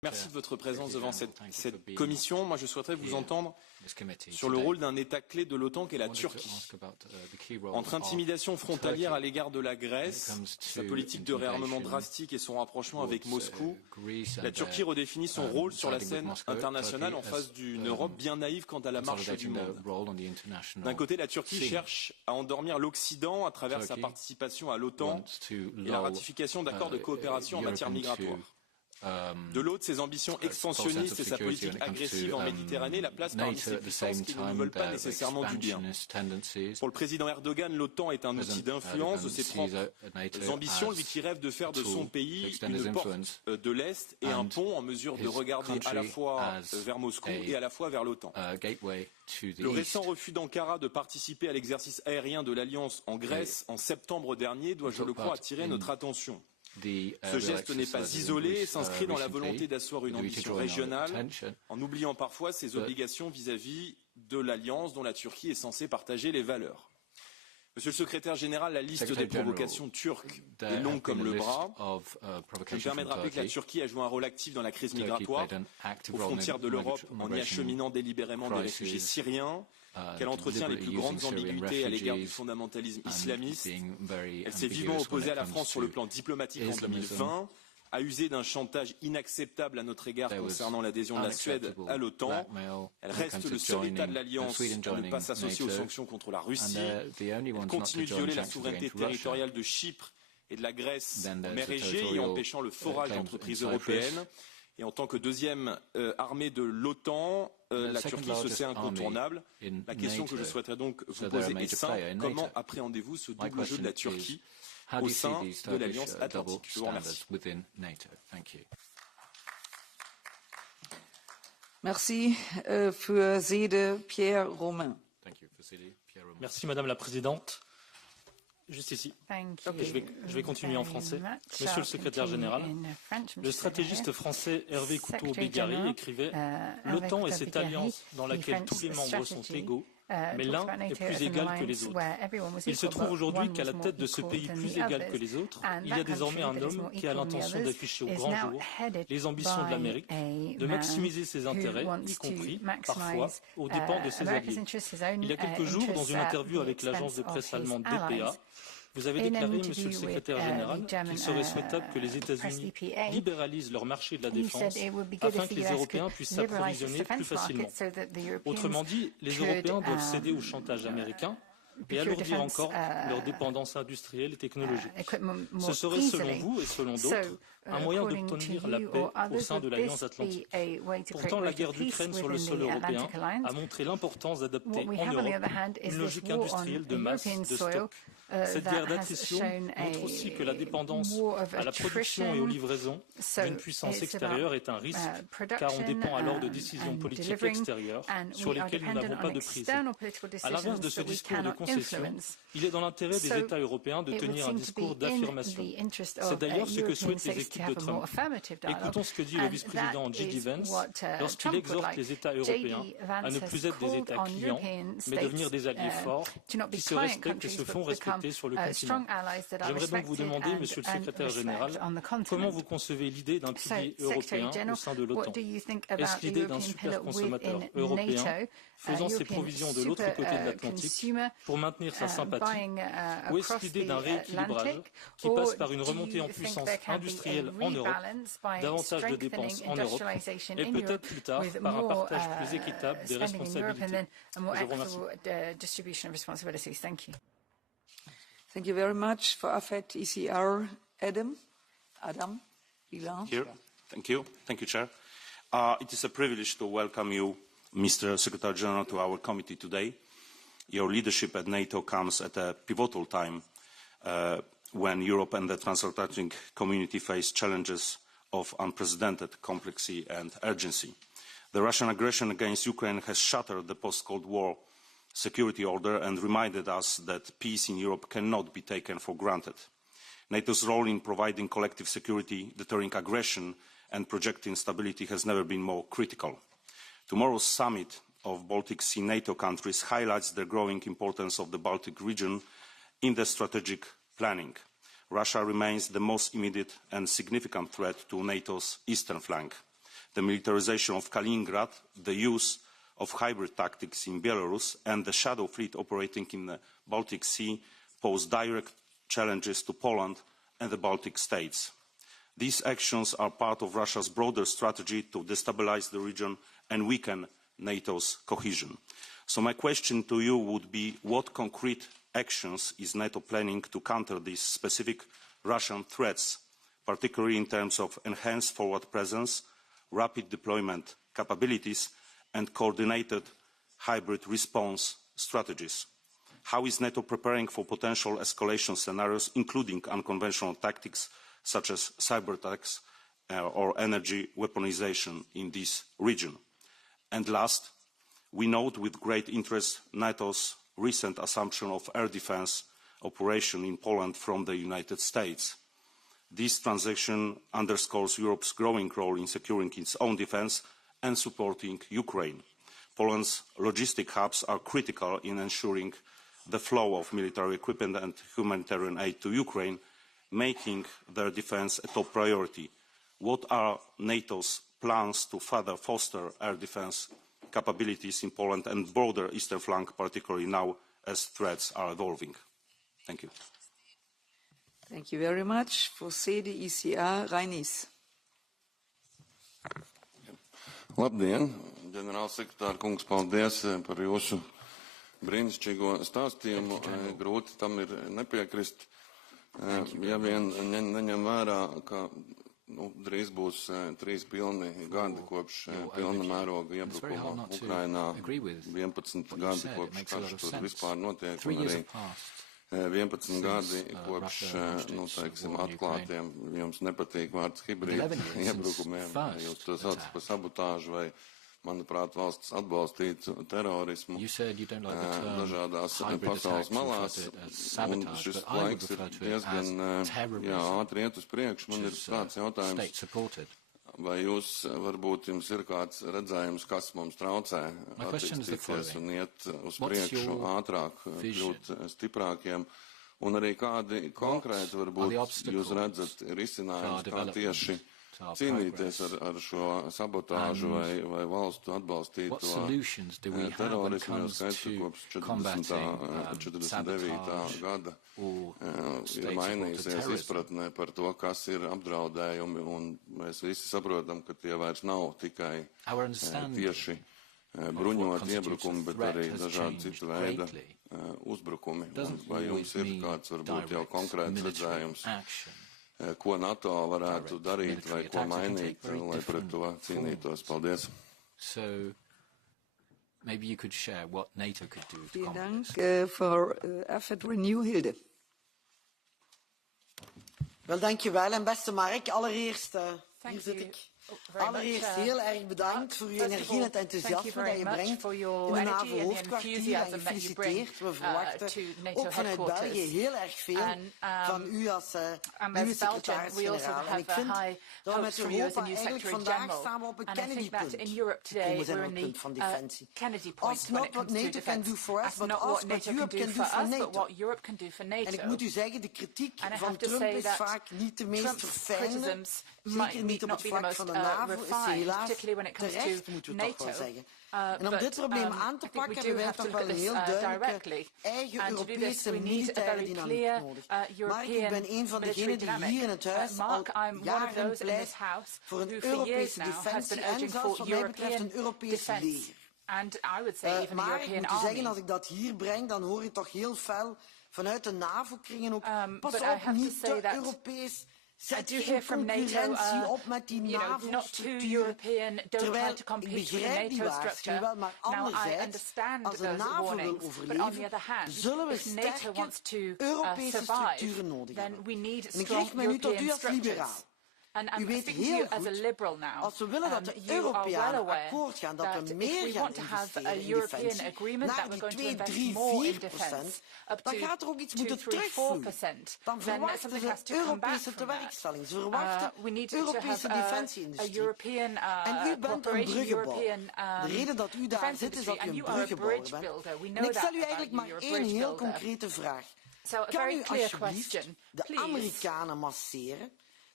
Merci de votre présence devant cette commission. Moi, je souhaiterais vous entendre sur le rôle d'un État clé de l'OTAN qu'est la Turquie. Entre intimidation frontalière à l'égard de la Grèce, sa politique de réarmement drastique et son rapprochement avec Moscou, la Turquie redéfinit son rôle sur la scène internationale en face d'une Europe bien naïve quant à la marche du monde. D'un côté, la Turquie cherche à endormir l'Occident à travers sa participation à l'OTAN et la ratification d'accords de coopération en matière migratoire. De l'autre, ses ambitions expansionnistes et sa politique agressive en Méditerranée la placent parmi ces puissances qui ne nous veulent pas nécessairement du bien. Pour le président Erdogan, l'OTAN est un outil d'influence de ses propres ambitions, lui qui rêve de faire de son pays une porte de l'Est et un pont en mesure de regarder à la fois vers Moscou et à la fois vers l'OTAN. Le récent refus d'Ankara de participer à l'exercice aérien de l'Alliance en Grèce en septembre dernier doit, je le crois, attirer notre attention. Ce geste n'est pas isolé et s'inscrit dans la volonté d'asseoir une ambition régionale, en oubliant parfois ses obligations vis-à-vis de l'Alliance dont la Turquie est censée partager les valeurs. Monsieur le secrétaire général, la liste des provocations turques est longue comme le bras. Je me permets de rappeler que la Turquie a joué un rôle actif dans la crise migratoire aux frontières de l'Europe en y acheminant délibérément des réfugiés syriens, qu'elle entretient les plus grandes ambiguïtés à l'égard du fondamentalisme islamiste. Elle s'est vivement opposée à la France sur le plan diplomatique en 2020, a usé d'un chantage inacceptable à notre égard concernant l'adhésion de la Suède à l'OTAN. Elle reste le seul État de l'Alliance à ne pas s'associer aux sanctions contre la Russie. Elle continue de violer la souveraineté territoriale de Chypre et de la Grèce en mer Égée, y empêchant le forage d'entreprises européennes. Et en tant que deuxième armée de l'OTAN, la Turquie se sait incontournable. La question que je souhaiterais donc vous poser est simple. Comment appréhendez-vous ce double jeu de la Turquie au sein de l'Alliance Atlantique? Je vous remercie. Merci für Sede, Pierre Romain. Merci Madame la Présidente. Juste ici. Je vais continuer en français. Monsieur le secrétaire général, le stratégiste français Hervé Couteau-Bégari écrivait « L'OTAN est cette alliance dans laquelle tous les membres sont égaux, mais l'un est plus égal que les autres. Il se trouve aujourd'hui qu'à la tête de ce pays plus égal que les autres, il y a désormais un homme qui a l'intention d'afficher au grand jour les ambitions de l'Amérique, de maximiser ses intérêts, y compris, parfois, aux dépens de ses alliés. Il y a quelques jours, dans une interview avec l'agence de presse allemande DPA, vous avez déclaré, Monsieur le secrétaire général, qu'il serait souhaitable que les États-Unis libéralisent leur marché de la défense afin que les Européens puissent s'approvisionner plus facilement. Autrement dit, les Européens doivent céder au chantage américain et alourdir encore leur dépendance industrielle et technologique. Ce serait, selon vous et selon d'autres, un moyen d'obtenir la paix au sein de l'Alliance Atlantique. Pourtant, la guerre d'Ukraine sur le sol européen a montré l'importance d'adopter en Europe une logique industrielle de masse, de stock. Cette guerre d'attrition montre aussi que la dépendance à la production et aux livraisons d'une puissance extérieure est un risque, car on dépend alors de décisions politiques extérieures sur lesquelles nous n'avons pas de prise. À l'inverse de ce discours de concession, il est dans l'intérêt des États européens de tenir un discours d'affirmation. C'est d'ailleurs ce que souhaitent les équipes de Trump. Écoutons ce que dit le vice-président J.D. Vance lorsqu'il exhorte les États européens à ne plus être des États clients, mais devenir des alliés forts qui se respectent et se font respecter sur le continent. J'aimerais donc vous demander, Monsieur le secrétaire général, comment vous concevez l'idée d'un pilier européen au sein de l'OTAN? Est-ce l'idée d'un super consommateur européen faisant ses provisions de l'autre côté de l'Atlantique pour maintenir sa sympathie, ou est-ce l'idée d'un rééquilibrage qui passe par une remontée en puissance industrielle en Europe, davantage de dépenses en Europe, et peut-être plus tard par un partage plus équitable des responsabilités? Je vous remercie. Thank you very much. For AFET ECR, Adam Ilan. Here. Thank you. Thank you, Chair. It is a privilege to welcome you, Mr. Secretary General, to our committee today. Your leadership at NATO comes at a pivotal time when Europe and the transatlantic community face challenges of unprecedented complexity and urgency. The Russian aggression against Ukraine has shattered the post-Cold War security order and reminded us that peace in Europe cannot be taken for granted. NATO's role in providing collective security, deterring aggression and projecting stability has never been more critical. Tomorrow's summit of Baltic Sea NATO countries highlights the growing importance of the Baltic region in the strategic planning. Russia remains the most immediate and significant threat to NATO's eastern flank. the militarization of Kaliningrad, the use of hybrid tactics in Belarus, and the shadow fleet operating in the Baltic Sea pose direct challenges to Poland and the Baltic states. These actions are part of Russia's broader strategy to destabilize the region and weaken NATO's cohesion. So my question to you would be, what concrete actions is NATO planning to counter these specific Russian threats, particularly in terms of enhanced forward presence, rapid deployment capabilities, and coordinated hybrid response strategies? How is NATO preparing for potential escalation scenarios, including unconventional tactics such as cyber attacks or energy weaponization in this region? And last, we note with great interest NATO's recent assumption of air defense operation in Poland from the United States. This transaction underscores Europe's growing role in securing its own defense and supporting Ukraine. Poland's logistic hubs are critical in ensuring the flow of military equipment and humanitarian aid to Ukraine, making their defense a top priority. What are NATO's plans to further foster air defense capabilities in Poland and broader eastern flank, particularly now as threats are evolving? Thank you. Thank you very much. For CDICA, Reinis. Labdien, ģenerālsekretār kungs, paldies par jūsu brīnišķīgo stāstījumu. Grūti tam ir nepiekrist. Ja vien neņem vērā, ka drīz būs 3 pilni gadi kopš pilna mēroga iebrukuma Ukrainā, 11 gadi kopš karš tur vispār notiek, un arī 11 gadi kopš, teiksim, atklātiem, jums nepatīk vārds hibrīda iebrukumiem, jūs to saucat par sabotāžu vai, manuprāt, valsts atbalstītu terorismu dažādās pasaules malās, un šis laiks ir diezgan ātri iet uz priekšu. Man ir tāds jautājums, vai jūs, varbūt jums ir kāds redzējums, kas mums traucē attīstīties un iet uz priekšu ātrāk, kļūt stiprākiem, un arī kādi konkrēti, varbūt, jūs redzat risinājums, kā tieši cīnīties ar šo sabotāžu vai valstu atbalstīto terorismu, jo skaidrs, ka kopš 49. gada ir mainījusies izpratne par to, kas ir apdraudējumi, un mēs visi saprotam, ka tie vairs nav tikai tieši bruņoti iebrukumi, bet arī dažādi citu veida uzbrukumi. Vai jums ir kāds, varbūt, jau konkrēts redzējums, ko NATO varētu darīt vai ko mainīt, lai pret to cīnītos? Paldies. So, maybe you could share what NATO could do to combat. Vielen Dank for AFET Renew, Hilde. Wel, dankjewel. En beste Mark, allereerst, hier zit ik. Allereerst heel erg bedankt voor uw energie en het enthousiasme dat je brengt in de NAVO-hoofdkwartier en gefeliciteerd. We verwachten ook vanuit België heel erg veel van u als nieuwe secretaris-generaal. En ik vind dat we met Europa eigenlijk vandaag staan we op het Kennedy-punt. We zijn op het punt van defensie. It's not what NATO can do for us, but what Europe can do for NATO. En ik moet u zeggen, de kritiek van Trump is vaak niet de meest verfijnde. Zeker niet op het vlak van de NAVO is helaas terecht, moeten we toch wel zeggen. En om dit probleem aan te pakken hebben wij toch wel een heel duidelijke eigen Europese militaire dynamiek nodig. Maar ik ben een van degenen die hier in het huis al jaren pleit voor een Europese defensie en zelfs wat mij betreft een Europees leger. Maar ik moet u zeggen, als ik dat hier breng, dan hoor je toch heel fel vanuit de NAVO-kringen ook, pas op, niet te Europees. Zet geen concurrentie op met die NAVO-structuur, terwijl ik begrijp die waarschuwing wel, maar anderzijds, als de NAVO wil overleven, zullen we sterke Europese structuren nodig hebben. En ik richt mij nu tot u als liberaal. U weet heel goed, als we willen dat de Europeanen akkoord gaan, dat we meer gaan investeren in defensie, naar die 2, 3, 4%, dan gaat er ook iets moeten terugvloeien. Dan verwachten ze Europese tewerkstelling. Ze verwachten Europese defensieindustrie. En u bent een bruggenbouwer. De reden dat u daar zit is dat u een bruggenbouwer bent. En ik stel u eigenlijk maar één heel concrete vraag. Kan u alsjeblieft de Amerikanen masseren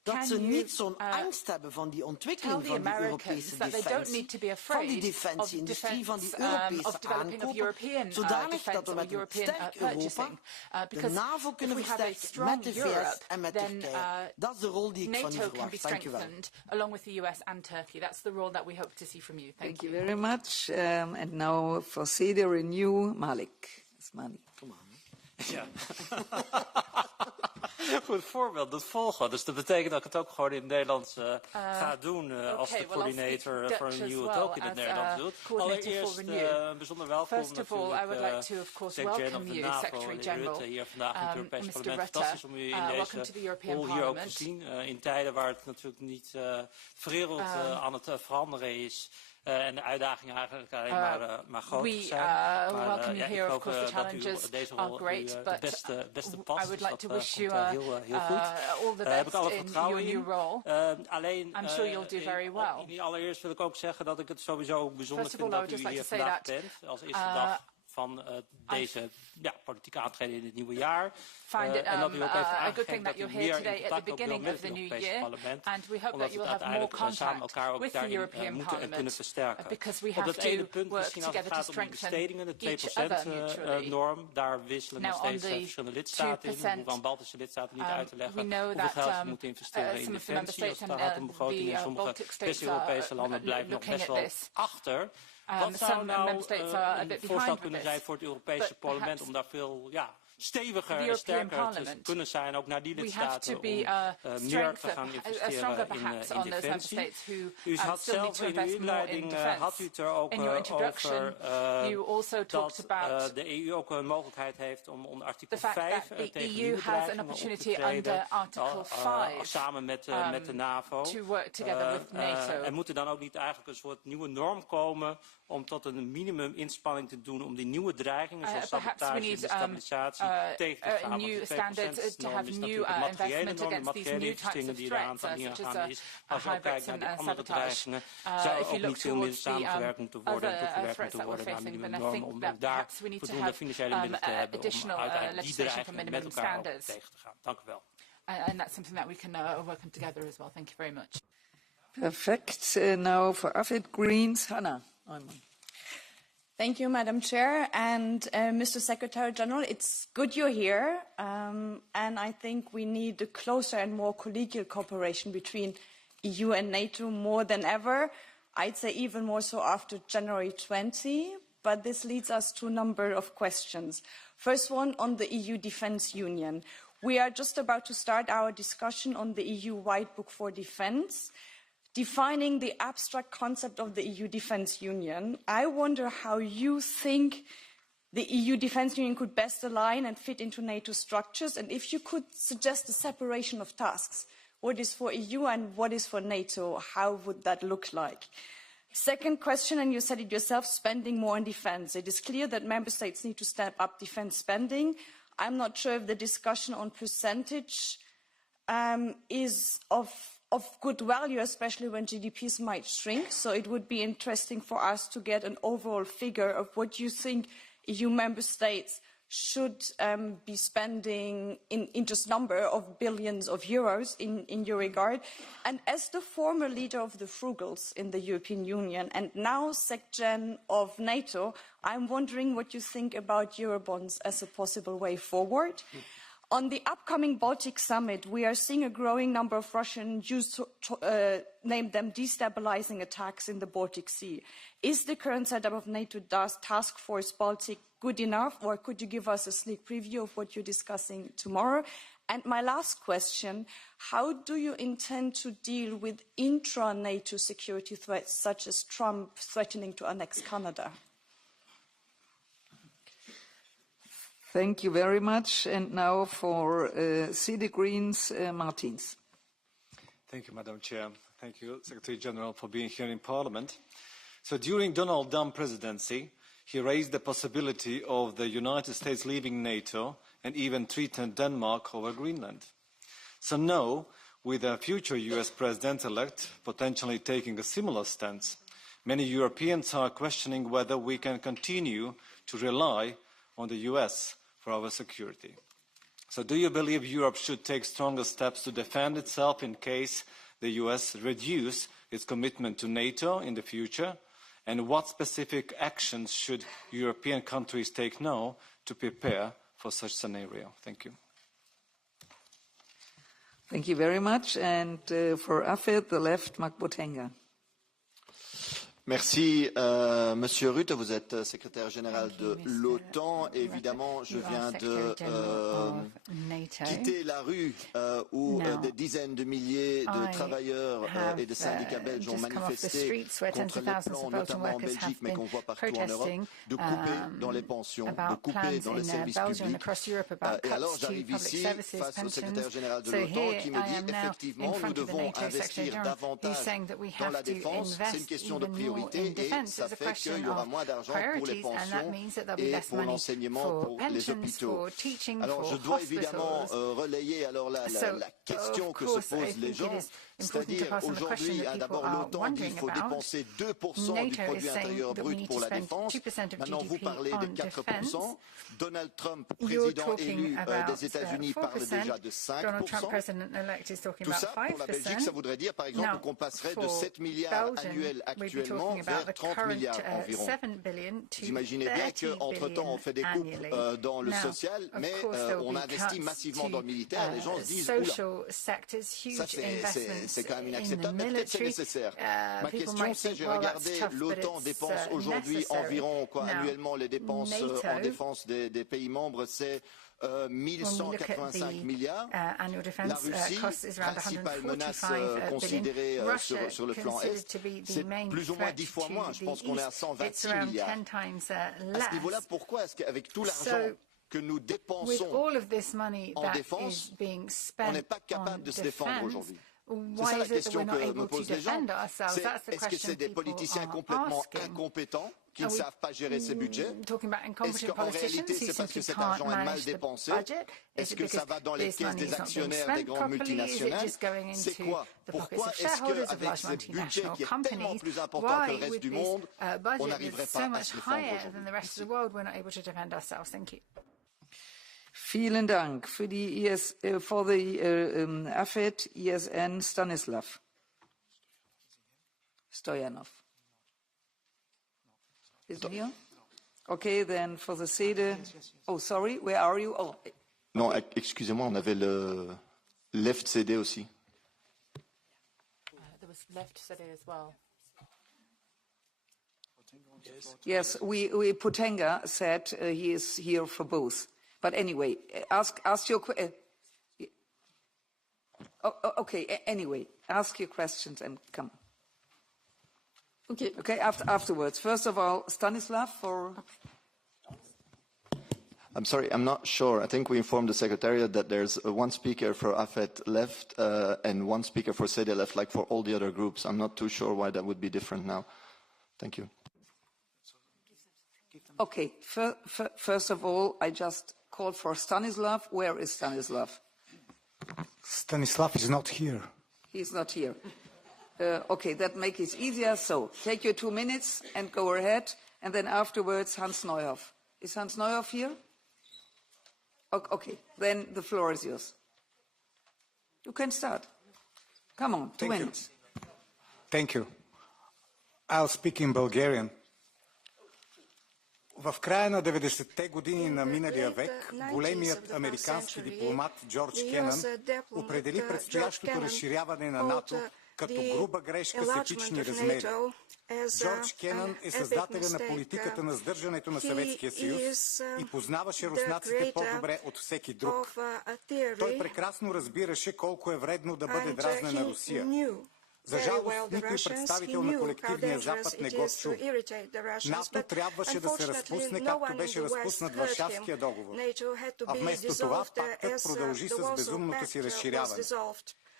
dat ze niet zo'n angst hebben van die ontwikkeling van die Europese defensie, van die defensieindustrie, van die Europese aankopen, zodanig dat we met een sterk Europa de NAVO kunnen versterken met de VS en met Turkije. Dat is de rol die ik van u verwacht. Dank u wel. Along with the US and Turkey. That's the role that we hope to see from you. Thank you very much. And now for CD Renew, Malik Asmani. Come on. Ja. Goed voorbeeld, dat volgen. Dus dat betekent dat ik het ook gewoon in het Nederlands ga doen als de coördinator voor Renew het ook in het Nederlands doet. Allereerst bijzonder welkom natuurlijk Secretary of the NAVO, Rutte, hier vandaag in het Europees Parlement. Fantastisch om u in deze rol hier ook te zien. In tijden waar het natuurlijk niet verwereld aan het veranderen is. En de uitdagingen eigenlijk alleen maar groter zijn. Welcome you here. Of course, the challenges are great, but beste past, I would like to wish you heel goed. all the Heb ik alle best in vertrouwen your new role. Alleen, I'm sure you'll do very well. Allereerst wil ik ook zeggen dat ik het sowieso bijzonder vind dat u hier vandaag bent. Als eerste dag van deze politieke aantreden in het nieuwe jaar. Find it en dat u ook heeft a good thing dat that you're u here meer today in at the contact ook wil beginning met of the het new Europese year, parlement. and we hope Omdat that you we will have more samen contact elkaar ook with the daarin European moeten en kunnen Parliament, versterken. because we Op have dat ene to punt work misschien als het together to gaat om de strengthen bestedingen, de each other 2% norm, daar wisselen nog Now, on steeds the verschillende lidstaten in. We hoeven aan Baltische lidstaten niet uit te leggen hoeveel geld ze moeten investeren in defensie. Als het gaat om begroting in sommige West-Europese landen blijven nog best wel achter. Wat zou nou een voorstel kunnen zijn voor het Europese parlement om daar veel steviger en sterker te kunnen zijn, ook naar die lidstaten, om meer te gaan investeren in defensie. U had zelf in uw inleiding, had u het er ook over dat de EU ook een mogelijkheid heeft om onder artikel 5 tegen nieuwe dreigingen op te treden, samen met de NAVO. En moet er dan ook niet eigenlijk een soort nieuwe norm komen om tot een minimum inspanning te doen om die nieuwe dreigingen zoals sabotage en destabilisatie tegen te gaan. New standards to have new investment against these new types of threats, such as hybrids and sabotage. If you look towards the other threats that we're facing, then I think that perhaps we need to have additional legislation for minimum standards. And that's something that we can work on together as well. Thank you very much. Perfect. Now for AFID Greens, Hannah. Thank you, Madam Chair, and Mr. Secretary General. It's good you're here, and I think we need a closer and more collegial cooperation between EU and NATO more than ever. I'd say even more so after January 20, but this leads us to a number of questions. First one on the EU Defence Union. We are just about to start our discussion on the EU White Book for Defence, defining the abstract concept of the EU Defence Union. I wonder how you think the EU Defence Union could best align and fit into NATO structures, and if you could suggest a separation of tasks. What is for EU and what is for NATO? How would that look like? Second question, and you said it yourself, spending more on defence. It is clear that member states need to step up defence spending. I'm not sure if the discussion on percentage is of good value, especially when GDPs might shrink. So it would be interesting for us to get an overall figure of what you think EU member states should be spending in just number of billions of euros in your regard. And as the former leader of the Frugals in the European Union and now SecGen of NATO, I'm wondering what you think about Eurobonds as a possible way forward. On the upcoming Baltic summit, we are seeing a growing number of Russian Jews name them destabilizing attacks in the Baltic Sea. Is the current setup of NATO Task Force Baltic good enough, or could you give us a sneak preview of what you're discussing tomorrow? And my last question, how do you intend to deal with intra-NATO security threats, such as Trump threatening to annex Canada? Thank you very much. And now for CD Greens, Martins. Thank you, Madam Chair. Thank you, Secretary General, for being here in Parliament. So during Donald Trump's presidency, he raised the possibility of the United States leaving NATO and even threatened Denmark over Greenland. So now, with a future US President-elect potentially taking a similar stance, many Europeans are questioning whether we can continue to rely on the US for our security. So do you believe Europe should take stronger steps to defend itself in case the US reduce its commitment to NATO in the future? And what specific actions should European countries take now to prepare for such scenario? Thank you. Thank you very much. And for AFET, the left, Mark Botenga. Merci, Monsieur Rutte. Vous êtes secrétaire général de l'OTAN. Évidemment, je viens de quitter la rue où des dizaines de milliers de travailleurs et de syndicats belges ont manifesté contre les plans, notamment en Belgique, mais qu'on voit partout en Europe, de couper dans les pensions, de couper dans les services publics. Et alors, j'arrive ici face au secrétaire général de l'OTAN qui me dit effectivement, nous devons investir davantage dans la défense. C'est une question de priorité. Et ça fait qu'il y aura moins d'argent pour les pensions et pour l'enseignement, pour les hôpitaux. Alors je dois évidemment relayer alors la question que se posent les gens, c'est-à-dire aujourd'hui, d'abord l'OTAN dit qu'il faut dépenser 2% du produit intérieur brut pour la défense. Maintenant vous parlez de 4%. Donald Trump, président élu des États-Unis, parle déjà de 5%. Tout ça pour la Belgique, ça voudrait dire par exemple qu'on passerait de 7 milliards annuels actuellement vers 30 milliards environ. Vous imaginez bien qu'entre-temps, on fait des coupes dans le social, mais on investit massivement dans le militaire. Les gens se disent, oula, ça c'est quand même inacceptable, mais peut-être c'est nécessaire. Ma question, c'est, j'ai regardé, l'OTAN dépense aujourd'hui environ, annuellement, les dépenses en défense des pays membres, c'est 1185 milliards. La Russie, principale menace considérée sur le flanc Est, c'est plus ou moins 10 fois moins. Je pense qu'on est à 126 milliards. À ce niveau-là, pourquoi est-ce qu'avec tout l'argent que nous dépensons en défense, on n'est pas capable de se défendre aujourd'hui? C'est ça la question que me posent les gens. Est-ce que c'est des politiciens complètement incompétents qui ne savent pas gérer ces budgets? Est-ce qu'en réalité, c'est parce que cet argent est mal dépensé? Est-ce que ça va dans les caisses des actionnaires des grandes multinationales? C'est quoi? Pourquoi est-ce qu'avec ce budget qui est tellement plus important que le reste du monde, on n'arriverait pas à se défendre aujourd'hui? Vielen Dank. For the AFET, ESN, Stanislav Stoyanov. Isn't here? Okay, then for the SEDE. Oh, sorry, where are you? Oh. Non, excusez-moi, on avait le left CD aussi. There was left CD as well. Yes, Potenga said he is here for both. But anyway, ask your okay. Anyway, ask your questions and come. Okay. Afterwards. First of all, Stanislav for. I'm sorry, I'm not sure. I think we informed the Secretariat that there's one speaker for AFET left and one speaker for SEDE left, like for all the other groups. I'm not too sure why that would be different now. Thank you. Okay. First of all, I just called for Stanislav. Where is Stanislav? Stanislav is not here. He's not here. Okay, that makes it easier. So take your 2 minutes and go ahead. And then afterwards, Hans Neuhoff. Is Hans Neuhoff here? Okay, then the floor is yours. You can start. Come on, 2 minutes. Thank you. I'll speak in Bulgarian. В края на 90-те години на миналия век големият американски дипломат Джордж Кенън определи предстоящото разширяване на НАТО като груба грешка с епични размери. Джордж Кенън е създателя на политиката на сдържането на Съветския съюз и познаваше руснаците по-добре от всеки друг. Той прекрасно разбираше колко е вредно да бъде дразнена Русия. За жалост, никой представител на колективния Запад не го чу. НАТО трябваше да се разпусне, както беше разпуснат Варшавския договор. А вместо това, пактът продължи с безумното си разширяване.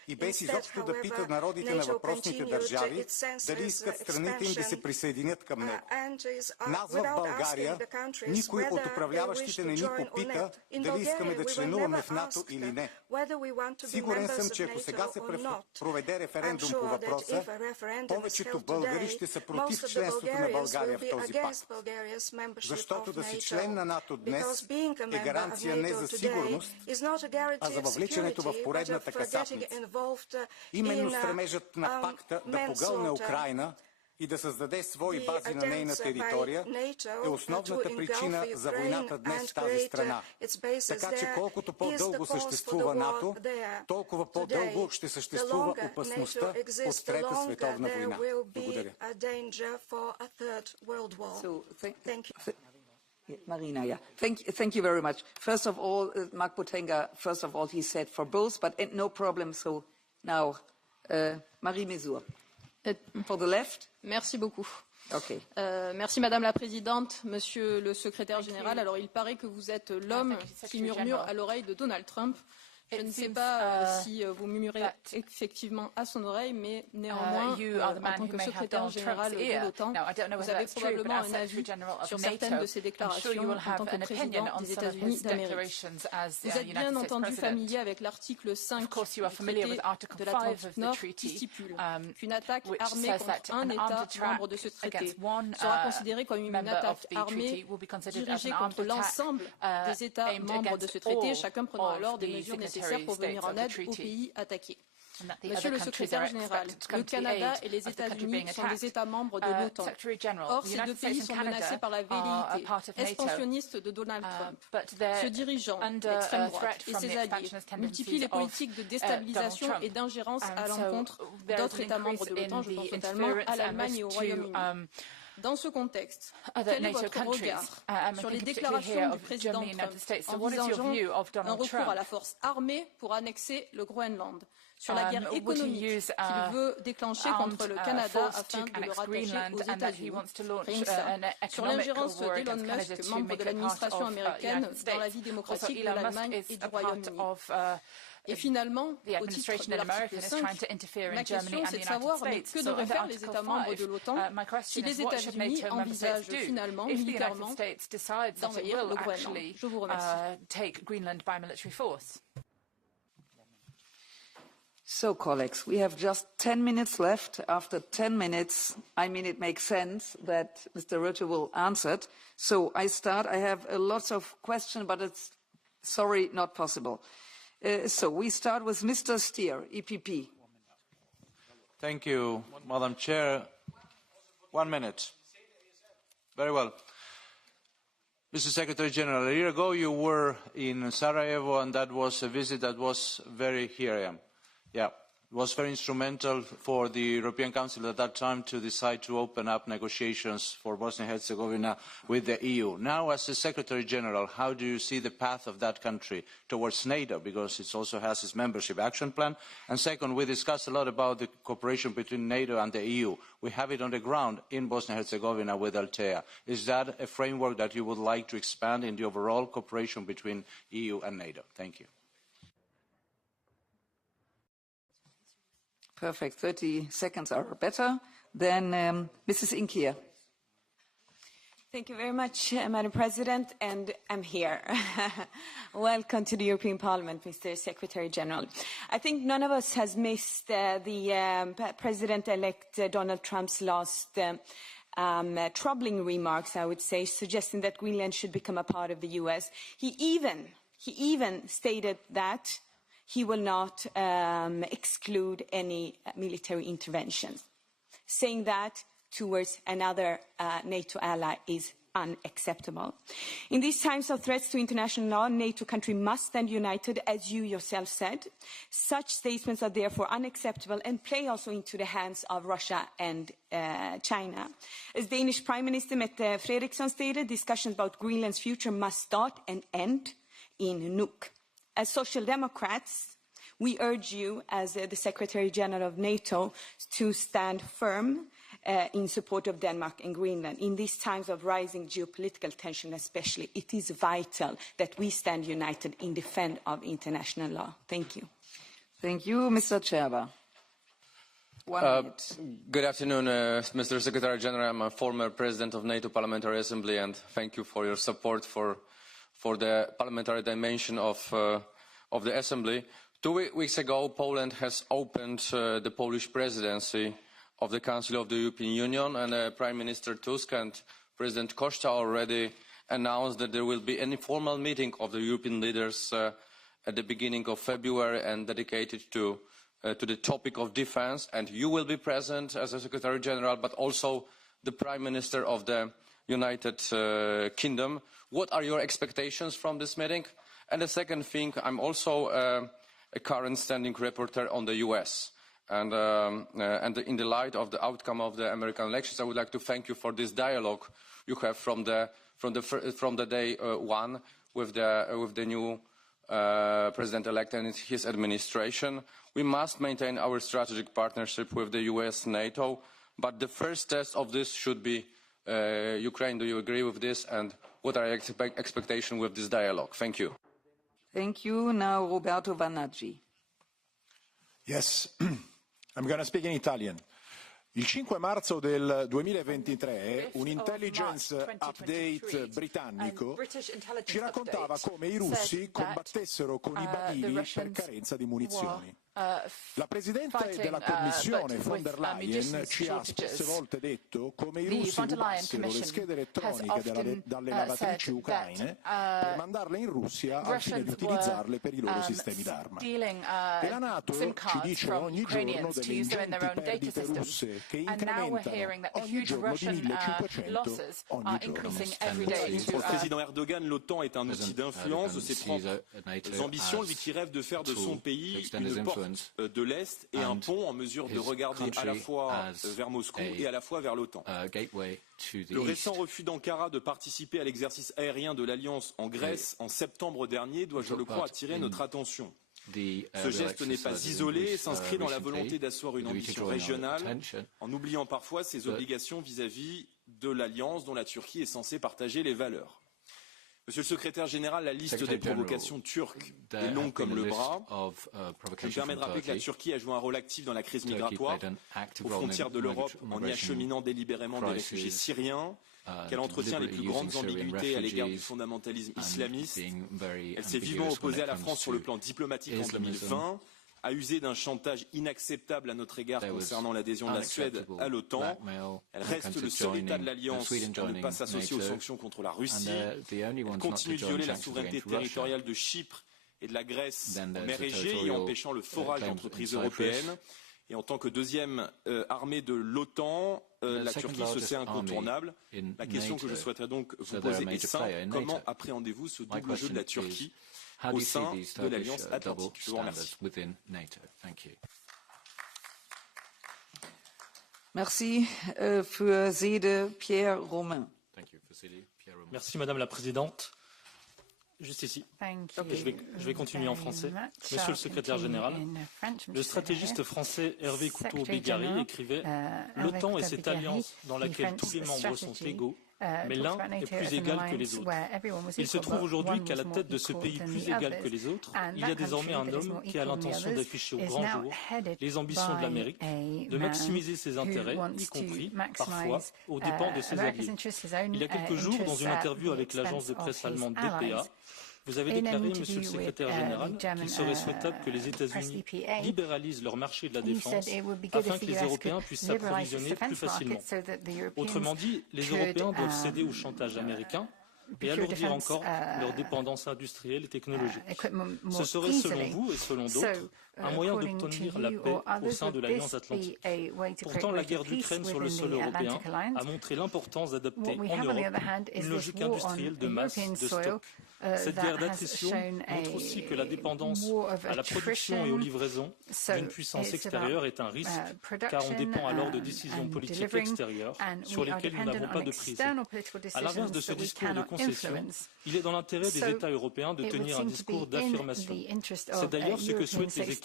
и без изобщо да пита народите на въпросните държави дали искат страните им да се присъединят към него. Нас в България никой от управляващите не ни попита дали искаме да членуваме в НАТО или не. Сигурен съм, че ако сега се проведе референдум по въпроса, повечето българи ще са против членството на България в този пакт. Защото да си член на НАТО днес е гаранция не за сигурност, а за въвличането в поредната касапница. Именно стремежът на пакта да погълне Украйна и да създаде свои бази на нейна територия е основната причина за войната днес в тази страна. Така че колкото по-дълго съществува НАТО, толкова по-дълго ще съществува опасността от Трета световна война. Благодаря. Marina, yeah. Thank you very much. First of all, Mark Botenga, first of all, he said for both, but no problem. So now, Marie Mesur. For the left. Merci beaucoup. Okay. Merci Madame la Présidente, Monsieur le Secrétaire Général. Alors il paraît que vous êtes l'homme qui murmure à l'oreille de Donald Trump. Je ne sais pas si vous murmurez effectivement à son oreille, mais néanmoins, en tant que secrétaire général de l'OTAN, vous avez probablement un avis sur certaines de ces déclarations en tant que président des États-Unis d'Amérique. Vous êtes bien entendu familier avec l'article 5 du traité de l'Atlantique Nord qui stipule qu'une attaque armée contre un État membre de ce traité sera considérée comme une attaque armée dirigée contre l'ensemble des États membres de ce traité, chacun prenant alors des mesures nécessaires pour venir en aide aux pays attaqués. Monsieur le secrétaire général, le Canada et les États-Unis sont des États membres de l'OTAN. Or, ces deux pays sont menacés par la velléité expansionniste de Donald Trump. Ce dirigeant d'extrême droite et ses alliés multiplient les politiques de déstabilisation et d'ingérence à l'encontre d'autres États membres de l'OTAN, je pense notamment à l'Allemagne et au Royaume-Uni. Dans ce contexte, quel est votre regard sur les déclarations du président Trump envisageant un recours à la force armée pour annexer le Groenland, sur la guerre économique qu'il veut déclencher contre le Canada afin de le rattacher aux États-Unis, rien que ça, sur l'ingérence d'Elon Musk, membre de l'administration américaine, dans la vie démocratique de l'Allemagne et du Royaume-Uni. Et finalement, au titre de l'article 5, ma question c'est de savoir que devraient faire les États membres de l'OTAN si les États-Unis envisagent finalement, militairement, d'envahir le Groenland. Je vous remercie. So, colleagues, we have just 10 minutes left. After 10 minutes, I mean, it makes sense that Mr. Rutte will answer it. So I start. I have lots of questions, but it's, sorry, not possible. So we start with Mr. Stier, EPP. Thank you, Madam Chair. 1 minute. Very well. Mr. Secretary General, a year ago you were in Sarajevo, and that was a visit that was very, here I am. Yeah, it was very instrumental for the European Council at that time to decide to open up negotiations for Bosnia and Herzegovina with the EU. Now, as the Secretary General, how do you see the path of that country towards NATO, because it also has its membership action plan? And second, we discussed a lot about the cooperation between NATO and the EU. We have it on the ground in Bosnia and Herzegovina with Altea. Is that a framework that you would like to expand in the overall cooperation between EU and NATO? Thank you. Perfect. 30 seconds are better. Then Mrs. Inkia. Thank you very much, Madam President, and I'm here. Welcome to the European Parliament, Mr. Secretary General. I think none of us has missed the President-elect Donald Trump's last troubling remarks, I would say, suggesting that Greenland should become a part of the US. He even stated that he will not exclude any military interventions, saying that towards another NATO ally is unacceptable. In these times of threats to international law, NATO countries must stand united, as you yourself said. Such statements are therefore unacceptable and play also into the hands of Russia and China. As Danish Prime Minister Mette Frederiksen stated, discussions about Greenland's future must start and end in Nuuk. As Social Democrats, we urge you, as the Secretary General of NATO, to stand firm in support of Denmark and Greenland. In these times of rising geopolitical tension especially, it is vital that we stand united in defense of international law. Thank you. Thank you, Mr. Cerba. 1 minute. Good afternoon, Mr. Secretary General. I'm a former president of NATO Parliamentary Assembly, and thank you for your support for the parliamentary dimension of the Assembly. 2 weeks ago, Poland has opened the Polish presidency of the Council of the European Union, and Prime Minister Tusk and President Costa already announced that there will be an informal meeting of the European leaders at the beginning of February and dedicated to the topic of defence, and you will be present as a Secretary General, but also the Prime Minister of the United Kingdom. What are your expectations from this meeting? And the second thing, I'm also a current standing rapporteur on the US. And in the light of the outcome of the American elections, I would like to thank you for this dialogue you have from the day one with the new President-elect and his administration. We must maintain our strategic partnership with the US, NATO, but the first test of this should be Ukraine. Do you agree with this? And what are your expectations with this dialogue? Thank you. Thank you. Now Roberto Vanaggi. Yes, I'm going to speak in Italian. Il 5 marzo del 2023 un intelligence update britannico ci raccontava come i russi combattessero con i balini per carenza di munizioni. La Presidente della Commissione von der Leyen ci ha spesse volte detto come i russi rubassero le schede elettroniche dalle lavatrici ucraine per mandarle in Russia al fine di utilizzarle per i loro sistemi d'arma. E la NATO ci dice ogni giorno delle ingenti perdite russe che incrementano ogni giorno di 1.500 ogni giorno. Pour le président Erdogan, l'OTAN est un outil d'influence de ses propres ambitions, lui qui rêve de faire de son pays une porte de l'Est et un pont en mesure de regarder à la fois vers Moscou et à la fois vers l'OTAN. Le récent refus d'Ankara de participer à l'exercice aérien de l'Alliance en Grèce en septembre dernier doit, je le crois, attirer notre attention. Ce geste n'est pas isolé et s'inscrit dans la volonté d'asseoir une ambition régionale en oubliant parfois ses obligations vis-à-vis de l'Alliance dont la Turquie est censée partager les valeurs. Monsieur le secrétaire général, la liste des provocations turques est longue comme le bras. Je me permets de rappeler que la Turquie a joué un rôle actif dans la crise migratoire aux frontières de l'Europe en y acheminant délibérément des réfugiés syriens, qu'elle entretient les plus grandes ambiguïtés à l'égard du fondamentalisme islamiste. Elle s'est vivement opposée à la France sur le plan diplomatique en 2020, a usé d'un chantage inacceptable à notre égard concernant l'adhésion de la Suède à l'OTAN. Elle reste le seul État de l'Alliance à ne pas s'associer aux sanctions contre la Russie. Elle continue de violer la souveraineté territoriale de Chypre et de la Grèce en mer Égée, y empêchant le forage d'entreprises européennes. Et en tant que deuxième armée de l'OTAN, la Turquie se sait incontournable. La question que je souhaiterais donc vous poser est simple. Comment appréhendez-vous ce double jeu de la Turquie au sein de l'Alliance Atlantique? Je vous remercie. Merci. Für Sede, Pierre Romain. Merci Madame la Présidente. Juste ici. Je vais continuer en français. Monsieur le secrétaire général, le stratégiste français Hervé Couteau-Bégary écrivait « L'OTAN est cette alliance dans laquelle tous les membres sont égaux, mais l'un est plus égal que les autres. Il se trouve aujourd'hui qu'à la tête de ce pays plus égal que les autres, il y a désormais un homme qui a l'intention d'afficher au grand jour les ambitions de l'Amérique, de maximiser ses intérêts, y compris, parfois, aux dépens de ses alliés. Il y a quelques jours, dans une interview avec l'agence de presse allemande DPA, vous avez déclaré, Monsieur le secrétaire général, qu'il serait souhaitable que les États-Unis libéralisent leur marché de la défense afin que les Européens puissent s'approvisionner plus facilement. Autrement dit, les Européens doivent céder au chantage américain et alourdir encore leur dépendance industrielle et technologique. Ce serait, selon vous et selon d'autres, un moyen d'obtenir la paix au sein de l'Alliance Atlantique. Pourtant, la guerre d'Ukraine sur le sol européen a montré l'importance d'adopter en Europe une logique industrielle de masse, de stock. Cette guerre d'attrition montre aussi que la dépendance à la production et aux livraisons d'une puissance extérieure est un risque, car on dépend alors de décisions politiques extérieures sur lesquelles nous n'avons pas de prise. À l'inverse de ce discours de concession, il est dans l'intérêt des États européens de tenir un discours d'affirmation. C'est d'ailleurs ce que souhaitent les équipes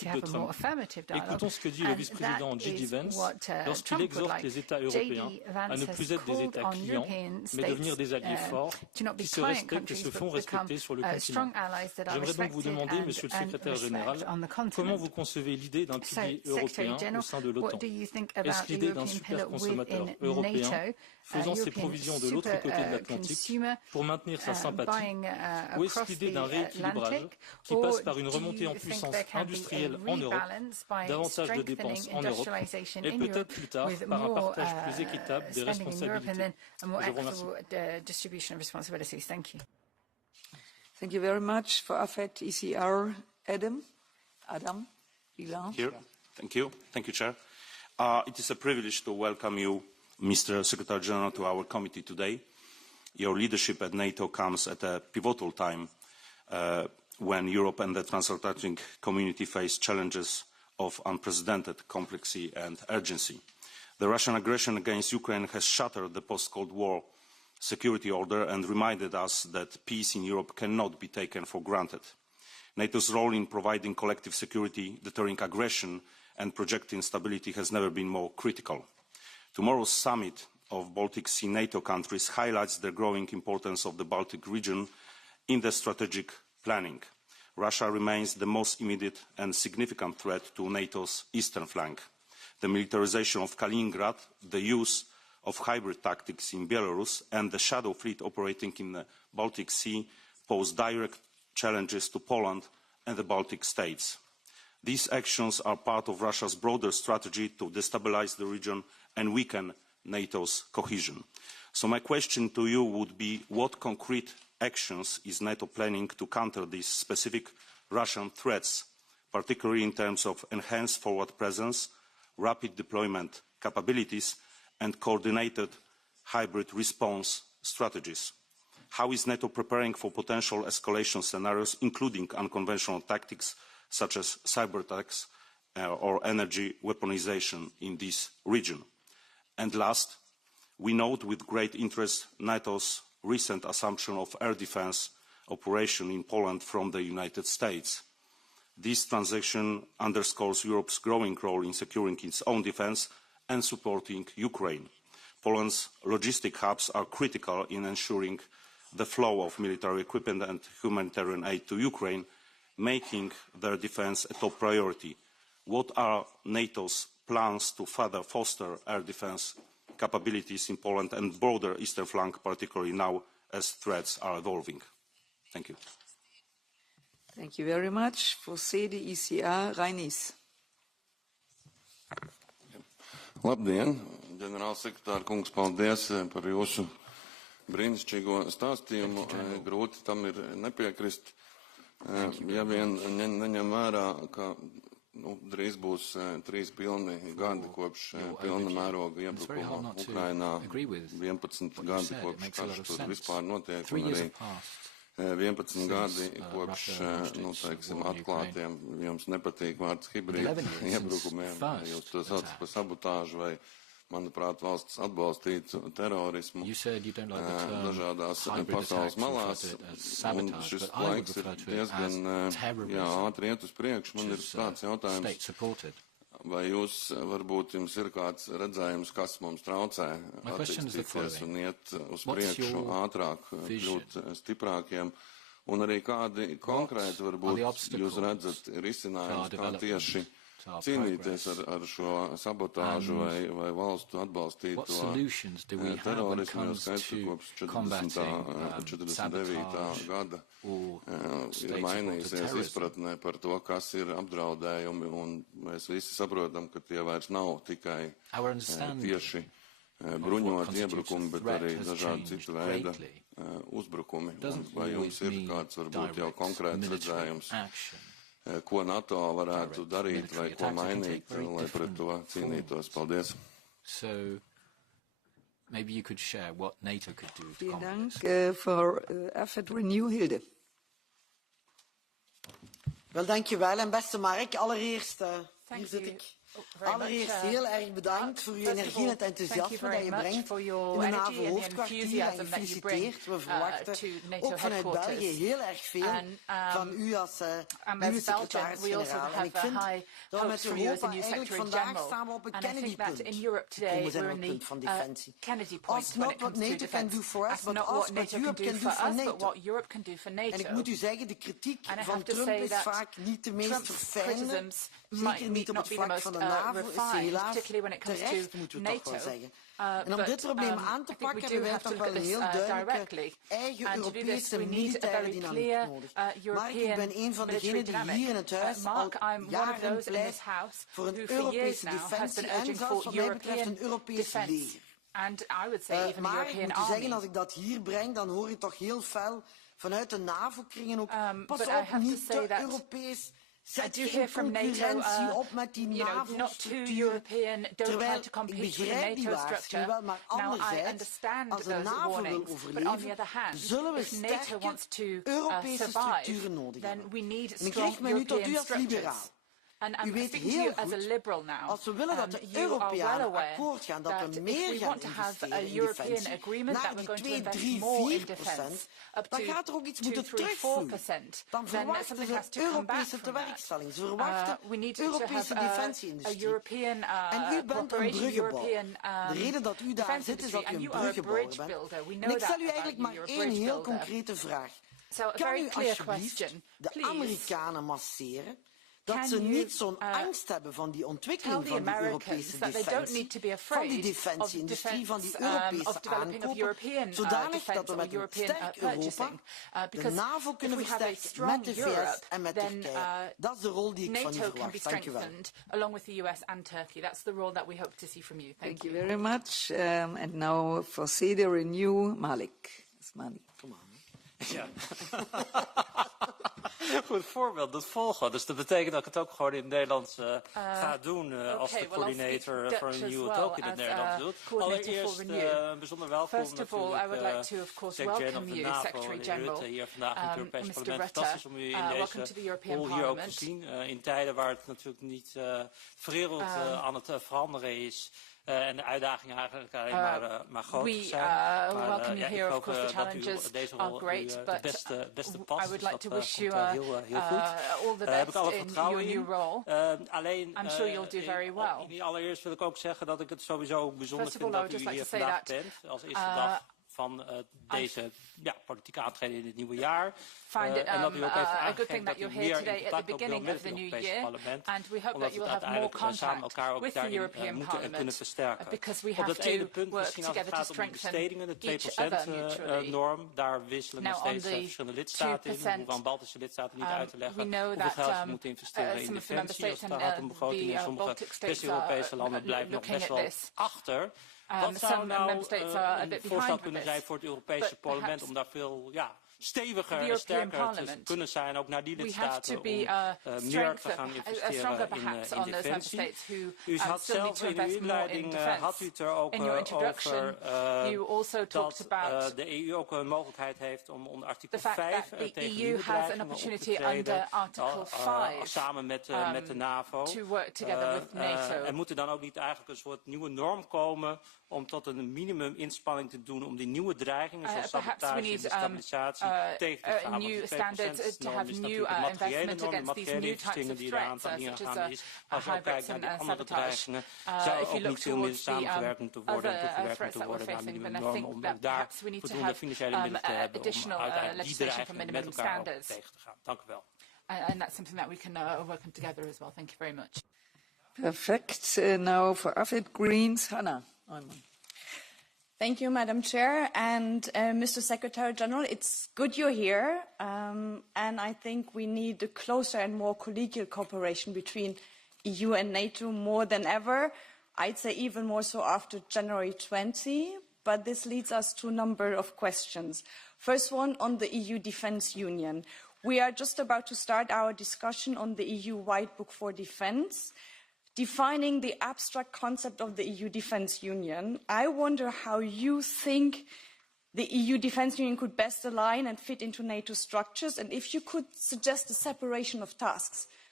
politique de Trump. Écoutons ce que dit le vice-président J.D. Vance lorsqu'il exhorte les États européens à ne plus être des États clients, mais devenir des alliés forts qui se respectent et se font respecter sur le continent. J'aimerais donc vous demander, Monsieur le Secrétaire général, comment vous concevez l'idée d'un pilier européen au sein de l'OTAN? Est-ce l'idée d'un super consommateur européen faisant ses provisions de l'autre côté de l'Atlantique pour maintenir sa sympathie, ou est-ce l'idée d'un rééquilibrage qui passe par une remontée en puissance industrielle en Europe, davantage de dépenses en Europe, et peut-être plus tard par un partage plus équitable des responsabilités? Je vous remercie. Thank you very much. For AFET ECR, Adam, Ilan. Here. Thank you. Thank you, Chair. It is a privilege to welcome you, Mr. Secretary General, to our committee today. Your leadership at NATO comes at a pivotal time when Europe and the transatlantic community face challenges of unprecedented complexity and urgency. The Russian aggression against Ukraine has shattered the post-Cold War security order and reminded us that peace in Europe cannot be taken for granted. NATO's role in providing collective security, deterring aggression and projecting stability has never been more critical. Tomorrow's summit of Baltic Sea NATO countries highlights the growing importance of the Baltic region in the strategic planning. Russia remains the most immediate and significant threat to NATO's eastern flank. The militarization of Kaliningrad, the use of hybrid tactics in Belarus, and the shadow fleet operating in the Baltic Sea pose direct challenges to Poland and the Baltic states. These actions are part of Russia's broader strategy to destabilize the region and weaken NATO's cohesion. So my question to you would be, what concrete actions is NATO planning to counter these specific Russian threats, particularly in terms of enhanced forward presence, rapid deployment capabilities, and coordinated hybrid response strategies? How is NATO preparing for potential escalation scenarios, including unconventional tactics such as cyber attacks or energy weaponization in this region? And last, we note with great interest NATO's recent assumption of air defense operation in Poland from the United States. This transaction underscores Europe's growing role in securing its own defense and supporting Ukraine. Poland's logistic hubs are critical in ensuring the flow of military equipment and humanitarian aid to Ukraine, making their defense a top priority. What are NATO's plans to further foster air defense capabilities in Poland and broader eastern flank, particularly now as threats are evolving? Thank you. Thank you very much. For CDECR, Reinis. Labdien, ģenerālsekretār kungs, paldies par jūsu brīnišķīgo stāstījumu. Grūti tam ir nepiekrist. Ja vien neņem vērā, ka drīz būs 3 pilni gadi kopš pilna mēroga iebrukuma Ukrainā, 11 gadi kopš karš tur vispār notiek, un arī 11 gadi kopš, teiksim, atklātiem, jums nepatīk vārds hibrīda iebrukumiem, jūs to saucat par sabotāžu vai, manuprāt, valsts atbalstītu terorismu dažādās pasaules malās, un šis laiks ir diezgan ātri iet uz priekšu. Man ir tāds jautājums, vai jūs, varbūt jums ir kāds redzējums, kas mums traucē attīstīties un iet uz priekšu ātrāk, kļūt stiprākiem, un arī kādi konkrēti, varbūt, jūs redzat risinājums, kā tieši cīnīties ar šo sabotāžu vai valstu atbalstīto terorismu, jo skaidrs, kopš 49. gada ir mainījusies izpratnē par to, kas ir apdraudējumi, un mēs visi saprotam, ka tie vairs nav tikai tieši bruņot iebrukumi, bet arī dažādi citu veida uzbrukumi. Vai jums ir kāds, varbūt, jau konkrēts redzējums, ko NATO varētu darīt vai ko mainīt, lai pret to cīnītos? Paldies. So, maybe you could share what NATO could do to combat this. For AFET Renew, Hilde. Wel, dankjewel. En beste Mark, allereerst, hier zit ik Allereerst heel erg bedankt voor uw energie en het enthousiasme dat je brengt in de NAVO-hoofdkwartier en gefeliciteerd. We verwachten ook vanuit België heel erg veel van u als nieuwe secretaris-generaal. En ik vind dat we met Europa eigenlijk vandaag staan op een Kennedy-punt. Komen zijn op het punt van defensie. Als not what NATO can do for us, but also what Europe can do for NATO. En ik moet u zeggen, de kritiek van Trump is vaak niet de meest verfijnde. Zeker niet op het vlak van de NAVO is ze helaas terecht, moeten we toch wel zeggen. En om dit probleem aan te pakken hebben wij toch wel een heel duidelijke eigen Europese militaire dynamiek nodig. Mark, ik ben een van degenen die hier in het huis al jaren pleit voor een Europese defensie en zelfs wat mij betreft een Europees leger. Maar ik moet u zeggen, als ik dat hier breng, dan hoor je toch heel fel vanuit de NAVO-kringen ook, pas op, niet te Europees. Zet geen concurrentie op met die NAVO-structuur, terwijl ik begrijp die waarschuwing wel, maar anderzijds, als de NAVO wil overleven, zullen we sterke Europese structuren nodig hebben. En ik richt me nu tot u als liberaal. U weet heel goed, als we willen dat de Europeanen akkoord gaan, dat we meer gaan investeren in defensie, naar die 2, 3, 4%, dan gaat er ook iets moeten terugvloeien. Dan verwachten ze Europese tewerkstelling. Ze verwachten Europese defensieindustrie. En u bent een bruggenbouwer. De reden dat u daar zit, is dat u een bruggenbouwer bent. En ik stel u eigenlijk maar één heel concrete vraag. Kan u alsjeblieft de Amerikanen masseren? Dat ze niet zo'n angst hebben van die ontwikkeling van die Europese defensie, van die defensieindustrie, van die Europese aankopen, zodanig dat we met een sterk Europa de NAVO kunnen versterken met de VS en met Turkije. Dat is de rol die ik van u verwacht. Dank u wel. Along with the US and Turkey, that's the role that we hope to see from you. Thank you very much. And now for CD Renew, Malik. Come on. Ja. Goed voorbeeld, dat volgen. Dus dat betekent dat ik het ook gewoon in het Nederlands ga doen als de coördinator voor een nieuwe ook in het Nederlands doet. Allereerst bijzonder welkom natuurlijk secretary of the NAVO, Rutte, hier vandaag in het Europees Parlement. Fantastisch om u in deze rol hier ook te zien. In tijden waar het natuurlijk niet de wereld aan het veranderen is. En de uitdagingen eigenlijk alleen maar groter zijn. Welcome you here. Of course, the challenges are great, but beste past. I would like to wish you heel goed. All the best in your new role. Alleen, I'm sure you'll do very well. Allereerst wil ik ook zeggen dat ik het sowieso bijzonder vind dat u hier vandaag bent. Als eerste dag van deze politieke aantreden in het nieuwe jaar. Find it a good thing that you're here today at the beginning of the new year, and we hope that you will have more contact with the European Parliament, because we have to work together to strengthen each other mutually. Norm, daar wisselen nog steeds verschillende lidstaten in. Hoeven aan Baltische lidstaten niet uit te leggen hoeveel geld ze moeten investeren in defensie als het gaat om begroting. En sommige West-Europese landen blijven nog best wel achter. Wat zou nou een voorstel kunnen zijn voor het Europese parlement om daar veel steviger en sterker te kunnen zijn, ook naar die lidstaten, om meer te gaan investeren in defensie. U had zelf in uw inleiding had u het er ook over dat de EU ook een mogelijkheid heeft om onder artikel 5 tegen nieuwe dreigingen op te treden, samen met de NAVO. En moet er dan ook niet eigenlijk een soort nieuwe norm komen om tot een minimum inspanning te doen om die nieuwe dreigingen zoals sabotage en destabilisatie tegen te gaan. New standards to have new investment against these new types of threats, such as hybrids and sabotage. If you look towards the other threats that we're facing, then I think that perhaps we need to have additional legislation for minimum standards. And that's something that we can work on together as well. Thank you very much. Perfect. Now for AFID Greens, Hannah. Thank you, Madam Chair. And Mr. Secretary General, it's good you're here. And I think we need a closer and more collegial cooperation between EU and NATO more than ever. I'd say even more so after January 20. But this leads us to a number of questions. First one on the EU Defence Union. We are just about to start our discussion on the EU White Book for Defence. Defining the abstract concept of the EU Defence Union, I wonder how you think the EU Defence Union could best align and fit into NATO structures, and if you could suggest a separation of tasks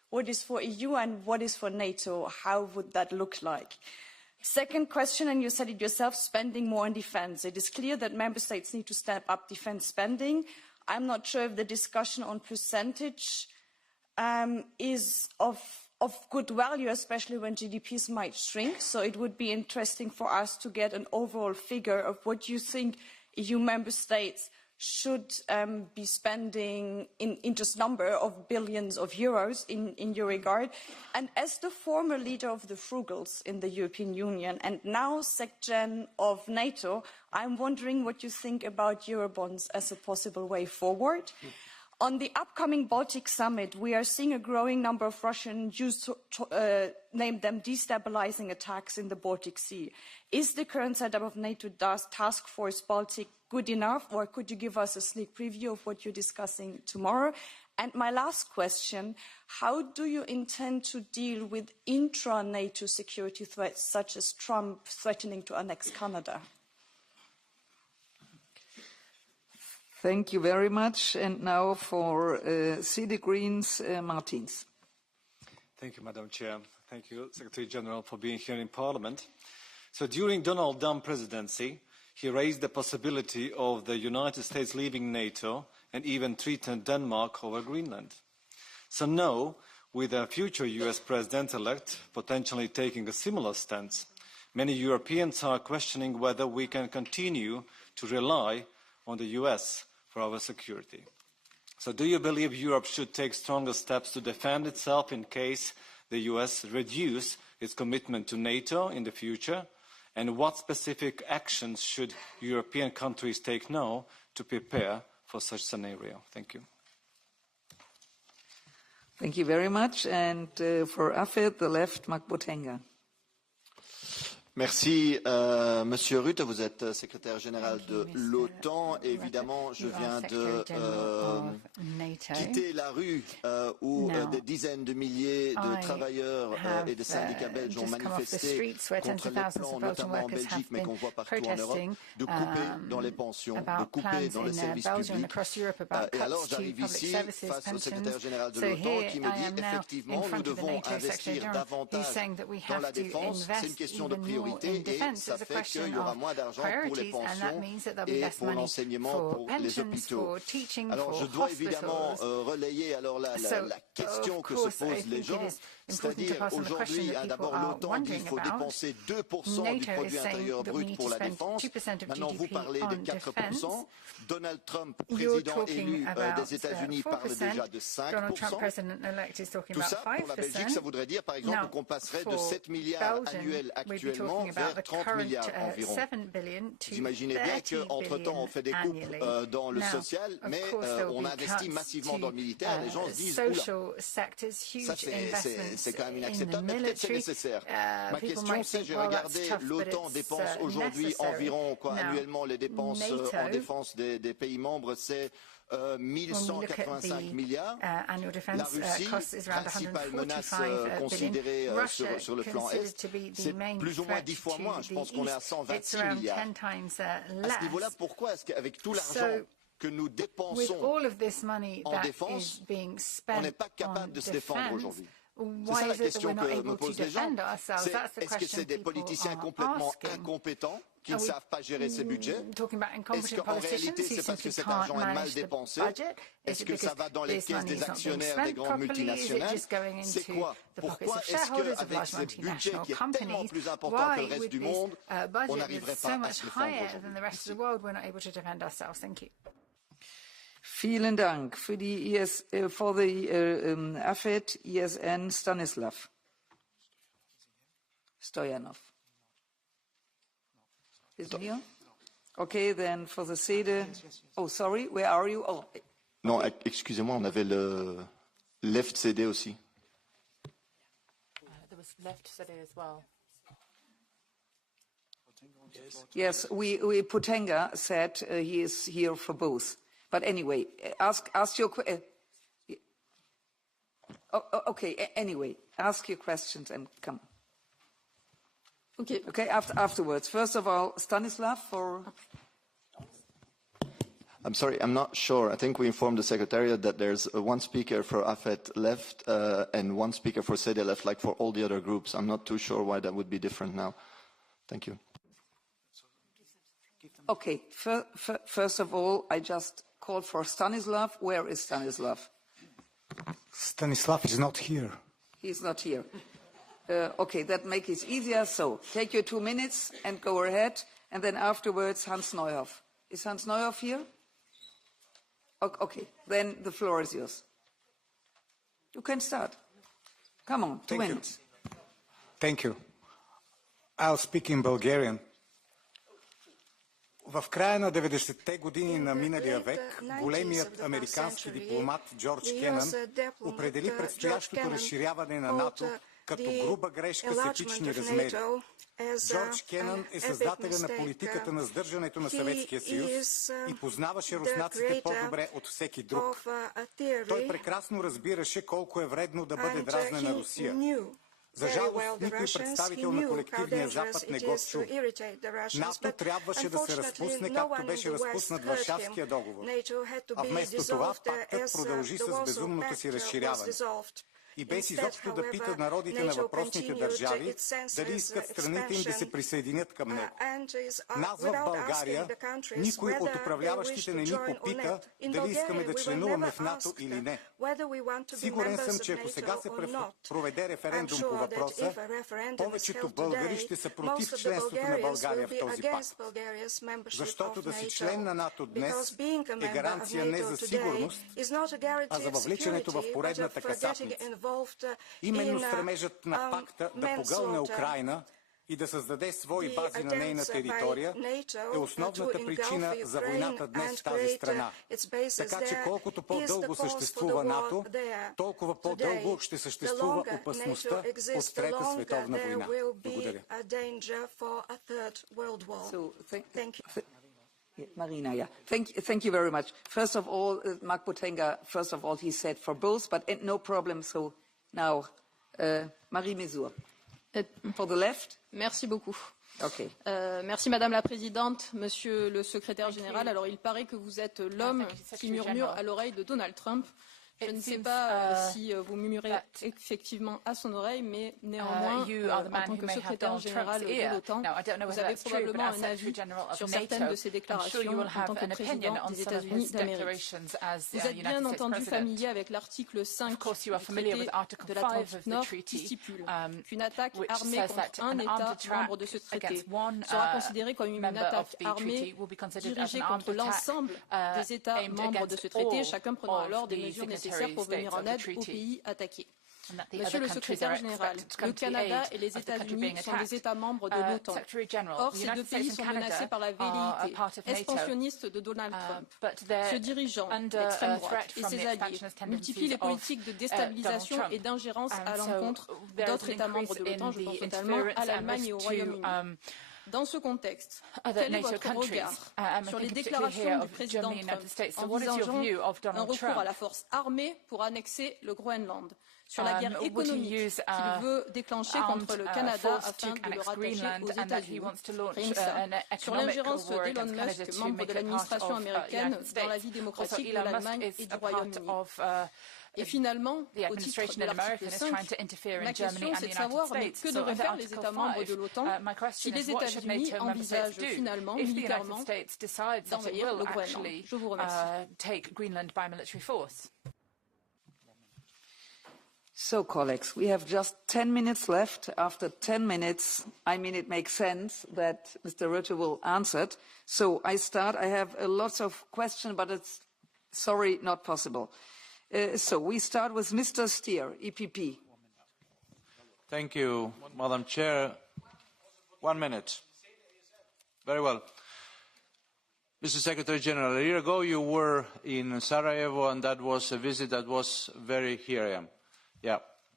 what is for EU and what is for NATO? How would that look like? Second question, and you said it yourself, spending more on defence. It is clear that member states need to step up defence spending. I'm not sure if the discussion on percentage is of good value, especially when GDPs might shrink. So it would be interesting for us to get an overall figure of what you think EU member states should be spending in just number of billions of euros in your regard. And as the former leader of the Frugals in the European Union and now SecGen of NATO, I'm wondering what you think about Eurobonds as a possible way forward. On the upcoming Baltic summit, we are seeing a growing number of Russian Jews name them destabilizing attacks in the Baltic Sea. Is the current setup of NATO Task Force Baltic good enough, or could you give us a sneak preview of what you're discussing tomorrow? And my last question, how do you intend to deal with intra-NATO security threats, such as Trump threatening to annex Canada? Thank you very much. And now for CD Greens, Martins. Thank you, Madam Chair. Thank you, Secretary General, for being here in Parliament. So during Donald Trump presidency, he raised the possibility of the United States leaving NATO and even threatened Denmark over Greenland. So now, with a future US president-elect potentially taking a similar stance, many Europeans are questioning whether we can continue to rely on the US for our security. So do you believe Europe should take stronger steps to defend itself in case the US reduce its commitment to NATO in the future? And what specific actions should European countries take now to prepare for such scenario? Thank you. Thank you very much. And for AFED, the left, Mark Botenga. Merci, Monsieur Rutte. Vous êtes secrétaire général de l'OTAN. Évidemment, je viens de quitter la rue où des dizaines de milliers de travailleurs et de syndicats belges ont manifesté contre les plans, notamment en Belgique, mais qu'on voit partout en Europe, de couper dans les pensions, de couper dans les services publics. Et alors, j'arrive ici face au secrétaire général de l'OTAN qui me dit effectivement, nous devons investir davantage dans la défense. C'est une question de priorité. Et ça fait qu'il y aura moins d'argent pour les pensions et pour l'enseignement, pour les hôpitaux. Alors je dois évidemment relayer alors la question que se posent les gens, c'est-à-dire aujourd'hui, d'abord l'OTAN dit qu'il faut dépenser 2% du produit intérieur brut pour la défense. Maintenant vous parlez de 4%. Donald Trump, président élu des États-Unis, parle déjà de 5%. Tout ça pour la Belgique, ça voudrait dire par exemple qu'on passerait de 7 milliards annuels actuellement vers 30 milliards environ. Vous imaginez bien qu'entre-temps, on fait des coupes dans le social, mais on investit massivement dans le militaire. Les gens se disent, oula, ça c'est quand même inacceptable, mais peut-être c'est nécessaire. Ma question c'est, j'ai regardé, l'OTAN dépense aujourd'hui environ, annuellement, les dépenses en défense des pays membres, c'est 1185 milliards. La Russie, principale menace considérée sur le flanc Est, c'est plus ou moins 10 fois moins. Je pense qu'on est à 126 milliards. À ce niveau-là, pourquoi est-ce qu'avec tout l'argent que nous dépensons en défense, on n'est pas capable de se défendre aujourd'hui? C'est ça la question que me posent les gens. Est-ce que c'est des politiciens complètement incompétents qui ne savent pas gérer ces budgets? Est-ce qu'en réalité, c'est parce que cet argent est mal dépensé? Est-ce que ça va dans les caisses des actionnaires des grandes multinationales? C'est quoi? Pourquoi est-ce qu'avec ce budget qui est tellement plus important que le reste du monde, on n'arriverait pas à se défendre aujourd'hui? Vielen Dank. Für die for the AFED ESN Stanislav Stoyanov. Is he here? Okay, then for the SEDE. Oh, sorry, where are you? Oh. Non, excusez-moi, on avait le left CD aussi. There was left CD as well. Yes, we Potenga said he is here for both. But anyway, ask your okay. Anyway, ask your questions and come. Okay. Okay. Afterwards. First of all, Stanislav for. I'm sorry, I'm not sure. I think we informed the Secretariat that there's one speaker for AFET left and one speaker for SEDE left, like for all the other groups. I'm not too sure why that would be different now. Thank you. Okay, first of all, I just called for Stanislav. Where is Stanislav? Stanislav is not here. He's not here. Okay, that makes it easier. So take your 2 minutes and go ahead. And then afterwards, Hans Neuhoff. Is Hans Neuhoff here? Okay, then the floor is yours. You can start. Come on, 2 minutes. Thank you. I'll speak in Bulgarian. В края на 90-те години на миналия век големият американски дипломат Джордж Кенън определи предстоящото разширяване на НАТО като груба грешка с епични размери. Джордж Кенън е създателя на политиката на сдържането на Съветския съюз и познаваше руснаците по-добре от всеки друг. Той прекрасно разбираше колко е вредно да бъде дразнена Русия. За жалост, никой представител на колективния Запад не го чу. НАТО трябваше да се разпусне, както беше разпуснат Варшавския договор. А вместо това, пактът продължи с безумното си разширяване. И без изобщо да пита народите на въпросните държави дали искат страните им да се присъединят към него. Нас в България никой от управляващите не ни попита дали искаме да членуваме в НАТО или не. Сигурен съм, че ако сега се проведе референдум по въпроса, повечето българи ще са против членството на България в този пакт. Защото да си член на НАТО днес е гаранция не за сигурност, а за въвличането в поредната касапница. Именно стремежът на пакта да погълне Украйна и да създаде свои бази на нейна територия е основната причина за войната днес в тази страна. Така че колкото по-дълго съществува НАТО, толкова по-дълго ще съществува опасността от Трета световна война. Благодаря. Marina, yeah. Thank you very much. First of all, Mark Botenga, first of all, he said for both, but no problem. So now, Marie Mesur. For the left. Merci beaucoup. Okay. Merci Madame la Présidente, Monsieur le Secrétaire Général. Alors il paraît que vous êtes l'homme qui murmure à l'oreille de Donald Trump. Je ne sais pas si vous murmurez effectivement à son oreille, mais néanmoins, en tant que secrétaire général de l'OTAN, vous avez probablement un avis sur certaines de ces déclarations en tant que président des États-Unis d'Amérique. Vous êtes bien entendu familier avec l'article 5 du traité de l'Atlantique Nord qui stipule qu'une attaque armée contre un État membre de ce traité sera considérée comme une attaque armée dirigée contre l'ensemble des États membres de ce traité, chacun prenant alors des mesures nécessaires pour venir en aide aux pays attaqués. Monsieur le secrétaire général, le Canada et les États-Unis sont des États membres de l'OTAN. Or, ces deux pays sont menacés par la velléité expansionniste de Donald Trump. Ce dirigeant d'extrême droite et ses alliés multiplient les politiques de déstabilisation et d'ingérence à l'encontre d'autres États membres de l'OTAN, je pense notamment à l'Allemagne et au Royaume-Uni. Dans ce contexte, quel est votre regard sur les déclarations du président Trump envisageant un recours à la force armée pour annexer le Groenland, sur la guerre économique qu'il veut déclencher contre le Canada afin de le rattacher aux États-Unis, sur l'ingérence d'Elon Musk, membre de l'administration américaine, dans la vie démocratique de l'Allemagne et du Royaume-Uni. Et finalement, au titre de l'article 5, ma question c'est de savoir que devraient faire les États membres de l'OTAN si les États-Unis envisagent finalement, militairement, d'envahir le Groenland. Je vous remercie. So, colleagues, we have just 10 minutes left. After 10 minutes, I mean, it makes sense that Mr. Rutte will answer it. So I start. I have lots of questions, but it's, sorry, not possible. So we start with Mr. Stier, EPP. Thank you, Madam Chair. 1 minute. Very well. Mr. Secretary General, a year ago you were in Sarajevo, and that was a visit that was very, here I am. Yeah,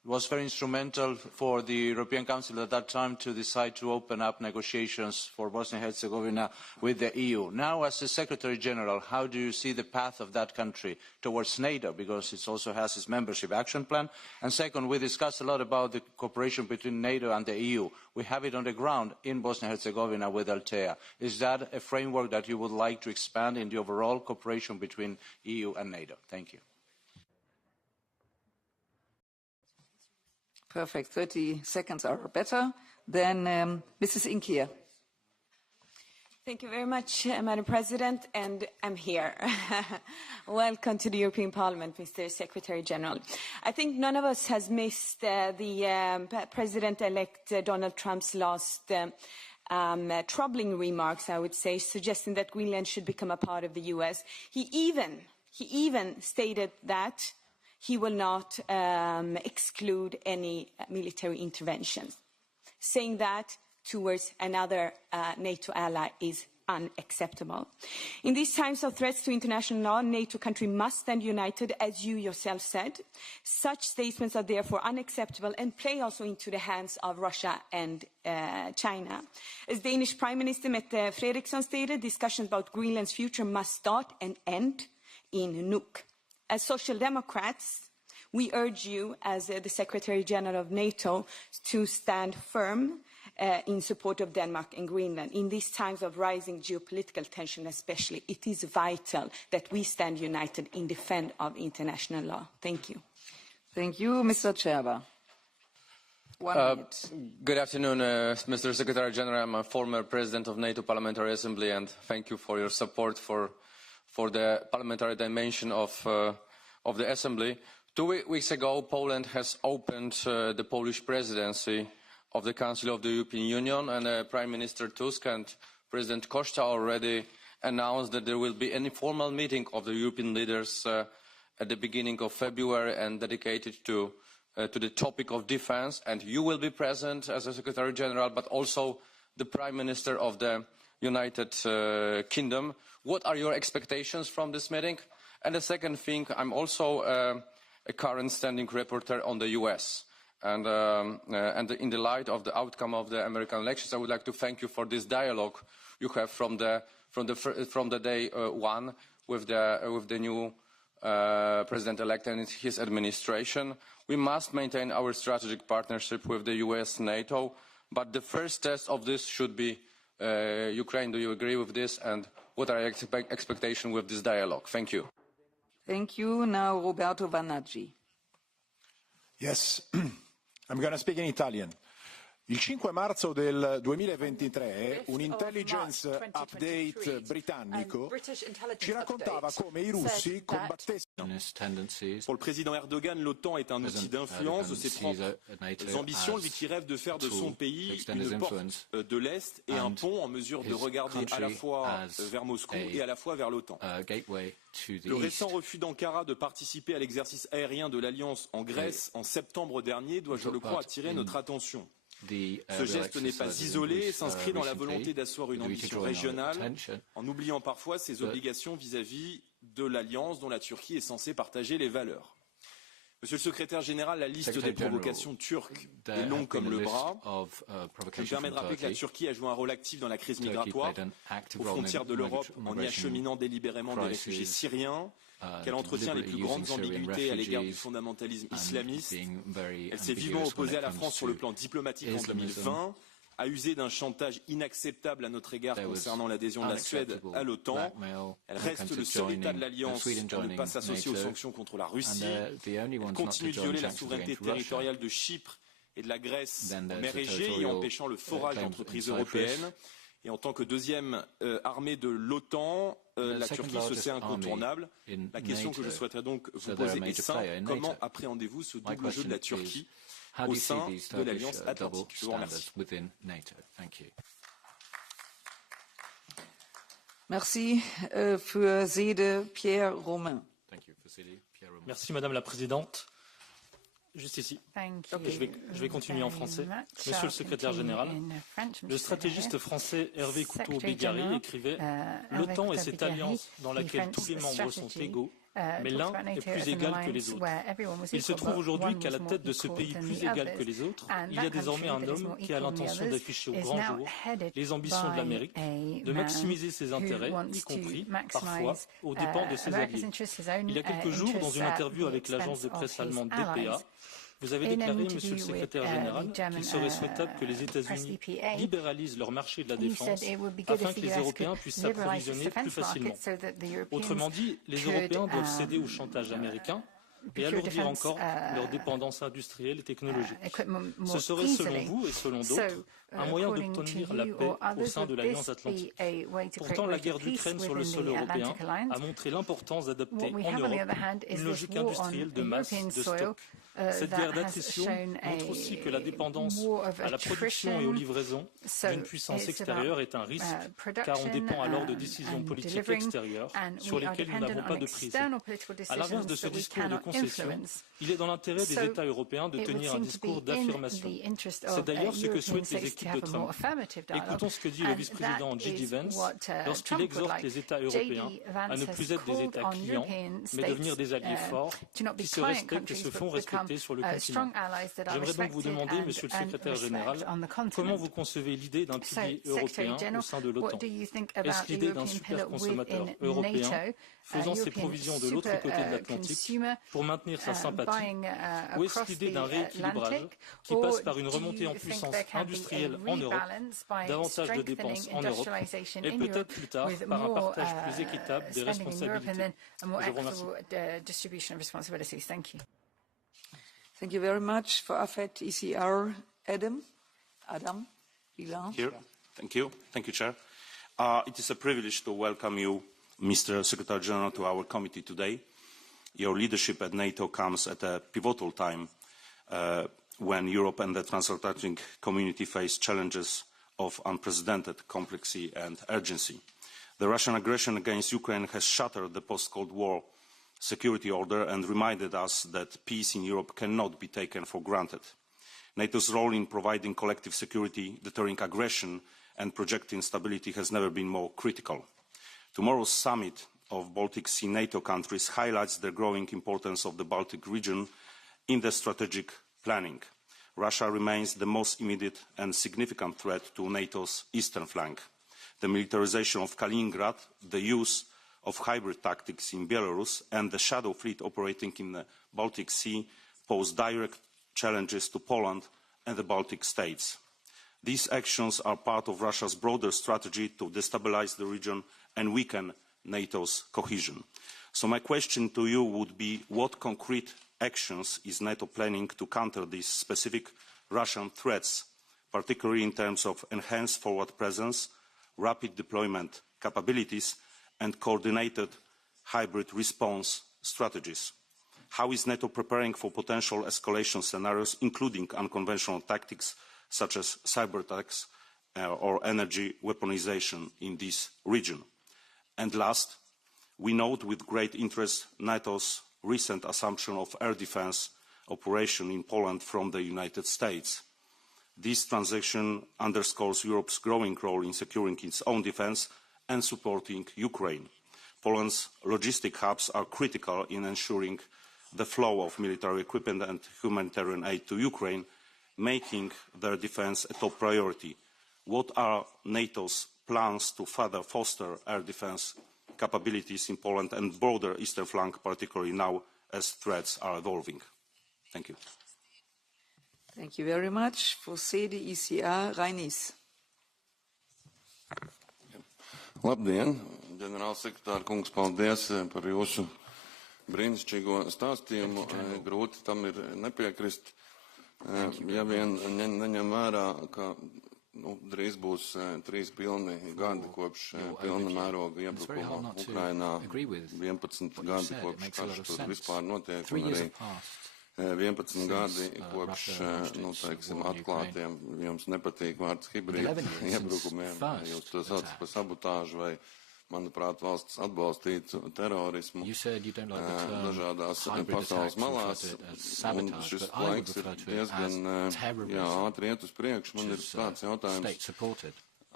was very instrumental for the European Council at that time to decide to open up negotiations for Bosnia and Herzegovina with the EU. Now, as the Secretary General, how do you see the path of that country towards NATO, because it also has its membership action plan? And second, we discussed a lot about the cooperation between NATO and the EU. We have it on the ground in Bosnia and Herzegovina with Altea. Is that a framework that you would like to expand in the overall cooperation between EU and NATO? Thank you. Perfect. 30 seconds are better. Then Mrs. Inkia. Thank you very much, Madam President, and I'm here. Welcome to the European Parliament, Mr. Secretary General. I think none of us has missed the President-elect Donald Trump's last troubling remarks, I would say, suggesting that Greenland should become a part of the US. He even stated that he will not exclude any military interventions. Saying that towards another NATO ally is unacceptable. In these times of threats to international law, NATO countries must stand united, as you yourself said. Such statements are therefore unacceptable and play also into the hands of Russia and China. As Danish Prime Minister Mette Frederiksen stated, discussions about Greenland's future must start and end in Nuuk. As Social Democrats, we urge you, as the Secretary General of NATO, to stand firm in support of Denmark and Greenland. In these times of rising geopolitical tension especially, it is vital that we stand united in defense of international law. Thank you. Thank you. Mr. Cerba. 1 minute. Good afternoon, Mr. Secretary General. I'm a former President of NATO Parliamentary Assembly, and thank you for your support for the parliamentary dimension of the Assembly. 2 weeks ago, Poland has opened the Polish presidency of the Council of the European Union, and Prime Minister Tusk and President Costa already announced that there will be an informal meeting of the European leaders at the beginning of February and dedicated to the topic of defense. And you will be present as a Secretary General, but also the Prime Minister of the United Kingdom. What are your expectations from this meeting? And the second thing, I'm also a current standing rapporteur on the US. And in the light of the outcome of the American elections, I would like to thank you for this dialogue you have from the day one with the new president-elect and his administration. We must maintain our strategic partnership with the US, NATO, but the first test of this should be Ukraine. Do you agree with this? And what are your expectations with this dialogue? Thank you. Thank you. Now Roberto Vanaggi. Yes. I'm going to speak in Italian. Il 5 marzo del 2023 un intelligence update britannico ci raccontava come i russi combattessero. Pour le président Erdogan, l'OTAN est un outil d'influence de ses propres ambitions, lui qui rêve de faire de son pays une porte de l'Est et un pont en mesure de regarder à la fois vers Moscou et à la fois vers l'OTAN. Le récent refus d'Ankara de participer à l'exercice aérien de l'Alliance en Grèce en septembre dernier doit, je le crois, attirer notre attention. Ce geste n'est pas isolé et s'inscrit dans la volonté d'asseoir une ambition régionale, en oubliant parfois ses obligations vis-à-vis de l'Alliance dont la Turquie est censée partager les valeurs. Monsieur le secrétaire général, la liste des provocations turques est longue comme le bras. Je me permets de rappeler que la Turquie a joué un rôle actif dans la crise migratoire aux frontières de l'Europe en y acheminant délibérément des réfugiés syriens, qu'elle entretient les plus grandes ambiguïtés à l'égard du fondamentalisme islamiste. Elle s'est vivement opposée à la France sur le plan diplomatique en 2020, a usé d'un chantage inacceptable à notre égard concernant l'adhésion de la Suède à l'OTAN. Elle reste le seul État de l'Alliance pour ne pas s'associer aux sanctions contre la Russie. Elle continue de violer la souveraineté territoriale de Chypre et de la Grèce en mer Égée, y empêchant le forage d'entreprises européennes. Et en tant que deuxième armée de l'OTAN, la Turquie se sait incontournable. La question que je souhaiterais donc vous poser est simple. Comment appréhendez-vous ce double jeu de la Turquie au sein de l'Alliance Atlantique? Je vous remercie. Merci. Für Sede, Pierre Romain. Merci Madame la Présidente. Juste ici. Je vais continuer en français. Monsieur le secrétaire général, le stratégiste français Hervé Couteau-Bégary écrivait « L'OTAN est cette alliance dans laquelle tous les membres sont égaux mais l'un est plus égal que les autres. Il se trouve aujourd'hui qu'à la tête de ce pays plus égal que les autres, il y a désormais un homme qui a l'intention d'afficher au grand jour les ambitions de l'Amérique, de maximiser ses intérêts, y compris, parfois, aux dépens de ses alliés. Il y a quelques jours, dans une interview avec l'agence de presse allemande DPA, vous avez déclaré, Monsieur le Secrétaire général, qu'il serait souhaitable que les États-Unis libéralisent leur marché de la défense afin que les Européens puissent s'approvisionner plus facilement. Autrement dit, les Européens doivent céder au chantage américain et alourdir encore leur dépendance industrielle et technologique. Ce serait, selon vous et selon d'autres, un moyen d'obtenir la paix au sein de l'Alliance Atlantique. Pourtant, la guerre d'Ukraine sur le sol européen a montré l'importance d'adopter en Europe une logique industrielle de masse, de stock. Cette guerre d'attrition montre aussi que la dépendance à la production et aux livraisons d'une puissance extérieure est un risque, car on dépend alors de décisions politiques extérieures sur lesquelles nous n'avons pas de prise. À l'inverse de ce discours de concession, il est dans l'intérêt des États européens de tenir un discours d'affirmation. C'est d'ailleurs ce que souhaitent les équipes de Trump. Écoutons ce que dit le vice-président J.D. Vance lorsqu'il exhorte les États européens à ne plus être des États clients, mais devenir des alliés forts qui se respectent et se font respecter sur le continent. J'aimerais donc vous demander, Monsieur le Secrétaire général, comment vous concevez l'idée d'un pilier européen au sein de l'OTAN? Est-ce l'idée d'un super consommateur européen faisant ses provisions de l'autre côté de l'Atlantique pour maintenir sa sympathie, ou est-ce l'idée d'un rééquilibrage qui passe par une remontée en puissance industrielle en Europe, davantage de dépenses en Europe, et peut-être plus tard par un partage plus équitable des responsabilités? Je vous remercie. Thank you very much. For AFET ECR, Adam Bilan. Here. Thank you. Thank you, Chair. It is a privilege to welcome you, Mr. Secretary General, to our committee today. Your leadership at NATO comes at a pivotal time when Europe and the transatlantic community face challenges of unprecedented complexity and urgency. The Russian aggression against Ukraine has shattered the post-Cold War security order and reminded us that peace in Europe cannot be taken for granted. NATO's role in providing collective security, deterring aggression and projecting stability has never been more critical. Tomorrow's summit of Baltic Sea NATO countries highlights the growing importance of the Baltic region in the strategic planning. Russia remains the most immediate and significant threat to NATO's eastern flank. The militarization of Kaliningrad, the use of hybrid tactics in Belarus and the shadow fleet operating in the Baltic Sea pose direct challenges to Poland and the Baltic states. These actions are part of Russia's broader strategy to destabilize the region and weaken NATO's cohesion. So my question to you would be, what concrete actions is NATO planning to counter these specific Russian threats, particularly in terms of enhanced forward presence, rapid deployment capabilities, and coordinated hybrid response strategies? How is NATO preparing for potential escalation scenarios, including unconventional tactics such as cyber attacks or energy weaponization in this region? And last, we note with great interest NATO's recent assumption of air defense operation in Poland from the United States. This transaction underscores Europe's growing role in securing its own defense and supporting Ukraine. Poland's logistic hubs are critical in ensuring the flow of military equipment and humanitarian aid to Ukraine, making their defense a top priority. What are NATO's plans to further foster air defense capabilities in Poland and broader eastern flank, particularly now as threats are evolving? Thank you. Thank you very much. For CDECR, Reinis. Labdien, ģenerālsekretāra kungs, paldies par jūsu brīnišķīgo stāstījumu. Grūti tam ir nepiekrist, ja vien neņem vērā, ka drīz būs 3 pilni gadi kopš pilna mēroga iebrukuma Ukrainā, 11 gadi kopš karš tur vispār notiek, un arī 11 gadi kopš, teiksim, atklātiem, jums nepatīk vārds hibrīda iebrukumiem, jūs to saucat par sabotāžu vai, manuprāt, valsts atbalstītu terorismu dažādās pasaules malās, un šis laiks ir diezgan ātri iet uz priekšu. Man ir tāds jautājums,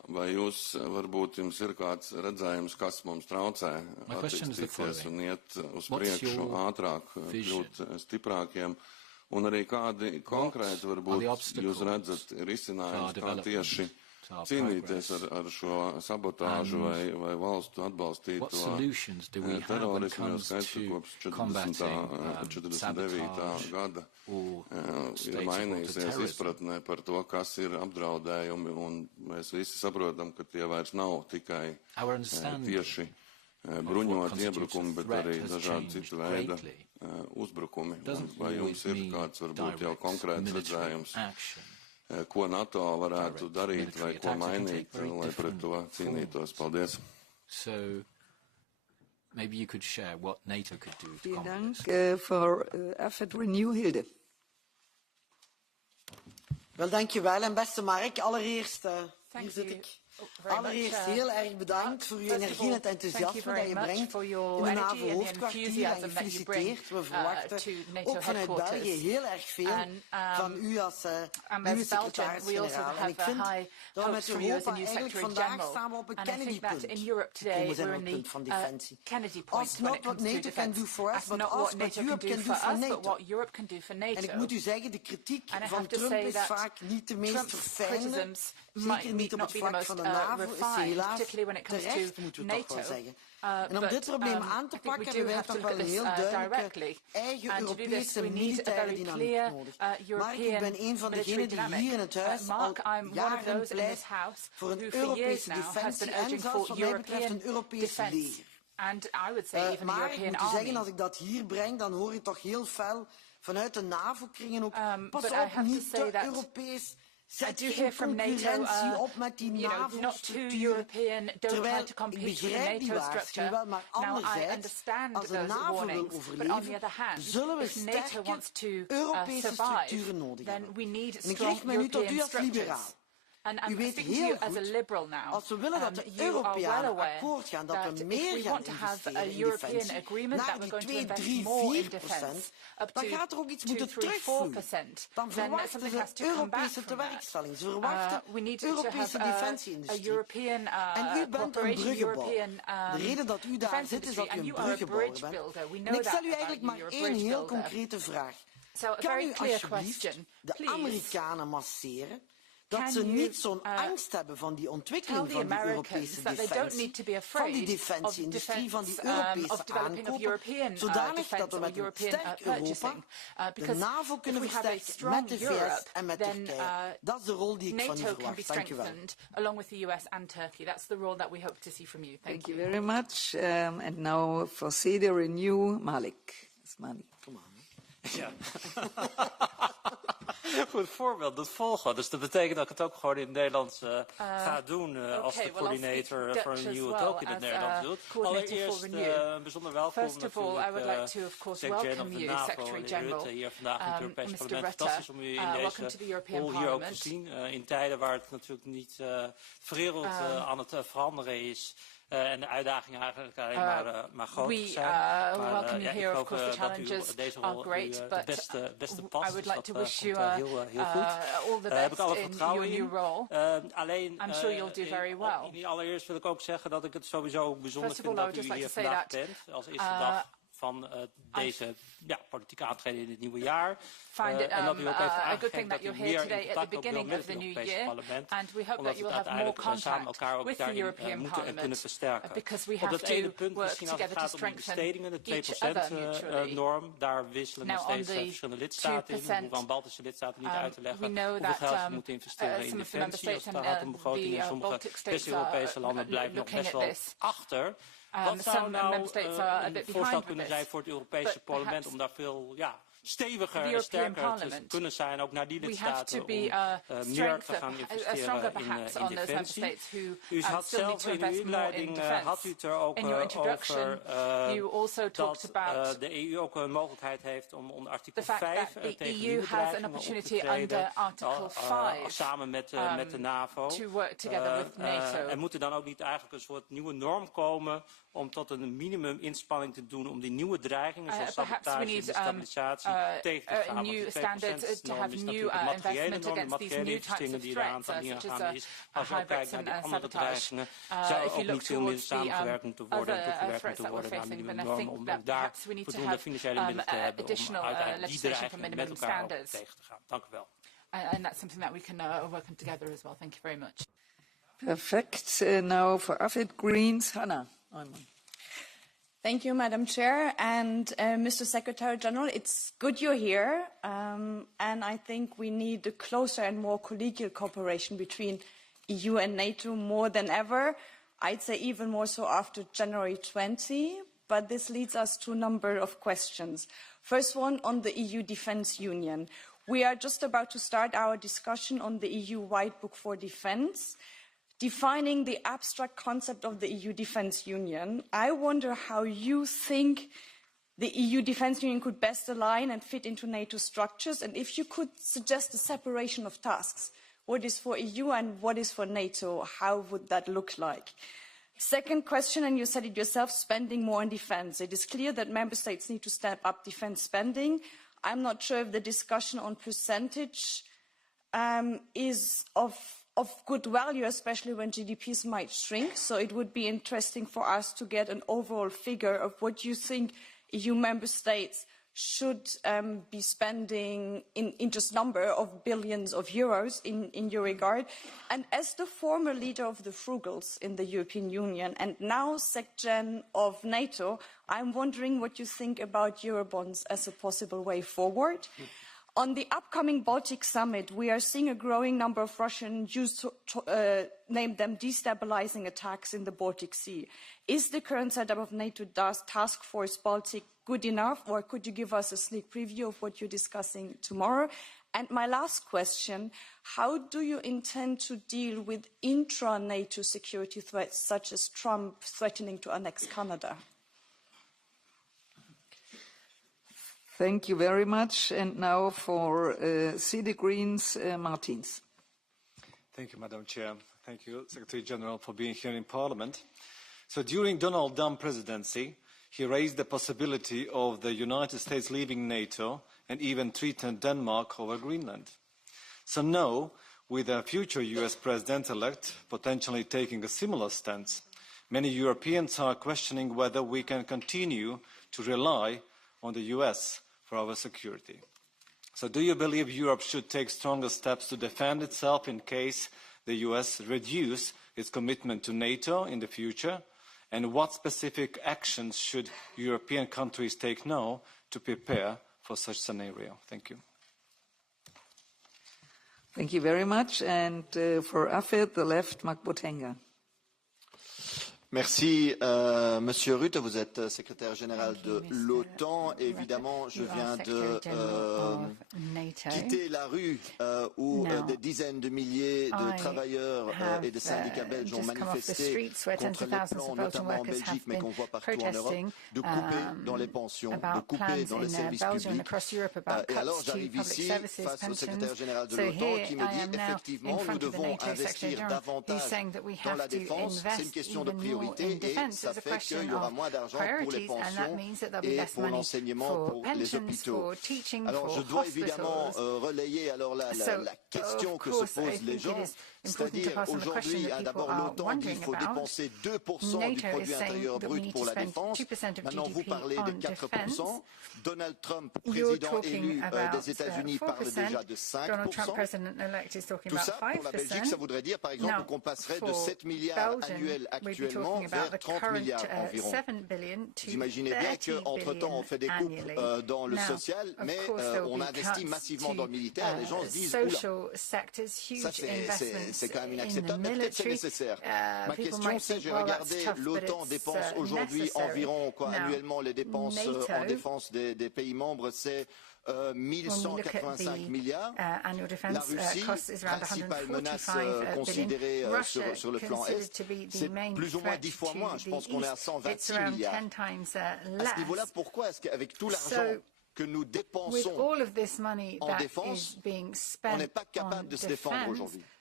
vai jūs varbūt jums ir kāds redzējums, kas mums traucē attīstīties un iet uz priekšu ātrāk, kļūt stiprākiem, un arī kādi konkrēti varbūt jūs redzat risinājums, kā tieši cīnīties ar šo sabotāžu vai valstu atbalstīto terorismu, jo skaidrs, ka kopš 49. gada ir mainījusies izpratnē par to, kas ir apdraudējumi, un mēs visi saprotam, ka tie vairs nav tikai tieši bruņoti iebrukumi, bet arī dažādi citu veida uzbrukumi. Vai jums ir kāds varbūt jau konkrēts redzējums, ko NATO varētu darīt vai ko mainīt, lai pret to cīnītos? Paldies. So, maybe you could share what NATO could do. Vielen Dank for AFET Renew, Hilde. Wel, dankjewel. En beste Mark, allereerst, hier zit ik. Allereerst heel erg bedankt voor uw energie en het enthousiasme dat je brengt in de NAVO-hoofdkwartier en gefeliciteerd. We verwachten ook vanuit België heel erg veel van u als nieuwe secretaris-generaal. En ik vind dat we met Europa eigenlijk vandaag staan op het Kennedy-punt. Komen zijn op het punt van defensie. It's not what NATO can do for us, but also what Europe can do for NATO. En ik moet u zeggen, de kritiek van Trump is vaak niet de meest verfijnde. Zeker niet op het vlak van de NAVO is ze helaas terecht, moeten we toch wel zeggen. En om dit probleem aan te pakken hebben wij toch wel een heel duidelijke eigen Europese militaire dynamiek nodig. Mark, ik ben een van degenen die hier in het huis al jaren pleit voor een Europese defensie en zelfs wat mij betreft een Europees leger. Maar ik moet u zeggen, als ik dat hier breng, dan hoor je toch heel fel vanuit de NAVO-kringen ook, pas op, niet te Europees. Zet geen concurrentie op met die NAVO-structuur, terwijl ik begrijp die waarschuwing wel, maar anderzijds, als de NAVO wil overleven, zullen we sterke Europese structuren nodig hebben. En ik richt mij nu tot u als liberaal. U weet heel goed, als we willen dat de Europeanen akkoord gaan, dat we meer gaan investeren in defensie, naar die 2, 3, 4%, dan gaat er ook iets moeten terugvloeien. Dan verwachten ze Europese tewerkstelling. Ze verwachten Europese defensie-industrie. En u bent een bruggenbouwer. De reden dat u daar zit is dat u een bruggenbouwer bent. En ik stel u eigenlijk maar één heel concrete vraag. Kan u alsjeblieft de Amerikanen masseren dat ze niet zo'n angst hebben van die ontwikkeling van die Europese defensie, van die defensie-industrie, van die Europese aankopen, zodanig dat we met een sterk Europa de NAVO kunnen versterken met de VS en met Turkije. Dat is de rol die ik van u verwacht. Dank u wel. Along with the US and Turkey. That's the role that we hope to see from you. Thank you very much. And now for CD Renew, Malik. Come on. Ja. Goed voorbeeld, dat volgen. Dus dat betekent dat ik het ook gewoon in het Nederlands ga doen als de coördinator voor een nieuwe ook in het Nederlands doet. Allereerst bijzonder welkom natuurlijk secretaris van de NAVO, Rutte, hier vandaag in het Europees Parlement. Fantastisch om u in deze rol hier ook te zien. In tijden waar het natuurlijk niet de wereld aan het veranderen is. En de uitdagingen eigenlijk alleen maar groter zijn. We welcome you here. Of course, the challenges are great, but I would like to wish you all the best in your new role. I'm sure you'll do very well. Allereerst wil ik ook zeggen dat ik het sowieso bijzonder vind dat u hier vandaag bent. Als eerste dag van deze politieke aantreden in het nieuwe jaar. Find it a good thing that you're here today at the beginning of the new year, and we hope that you will have more contact with the European Parliament, because we have to work together to strengthen each other mutually. Daar wisselen nog steeds verschillende lidstaten in. We hoeven aan Baltische lidstaten niet uit te leggen hoeveel geld ze moeten investeren in defensie. Als het gaat om begrotingen in sommige West-Europese landen blijven nog best wel achter. Wat zou nou een voorstel kunnen zijn voor het Europese parlement om daar veel steviger en sterker te kunnen zijn, ook naar die lidstaten, om meer te gaan investeren in defensie. U had zelf in uw inleiding had u het er ook over dat de EU ook een mogelijkheid heeft om onder artikel 5 tegen nieuwe dreigingen op te treden, samen met de NAVO. En moet er dan ook niet eigenlijk een soort nieuwe norm komen om tot een minimum inspanning te doen om die nieuwe dreigingen zoals sabotage en destabilisatie new standards, to have new investment against these new types of threats, such as hybrids and sabotage. If you look towards the other threats that we're facing, then I think that perhaps we need to have additional legislation for minimum standards. And that's something that we can work on together as well. Thank you very much. Perfect. Now for AFID Greens, Hannah. Thank you, Madam Chair. And Mr. Secretary General, it's good you're here. And I think we need a closer and more collegial cooperation between EU and NATO more than ever. I'd say even more so after January 20. But this leads us to a number of questions. First one on the EU Defence Union. We are just about to start our discussion on the EU White Book for Defence. Defining the abstract concept of the EU Defence Union, I wonder how you think the EU Defence Union could best align and fit into NATO structures, and if you could suggest a separation of tasks. What is for EU and what is for NATO? How would that look like? Second question, and you said it yourself, spending more on defence. It is clear that member states need to step up defence spending. I'm not sure if the discussion on percentage is of good value, especially when GDPs might shrink. So it would be interesting for us to get an overall figure of what you think EU member states should be spending in just number of billions of euros in your regard. And as the former leader of the Frugals in the European Union and now SecGen of NATO, I'm wondering what you think about Eurobonds as a possible way forward. On the upcoming Baltic summit, we are seeing a growing number of Russian Jews name them destabilizing attacks in the Baltic Sea. Is the current setup of NATO Task Force Baltic good enough, or could you give us a sneak preview of what you're discussing tomorrow? And my last question, how do you intend to deal with intra-NATO security threats, such as Trump threatening to annex Canada? Thank you very much. And now for CD Greens, Martins. Thank you, Madam Chair. Thank you, Secretary General, for being here in Parliament. So during Donald Trump presidency, he raised the possibility of the United States leaving NATO and even threatened Denmark over Greenland. So now, with a future US President-elect potentially taking a similar stance, many Europeans are questioning whether we can continue to rely on the US for our security. So do you believe Europe should take stronger steps to defend itself in case the US reduce its commitment to NATO in the future? And what specific actions should European countries take now to prepare for such scenario? Thank you. Thank you very much. And for AFED, the left, Mark Botenga. Merci, Monsieur Rutte. Vous êtes secrétaire général de l'OTAN. Évidemment, je viens de quitter la rue où des dizaines de milliers de travailleurs et de syndicats belges ont manifesté contre les plans, notamment en Belgique, mais qu'on voit partout en Europe, de couper dans les pensions, de couper dans les services publics. Et alors, j'arrive ici face au secrétaire général de l'OTAN qui me dit effectivement, nous devons investir davantage dans la défense. C'est une question de priorité. Et ça fait qu'il y aura moins d'argent pour les pensions et pour l'enseignement, pour les hôpitaux. Alors je dois évidemment relayer alors la question que se posent les gens, c'est-à-dire aujourd'hui, d'abord l'OTAN dit qu'il faut dépenser 2% du produit intérieur brut pour la défense. Maintenant vous parlez de 4%. Donald Trump, président élu des États-Unis, parle déjà de 5%. Tout ça pour la Belgique, ça voudrait dire par exemple qu'on passerait de 7 milliards annuels actuellement vers 30 milliards environ. Vous imaginez bien qu'entre-temps, on fait des coupes dans le social, mais on investit massivement dans le militaire. Les gens se disent, oula, ça c'est quand même inacceptable, mais peut-être c'est nécessaire. Ma question, c'est, j'ai regardé, l'OTAN dépense aujourd'hui environ, annuellement, les dépenses en défense des pays membres, c'est 1185 milliards. La Russie, principale menace considérée sur le plan Est, c'est plus ou moins 10 fois moins. Je pense qu'on est à 126 milliards. À ce niveau-là, pourquoi est-ce qu'avec tout l'argent que nous dépensons en défense, on n'est pas capable de se défendre aujourd'hui?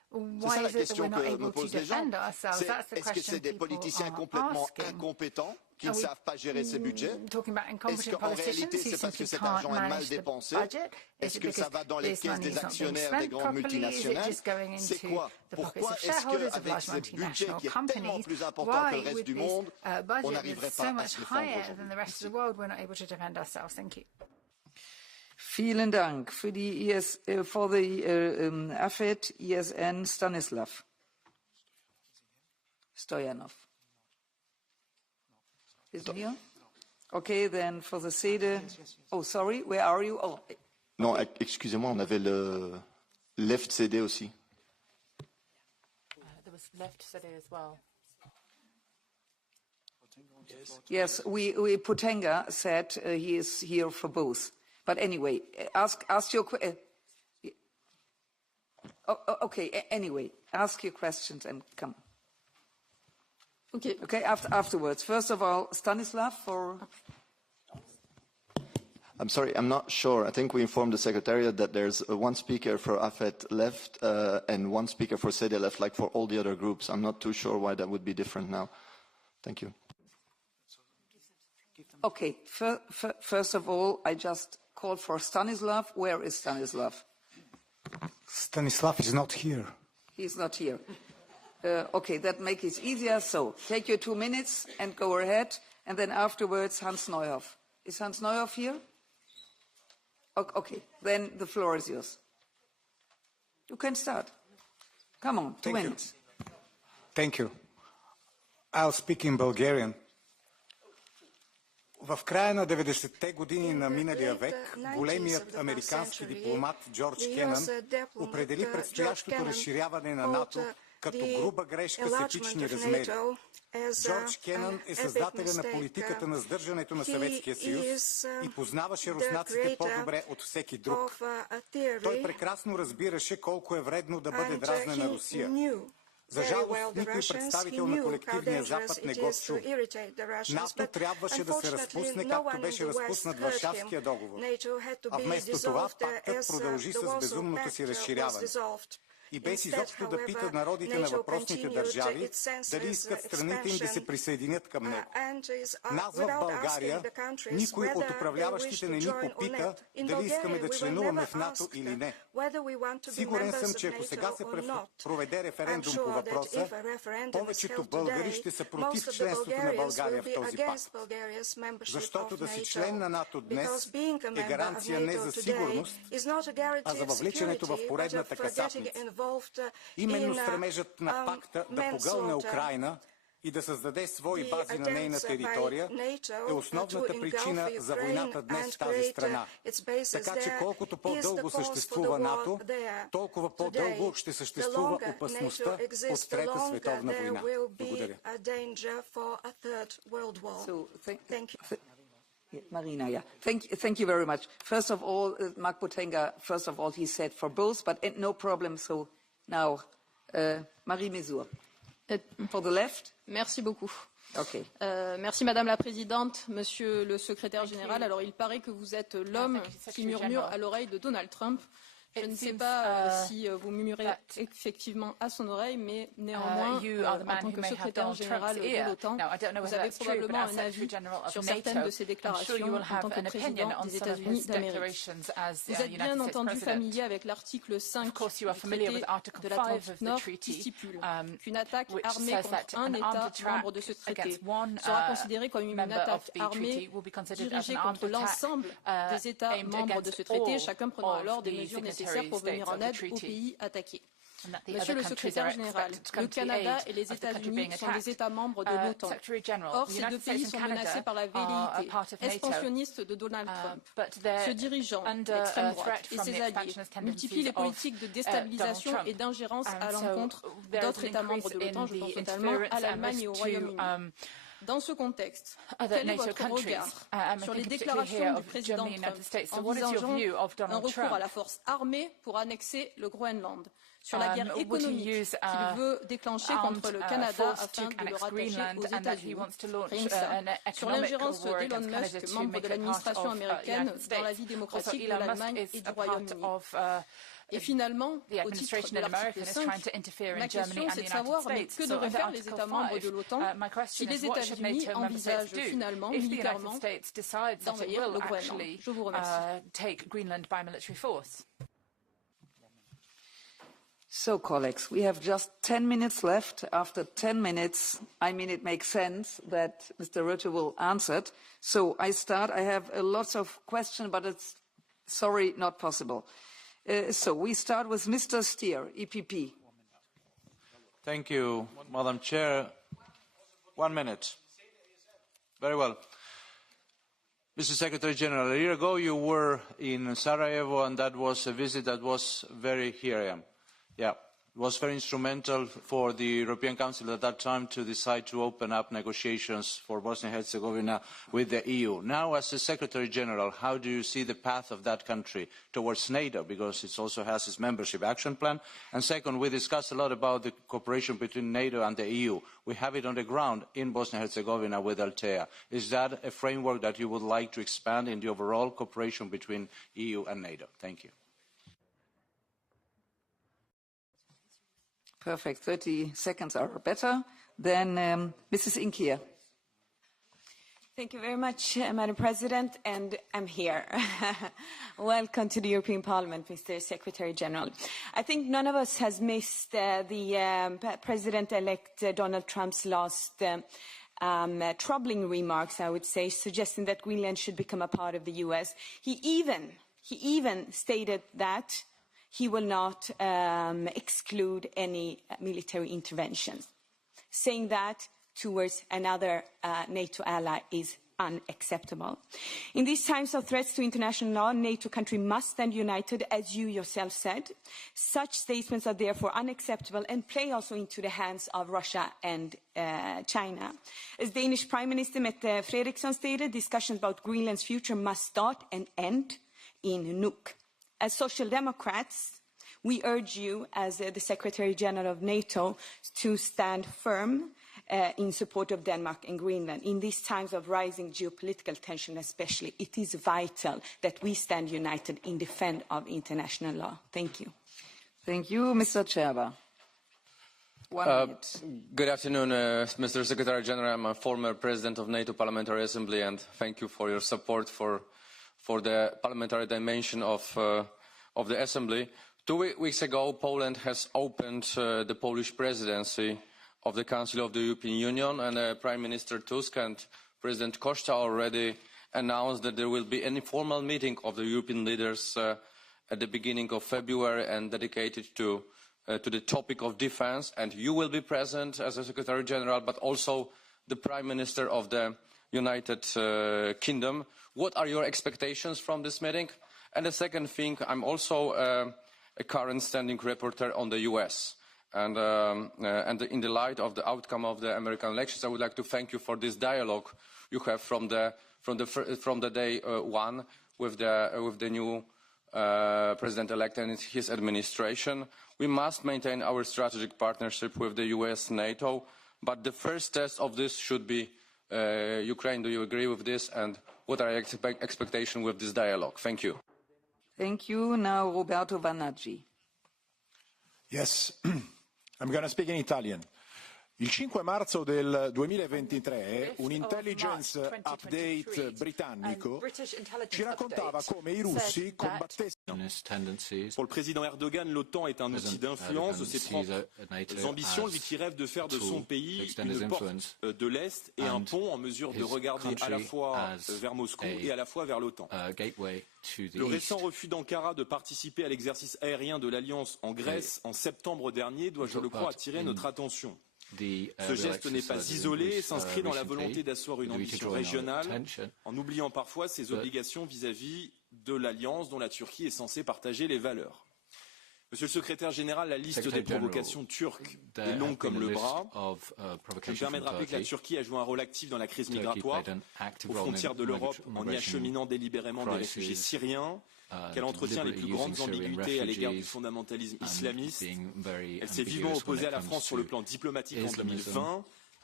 C'est ça la question que me posent les gens. Est-ce que c'est des politiciens complètement incompétents qui ne savent pas gérer ces budgets? Est-ce qu'en réalité, c'est parce que cet argent est mal dépensé? Est-ce que ça va dans les caisses des actionnaires des grandes multinationales? C'est quoi? Pourquoi est-ce qu'avec ce budget qui est tellement plus important que le reste du monde, on n'arriverait pas à se défendre aujourd'hui? Vielen Dank für die for the AFET ESN Stanislav Stoyanov. Is he here? Okay, then for the SEDE. Oh, sorry, where are you? Oh. Non, excusez-moi, on avait le left CD aussi. There was left CD as well. Yes, we Potenga said he is here for both. But anyway, ask your okay. Anyway, ask your questions and come. Okay. Okay. Afterwards. First of all, Stanislav for. I'm sorry, I'm not sure. I think we informed the Secretariat that there's one speaker for AFET left and one speaker for SEDE left, like for all the other groups. I'm not too sure why that would be different now. Thank you. Okay. First of all, I just called for Stanislav. Where is Stanislav? Stanislav is not here. He's not here. Okay, that makes it easier. So take your 2 minutes and go ahead. And then afterwards, Hans Neuhoff. Is Hans Neuhoff here? Okay, then the floor is yours. You can start. Come on, 2 minutes. Thank you. I'll speak in Bulgarian. В края на 90-те години на миналия век големият американски дипломат Джордж Кенън определи предстоящото разширяване на НАТО като груба грешка с епични размери. Джордж Кенън е създателя на политиката на сдържането на Съветския съюз и познаваше руснаците по-добре от всеки друг. Той прекрасно разбираше колко е вредно да бъде дразнена Русия. За жалост, никой представител на колективния Запад не го чу. НАТО трябваше да се разпусне, както беше разпуснат Варшавския договор. А вместо това пактът продължи с безумното си разширяване. И без изобщо да пита народите на въпросните държави дали искат страните им да се присъединят към него. Нас в България никой от управляващите не ни попита дали искаме да членуваме в НАТО или не. Сигурен съм, че ако сега се проведе референдум по въпроса, повечето българи ще са против членството на България в този пакт. Защото да си член на НАТО днес е гаранция не за сигурност, а за въвличането в поредната касапница. Именно стремежът на пакта да погълне Украйна и да създаде свои бази на нейна територия е основната причина за войната днес в тази страна. Така че колкото по-дълго съществува НАТО, толкова по-дълго ще съществува опасността от Трета световна война. Благодаря. Marina, yeah. Thank you very much. First of all, Mark Potenga, first of all, he said for both, but no problem. So now, Marie Mesur. For the left. Merci beaucoup. Okay. Merci Madame la Présidente, Monsieur le Secrétaire Général. Alors il paraît que vous êtes l'homme qui murmure à l'oreille de Donald Trump. Je ne sais pas si vous murmurez effectivement à son oreille, mais néanmoins, en tant que secrétaire général de l'OTAN, vous avez probablement un avis sur certaines de ces déclarations en tant que président des États-Unis d'Amérique. Vous êtes bien entendu familier avec l'article 5 du traité de l'Atlantique Nord qui stipule qu'une attaque armée contre un État membre de ce traité sera considérée comme une attaque armée dirigée contre l'ensemble des États membres de ce traité, chacun prenant alors des mesures nécessaires pour venir en aide aux pays attaqués. Monsieur le secrétaire général, le Canada et les États-Unis sont des États membres de l'OTAN. Or, ces deux pays sont menacés par la velléité expansionniste de Donald Trump. Ce dirigeant d'extrême droite et ses alliés multiplient les politiques de déstabilisation et d'ingérence à l'encontre d'autres États membres de l'OTAN, je pense notamment à l'Allemagne et au Royaume-Uni. Dans ce contexte, quel est votre regard sur les déclarations du président Trump envisageant un recours à la force armée pour annexer le Groenland, sur la guerre économique qu'il veut déclencher contre le Canada afin de le rattacher aux États-Unis, sur l'ingérence d'Elon Musk, membre de l'administration américaine, dans la vie démocratique de l'Allemagne et du Royaume-Uni. Et finalement, au titre de l'article 5, ma question c'est de savoir que devraient faire les États membres de l'OTAN si les États-Unis envisagent finalement militairement d'envahir le Groenland. Je vous remercie. So, colleagues, we have just 10 minutes left. After 10 minutes, I mean, it makes sense that Mr. Rutte will answer it. So I start. I have lots of questions, but it's, sorry, not possible. So we start with Mr. Stier, EPP. Thank you, Madam Chair. 1 minute. Very well. Mr. Secretary General, a year ago you were in Sarajevo, and that was a visit that was very, here I am. Yeah, it was very instrumental for the European Council at that time to decide to open up negotiations for Bosnia and Herzegovina with the EU. Now, as the Secretary General, how do you see the path of that country towards NATO, because it also has its membership action plan? And second, we discussed a lot about the cooperation between NATO and the EU. We have it on the ground in Bosnia and Herzegovina with Altea. Is that a framework that you would like to expand in the overall cooperation between EU and NATO? Thank you. Perfect. 30 seconds are better. Then Mrs. Inkier. Thank you very much, Madam President, and I'm here. Welcome to the European Parliament, Mr. Secretary General. I think none of us has missed the President-elect Donald Trump's last troubling remarks, I would say, suggesting that Greenland should become a part of the US. He even stated that he will not exclude any military interventions. Saying that towards another NATO ally is unacceptable. In these times of threats to international law, NATO countries must stand united, as you yourself said. Such statements are therefore unacceptable and play also into the hands of Russia and China. As Danish Prime Minister Mette Frederiksen stated, discussions about Greenland's future must start and end in Nuuk. As Social Democrats, we urge you, as the Secretary General of NATO, to stand firm in support of Denmark and Greenland. In these times of rising geopolitical tension especially, it is vital that we stand united in defense of international law. Thank you. Thank you. Mr. Cerba. 1 minute. Good afternoon, Mr. Secretary General. I'm a former President of NATO Parliamentary Assembly, and thank you for your support for the parliamentary dimension of the Assembly. 2 weeks ago, Poland has opened the Polish presidency of the Council of the European Union, and Prime Minister Tusk and President Costa already announced that there will be an informal meeting of the European leaders at the beginning of February and dedicated to the topic of defense. And you will be present as a Secretary General, but also the Prime Minister of the United Kingdom. What are your expectations from this meeting? And the second thing, I'm also a current standing rapporteur on the US. And in the light of the outcome of the American elections, I would like to thank you for this dialogue you have from the day one with the new president-elect and his administration. We must maintain our strategic partnership with the US, NATO, but the first test of this should be Ukraine. Do you agree with this? And what are your expectations with this dialogue? Thank you. Thank you. Now Roberto Vanaggi. Yes, I'm going to speak in Italian. Il 5 marzo del 2023 un intelligence update britannico ci raccontava come i russi combattessero. Pour le président Erdogan, l'OTAN est un outil d'influence de ses propres ambitions, lui qui rêve de faire de son pays une porte de l'Est et un pont en mesure de regarder à la fois vers Moscou et à la fois vers l'OTAN. Le récent refus d'Ankara de participer à l'exercice aérien de l'Alliance en Grèce en septembre dernier doit, je le crois, attirer notre attention. Ce geste n'est pas isolé et s'inscrit dans la volonté d'asseoir une ambition régionale en oubliant parfois ses obligations vis-à-vis de l'Alliance dont la Turquie est censée partager les valeurs. Monsieur le secrétaire général, la liste des provocations turques est longue comme le bras. Je me permets de rappeler que la Turquie a joué un rôle actif dans la crise migratoire aux frontières de l'Europe en y acheminant délibérément des réfugiés syriens, qu'elle entretient les plus grandes ambiguïtés à l'égard du fondamentalisme islamiste. Elle s'est vivement opposée à la France sur le plan diplomatique en 2020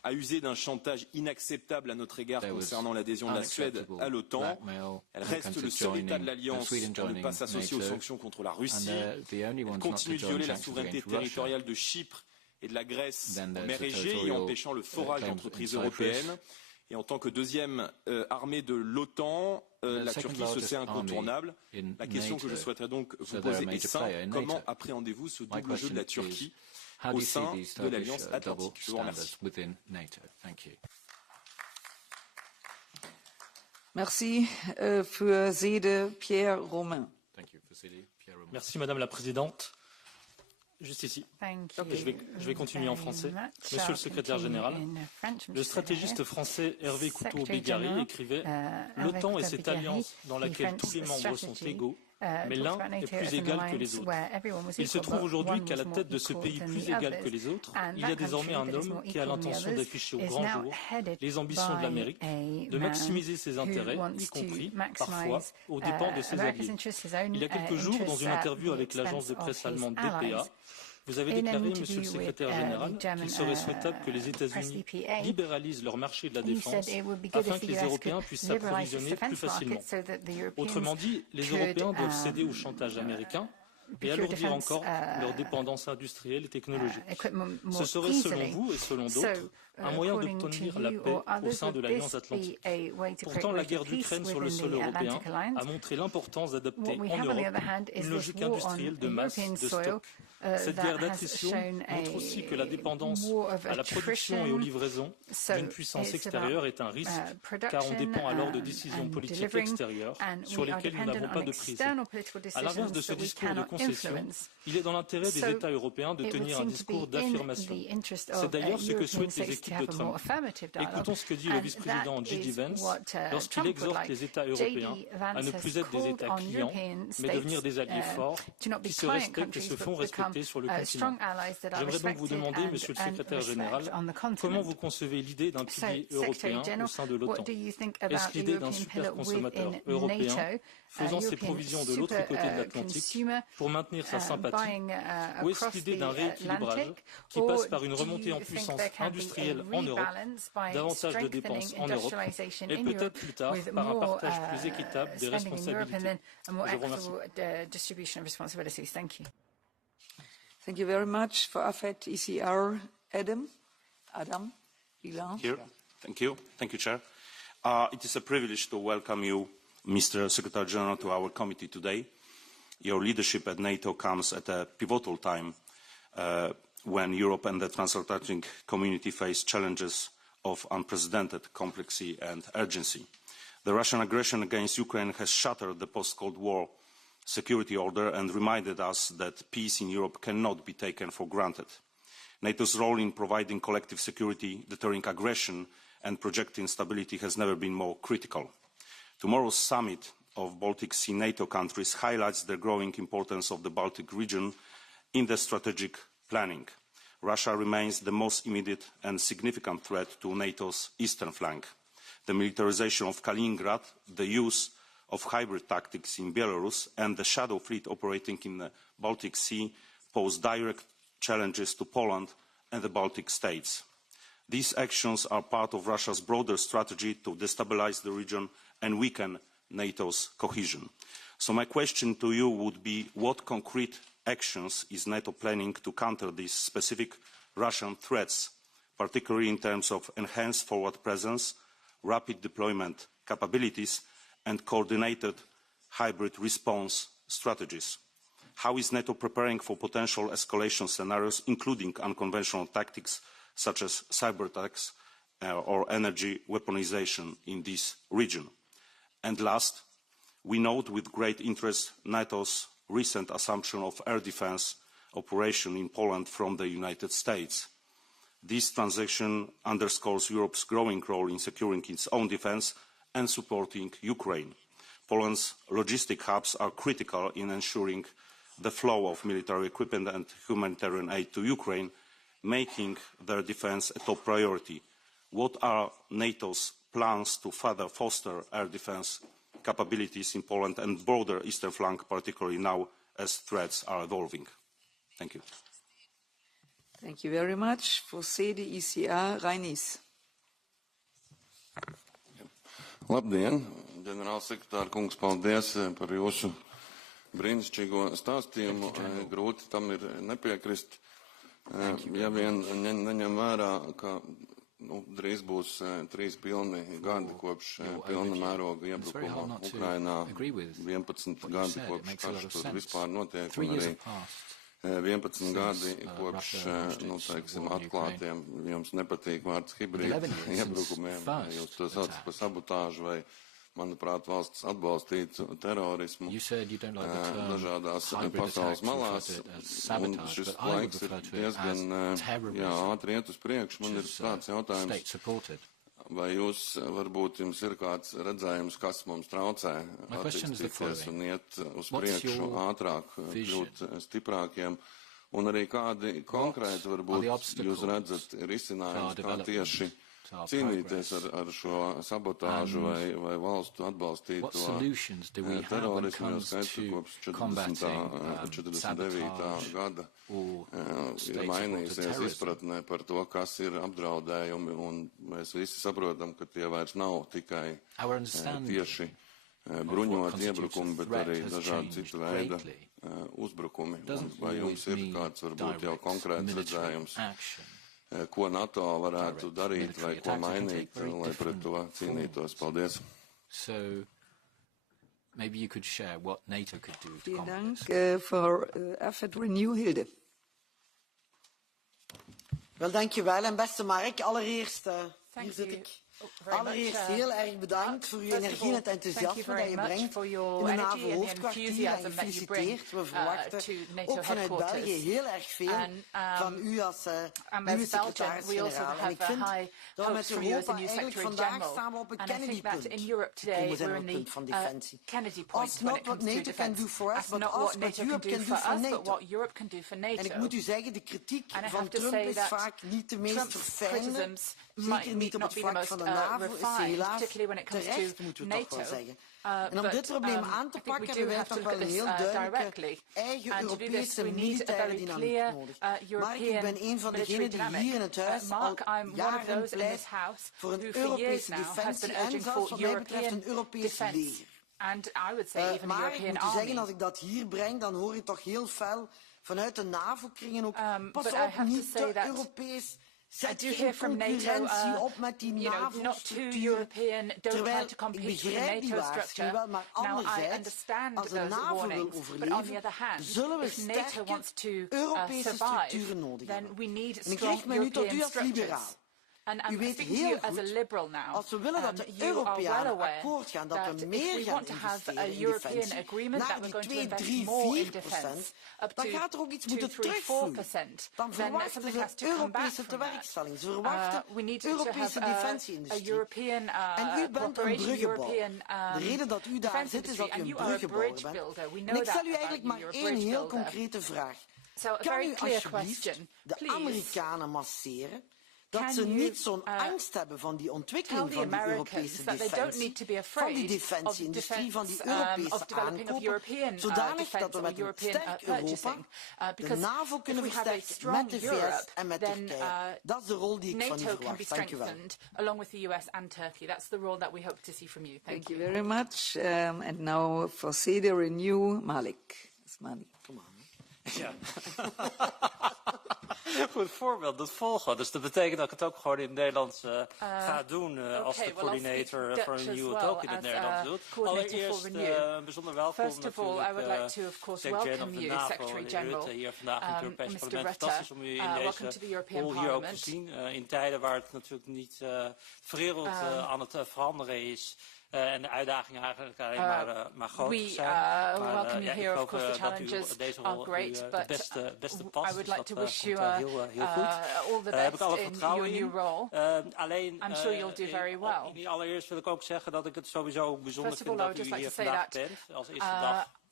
a usé d'un chantage inacceptable à notre égard concernant l'adhésion de la Suède à l'OTAN. Elle reste le seul État de l'Alliance à ne pas s'associer aux sanctions contre la Russie. Elle continue de violer la souveraineté territoriale de Chypre et de la Grèce en mer Égée, y empêchant le forage d'entreprises européennes. Et en tant que deuxième armée de l'OTAN, la Turquie se sait incontournable. La question que je souhaiterais donc vous poser est simple. Comment appréhendez-vous ce double jeu de la Turquie au sein de l'Alliance Atlantique? Je vous remercie. Merci für Sede, Pierre Romain. Merci Madame la Présidente. Juste ici. Je vais continuer en français. Monsieur le secrétaire général, le stratégiste français Hervé Couteau-Bégarry écrivait « L'OTAN est cette alliance dans laquelle tous les membres sont égaux, mais l'un est plus égal que les autres. Il se trouve aujourd'hui qu'à la tête de ce pays plus égal que les autres, il y a désormais un homme qui a l'intention d'afficher au grand jour les ambitions de l'Amérique, de maximiser ses intérêts, y compris, parfois, aux dépens de ses alliés. Il y a quelques jours, dans une interview avec l'agence de presse allemande DPA, vous avez déclaré, Monsieur le Secrétaire général, qu'il serait souhaitable que les États-Unis libéralisent leur marché de la défense afin que les Européens puissent s'approvisionner plus facilement. Autrement dit, les Européens doivent céder au chantage américain et alourdir encore leur dépendance industrielle et technologique. Ce serait, selon vous et selon d'autres, un moyen d'obtenir la paix au sein de l'Alliance Atlantique. Pourtant, la guerre d'Ukraine sur le sol européen a montré l'importance d'adopter en Europe une logique industrielle de masse de stock. Cette guerre d'attrition montre aussi que la dépendance à la production et aux livraisons d'une puissance extérieure est un risque, car on dépend alors de décisions politiques extérieures sur lesquelles nous n'avons pas de prise. À l'inverse de ce discours de concession, il est dans l'intérêt des États européens de tenir un discours d'affirmation. C'est d'ailleurs ce que souhaitent les équipes de Trump. Écoutons ce que dit le vice-président J.D. Vance lorsqu'il exhorte les États européens à ne plus être des États clients, mais devenir des alliés forts qui se respectent et se font respecter sur le continent. J'aimerais donc vous demander, Monsieur le Secrétaire général, comment vous concevez l'idée d'un pilier européen au sein de l'OTAN? Est-ce l'idée d'un superconsommateur européen faisant ses provisions de l'autre côté de l'Atlantique pour maintenir sa sympathie, ou est-ce l'idée d'un rééquilibrage qui passe par une remontée en puissance industrielle en Europe, davantage de dépenses en Europe, et peut-être plus tard par un partage plus équitable des responsabilités? Je vous remercie. Thank you very much. For AFET ECR, Adam Ilan. Here. Thank you, Chair. It is a privilege to welcome you, Mr. Secretary General, to our committee today. Your leadership at NATO comes at a pivotal time when Europe and the transatlantic community face challenges of unprecedented complexity and urgency. The Russian aggression against Ukraine has shattered the post-Cold War security order and reminded us that peace in Europe cannot be taken for granted. NATO's role in providing collective security, deterring aggression and projecting stability has never been more critical. Tomorrow's summit of Baltic Sea NATO countries highlights the growing importance of the Baltic region in the strategic planning. Russia remains the most immediate and significant threat to NATO's eastern flank. The militarization of Kaliningrad, the use of hybrid tactics in Belarus and the shadow fleet operating in the Baltic Sea pose direct challenges to Poland and the Baltic states. These actions are part of Russia's broader strategy to destabilize the region and weaken NATO's cohesion. So my question to you would be, what concrete actions is NATO planning to counter these specific Russian threats, particularly in terms of enhanced forward presence, rapid deployment capabilities, and coordinated hybrid response strategies? How is NATO preparing for potential escalation scenarios, including unconventional tactics such as cyber attacks or energy weaponization in this region? And last, we note with great interest NATO's recent assumption of air defense operation in Poland from the United States. This transaction underscores Europe's growing role in securing its own defense and supporting Ukraine. Poland's logistic hubs are critical in ensuring the flow of military equipment and humanitarian aid to Ukraine, making their defense a top priority. What are NATO's plans to further foster air defense capabilities in Poland and broader eastern flank, particularly now as threats are evolving? Thank you. Thank you very much. For CD ECR, Reinis. Labdien, ģenerālsekretāra kungs, paldies par jūsu brīnišķīgo stāstījumu. Grūti tam ir nepiekrist. Ja vien neņem vērā, ka drīz būs 3 pilni gadi kopš pilna mēroga iebrukuma Ukrainā, 11 gadi kopš karš tur vispār notiek, un arī 11 gadi kopš, teiksim, atklātiem, jums nepatīk vārds hibrīda iebrukumiem, jūs to saucat par sabotāžu vai, manuprāt, valsts atbalstītu terorismu dažādās pasaules malās, un šis laiks ir diezgan ātri iet uz priekšu. Man ir tāds jautājums, vai jūs, varbūt jums ir kāds redzējums, kas mums traucē attīstīties un iet uz priekšu ātrāk, kļūt stiprākiem, un arī kādi konkrēti, varbūt, jūs redzat risinājums, kā tieši cīnīties ar šo sabotāžu vai valstu atbalstīto terorismu, jo skaidrs, ka kopš 49. gada ir mainījusies izpratnē par to, kas ir apdraudējumi, un mēs visi saprotam, ka tie vairs nav tikai tieši bruņoti iebrukumi, bet arī dažādi citu veida uzbrukumi. Vai jums ir kāds, varbūt, jau konkrēts redzējums, ko NATO varētu darīt vai ko mainīt, lai pret to cīnītos? Paldies. So, maybe you could share what NATO could do to combat this. For AFET Renew, Hilde. Wel, dankjewel. En beste Mark, allereerst, hier zit ik. Allereerst heel erg bedankt voor uw energie en het enthousiasme dat je brengt in de NAVO-hoofdkwartier en gefeliciteerd. We verwachten ook vanuit België heel erg veel van u als nieuwe secretaris-generaal. En ik vind dat we met Europa eigenlijk vandaag staan op het Kennedy-punt gekomen zijn op het punt van defensie. It's not what NATO can do for us, but what Europe can do for NATO. En ik moet u zeggen, de kritiek van Trump is vaak niet de meest verfijnde, zeker niet op het vlak van de NAVO, is helaas terecht, moeten we toch wel zeggen. En om dit probleem aan te pakken hebben wij toch wel een heel duidelijke eigen Europese militaire dynamiek nodig. Maar ik ben een van degenen die hier in het huis al jaren pleit voor een Europese defensie en zelfs wat mij betreft een Europees leger. Maar ik moet u zeggen, als ik dat hier breng, dan hoor je toch heel fel vanuit de NAVO-kringen ook, pas op, niet te Europees. Zet geen concurrentie op met die NAVO-structuur, terwijl ik begrijp die waarschuwing wel, maar anderzijds, als de NAVO wil overleven, zullen we sterke Europese structuren nodig hebben. En ik richt me nu tot u als liberaal. U weet heel goed, als we willen dat de Europeanen akkoord gaan, dat we meer gaan investeren in defensie, naar die 2, 3, 4%, dan gaat er ook iets moeten terugvloeien. Dan verwachten ze Europese tewerkstelling. Ze verwachten Europese defensie-industrie. En u bent een bruggenbouwer. De reden dat u daar zit, is dat u een bruggenbouwer bent. En ik stel u eigenlijk maar één heel concrete vraag. Kan u alsjeblieft de Amerikanen masseren dat ze niet zo'n angst hebben van die ontwikkeling van die Europese defensie, van die defensieindustrie, van die Europese aankopen, zodanig dat we met een sterk Europa de NAVO kunnen versterken met de VS en met Turkije. Dat is de rol die ik van u verwacht. Dank u wel. Along with the US and Turkey. That's the role that we hope to see from you. Thank you very much. And now for CD Renew, Malik. Come on. Ja. Goed voorbeeld, dat volgen. Dus dat betekent dat ik het ook gewoon in het Nederlands ga doen als de coördinator voor een nieuwe ook in het Nederlands doet. Allereerst bijzonder welkom natuurlijk Secretary van de NAVO, meneer Rutte, hier vandaag in het Europees Parlement. Fantastisch om u in deze rol hier ook te zien. In tijden waar het natuurlijk niet verwereld aan het veranderen is. En de uitdagingen eigenlijk alleen maar groter zijn. Welcome you here. Of course, the challenges are great, but beste past, I would like to wish you heel goed. All the best in your new role. I'm sure you'll do very well. Allereerst wil ik ook zeggen dat ik het sowieso bijzonder vind dat u hier vandaag bent. Als eerste dag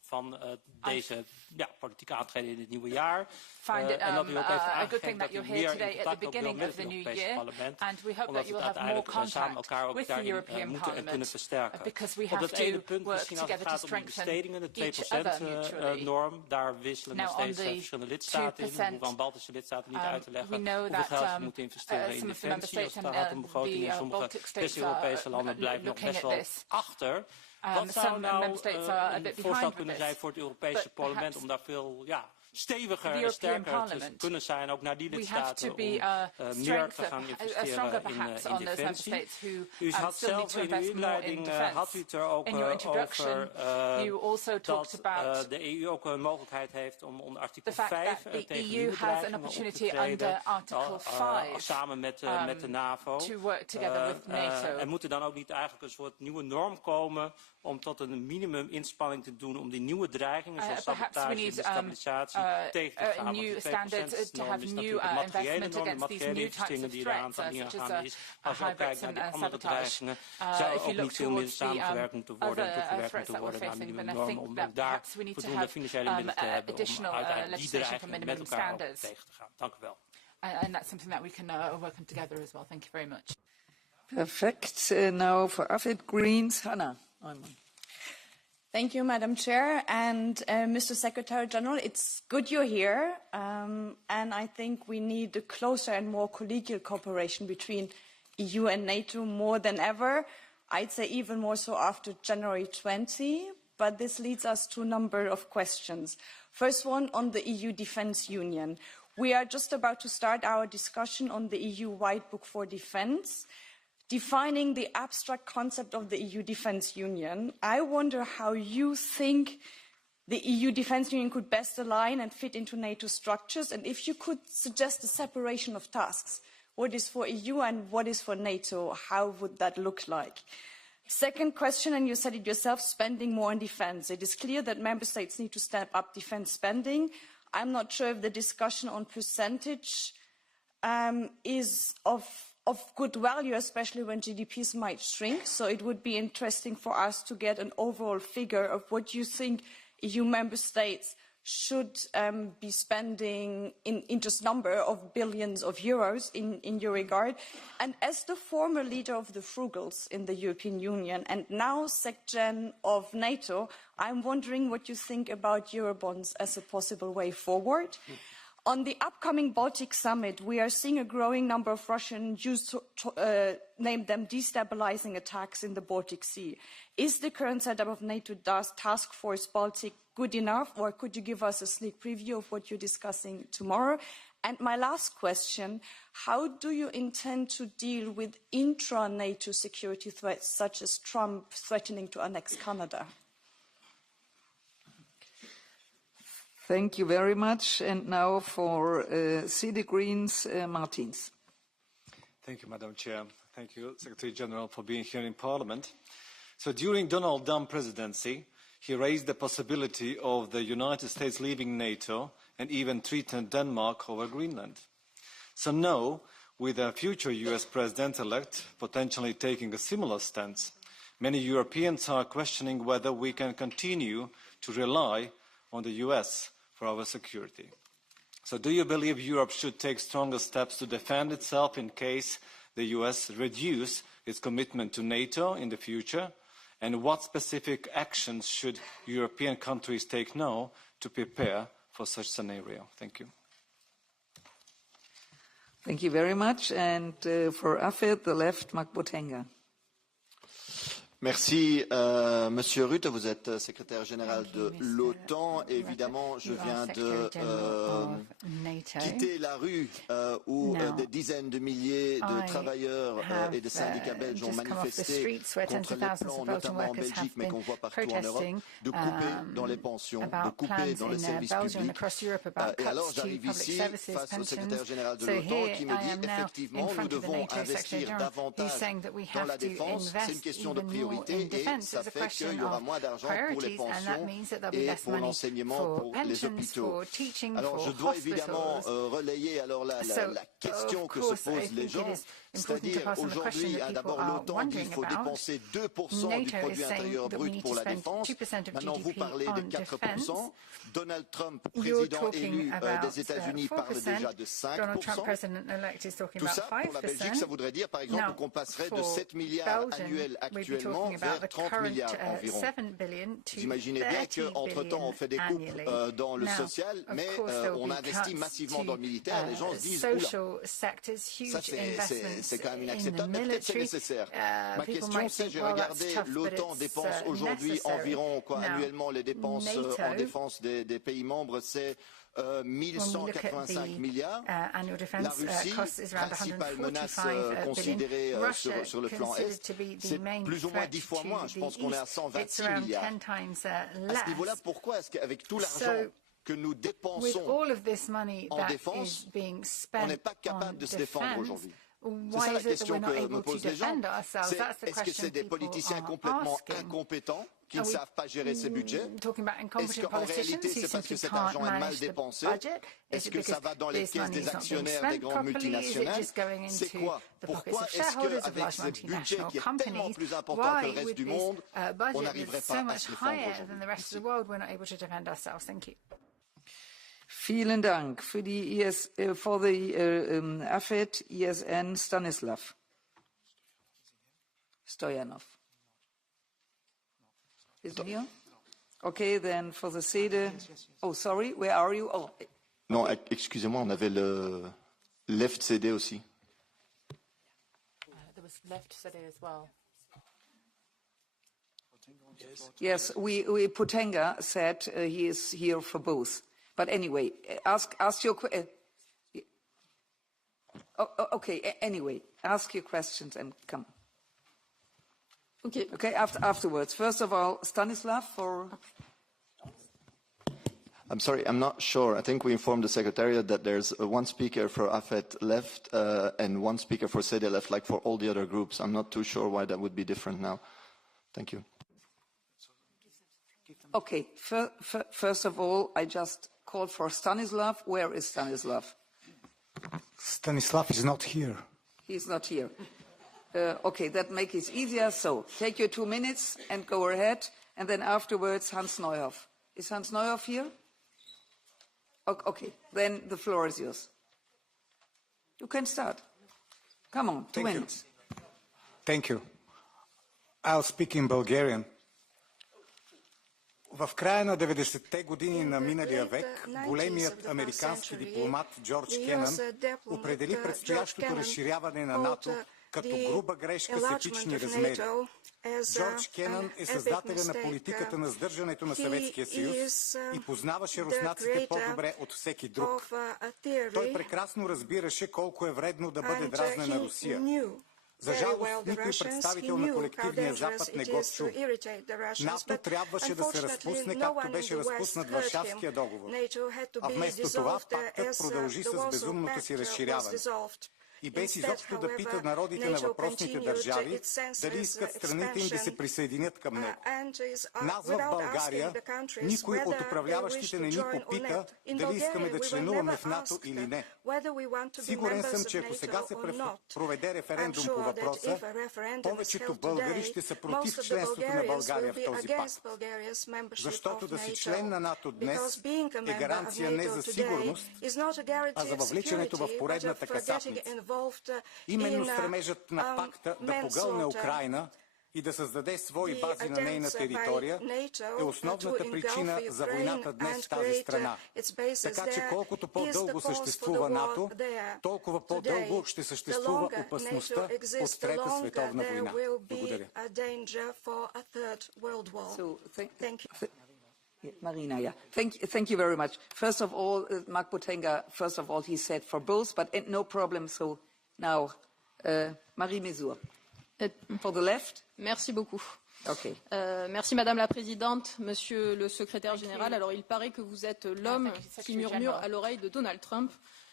van deze politieke aantreden in het nieuwe jaar. Find it en dat u ook heeft a good thing aangegeven that dat u you're here meer in today at the contact ook wil beginning met of the het new Europese year, parlement. and we hope Omdat that you we will have more uiteindelijk samen contact elkaar ook with the daarin European moeten en kunnen Parliament, versterken. because we Op have dat ene to punt work misschien als het together to gaat om de strengthen bestedingen, de each other 2% mutually. norm, daar wisselen nog Now, steeds on the verschillende lidstaten in. We hoeven aan Baltische lidstaten niet uit te leggen hoeveel geld ze moeten investeren in defensie. Als het gaat om begroting in sommige West-Europese landen blijven nog best wel achter. Wat zou nou een voorstel kunnen zijn voor het Europese parlement om daar veel steviger en sterker te kunnen zijn, ook naar die lidstaten, om meer te gaan investeren in defensie. U had zelf in uw inleiding had u het er ook over dat de EU ook een mogelijkheid heeft om onder artikel 5 tegen nieuwe dreigingen op te treden, samen met de NAVO. En moet er dan ook niet eigenlijk een soort nieuwe norm komen om tot een minimum-inspanning te doen om die nieuwe dreigingen, zoals sabotage en destabilisatie, tegen te gaan? New standards to have new investment against these new types of threats, such as hybrids and sabotage. If you look towards the other threats that we're facing, then I think that perhaps we need to have additional legislation for minimum standards. And that's something that we can work on together as well. Thank you very much. Perfect. Now for AFID Greens, Hannah. Thank you, Madam Chair. And Mr. Secretary General, it's good you're here. And I think we need a closer and more collegial cooperation between EU and NATO more than ever. I'd say even more so after January 20. But this leads us to a number of questions. First one on the EU Defence Union. We are just about to start our discussion on the EU White Book for Defence, defining the abstract concept of the EU Defence Union. I wonder how you think the EU Defence Union could best align and fit into NATO structures, and if you could suggest a separation of tasks. What is for EU and what is for NATO? How would that look like? Second question, and you said it yourself, spending more on defence. It is clear that member states need to step up defence spending. I'm not sure if the discussion on percentage is of good value, especially when GDPs might shrink. So it would be interesting for us to get an overall figure of what you think EU member states should be spending in just number of billions of euros in your regard. And as the former leader of the Frugals in the European Union and now SecGen of NATO, I'm wondering what you think about Eurobonds as a possible way forward. On the upcoming Baltic summit, we are seeing a growing number of Russian Jews to name them destabilizing attacks in the Baltic Sea. Is the current setup of NATO Task Force Baltic good enough, or could you give us a sneak preview of what you're discussing tomorrow? And my last question, how do you intend to deal with intra-NATO security threats, such as Trump threatening to annex Canada? Thank you very much. And now for CD Greens, Martins. Thank you, Madam Chair. Thank you, Secretary General, for being here in Parliament. So during Donald Trump presidency, he raised the possibility of the United States leaving NATO and even threatened Denmark over Greenland. So now, with a future US president-elect potentially taking a similar stance, many Europeans are questioning whether we can continue to rely on the US for our security. So do you believe Europe should take stronger steps to defend itself in case the US reduce its commitment to NATO in the future? And what specific actions should European countries take now to prepare for such scenario? Thank you. Thank you very much. And for AFID, the left, Mark Botenga. Merci, Monsieur Rutte. Vous êtes secrétaire général de l'OTAN. Évidemment, je viens de quitter la rue où des dizaines de milliers de travailleurs et de syndicats belges ont manifesté contre les plans, notamment en Belgique, mais qu'on voit partout en Europe, de couper dans les pensions, de couper dans les services publics. Et alors, j'arrive ici face au secrétaire général de l'OTAN qui me dit effectivement, nous devons investir davantage dans la défense. C'est une question de priorité. priorités et ça fait qu'il y aura moins d'argent pour les pensions et pour l'enseignement, pour les hôpitaux. Alors je dois évidemment relayer alors la question que se posent les gens, c'est-à-dire aujourd'hui, d'abord l'OTAN dit qu'il faut dépenser 2% du produit intérieur brut pour la défense. Maintenant vous parlez de 4%. Donald Trump, président élu des États-Unis, parle déjà de 5%. Tout ça, pour la Belgique, ça voudrait dire, par exemple, qu'on passerait de 7 milliards annuels actuellement vers 30 milliards environ. Vous imaginez bien qu'entre-temps, on fait des coupes dans le social, mais on investit massivement dans le militaire. Les gens se disent, oula, ça c'est quand même inacceptable, mais peut-être c'est nécessaire. Ma question, c'est, j'ai regardé, l'OTAN dépense aujourd'hui environ, annuellement, les dépenses en défense des pays membres, c'est 1185 milliards. La Russie, principale menace considérée sur le flanc Est, c'est plus ou moins 10 fois moins. Je pense qu'on est à 126 milliards. À ce niveau-là, pourquoi est-ce qu'avec tout l'argent que nous dépensons en défense, on n'est pas capable de se défendre aujourd'hui? C'est ça la question que me posent les gens. Est-ce que c'est des politiciens complètement incompétents qui ne savent pas gérer ces budgets? Est-ce qu'en réalité, c'est parce que cet argent est mal dépensé? Est-ce que ça va dans les caisses des actionnaires des grandes multinationales? C'est quoi? Pourquoi est-ce qu'avec ce budget qui est tellement plus important que le reste du monde, on n'arriverait pas à se défendre aujourd'hui? Vielen Dank für die for the AFET ESN Stanislav Stoyanov. Isn't here? Okay, then for the SEDE. Oh, sorry, where are you? Oh. Non, excusez-moi, on avait le left CD aussi. There was left CD as well. Yes, Potenga said he is here for both. But anyway, ask your okay. Anyway, ask your questions and come. Okay. Afterwards. First of all, Stanislav for. I'm sorry, I'm not sure. I think we informed the Secretariat that there's one speaker for AFET left and one speaker for SEDE left, like for all the other groups. I'm not too sure why that would be different now. Thank you. Okay. First of all, I just called for Stanislav. Where is Stanislav? Stanislav is not here. He's not here. Okay, that makes it easier. So take your 2 minutes and go ahead. And then afterwards, Hans Neuhoff. Is Hans Neuhoff here? Okay, then the floor is yours. You can start. Come on, 2 minutes. Thank you. I'll speak in Bulgarian. В края на 90-те години на миналия век големият американски дипломат Джордж Кенън определи предстоящото разширяване на НАТО като груба грешка с епични размери. Джордж Кенън е създателя на политиката на сдържането на Съветския съюз и познаваше руснаците по-добре от всеки друг. Той прекрасно разбираше колко е вредно да бъде дразнена Русия. За жалост, никой представител на колективния Запад не го чу. НАТО трябваше да се разпусне, както беше разпуснат Варшавския договор. А вместо това пактът продължи с безумното си разширяване. И без изобщо да пита народите на въпросните държави дали искат страните им да се присъединят към него. Нас в България никой от управляващите не ни попита дали искаме да членуваме в НАТО или не. Сигурен съм, че ако сега се проведе референдум по въпроса, повечето българи ще са против членството на България в този пакт. Защото да си член на НАТО днес е гаранция не за сигурност, а за въвличането в поредната касапница. Именно стремежът на пакта да погълне Украйна и да създаде свои бази на нейна територия е основната причина за войната днес в тази страна. Така че колкото по-дълго съществува НАТО, толкова по-дълго ще съществува опасността от Трета световна война. Благодаря. Marina, yeah. Thank you very much. First of all, Mark Potenga, first of all, he said for both, but no problem. So now, Marie Mesur. For the left. Merci beaucoup. Okay. Merci Madame la Présidente, Monsieur le Secrétaire Général. Alors il paraît que vous êtes l'homme qui murmure à l'oreille de Donald Trump.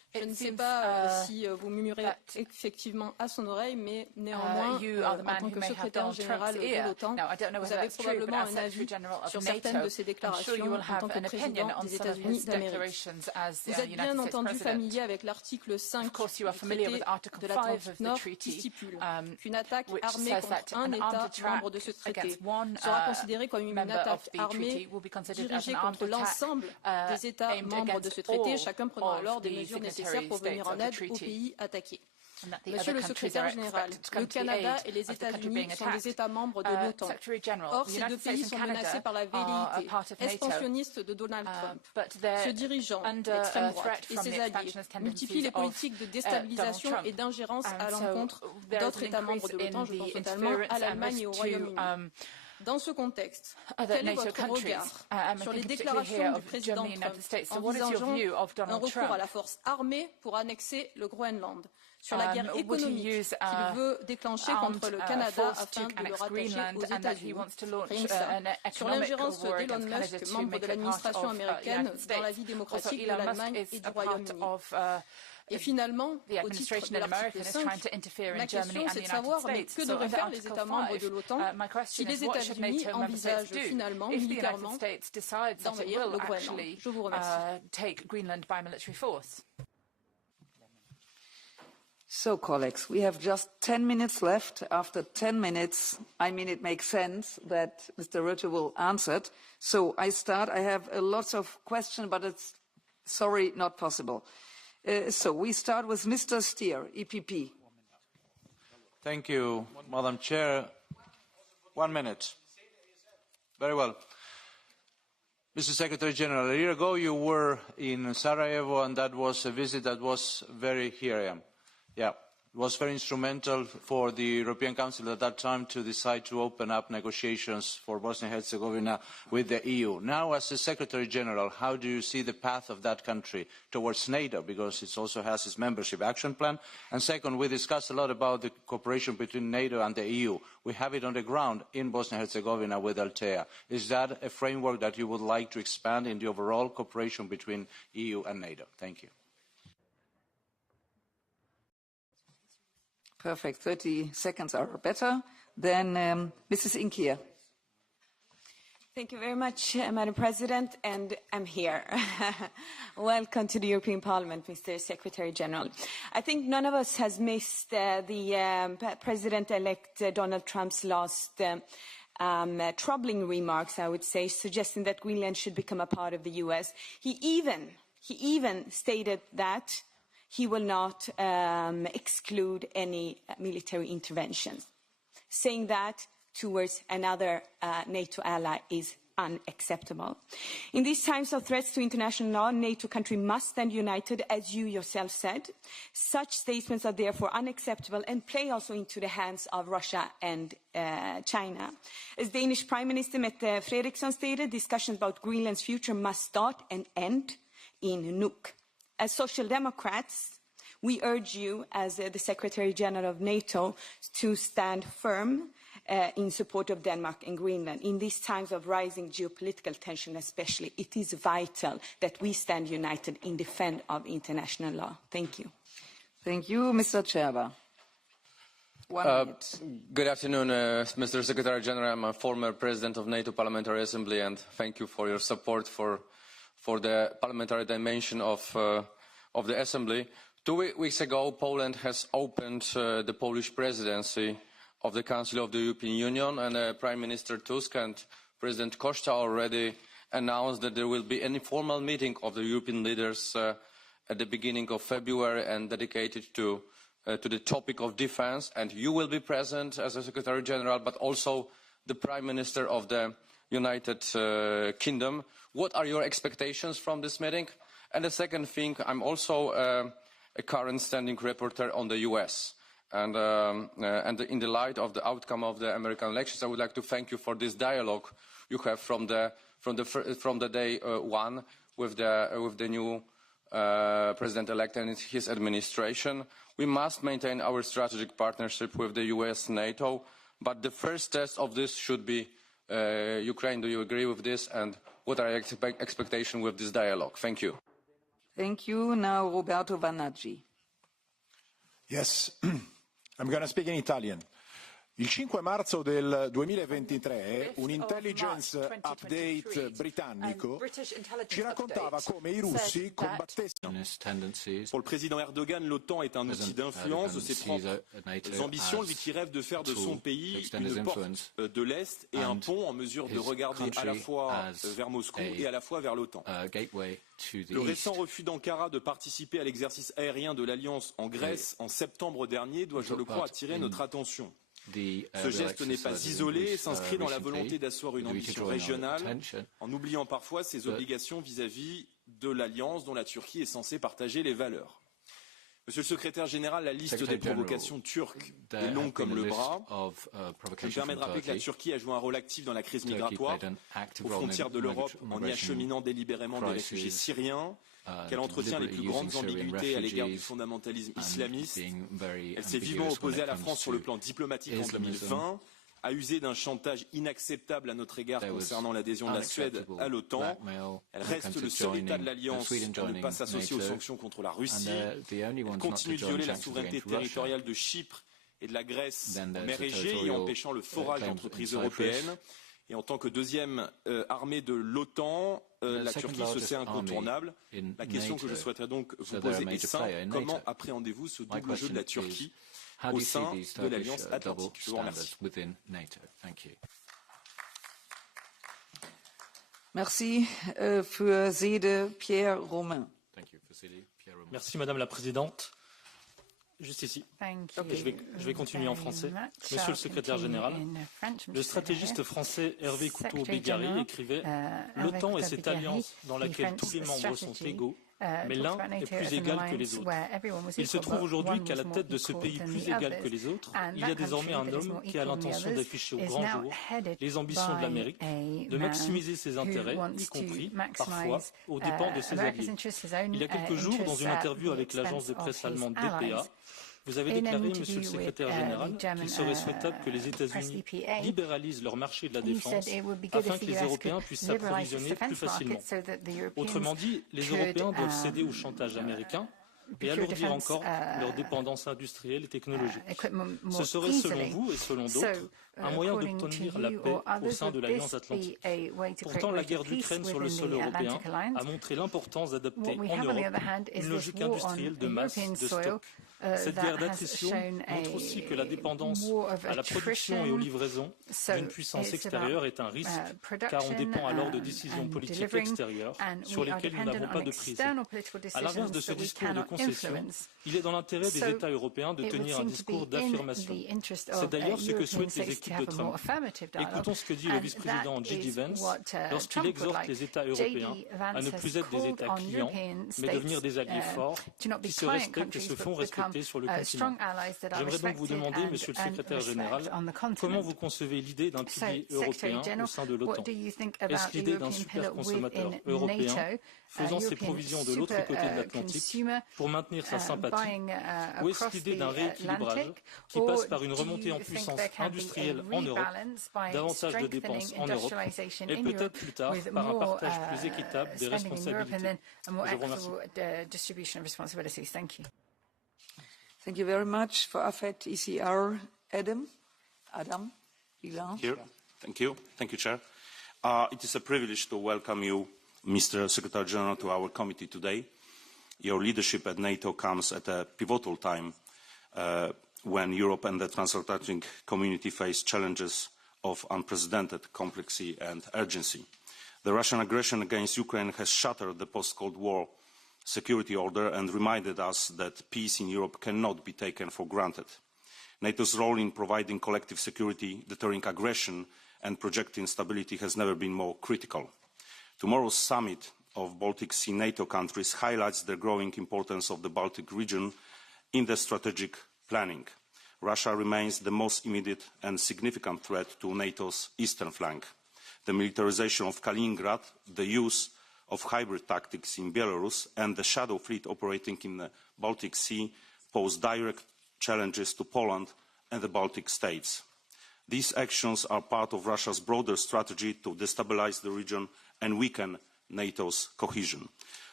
Je ne sais pas si vous murmurez effectivement à son oreille, mais néanmoins, en tant que secrétaire général de l'OTAN, vous avez probablement un avis sur certaines de ces déclarations en tant que président des États-Unis d'Amérique. Vous êtes bien entendu familier avec l'article 5 du traité de l'Atlantique Nord qui stipule qu'une attaque armée contre un État membre de ce traité sera considérée comme une attaque armée dirigée contre l'ensemble des États membres de ce traité, chacun prenant alors des mesures nécessaires pour venir en aide aux pays attaqués. Monsieur le secrétaire général, le Canada et les États-Unis sont des États membres de l'OTAN. Or, ces deux pays sont menacés par la velléité expansionniste de Donald Trump. Ce dirigeant d'extrême droite et ses alliés multiplient les politiques de déstabilisation et d'ingérence à l'encontre d'autres États membres de l'OTAN, je pense notamment à l'Allemagne et au Royaume-Uni. Dans ce contexte, quel est votre regard sur les déclarations du président Trump envisageant un recours à la force armée pour annexer le Groenland, sur la guerre économique qu'il veut déclencher contre le Canada afin de le rattacher aux États-Unis, sur l'ingérence d'Elon Musk, membre de l'administration américaine, dans la vie démocratique de l'Allemagne et du Royaume-Uni. Et finalement, au titre de l'article 5, ma question c'est de savoir que devraient faire les États membres de l'OTAN si les États-Unis envisagent finalement, militairement, d'envahir le Groenland. Je vous remercie. So, colleagues, we have just 10 minutes left. After 10 minutes, it makes sense that Mr. Rutte will answer it. So I start. I have lots of questions, but it's, sorry, not possible. So we start with Mr. Stier, EPP. Thank you, Madam Chair. 1 minute. Very well. Mr. Secretary General, a year ago you were in Sarajevo, and that was a visit that was very, here I am. Yeah, it was very instrumental for the European Council at that time to decide to open up negotiations for Bosnia and Herzegovina with the EU. Now, as the Secretary General, how do you see the path of that country towards NATO, because it also has its membership action plan? And second, we discussed a lot about the cooperation between NATO and the EU. We have it on the ground in Bosnia and Herzegovina with Altea. Is that a framework that you would like to expand in the overall cooperation between EU and NATO? Thank you. Perfect. 30 seconds are better. Then Mrs. Inkia. Thank you very much, Madam President, and I'm here. Welcome to the European Parliament, Mr. Secretary General. I think none of us has missed the President-elect Donald Trump's last troubling remarks, I would say, suggesting that Greenland should become a part of the US. He even stated that he will not exclude any military interventions, saying that towards another NATO ally is unacceptable. In these times of threats to international law, NATO countries must stand united, as you yourself said. Such statements are therefore unacceptable and play also into the hands of Russia and China. As Danish Prime Minister Mette Frederiksen stated, discussions about Greenland's future must start and end in Nuuk. As Social Democrats, we urge you, as the Secretary General of NATO, to stand firm in support of Denmark and Greenland. In these times of rising geopolitical tension especially, it is vital that we stand united in defense of international law. Thank you. Thank you. Mr. Cherba. 1 minute. Good afternoon, Mr. Secretary General. I'm a former president of NATO Parliamentary Assembly, and thank you for your support for the parliamentary dimension of the Assembly. 2 weeks ago, Poland has opened the Polish presidency of the Council of the European Union, and Prime Minister Tusk and President Costa already announced that there will be an informal meeting of the European leaders at the beginning of February and dedicated to the topic of defense. And you will be present as a Secretary General, but also the Prime Minister of the United Kingdom. What are your expectations from this meeting? And the second thing, I'm also a current standing rapporteur on the US. And in the light of the outcome of the American elections, I would like to thank you for this dialogue you have from the day one with the new president-elect and his administration. We must maintain our strategic partnership with the US, NATO, but the first test of this should be Ukraine. Do you agree with this? And what are your expectations with this dialogue? Thank you. Thank you. Now Roberto Vanaggi. Yes, I'm going to speak in Italian. Il 5 marzo del 2023 un intelligence update britannico ci raccontava come i russi combattessero. Pour le président Erdogan, l'OTAN est un outil d'influence de ses propres ambitions, lui qui rêve de faire de son pays une porte de l'Est et un pont en mesure de regarder à la fois vers Moscou et à la fois vers l'OTAN. Le récent refus d'Ankara de participer à l'exercice aérien de l'Alliance en Grèce en septembre dernier doit, je le crois, attirer notre attention. Ce geste n'est pas isolé et s'inscrit dans la volonté d'asseoir une ambition régionale, en oubliant parfois ses obligations vis-à-vis de l'Alliance dont la Turquie est censée partager les valeurs. Monsieur le secrétaire général, la liste des provocations turques est longue comme le bras. Je me permets de rappeler que la Turquie a joué un rôle actif dans la crise migratoire aux frontières de l'Europe en y acheminant délibérément des réfugiés syriens, qu'elle entretient les plus grandes ambiguïtés à l'égard du fondamentalisme islamiste. Elle s'est vivement opposée à la France sur le plan diplomatique en 2020, a usé d'un chantage inacceptable à notre égard concernant l'adhésion de la Suède à l'OTAN. Elle reste le seul État de l'Alliance pour ne pas s'associer aux sanctions contre la Russie. Elle continue de violer la souveraineté territoriale de Chypre et de la Grèce en mer Égée, y empêchant le forage d'entreprises européennes. Et en tant que deuxième armée de l'OTAN, la Turquie se sait incontournable. La question que je souhaiterais donc vous poser est simple. Comment appréhendez-vous ce double jeu de la Turquie au sein de l'Alliance Atlantique? Je vous remercie. Merci für Sede, Pierre Romain. Merci Madame la Présidente. Juste ici. Je vais continuer en français. Monsieur le secrétaire général, le stratégiste français Hervé Couteau-Bégary écrivait « L'OTAN est cette alliance dans laquelle tous les membres sont égaux, mais l'un est plus égal que les autres. Il se trouve aujourd'hui qu'à la tête de ce pays plus égal que les autres, il y a désormais un homme qui a l'intention d'afficher au grand jour les ambitions de l'Amérique, de maximiser ses intérêts, y compris, parfois, aux dépens de ses alliés. Il y a quelques jours, dans une interview avec l'agence de presse allemande DPA, vous avez déclaré, Monsieur le secrétaire général, qu'il serait souhaitable que les États-Unis libéralisent leur marché de la défense afin que les Européens puissent s'approvisionner plus facilement. Autrement dit, les Européens doivent céder au chantage américain et alourdir encore leur dépendance industrielle et technologique. Ce serait, selon vous et selon d'autres, un moyen d'obtenir la paix au sein de l'Alliance Atlantique. Pourtant, la guerre d'Ukraine sur le sol européen a montré l'importance d'adopter en Europe une logique industrielle de masse, de stock. Cette guerre d'attrition montre aussi que la dépendance à la production et aux livraisons d'une puissance extérieure est un risque, car on dépend alors de décisions politiques extérieures sur lesquelles nous n'avons pas de prise. À l'inverse de ce discours de concession, il est dans l'intérêt des États européens de tenir un discours d'affirmation. C'est d'ailleurs ce que souhaitent les équipes de Trump. Écoutons ce que dit le vice-président J.D. Vance lorsqu'il exhorte les États européens à ne plus être des États clients, mais devenir des alliés forts qui se respectent et se font respecter sur le continent. J'aimerais donc vous demander, Monsieur le secrétaire général, comment vous concevez l'idée d'un pilier européen au sein de l'OTAN? Est-ce l'idée d'un super consommateur européen faisant ses provisions de l'autre côté de l'Atlantique pour maintenir sa sympathie, ou est-ce l'idée d'un rééquilibrage qui passe par une remontée en puissance industrielle en Europe, davantage de dépenses en Europe, et peut-être plus tard par un partage plus équitable des responsabilités? Je vous remercie. Thank you very much. For AFET ECR, Adam Ilan. Thank you, Chair. It is a privilege to welcome you, Mr. Secretary General, to our committee today. Your leadership at NATO comes at a pivotal time when Europe and the transatlantic community face challenges of unprecedented complexity and urgency. The Russian aggression against Ukraine has shattered the post-Cold War security order and reminded us that peace in Europe cannot be taken for granted. NATO's role in providing collective security, deterring aggression and projecting stability has never been more critical. Tomorrow's summit of Baltic Sea NATO countries highlights the growing importance of the Baltic region in the strategic planning. Russia remains the most immediate and significant threat to NATO's eastern flank. The militarization of Kaliningrad, the use of hybrid tactics in Belarus and the shadow fleet operating in the Baltic Sea pose direct challenges to Poland and the Baltic states. These actions are part of Russia's broader strategy to destabilize the region and weaken NATO's cohesion.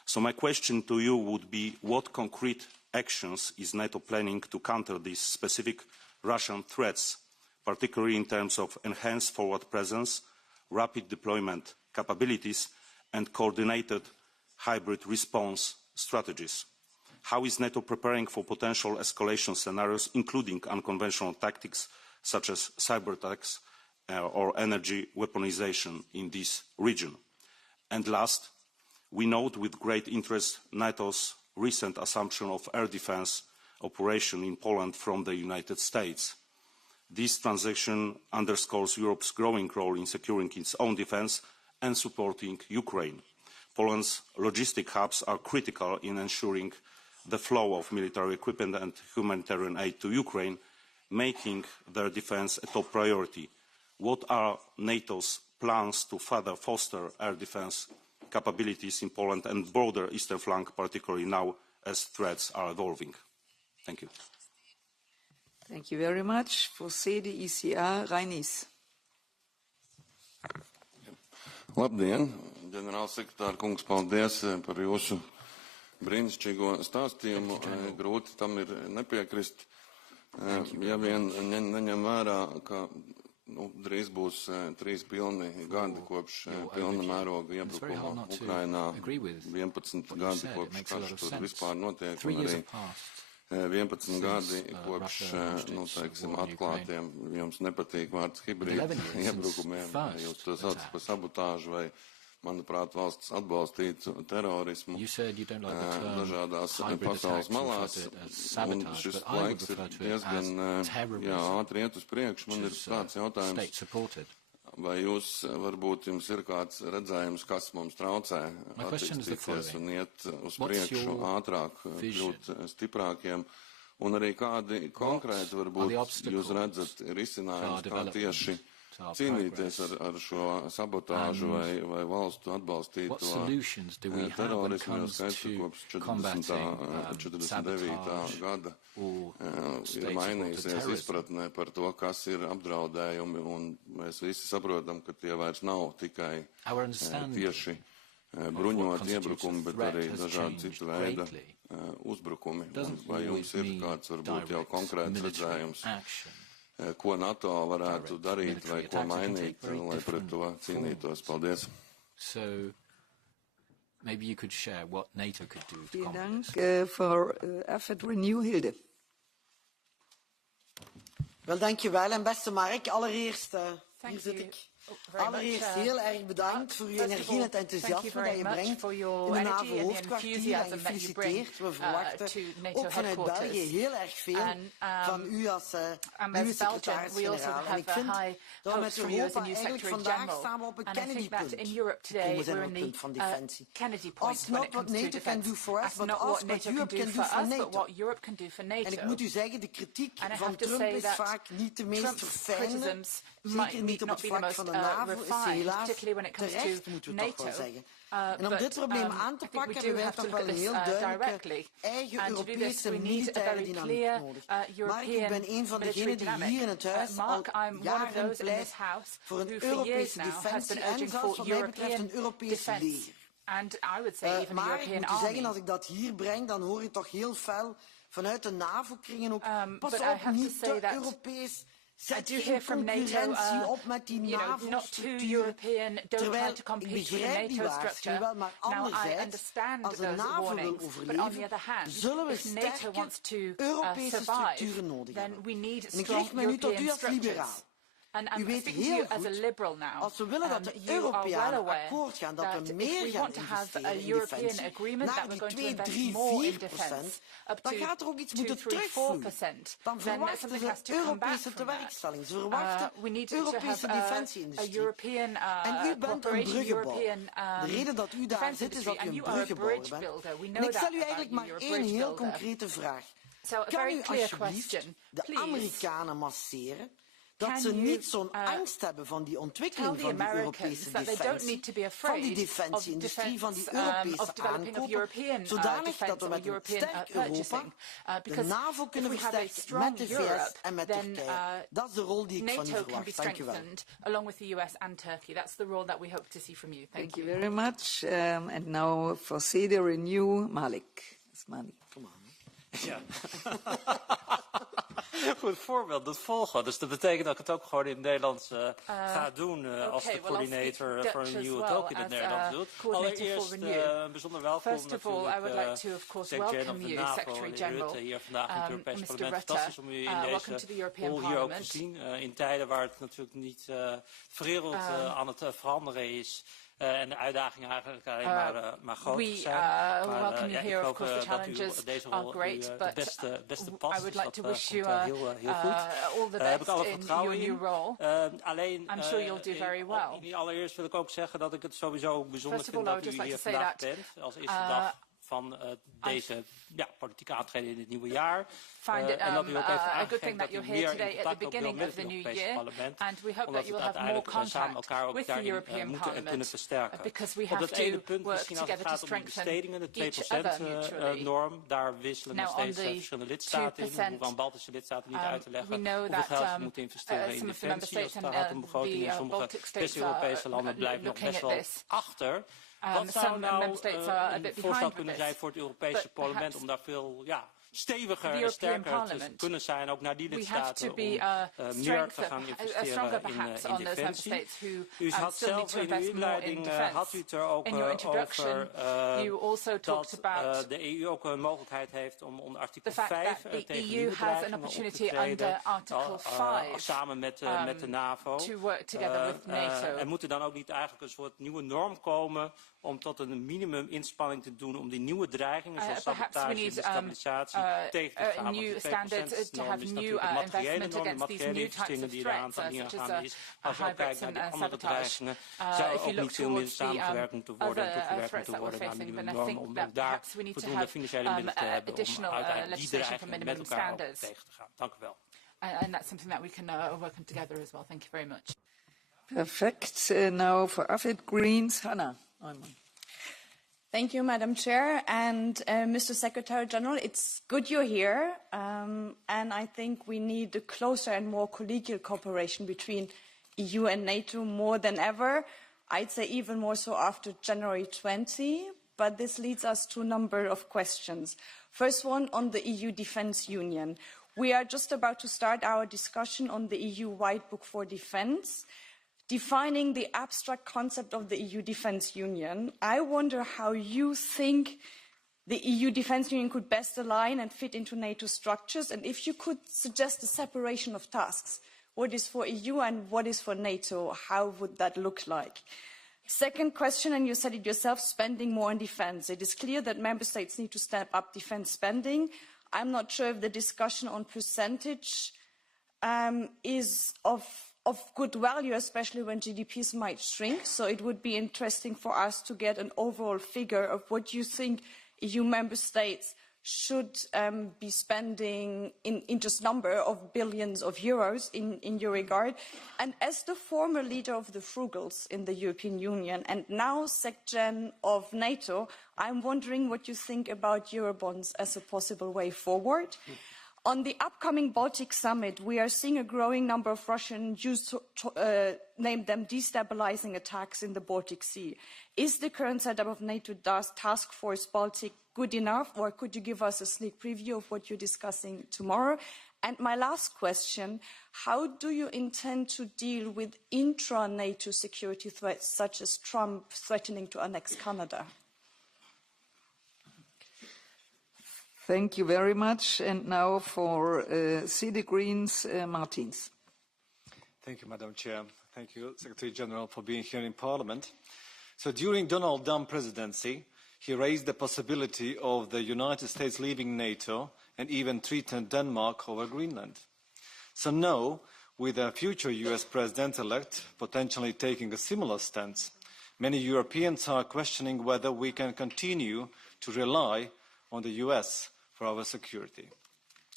So my question to you would be, what concrete actions is NATO planning to counter these specific Russian threats, particularly in terms of enhanced forward presence, rapid deployment capabilities, and coordinated hybrid response strategies? How is NATO preparing for potential escalation scenarios, including unconventional tactics such as cyber attacks or energy weaponization in this region? And last, we note with great interest NATO's recent assumption of air defense operation in Poland from the United States. This transaction underscores Europe's growing role in securing its own defense and supporting Ukraine. Poland's logistic hubs are critical in ensuring the flow of military equipment and humanitarian aid to Ukraine, making their defense a top priority. What are NATO's plans to further foster air defense capabilities in Poland and broader eastern flank, particularly now as threats are evolving? Thank you. Thank you very much. For CDICA, Reinis. Labdien, ģenerālsekretāra kungs, paldies par jūsu brīnišķīgo stāstījumu. Grūti tam ir nepiekrist. Ja vien neņem vērā, ka drīz būs 3 pilni gadi kopš pilna mēroga iebrukuma Ukrainā, 11 gadi kopš karš tur vispār notiek, un arī 11 gadi kopš, teiksim, atklātiem, jums nepatīk vārds hibrīda iebrukumiem, jūs to saucat par sabotāžu vai, manuprāt, valsts atbalstītu terorismu dažādās pasaules malās, un šis laiks ir diezgan ātri iet uz priekšu. Man ir tāds jautājums, vai jūs, varbūt jums ir kāds redzējums, kas mums traucē attīstīties un iet uz priekšu ātrāk, kļūt stiprākiem, un arī kādi konkrēti, varbūt, jūs redzat risinājums, kā tieši cīnīties ar šo sabotāžu vai valstu atbalstīto terorismu, jo skaidrs, ka kopš 49. gada ir mainījusies izpratne par to, kas ir apdraudējumi, un mēs visi saprotam, ka tie vairs nav tikai tieši bruņoti iebrukumi, bet arī dažādi citu veida uzbrukumi. Vai jums ir kāds, varbūt, jau konkrēts redzējums, ko NATO varētu darīt vai ko mainīt, lai pret to cīnītos? Paldies. So, maybe you could share what NATO could do to combat this. Vielen Dank for AFET Renew, Hilde. Wel, dankjewel. En beste Mark, allereerst, hier zit ik. Allereerst heel erg bedankt voor uw energie en het enthousiasme dat je brengt in de NAVO-hoofdkwartier en gefeliciteerd. We verwachten ook vanuit België heel erg veel van u als nieuwe secretaris-generaal. En ik vind dat we met Europa eigenlijk vandaag staan op het Kennedy-punt. We zijn op het punt van defensie. It's not what NATO can do for us, but what Europe can do for NATO. En ik moet u zeggen, de kritiek van Trump is vaak niet de meest verfijnde. Zeker niet op het vlak van de NAVO is ze helaas terecht, moeten we toch wel zeggen. En om dit probleem aan te pakken hebben wij toch wel een heel duidelijke eigen Europese militaire dynamiek nodig. Mark, ik ben een van degenen die hier in het huis al jaren pleit voor een Europese defensie en zelfs wat mij betreft een Europees leger. Maar ik moet u zeggen, als ik dat hier breng, dan hoor je toch heel fel vanuit de NAVO-kringen ook, pas op, niet te Europees. Zet geen concurrentie op met die NAVO-structuur, terwijl ik begrijp die waarschuwing wel, maar anderzijds, als de NAVO wil overleven, zullen we sterke Europese structuren nodig hebben. En ik richt me nu tot u als liberaal. U weet heel goed, als we willen dat de Europeanen akkoord gaan, dat we meer gaan investeren in defensie, naar die 2, 3, 4%, dan gaat er ook iets moeten terugvloeien. Dan verwachten ze Europese tewerkstelling. Ze verwachten Europese defensie-industrie. En u bent een bruggenbouwer. De reden dat u daar zit is dat u een bruggenbouwer bent. En ik stel u eigenlijk maar één heel concrete vraag. Kan u alsjeblieft de Amerikanen masseren dat ze niet zo'n angst hebben van die ontwikkeling van die Europese defensie, van die defensie-industrie, van die Europese aankopen, zodanig dat we met een sterk Europa de NAVO kunnen versterken met de VS en met Turkije. Dat is de rol die ik van u verwacht. Dank u wel. Along with the US and Turkey. That's the role that we hope to see from you. Thank you very much. And now for CD Renew, Malik. Come on. Ja. Goed voorbeeld, dat volgen. Dus dat betekent dat ik het ook gewoon in het Nederlands ga doen als de coördinator voor Renew het ook in het Nederlands doet. Allereerst bijzonder welkom natuurlijk Secretary of the NAVO, Rutte, hier vandaag in het Europees Parlement. Fantastisch om u in deze rol hier ook te zien. In tijden waar het natuurlijk niet de wereld aan het veranderen is. En de uitdagingen eigenlijk alleen maar groter zijn. We welcome you here. Of course, the challenges are great, but I would like to wish you all the best in your new role. I'm sure you'll do very well. Allereerst wil ik ook zeggen dat ik het sowieso bijzonder vind dat u hier vandaag bent. Als eerste dag van deze politieke aantreden in het nieuwe jaar. Find it a good thing that you're here today at the beginning of the new year, and we hope that you will have more contact with the European Parliament, because we have to work together to strengthen each other mutually. Daar wisselen nog steeds verschillende lidstaten in. We hoeven aan Baltische lidstaten niet uit te leggen hoeveel geld ze moeten investeren in defensie als het gaat om begrotingen. Sommige West-Europese landen blijven nog best wel achter. Wat zou nou een voorstel kunnen zijn voor het Europese parlement om daar veel steviger en sterker te kunnen zijn, ook naar die lidstaten, om meer te gaan investeren in defensie. U had zelf in uw inleiding had u het er ook over dat de EU ook een mogelijkheid heeft om onder artikel 5 tegen nieuwe dreigingen op te treden, samen met de NAVO. En moet er dan ook niet eigenlijk een soort nieuwe norm komen om tot een minimum-inspanning te doen om die nieuwe dreigingen, zoals sabotage en destabilisatie, tegen te gaan? New standards to have new investment against these new types of threats, such as hybrids and sabotage. If you look towards the other threats that we're facing, then I think that perhaps we need to have additional legislation for minimum standards. And that's something that we can work on together as well. Thank you very much. Perfect. Now for AFID Greens, Hannah. Thank you, Madam Chair. And Mr. Secretary General, it's good you're here. And I think we need a closer and more collegial cooperation between EU and NATO more than ever. I'd say even more so after January 20. But this leads us to a number of questions. First one on the EU Defence Union. We are just about to start our discussion on the EU White Book for Defence. Defining the abstract concept of the EU Defence Union, I wonder how you think the EU Defence Union could best align and fit into NATO structures, and if you could suggest a separation of tasks. What is for EU and what is for NATO? How would that look like? Second question, and you said it yourself, spending more on defence. It is clear that member states need to step up defence spending. I'm not sure if the discussion on percentage is of good value, especially when GDPs might shrink. So it would be interesting for us to get an overall figure of what you think EU member states should be spending in just number of billions of euros in your regard. And as the former leader of the Frugals in the European Union and now SecGen of NATO, I'm wondering what you think about Eurobonds as a possible way forward. On the upcoming Baltic summit, we are seeing a growing number of Russian Jews name them destabilizing attacks in the Baltic Sea. Is the current setup of NATO Task Force Baltic good enough, or could you give us a sneak preview of what you're discussing tomorrow? And my last question, how do you intend to deal with intra-NATO security threats, such as Trump threatening to annex Canada? Thank you very much. And now for CD Greens, Martins. Thank you, Madam Chair. Thank you, Secretary General, for being here in Parliament. So during Donald Dump's presidency, he raised the possibility of the United States leaving NATO and even threatened Denmark over Greenland. So now, with a future US President-elect potentially taking a similar stance, many Europeans are questioning whether we can continue to rely on the US for our security.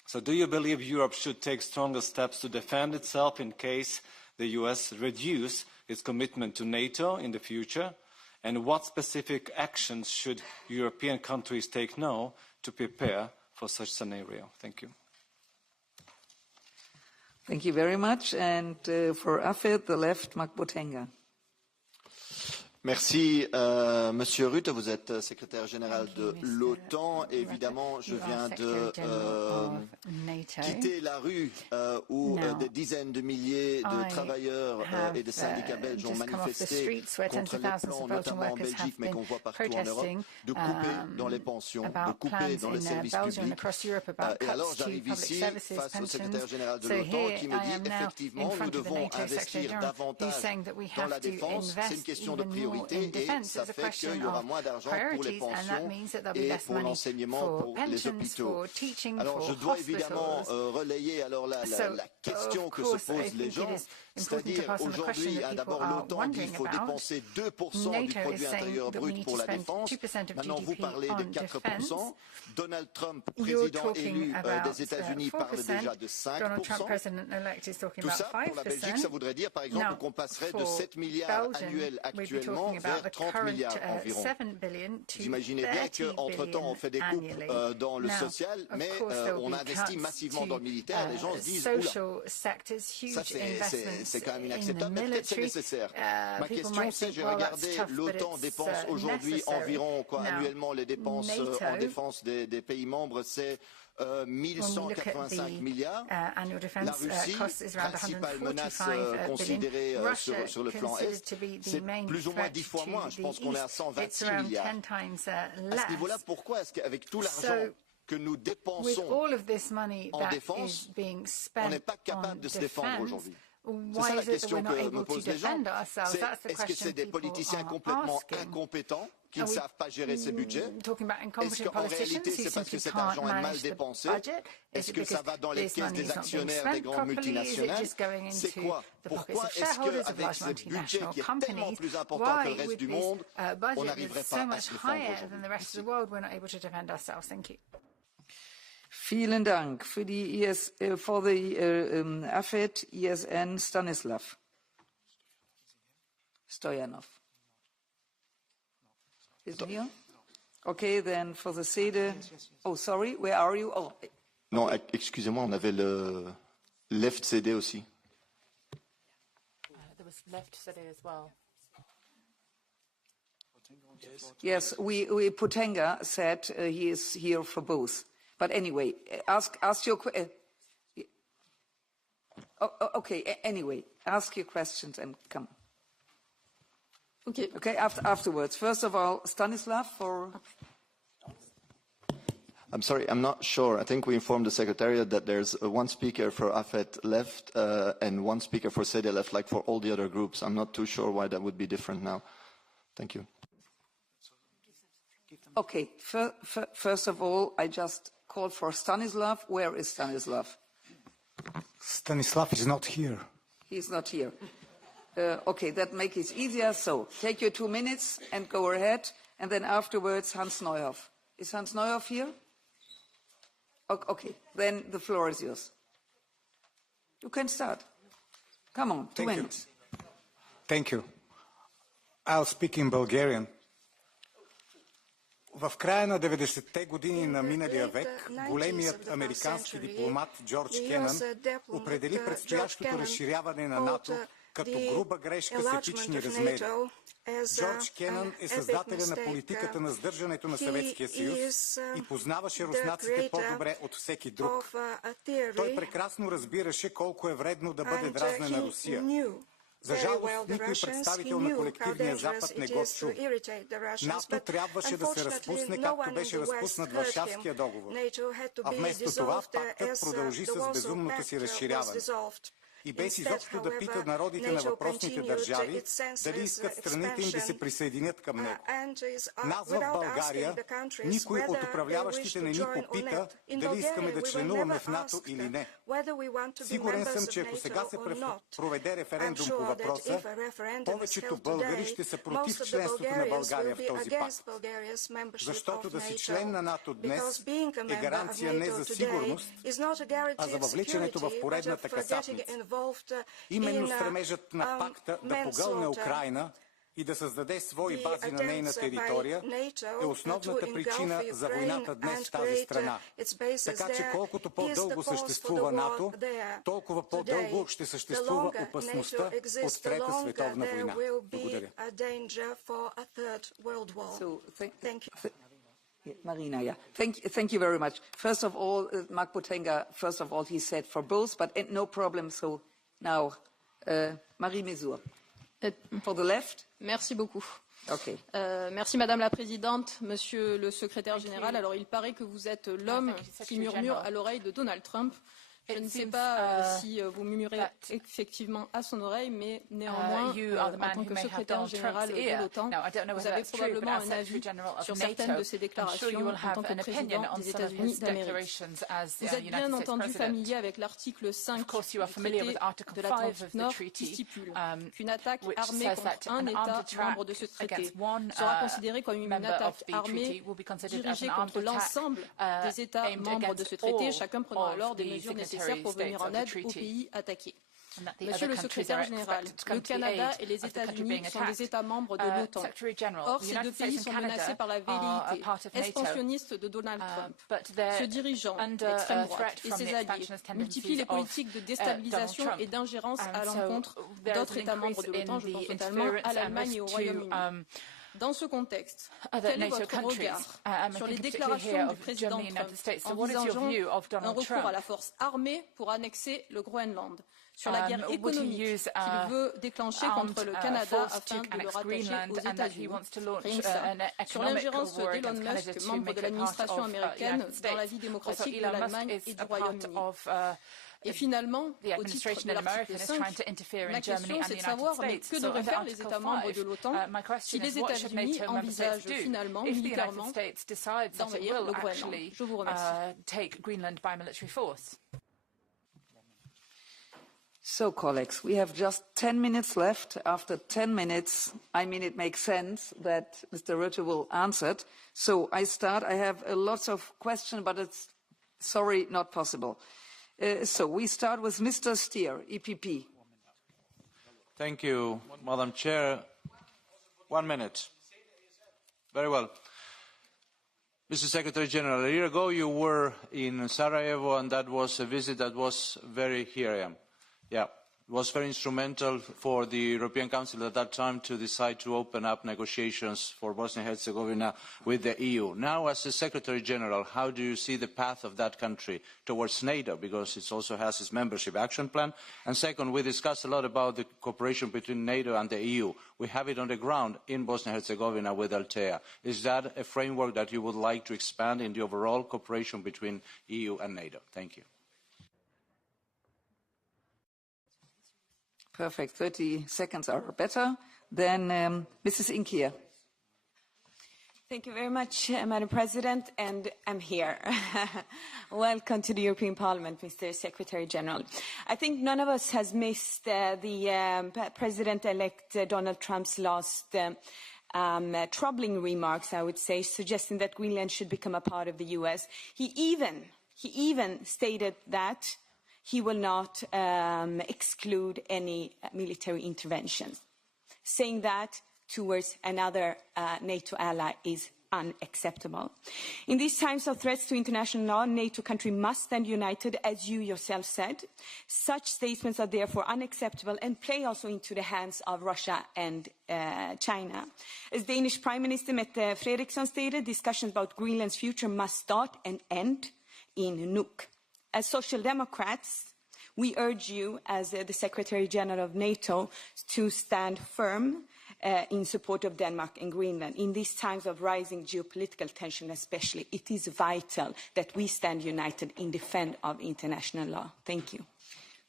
So do you believe Europe should take stronger steps to defend itself in case the US reduce its commitment to NATO in the future? And what specific actions should European countries take now to prepare for such scenario? Thank you. Thank you very much. And for AFET, the left, Mark Botenga. Merci, Monsieur Rutte. Vous êtes secrétaire général de l'OTAN. Évidemment, je viens de quitter la rue où des dizaines de milliers de travailleurs et de syndicats belges ont manifesté contre les plans, notamment en Belgique, mais qu'on voit partout en Europe, de couper dans les pensions, de couper dans les services publics. Et alors, j'arrive ici face au secrétaire général de l'OTAN qui me dit effectivement, nous devons investir davantage dans la défense. C'est une question de priorité. Et ça fait qu'il y aura moins d'argent pour les pensions et pour l'enseignement, pour les hôpitaux. Alors je dois évidemment relayer alors la question que se posent les gens, c'est-à-dire aujourd'hui, d'abord l'OTAN dit qu'il faut dépenser 2% du produit intérieur brut pour la défense. Maintenant vous parlez de 4%. Donald Trump, président élu des États-Unis, parle déjà de 5%. Tout ça pour la Belgique, ça voudrait dire par exemple qu'on passerait de 7 milliards annuels actuellement vers 30 milliards environ. Vous imaginez bien qu'entre-temps, on fait des coupes dans le social, mais on investit massivement dans le militaire. Les gens se disent, oula, ça c'est quand même inacceptable, mais peut-être c'est nécessaire. Ma question, c'est, j'ai regardé, l'OTAN dépense aujourd'hui environ, annuellement, les dépenses en défense des pays membres, c'est 1185 milliards. La Russie, principale menace considérée sur le plan Est, c'est plus ou moins 10 fois moins. Je pense qu'on est à 126 milliards. À ce niveau-là, pourquoi est-ce qu'avec tout l'argent que nous dépensons en défense, on n'est pas capable de se défendre aujourd'hui? C'est ça la question que me posent les gens. Est-ce que c'est des politiciens complètement incompétents qui ne savent pas gérer ces budgets? Est-ce qu'en réalité, c'est parce que cet argent est mal dépensé? Est-ce que ça va dans les caisses des actionnaires des grandes multinationales? C'est quoi? Pourquoi est-ce qu'avec ce budget qui est tellement plus important que le reste du monde, on n'arriverait pas à se défendre aujourd'hui? Vielen Dank. For the AFET, ESN, Stanislav Stoyanov. Isn't he here? Okay, then for the SEDE. Oh, sorry, where are you? Oh. Non, excusez-moi, on avait le left CD aussi. There was left CD as well. Yes, we Potenga said he is here for both. But anyway, ask your question. Okay, anyway, ask your questions and come. Okay, afterwards. First of all, Stanislav for... I'm sorry, I'm not sure. I think we informed the Secretariat that there's one speaker for AFET left and one speaker for SEDE left, like for all the other groups. I'm not too sure why that would be different now. Thank you. Okay, first of all, I just called for Stanislav. Where is Stanislav? Stanislav is not here. He's not here. Okay, that makes it easier. So take your 2 minutes and go ahead. And then afterwards, Hans Neuhoff. Is Hans Neuhoff here? Okay, then the floor is yours. You can start. Come on, 2 minutes. Thank you. I'll speak in Bulgarian. В края на 90-те години на миналия век големият американски дипломат Джордж Кенън определи предстоящото разширяване на НАТО като груба грешка с епични размери. Джордж Кенън е създателя на политиката на сдържането на Съветския съюз и познаваше руснаците по-добре от всеки друг. Той прекрасно разбираше колко е вредно да бъде дразнена Русия. За жалост, никой представител на колективния Запад не го чу. НАТО трябваше да се разпусне, както беше разпуснат Варшавския договор. А вместо това пактът продължи с безумното си разширяване. и без изобщо да пита народите на въпросните държави дали искат страните им да се присъединят към него. Нас в България никой от управляващите не ни попита дали искаме да членуваме в НАТО или не. Сигурен съм, че ако сега се проведе референдум по въпроса, повечето българи ще са против членството на България в този пакт. Защото да си член на НАТО днес е гаранция не за сигурност, а за въвличането в поредната касапница. Именно стремежът на пакта да погълне Украйна и да създаде свои бази на нейна територия е основната причина за войната днес в тази страна. Така че колкото по-дълго съществува НАТО, толкова по-дълго ще съществува опасността от Трета световна война. Благодаря. Marina, yeah. Thank you very much. First of all, Mark Botenga, first of all, he said for both, but no problem. So now, Marie Mesur. For the left. Merci beaucoup. Okay. Merci Madame la Présidente, Monsieur le Secrétaire Général. Alors il paraît que vous êtes l'homme qui murmure à l'oreille de Donald Trump. Je ne sais pas si vous murmurez effectivement à son oreille, mais néanmoins, en tant que secrétaire général de l'OTAN, vous avez probablement un avis sur certaines de ces déclarations en tant que président des États-Unis d'Amérique. Vous êtes bien entendu familier avec l'article 5 du traité de l'Atlantique Nord qui stipule qu'une attaque armée contre un État membre de ce traité sera considérée comme une attaque armée dirigée contre l'ensemble des États membres de ce traité, chacun prenant alors des mesures nécessaires pour venir en aide aux pays attaqués. Monsieur le secrétaire général, le Canada et les États-Unis sont des États membres de l'OTAN. Or, ces deux pays sont menacés par la velléité expansionniste de Donald Trump. Ce dirigeant d'extrême droite et ses alliés multiplient les politiques de déstabilisation et d'ingérence à l'encontre d'autres États membres de l'OTAN, je pense notamment à l'Allemagne et au Royaume-Uni. Dans ce contexte, quel est votre regard sur les déclarations du président Trump envisageant un recours à la force armée pour annexer le Groenland, sur la guerre économique qu'il veut déclencher contre le Canada afin de le rattacher aux États-Unis, sur l'ingérence d'Elon Musk, membre de l'administration américaine, dans la vie démocratique de l'Allemagne et du Royaume-Uni. Et finalement, au titre de l'article 5, ma question c'est de savoir que devraient faire les États membres de l'OTAN si les États-Unis envisagent finalement, militairement, d'envahir le Groenland. Je vous remercie. So, colleagues, we have just 10 minutes left. After 10 minutes, I mean, it makes sense that Mr. Rutte will answer it. So I start. I have lots of questions, but it's, sorry, not possible. So we start with Mr. Stier, EPP. Thank you, Madam Chair. 1 minute. Very well. Mr. Secretary General, a year ago you were in Sarajevo, and that was a visit that was very, here I am. Yeah, it was very instrumental for the European Council at that time to decide to open up negotiations for Bosnia and Herzegovina with the EU. Now, as the Secretary General, how do you see the path of that country towards NATO, because it also has its membership action plan? And second, we discussed a lot about the cooperation between NATO and the EU. We have it on the ground in Bosnia and Herzegovina with Altea. Is that a framework that you would like to expand in the overall cooperation between EU and NATO? Thank you. Perfect. 30 seconds are better. Then Mrs. Inkier. Thank you very much, Madam President, and I'm here. Welcome to the European Parliament, Mr. Secretary General. I think none of us has missed the President-elect Donald Trump's last troubling remarks, I would say, suggesting that Greenland should become a part of the US. He even stated that he will not exclude any military interventions. Saying that towards another NATO ally is unacceptable. In these times of threats to international law, NATO countries must stand united, as you yourself said. Such statements are therefore unacceptable and play also into the hands of Russia and China. As Danish Prime Minister Mette Frederiksen stated, discussions about Greenland's future must start and end in Nuuk. As Social Democrats, we urge you, as the Secretary General of NATO, to stand firm in support of Denmark and Greenland. In these times of rising geopolitical tension especially, it is vital that we stand united in defense of international law. Thank you.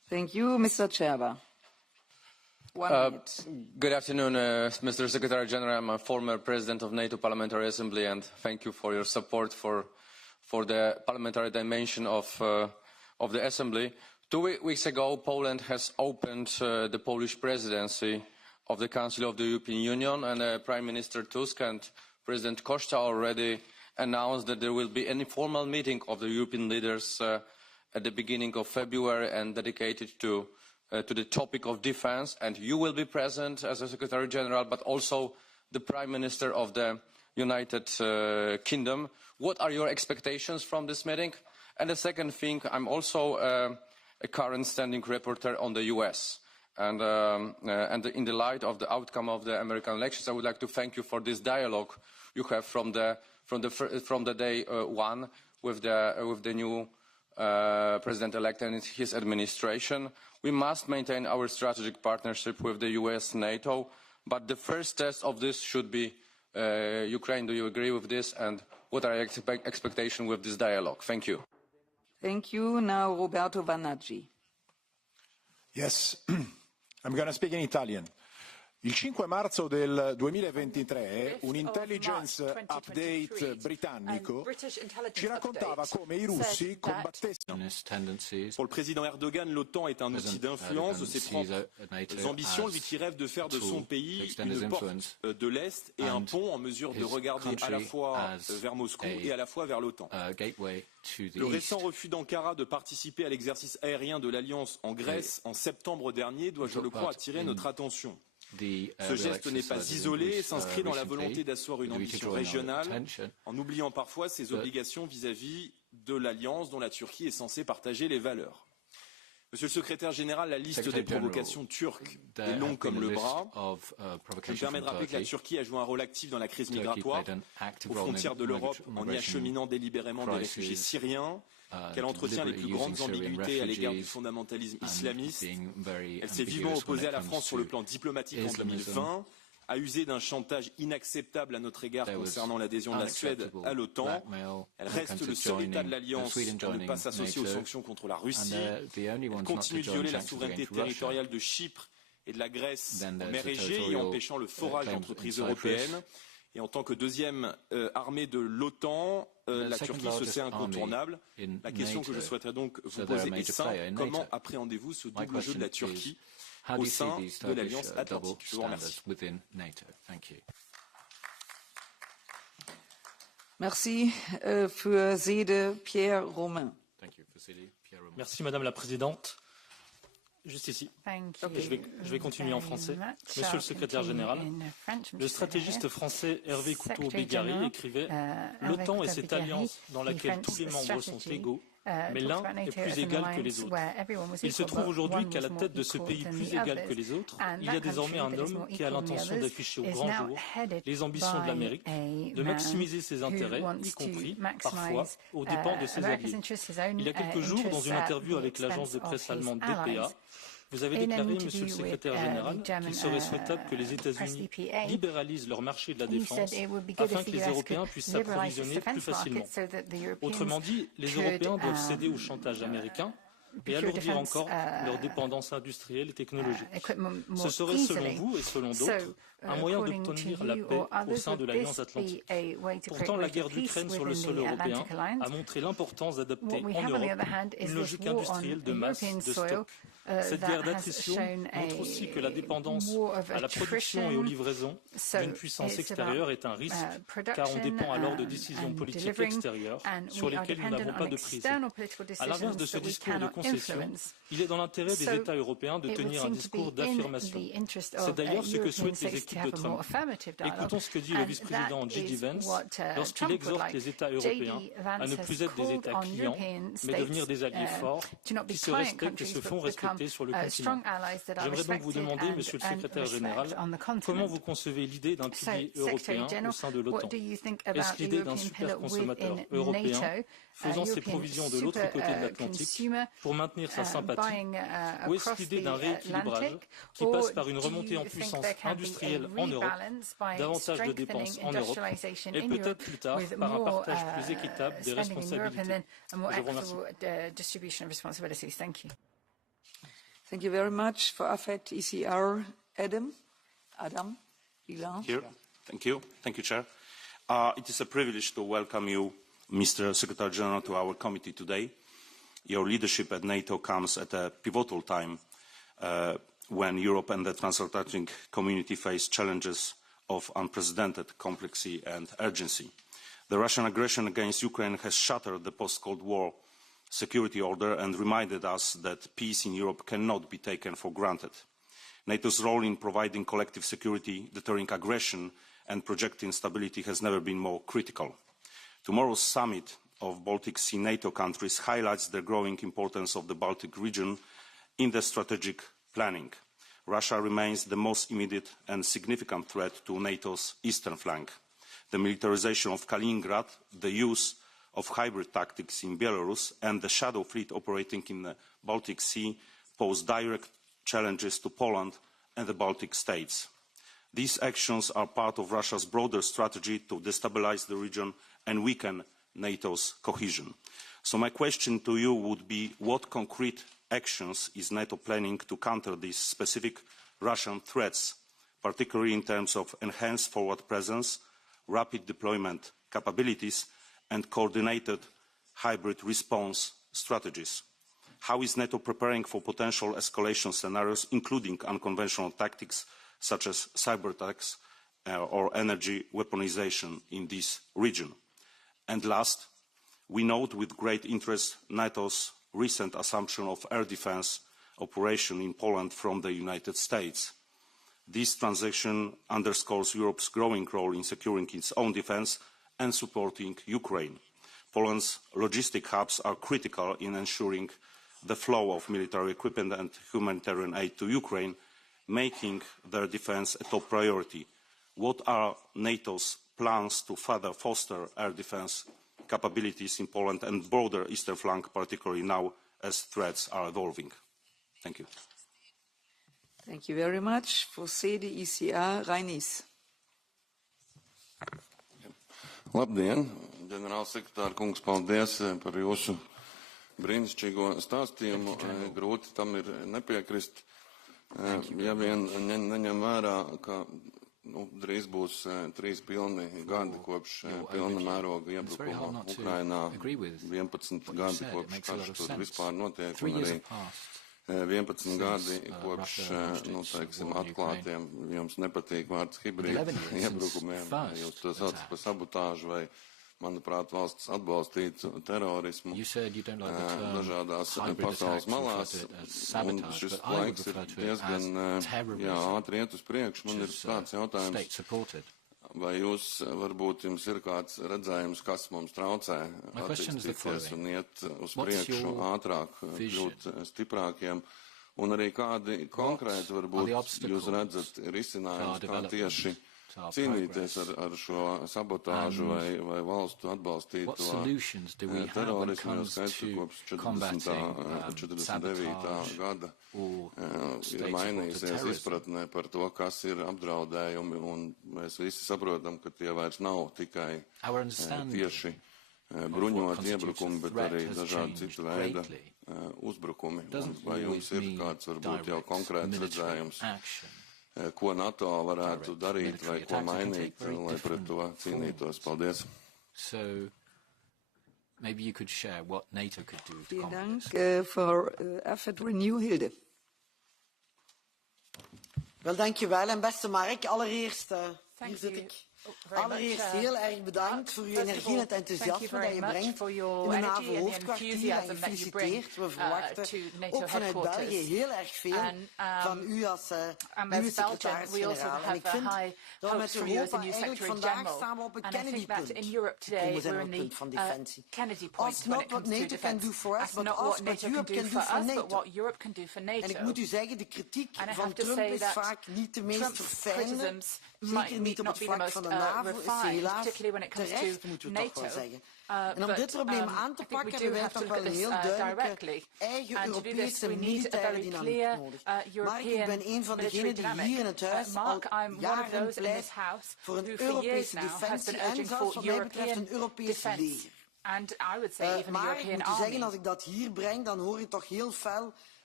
Thank you, Mr. Cerba. Good afternoon, Mr. Secretary General. I'm a former president of NATO Parliamentary Assembly, and thank you for your support for the parliamentary dimension of the Assembly. 2 weeks ago, Poland has opened the Polish presidency of the Council of the European Union, and Prime Minister Tusk and President Costa already announced that there will be an informal meeting of the European leaders at the beginning of February and dedicated to the topic of defense, and you will be present as a Secretary General, but also the Prime Minister of the United Kingdom. What are your expectations from this meeting? And the second thing, I'm also a current standing rapporteur on the US. And in the light of the outcome of the American elections, I would like to thank you for this dialogue you have from the day one with the new President-elect and his administration. We must maintain our strategic partnership with the US, NATO, but the first test of this should be Ukraine. Do you agree with this? And what are your expectations with this dialogue? Thank you. Thank you. Now Roberto Vanaggi. Yes, I'm going to speak in Italian. Il 5 marzo del 2023 un intelligence update britannico ci raccontava come i russi combattessero. Pour le président Erdogan, l'OTAN est un outil d'influence de ses propres ambitions, lui qui rêve de faire de son pays une porte de l'Est et un pont en mesure de regarder à la fois vers Moscou et à la fois vers l'OTAN. Le récent refus d'Ankara de participer à l'exercice aérien de l'Alliance en Grèce en septembre dernier doit, je le crois, attirer notre attention. Ce geste n'est pas isolé et s'inscrit dans la volonté d'asseoir une ambition régionale en oubliant parfois ses obligations vis-à-vis de l'Alliance dont la Turquie est censée partager les valeurs. Monsieur le secrétaire général, la liste des provocations turques est longue comme le bras. Je me permets de rappeler que la Turquie a joué un rôle actif dans la crise migratoire aux frontières de l'Europe en y acheminant délibérément des réfugiés syriens, qu'elle entretient les plus grandes ambiguïtés à l'égard du fondamentalisme islamiste. Elle s'est vivement opposée à la France sur le plan diplomatique en 2020, a usé d'un chantage inacceptable à notre égard concernant l'adhésion de la Suède à l'OTAN. Elle reste le seul État de l'Alliance à ne pas s'associer aux sanctions contre la Russie. Elle continue de violer la souveraineté territoriale de Chypre et de la Grèce en mer Égée, y empêchant le forage d'entreprises européennes. Et en tant que deuxième armée de l'OTAN, la Turquie se sait incontournable. La question que je souhaiterais donc vous poser est simple. Comment appréhendez-vous ce double jeu de la Turquie au sein de l'Alliance Atlantique? Je vous remercie. Merci. Für Sede, Pierre Romain. Merci Madame la Présidente. Juste ici. Je vais continuer en français. Monsieur le secrétaire général, le stratégiste français Hervé Couteau-Bégary écrivait « L'OTAN est cette alliance dans laquelle tous les membres sont égaux, mais l'un est plus égal que les autres. Il se trouve aujourd'hui qu'à la tête de ce pays plus égal que les autres, il y a désormais un homme qui a l'intention d'afficher au grand jour les ambitions de l'Amérique, de maximiser ses intérêts, y compris, parfois, aux dépens de ses alliés. Il y a quelques jours, dans une interview avec l'agence de presse allemande DPA, vous avez déclaré, Monsieur le secrétaire général, qu'il serait souhaitable que les États-Unis libéralisent leur marché de la défense afin que les Européens puissent s'approvisionner plus facilement. Autrement dit, les Européens doivent céder au chantage américain et alourdir encore leur dépendance industrielle et technologique. Ce serait, selon vous et selon d'autres, un moyen d'obtenir la paix au sein de l'Alliance Atlantique. Pourtant, la guerre d'Ukraine sur le sol européen a montré l'importance d'adapter en Europe une logique industrielle de masse, de stock. Cette guerre d'attrition montre aussi que la dépendance à la production et aux livraisons d'une puissance extérieure est un risque, car on dépend alors de décisions politiques extérieures sur lesquelles nous n'avons pas de prise. À l'inverse de ce discours de concession, il est dans l'intérêt des États européens de tenir un discours d'affirmation. C'est d'ailleurs ce que souhaitent les équipes de Trump. Écoutons ce que dit le vice-président J.D. Vance lorsqu'il exhorte les États européens à ne plus être des États clients, mais devenir des alliés forts qui se respectent et se font respecter sur le continent. J'aimerais donc vous demander, Monsieur le Secrétaire général, comment vous concevez l'idée d'un pilier européen au sein de l'OTAN? Est-ce l'idée d'un super consommateur européen faisant ses provisions de l'autre côté de l'Atlantique pour maintenir sa sympathie? Ou est-ce l'idée d'un rééquilibrage qui passe par une remontée en puissance industrielle en Europe, davantage de dépenses en Europe, et peut-être plus tard par un partage plus équitable des responsabilités? Je vous remercie. Thank you very much. For AFET, ECR, Adam, Ilan. Here. Thank you. Thank you, Chair. It is a privilege to welcome you, Mr. Secretary General, to our committee today. Your leadership at NATO comes at a pivotal time when Europe and the transatlantic community face challenges of unprecedented complexity and urgency. The Russian aggression against Ukraine has shattered the post-Cold War security order and reminded us that peace in Europe cannot be taken for granted. NATO's role in providing collective security, deterring aggression and projecting stability has never been more critical. Tomorrow's summit of Baltic Sea NATO countries highlights the growing importance of the Baltic region in the strategic planning. Russia remains the most immediate and significant threat to NATO's eastern flank. The militarization of Kaliningrad, the use of hybrid tactics in Belarus, and the shadow fleet operating in the Baltic Sea pose direct challenges to Poland and the Baltic states. These actions are part of Russia's broader strategy to destabilize the region and weaken NATO's cohesion. So my question to you would be, what concrete actions is NATO planning to counter these specific Russian threats, particularly in terms of enhanced forward presence, rapid deployment capabilities, and coordinated hybrid response strategies? How is NATO preparing for potential escalation scenarios, including unconventional tactics such as cyber attacks or energy weaponization in this region? And last, we note with great interest NATO's recent assumption of air defense operation in Poland from the United States. This transaction underscores Europe's growing role in securing its own defense and supporting Ukraine. Poland's logistic hubs are critical in ensuring the flow of military equipment and humanitarian aid to Ukraine, making their defense a top priority. What are NATO's plans to further foster air defense capabilities in Poland and broader eastern flank, particularly now as threats are evolving? Thank you. Thank you very much. For CDECR, Reinis. Labdien, ģenerālsekretār kungs, paldies par jūsu brīnišķīgo stāstījumu. Grūti tam ir nepiekrist. Ja vien neņem vērā, ka drīz būs 3 pilni gadi kopš pilna mēroga iebrukuma Ukrainā, 11 gadi kopš karš tur vispār notiek, un arī 11 gadi kopš, teiksim, atklātiem, jums nepatīk vārds hibrīda iebrukumiem, jūs to saucat par sabotāžu vai, manuprāt, valsts atbalstītu terorismu dažādās pasaules malās, un šis laiks ir diezgan ātri iet uz priekšu. Man ir tāds jautājums, vai jūs, varbūt jums ir kāds redzējums, kas mums traucē attīstīties un iet uz priekšu ātrāk, kļūt stiprākiem, un arī kādi konkrēti, varbūt, jūs redzat risinājumus, kā tieši cīnīties ar šo sabotāžu vai valstu atbalstīto terorismu, jo skaidrs, kopš 49. gada ir mainījusies izpratnē par to, kas ir apdraudējumi, un mēs visi saprotam, ka tie vairs nav tikai tieši bruņoti iebrukumi, bet arī dažādi citu veida uzbrukumi. Vai jums ir kāds, varbūt, jau konkrēts redzējums, ko NATO varētu darīt vai ko mainīt, lai pret to cīnītos? Paldies. So, maybe you could share what NATO could do to combat this. For AFET Renew, Hilde. Wel, dankjewel. En beste Mark, allereerst, hier zit ik. Allereerst heel erg bedankt voor uw energie en het enthousiasme dat je brengt in de NAVO-hoofdkwartier en gefeliciteerd. We verwachten ook vanuit België heel erg veel van u als nieuwe secretaris-generaal. En ik vind dat we met Europa eigenlijk vandaag staan we op een Kennedy-punt gekomen zijn op het punt van defensie. Ask not what NATO can do for us, but ask what Europe can do for NATO. En ik moet u zeggen, de kritiek van Trump is vaak niet de meest verfijnde, zeker niet op het vlak van de NAVO, is helaas terecht, moeten we toch wel zeggen. En om dit probleem aan te pakken hebben wij toch wel een heel duidelijke eigen Europese militaire dynamiek nodig. Maar ik ben een van degenen die hier in het huis al jaren pleit voor een Europese defensie en zelfs wat mij betreft een Europees leger. Maar ik moet u zeggen, als ik dat hier breng, dan hoor je toch heel fel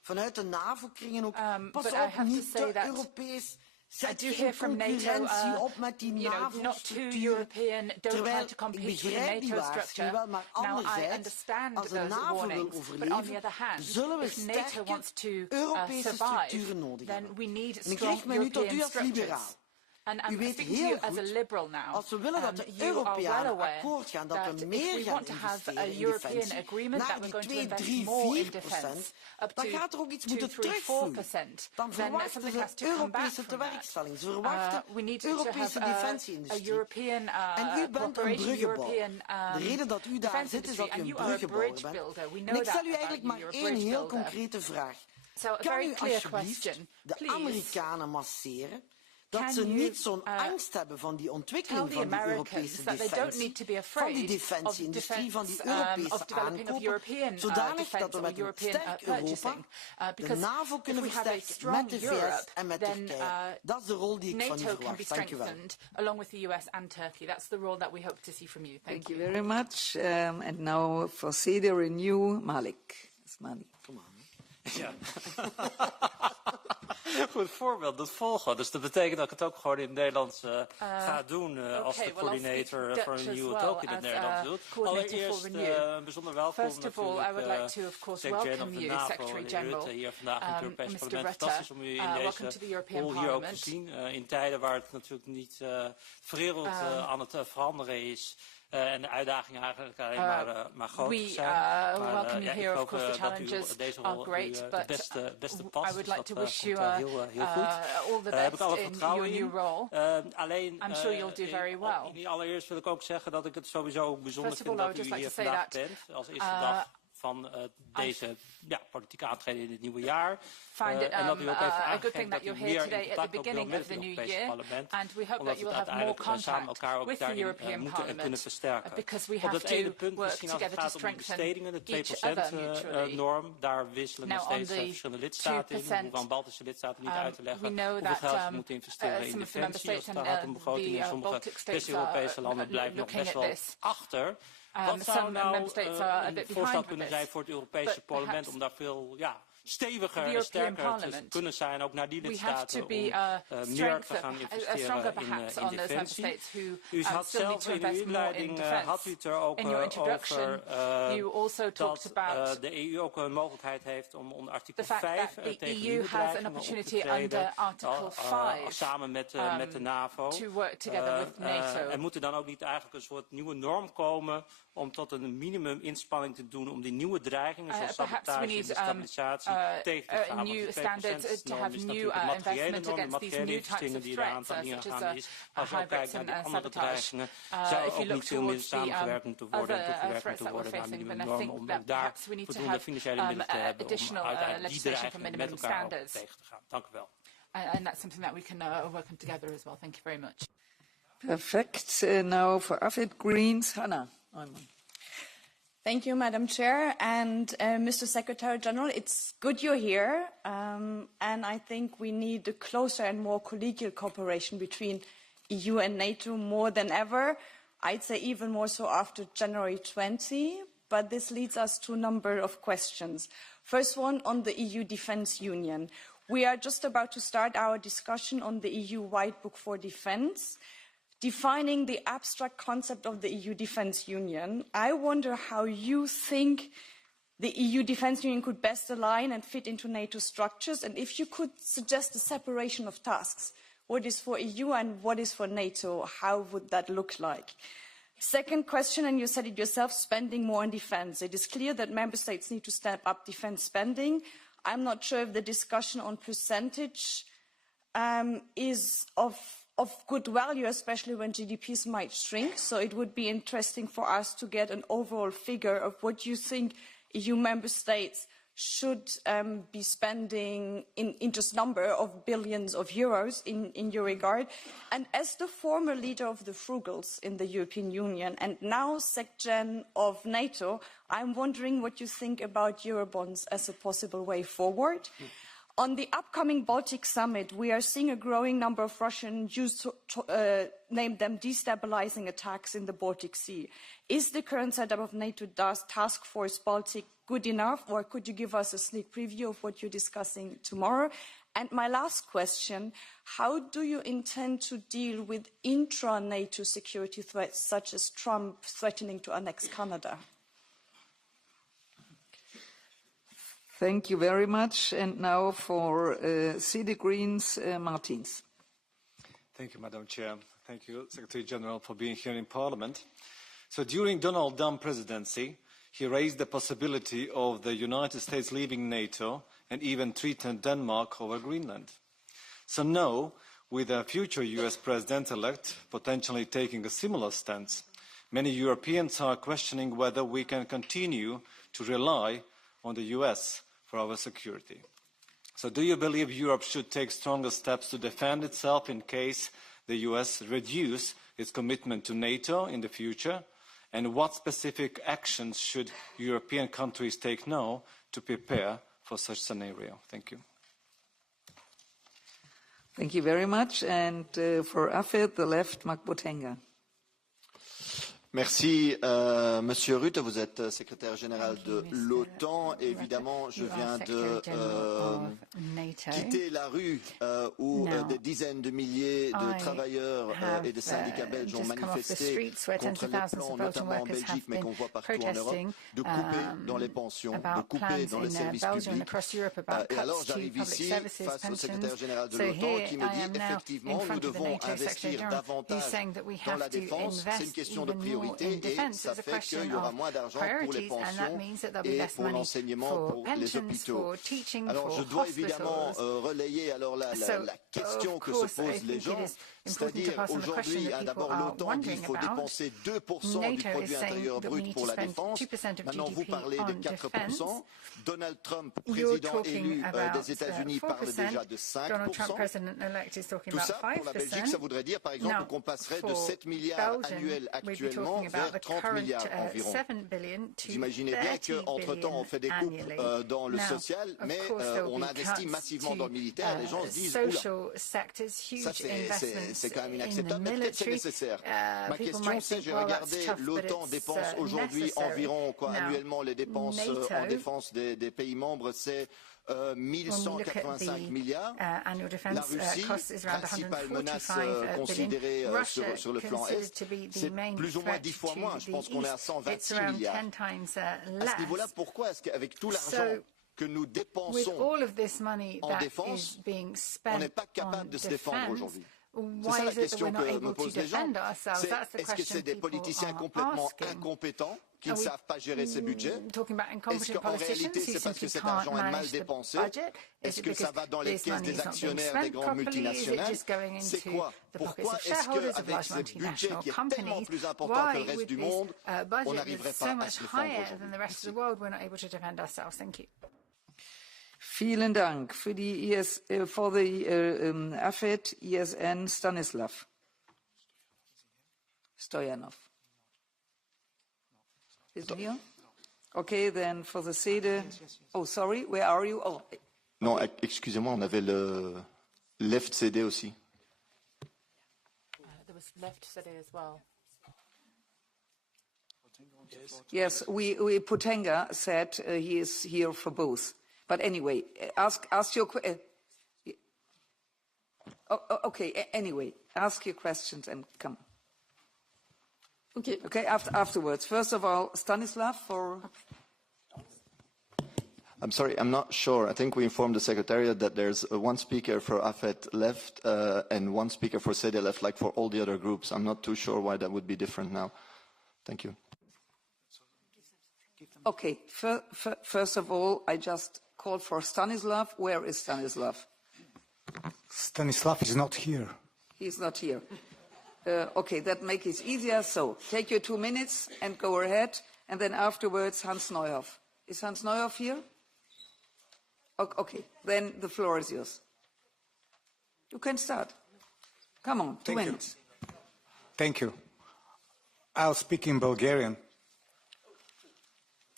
vanuit de NAVO-kringen ook, pas op, niet te Europees. Zet geen concurrentie op met die NAVO-structuur. Terwijl ik begrijp die waarschuwing wel, maar anderzijds, als de NAVO wil overleven, zullen we sterke Europese structuren nodig hebben. En ik richt me nu tot u als liberaal. U weet heel goed, als we willen dat de Europeanen akkoord gaan, dat we meer gaan investeren in defensie, naar die 2, 3, 4%, dan gaat er ook iets moeten terugvloeien. Dan verwachten ze Europese tewerkstelling. Ze verwachten Europese defensieindustrie. En u bent een bruggenbouwer. De reden dat u daar zit, is dat u een bruggenbouwer bent. En ik stel u eigenlijk maar één heel concrete vraag. Kan u alsjeblieft de Amerikanen masseren? Dat ze niet zo'n angst hebben van die ontwikkeling van die Europese defensie, van die defensieindustrie, van die Europese aankopen, zodanig dat we met een sterk Europa de NAVO kunnen versterken met de VS en met Turkije. Dat is de rol die ik van u verwacht. Dank u wel. Along with the US and Turkey. That's the role that we hope to see from you. Thank you very much. And now for CD Renew, Malik. Come on. Ja. Goed voorbeeld, dat volgen. Dus dat betekent dat ik het ook gewoon in het Nederlands ga doen als de coördinator voor een EU ook in het Nederlands doet. Allereerst bijzonder welkom natuurlijk Secretary of the NAVO, Rutte, hier vandaag in het Europees Parlement. Fantastisch om u in deze rol hier ook te zien. In tijden waar het natuurlijk niet wereld aan het veranderen is. En de uitdagingen eigenlijk alleen maar groter zijn. Maar ik geloof dat u deze rol het beste past. I would like to wish you heel goed. All the best in your new role. Alleen, I'm sure you'll do very well. Allereerst wil ik ook zeggen dat ik het sowieso bijzonder vind dat u hier vandaag bent. Als eerste dag van deze politieke aantreden in het nieuwe jaar. Find it en dat u ook heeft a good thing that you're here today at the beginning of the new year, and we hope that you will have more contact with the European Parliament, because we have to work together to strengthen each other mutually. Norm, daar wisselen nog steeds verschillende lidstaten in. Hoeven aan Baltische lidstaten niet uit te leggen hoeveel geld ze moeten investeren in defensie als het gaat om begroting. En sommige West-Europese landen blijven nog best wel achter. Wat zou nou een voorstel kunnen zijn voor het Europese parlement om daar veel steviger en sterker te kunnen zijn, ook naar die lidstaten, om meer te gaan investeren in defensie. U had zelf in uw inleiding had u het er ook over dat de EU ook een mogelijkheid heeft om onder artikel 5 tegen nieuwe bedreigingen op te treden, samen met de NAVO. En moet er dan ook niet eigenlijk een soort nieuwe norm komen om tot een minimum inspanning te doen om die nieuwe dreigingen zoals sabotage en destabilisatie tegen te gaan? New standards to have new investment against these new types of threats, such as hybrids and sabotage. If you look towards the other threats that we're facing, then I think that perhaps we need to have additional legislation for minimum standards. And that's something that we can work on together as well. Thank you very much. Perfect. Now for AFID Greens, Hannah. Thank you, Madam Chair. And Mr. Secretary General, it's good you're here. And I think we need a closer and more collegial cooperation between EU and NATO more than ever. I'd say even more so after January 20. But this leads us to a number of questions. First one on the EU Defence Union. We are just about to start our discussion on the EU White Book for Defence. Defining the abstract concept of the EU Defence Union, I wonder how you think the EU Defence Union could best align and fit into NATO structures, and if you could suggest a separation of tasks. What is for EU and what is for NATO? How would that look like? Second question, and you said it yourself, spending more on defence. It is clear that member states need to step up defence spending. I'm not sure if the discussion on percentage is of good value, especially when GDPs might shrink. So it would be interesting for us to get an overall figure of what you think EU member states should be spending in just number of billions of euros in your regard. And as the former leader of the Frugals in the European Union and now SecGen of NATO, I'm wondering what you think about Eurobonds as a possible way forward. On the upcoming Baltic summit, we are seeing a growing number of Russian Jews name them destabilizing attacks in the Baltic Sea. Is the current setup of NATO Task Force Baltic good enough, or could you give us a sneak preview of what you're discussing tomorrow? And my last question, how do you intend to deal with intra-NATO security threats, such as Trump threatening to annex Canada? Thank you very much. And now for CD Greens, Martins. Thank you, Madam Chair. Thank you, Secretary General, for being here in Parliament. So during Donald Trump presidency, he raised the possibility of the United States leaving NATO and even threatened Denmark over Greenland. So now, with a future US president-elect potentially taking a similar stance, many Europeans are questioning whether we can continue to rely on the US for our security. So do you believe Europe should take stronger steps to defend itself in case the US reduce its commitment to NATO in the future? And what specific actions should European countries take now to prepare for such scenario? Thank you. Thank you very much. And for AFED, the left, Mark Botenga. Merci, Monsieur Rutte. Vous êtes secrétaire général de l'OTAN. Évidemment, je viens de quitter la rue où des dizaines de milliers de travailleurs et de syndicats belges ont manifesté contre les plans, notamment en Belgique, mais qu'on voit partout en Europe, de couper dans les pensions, de couper dans les services publics. Et alors, j'arrive ici face au secrétaire général de l'OTAN qui me dit effectivement, nous devons investir davantage dans la défense. C'est une question de priorité. Et ça fait qu'il y aura moins d'argent pour les pensions et pour l'enseignement, pour les hôpitaux. Alors je dois évidemment relayer alors la question que se posent les gens, c'est-à-dire aujourd'hui, d'abord l'OTAN dit qu'il faut dépenser 2% du produit intérieur brut pour la défense. Maintenant vous parlez de 4%. Donald Trump, président élu des États-Unis, parle déjà de 5%. Tout ça pour la Belgique, ça voudrait dire par exemple qu'on passerait de 7 milliards annuels actuellement vers 30 milliards environ. Vous imaginez bien qu'entre-temps, on fait des coupes dans le social, mais on investit massivement dans le militaire. Les gens se disent, oula, ça c'est quand même inacceptable, mais peut-être c'est nécessaire. Ma question c'est, j'ai regardé, l'OTAN dépense aujourd'hui environ, annuellement, les dépenses en défense des pays membres, c'est 1185 milliards. La Russie, principale menace considérée sur le plan Est, c'est plus ou moins 10 fois moins. Je pense qu'on est à 126 milliards. À ce niveau-là, pourquoi est-ce qu'avec tout l'argent que nous dépensons en défense, on n'est pas capable de se défendre aujourd'hui? C'est ça la question que me posent les gens. Est-ce que c'est des politiciens complètement incompétents qui ne savent pas gérer ces budgets? Est-ce qu'en réalité, c'est parce que cet argent est mal dépensé? Est-ce que ça va dans les caisses des actionnaires des grandes multinationales? C'est quoi? Pourquoi est-ce qu'avec ce budget qui est tellement plus important que le reste du monde, on n'arriverait pas à se défendre aujourd'hui? Vielen Dank. Für die for the AFED, ESN, Stanislav Stoyanov. Isn't here? Okay, then for the SEDE. Oh, sorry, where are you? Oh. Non, excusez-moi, on avait le left CD aussi. There was left CD as well. Yes, we Potenga said he is here for both. But anyway, ask your okay. Anyway, ask your questions and come. Okay. Okay. Afterwards. First of all, Stanislav for. I'm sorry, I'm not sure. I think we informed the Secretariat that there's one speaker for AFET left and one speaker for SEDE left, like for all the other groups. I'm not too sure why that would be different now. Thank you. Okay. First of all, I just called for Stanislav. Where is Stanislav? Stanislav is not here. He's not here. Okay, that makes it easier. So take your 2 minutes and go ahead. And then afterwards, Hans Neuhoff. Is Hans Neuhoff here? Okay, then the floor is yours. You can start. Come on, 2 minutes. Thank you. I'll speak in Bulgarian.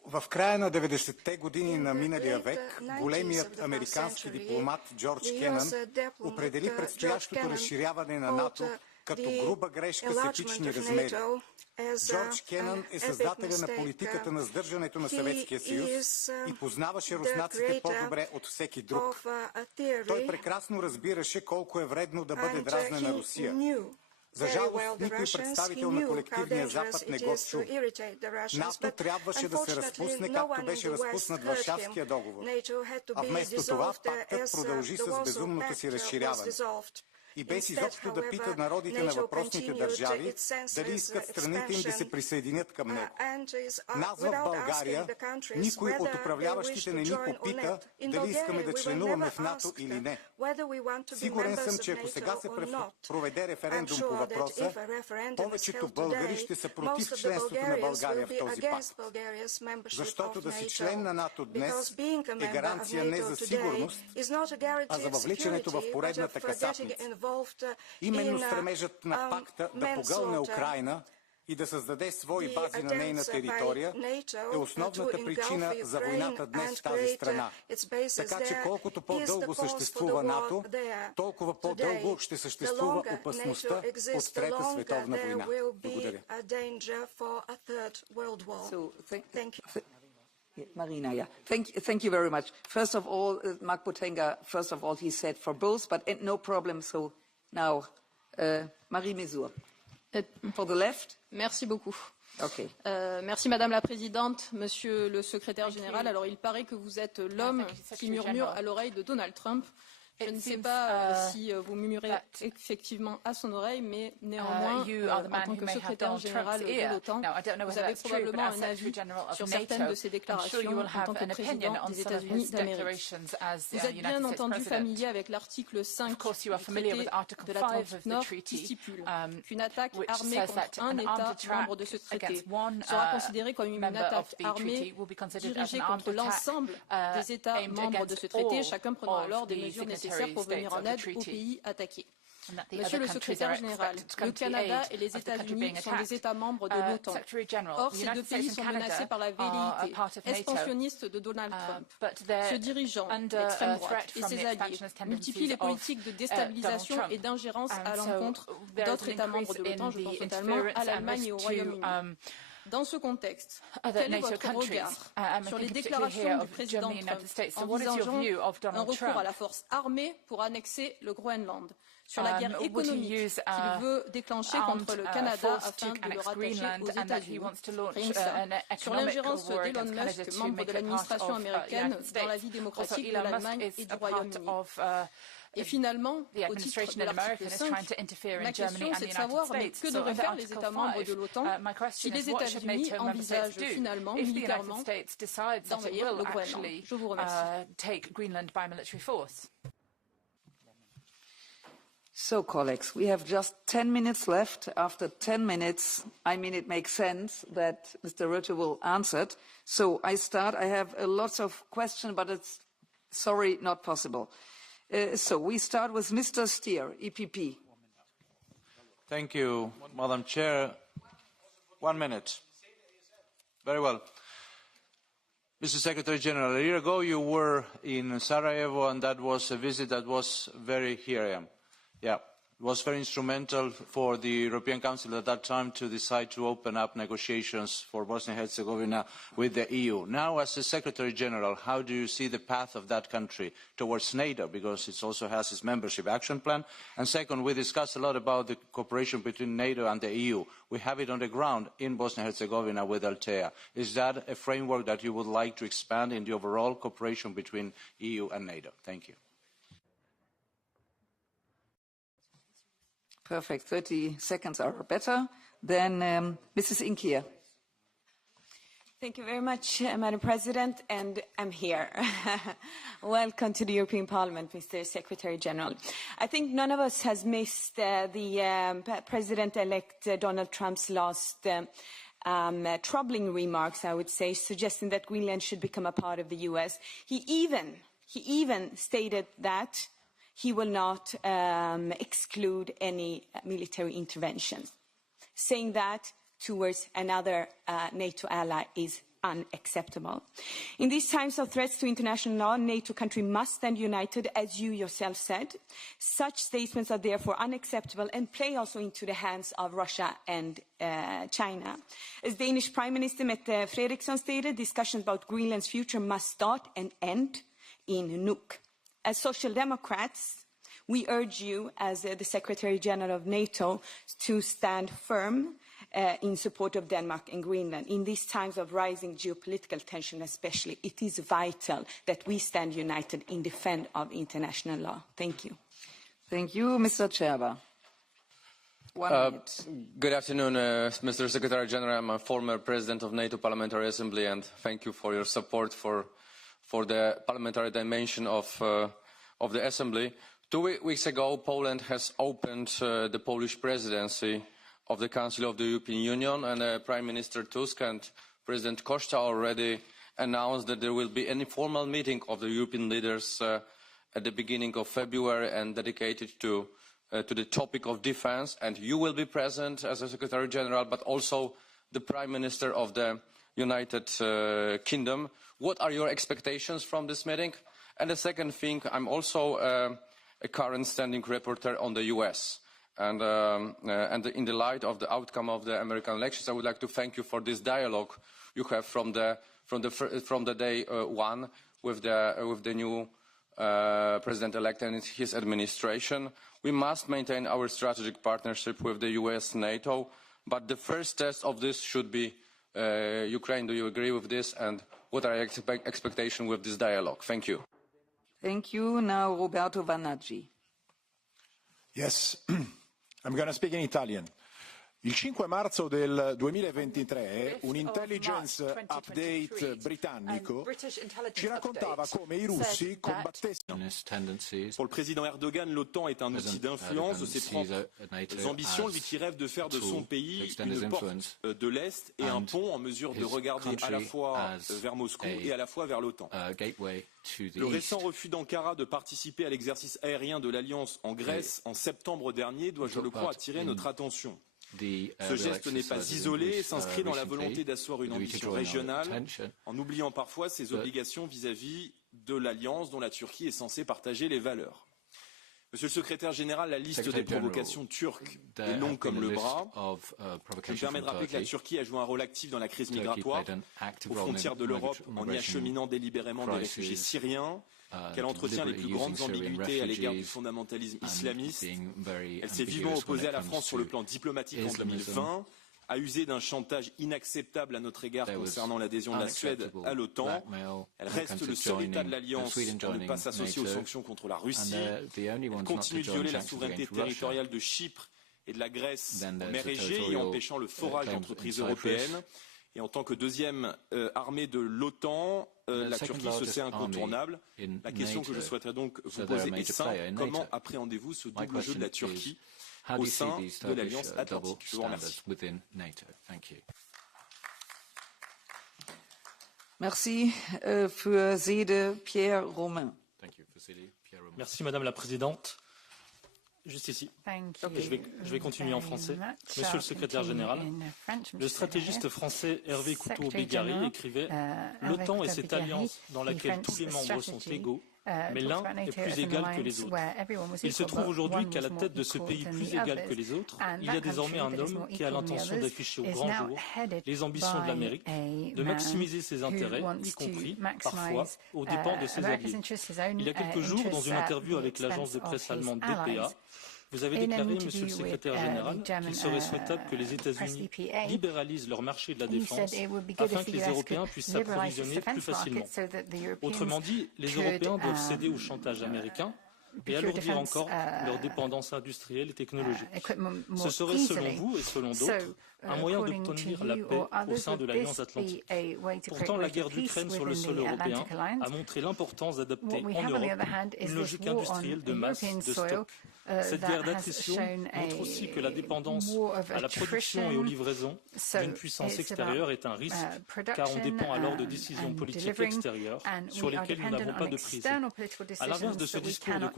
В края на 90-те години на миналия век големият американски дипломат Джордж Кенън определи предстоящото разширяване на НАТО като груба грешка с епични размери. Джордж Кенън е създателя на политиката на сдържането на Съветския съюз и познаваше руснаците по-добре от всеки друг. Той прекрасно разбираше колко е вредно да бъде дразнена Русия. За жалост, никой представител на колективния Запад не го чу. НАТО трябваше да се разпусне, както беше разпуснат Варшавския договор. А вместо това, пактът продължи с безумното си разширяване. И без изобщо да пита народите на въпросните държави дали искат страните им да се присъединят към него. Нас в България никой от управляващите не ни попита дали искаме да членуваме в НАТО или не. Сигурен съм, че ако сега се проведе референдум по въпроса, повечето българи ще са против членството на България в този пакт. Защото да си член на НАТО днес е гаранция не за сигурност, а за въвличането в поредната касапница. Именно стремежът на пакта да погълне Украйна и да създаде свои бази на нейна територия е основната причина за войната днес в тази страна. Така че колкото по-дълго съществува НАТО, толкова по-дълго ще съществува опасността от Трета световна война. Благодаря. Marina, yeah. Thank you very much. First of all, Mark Botenga, first of all, he said for both, but no problem. So now, Marie Mesur. For the left. Merci beaucoup. Okay. Merci Madame la Présidente, Monsieur le Secrétaire Général. Alors, il paraît que vous êtes l'homme qui murmure à l'oreille de Donald Trump. Je ne sais pas si vous murmurez effectivement à son oreille, mais néanmoins, en tant que secrétaire général de l'OTAN, vous avez probablement un avis sur certaines de ces déclarations en tant que président des États-Unis d'Amérique. Vous êtes bien entendu familier avec l'article 5 du traité de l'Atlantique Nord qui stipule qu'une attaque armée contre un État membre de ce traité sera considérée comme une attaque armée dirigée contre l'ensemble des États membres de ce traité, chacun prenant alors des mesures nécessaires pour venir en aide aux pays attaqués. Monsieur le secrétaire général, le Canada et les États-Unis sont des États membres de l'OTAN. Or, ces deux pays sont menacés par la velléité expansionniste de Donald Trump. Ce dirigeant d'extrême droite et ses alliés multiplient les politiques de déstabilisation et d'ingérence à l'encontre d'autres États membres de l'OTAN, je pense notamment à l'Allemagne et au Royaume-Uni. Dans ce contexte, quel est votre regard sur les déclarations du président Trump envisageant un recours à la force armée pour annexer le Groenland, sur la guerre économique qu'il veut déclencher contre le Canada afin de le rattacher aux États-Unis, sur l'ingérence d'Elon Musk, membre de l'administration américaine, dans la vie démocratique de l'Allemagne et du Royaume-Uni. Et finalement, au titre de l'article 5, ma question c'est de savoir que devraient faire les États membres de l'OTAN si les États-Unis envisagent finalement, militairement, d'envahir le Groenland. Je vous remercie. So, colleagues, we have just 10 minutes left. After 10 minutes, I mean, it makes sense that Mr. Rutte will answer it. So I start. I have lots of questions, but it's, sorry, not possible. So we start with Mr. Stier, EPP. Thank you, Madam Chair. 1 minute. Very well. Mr. Secretary General, a year ago you were in Sarajevo, and that was a visit that was very, here I am. Yeah, it was very instrumental for the European Council at that time to decide to open up negotiations for Bosnia and Herzegovina with the EU. Now, as the Secretary General, how do you see the path of that country towards NATO, because it also has its membership action plan? And second, we discussed a lot about the cooperation between NATO and the EU. We have it on the ground in Bosnia and Herzegovina with Altea. Is that a framework that you would like to expand in the overall cooperation between EU and NATO? Thank you. Perfect. 30 seconds are better. Then Mrs. Inkier. Thank you very much, Madam President, and I'm here. Welcome to the European Parliament, Mr. Secretary General. I think none of us has missed the President-elect Donald Trump's last troubling remarks, I would say, suggesting that Greenland should become a part of the US. He even stated that he will not exclude any military intervention, saying that towards another NATO ally is unacceptable. In these times of threats to international law, NATO countries must stand united, as you yourself said. Such statements are therefore unacceptable and play also into the hands of Russia and China. As Danish Prime Minister Mette Frederiksen stated, discussions about Greenland's future must start and end in Nuuk. As Social Democrats, we urge you, as the Secretary General of NATO, to stand firm in support of Denmark and Greenland. In these times of rising geopolitical tension especially, it is vital that we stand united in defense of international law. Thank you. Thank you. Mr. Cerba. 1 minute. Good afternoon, Mr. Secretary General. I'm a former president of NATO Parliamentary Assembly, and thank you for your support for the parliamentary dimension of the Assembly. 2 weeks ago, Poland has opened the Polish presidency of the Council of the European Union, and Prime Minister Tusk and President Costa already announced that there will be an informal meeting of the European leaders at the beginning of February and dedicated to the topic of defense. And you will be present as a Secretary General, but also the Prime Minister of the United Kingdom. What are your expectations from this meeting? And the second thing, I'm also a current standing rapporteur on the US. And in the light of the outcome of the American elections, I would like to thank you for this dialogue you have from the day one with the new president-elect and his administration. We must maintain our strategic partnership with the US NATO, but the first test of this should be Ukraine. Do you agree with this? And what are your expectations with this dialogue? Thank you. Thank you. Now Roberto Vannaggi. Yes. I'm going to speak in Italian. Il 5 marzo del 2023 un intelligence update britannico ci raccontava come i russi combattessero. Pour le président Erdogan, l'OTAN est un outil d'influence de ses propres ambitions, lui qui rêve de faire de son pays une porte de l'Est et un pont en mesure de regarder à la fois vers Moscou et à la fois vers l'OTAN. Le récent refus d'Ankara de participer à l'exercice aérien de l'Alliance en Grèce en septembre dernier doit, je le crois, attirer notre attention. Ce geste n'est pas isolé et s'inscrit dans la volonté d'asseoir une ambition régionale en oubliant parfois ses obligations vis-à-vis de l'Alliance dont la Turquie est censée partager les valeurs. Monsieur le secrétaire général, la liste des provocations turques est longue comme le bras. Je me permets de rappeler que la Turquie a joué un rôle actif dans la crise migratoire aux frontières de l'Europe en y acheminant délibérément des réfugiés syriens, qu'elle entretient les plus grandes ambiguïtés à l'égard du fondamentalisme islamiste. Elle s'est vivement opposée à la France sur le plan diplomatique en 2020, a usé d'un chantage inacceptable à notre égard concernant l'adhésion de la Suède à l'OTAN. Elle reste le seul État de l'Alliance à ne pas s'associer aux sanctions contre la Russie. Elle continue de violer la souveraineté territoriale de Chypre et de la Grèce en mer Égée et empêchant le forage d'entreprises européennes. Et en tant que deuxième armée de l'OTAN, la Turquie se sait incontournable. La question que je souhaiterais donc vous poser est simple. Comment appréhendez-vous ce double jeu de la Turquie au sein de l'Alliance Atlantique? Je vous remercie. Merci für Sede, Pierre Romain. Merci Madame la Présidente. Juste ici. Je vais continuer en français. Monsieur le secrétaire général, le stratégiste français Hervé Couteau-Bégarry écrivait « L'OTAN est cette alliance dans laquelle tous les membres sont égaux, mais l'un est plus égal que les autres. Il se trouve aujourd'hui qu'à la tête de ce pays plus égal que les autres, il y a désormais un homme qui a l'intention d'afficher au grand jour les ambitions de l'Amérique, de maximiser ses intérêts, y compris, parfois, aux dépens de ses alliés. Il y a quelques jours, dans une interview avec l'agence de presse allemande DPA, vous avez déclaré, Monsieur le Secrétaire général, qu'il serait souhaitable que les États-Unis libéralisent leur marché de la défense afin que les Européens puissent s'approvisionner plus facilement. Autrement dit, les Européens doivent céder au chantage américain et alourdir encore leur dépendance industrielle et technologique. Ce serait, selon vous et selon d'autres, un moyen d'obtenir la paix au sein de l'Alliance Atlantique. Pourtant, la guerre d'Ukraine sur le sol européen a montré l'importance d'adopter en Europe une logique industrielle de masse de stock. Cette guerre d'attrition montre aussi que la dépendance à la production et aux livraisons d'une puissance extérieure est un risque, car on dépend alors de décisions politiques extérieures sur lesquelles nous n'avons pas de prise. À l'inverse de ce discours de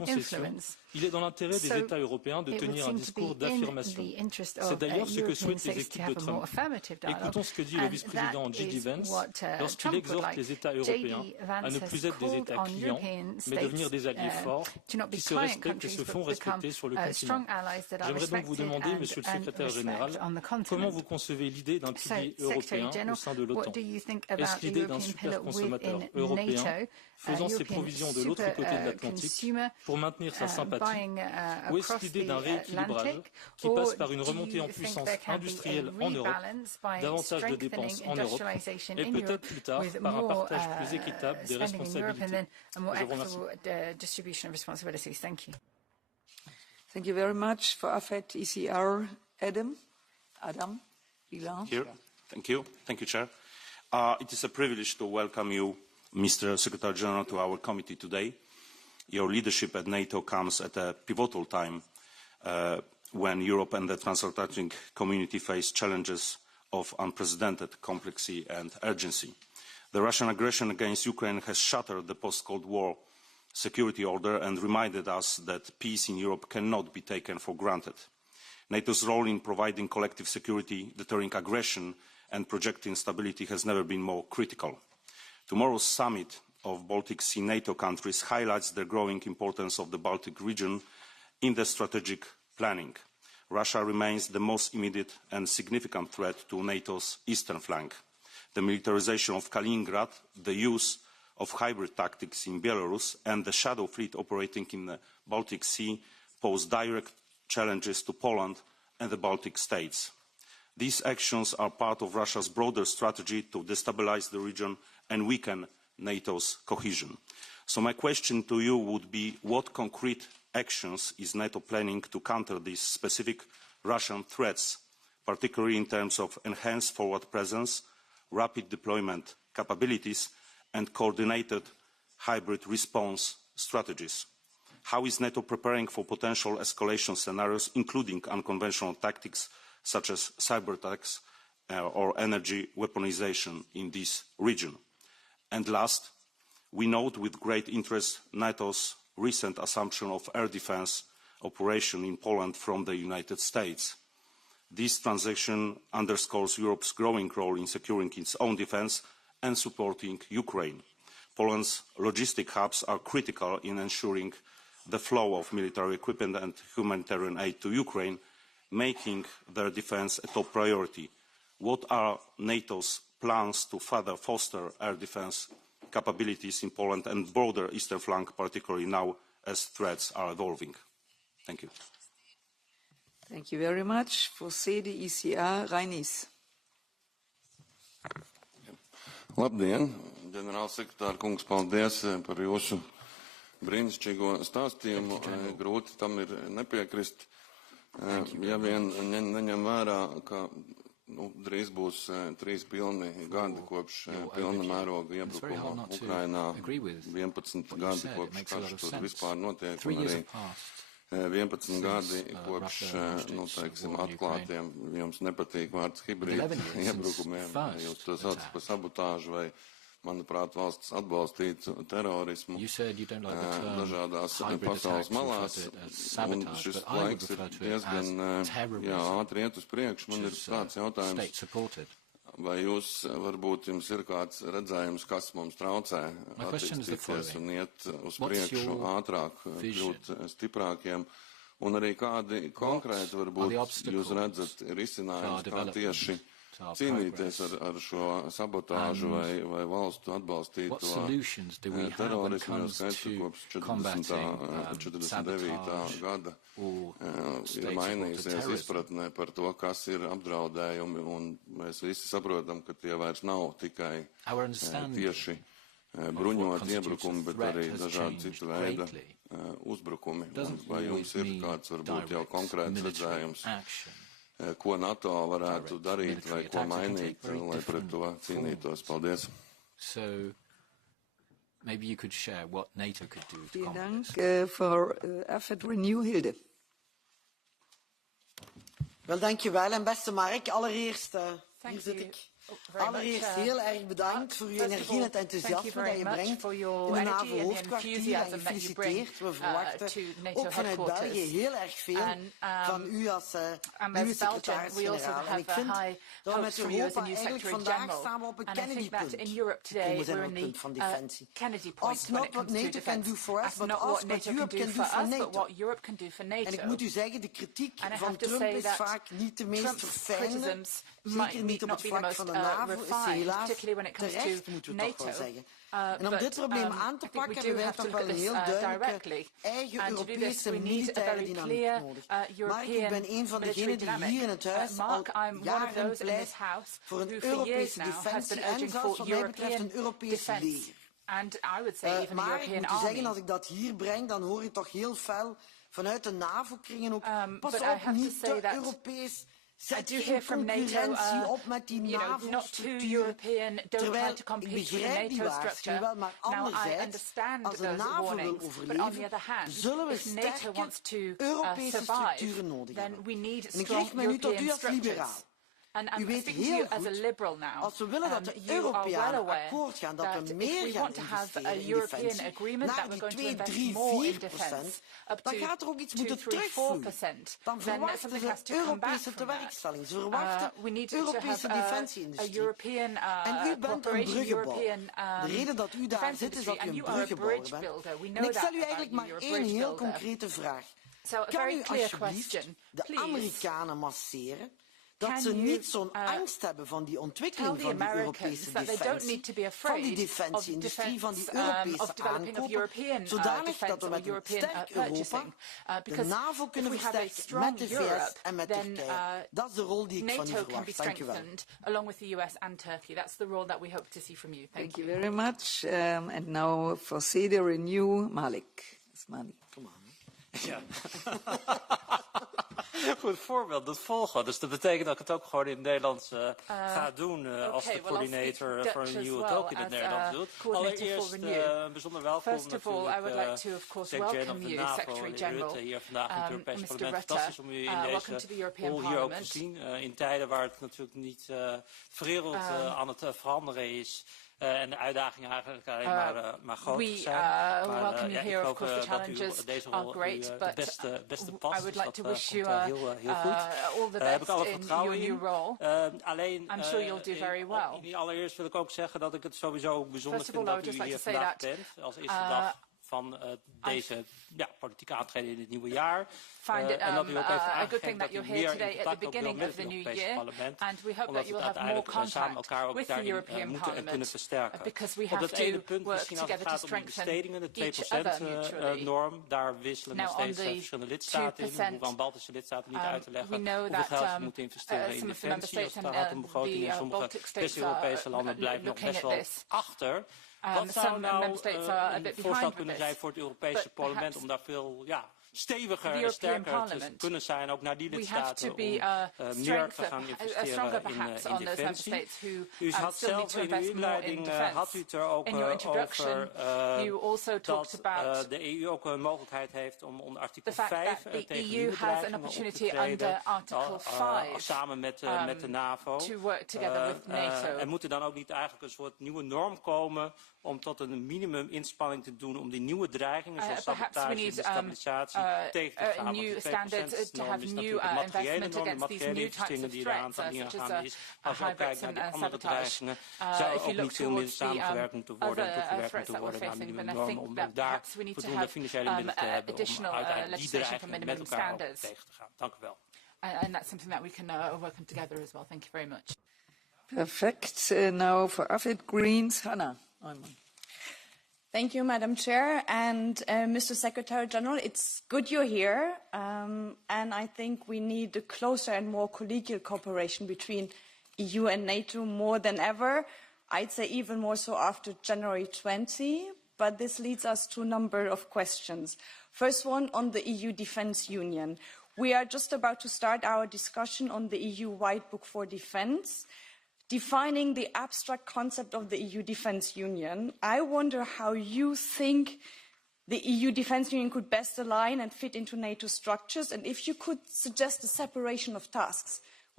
concession, il est dans l'intérêt des États européens de tenir un discours d'affirmation. C'est d'ailleurs ce que souhaitent les équipes de Trump. Écoutons ce que dit le vice-président J.D. Vance lorsqu'il exhorte les États européens à ne plus être des États clients, mais devenir des alliés forts qui se respectent et se font respecter sur le continent. J'aimerais donc vous demander, Monsieur le Secrétaire général, comment vous concevez l'idée d'un pilier européen au sein de l'OTAN? Est-ce l'idée d'un super-consommateur européen faisant ses provisions de l'autre côté de l'Atlantique pour maintenir sa sympathie, ou est-ce l'idée d'un rééquilibrage qui passe par une remontée en puissance industrielle en Europe, davantage de dépenses en Europe, et peut-être plus tard par un partage plus équitable des responsabilités? Je vous remercie. Thank you very much. For AFET ECR, Adam Ilan. Here. Thank you, Chair. It is a privilege to welcome you, Mr. Secretary General, to our committee today. Your leadership at NATO comes at a pivotal time when Europe and the transatlantic community face challenges of unprecedented complexity and urgency. The Russian aggression against Ukraine has shattered the post-Cold War security order and reminded us that peace in Europe cannot be taken for granted. NATO's role in providing collective security, deterring aggression and projecting stability has never been more critical. Tomorrow's summit of Baltic Sea NATO countries highlights the growing importance of the Baltic region in the strategic planning. Russia remains the most immediate and significant threat to NATO's eastern flank. The militarization of Kaliningrad, the use of hybrid tactics in Belarus, and the shadow fleet operating in the Baltic Sea pose direct challenges to Poland and the Baltic states. These actions are part of Russia's broader strategy to destabilize the region and weaken NATO's cohesion. So my question to you would be, what concrete actions is NATO planning to counter these specific Russian threats, particularly in terms of enhanced forward presence, rapid deployment capabilities, and coordinated hybrid response strategies? How is NATO preparing for potential escalation scenarios, including unconventional tactics such as cyber attacks or energy weaponization in this region? And last, we note with great interest NATO's recent assumption of air defense operation in Poland from the United States. This transaction underscores Europe's growing role in securing its own defense and supporting Ukraine. Poland's logistic hubs are critical in ensuring the flow of military equipment and humanitarian aid to Ukraine, making their defense a top priority. What are NATO's plans to further foster air defense capabilities in Poland and broader eastern flank, particularly now as threats are evolving? Thank you. Thank you very much. For CD-ECR, Reinis. Labdien, ģenerālsekretāra kungs, paldies par jūsu brīnišķīgo stāstījumu. Grūti tam ir nepiekrist. Ja vien neņem vērā, ka drīz būs 3 pilni gadi kopš pilna mēroga iebrukuma Ukrainā, 11 gadi kopš karš tur vispār notiek, un arī 11 gadi kopš, teiksim, atklātiem, jums nepatīk vārds hibrīd iebrukumiem, jūs to saucat par sabotāžu vai, manuprāt, valsts atbalstītu terorismu dažādās pasaules malās, un šis laiks ir diezgan ātri iet uz priekšu. Man ir tāds jautājums, vai jūs, varbūt jums ir kāds redzējums, kas mums traucē attīstīties un iet uz priekšu ātrāk, kļūt stiprākiem, un arī kādi konkrēti, varbūt, jūs redzat risinājums, kā tieši cīnīties ar šo sabotāžu vai valstu atbalstīto terorismu, jo skaidrs, ka kopš 49. gada ir mainījusies izpratnē par to, kas ir apdraudējumi, un mēs visi saprotam, ka tie vairs nav tikai tieši bruņoti iebrukumi, bet arī dažādi citu veida uzbrukumi. Vai jums ir kāds, varbūt, jau konkrēts redzējums, ko NATO varētu darīt vai ko mainīt, lai pret to cīnītos? Paldies. So, maybe you could share what NATO could do to combat this. For AFET Renew, Hilde. Wel, dankjewel. En beste Mark, allereerst, hier zit ik Allereerst heel erg bedankt voor uw energie en het enthousiasme dat je brengt in de NAVO-hoofdkwartier en gefeliciteerd. We verwachten ook vanuit België heel erg veel van u als nieuwe secretaris-generaal. En ik vind dat we met Europa eigenlijk vandaag samen op een Kennedy-punt gekomen zijn op het punt van defensie. Als not what NATO can do for us, but also what Europe can do for NATO. En ik moet u zeggen, de kritiek van Trump is vaak niet de meest verfijnde. Zeker niet op het vlak van de NAVO is ze helaas terecht, moeten we toch wel zeggen. En om dit probleem aan te pakken hebben wij toch wel een heel duidelijke eigen Europese militaire dynamiek nodig. Mark, ik ben een van degenen die hier in het huis al jaren pleit voor een Europese defensie en zelfs wat mij betreft een Europees leger. Maar ik moet u zeggen, als ik dat hier breng, dan hoor je toch heel fel vanuit de NAVO-kringen ook, pas op, niet te Europees. Zet geen concurrentie op met die NAVO-structuur. Terwijl ik begrijp die waarschuwing wel, maar anderzijds, als de NAVO wil overleven, zullen we sterke Europese structuren nodig hebben. En ik richt mij nu tot u als liberaal. U weet heel goed, als we willen dat de Europeanen akkoord gaan, dat we meer gaan investeren in defensie, naar die 2, 3, 4%, dan gaat er ook iets moeten terugvloeien. Dan verwachten ze Europese tewerkstelling. Ze verwachten Europese defensie-industrie. En u bent een bruggenbouwer. De reden dat u daar zit, is dat u een bruggenbouwer bent. En ik stel u eigenlijk maar één heel concrete vraag. Kan u alsjeblieft de Amerikanen masseren? Dat ze niet zo'n angst hebben van die ontwikkeling van die Europese defensie, van die defensie-industrie, van die Europese aankopen, zodanig dat we met een sterk Europa de NAVO kunnen versterken met de VS en met Turkije. Dat is de rol die ik van u verwacht. Dank u wel. Along with the US and Turkey. That's the role that we hope to see from you. Thank you very much. And now for the Renew, Malik. Come on. Ja. Goed voorbeeld, dat volgen. Dus dat betekent dat ik het ook gewoon in het Nederlands ga doen als de coördinator voor een EU and ook in het Nederlands doet. Allereerst bijzonder welkom natuurlijk Secretary of the NAVO, Rutte, hier vandaag in het Europees Parlement. Fantastisch om u in deze rol hier ook te zien. In tijden waar het natuurlijk niet verwereld aan het veranderen is. En de uitdagingen eigenlijk alleen maar groter zijn. Welcome you here. Of course, the challenges are great, but I would like to wish you all the best in your new role. I'm sure you'll do very well. Allereerst wil ik ook zeggen dat ik het sowieso bijzonder vind dat u hier vandaag bent. Als eerste dag van deze politieke aantreden in het nieuwe jaar. Find it a good thing that you're here today at the beginning of the new year, and we hope that you will have more contact with the European Parliament, because we have to work together to strengthen each other mutually. Daar wisselen nog steeds verschillende lidstaten in. We hoeven aan Baltische lidstaten niet uit te leggen hoeveel geld ze moeten investeren in defensie. Als het gaat om begroting in sommige West-Europese landen blijven nog best wel achter. Wat zou nou een voorstel kunnen zijn voor het Europese parlement om daar veel steviger en sterker te kunnen zijn, ook naar die lidstaten, om meer te gaan investeren in defensie. U had zelf in uw inleiding had u het er ook over dat de EU ook een mogelijkheid heeft om onder artikel 5 tegen nieuwe dreigingen op te treden, samen met de NAVO. En moet er dan ook niet eigenlijk een soort nieuwe norm komen om tot een minimum inspanning te doen om die nieuwe dreigingen, zoals sabotage en destabilisatie, tegen te gaan? New standards to have new investment against these new types of threats, such as hybrids and sabotage. If you look towards the other threats that we're facing, then I think that perhaps we need to have additional legislation for minimum standards. Dank u wel. And that's something that we can work on together as well. Thank you very much. Perfect. Now for AFID Greens, Hannah. Thank you, Madam Chair. And Mr. Secretary General, it's good you're here. And I think we need a closer and more collegial cooperation between EU and NATO more than ever. I'd say even more so after January 20. But this leads us to a number of questions. First one on the EU Defence Union. We are just about to start our discussion on the EU White Book for Defence. Defining the abstract concept of the EU Defence Union, I wonder how you think the EU Defence Union could best align and fit into NATO structures, and if you could suggest a separation of tasks.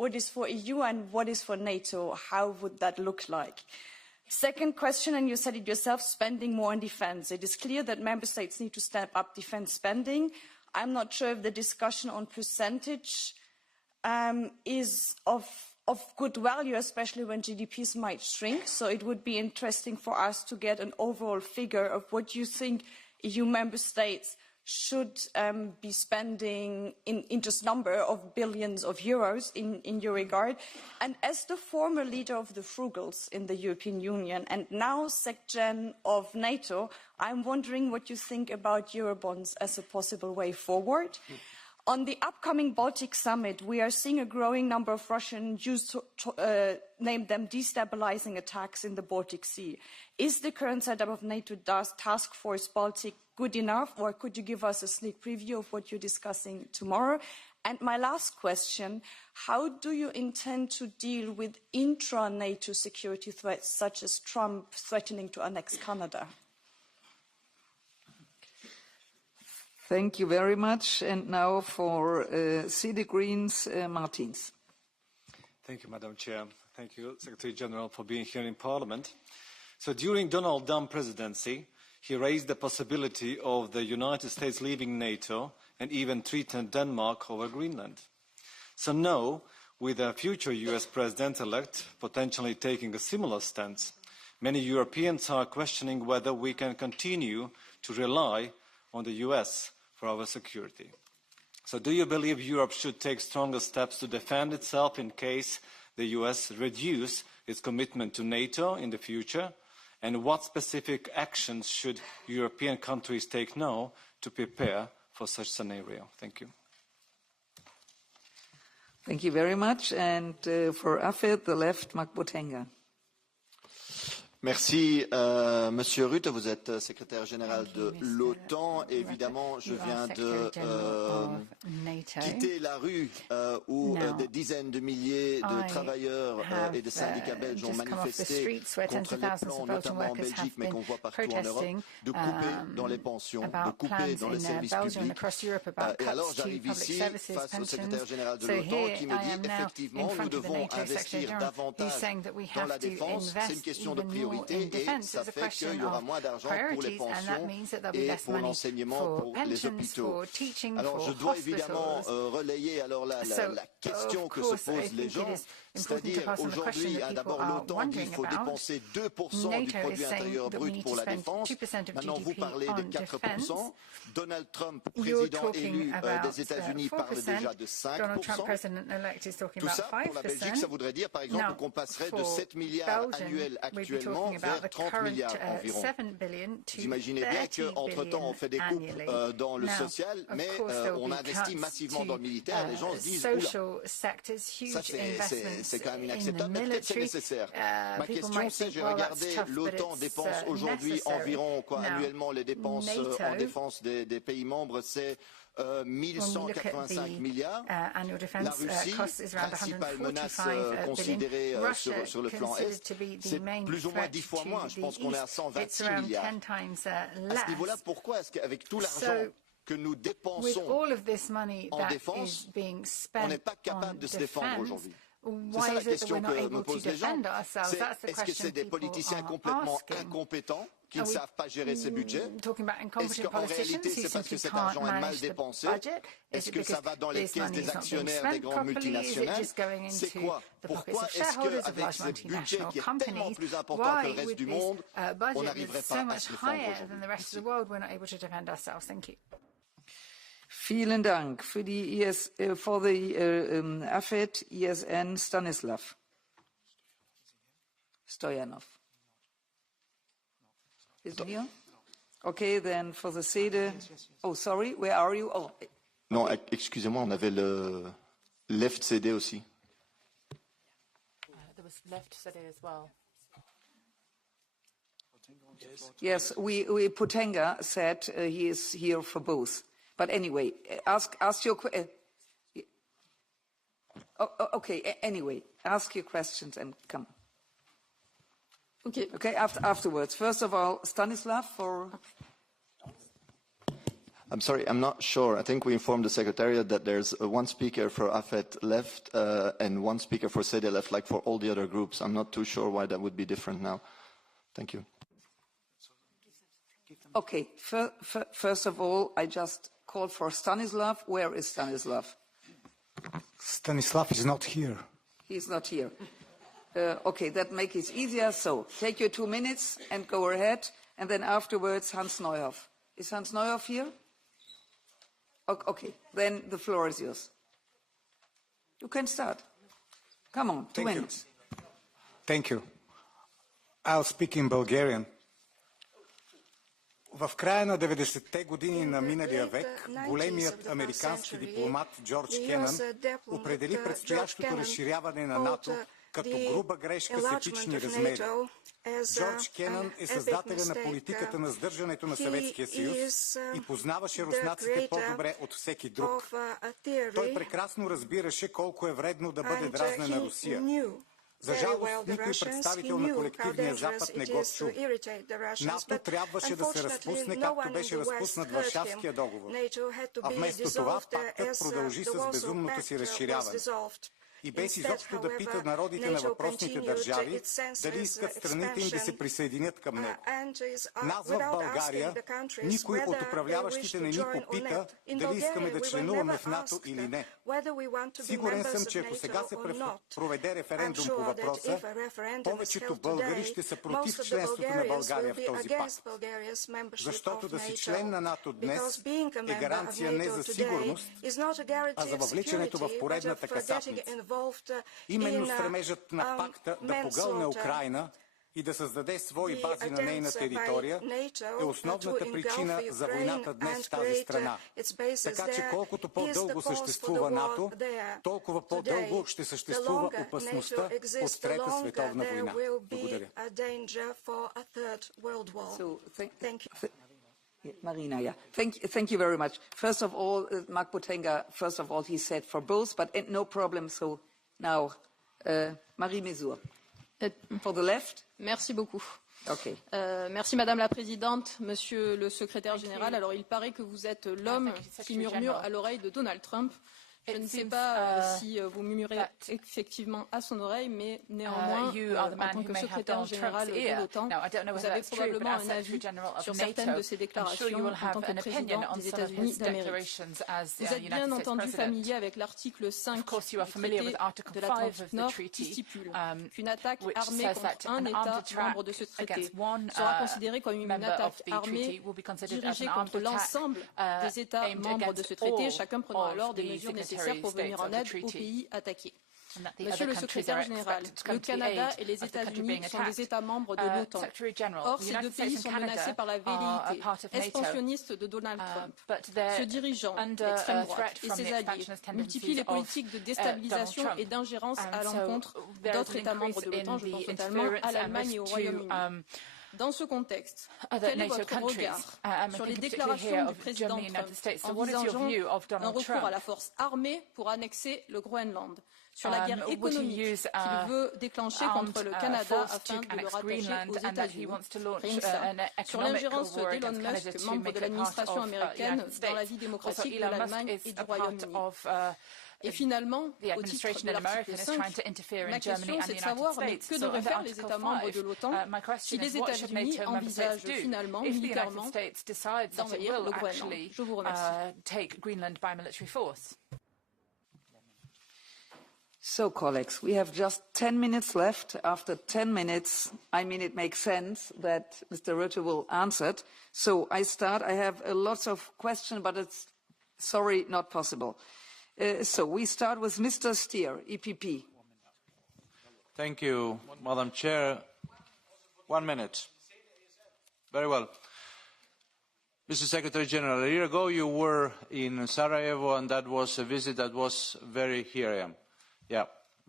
what is for EU and what is for NATO? How would that look like? Second question, and you said it yourself, spending more on defence. It is clear that member states need to step up defence spending. I'm not sure if the discussion on percentage is of good value, especially when GDPs might shrink. So it would be interesting for us to get an overall figure of what you think EU member states should be spending in just number of billions of euros in your regard. And as the former leader of the Frugals in the European Union and now SecGen of NATO, I'm wondering what you think about Eurobonds as a possible way forward. On the upcoming Baltic summit, we are seeing a growing number of Russian Jews to name them destabilizing attacks in the Baltic Sea. Is the current setup of NATO Task Force Baltic good enough, or could you give us a sneak preview of what you're discussing tomorrow? And my last question, how do you intend to deal with intra-NATO security threats, such as Trump threatening to annex Canada? Thank you very much. And now for CD Greens, Martins. Thank you, Madam Chair. Thank you, Secretary General, for being here in Parliament. So during Donald Trump presidency, he raised the possibility of the United States leaving NATO and even threatened Denmark over Greenland. So now, with a future US president-elect potentially taking a similar stance, many Europeans are questioning whether we can continue to rely on the US for our security. So do you believe Europe should take stronger steps to defend itself in case the US reduce its commitment to NATO in the future? And what specific actions should European countries take now to prepare for such scenario? Thank you. Thank you very much. And for AFED, the left, Mark Botenga. Merci, Monsieur Rutte. Vous êtes secrétaire général de l'OTAN. Évidemment, je viens de quitter la rue où des dizaines de milliers de travailleurs et de syndicats belges ont manifesté contre les plans, notamment en Belgique, mais qu'on voit partout en Europe, de couper dans les pensions, de couper dans les services publics. Et alors, j'arrive ici face au secrétaire général de l'OTAN qui me dit effectivement, nous devons investir davantage dans la défense. C'est une question de priorité. Et ça fait qu'il y aura moins d'argent pour les pensions et pour l'enseignement, pour les hôpitaux. Alors je dois évidemment relayer alors la question que se posent les gens, c'est-à-dire aujourd'hui, d'abord l'OTAN dit qu'il faut dépenser 2% du produit intérieur brut pour la défense. Maintenant vous parlez de 4%. Donald Trump, président élu des États-Unis, parle déjà de 5%. Tout ça, pour la Belgique, ça voudrait dire par exemple qu'on passerait de 7 milliards annuels actuellement vers 30 milliards environ. Vous imaginez bien qu'entre-temps, on fait des coupes dans le social, mais on investit massivement dans le militaire. Les gens se disent, oula, ça c'est quand même inacceptable, mais peut-être c'est nécessaire. Ma question, c'est, j'ai regardé, l'OTAN dépense aujourd'hui environ, annuellement, les dépenses en défense des pays membres, c'est 1185 milliards. La Russie, principale menace considérée sur le flanc Est, c'est plus ou moins 10 fois moins. Je pense qu'on est à 126 milliards. À ce niveau-là, pourquoi est-ce qu'avec tout l'argent que nous dépensons en défense, on n'est pas capable de se défendre aujourd'hui? C'est ça la question que me posent les gens. Est-ce que c'est des politiciens complètement incompétents qui ne savent pas gérer ces budgets? Est-ce qu'en réalité, c'est parce que cet argent est mal dépensé? Est-ce que ça va dans les caisses des actionnaires des grandes multinationales? C'est quoi? Pourquoi est-ce qu'avec ce budget qui est tellement plus important que le reste du monde, on n'arriverait pas à se défendre aujourd'hui? Vielen Dank. Für die for the AFED, ESN, Stanislav Stoyanov. Isn't here? Okay, then for the SEDE. Oh, sorry, where are you? Oh. Non, excusez-moi, on avait le left CD aussi. There was left CD as well. Yes, Potenga said he is here for both. But anyway, ask your okay. Anyway, ask your questions and come. Okay. Okay. Afterwards. First of all, Stanislav for. I'm sorry, I'm not sure. I think we informed the Secretariat that there's one speaker for AFET left and one speaker for SEDE left, like for all the other groups. I'm not too sure why that would be different now. Thank you. Okay, first of all, I just called for Stanislav. Where is Stanislav? Stanislav is not here. He's not here. Okay, that makes it easier. So take your 2 minutes and go ahead. And then afterwards, Hans Neuhoff. Is Hans Neuhoff here? Okay, then the floor is yours. You can start. Come on, 2 minutes. Thank you. I'll speak in Bulgarian. В края на 90-те години на миналия век големият американски дипломат Джордж Кенън определи предстоящото разширяване на НАТО като груба грешка с епични размери. Джордж Кенън е създателя на политиката на сдържането на Съветския съюз и познаваше руснаците по-добре от всеки друг. Той прекрасно разбираше колко е вредно да бъде дразнена Русия. За жалост, никой представител на колективния Запад не го чу. НАТО трябваше да се разпусне, както беше разпуснат Варшавския договор. А вместо това, пактът продължи с безумното си разширяване. И без изобщо да пита народите на въпросните държави дали искат страните им да се присъединят към него. Нас в България никой от управляващите не ни попита дали искаме да членуваме в НАТО или не. Сигурен съм, че ако сега се проведе референдум по въпроса, повечето българи ще са против членството на България в този пакт. Защото да си член на НАТО днес е гаранция не за сигурност, а за въвличането в поредната касапница. Именно стремежът на пакта да погълне Украйна и да създаде свои бази на нейна територия е основната причина за войната днес в тази страна. Така че колкото по-дълго съществува НАТО, толкова по-дълго ще съществува опасността от Трета световна война. Благодаря. Marina, yeah. Thank you very much. First of all, Mark Botenga, first of all, he said for both, but no problem. So now, Marie Mesur. For the left. Merci beaucoup. Okay. Merci Madame la Présidente, Monsieur le Secrétaire Général. Alors, il paraît que vous êtes l'homme qui murmure à l'oreille de Donald Trump. Je ne sais pas si vous murmurez effectivement à son oreille, mais néanmoins, en tant que secrétaire général de l'OTAN, vous avez probablement un avis sur certaines de ces déclarations en tant que président des États-Unis d'Amérique. Vous êtes bien entendu familier avec l'article 5 du traité de l'Atlantique Nord qui stipule qu'une attaque armée contre un État membre de ce traité sera considérée comme une attaque armée dirigée contre l'ensemble des États membres de ce traité, chacun prenant alors des mesures nécessaires pour venir en aide aux pays attaqués. Monsieur le secrétaire général, le Canada et les États-Unis sont des États membres de l'OTAN. Or, ces deux pays sont menacés par la velléité expansionniste de Donald Trump. Ce dirigeant d'extrême droite et ses alliés multiplient les politiques de déstabilisation et d'ingérence à l'encontre d'autres États membres de l'OTAN, je pense notamment à l'Allemagne et au Royaume-Uni. Dans ce contexte, quel est votre regard sur les déclarations du président Trump envisageant un recours à la force armée pour annexer le Groenland, sur la guerre économique qu'il veut déclencher contre le Canada afin de le rattacher aux États-Unis, sur l'ingérence d'Elon Musk, membre de l'administration américaine, dans la vie démocratique de l'Allemagne et du Royaume-Uni. Et finalement, au titre de l'article 5, ma question c'est de savoir que devraient faire les États membres de l'OTAN si les États-Unis envisagent finalement, militairement, d'envahir le Groenland. Je vous remercie. So, colleagues, we have just 10 minutes left. After 10 minutes, I mean, it makes sense that Mr. Rutte will answer it. So I start. I have lots of questions, but it's, sorry, not possible. So we start with Mr. Stier, EPP. Thank you, Madam Chair. 1 minute. Very well. Mr. Secretary General, a year ago you were in Sarajevo, and that was a visit that was very, here I am. Yeah,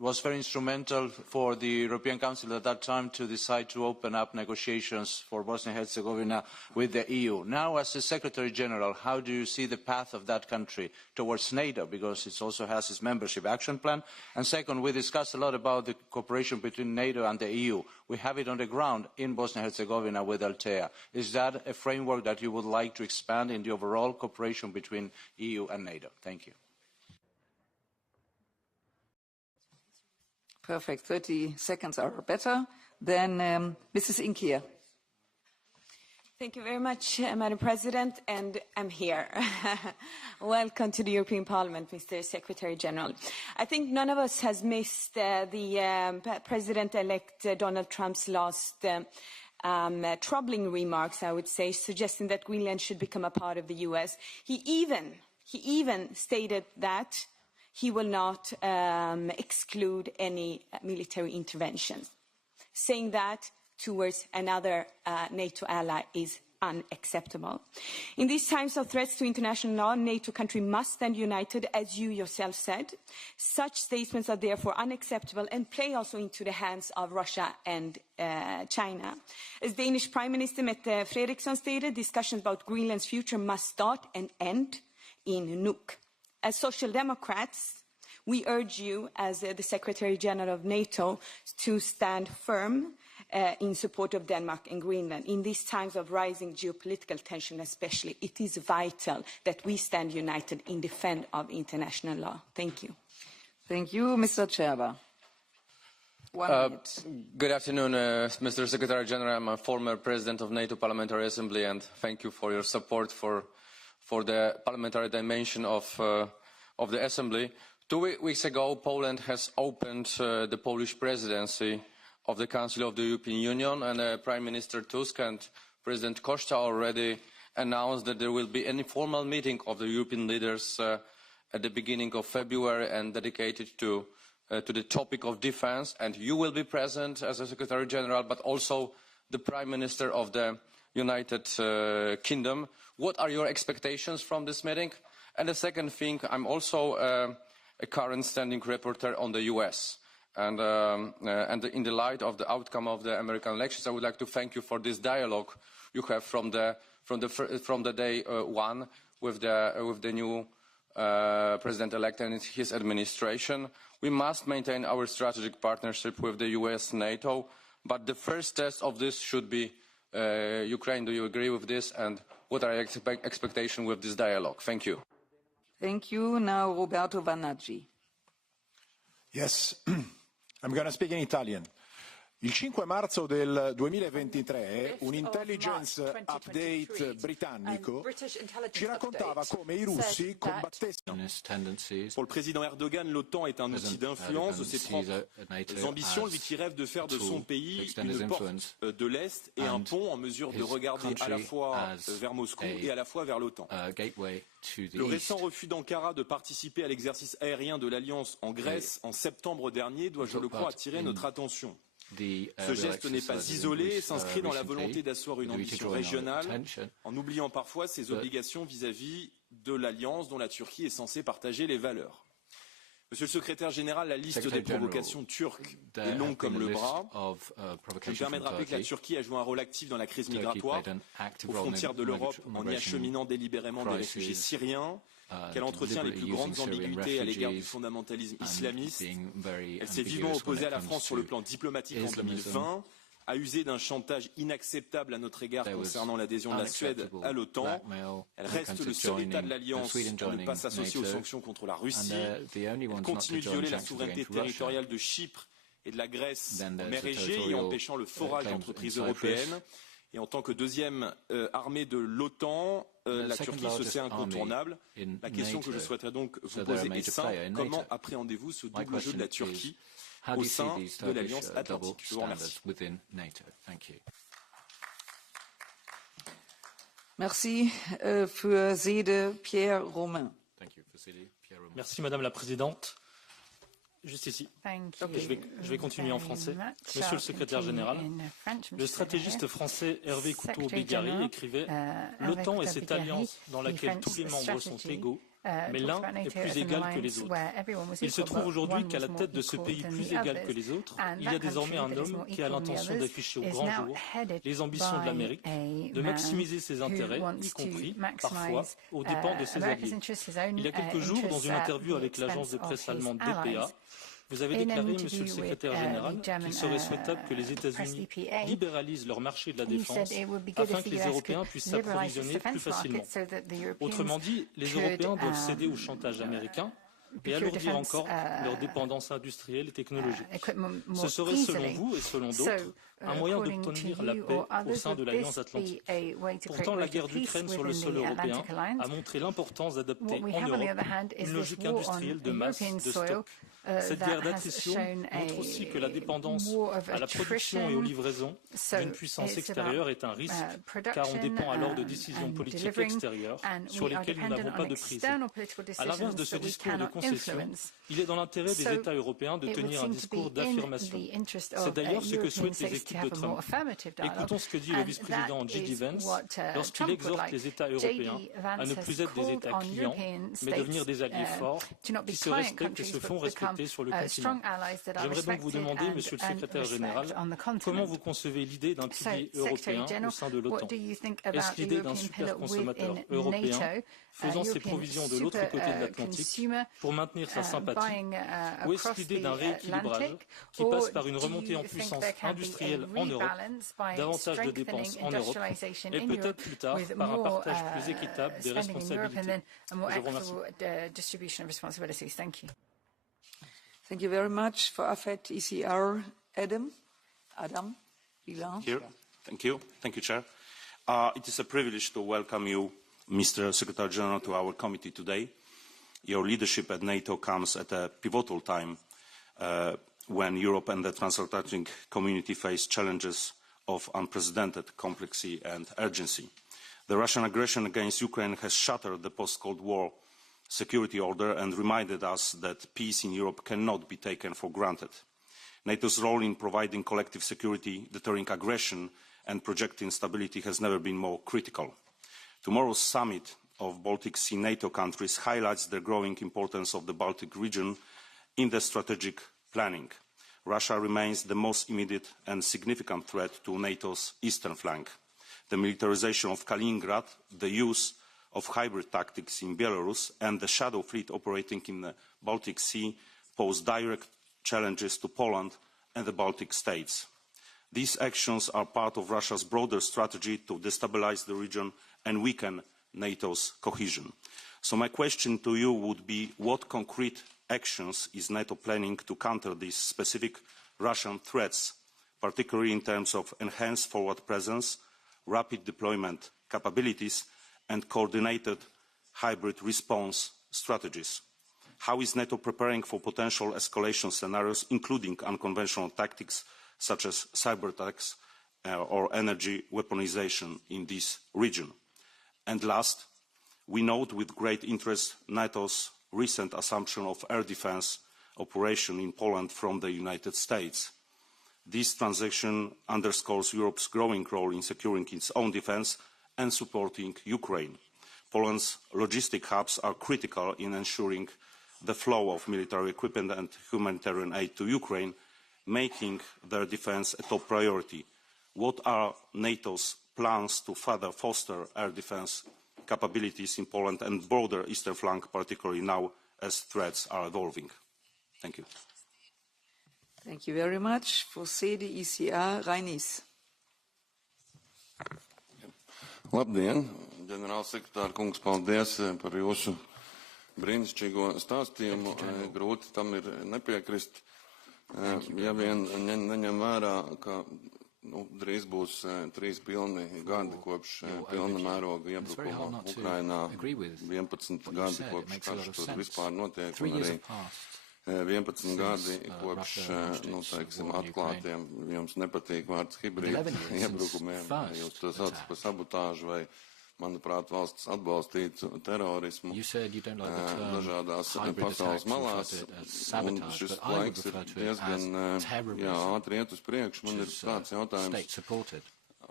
was very instrumental for the European Council at that time to decide to open up negotiations for Bosnia and Herzegovina with the EU. Now, as the Secretary General, how do you see the path of that country towards NATO, because it also has its membership action plan? And second, we discussed a lot about the cooperation between NATO and the EU. We have it on the ground in Bosnia and Herzegovina with Altea. Is that a framework that you would like to expand in the overall cooperation between EU and NATO? Thank you. Perfect. 30 seconds are better. Then Mrs. Inkia. Thank you very much, Madam President, and I'm here. Welcome to the European Parliament, Mr. Secretary General. I think none of us has missed the President-elect Donald Trump's last troubling remarks, I would say, suggesting that Greenland should become a part of the US. He even stated that he will not exclude any military interventions, saying that towards another NATO ally is unacceptable. In these times of threats to international law, NATO countries must stand united, as you yourself said. Such statements are therefore unacceptable and play also into the hands of Russia and China. As Danish Prime Minister Mette Frederiksen stated, discussions about Greenland's future must start and end in Nuuk. As Social Democrats, we urge you, as the Secretary General of NATO, to stand firm in support of Denmark and Greenland. In these times of rising geopolitical tension especially, it is vital that we stand united in defense of international law. Thank you. Thank you. Mr. Cerba. 1 minute. Good afternoon, Mr. Secretary General. I'm a former President of NATO Parliamentary Assembly, and thank you for your support for the parliamentary dimension of the Assembly. 2 weeks ago, Poland has opened the Polish presidency of the Council of the European Union, and Prime Minister Tusk and President Costa already announced that there will be an informal meeting of the European leaders at the beginning of February and dedicated to the topic of defense. And you will be present as a Secretary General, but also the Prime Minister of the United Kingdom. What are your expectations from this meeting? And the second thing, I'm also a current standing rapporteur on the US. And in the light of the outcome of the American elections, I would like to thank you for this dialogue you have from the day one with the new president-elect and his administration. We must maintain our strategic partnership with the US, NATO, but the first test of this should be Ukraine. Do you agree with this? And what are your expectations with this dialogue? Thank you. Thank you. Now Roberto Vanaggi. Yes, I'm going to speak in Italian. Il 5 marzo del 2023 un intelligence update britannico ci raccontava come i russi combattessero. Pour le président Erdogan, l'OTAN est un outil d'influence de ses propres ambitions, lui qui rêve de faire de son pays une porte de l'Est et un pont en mesure de regarder à la fois vers Moscou et à la fois vers l'OTAN. Le récent refus d'Ankara de participer à l'exercice aérien de l'Alliance en Grèce en septembre dernier doit, je le crois, attirer notre attention. Ce geste n'est pas isolé et s'inscrit dans la volonté d'asseoir une ambition régionale, en oubliant parfois ses obligations vis-à-vis de l'Alliance dont la Turquie est censée partager les valeurs. Monsieur le secrétaire général, la liste des provocations turques est longue comme le bras. Je me permets de rappeler que la Turquie a joué un rôle actif dans la crise migratoire aux frontières de l'Europe en y acheminant délibérément des réfugiés syriens, qu'elle entretient les plus grandes ambiguïtés à l'égard du fondamentalisme islamiste. Elle s'est vivement opposée à la France sur le plan diplomatique en 2020, a usé d'un chantage inacceptable à notre égard concernant l'adhésion de la Suède à l'OTAN. Elle reste le seul État de l'Alliance à ne pas s'associer aux sanctions contre la Russie. Elle continue de violer la souveraineté territoriale de Chypre et de la Grèce en mer Égée, y empêchant le forage d'entreprises européennes. Et en tant que deuxième armée de l'OTAN, la Turquie se sait incontournable. La question que je souhaiterais donc vous poser est simple. Comment appréhendez-vous ce double jeu de la Turquie au sein de l'Alliance Atlantique? Je vous remercie. Merci. Für Sede, Pierre Romain. Merci Madame la Présidente. Juste ici. Je vais continuer en français. Monsieur le secrétaire général, le stratégiste français Hervé Couteau-Bégary écrivait « L'OTAN est cette alliance dans laquelle tous les membres sont égaux mais l'un est plus égal que les autres. Il se trouve aujourd'hui qu'à la tête de ce pays plus égal que les autres, il y a désormais un homme qui a l'intention d'afficher au grand jour les ambitions de l'Amérique, de maximiser ses intérêts, y compris, parfois, aux dépens de ses alliés. Il y a quelques jours, dans une interview avec l'agence de presse allemande DPA, vous avez déclaré, Monsieur le Secrétaire général, qu'il serait souhaitable que les États-Unis libéralisent leur marché de la défense afin que les Européens puissent s'approvisionner plus facilement. Autrement dit, les Européens doivent céder au chantage américain et alourdir encore leur dépendance industrielle et technologique. Ce serait, selon vous et selon d'autres, un moyen d'obtenir la paix au sein de l'Alliance Atlantique. Pourtant, la guerre d'Ukraine sur le sol européen a montré l'importance d'adopter en Europe une logique industrielle de masse, de stock. Cette guerre d'attrition montre aussi que la dépendance à la production et aux livraisons d'une puissance extérieure est un risque, car on dépend alors de décisions politiques extérieures sur lesquelles nous n'avons pas de prise. À l'inverse de ce discours de concession, il est dans l'intérêt des États européens de tenir un discours d'affirmation. C'est d'ailleurs ce que souhaitent les équipes de Trump. Écoutons ce que dit le vice-président J.D. Vance lorsqu'il exhorte les États européens à ne plus être des États clients, mais devenir des alliés forts qui se respectent et se font respecter sur le continent. J'aimerais donc vous demander, Monsieur le Secrétaire général, comment vous concevez l'idée d'un pilier européen au sein de l'OTAN? Est-ce l'idée d'un super consommateur européen faisant ses provisions de l'autre côté de l'Atlantique pour maintenir sa sympathie, ou est-ce l'idée d'un rééquilibrage qui passe par une remontée en puissance industrielle en Europe, davantage de dépenses en Europe, et peut-être plus tard par un partage plus équitable des responsabilités? Je vous remercie. Thank you very much. For AFET ECR, Adam, Ilan. Here. Thank you. Thank you, Chair. It is a privilege to welcome you, Mr. Secretary General, to our committee today. Your leadership at NATO comes at a pivotal time when Europe and the transatlantic community face challenges of unprecedented complexity and urgency. The Russian aggression against Ukraine has shattered the post-Cold War security order and reminded us that peace in Europe cannot be taken for granted. NATO's role in providing collective security, deterring aggression and projecting stability has never been more critical. Tomorrow's summit of Baltic Sea NATO countries highlights the growing importance of the Baltic region in the strategic planning. Russia remains the most immediate and significant threat to NATO's eastern flank. The militarization of Kaliningrad, the use of hybrid tactics in Belarus and the shadow fleet operating in the Baltic Sea pose direct challenges to Poland and the Baltic states. These actions are part of Russia's broader strategy to destabilize the region and weaken NATO's cohesion. So my question to you would be, what concrete actions is NATO planning to counter these specific Russian threats, particularly in terms of enhanced forward presence, rapid deployment capabilities, and coordinated hybrid response strategies? How is NATO preparing for potential escalation scenarios, including unconventional tactics such as cyber attacks or energy weaponization in this region? And last, we note with great interest NATO's recent assumption of air defense operation in Poland from the United States. This transaction underscores Europe's growing role in securing its own defense and supporting Ukraine. Poland's logistic hubs are critical in ensuring the flow of military equipment and humanitarian aid to Ukraine, making their defense a top priority. What are NATO's plans to further foster air defense capabilities in Poland and broader eastern flank, particularly now as threats are evolving? Thank you. Thank you very much. For CDECR, Reinis. Labdien, ģenerālsekretāra kungs, paldies par jūsu brīnišķīgo stāstījumu. Grūti tam ir nepiekrist, ja vien neņem vērā, ka drīz būs 3 pilni gadi kopš pilna mēroga iebrukuma Ukrainā, 11 gadi kopš karš tur vispār notiek, un arī 11 gadi kopš, teiksim, atklātiem, jums nepatīk vārds hibrīd iebrukumiem, jūs to saucat par sabotāžu vai, manuprāt, valsts atbalstītu terorismu dažādās pasaules malās, un šis laiks ir diezgan ātri iet uz priekšu. Man ir tāds jautājums,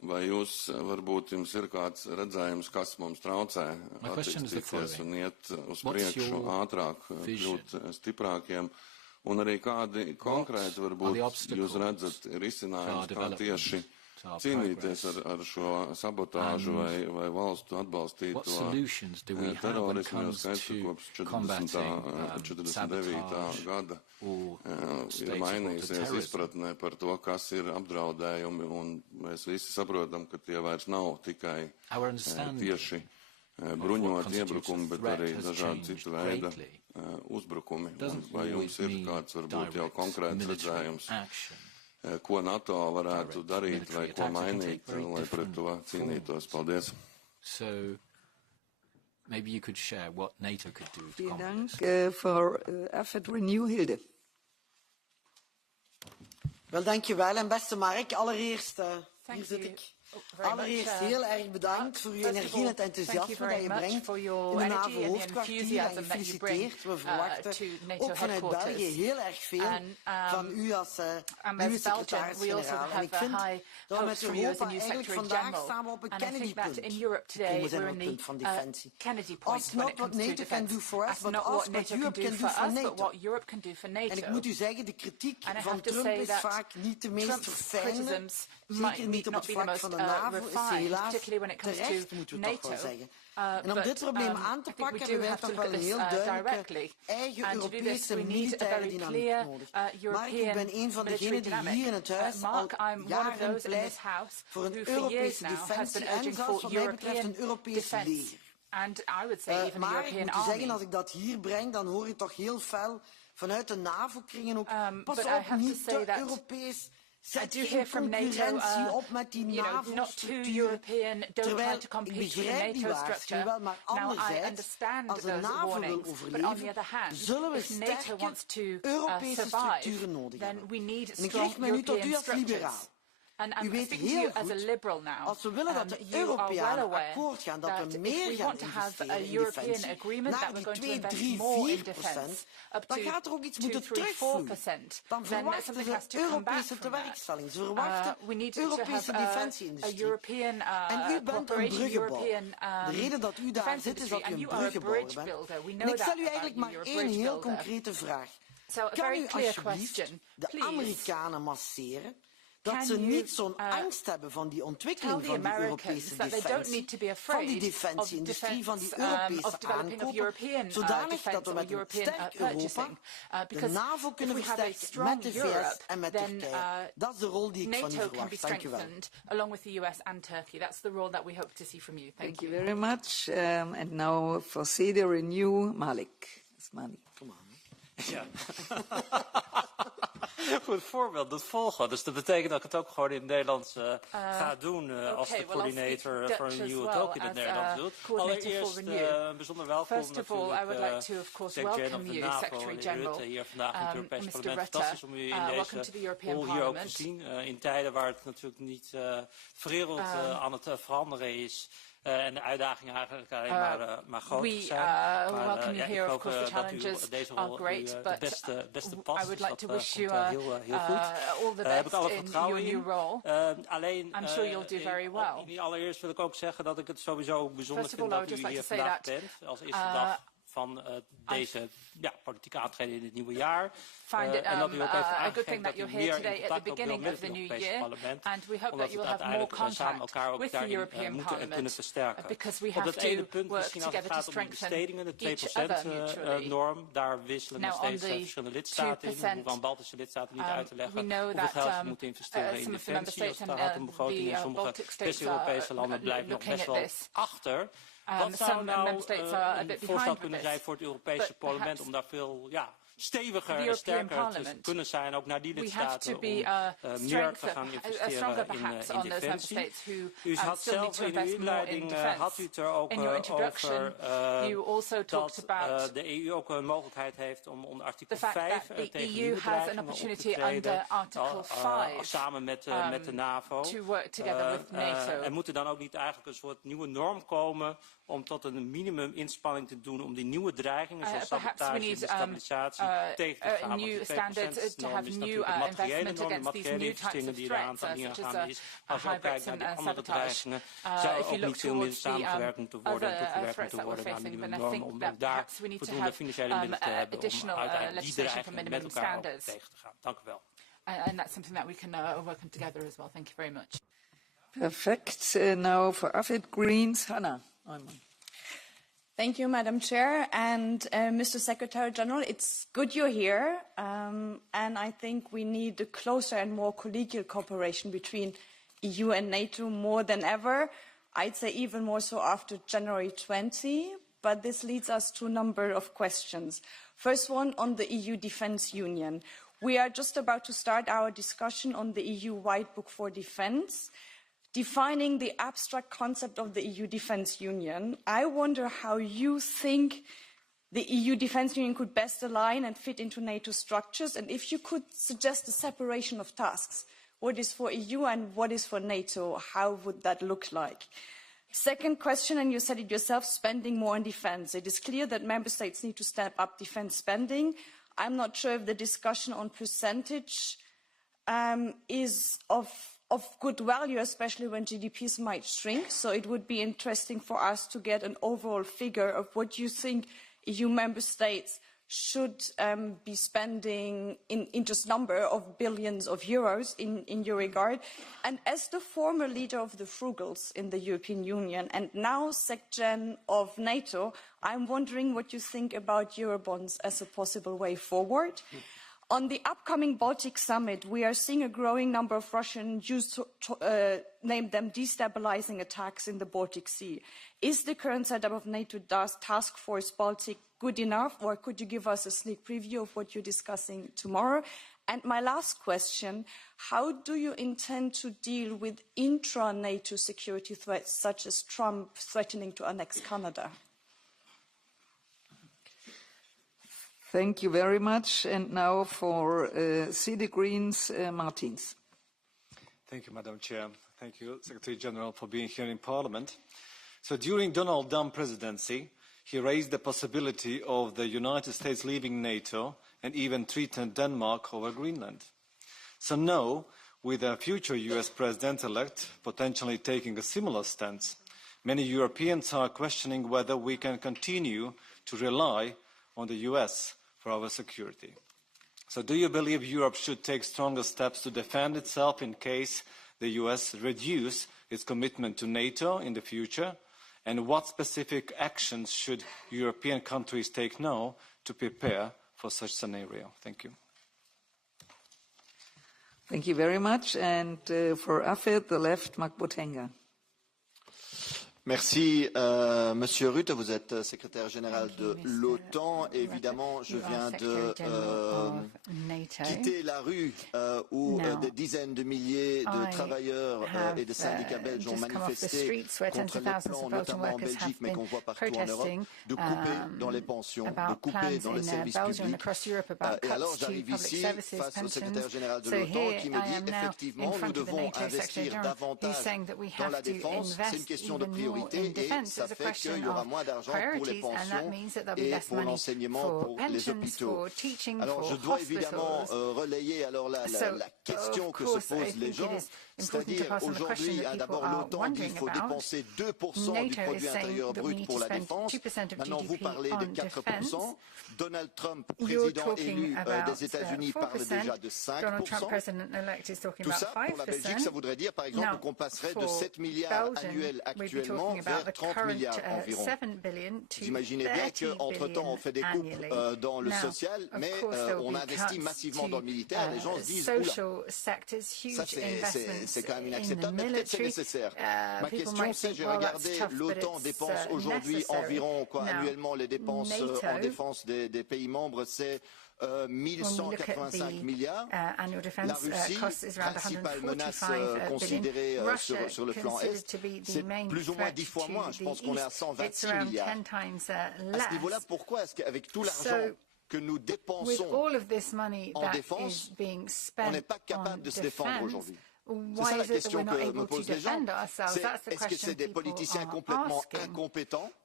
vai jūs varbūt jums ir kāds redzējums, kas mums traucē attīstīties un iet uz priekšu ātrāk, kļūt stiprākiem, un arī kādi konkrēti varbūt jūs redzat risinājums, kā tieši cīnīties ar šo sabotāžu vai valstu atbalstīto terorismu, jo skaidrs, ka kopš 49. gada ir mainījusies izpratnē par to, kas ir apdraudējumi, un mēs visi saprotam, ka tie vairs nav tikai tieši bruņoti iebrukumi, bet arī dažādi citu veida uzbrukumi. Vai jums ir kāds varbūt jau konkrēts redzējums, ko NATO varētu darīt vai ko mainīt, lai pret to cīnītos? Paldies. So, maybe you could share what NATO could do to combat this. For AFET Renew, Hilde. Wel, dankjewel. En beste Mark, allereerst, hier zit ik. Allereerst heel erg bedankt voor uw energie en het enthousiasme dat je brengt in de NAVO-hoofdkwartier en gefeliciteerd. We verwachten ook vanuit België heel erg veel van u als nieuwe secretaris-generaal. En ik vind dat we met Europa eigenlijk vandaag staan op het Kennedy-punt. We zijn op het punt van defensie. It's not what NATO can do for us, but also what Europe can do for NATO. En ik moet u zeggen, de kritiek van Trump is vaak niet de meest verfijnde. Zeker niet op het vlak van de NAVO is helaas terecht, moeten we toch wel zeggen. En om dit probleem aan te pakken hebben wij toch wel een heel duidelijke eigen Europese militaire dynamiek nodig. Mark, ik ben een van degenen die hier in het huis al jaren pleit voor een Europese defensie en zelfs wat mij betreft een Europees leger. Maar ik moet u zeggen, als ik dat hier breng, dan hoor je toch heel fel vanuit de NAVO-kringen ook, pas op, niet te Europees. Zet geen concurrentie op met die NAVO-structuur, terwijl ik begrijp die waarschuwing wel, maar anderzijds, als de NAVO wil overleven, zullen we sterke Europese structuren nodig hebben. En ik richt me nu tot u als liberaal. U weet heel goed, als we willen dat de Europeanen akkoord gaan, dat we meer gaan investeren in defensie, naar die 2, 3, 4%, dan gaat er ook iets moeten terugvloeien. Dan verwachten ze Europese tewerkstelling. Ze verwachten Europese defensie-industrie. En u bent een bruggenbouwer. De reden dat u daar zit is dat u een bruggenbouwer bent. En ik stel u eigenlijk maar één heel concrete vraag. Kan u alsjeblieft de Amerikanen masseren dat ze niet zo'n angst hebben van die ontwikkeling van die Europese defensie, van die defensie-industrie, van die Europese aankopen, zodanig dat we met een sterk Europa de NAVO kunnen versterken met de VS en met Turkije. Dat is de rol die ik van u verwacht. Dank u wel. Along with the US and Turkey. That's the role that we hope to see from you. Thank you very much. And now for CD Renew, Malik. Come on. Ja. Goed voorbeeld, dat volgen. Dus dat betekent dat ik het ook gewoon in het Nederlands ga doen als de coördinator voor een EU ook in het Nederlands doet. Allereerst bijzonder welkom natuurlijk secretaris van de NAVO, Rutte, hier vandaag in het Europees Parlement. Fantastisch om u in deze rol hier ook te zien. In tijden waar het natuurlijk niet de wereld aan het veranderen is. En de uitdagingen eigenlijk alleen maar groter zijn. We welcome you here. Of course, the challenges are great, but I would like to wish you all the best in your new role. I'm sure you'll do very well. Allereerst wil ik ook zeggen dat ik het sowieso bijzonder vind dat u hier vandaag bent. Als eerste dag van deze politieke aantreden in het nieuwe jaar. Find it a good thing that you're here today at the beginning of the new year, and we hope that you will have more contact with the European Parliament, because we have to work together to strengthen each other mutually. Norm, daar wisselen nog steeds verschillende lidstaten in. We hoeven aan Baltische lidstaten niet uit te leggen hoeveel geld ze moeten investeren in defensie als het gaat om begrotingen. Sommige West-Europese landen blijven nog best wel achter. Wat zou nou een voorstel kunnen zijn voor het Europese parlement om daar veel steviger en sterker te kunnen zijn, ook naar die lidstaten, om meer te gaan investeren in defensie. U had zelf in uw inleiding had u het er ook over dat de EU ook een mogelijkheid heeft om onder artikel 5 tegen nieuwe bedreigingen op te treden, samen met de NAVO. Er moet er dan ook niet eigenlijk een soort nieuwe norm komen om tot een minimum inspanning te doen om die nieuwe dreigingen zoals sabotage en destabilisatie tegen te gaan. Want de 2%-norm is natuurlijk een materiële norm, de materiële investeringen die eraan gaan is. Als je ook kijkt naar die andere dreigingen, zou er ook niet veel meer samengewerkt moeten worden en toegewerkt moeten worden naar minimumnormen om ook daar voldoende financiële middelen te hebben om uiteindelijk die dreigingen met elkaar ook tegen te gaan. Dank u wel. And that's something that we can work on together as well. Thank you very much. Perfect. Now for AFID Greens, Hannah. Thank you, Madam Chair. And Mr. Secretary General, it's good you're here. And I think we need a closer and more collegial cooperation between EU and NATO more than ever. I'd say even more so after January 20. But this leads us to a number of questions. First one on the EU Defence Union. We are just about to start our discussion on the EU White Book for Defence, defining the abstract concept of the EU Defence Union. I wonder how you think the EU Defence Union could best align and fit into NATO structures, and if you could suggest a separation of tasks. What is for EU and what is for NATO? How would that look like? Second question, and you said it yourself, spending more on defence. It is clear that member states need to step up defence spending. I'm not sure if the discussion on percentage is of good value, especially when GDPs might shrink. So it would be interesting for us to get an overall figure of what you think EU member states should be spending in just number of billions of euros in your regard. And as the former leader of the Frugals in the European Union and now SecGen of NATO, I'm wondering what you think about Eurobonds as a possible way forward. On the upcoming Baltic summit, we are seeing a growing number of Russian Jews name them destabilizing attacks in the Baltic Sea. Is the current setup of NATO Task Force Baltic good enough, or could you give us a sneak preview of what you're discussing tomorrow? And my last question, how do you intend to deal with intra-NATO security threats, such as Trump threatening to annex Canada? Thank you very much. And now for CD Greens, Martins. Thank you, Madam Chair. Thank you, Secretary General, for being here in Parliament. So during Donald Trump presidency, he raised the possibility of the United States leaving NATO and even threatened Denmark over Greenland. So now, with a future US President-elect potentially taking a similar stance, many Europeans are questioning whether we can continue to rely on the US for our security. So do you believe Europe should take stronger steps to defend itself in case the US reduce its commitment to NATO in the future? And what specific actions should European countries take now to prepare for such scenario? Thank you. Thank you very much. And for AFED, the left, Mark Botenga. Merci, Monsieur Rutte. Vous êtes secrétaire général de l'OTAN. Évidemment, je viens de quitter la rue où des dizaines de milliers de travailleurs et de syndicats belges ont manifesté contre les plans, notamment en Belgique, mais qu'on voit partout en Europe, de couper dans les pensions, de couper dans les services publics. Et alors, j'arrive ici face au secrétaire général de l'OTAN qui me dit effectivement, nous devons investir davantage dans la défense. C'est une question de priorité. Et ça fait qu'il y aura moins d'argent pour les pensions et pour l'enseignement, pour les hôpitaux. Alors je dois évidemment relayer alors la question que se posent les gens, c'est-à-dire aujourd'hui, d'abord l'OTAN dit qu'il faut dépenser 2% du produit intérieur brut pour la défense. Maintenant vous parlez de 4%. Donald Trump, président élu des États-Unis, parle déjà de 5%. Tout ça pour la Belgique, ça voudrait dire par exemple qu'on passerait de 7 milliards annuels actuellement vers 30 milliards environ. Vous imaginez bien qu'entre-temps, on fait des coupes dans le social, mais on investit massivement dans le militaire. Les gens se disent, oula, ça c'est quand même inacceptable, mais peut-être c'est nécessaire. Ma question c'est, j'ai regardé, l'OTAN dépense aujourd'hui environ, annuellement, les dépenses en défense des pays membres, c'est 1185 milliards. La Russie, principale menace considérée sur le plan Est, c'est plus ou moins 10 fois moins. Je pense qu'on est à 126 milliards. À ce niveau-là, pourquoi est-ce qu'avec tout l'argent que nous dépensons en défense, on n'est pas capable de se défendre aujourd'hui? C'est ça la question que me posent les gens. Est-ce que c'est des politiciens complètement incompétents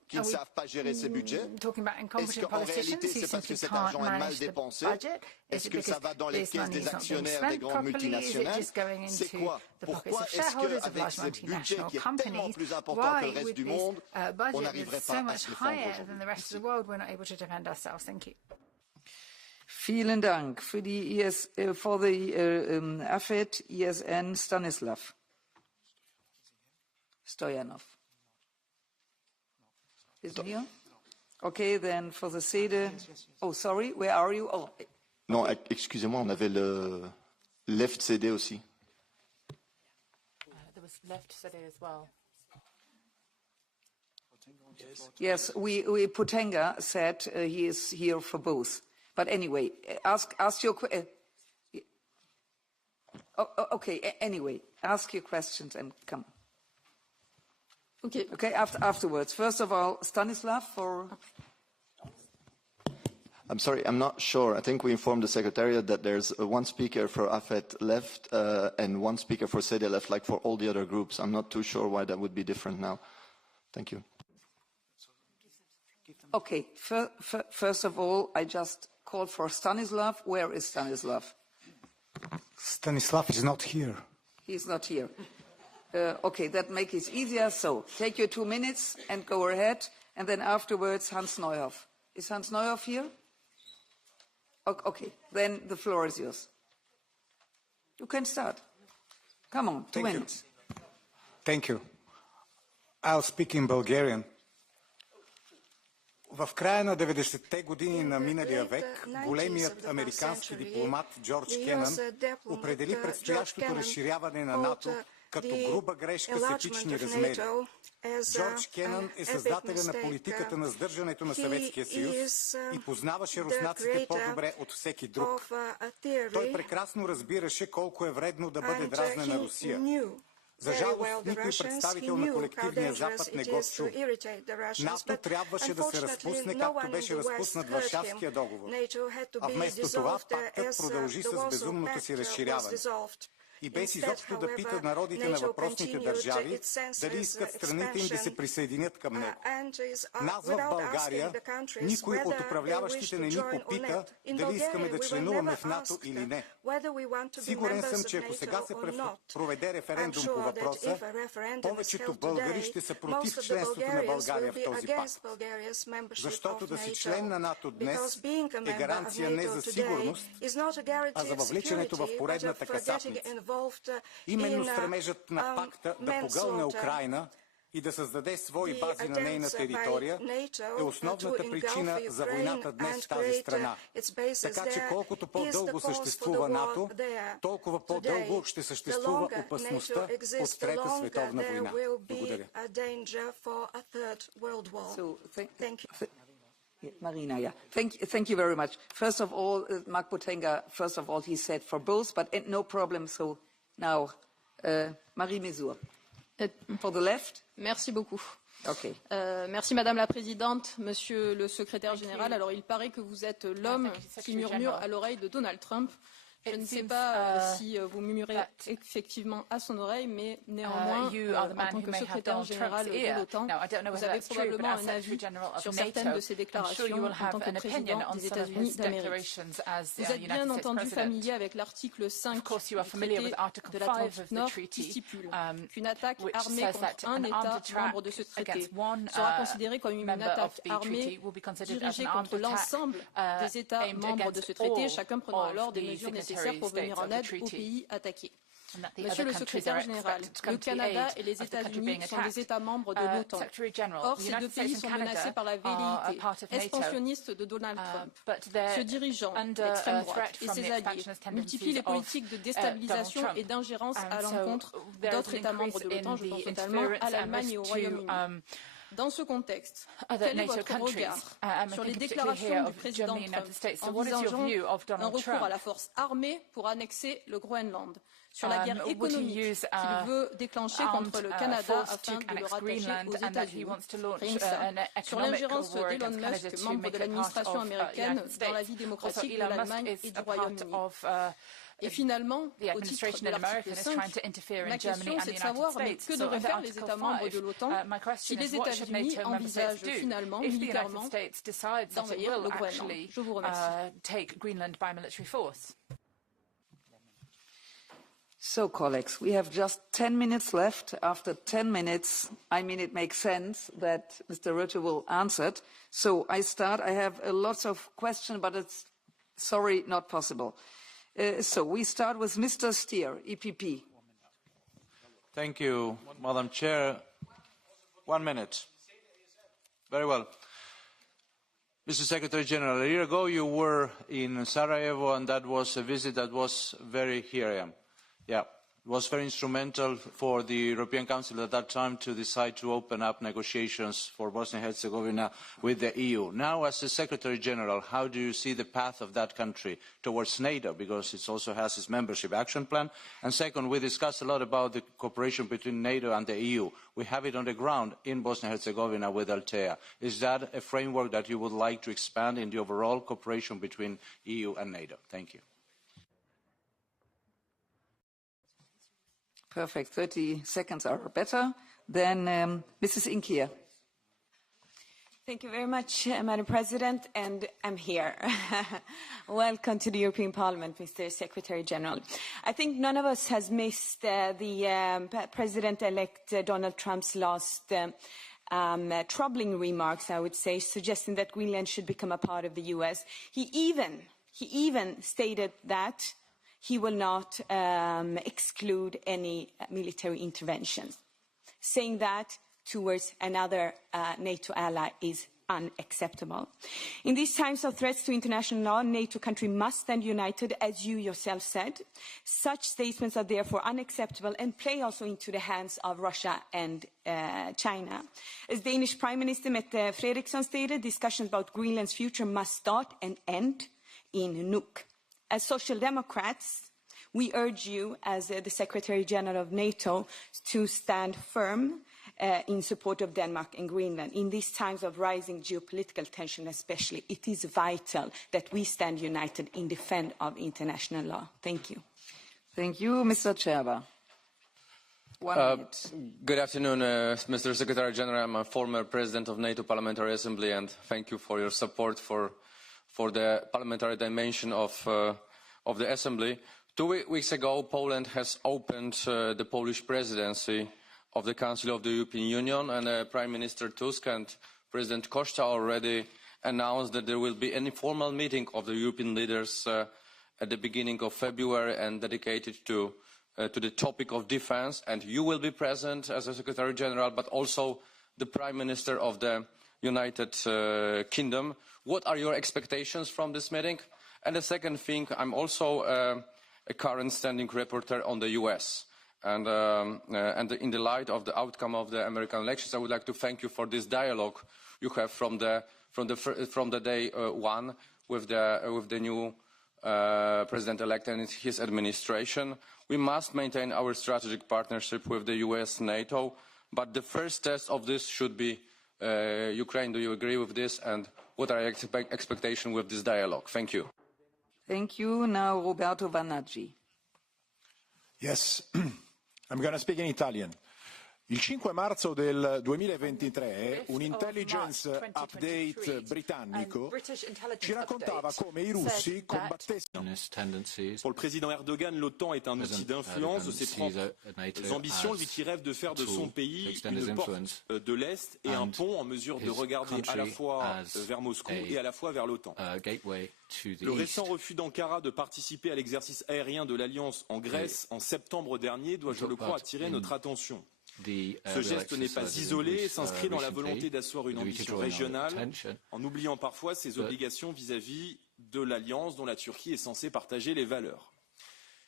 qui ne savent pas gérer ces budgets? Est-ce qu'en réalité, c'est parce que cet argent est mal dépensé? Est-ce que ça va dans les caisses des actionnaires des grandes multinationales? C'est quoi? Pourquoi est-ce qu'avec ce budget qui est tellement plus important que le reste du monde, on n'arriverait pas à se défendre aujourd'hui? Vielen Dank. For the AFET, ESN, Stanislav Stoyanov. Isn't here? Okay, then for the SEDE. Oh, sorry, where are you? Oh. Non, excusez-moi, on avait le left CD aussi. There was left CD as well. Yes, we Potenga said he is here for both. But anyway, ask your okay. Anyway, ask your questions and come. Okay. Okay. Afterwards. First of all, Stanislav for. I'm sorry, I'm not sure. I think we informed the Secretariat that there's one speaker for AFET left and one speaker for SEDE left, like for all the other groups. I'm not too sure why that would be different now. Thank you. Okay. First of all, I just called for Stanislav. Where is Stanislav? Stanislav is not here. He's not here. Okay, that makes it easier. So take your 2 minutes and go ahead. And then afterwards, Hans Neuhoff. Is Hans Neuhoff here? Okay, then the floor is yours. You can start. Come on, 2 minutes. Thank you. I'll speak in Bulgarian. В края на 90-те години на миналия век големият американски дипломат Джордж Кенън определи предстоящото разширяване на НАТО като груба грешка с епични размери. Джордж Кенън е създателя на политиката на сдържането на Съветския съюз и познаваше руснаците по-добре от всеки друг. Той прекрасно разбираше колко е вредно да бъде дразнена Русия. За жалост, никой представител на колективния Запад не го чу. НАТО трябваше да се разпусне, както беше разпуснат Варшавския договор. А вместо това пактът продължи с безумното си разширяване. И без изобщо да пита народите на въпросните държави дали искат страните им да се присъединят към него. Нас в България никой от управляващите не ни попита дали искаме да членуваме в НАТО или не. Сигурен съм, че ако сега се проведе референдум по въпроса, повечето българи ще са против членството на България в този пакт. Защото да си член на НАТО днес е гаранция не за сигурност, а за въвличането в поредната касапница. Именно стремежът на пакта да погълне Украйна и да създаде свои бази на нейна територия е основната причина за войната днес в тази страна. Така че колкото по-дълго съществува НАТО, толкова по-дълго ще съществува опасността от Трета световна война. Благодаря. Marina, yeah. Thank you very much. First of all, Mark Potenga, first of all, he said for both, but no problem. So now, Marie Mesur. For the left. Merci beaucoup. Okay. Merci Madame la Présidente, Monsieur le Secrétaire Général. Alors il paraît que vous êtes l'homme qui murmure à l'oreille de Donald Trump. Je ne sais pas si vous murmurez effectivement à son oreille, mais néanmoins, en tant que secrétaire général de l'OTAN, vous avez probablement un avis sur certaines de ces déclarations en tant que président des États-Unis d'Amérique. Vous êtes bien entendu familier avec l'article 5 du traité de l'Atlantique Nord qui stipule qu'une attaque armée contre un État membre de ce traité sera considérée comme une attaque armée dirigée contre l'ensemble des États membres de ce traité, chacun prenant alors des mesures nécessaires pour venir en aide aux pays attaqués. Monsieur le Secrétaire général, le Canada et les États-Unis sont des États membres de l'OTAN. Or, ces deux pays sont menacés par la velléité expansionniste de Donald Trump. Ce dirigeant d'extrême droite et ses alliés multiplient les politiques de déstabilisation et d'ingérence à l'encontre d'autres États membres de l'OTAN, je pense notamment à l'Allemagne et au Royaume-Uni. Dans ce contexte, quel est votre regard sur les déclarations du président Trump envisageant un recours à la force armée pour annexer le Groenland? sur la guerre économique qu'il veut déclencher contre le Canada afin de le rattacher aux États-Unis. Sur l'ingérence d'Elon Musk, membre de l'administration américaine, dans la vie démocratique de l'Allemagne et du Royaume-Uni. Et finalement, au titre de l'article 5, ma question c'est de savoir que devraient faire les États membres de l'OTAN si les États-Unis envisagent finalement, militairement, d'envahir le Groenland. Je vous remercie. So, colleagues, we have just 10 minutes left. After 10 minutes, it makes sense that Mr. Rutte will answer. So I start. I have lots of questions, but it's, sorry, not possible. So we start with Mr. Stier, EPP. Thank you, Madam Chair. 1 minute. Very well. Mr. Secretary General, a year ago you were in Sarajevo, and that was a visit that was very, here I am. Yeah, it was very instrumental for the European Council at that time to decide to open up negotiations for Bosnia and Herzegovina with the EU. Now, as the Secretary General, how do you see the path of that country towards NATO, because it also has its membership action plan? And second, we discussed a lot about the cooperation between NATO and the EU. We have it on the ground in Bosnia and Herzegovina with Altea. Is that a framework that you would like to expand in the overall cooperation between EU and NATO? Thank you. Perfect. 30 seconds are better. Then Mrs. Inkia. Thank you very much, Madam President, and I'm here. Welcome to the European Parliament, Mr. Secretary General. I think none of us has missed the President-elect Donald Trump's last troubling remarks, I would say, suggesting that Greenland should become a part of the US. He even stated that he will not exclude any military interventions. Saying that towards another NATO ally is unacceptable. In these times of threats to international law, NATO countries must stand united, as you yourself said. Such statements are therefore unacceptable and play also into the hands of Russia and China. As Danish Prime Minister Mette Frederiksen stated, discussions about Greenland's future must start and end in Nuuk. As Social Democrats, we urge you, as the Secretary General of NATO, to stand firm in support of Denmark and Greenland. In these times of rising geopolitical tension especially, it is vital that we stand united in defense of international law. Thank you. Thank you. Mr. Cherba. 1 minute. Good afternoon, Mr. Secretary General. I'm a former President of NATO Parliamentary Assembly, and thank you for your support for the parliamentary dimension of the Assembly. 2 weeks ago, Poland has opened the Polish presidency of the Council of the European Union, and Prime Minister Tusk and President Costa already announced that there will be an informal meeting of the European leaders at the beginning of February and dedicated to the topic of defense. And you will be present as a Secretary General, but also the Prime Minister of the United Kingdom. What are your expectations from this meeting? And the second thing, I'm also a current standing rapporteur on the US. And in the light of the outcome of the American elections, I would like to thank you for this dialogue you have from the day one with the new president-elect and his administration. We must maintain our strategic partnership with the US, NATO, but the first test of this should be Ukraine. Do you agree with this? And what are your expectations with this dialogue? Thank you. Thank you. Now Roberto Vanaggi. Yes, I'm going to speak in Italian. Il 5 marzo del 2023 un intelligence update britannico ci raccontava come i russi combattessero. Pour le président Erdogan, l'OTAN est un outil d'influence de ses propres ambitions, lui qui rêve de faire de son pays une porte de l'Est et un pont en mesure de regarder à la fois vers Moscou et à la fois vers l'OTAN. Le récent refus d'Ankara de participer à l'exercice aérien de l'Alliance en Grèce en septembre dernier doit, je le crois, attirer notre attention. Ce geste n'est pas isolé et s'inscrit dans la volonté d'asseoir une ambition régionale en oubliant parfois ses obligations vis-à-vis de l'Alliance dont la Turquie est censée partager les valeurs.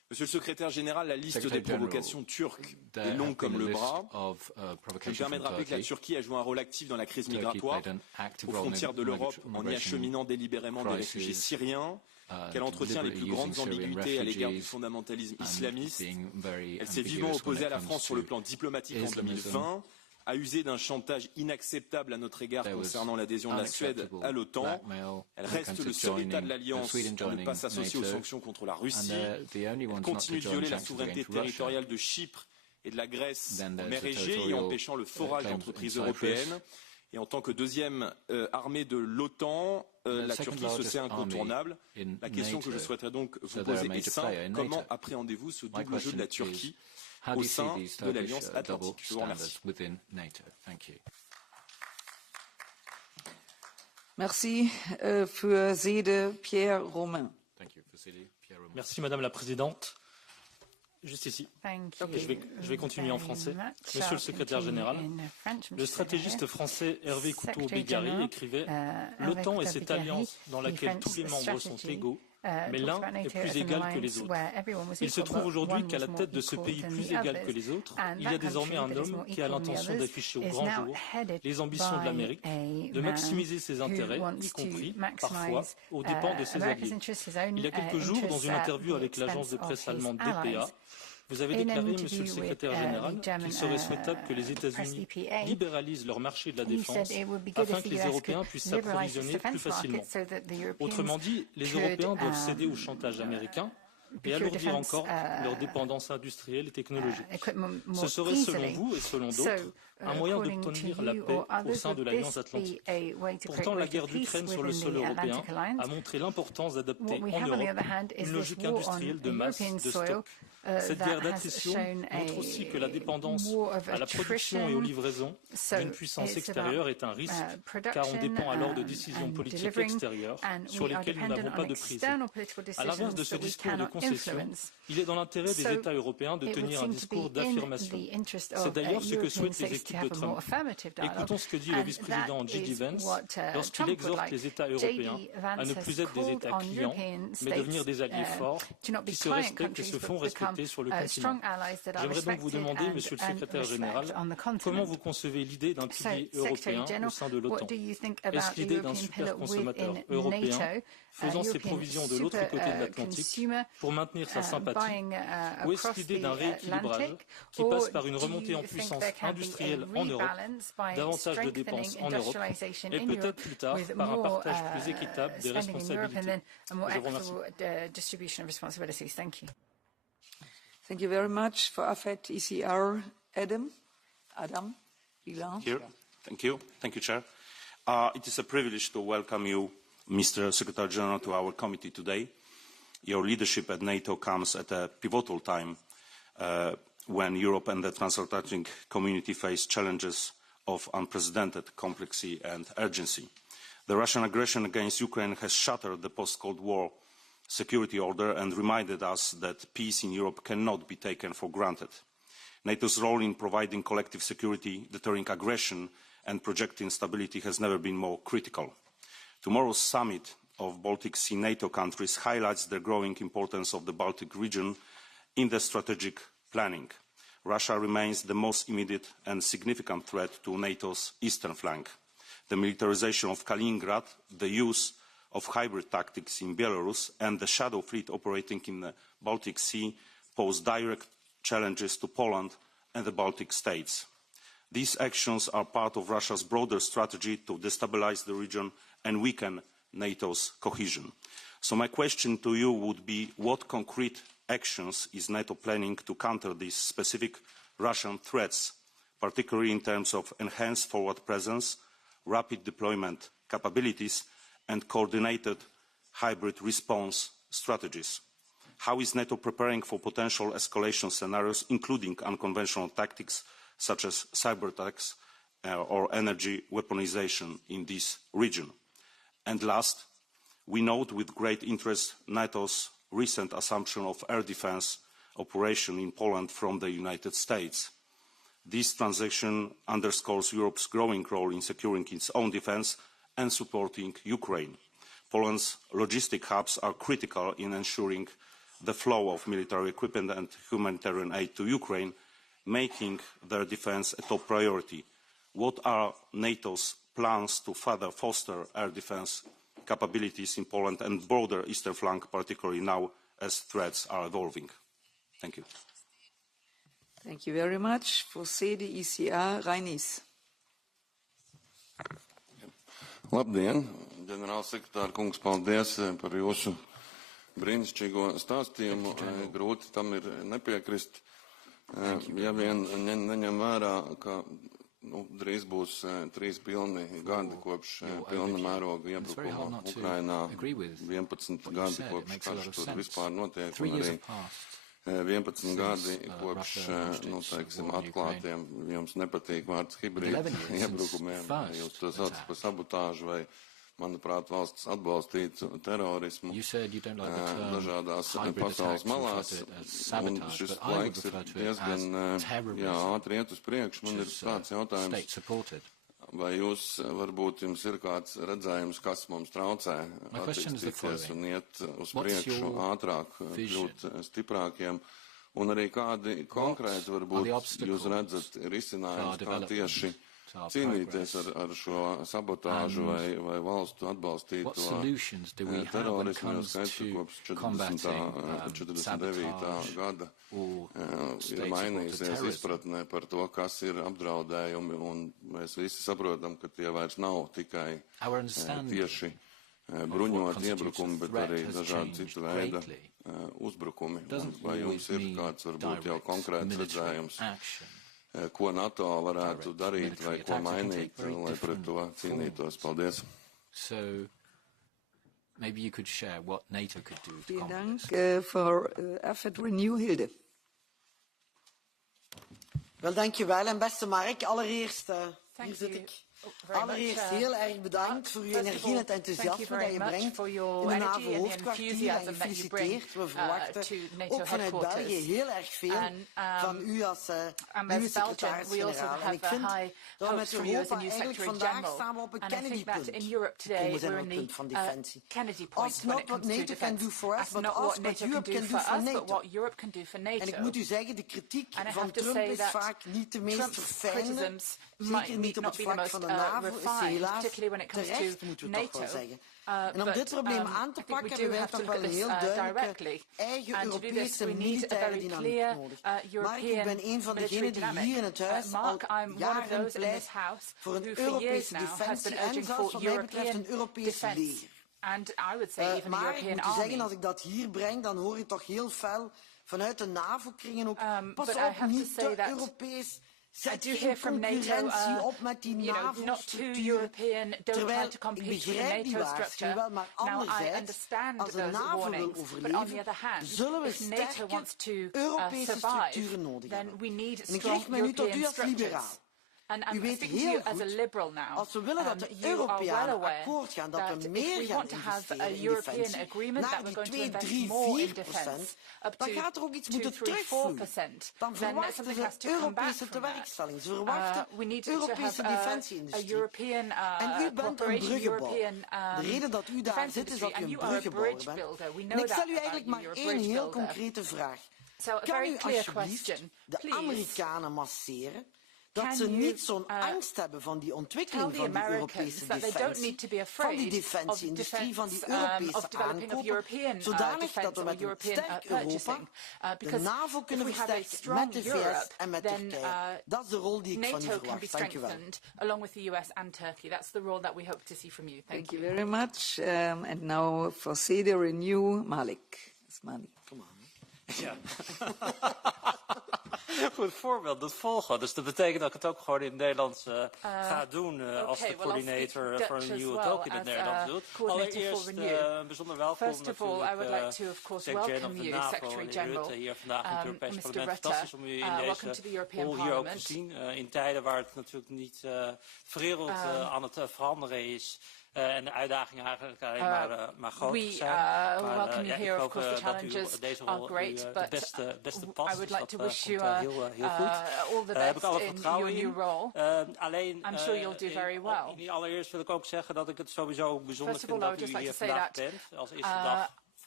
Monsieur le secrétaire général, la liste des provocations turques est longue comme le bras. Je me permets de rappeler que la Turquie a joué un rôle actif dans la crise migratoire aux frontières de l'Europe en y acheminant délibérément des réfugiés syriens, qu'elle entretient les plus grandes ambiguïtés à l'égard du fondamentalisme islamiste. Elle s'est vivement opposée à la France sur le plan diplomatique en 2020, a usé d'un chantage inacceptable à notre égard concernant l'adhésion de la Suède à l'OTAN. Elle reste le seul État de l'Alliance à ne pas s'associer aux sanctions contre la Russie. Elle continue de violer la souveraineté territoriale de Chypre et de la Grèce en mer Égée, y empêchant le forage d'entreprises européennes. Et en tant que deuxième armée de l'OTAN, la Turquie se sait incontournable. La question que je souhaiterais donc vous poser est simple. Comment appréhendez-vous ce double jeu de la Turquie au sein de l'Alliance Atlantique? Je vous remercie. Merci für Sede, Pierre Romain. Merci Madame la Présidente. Juste ici. Je vais continuer en français. Monsieur le secrétaire général, le stratégiste français Hervé Couteau-Bégary écrivait « L'OTAN est cette alliance dans laquelle tous les membres sont égaux, mais l'un est plus égal que les autres. Il se trouve aujourd'hui qu'à la tête de ce pays plus égal que les autres, il y a désormais un homme qui a l'intention d'afficher au grand jour les ambitions de l'Amérique, de maximiser ses intérêts, y compris, parfois, aux dépens de ses alliés. Il y a quelques jours, dans une interview avec l'agence de presse allemande DPA, vous avez déclaré, Monsieur le secrétaire général, qu'il serait souhaitable que les États-Unis libéralisent leur marché de la défense afin que les Européens puissent s'approvisionner plus facilement. Autrement dit, les Européens doivent céder au chantage américain et alourdir encore leur dépendance industrielle et technologique. Ce serait, selon vous et selon d'autres, un moyen d'obtenir la paix au sein de l'Alliance Atlantique. Pourtant, la guerre d'Ukraine sur le sol européen a montré l'importance d'adopter en Europe une logique industrielle de masse, de stock. Cette guerre d'attrition montre aussi que la dépendance à la production et aux livraisons d'une puissance extérieure est un risque, car on dépend alors de décisions politiques extérieures sur lesquelles nous n'avons pas de prise. À l'inverse de ce discours de concession, il est dans l'intérêt des États européens de tenir un discours d'affirmation. C'est d'ailleurs ce que souhaitent les équipes de Trump. Écoutons ce que dit le vice-président J.D. Vance lorsqu'il exhorte les États européens à ne plus être des États clients, mais devenir des alliés forts qui se respectent et se font respecter sur le continent. J'aimerais donc vous demander, Monsieur le secrétaire général, comment vous concevez l'idée d'un pilier européen au sein de l'OTAN? Est-ce l'idée d'un super consommateur européen faisant ses provisions de l'autre côté de l'Atlantique pour maintenir sa sympathie, ou est-ce l'idée d'un rééquilibrage qui passe par une remontée en puissance industrielle en Europe, davantage de dépenses en Europe, et peut-être plus tard par un partage plus équitable des responsabilités? Je vous remercie. Thank you very much. For AFET ECR, Adam Bilan. Here. Thank you. Thank you, Chair. It is a privilege to welcome you, Mr. Secretary General, to our committee today. Your leadership at NATO comes at a pivotal time when Europe and the transatlantic community face challenges of unprecedented complexity and urgency. The Russian aggression against Ukraine has shattered the post-Cold War security order and reminded us that peace in Europe cannot be taken for granted. NATO's role in providing collective security, deterring aggression and projecting stability has never been more critical. Tomorrow's summit of Baltic Sea NATO countries highlights the growing importance of the Baltic region in the strategic planning. Russia remains the most immediate and significant threat to NATO's eastern flank. The militarization of Kaliningrad, the use of hybrid tactics in Belarus and the shadow fleet operating in the Baltic Sea pose direct challenges to Poland and the Baltic states. These actions are part of Russia's broader strategy to destabilize the region and weaken NATO's cohesion. So my question to you would be, what concrete actions is NATO planning to counter these specific Russian threats, particularly in terms of enhanced forward presence, rapid deployment capabilities, and coordinated hybrid response strategies? How is NATO preparing for potential escalation scenarios, including unconventional tactics such as cyber attacks or energy weaponization in this region? And last, we note with great interest NATO's recent assumption of air defense operation in Poland from the United States. This transaction underscores Europe's growing role in securing its own defense and supporting Ukraine. Poland's logistic hubs are critical in ensuring the flow of military equipment and humanitarian aid to Ukraine, making their defense a top priority. What are NATO's plans to further foster air defense capabilities in Poland and broader eastern flank, particularly now as threats are evolving? Thank you. Thank you very much. For CDICA, Reinis. Labdien, ģenerālsekretār kungs, paldies par jūsu brīnišķīgo stāstījumu. Grūti tam ir nepiekrist. Ja vien neņem vērā, ka drīz būs 3 pilni gadi kopš pilna mēroga iebrukuma Ukrainā, 11 gadi kopš karš tur vispār notiek, un arī 11 gadi kopš, teiksim, atklātiem, jums nepatīk vārds hibrīda iebrakumiem, jūs to saucat par sabotāžu vai, manuprāt, valsts atbalstītu terorismu dažādās pasaules malās, un šis laiks ir diezgan ātri iet uz priekšu. Man ir tāds jautājums, vai jūs, varbūt jums ir kāds redzējums, kas mums traucē attīstīties un iet uz priekšu ātrāk, kļūt stiprākiem, un arī kādi konkrēti, varbūt, jūs redzat risinājums, kā tieši cīnīties ar šo sabotāžu vai valstu atbalstīto terorismu, jo skaidrs, kopš 49. gada ir mainījusies izpratnē par to, kas ir apdraudējumi, un mēs visi saprotam, ka tie vairs nav tikai tieši bruņoti iebrukumi, bet arī dažādi citu veida uzbrukumi. Vai jums ir kāds, varbūt, jau konkrēts redzējums, ko NATO varētu darīt vai ko mainīt, lai pret to cīnītos? Paldies. Maybe you could share what NATO could do to combat this. For AFET Renew, Hilde. Wel, dankjewel. En beste Mark, allereerst, hier zit ik. Allereerst heel erg bedankt voor uw energie en het enthousiasme dat je brengt in de NAVO-hoofdkwartier en gefeliciteerd. We verwachten ook vanuit België heel erg veel van u als nieuwe secretaris-generaal. En ik vind dat we met Europa eigenlijk vandaag staan we op een Kennedy-punt gekomen zijn op het punt van defensie. Als not what NATO can do for us, but also what Europe can do for NATO. En ik moet u zeggen, de kritiek van Trump is vaak niet de meest verfijnde, zeker niet op het vlak van de NAVO, is helaas terecht, moeten we toch wel zeggen. En om dit probleem aan te pakken hebben wij toch wel een heel duidelijke eigen Europese militaire dynamiek nodig. Maar ik ben een van degenen die hier in het huis al jaren pleit voor een Europese defensie en zelfs wat mij betreft een Europees leger. Maar ik moet u zeggen, als ik dat hier breng, dan hoor je toch heel fel vanuit de NAVO-kringen ook, pas op, niet te Europees. Zet geen concurrentie op met die NAVO-structuur, terwijl ik begrijp die waarschuwing wel, maar anderzijds, als de NAVO wil overleven, zullen we sterke Europese structuren nodig hebben. En ik richt me nu tot u als liberaal. U weet heel goed, als we willen dat de Europeanen akkoord gaan, dat we meer gaan investeren in defensie, naar die 2, 3, 4%, dan gaat er ook iets moeten terugvloeien. Dan verwachten ze Europese tewerkstelling. Ze verwachten Europese defensieindustrie. En u bent een bruggenbouwer. De reden dat u daar zit, is dat u een bruggenbouwer bent. En ik stel u eigenlijk maar één heel concrete vraag. Kan u alsjeblieft de Amerikanen masseren? Dat ze niet zo'n angst hebben van die ontwikkeling van die Europese defensie, van die defensieindustrie, van die Europese aankopen, zodanig dat we met een sterk Europa de NAVO kunnen versterken met de VS en met Turkije. Dat is de rol die ik van u verwacht. Dank u wel. Along with the US and Turkey. That's the role that we hope to see from you. Thank you very much. And now for CD Renew, Malik. Come on. Ja. Goed voorbeeld, dat volgen. Dus dat betekent dat ik het ook gewoon in het Nederlands ga doen als de coördinator voor een EU and NATO in het Nederlands doet. Allereerst bijzonder welkom natuurlijk Secretary of the NAVO, meneer Rutte, hier vandaag in het Europees Parlement. Fantastisch om u in deze rol hier ook te zien. In tijden waar het natuurlijk niet wereld aan het veranderen is. En de uitdagingen eigenlijk alleen maar groter zijn. Maar ik hoop dat u deze rol de beste past. I would like to wish you heel goed. All the best in your new role. Alleen, I'm sure you'll do very well. Allereerst wil ik ook zeggen dat ik het sowieso bijzonder vind dat u hier vandaag bent. Als eerste dag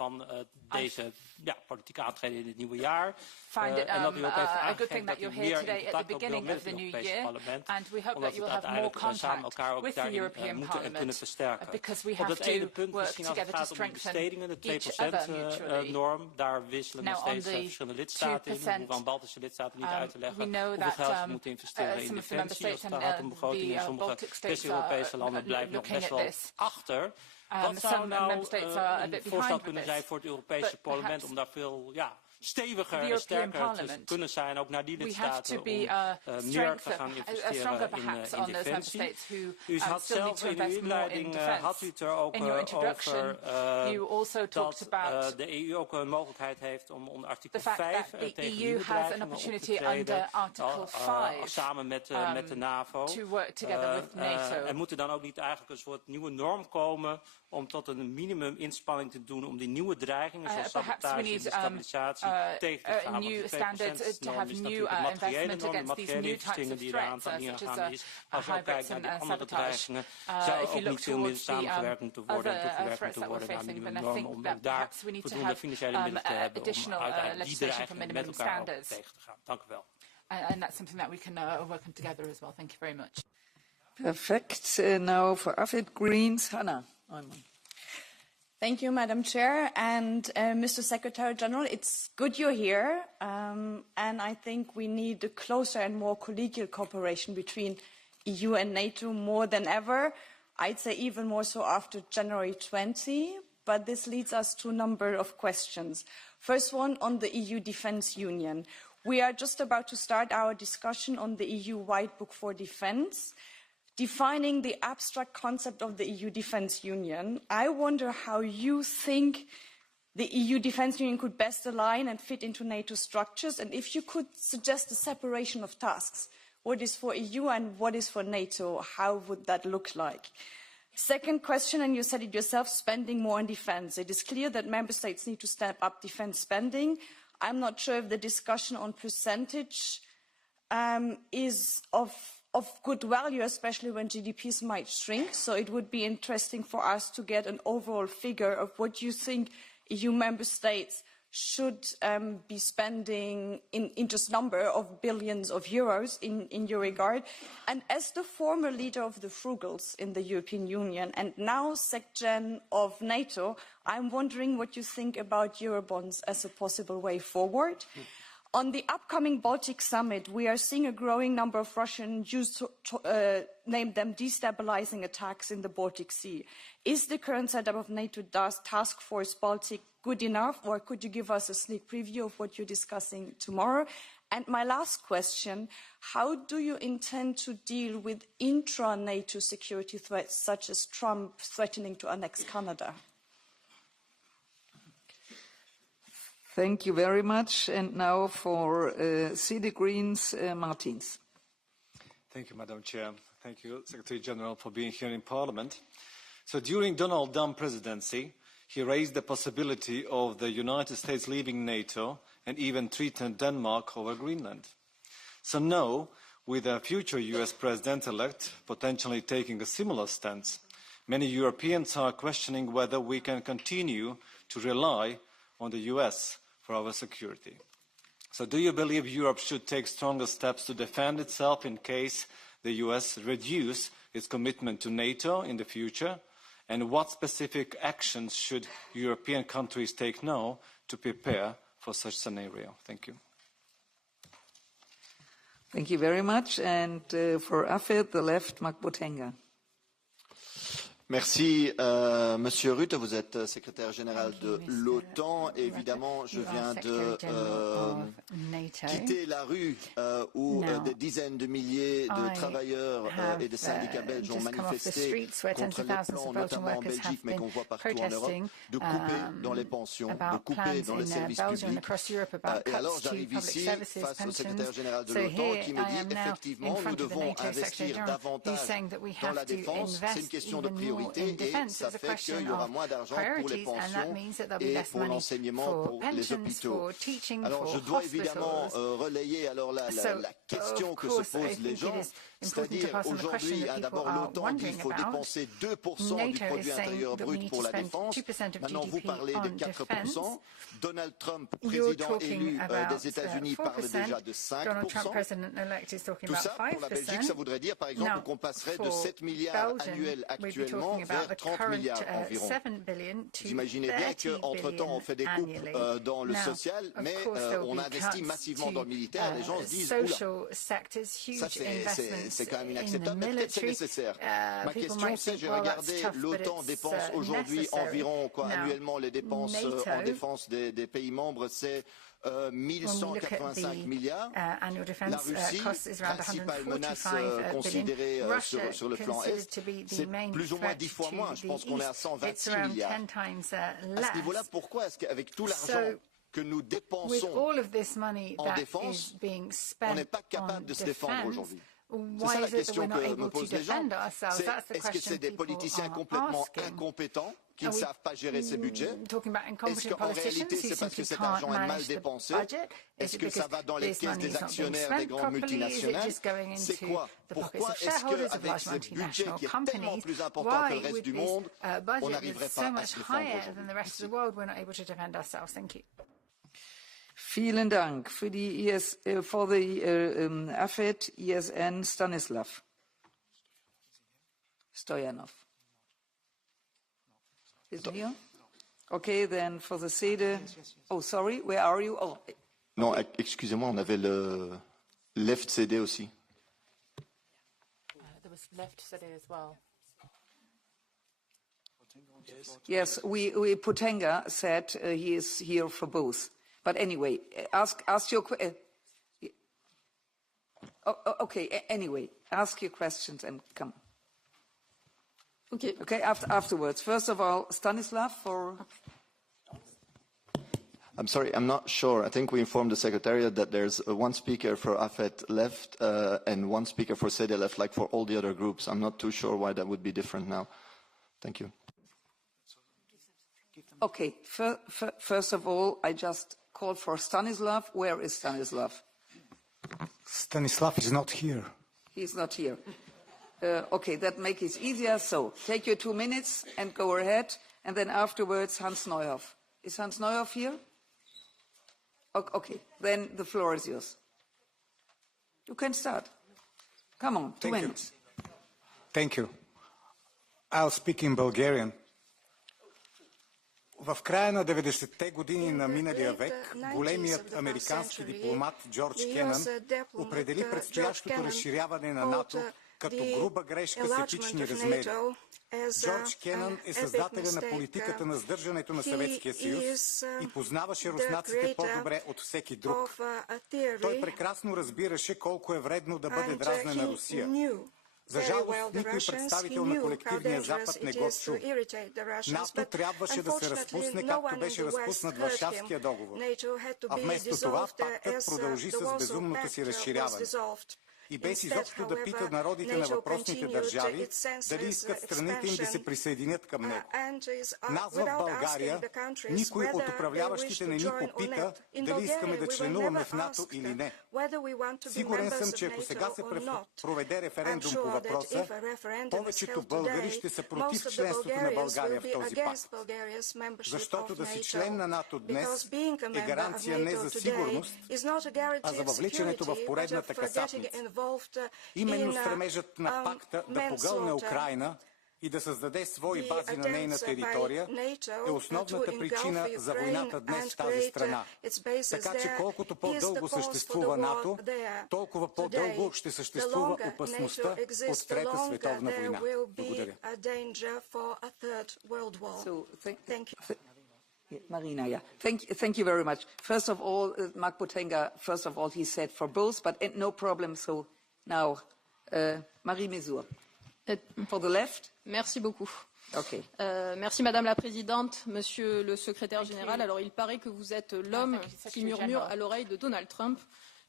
van deze politieke aantreden in het nieuwe jaar. Find it En dat u ook heeft a good thing aangegeven that dat u you're here meer today in at the contact ook wil beginning met of the het new Europese year, parlement. and we hope Omdat that you we will have more uiteindelijk samen contact elkaar ook with the daarin European moeten en kunnen Parliament, versterken. because we Op have dat ene to punt, work misschien als het together to gaat om de strengthen bestedingen, de each other 2% mutually. norm, daar wisselen nog Now, on steeds the verschillende lidstaten in. We hoeven aan Baltische lidstaten niet uit te leggen hoeveel geld ze moeten investeren in defensie als het gaat om begroting. En sommige West-Europese landen blijven nog best wel achter. Wat zou nou een voorstel kunnen zijn voor het Europese parlement om daar veel steviger en sterker te kunnen zijn, ook naar die lidstaten, om meer te gaan investeren in defensie. U had zelf in uw inleiding, had u het er ook over dat de EU ook een mogelijkheid heeft om onder artikel 5 tegen nieuwe dreigingen op te treden, samen met de NAVO. En moet er dan ook niet eigenlijk een soort nieuwe norm komen om tot een minimum-inspanning te doen om die nieuwe dreigingen, zoals sabotage en destabilisatie, tegen te gaan? New standards to have new investment against these new types of threats, such as high Brexit and sabotage. If you look towards the other threats that we're facing, then I think that perhaps we need to have additional legislation for minimum standards. And that's something that we can work on together as well. Thank you very much. Perfect. Now for AFID Greens, Hannah. Thank you, Madam Chair. And Mr. Secretary General, it's good you're here. And I think we need a closer and more collegial cooperation between EU and NATO more than ever. I'd say even more so after January 20. But this leads us to a number of questions. First one on the EU Defence Union. We are just about to start our discussion on the EU White Book for Defence. Defining the abstract concept of the EU Defence Union, I wonder how you think the EU Defence Union could best align and fit into NATO structures, and if you could suggest a separation of tasks. What is for EU and what is for NATO? How would that look like? Second question, and you said it yourself, spending more on defence. It is clear that member states need to step up defence spending. I'm not sure if the discussion on percentage is of good value, especially when GDPs might shrink. So it would be interesting for us to get an overall figure of what you think EU member states should be spending in just number of billions of euros in your regard. And as the former leader of the Frugals in the European Union and now SecGen of NATO, I'm wondering what you think about Eurobonds as a possible way forward. On the upcoming Baltic summit, we are seeing a growing number of Russian Jews name them destabilizing attacks in the Baltic Sea. Is the current setup of NATO Task Force Baltic good enough, or could you give us a sneak preview of what you're discussing tomorrow? And my last question, how do you intend to deal with intra-NATO security threats, such as Trump threatening to annex Canada? Thank you very much. And now for CD Greens, Martins. Thank you, Madam Chair. Thank you, Secretary General, for being here in Parliament. So during Donald Trump presidency, he raised the possibility of the United States leaving NATO and even threatened Denmark over Greenland. So now, with a future US president-elect potentially taking a similar stance, many Europeans are questioning whether we can continue to rely on the US for our security. So do you believe Europe should take stronger steps to defend itself in case the US reduce its commitment to NATO in the future? And what specific actions should European countries take now to prepare for such scenario? Thank you. Thank you very much. And for AFID, the left, Mark Botenga. Merci, Monsieur Rutte. Vous êtes secrétaire général de l'OTAN. Évidemment, je viens de quitter la rue où des dizaines de milliers de travailleurs et de syndicats belges ont manifesté contre les plans, notamment en Belgique, mais qu'on voit partout en Europe, de couper dans les pensions, de couper dans les services publics. Et alors, j'arrive ici face au secrétaire général de l'OTAN qui me dit effectivement, nous devons investir davantage dans la défense. C'est une question de priorité. Et ça fait qu'il y aura moins d'argent pour les pensions et pour l'enseignement, pour les hôpitaux. Alors je dois évidemment relayer alors la question que se posent les gens. C'est-à-dire, aujourd'hui, d'abord, l'OTAN dit qu'il faut dépenser 2% du produit intérieur brut pour la défense. Maintenant, vous parlez de 4%. Donald Trump, président élu des États-Unis, parle déjà de 5%. Tout ça, pour la Belgique, ça voudrait dire, par exemple, qu'on passerait de 7 milliards annuels actuellement vers 30 milliards environ. Vous imaginez bien qu'entre-temps, on fait des coupes dans le social, mais on investit massivement dans le militaire. Les gens se disent, oula, ça c'est quand même inacceptable, mais peut-être c'est nécessaire. Ma question, c'est, j'ai regardé, l'OTAN dépense aujourd'hui environ, annuellement, les dépenses en défense des pays membres, c'est 1185 milliards. La Russie, principale menace considérée sur le plan Est, c'est plus ou moins 10 fois moins. Je pense qu'on est à 126 milliards. À ce niveau-là, pourquoi est-ce qu'avec tout l'argent que nous dépensons en défense, on n'est pas capable de se défendre aujourd'hui? C'est ça la question que me posent les gens. Est-ce que c'est des politiciens complètement incompétents qui ne savent pas gérer ces budgets? Est-ce qu'en réalité, c'est parce que cet argent est mal dépensé? Est-ce que ça va dans les caisses des actionnaires des grandes multinationales? C'est quoi? Pourquoi est-ce qu'avec ce budget qui est tellement plus important que le reste du monde, on n'arriverait pas à se défendre aujourd'hui? Vielen Dank. For the AFET, ESN, Stanislav Stoyanov. Isn't here? Okay, then for the SEDE. Oh, sorry, where are you? Oh. Non, excusez-moi, on avait le left CD aussi. There was left CD as well. Yes, we Potenga said he is here for both. But anyway, ask your okay. Anyway, ask your questions and come. Okay. Okay. Afterwards. First of all, Stanislav for. I'm sorry, I'm not sure. I think we informed the Secretariat that there's one speaker for AFET left and one speaker for SEDE left, like for all the other groups. I'm not too sure why that would be different now. Thank you. Okay. First of all, I just called for Stanislav. Where is Stanislav? Stanislav is not here. He's not here. Okay, that makes it easier. So take your 2 minutes and go ahead. And then afterwards, Hans Neuhoff. Is Hans Neuhoff here? Okay, then the floor is yours. You can start. Come on, 2 minutes. Thank you. I'll speak in Bulgarian. В края на 90-те години на миналия век големият американски дипломат Джордж Кенън определи предстоящото разширяване на НАТО като груба грешка с епични размери. Джордж Кенън е създателя на политиката на сдържането на Съветския съюз и познаваше руснаците по-добре от всеки друг. Той прекрасно разбираше колко е вредно да бъде дразнена Русия. За жалост, никой представител на колективния Запад не го чу. НАТО трябваше да се разпусне, както беше разпуснат Варшавския договор. А вместо това, пактът продължи с безумното си разширяване. И без изобщо да пита народите на въпросните държави дали искат страните им да се присъединят към него. Нас в България никой от управляващите не ни попита дали искаме да членуваме в НАТО или не. Сигурен съм, че ако сега се проведе референдум по въпроса, повечето българи ще са против членството на България в този пакт. Защото да си член на НАТО днес е гаранция не за сигурност, а за въвличането в поредната касапница. Именно стремежът на пакта да погълне Украйна и да създаде свои бази на нейна територия е основната причина за войната днес в тази страна. Така че колкото по-дълго съществува НАТО, толкова по-дълго ще съществува опасността от Трета световна война. Благодаря. Marina, yeah. Thank you very much. First of all, Mark Potenga, first of all, he said for both, but no problem. So now, Marie Mesur. For the left. Merci beaucoup. Okay. Merci Madame la Présidente, Monsieur le Secrétaire Général. Alors il paraît que vous êtes l'homme qui murmure à l'oreille de Donald Trump.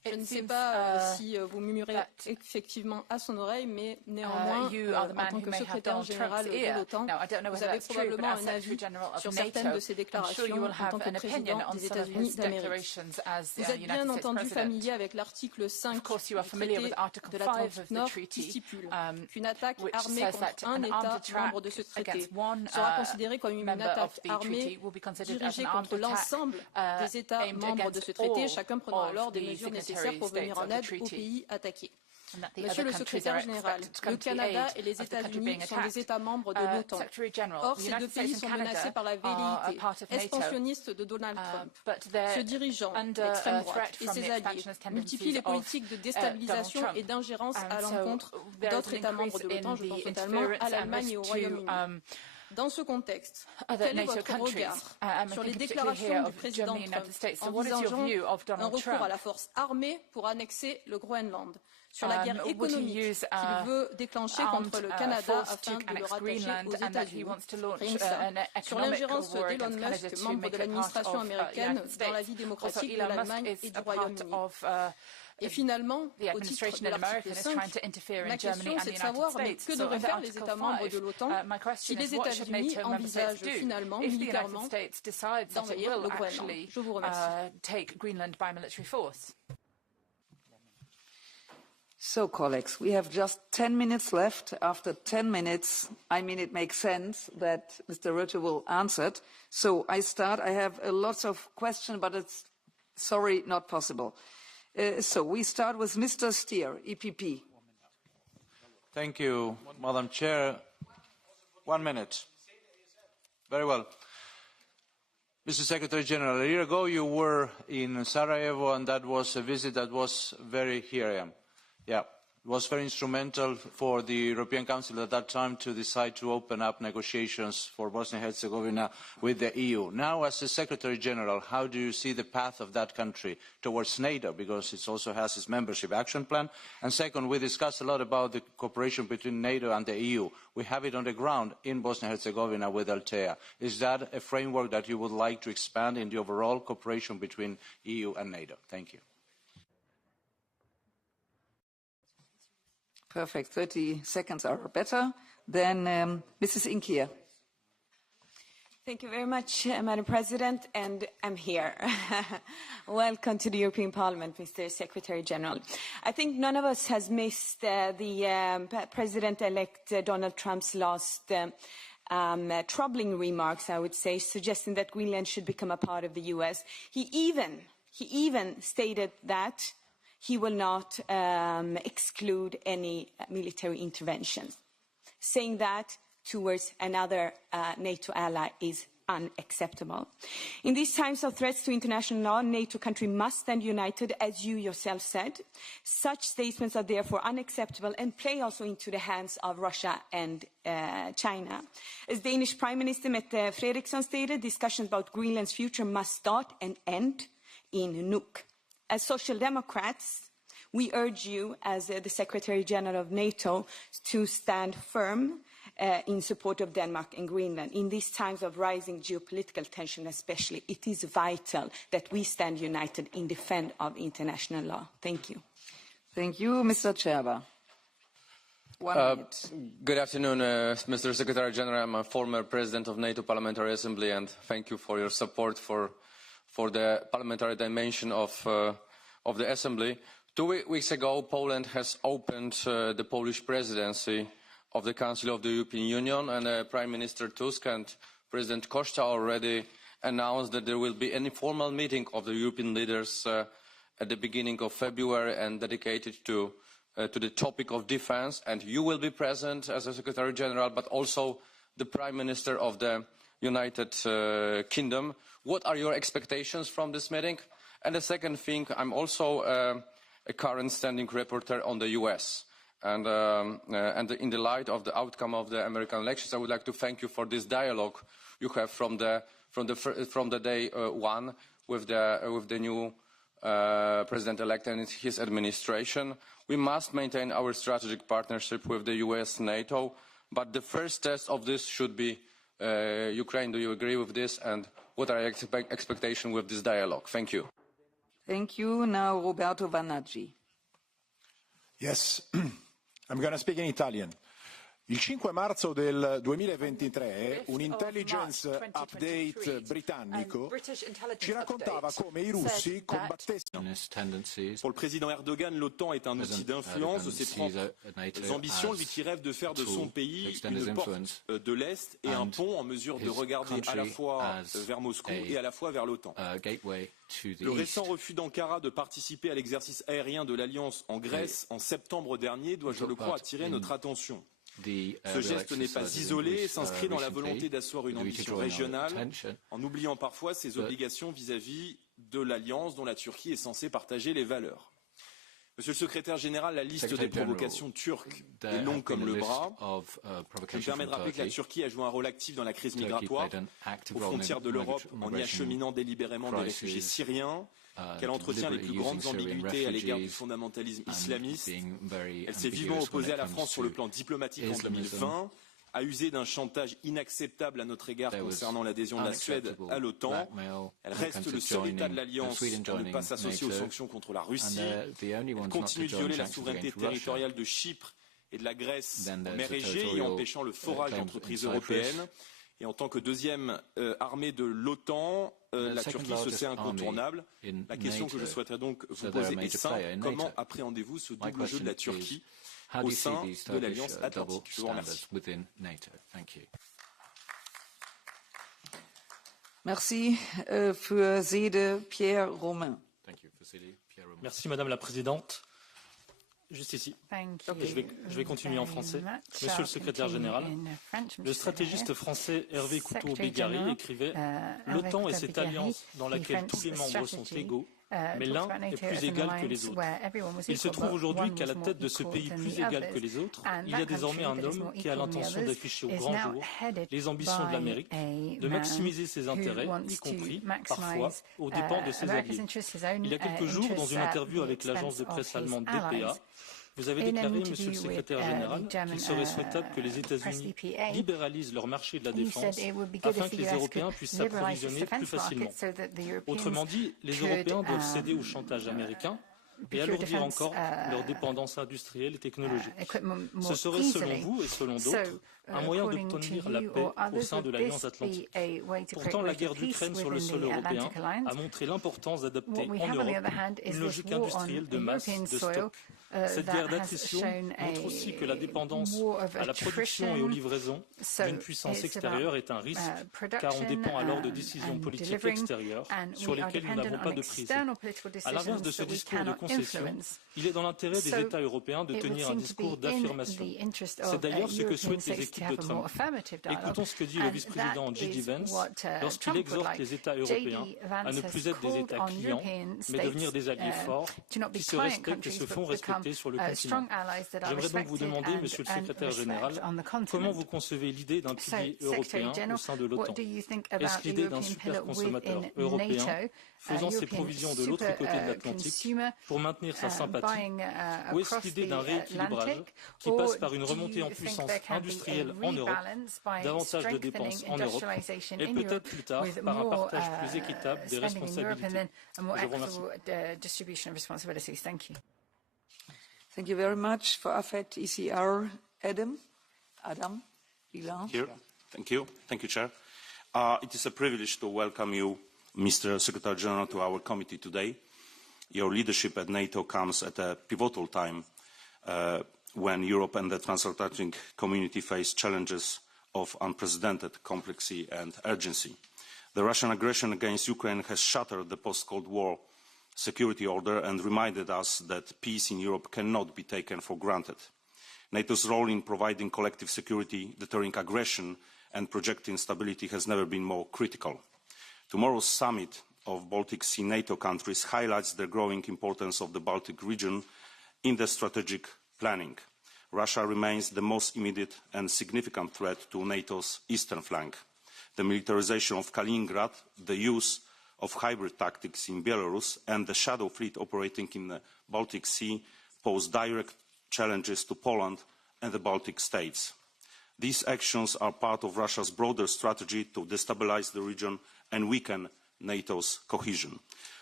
Je ne sais pas si vous murmurez effectivement à son oreille, mais néanmoins, en tant que secrétaire général de l'OTAN, vous avez probablement un avis sur certaines de ces déclarations en tant que président des États-Unis d'Amérique. Vous êtes bien entendu familier avec l'article 5 du traité de l'Atlantique Nord qui stipule qu'une attaque armée contre un État membre de ce traité sera considérée comme une attaque armée dirigée contre l'ensemble des États membres de ce traité, chacun prenant alors des mesures nécessaires pour venir en aide aux pays attaqués. Monsieur le secrétaire général, le Canada et les États-Unis sont des États membres de l'OTAN. Or, ces deux pays sont menacés par la velléité expansionniste de Donald Trump. Ce dirigeant d'extrême droite et ses alliés multiplient les politiques de déstabilisation et d'ingérence à l'encontre d'autres États membres de l'OTAN, je pense notamment à l'Allemagne et au Royaume-Uni. Dans ce contexte, quel est votre regard sur les déclarations du président Trump envisageant un recours à la force armée pour annexer le Groenland, sur la guerre économique qu'il veut déclencher contre le Canada afin de le rattacher aux États-Unis, sur l'ingérence d'Elon Musk, membre de l'administration américaine, dans la vie démocratique de l'Allemagne et du Royaume-Uni. Et finalement, au titre de l'article 5, ma question c'est de savoir que devraient faire les États membres de l'OTAN si les États-Unis envisagent finalement, militairement, d'envahir le Groenland. Je vous remercie. So, colleagues, we have just 10 minutes left. After 10 minutes, it makes sense that Mr. Rutte will answer it. So I start. I have lots of questions, but it's, sorry, not possible. So we start with Mr. Stier, EPP. Thank you, Madam Chair. 1 minute. Very well. Mr. Secretary General, a year ago you were in Sarajevo, and that was a visit that was very, here I am. Yeah, it was very instrumental for the European Council at that time to decide to open up negotiations for Bosnia and Herzegovina with the EU. Now, as the Secretary General, how do you see the path of that country towards NATO, because it also has its membership action plan? And second, we discussed a lot about the cooperation between NATO and the EU. We have it on the ground in Bosnia and Herzegovina with Altea. Is that a framework that you would like to expand in the overall cooperation between EU and NATO? Thank you. Perfect. 30 seconds are better. Then Mrs. Inkia. Thank you very much, Madam President, and I'm here. Welcome to the European Parliament, Mr. Secretary General. I think none of us has missed the President-elect Donald Trump's last troubling remarks, I would say, suggesting that Greenland should become a part of the US. He even stated that he will not exclude any military interventions, saying that towards another NATO ally is unacceptable. In these times of threats to international law, NATO countries must stand united, as you yourself said. Such statements are therefore unacceptable and play also into the hands of Russia and China. As Danish Prime Minister Mette Frederiksen stated, discussions about Greenland's future must start and end in Nuuk. As Social Democrats, we urge you, as the Secretary General of NATO, to stand firm in support of Denmark and Greenland. In these times of rising geopolitical tension especially, it is vital that we stand united in defense of international law. Thank you. Thank you. Mr. Cherba. 1 minute. Good afternoon, Mr. Secretary General. I'm a former president of NATO Parliamentary Assembly, and thank you for your support for the parliamentary dimension of the Assembly. 2 weeks ago, Poland has opened the Polish presidency of the Council of the European Union, and Prime Minister Tusk and President Costa already announced that there will be an informal meeting of the European leaders at the beginning of February and dedicated to the topic of defense. And you will be present as a Secretary General, but also the Prime Minister of the United Kingdom. What are your expectations from this meeting? And the second thing, I'm also a current standing rapporteur on the US. And in the light of the outcome of the American elections, I would like to thank you for this dialogue you have from the day one with the new president-elect and his administration. We must maintain our strategic partnership with the US, NATO, but the first test of this should be Ukraine. Do you agree with this? And what are your expectations with this dialogue? Thank you. Thank you. Now Roberto Vanaggi. Yes, I'm going to speak in Italian. Il 5 marzo del 2023 un intelligence update britannico ci raccontava come i russi combattessero. Pour le président Erdogan, l'OTAN est un outil d'influence de ses propres ambitions, lui qui rêve de faire de son pays une porte de l'Est et un pont en mesure de regarder à la fois vers Moscou et à la fois vers l'OTAN. Le récent refus d'Ankara de participer à l'exercice aérien de l'Alliance en Grèce en septembre dernier doit, je le crois, attirer notre attention. Ce geste n'est pas isolé et s'inscrit dans la volonté d'asseoir une ambition régionale en oubliant parfois ses obligations vis-à-vis de l'Alliance dont la Turquie est censée partager les valeurs. Monsieur le secrétaire général, la liste des provocations turques est longue comme le bras. Je me permets de rappeler que la Turquie a joué un rôle actif dans la crise migratoire aux frontières de l'Europe en y acheminant délibérément des réfugiés syriens, qu'elle entretient les plus grandes ambiguïtés à l'égard du fondamentalisme islamiste. Elle s'est vivement opposée à la France sur le plan diplomatique en 2020, a usé d'un chantage inacceptable à notre égard concernant l'adhésion de la Suède à l'OTAN. Elle reste le seul État de l'Alliance à ne pas s'associer aux sanctions contre la Russie. Elle continue de violer la souveraineté territoriale de Chypre et de la Grèce en mer Égée et empêchant le forage d'entreprises européennes. Et en tant que deuxième armée de l'OTAN, la Turquie se sait incontournable. La question que je souhaiterais donc vous poser est simple. Comment appréhendez-vous ce double jeu de la Turquie au sein de l'Alliance Atlantique? Je vous remercie. Merci für Sede, Pierre Romain. Merci Madame la Présidente. Juste ici. Je vais continuer en français. Monsieur le secrétaire général, le stratégiste français Hervé Couteau-Bégary écrivait « L'OTAN est cette alliance dans laquelle tous les membres sont égaux, mais l'un est plus égal que les autres. Il se trouve aujourd'hui qu'à la tête de ce pays plus égal que les autres, il y a désormais un homme qui a l'intention d'afficher au grand jour les ambitions de l'Amérique, de maximiser ses intérêts, y compris, parfois, aux dépens de ses alliés. Il y a quelques jours, dans une interview avec l'agence de presse allemande DPA, vous avez déclaré, Monsieur le secrétaire général, qu'il serait souhaitable que les États-Unis libéralisent leur marché de la défense afin que les Européens puissent s'approvisionner plus facilement. Autrement dit, les Européens doivent céder au chantage américain et alourdir encore leur dépendance industrielle et technologique. Ce serait, selon vous et selon d'autres, un moyen d'obtenir la paix au sein de l'Alliance Atlantique. Pourtant, la guerre d'Ukraine sur le sol européen a montré l'importance d'adopter en Europe une logique industrielle de masse de stock. Cette guerre d'attrition montre aussi que la dépendance à la production et aux livraisons d'une puissance extérieure est un risque, car on dépend alors de décisions politiques extérieures sur lesquelles nous n'avons pas de prise. À l'inverse de ce discours de concession, il est dans l'intérêt des États européens de tenir un discours d'affirmation. C'est d'ailleurs ce que souhaitent les équipes de Trump. Écoutons ce que dit le vice-président J.D. Vance lorsqu'il exhorte les États européens à ne plus être des États clients, mais devenir des alliés forts qui se respectent et se font respecter sur le continent. J'aimerais donc vous demander, Monsieur le secrétaire général, comment vous concevez l'idée d'un pilier européen au sein de l'OTAN? Est-ce l'idée d'un superconsommateur européen faisant ses provisions de l'autre côté de l'Atlantique pour maintenir sa sympathie, ou est-ce l'idée d'un rééquilibrage qui passe par une remontée en puissance industrielle en Europe, davantage de dépenses en Europe, et peut-être plus tard par un partage plus équitable des responsabilités? Je vous remercie. Thank you very much. For AFET ECR, Adam Bilan. Thank you, Chair. It is a privilege to welcome you, Mr. Secretary General, to our committee today. Your leadership at NATO comes at a pivotal time when Europe and the transatlantic community face challenges of unprecedented complexity and urgency. The Russian aggression against Ukraine has shattered the post-Cold War security order and reminded us that peace in Europe cannot be taken for granted. NATO's role in providing collective security, deterring aggression and projecting stability has never been more critical. Tomorrow's summit of Baltic Sea NATO countries highlights the growing importance of the Baltic region in the strategic planning. Russia remains the most immediate and significant threat to NATO's eastern flank. The militarization of Kaliningrad, the use of hybrid tactics in Belarus and the shadow fleet operating in the Baltic Sea pose direct challenges to Poland and the Baltic states. These actions are part of Russia's broader strategy to destabilize the region and weaken NATO's cohesion.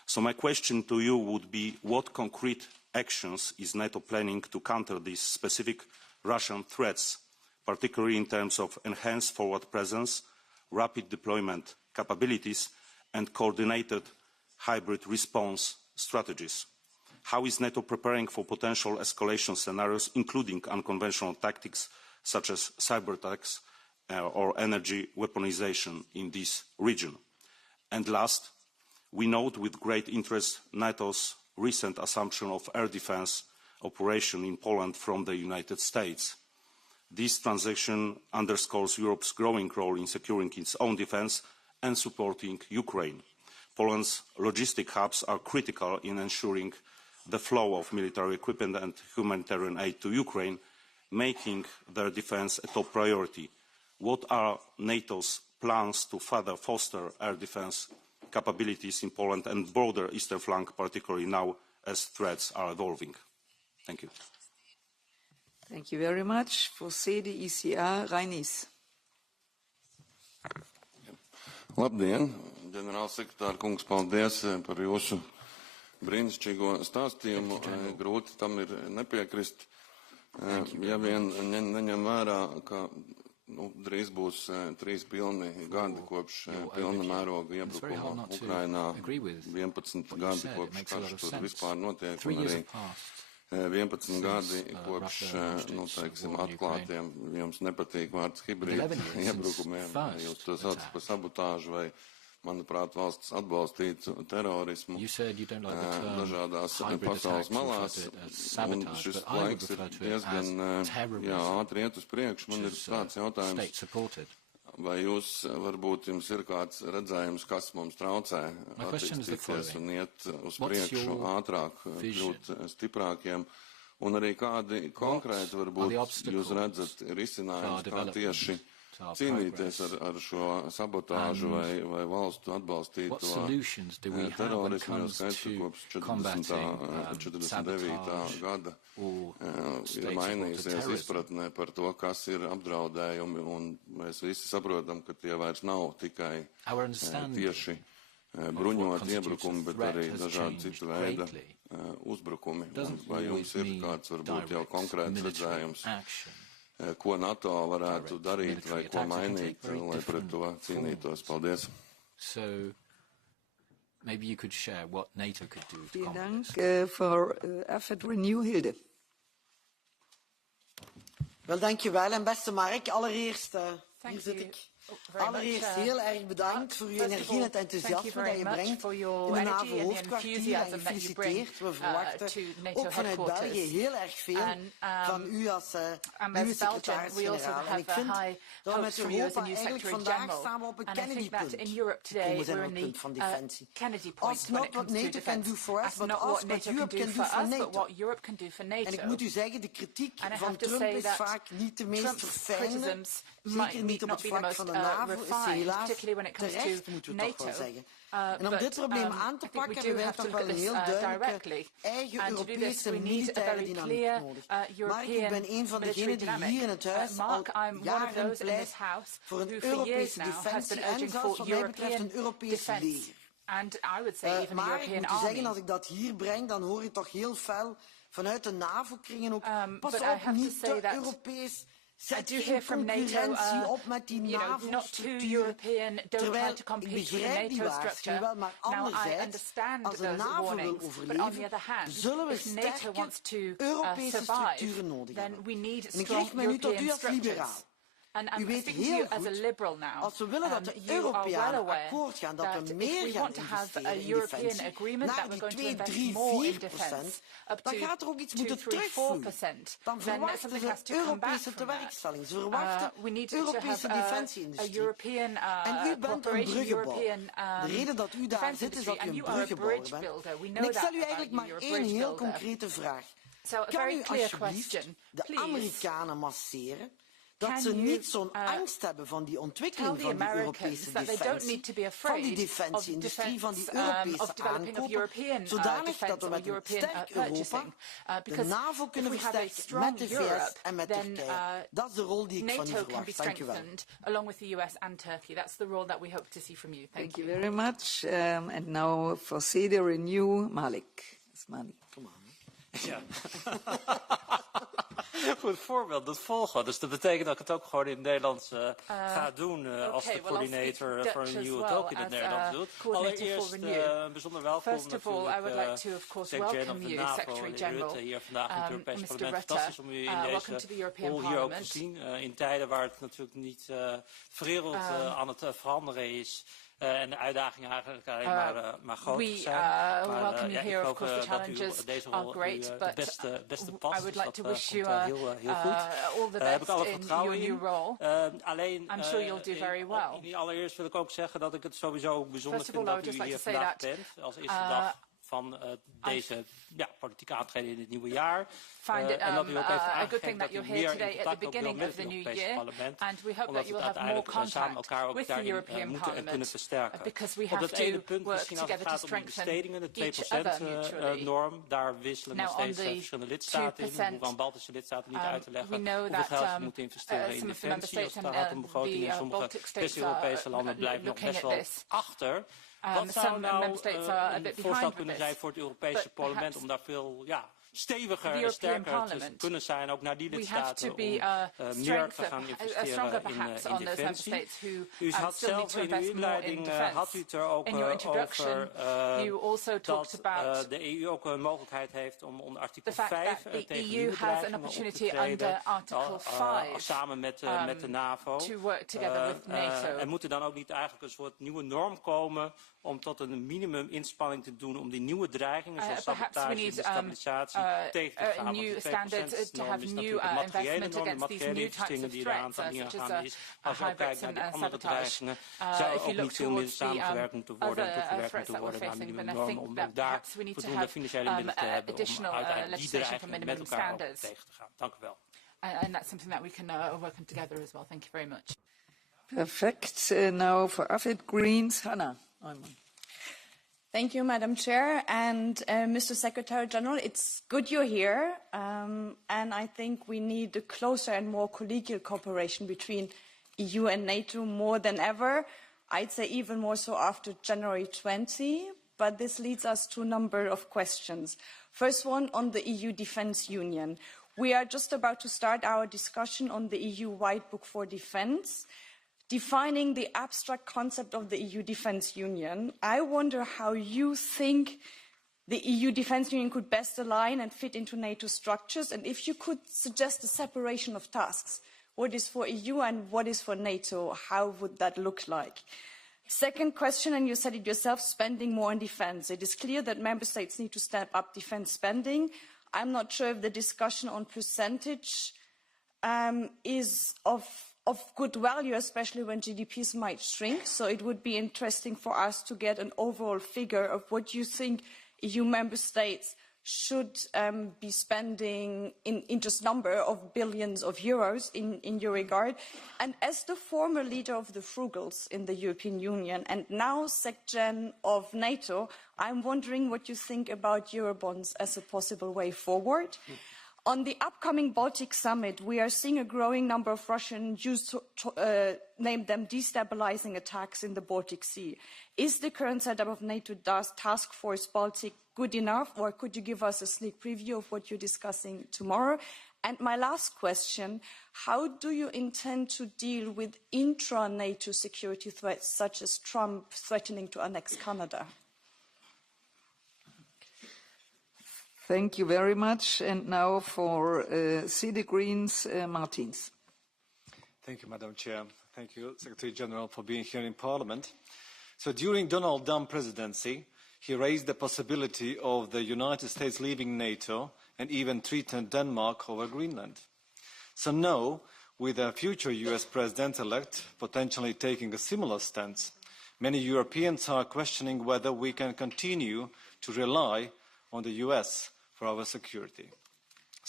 So my question to you would be, what concrete actions is NATO planning to counter these specific Russian threats, particularly in terms of enhanced forward presence, rapid deployment capabilities, and coordinated hybrid response strategies? How is NATO preparing for potential escalation scenarios, including unconventional tactics such as cyber attacks or energy weaponization in this region? And last, we note with great interest NATO's recent assumption of air defense operation in Poland from the United States. This transaction underscores Europe's growing role in securing its own defense and supporting Ukraine. Poland's logistic hubs are critical in ensuring the flow of military equipment and humanitarian aid to Ukraine, making their defense a top priority. What are NATO's plans to further foster air defense capabilities in Poland and broader eastern flank, particularly now as threats are evolving? Thank you. Thank you very much. For CD-ECR, Reinis. Labdien, ģenerālsekretār kungs, paldies par jūsu brīnišķīgo stāstījumu. Grūti tam ir nepiekrist. Ja vien neņem vērā, ka drīz būs 3 pilni gadi kopš pilna mēroga iebrukuma Ukrainā, 11 gadi kopš karš tur vispār notiek, un arī 11 gadi kopš, teiksim, atklātiem, jums nepatīk vārds hibrīda iebrukumiem, jūs to saucat par sabotāžu vai, manuprāt, valsts atbalstītu terorismu dažādās pasaules malās, un šis laiks ir diezgan ātri iet uz priekšu. Man ir tāds jautājums, vai jūs, varbūt jums ir kāds redzējums, kas mums traucē attīstīties un iet uz priekšu ātrāk, kļūt stiprākiem, un arī kādi konkrēti, varbūt, jūs redzat risinājums, kā tieši cīnīties ar šo sabotāžu vai valstu atbalstīto terorismu, jo skaidrs, ka kopš 49. gada ir mainījusies izpratnē par to, kas ir apdraudējumi, un mēs visi saprotam, ka tie vairs nav tikai tieši bruņoti iebrukumi, bet arī dažādi citu veida uzbrukumi. Vai jums ir kāds, varbūt, jau konkrēts redzējums, ko NATO varētu darīt vai ko mainīt, lai pret to cīnītos? Paldies. So, maybe you could share what NATO could do to combat this. For AFET Renew, Hilde. Wel, dankjewel. En beste Mark, allereerst, hier zit ik. Allereerst heel erg bedankt voor uw energie en het enthousiasme dat je brengt in de NAVO-hoofdkwartier en gefeliciteerd. We verwachten ook vanuit België heel erg veel van u als nieuwe secretaris-generaal. En ik vind dat we met Europa eigenlijk vandaag samen op een Kennedy-punt gekomen zijn op het punt van defensie. It's not what NATO can do for us, but what Europe can do for NATO. En ik moet u zeggen, de kritiek van Trump is vaak niet de meest verfijnde, zeker niet op het vlak van de NAVO, is helaas terecht, moeten we toch wel zeggen. En om dit probleem aan te pakken, hebben wij toch wel een heel duidelijke eigen Europese militaire dynamiek nodig. Maar ik ben een van degenen die hier in het huis al jaren pleit voor een Europese defensie en zelfs wat mij betreft een Europees leger. Maar ik moet u zeggen, als ik dat hier breng, dan hoor je toch heel fel vanuit de NAVO-kringen ook, pas op, niet te Europees. I do hear from NATO, not too European, don't try to compete with the NATO structure. Now, I understand those warnings, but on the other hand, if NATO wants to survive, then we need strong European structures. And I'm speaking to you as a liberal now. Als we willen dat de Europeanen akkoord gaan, dat we meer gaan investeren in defensie, naar die 2-3-4%, dan gaat er ook iets moeten terugvloeien. Dan verwachten ze Europese tewerkstelling. Ze verwachten Europese defensieindustrie. En u bent een bruggenbouwer. De reden dat u daar zit is dat u een bruggenbouwer bent. En ik stel u eigenlijk maar één heel concrete vraag. Kan u alsjeblieft de Amerikanen masseren? dat ze niet zo'n angst hebben van die ontwikkeling van die Europese defensie, van die defensieindustrie, van die Europese aankopen, zodanig dat we met een sterk Europa de NAVO kunnen versterken met de VS en met Turkije. Dat is de rol die ik van u verwacht. Dank u wel. Along with the US and Turkey. That's the role that we hope to see from you. Thank you very much. And now for CD Renew, Malik. Come on. Ja. Goed voorbeeld, dat volgen. Dus dat betekent dat ik het ook gewoon in het Nederlands ga doen als de coördinator voor een EU het ook in het Nederlands doet. Allereerst bijzonder welkom natuurlijk Secretary of the NAVO, Rutte, hier vandaag in het Europees Parlement. Fantastisch om u in deze rol hier ook te zien. In tijden waar het natuurlijk niet verwereld aan het veranderen is. En de uitdagingen eigenlijk alleen maar groter zijn. Welcome you here. Of course, the challenges are great, but beste past, I would like to wish you heel goed. all the best in your new role. I'm sure you'll do very well. Allereerst wil ik ook zeggen dat ik het sowieso bijzonder vind dat u hier vandaag bent. Als eerste dag van deze politieke aantreden in het nieuwe jaar. Find it a good thing that you're here today at the beginning of the new year, and we hope that you will have more contact with the European Parliament, because we have to work together to strengthen each other mutually. Daar wisselen nog steeds verschillende lidstaten in. We hoeven aan Baltische lidstaten niet uit te leggen hoeveel geld ze moeten investeren in defensie. Als het gaat om begroting in sommige West-Europese landen blijven nog best wel achter. Wat zou nou een voorstel kunnen zijn voor het Europese parlement om daar veel steviger en sterker te kunnen zijn, ook naar die lidstaten, om meer te gaan investeren in defensie. U had zelf in uw inleiding had u het er ook over dat de EU ook een mogelijkheid heeft om onder artikel 5 tegen nieuwe dreigingen op te treden, samen met de NAVO. En moet er dan ook niet eigenlijk een soort nieuwe norm komen om tot een minimum inspanning te doen om die nieuwe dreigingen, zoals sabotage en destabilisatie, tegen te gaan? New standards to have new investment against these new types of threats, such as hybrids and sabotage. If you look towards the other threats that we're facing, then I think that perhaps we need to have additional legislation for minimum standards. And that's something that we can work on together as well. Thank you very much. Perfect. Now for AFID Greens, Hannah. Thank you, Madam Chair. And Mr. Secretary General, it's good you're here. And I think we need a closer and more collegial cooperation between EU and NATO more than ever. I'd say even more so after January 20. But this leads us to a number of questions. First one on the EU Defence Union. We are just about to start our discussion on the EU White Book for Defence, defining the abstract concept of the EU Defence Union. I wonder how you think the EU Defence Union could best align and fit into NATO structures, and if you could suggest a separation of tasks. What is for EU and what is for NATO? How would that look like? Second question, and you said it yourself, spending more on defence. It is clear that member states need to step up defence spending. I'm not sure if the discussion on percentage is of good value, especially when GDPs might shrink. So it would be interesting for us to get an overall figure of what you think EU member states should be spending in just number of billions of euros in your regard. And as the former leader of the Frugals in the European Union and now SecGen of NATO, I'm wondering what you think about Eurobonds as a possible way forward. On the upcoming Baltic summit, we are seeing a growing number of Russian Jews to name them destabilizing attacks in the Baltic Sea. Is the current setup of NATO Task Force Baltic good enough, or could you give us a sneak preview of what you're discussing tomorrow? And my last question, how do you intend to deal with intra-NATO security threats, such as Trump threatening to annex Canada? Thank you very much. And now for CD Greens, Martins. Thank you, Madam Chair. Thank you, Secretary General, for being here in Parliament. So during Donald Trump presidency, he raised the possibility of the United States leaving NATO and even threatened Denmark over Greenland. So now, with a future US president-elect potentially taking a similar stance, many Europeans are questioning whether we can continue to rely on the US for our security.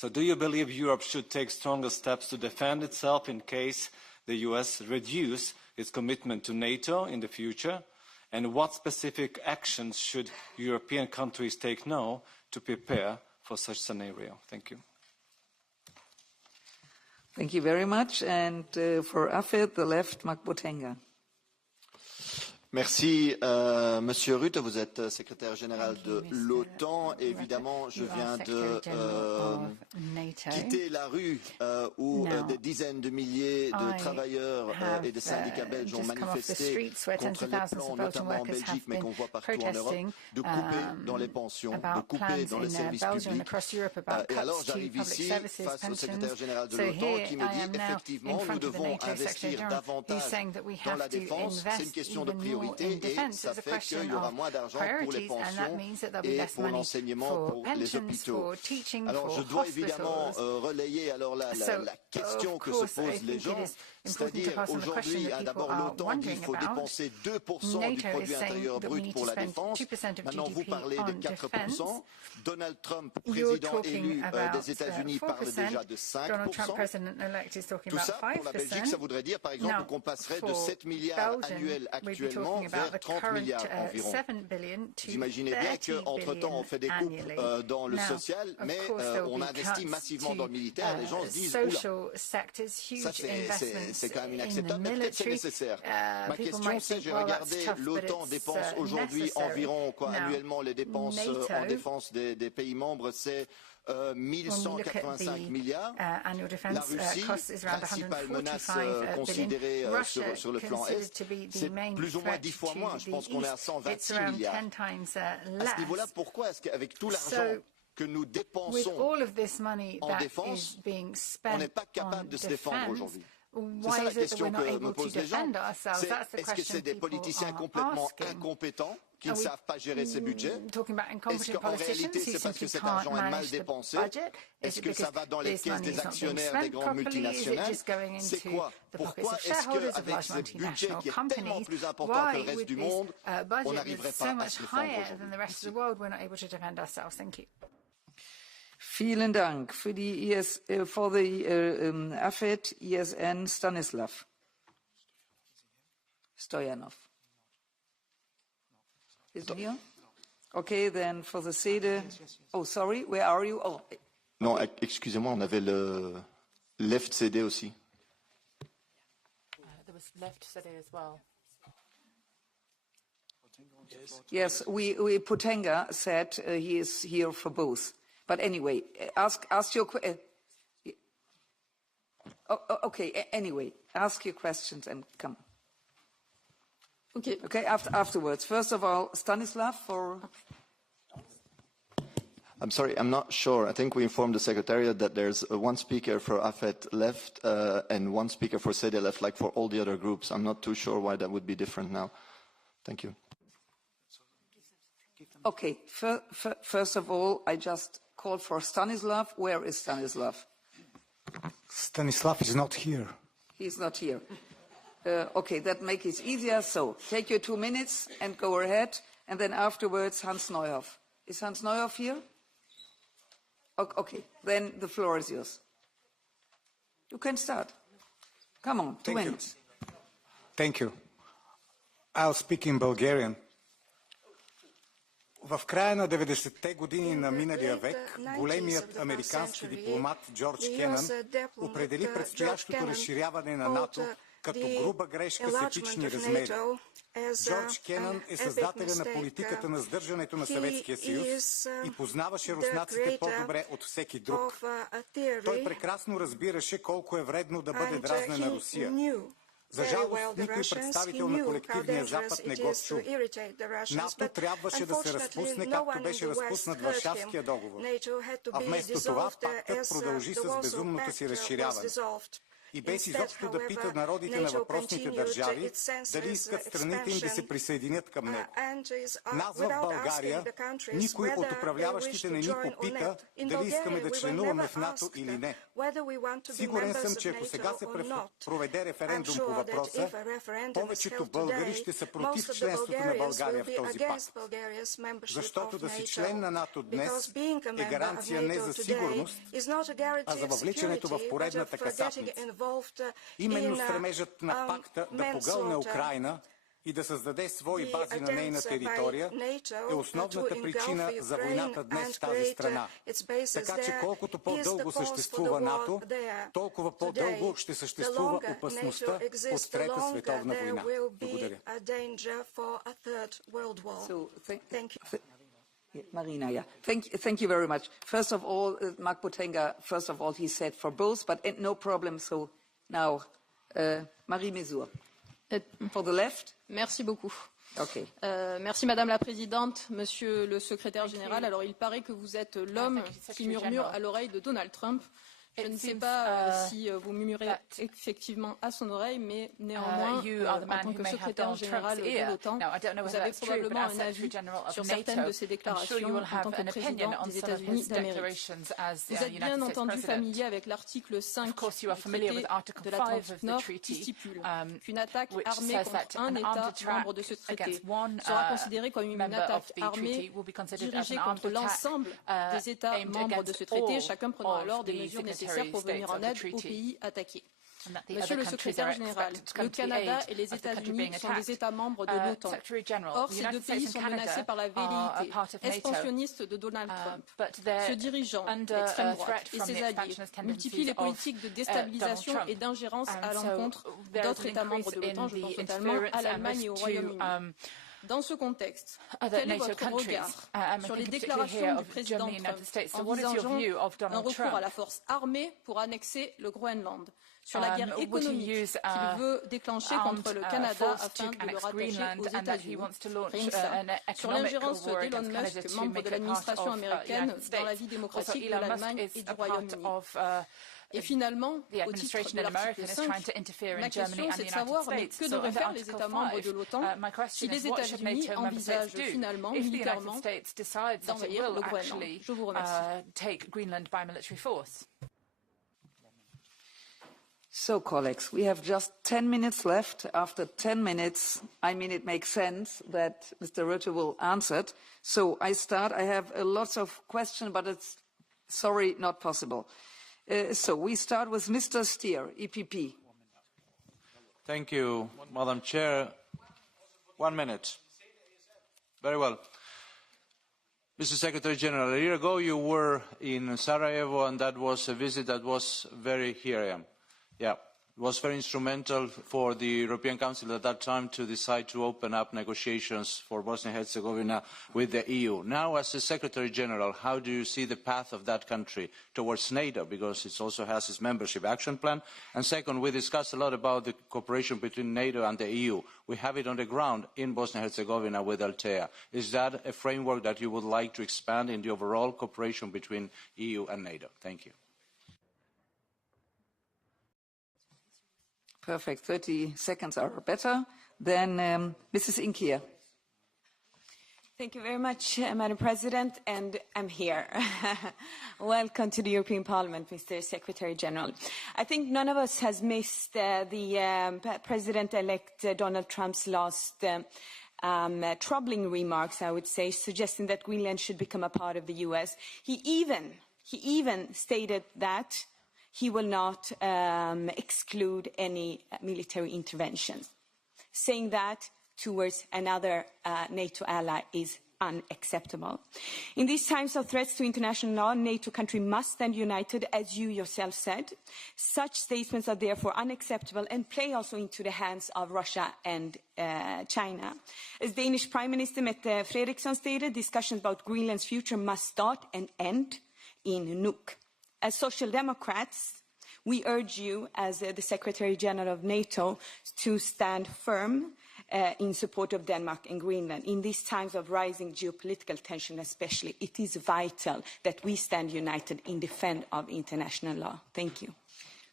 So do you believe Europe should take stronger steps to defend itself in case the US reduce its commitment to NATO in the future? And what specific actions should European countries take now to prepare for such scenario? Thank you. Thank you very much. And for AFET, the left, Mark Botenga. Merci, Monsieur Rutte. Vous êtes secrétaire général de l'OTAN. Évidemment, je viens de quitter la rue où des dizaines de milliers de travailleurs et de syndicats belges ont manifesté contre les plans, notamment en Belgique, mais qu'on voit partout en Europe, de couper dans les pensions, de couper dans les services publics. Et alors, j'arrive ici face au secrétaire général de l'OTAN qui me dit effectivement, nous devons investir davantage dans la défense. C'est une question de priorité. Et ça fait qu'il y aura moins d'argent pour les pensions et pour l'enseignement, pour les hôpitaux. Alors je dois évidemment relayer alors la question que se posent les gens, c'est-à-dire aujourd'hui, d'abord l'OTAN dit qu'il faut dépenser 2% du produit intérieur brut pour la défense. Maintenant vous parlez de 4%. Donald Trump, président élu des États-Unis, parle déjà de 5%. Tout ça, pour la Belgique, ça voudrait dire par exemple qu'on passerait de 7 milliards annuels actuellement vers 30 milliards environ. Vous imaginez bien qu'entre-temps, on fait des coupes dans le social, mais on investit massivement dans le militaire. Les gens se disent, oula, ça c'est quand même inacceptable, mais peut-être c'est nécessaire. Ma question c'est, j'ai regardé, l'OTAN dépense aujourd'hui environ, annuellement, les dépenses en défense des pays membres, c'est 1185 milliards. La Russie, principale menace considérée sur le flanc Est, c'est plus ou moins 10 fois moins. Je pense qu'on est à 126 milliards. À ce niveau-là, pourquoi est-ce qu'avec tout l'argent que nous dépensons en défense, on n'est pas capable de se défendre aujourd'hui? C'est ça la question que me posent les gens. Est-ce que c'est des politiciens complètement incompétents qui ne savent pas gérer ces budgets? Est-ce qu'en réalité, c'est parce que cet argent est mal dépensé? Est-ce que ça va dans les caisses des actionnaires des grandes multinationales? C'est quoi? Pourquoi est-ce qu'avec ce budget qui est tellement plus important que le reste du monde, on n'arriverait pas à se défendre aujourd'hui? Vielen Dank. For the AFET, ESN, Stanislav Stoyanov. Isn't here? Okay, then for the SEDE. Oh, sorry, where are you? Oh. Non, excusez-moi, on avait le left CD aussi. There was left CD as well. Yes, Potenga said he is here for both. But anyway, ask your question. Okay, anyway, ask your questions and come. Okay, afterwards. First of all, Stanislav for... I'm sorry, I'm not sure. I think we informed the Secretariat that there's one speaker for AFET left and one speaker for SEDE left, like for all the other groups. I'm not too sure why that would be different now. Thank you. Okay, first of all, I just called for Stanislav. Where is Stanislav? Stanislav is not here. He's not here. Okay, that makes it easier. So take your 2 minutes and go ahead. And then afterwards, Hans Neuhoff. Is Hans Neuhoff here? Okay, then the floor is yours. You can start. Come on, 2 minutes. Thank you. I'll speak in Bulgarian. В края на 90-те години на миналия век големият американски дипломат Джордж Кенън определи предстоящото разширяване на НАТО като груба грешка с епични размери. Джордж Кенън е създателя на политиката на сдържането на Съветския съюз и познаваше руснаците по-добре от всеки друг. Той прекрасно разбираше колко е вредно да бъде дразнена Русия. За жалост, никой представител на колективния Запад не го чу. НАТО трябваше да се разпусне, както беше разпуснат Варшавския договор. А вместо това, пактът продължи с безумното си разширяване. и без изобщо да пита народите на въпросните държави дали искат страните им да се присъединят към него. Нас в България никой от управляващите не ни попита дали искаме да членуваме в НАТО или не. Сигурен съм, че ако сега се проведе референдум по въпроса, повечето българи ще са против членството на България в този пакт. Защото да си член на НАТО днес е гаранция не за сигурност, а за въвличането в поредната касапница. Именно стремежът на пакта да погълне Украйна и да създаде свои бази на нейна територия е основната причина за войната днес в тази страна. Така че колкото по-дълго съществува НАТО, толкова по-дълго ще съществува опасността от Трета световна война. Благодаря. Marina, yeah. Thank you very much. First of all, Mark Botenga, first of all, he said for both, but no problem. So now, Marie Mesure. For the left. Merci beaucoup. Okay. Merci Madame la Présidente, Monsieur le Secrétaire Général. Alors il paraît que vous êtes l'homme qui murmure à l'oreille de Donald Trump. Je ne sais pas si vous murmurez effectivement à son oreille, mais néanmoins, en tant que secrétaire général de l'OTAN, vous avez probablement un avis sur certaines de ces déclarations en tant que président des États-Unis d'Amérique. Vous êtes bien entendu familier avec l'article 5 du traité de l'Atlantique Nord qui stipule qu'une attaque armée contre un État membre de ce traité sera considérée comme une attaque armée dirigée contre l'ensemble des États membres de ce traité, chacun prenant alors des mesures nécessaires pour venir en aide aux pays attaqués. Monsieur le secrétaire général, le Canada et les États-Unis sont des États membres de l'OTAN. Or, ces deux pays sont menacés par la velléité expansionniste de Donald Trump. Ce dirigeant d'extrême droite et ses alliés multiplient les politiques de déstabilisation et d'ingérence à l'encontre d'autres États membres de l'OTAN, je pense notamment à l'Allemagne et au Royaume-Uni. Dans ce contexte, quel est votre regard sur les déclarations du président Trump envisageant un recours à la force armée pour annexer le Groenland, sur la guerre économique qu'il veut déclencher contre le Canada afin de le rattacher aux États-Unis, sur l'ingérence d'Elon Musk, membre de l'administration américaine, dans la vie démocratique de l'Allemagne et du Royaume-Uni. Et finalement, au titre de l'article 5, ma question c'est de savoir que devraient faire les États membres de l'OTAN si les États-Unis envisagent finalement, militairement, d'envahir le Groenland. Je vous remercie. So, colleagues, we have just 10 minutes left. After 10 minutes, I mean, it makes sense that Mr. Rutte will answer it. So I start. I have lots of questions, but it's, sorry, not possible. So we start with Mr. Stier, EPP. Thank you, Madam Chair. 1 minute. Very well. Mr. Secretary General, a year ago you were in Sarajevo, and that was a visit that was very, here I am. Yeah, it was very instrumental for the European Council at that time to decide to open up negotiations for Bosnia and Herzegovina with the EU. Now, as the Secretary General, how do you see the path of that country towards NATO? Because it also has its membership action plan. And second, we discussed a lot about the cooperation between NATO and the EU. We have it on the ground in Bosnia and Herzegovina with Altea. Is that a framework that you would like to expand in the overall cooperation between EU and NATO? Thank you. Perfect. 30 seconds are better. Then Mrs. Inkia. Thank you very much, Madam President, and I'm here. Welcome to the European Parliament, Mr. Secretary General. I think none of us has missed the President-elect Donald Trump's last troubling remarks, I would say, suggesting that Greenland should become a part of the US. He even stated that he will not exclude any military interventions, saying that towards another NATO ally is unacceptable. In these times of threats to international law, NATO country must stand united, as you yourself said. Such statements are therefore unacceptable and play also into the hands of Russia and China. As Danish Prime Minister Mette Frederiksen stated, discussions about Greenland's future must start and end in Nuuk. As Social Democrats, we urge you, as the Secretary General of NATO, to stand firm in support of Denmark and Greenland. In these times of rising geopolitical tension especially, it is vital that we stand united in defense of international law. Thank you.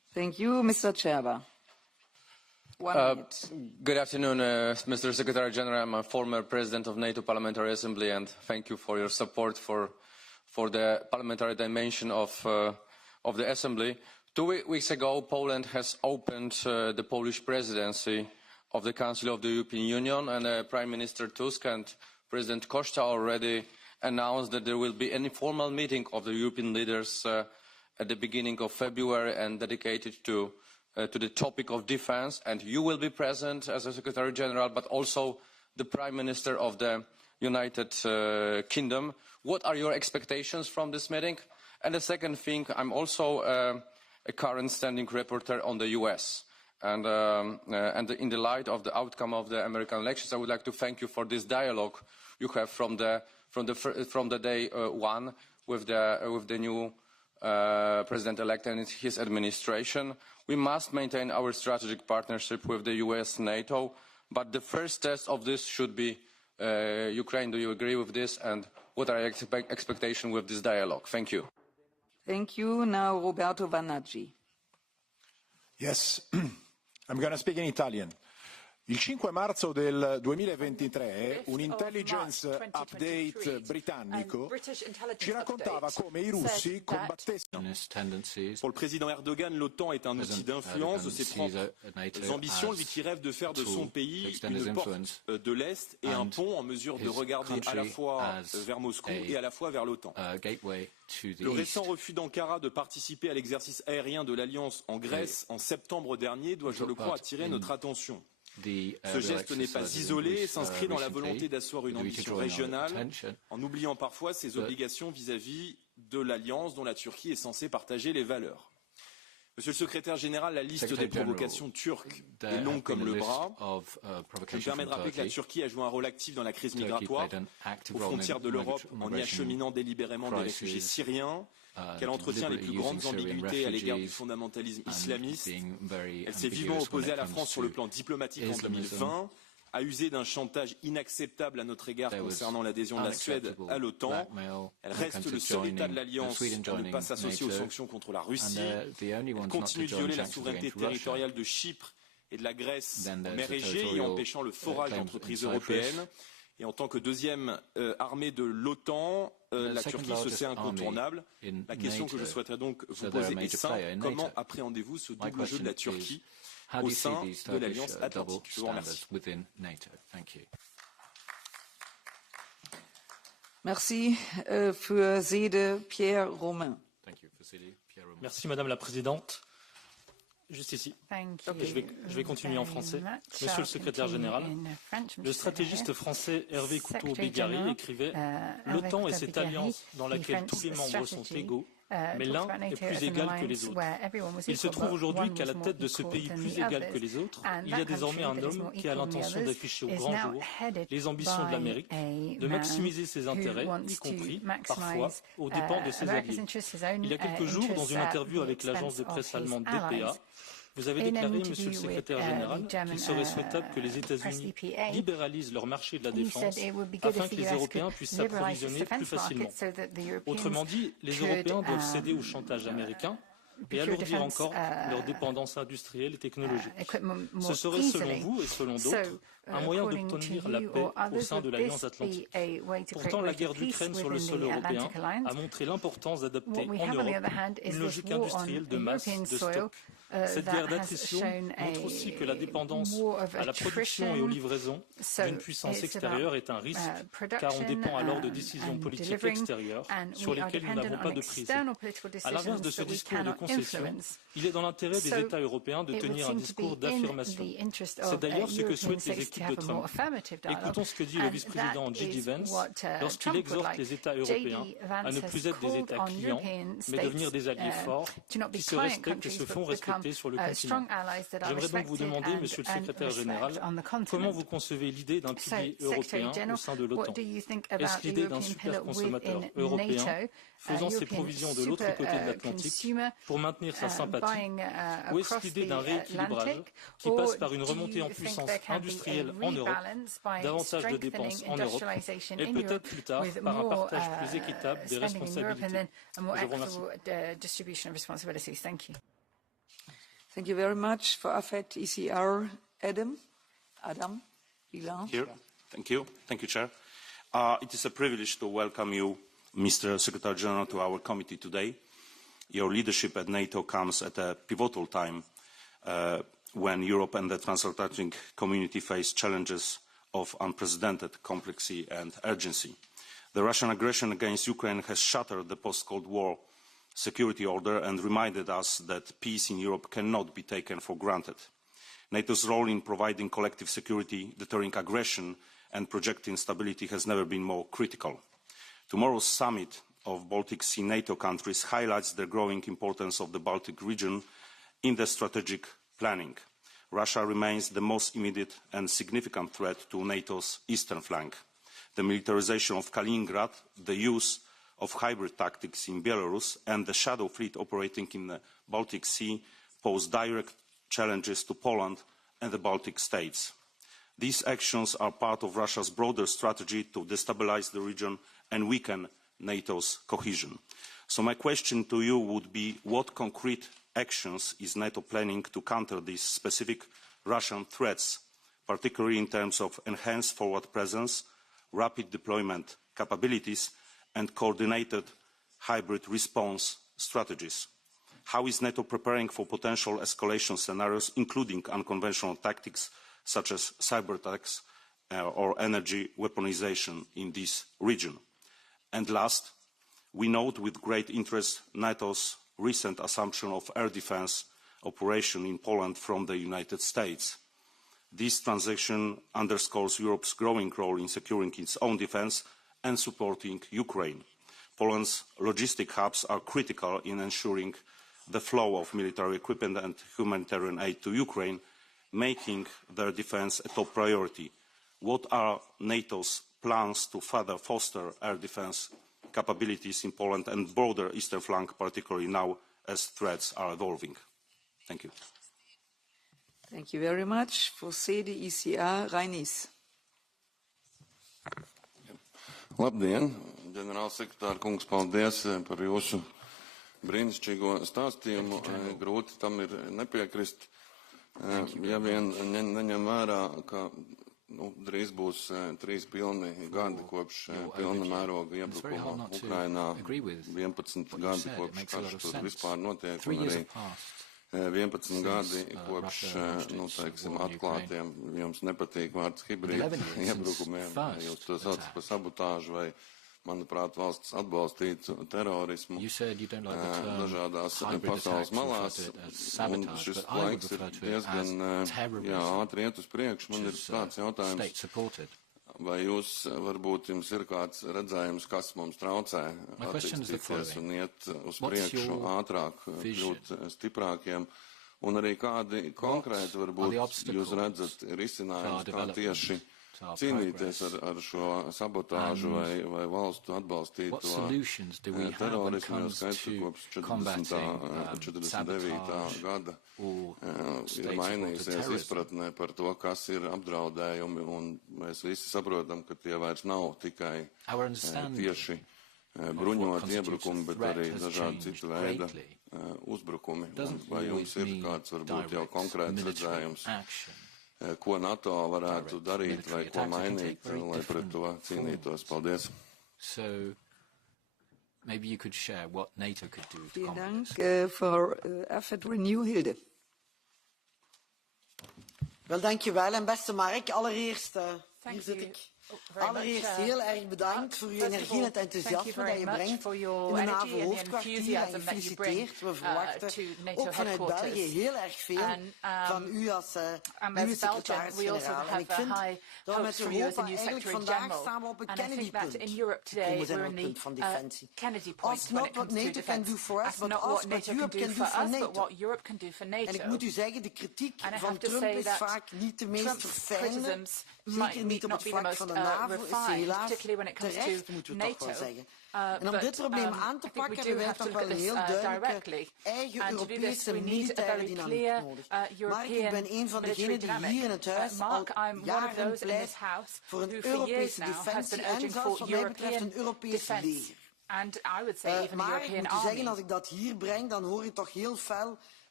Thank you, Mr. Cerba. 1 minute. Good afternoon, Mr. Secretary General. I'm a former president of NATO Parliamentary Assembly, and thank you for your support for the parliamentary dimension of the Assembly. 2 weeks ago, Poland has opened the Polish presidency of the Council of the European Union, and Prime Minister Tusk and President Costa already announced that there will be an informal meeting of the European leaders at the beginning of February and dedicated to the topic of defence, and you will be present as a Secretary General, but also the Prime Minister of the United Kingdom. What are your expectations from this meeting? And the second thing, I'm also a current standing rapporteur on the US. And in the light of the outcome of the American elections, I would like to thank you for this dialogue you have from the day one with the new President-elect and his administration. We must maintain our strategic partnership with the US, NATO, but the first test of this should be Ukraine. Do you agree with this? And what are your expectations with this dialogue? Thank you. Thank you. Now Roberto Vanaggi. Yes, I'm going to speak in Italian. Il 5 marzo del 2023 un intelligence update britannico ci raccontava come i russi combattessero. Pour le président Erdogan, l'OTAN est un outil d'influence de ses propres ambitions, lui qui rêve de faire de son pays une porte de l'Est et un pont en mesure de regarder à la fois vers Moscou et à la fois vers l'OTAN. Le récent refus d'Ankara de participer à l'exercice aérien de l'Alliance en Grèce en septembre dernier doit, je le crois, attirer notre attention. Ce geste n'est pas isolé et s'inscrit dans la volonté d'asseoir une ambition régionale, en oubliant parfois ses obligations vis-à-vis de l'Alliance dont la Turquie est censée partager les valeurs. Monsieur le secrétaire général, la liste des provocations turques est longue comme le bras. Je me permets de rappeler que la Turquie a joué un rôle actif dans la crise migratoire aux frontières de l'Europe en y acheminant délibérément des réfugiés syriens, qu'elle entretient les plus grandes ambiguïtés à l'égard du fondamentalisme islamiste. Elle s'est vivement opposée à la France sur le plan diplomatique en 2020, a usé d'un chantage inacceptable à notre égard concernant l'adhésion de la Suède à l'OTAN. Elle reste le seul État de l'Alliance pour ne pas s'associer aux sanctions contre la Russie. Elle continue de violer la souveraineté territoriale de Chypre et de la Grèce en mer Égée, y empêchant le forage d'entreprises européennes. Et en tant que deuxième armée de l'OTAN, la Turquie se sait incontournable. La question que je souhaiterais donc vous poser est simple. Comment appréhendez-vous ce double jeu de la Turquie au sein de l'Alliance Atlantique? Je vous remercie. Merci für Sede, Pierre Romain. Merci Madame la Présidente. Juste ici. Je vais continuer en français. Monsieur le secrétaire général, le stratégiste français Hervé Couteau-Bégary écrivait « L'OTAN est cette alliance dans laquelle tous les membres sont égaux, mais l'un est plus égal que les autres. Il se trouve aujourd'hui qu'à la tête de ce pays plus égal que les autres, il y a désormais un homme qui a l'intention d'afficher au grand jour les ambitions de l'Amérique, de maximiser ses intérêts, y compris, parfois, aux dépens de ses alliés. Il y a quelques jours, dans une interview avec l'agence de presse allemande DPA, vous avez déclaré, Monsieur le secrétaire général, qu'il serait souhaitable que les États-Unis libéralisent leur marché de la défense afin que les Européens puissent s'approvisionner plus facilement. Autrement dit, les Européens doivent céder au chantage américain et alourdir encore leur dépendance industrielle et technologique. Ce serait, selon vous et selon d'autres, un moyen d'obtenir la paix au sein de l'Alliance Atlantique. Pourtant, la guerre d'Ukraine sur le sol européen a montré l'importance d'adopter en Europe une logique industrielle de masse, de stock. Cette guerre d'attrition montre aussi que la dépendance à la production et aux livraisons d'une puissance extérieure est un risque, car on dépend alors de décisions politiques extérieures sur lesquelles nous n'avons pas de prise. À l'inverse de ce discours de concession, il est dans l'intérêt des États européens de tenir un discours d'affirmation. C'est d'ailleurs ce que souhaitent les équipes de Trump. Écoutons ce que dit le vice-président J.D. Vance lorsqu'il exhorte les États européens à ne plus être des États clients, mais devenir des alliés forts qui se respectent et se font respecter sur le continent. J'aimerais donc vous demander, Monsieur le Secrétaire général, comment vous concevez l'idée d'un pilier européen au sein de l'OTAN? Est-ce l'idée d'un super consommateur européen faisant ses provisions de l'autre côté de l'Atlantique pour maintenir sa sympathie, ou est-ce l'idée d'un rééquilibrage qui passe par une remontée en puissance industrielle en Europe, davantage de dépenses en Europe, et peut-être plus tard par un partage plus équitable des responsabilités? Je vous remercie. Thank you very much. For AFET ECR, Adam Bilan. Thank you. Thank you, Chair. It is a privilege to welcome you, Mr. Secretary General, to our committee today. Your leadership at NATO comes at a pivotal time when Europe and the transatlantic community face challenges of unprecedented complexity and urgency. The Russian aggression against Ukraine has shattered the post-Cold War security order and reminded us that peace in Europe cannot be taken for granted. NATO's role in providing collective security, deterring aggression and projecting stability has never been more critical. Tomorrow's summit of Baltic Sea NATO countries highlights the growing importance of the Baltic region in the strategic planning. Russia remains the most immediate and significant threat to NATO's eastern flank. The militarization of Kaliningrad, the use of hybrid tactics in Belarus, and the shadow fleet operating in the Baltic Sea pose direct challenges to Poland and the Baltic states. These actions are part of Russia's broader strategy to destabilize the region and weaken NATO's cohesion. So my question to you would be, what concrete actions is NATO planning to counter these specific Russian threats, particularly in terms of enhanced forward presence, rapid deployment capabilities, and coordinated hybrid response strategies? How is NATO preparing for potential escalation scenarios, including unconventional tactics such as cyber attacks or energy weaponization in this region? And last, we note with great interest NATO's recent assumption of air defense operation in Poland from the United States. This transaction underscores Europe's growing role in securing its own defense and supporting Ukraine. Poland's logistic hubs are critical in ensuring the flow of military equipment and humanitarian aid to Ukraine, making their defense a top priority. What are NATO's plans to further foster air defense capabilities in Poland and broader eastern flank, particularly now as threats are evolving? Thank you. Thank you very much. For CDU-ECR, Reinis. Labdien, ģenerālsekretār kungs, paldies par jūsu brīnišķīgo stāstījumu. Grūti tam ir nepiekrist, ja vien neņem vērā, ka drīz būs 3 pilni gadi kopš pilna mēroga iebrukuma Ukrainā, 11 gadi kopš karš tur vispār notiek, un arī 11 gadi kopš, teiksim, atklātiem, jums nepatīk vārds hibrīd iebrukumiem, jūs to sauc par sabotāžu vai, manuprāt, valsts atbalstītu terorismu dažādās pasaules malās, un šis laiks ir diezgan ātri iet uz priekšu. Man ir tāds jautājums, vai jūs, varbūt jums ir kāds redzējums, kas mums traucē attīstīties un iet uz priekšu ātrāk, kļūt stiprākiem, un arī kādi konkrēti, varbūt, jūs redzat risinājumus, kā tieši cīnīties ar šo sabotāžu vai valstu atbalstīto terorismu, jo skaidrs, ka kopš 49. gada ir mainījusies izpratne par to, kas ir apdraudējumi, un mēs visi saprotam, ka tie vairs nav tikai tieši bruņot iebrukumi, bet arī dažādi citu veida uzbrukumi. Vai jums ir kāds, varbūt, jau konkrēts redzējums, ko NATO varētu darīt vai ko mainīt, lai pret to cīnītos? Paldies. So, maybe you could share what NATO could do to combat this. For AFET Renew, Hilde. Wel, dankjewel. En beste Mark, allereerst, hier zit ik. Allereerst heel erg bedankt voor uw energie en het enthousiasme dat je brengt in de NAVO-hoofdkwartier en gefeliciteerd. We verwachten ook vanuit België heel erg veel van u als nieuwe secretaris-generaal. En ik vind dat we met Europa eigenlijk vandaag staan op een Kennedy-punt. We zijn op het punt van defensie. It's not what NATO can do for us, but also what Europe can do for NATO. En ik moet u zeggen, de kritiek van Trump is vaak niet de meest verfijnde. Zeker niet op het vlak van de NAVO is ze helaas terecht, moeten we toch wel zeggen. En om dit probleem aan te pakken hebben wij toch wel een heel duidelijke eigen Europese militaire dynamiek nodig. Mark, ik ben een van degenen die hier in het huis al jaren pleit voor een Europese defensie en zelfs wat mij betreft een Europees leger. Maar ik moet u zeggen, als ik dat hier breng, dan hoor je toch heel fel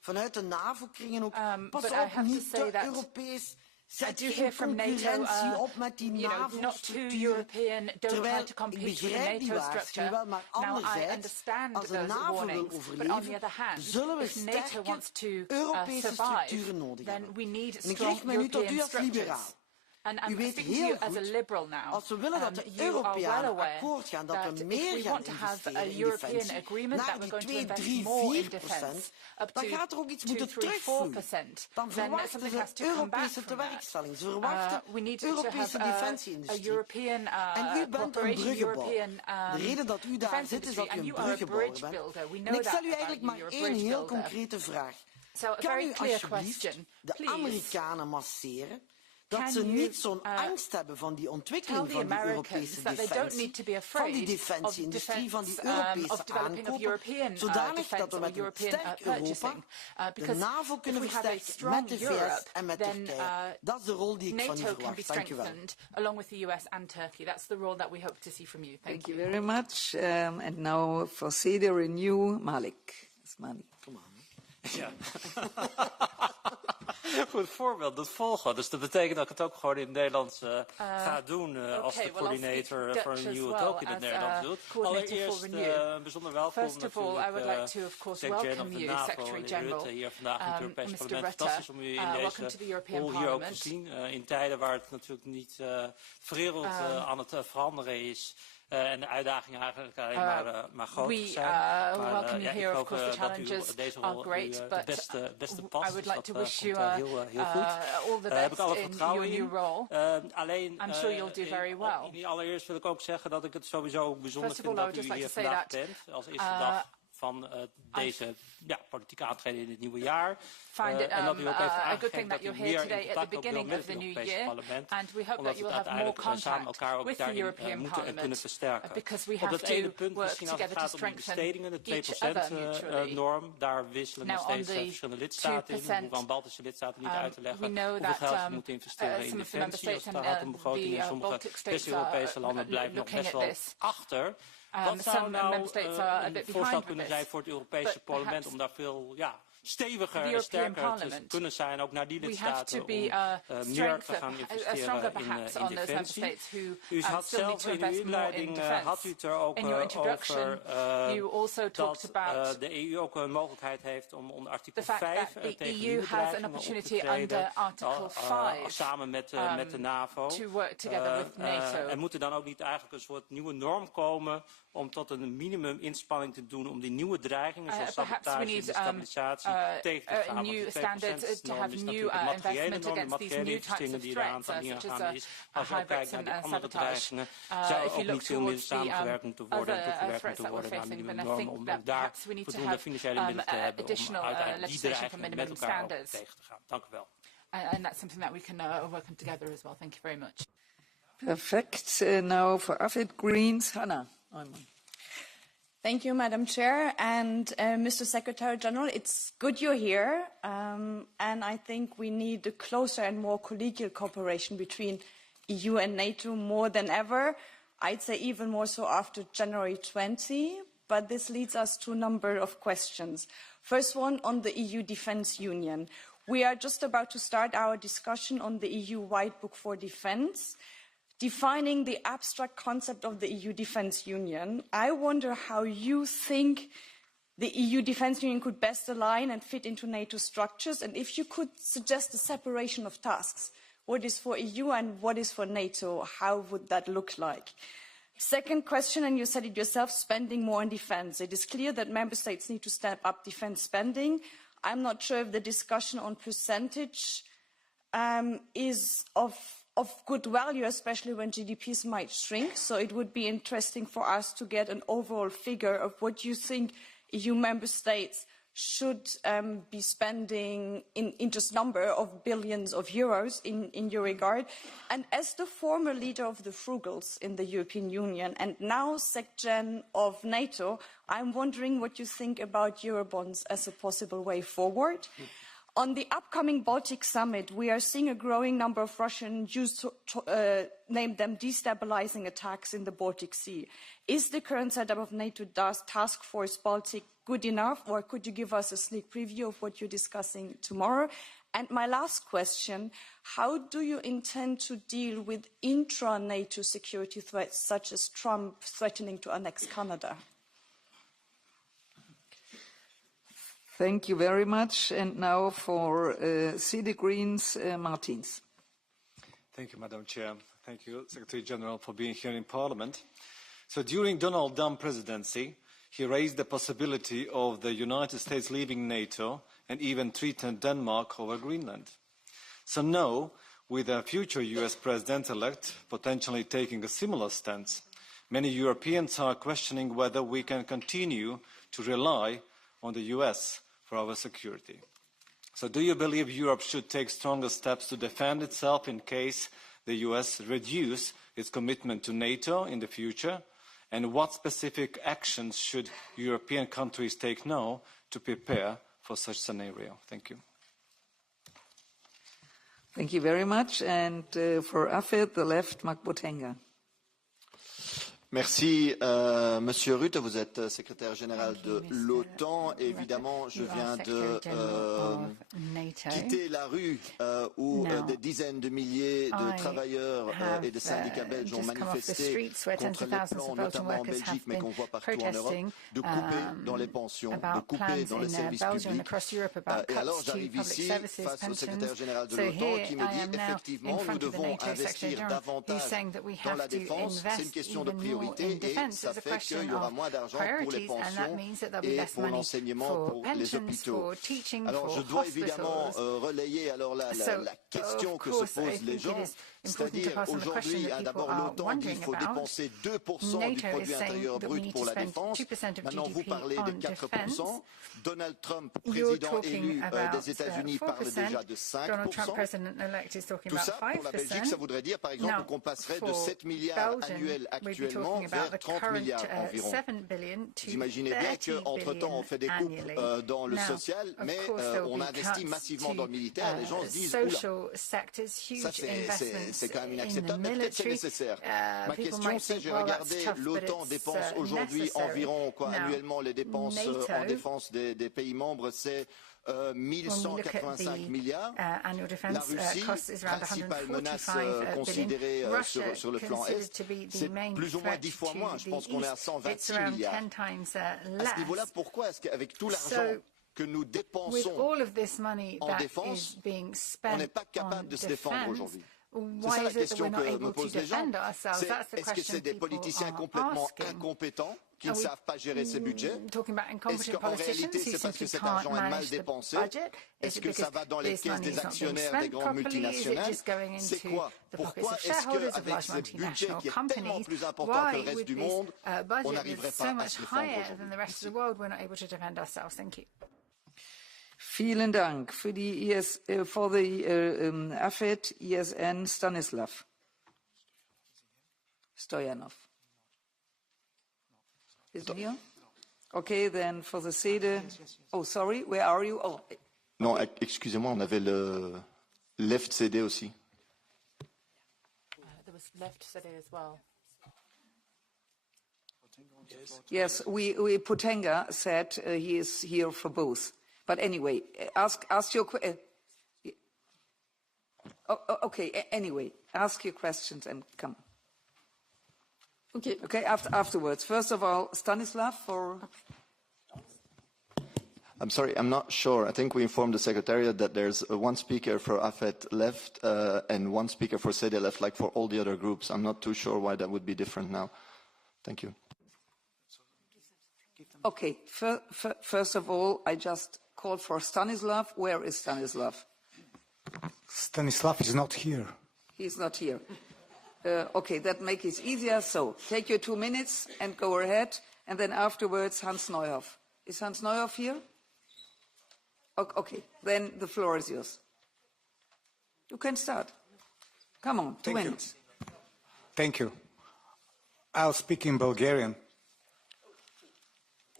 vanuit de NAVO-kringen ook, pas op, niet te Europees. Zet geen concurrentie op met die NAVO-structuur. Terwijl, ik begrijp die waarschuwing wel, maar anderzijds, als de NAVO wil overleven, zullen we sterke Europese structuren nodig hebben. En ik richt me nu tot u als liberaal. U weet heel goed, als we willen dat de Europeanen akkoord gaan, dat we meer gaan investeren in defensie, naar die 2, 3, 4%, dan gaat er ook iets moeten terugvloeien. Dan verwachten ze Europese tewerkstelling. Ze verwachten Europese defensie-industrie. En u bent een bruggenbouwer. De reden dat u daar zit, is dat u een bruggenbouwer bent. En ik stel u eigenlijk maar één heel concrete vraag. Kan u alsjeblieft de Amerikanen masseren dat ze niet zo'n angst hebben van die ontwikkeling van die Europese defensie, van die defensie-industrie, van die Europese aankopen, zodanig dat we met een sterk Europa de NAVO kunnen versterken met de VS en met Turkije. Dat is de rol die ik van u verwacht. Dank u wel. Along with the US and Turkey. That's the role that we hope to see from you. Thank you very much. And now for the Renew, Malik. Come on. Ja. Goed voorbeeld, dat volgen. Dus dat betekent dat ik het ook gewoon in het Nederlands ga doen als de coördinator voor een nieuwe ook in het Nederlands doet. Allereerst bijzonder welkom natuurlijk secretaris of de NAVO en de Rutte hier vandaag in het Europees Parlement. Fantastisch om u in deze rol hier ook te zien. In tijden waar het natuurlijk niet de wereld aan het veranderen is. En de uitdagingen eigenlijk alleen maar groter zijn. Welcome you here. Of course, the challenges are great, but I would like to wish you all the best in your new role. I'm sure you'll do very well. Allereerst wil ik ook zeggen dat ik het sowieso bijzonder vind dat u hier vandaag bent. Als eerste dag van deze politieke aantreden in het nieuwe jaar. Find it a good thing that you're here today at the beginning of the new year, and we hope that you will have more contact with the European Parliament, because we have to work together to strengthen each other mutually. Norm, daar wisselen nog steeds verschillende lidstaten in. We hoeven aan Baltische lidstaten niet uit te leggen hoeveel geld ze moeten investeren in defensie. Als het gaat om begrotingen in sommige West-Europese landen blijven nog best wel achter. Wat zou nou een voorstel kunnen zijn voor het Europese parlement om daar veel steviger en sterker te kunnen zijn, ook naar die lidstaten, om meer te gaan investeren in defensie. U had zelf in uw inleiding, had u het er ook over dat de EU ook een mogelijkheid heeft om onder artikel 5 tegen nieuwe dreigingen op te treden, samen met de NAVO. En moet er dan ook niet eigenlijk een soort nieuwe norm komen om tot een minimum-inspanning te doen om die nieuwe dreigingen, zoals sabotage en destabilisatie, tegen te gaan? New standards to have new investment against these new types of threats, such as hybrids and sabotage. Zou ook niet veel meer samengewerkt moeten worden en toegewerkt moeten worden naar minimumnormen, om ook daar voldoende financiële middelen te hebben om uit die dreigingen met elkaar ook tegen te gaan. Dank u wel. And that's something that we can work on together as well. Thank you very much. Perfect. Now for AFID Greens, Hannah. Thank you, Madam Chair. And Mr. Secretary General, it's good you're here. And I think we need a closer and more collegial cooperation between EU and NATO more than ever. I'd say even more so after January 20. But this leads us to a number of questions. First one on the EU Defence Union. We are just about to start our discussion on the EU White Book for Defence, defining the abstract concept of the EU Defence Union. I wonder how you think the EU Defence Union could best align and fit into NATO structures, and if you could suggest a separation of tasks. What is for EU and what is for NATO? How would that look like? Second question, and you said it yourself, spending more on defence. It is clear that member states need to step up defence spending. I'm not sure if the discussion on percentage is of good value, especially when GDPs might shrink. So it would be interesting for us to get an overall figure of what you think EU member states should be spending in just number of billions of euros in your regard. And as the former leader of the Frugals in the European Union and now SecGen of NATO, I'm wondering what you think about Eurobonds as a possible way forward. On the upcoming Baltic summit, we are seeing a growing number of Russian Jews name them destabilizing attacks in the Baltic Sea. Is the current setup of NATO Task Force Baltic good enough, or could you give us a sneak preview of what you're discussing tomorrow? And my last question, how do you intend to deal with intra-NATO security threats, such as Trump threatening to annex Canada? Thank you very much. And now for CD Greens, Martins. Thank you, Madam Chair. Thank you, Secretary General, for being here in Parliament. So during Donald Trump presidency, he raised the possibility of the United States leaving NATO and even threatened Denmark over Greenland. So now, with a future US president-elect potentially taking a similar stance, many Europeans are questioning whether we can continue to rely on the US for our security. So do you believe Europe should take stronger steps to defend itself in case the US reduce its commitment to NATO in the future? And what specific actions should European countries take now to prepare for such scenario? Thank you. Thank you very much. And for AFED, the left, Mark Botenga. Merci, Monsieur Rutte. Vous êtes secrétaire général de l'OTAN. Évidemment, je viens de quitter la rue où des dizaines de milliers de travailleurs et de syndicats belges ont manifesté contre les plans, notamment en Belgique, mais qu'on voit partout en Europe, de couper dans les pensions, de couper dans les services publics. Et alors, j'arrive ici face au secrétaire général de l'OTAN qui me dit effectivement, nous devons investir davantage dans la défense. C'est une question de priorité. Et ça fait qu'il y aura moins d'argent pour les pensions et pour l'enseignement, pour les hôpitaux. Alors je dois évidemment relayer alors la question que se posent les gens, c'est-à-dire aujourd'hui, d'abord l'OTAN dit qu'il faut dépenser 2% du produit intérieur brut pour la défense. Maintenant vous parlez de 4%. Donald Trump, président élu des États-Unis, parle déjà de 5%. Tout ça pour la Belgique, ça voudrait dire par exemple qu'on passerait de 7 milliards annuels actuellement vers 30 milliards environ. Vous imaginez bien qu'entre-temps, on fait des coupes dans le social, mais on investit massivement dans le militaire. Les gens se disent, oula, ça c'est quand même inacceptable, mais peut-être c'est nécessaire. Ma question, c'est, j'ai regardé, l'OTAN dépense aujourd'hui environ, annuellement, les dépenses en défense des pays membres, c'est 1185 milliards. La Russie, principale menace considérée sur le flanc Est, c'est plus ou moins 10 fois moins. Je pense qu'on est à 126 milliards. À ce niveau-là, pourquoi est-ce qu'avec tout l'argent que nous dépensons en défense, on n'est pas capable de se défendre aujourd'hui? C'est ça la question que me posent les gens. Est-ce que c'est des politiciens complètement incompétents qui ne savent pas gérer ces budgets? Est-ce qu'en réalité, c'est parce que cet argent est mal dépensé? Est-ce que ça va dans les caisses des actionnaires des grandes multinationales? C'est quoi? Pourquoi est-ce qu'avec ce budget qui est tellement plus important que le reste du monde, on n'arriverait pas à se défendre aujourd'hui? Vielen Dank. For the AFET, ESN, Stanislav Stoyanov. Is he here? Okay, then for the SEDE. Oh, sorry, where are you? Oh. Non, excusez-moi, on avait le left CD aussi. There was left CD as well. Yes, we Potenga said he is here for both. But anyway, ask your question. Okay, anyway, ask your questions and come. Okay. Okay, afterwards. First of all, Stanislav for... I'm sorry, I'm not sure. I think we informed the Secretariat that there's one speaker for AFET left and one speaker for SEDE left, like for all the other groups. I'm not too sure why that would be different now. Thank you. Okay, first of all, I just called for Stanislav. Where is Stanislav? Stanislav is not here. He's not here. Okay, that makes it easier. So take your 2 minutes and go ahead. And then afterwards, Hans Neuhoff. Is Hans Neuhoff here? Okay, then the floor is yours. You can start. Come on, 2 minutes. Thank you. I'll speak in Bulgarian.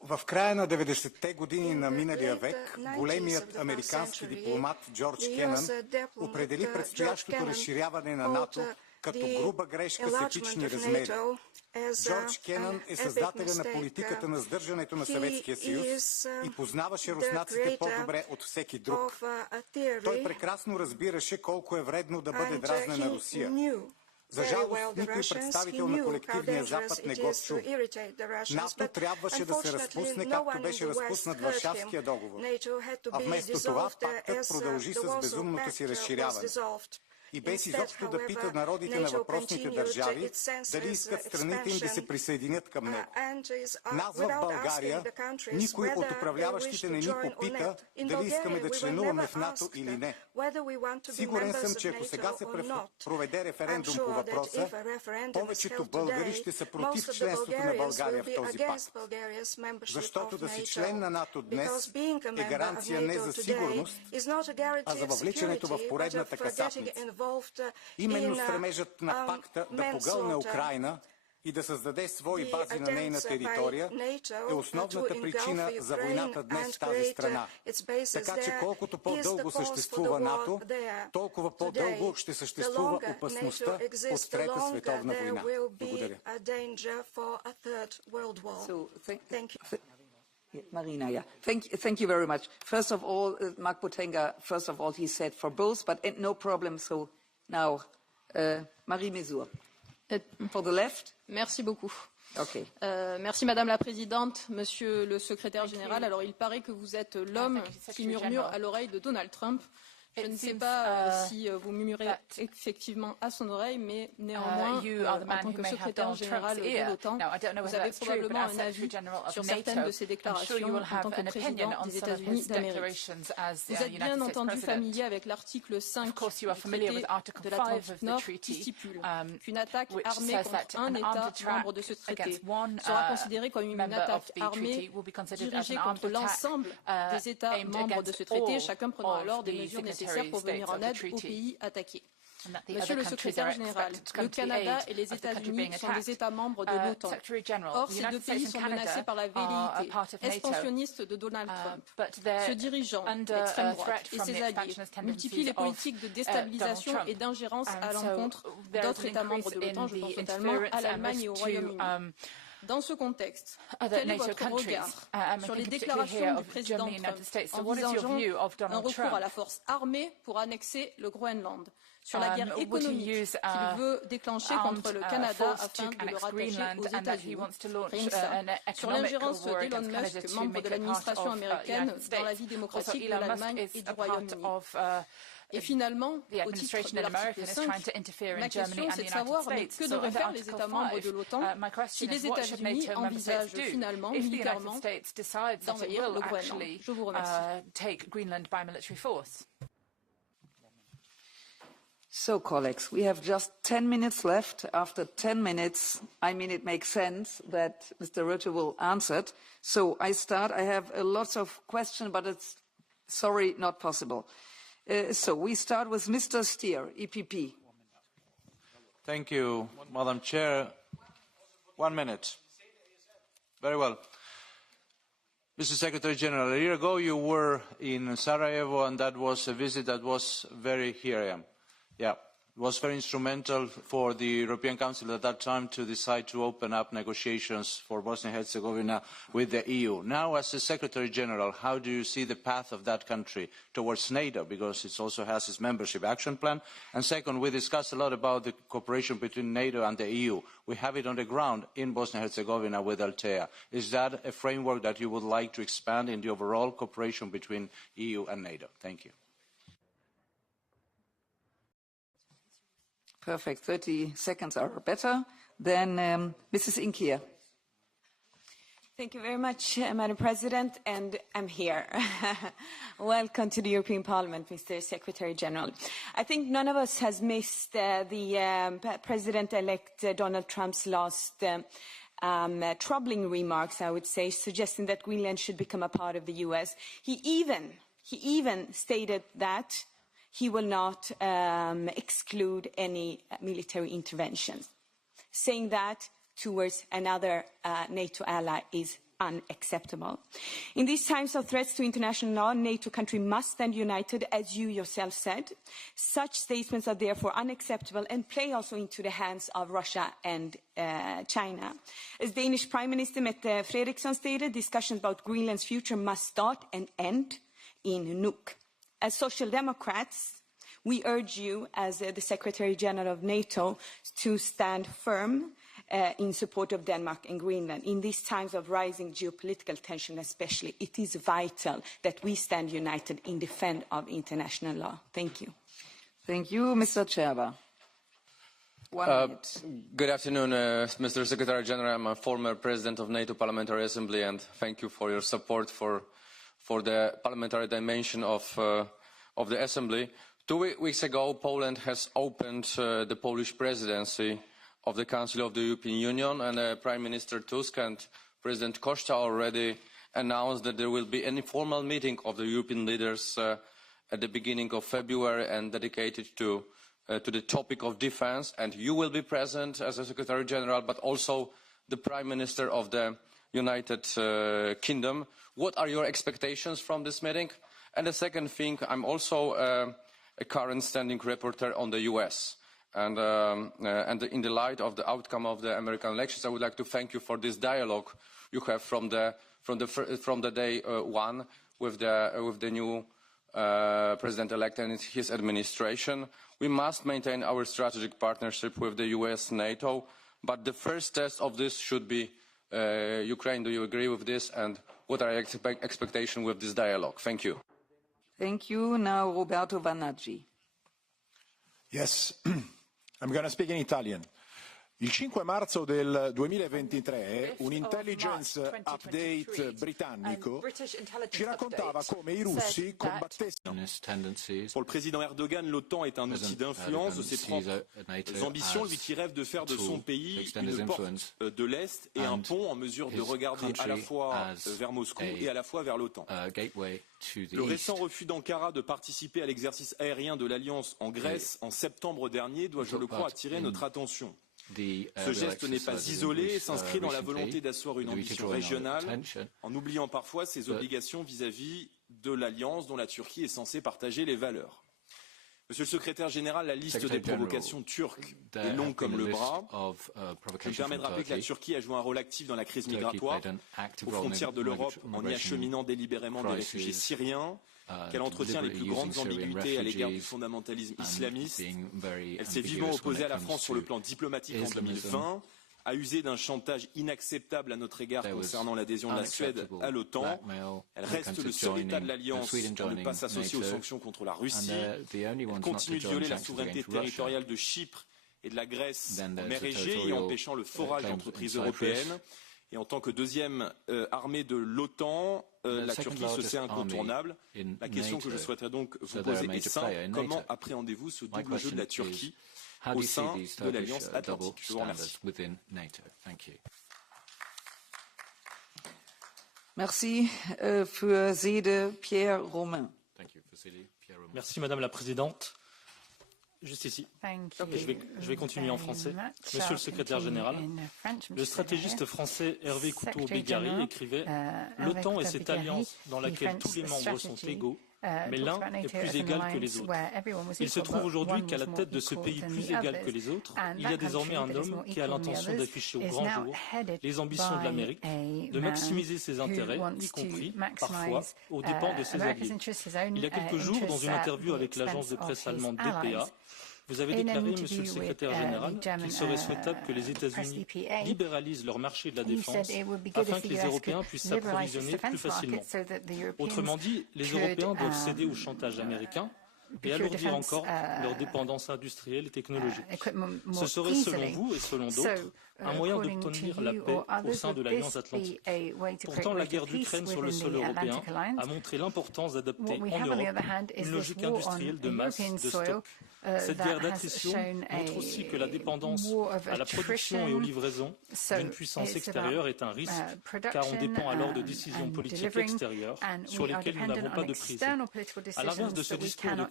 В края на 90-те години на миналия век големият американски дипломат Джордж Кенън определи предстоящото разширяване на НАТО като груба грешка с епични размери. Джордж Кенън е създателя на политиката на сдържането на Съветския съюз и познаваше руснаците по-добре от всеки друг. Той прекрасно разбираше колко е вредно да бъде дразнена Русия. За жалост, никой представител на колективния Запад не го чу. НАТО трябваше да се разпусне, както беше разпуснат Варшавския договор. А вместо това пактът продължи с безумното си разширяване. И без изобщо да пита народите на въпросните държави дали искат страните им да се присъединят към него. Нас в България никой от управляващите не ни попита дали искаме да членуваме в НАТО или не. Сигурен съм, че ако сега се проведе референдум по въпроса, повечето българи ще са против членството на България в този пакт. Защото да си член на НАТО днес е гаранция не за сигурност, а за въвличането в поредната касапница. Именно стремежът на пакта да погълне Украйна и да създаде свои бази на нейна територия е основната причина за войната днес в тази страна. Така че колкото по-дълго съществува НАТО, толкова по-дълго ще съществува опасността от Трета световна война. Благодаря. Marina, yeah. Thank you very much. First of all, Mark Botenga, first of all, he said for both, but no problem. So now, Marie Mesur. For the left. Merci beaucoup. Okay. Merci Madame la Présidente, Monsieur le Secrétaire Général. Alors il paraît que vous êtes l'homme qui murmure à l'oreille de Donald Trump. Je ne sais pas si vous murmurez effectivement à son oreille, mais néanmoins, en tant que secrétaire général de l'OTAN, vous avez probablement un avis sur certaines de ces déclarations en tant que président des États-Unis d'Amérique. Vous êtes bien entendu familier avec l'article 5 du traité de l'Atlantique Nord qui stipule qu'une attaque armée contre un État membre de ce traité sera considérée comme une attaque armée dirigée contre l'ensemble des États membres de ce traité, chacun prenant alors des mesures nécessaires pour venir en aide aux pays attaqués. Monsieur le secrétaire général, le Canada et les États-Unis sont des États membres de l'OTAN. Or, ces deux pays sont menacés par la velléité expansionniste de Donald Trump. Ce dirigeant d'extrême droite et ses alliés multiplient les politiques de déstabilisation et d'ingérence à l'encontre d'autres États membres de l'OTAN, je pense notamment à l'Allemagne et au Royaume-Uni. Dans ce contexte, quel est votre regard sur les déclarations du président Trump envisageant un recours à la force armée pour annexer le Groenland, sur la guerre économique qu'il veut déclencher contre le Canada afin de le rattacher aux États-Unis, sur l'ingérence d'Elon Musk, membre de l'administration américaine, dans la vie démocratique de l'Allemagne et du Royaume-Uni. Et finalement, au titre de l'article 5, ma question c'est de savoir que devraient faire les États membres de l'OTAN si les États-Unis envisagent finalement, militairement, d'envahir le Groenland. Je vous remercie. So, colleagues, we have just 10 minutes left. After 10 minutes, I mean, it makes sense that Mr. Rutte will answer. So I start. I have lots of questions, but it's, sorry, not possible. So we start with Mr. Stier, EPP. Thank you, Madam Chair. 1 minute. Very well. Mr. Secretary General, a year ago you were in Sarajevo, and that was a visit that was very, here I am. Yeah, it was very instrumental for the European Council at that time to decide to open up negotiations for Bosnia and Herzegovina with the EU. Now, as the Secretary General, how do you see the path of that country towards NATO, because it also has its membership action plan? And second, we discussed a lot about the cooperation between NATO and the EU. We have it on the ground in Bosnia and Herzegovina with Altea. Is that a framework that you would like to expand in the overall cooperation between EU and NATO? Thank you. Perfect. 30 seconds are better. Then Mrs. Inkia. Thank you very much, Madam President, and I'm here. Welcome to the European Parliament, Mr. Secretary General. I think none of us has missed the President-elect Donald Trump's last troubling remarks, I would say, suggesting that Greenland should become a part of the US. He even stated that he will not exclude any military interventions. Saying that towards another NATO ally is unacceptable. In these times of threats to international law, NATO countries must stand united, as you yourself said. Such statements are therefore unacceptable and play also into the hands of Russia and China. As Danish Prime Minister Mette Frederiksen stated, discussions about Greenland's future must start and end in Nuuk. As Social Democrats, we urge you, as the Secretary General of NATO, to stand firm in support of Denmark and Greenland. In these times of rising geopolitical tension especially, it is vital that we stand united in defense of international law. Thank you. Thank you. Mr. Cerba. 1 minute. Good afternoon, Mr. Secretary General. I'm a former president of NATO Parliamentary Assembly, and thank you for your support for the parliamentary dimension of the Assembly. 2 weeks ago, Poland has opened the Polish presidency of the Council of the European Union, and Prime Minister Tusk and President Costa already announced that there will be an informal meeting of the European leaders at the beginning of February and dedicated to the topic of defense. And you will be present as a Secretary General, but also the Prime Minister of the United Kingdom. What are your expectations from this meeting? And the second thing, I'm also a current standing rapporteur on the US. And in the light of the outcome of the American elections, I would like to thank you for this dialogue you have from the day one with the new president-elect and his administration. We must maintain our strategic partnership with the US, NATO, but the first test of this should be Ukraine. Do you agree with this? And what are your expectations with this dialogue? Thank you. Thank you. Now Roberto Vannaggi. Yes. I'm going to speak in Italian. Il 5 marzo del 2023 un intelligence update britannico ci raccontava come i russi combattessero. Pour le président Erdogan, l'OTAN est un outil d'influence de ses propres ambitions, lui qui rêve de faire de son pays une porte de l'Est et un pont en mesure de regarder à la fois vers Moscou et à la fois vers l'OTAN. Le récent refus d'Ankara de participer à l'exercice aérien de l'Alliance en Grèce en septembre dernier doit, je le crois, attirer notre attention. Ce geste n'est pas isolé et s'inscrit dans la volonté d'asseoir une ambition régionale en oubliant parfois ses obligations vis-à-vis de l'Alliance dont la Turquie est censée partager les valeurs. Monsieur le secrétaire général, la liste des provocations turques est longue comme le bras. Je me permets de rappeler que la Turquie a joué un rôle actif dans la crise migratoire aux frontières de l'Europe en y acheminant délibérément des réfugiés syriens, qu'elle entretient les plus grandes ambiguïtés à l'égard du fondamentalisme islamiste. Elle s'est vivement opposée à la France sur le plan diplomatique en 2020, a usé d'un chantage inacceptable à notre égard concernant l'adhésion de la Suède à l'OTAN. Elle reste le seul État de l'Alliance à ne pas s'associer aux sanctions contre la Russie. Elle continue de violer la souveraineté territoriale de Chypre et de la Grèce en mer Égée, y empêchant le forage d'entreprises européennes. Et en tant que deuxième armée de l'OTAN, la Turquie se sait incontournable. La question que je souhaiterais donc vous poser est simple. Comment appréhendez-vous ce double jeu de la Turquie au sein de l'Alliance Atlantique? Je vous remercie. Merci. Für Sede, Pierre Romain. Merci Madame la Présidente. Juste ici. Je vais continuer en français. Monsieur le secrétaire général, le stratégiste français Hervé Couteau-Bégary écrivait « L'OTAN est cette alliance dans laquelle tous les membres sont égaux, mais l'un est plus égal que les autres. Il se trouve aujourd'hui qu'à la tête de ce pays plus égal que les autres, il y a désormais un homme qui a l'intention d'afficher au grand jour les ambitions de l'Amérique, de maximiser ses intérêts, y compris, parfois, aux dépens de ses alliés. Il y a quelques jours, dans une interview avec l'agence de presse allemande DPA, vous avez déclaré, Monsieur le secrétaire général, qu'il serait souhaitable que les États-Unis libéralisent leur marché de la défense afin que les Européens puissent s'approvisionner plus facilement. Autrement dit, les Européens doivent céder au chantage américain et alourdir encore leur dépendance industrielle et technologique. Ce serait, selon vous et selon d'autres, un moyen d'obtenir la paix au sein de l'Alliance Atlantique. Pourtant, la guerre d'Ukraine sur le sol européen a montré l'importance d'adopter en Europe une logique industrielle de masse, de stock. Cette guerre d'attrition montre aussi que la dépendance à la production et aux livraisons d'une puissance extérieure est un risque, car on dépend alors de décisions politiques extérieures sur lesquelles nous n'avons pas de prise. À l'inverse de ce discours de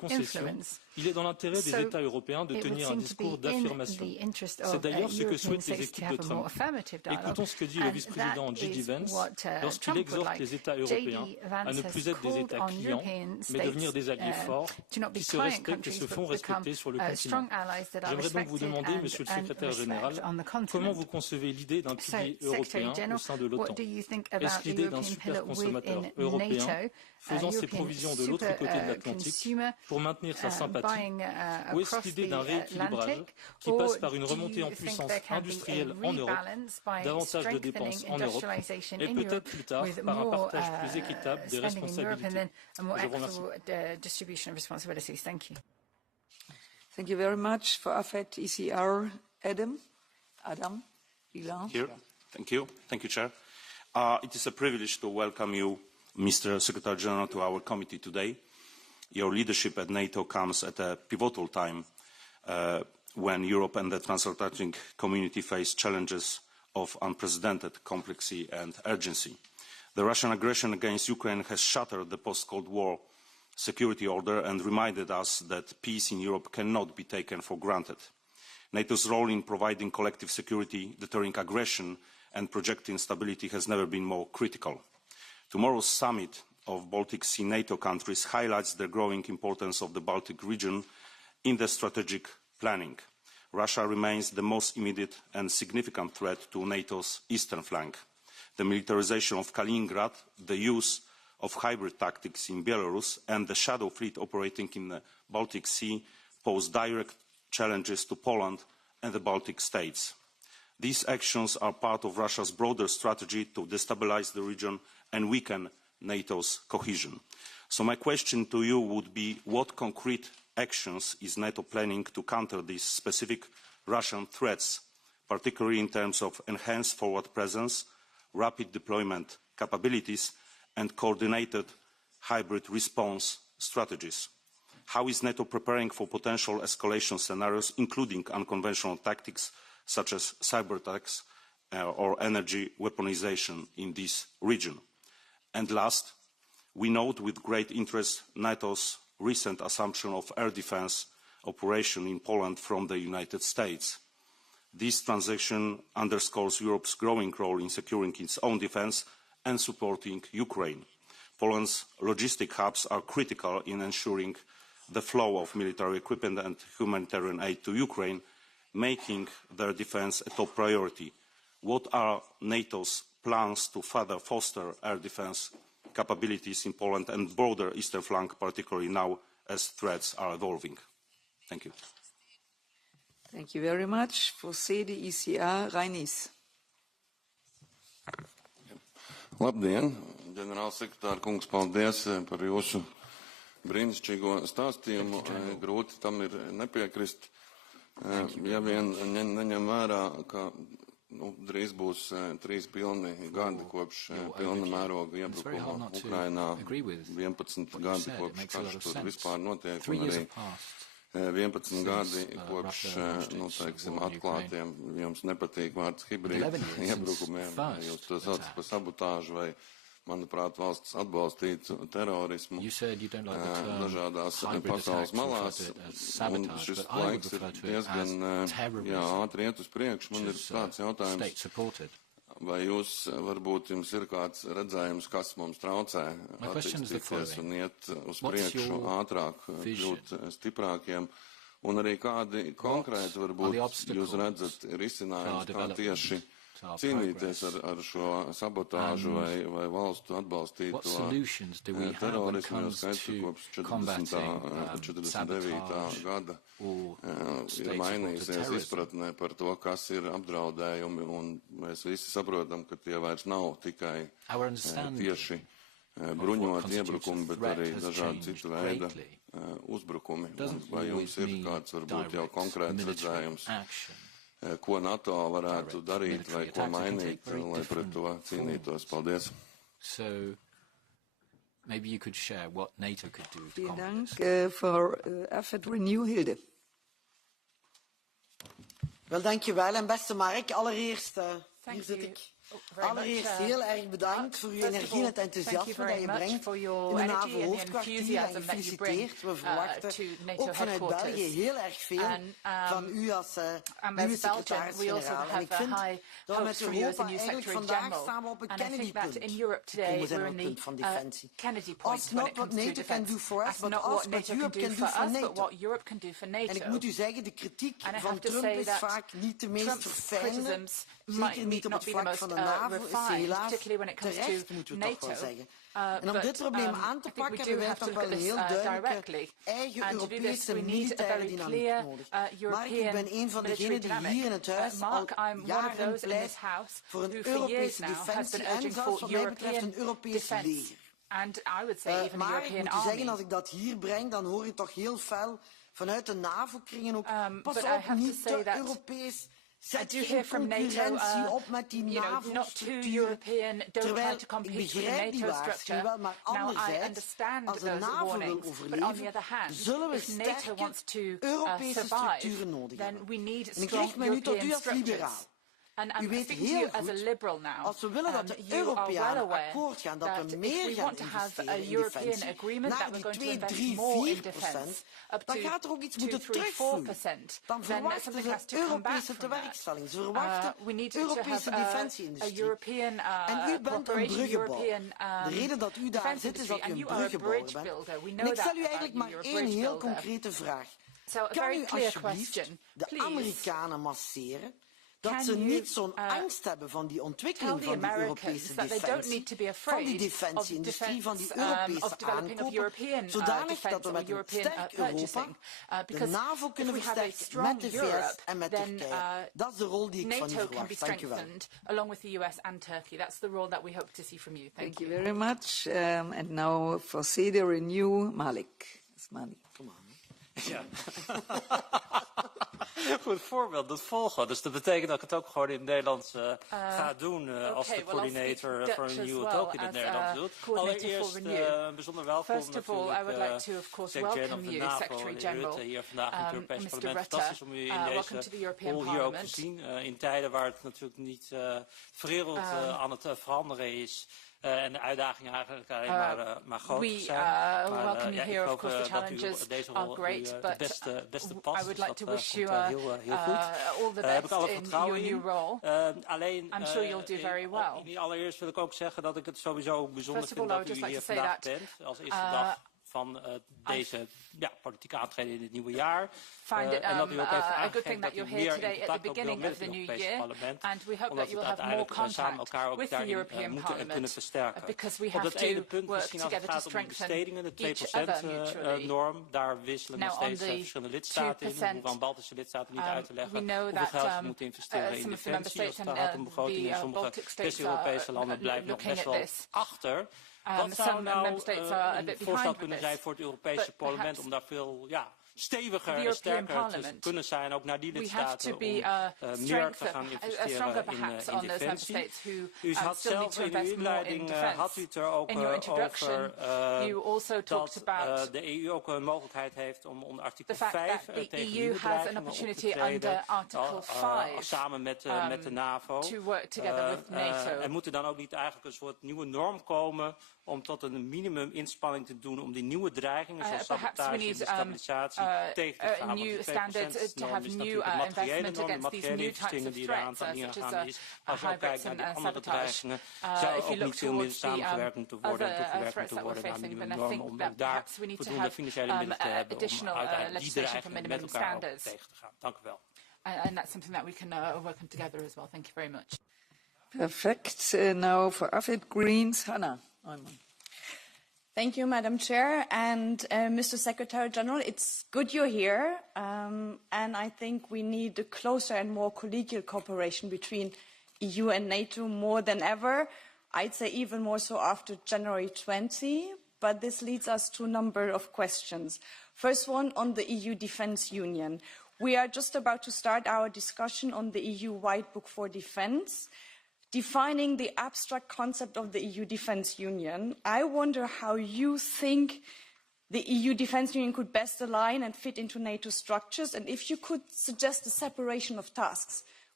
concession, il est dans l'intérêt des États européens de tenir un discours d'affirmation. C'est d'ailleurs ce que souhaitent les équipes de Trump. Écoutons ce que dit le vice-président J.D. Vance lorsqu'il exhorte les États européens à ne plus être des États clients, mais devenir des alliés forts qui se respectent et se font respecter sur le continent. J'aimerais donc vous demander, Monsieur le Secrétaire général, comment vous concevez l'idée d'un pilier européen au sein de l'OTAN? Est-ce l'idée d'un super consommateur européen faisant ses provisions de l'autre côté de l'Atlantique pour maintenir sa sympathie, ou est-ce l'idée d'un rééquilibrage qui passe par une remontée en puissance industrielle en Europe, davantage de dépenses en Europe, et peut-être plus tard par un partage plus équitable des responsabilités? Je vous remercie. Thank you very much. For AFET ECR, Adam, Ilan. Here. Thank you. Thank you, Chair. It is a privilege to welcome you, Mr. Secretary General, to our committee today. Your leadership at NATO comes at a pivotal time when Europe and the transatlantic community face challenges of unprecedented complexity and urgency. The Russian aggression against Ukraine has shattered the post-Cold War security order and reminded us that peace in Europe cannot be taken for granted. NATO's role in providing collective security, deterring aggression and projecting stability has never been more critical. Tomorrow's summit of Baltic Sea NATO countries highlights the growing importance of the Baltic region in the strategic planning. Russia remains the most immediate and significant threat to NATO's eastern flank. The militarization of Kaliningrad, the use of hybrid tactics in Belarus, and the shadow fleet operating in the Baltic Sea pose direct challenges to Poland and the Baltic states. These actions are part of Russia's broader strategy to destabilize the region and weaken NATO's cohesion. So my question to you would be, what concrete actions is NATO planning to counter these specific Russian threats, particularly in terms of enhanced forward presence, rapid deployment capabilities, and coordinated hybrid response strategies? How is NATO preparing for potential escalation scenarios, including unconventional tactics such as cyber attacks or energy weaponization in this region? And last, we note with great interest NATO's recent assumption of air defense operation in Poland from the United States. This transaction underscores Europe's growing role in securing its own defense and supporting Ukraine. Poland's logistic hubs are critical in ensuring the flow of military equipment and humanitarian aid to Ukraine, making their defense a top priority. What are NATO's plans to further foster air defense capabilities in Poland and broader eastern flank, particularly now as threats are evolving? Thank you. Thank you very much. For CDECR, Reinis. Labdien, ģenerālsekretār kungs, paldies par jūsu brīnišķīgo stāstījumu. Grūti tam ir nepiekrist. Ja vien neņem vērā, ka drīz būs 3 pilni gadi kopš pilna mēroga iebrukuma Ukrainā, 11 gadi kopš karš tur vispār notiek, un arī 11 gadi kopš, teiksim, atklātiem, jums nepatīk vārds hibrīda iebrukumiem, jūs to saucat par sabotāžu vai, manuprāt, valsts atbalstītu terorismu dažādās pasaules malās, un šis laiks ir diezgan ātri iet uz priekšu. Man ir tāds jautājums, vai jūs, varbūt jums ir kāds redzējums, kas mums traucē attīstīties un iet uz priekšu ātrāk, kļūt stiprākiem, un arī kādi konkrēti, varbūt, jūs redzat risinājums, kā tieši cīnīties ar šo sabotāžu vai valstu atbalstīto terorismu, jo skaidrs, kopš 49. gada ir mainījusies izpratnē par to, kas ir apdraudējumi, un mēs visi saprotam, ka tie vairs nav tikai tieši bruņoti iebrukumi, bet arī dažādi citu veida uzbrukumi. Vai jums ir kāds, varbūt, jau konkrēts redzējums, ko NATO varētu darīt vai ko mainīt, lai pret to cīnītos? Paldies. So, maybe you could share what NATO could do to combat this. For AFET Renew, Hilde. Wel, dankjewel. En beste Mark, allereerst, hier zit ik Allereerst heel erg bedankt voor uw energie en het enthousiasme dat je brengt in de NAVO-hoofdkwartier en gefeliciteerd. We verwachten ook vanuit België heel erg veel van u als nieuwe secretaris-generaal. En ik vind dat we met Europa eigenlijk vandaag staan we op een Kennedy-punt. We zijn op het punt van defensie. Als not what NATO can do for us, but also what Europe can do for NATO. En ik moet u zeggen, de kritiek van Trump is vaak niet de meest verfijnde. Zeker niet op het vlak van de NAVO is ze helaas terecht, moeten we toch wel zeggen. En om dit probleem aan te pakken hebben wij toch wel een heel duidelijke eigen Europese militaire dynamiek nodig. Maar ik ben een van degenen die hier in het huis al jaren pleit voor een Europese defensie en zelfs wat mij betreft een Europees leger. Maar ik moet u zeggen, als ik dat hier breng, dan hoor je toch heel fel vanuit de NAVO-kringen ook, pas op, niet te Europees. Zet geen concurrentie op met die NAVO-structuur. Terwijl ik begrijp die waarschuwing wel, maar anderzijds, als de NAVO wil overleven, zullen we sterke Europese structuren nodig hebben. En ik richt me nu tot u als liberaal. U weet heel goed, als we willen dat de Europeanen akkoord gaan, dat we meer gaan investeren in defensie, naar die 2, 3, 4%, dan gaat er ook iets moeten terugvloeien. Dan verwachten ze Europese tewerkstelling. Ze verwachten Europese defensieindustrie. En u bent een bruggenbouwer. De reden dat u daar zit, is dat u een bruggenbouwer bent. En ik stel u eigenlijk maar één heel concrete vraag. Kan u alsjeblieft de Amerikanen masseren? Dat ze niet zo'n angst hebben van die ontwikkeling van die Europese defensie, van die defensieindustrie, van die Europese aankopen, zodanig dat we met een sterk Europa de NAVO kunnen versterken met de VS en met Turkije. Dat is de rol die ik van u verwacht. Dank u wel. Along with the US and Turkey. That's the role that we hope to see from you. Thank you very much. And now for CD Renew, Malik. Come on. Ja. Goed voorbeeld, dat volgen. Dus dat betekent dat ik het ook gewoon in het Nederlands ga doen als de coördinator voor een nieuwe talk in het Nederlands doet. Allereerst bijzonder welkom natuurlijk secretary of the NAVO, Rutte, hier vandaag in het Europees Parlement. Fantastisch om u in deze rol hier ook te zien. In tijden waar het natuurlijk niet wereld aan het veranderen is. En de uitdagingen eigenlijk alleen maar groter zijn. Maar ik hoop dat u deze rol het beste past. I would like to wish you heel goed. All the best in your new role. Alleen, I'm sure you'll do very well. Allereerst wil ik ook zeggen dat ik het sowieso bijzonder vind dat u hier vandaag bent. Als eerste dag van deze politieke aantreden in het nieuwe jaar. Find it en dat u ook heeft a good thing that you're here today at the beginning of the new year, and we hope that you will have more contact with the European Parliament, because we have to work together to strengthen each other mutually. Norm, daar wisselen nog steeds verschillende lidstaten in. Hoeven aan Baltische lidstaten niet uit te leggen hoeveel geld ze moeten investeren in defensie als het gaat om begroting. En sommige West-Europese landen blijven nog best wel achter. Wat zou nou een voorstel kunnen zijn voor het Europese parlement om daar veel steviger en sterker te kunnen zijn, ook naar die lidstaten, om meer te gaan investeren in defensie. U had zelf in uw inleiding had u het er ook over dat de EU ook een mogelijkheid heeft om onder artikel 5 tegen nieuwe bedreigingen op te treden, samen met de NAVO. En moet er dan ook niet eigenlijk een soort nieuwe norm komen om tot een minimum inspanning te doen om die nieuwe dreigingen zoals sabotage en destabilisatie tegen te gaan? New standards to have new investment against these new types of threats, such as hybrids and sabotage. If you look towards the other threats that we're facing, then I think that perhaps we need to have additional legislation for minimum standards. And that's something that we can work on together as well. Thank you very much. Perfect. Now for AFID Greens, Hannah. Thank you, Madam Chair. And Mr. Secretary General, it's good you're here. And I think we need a closer and more collegial cooperation between EU and NATO more than ever. I'd say even more so after January 20. But this leads us to a number of questions. First one on the EU Defence Union. We are just about to start our discussion on the EU White Book for Defence. Defining the abstract concept of the EU Defence Union, I wonder how you think the EU Defence Union could best align and fit into NATO structures, and if you could suggest a separation of tasks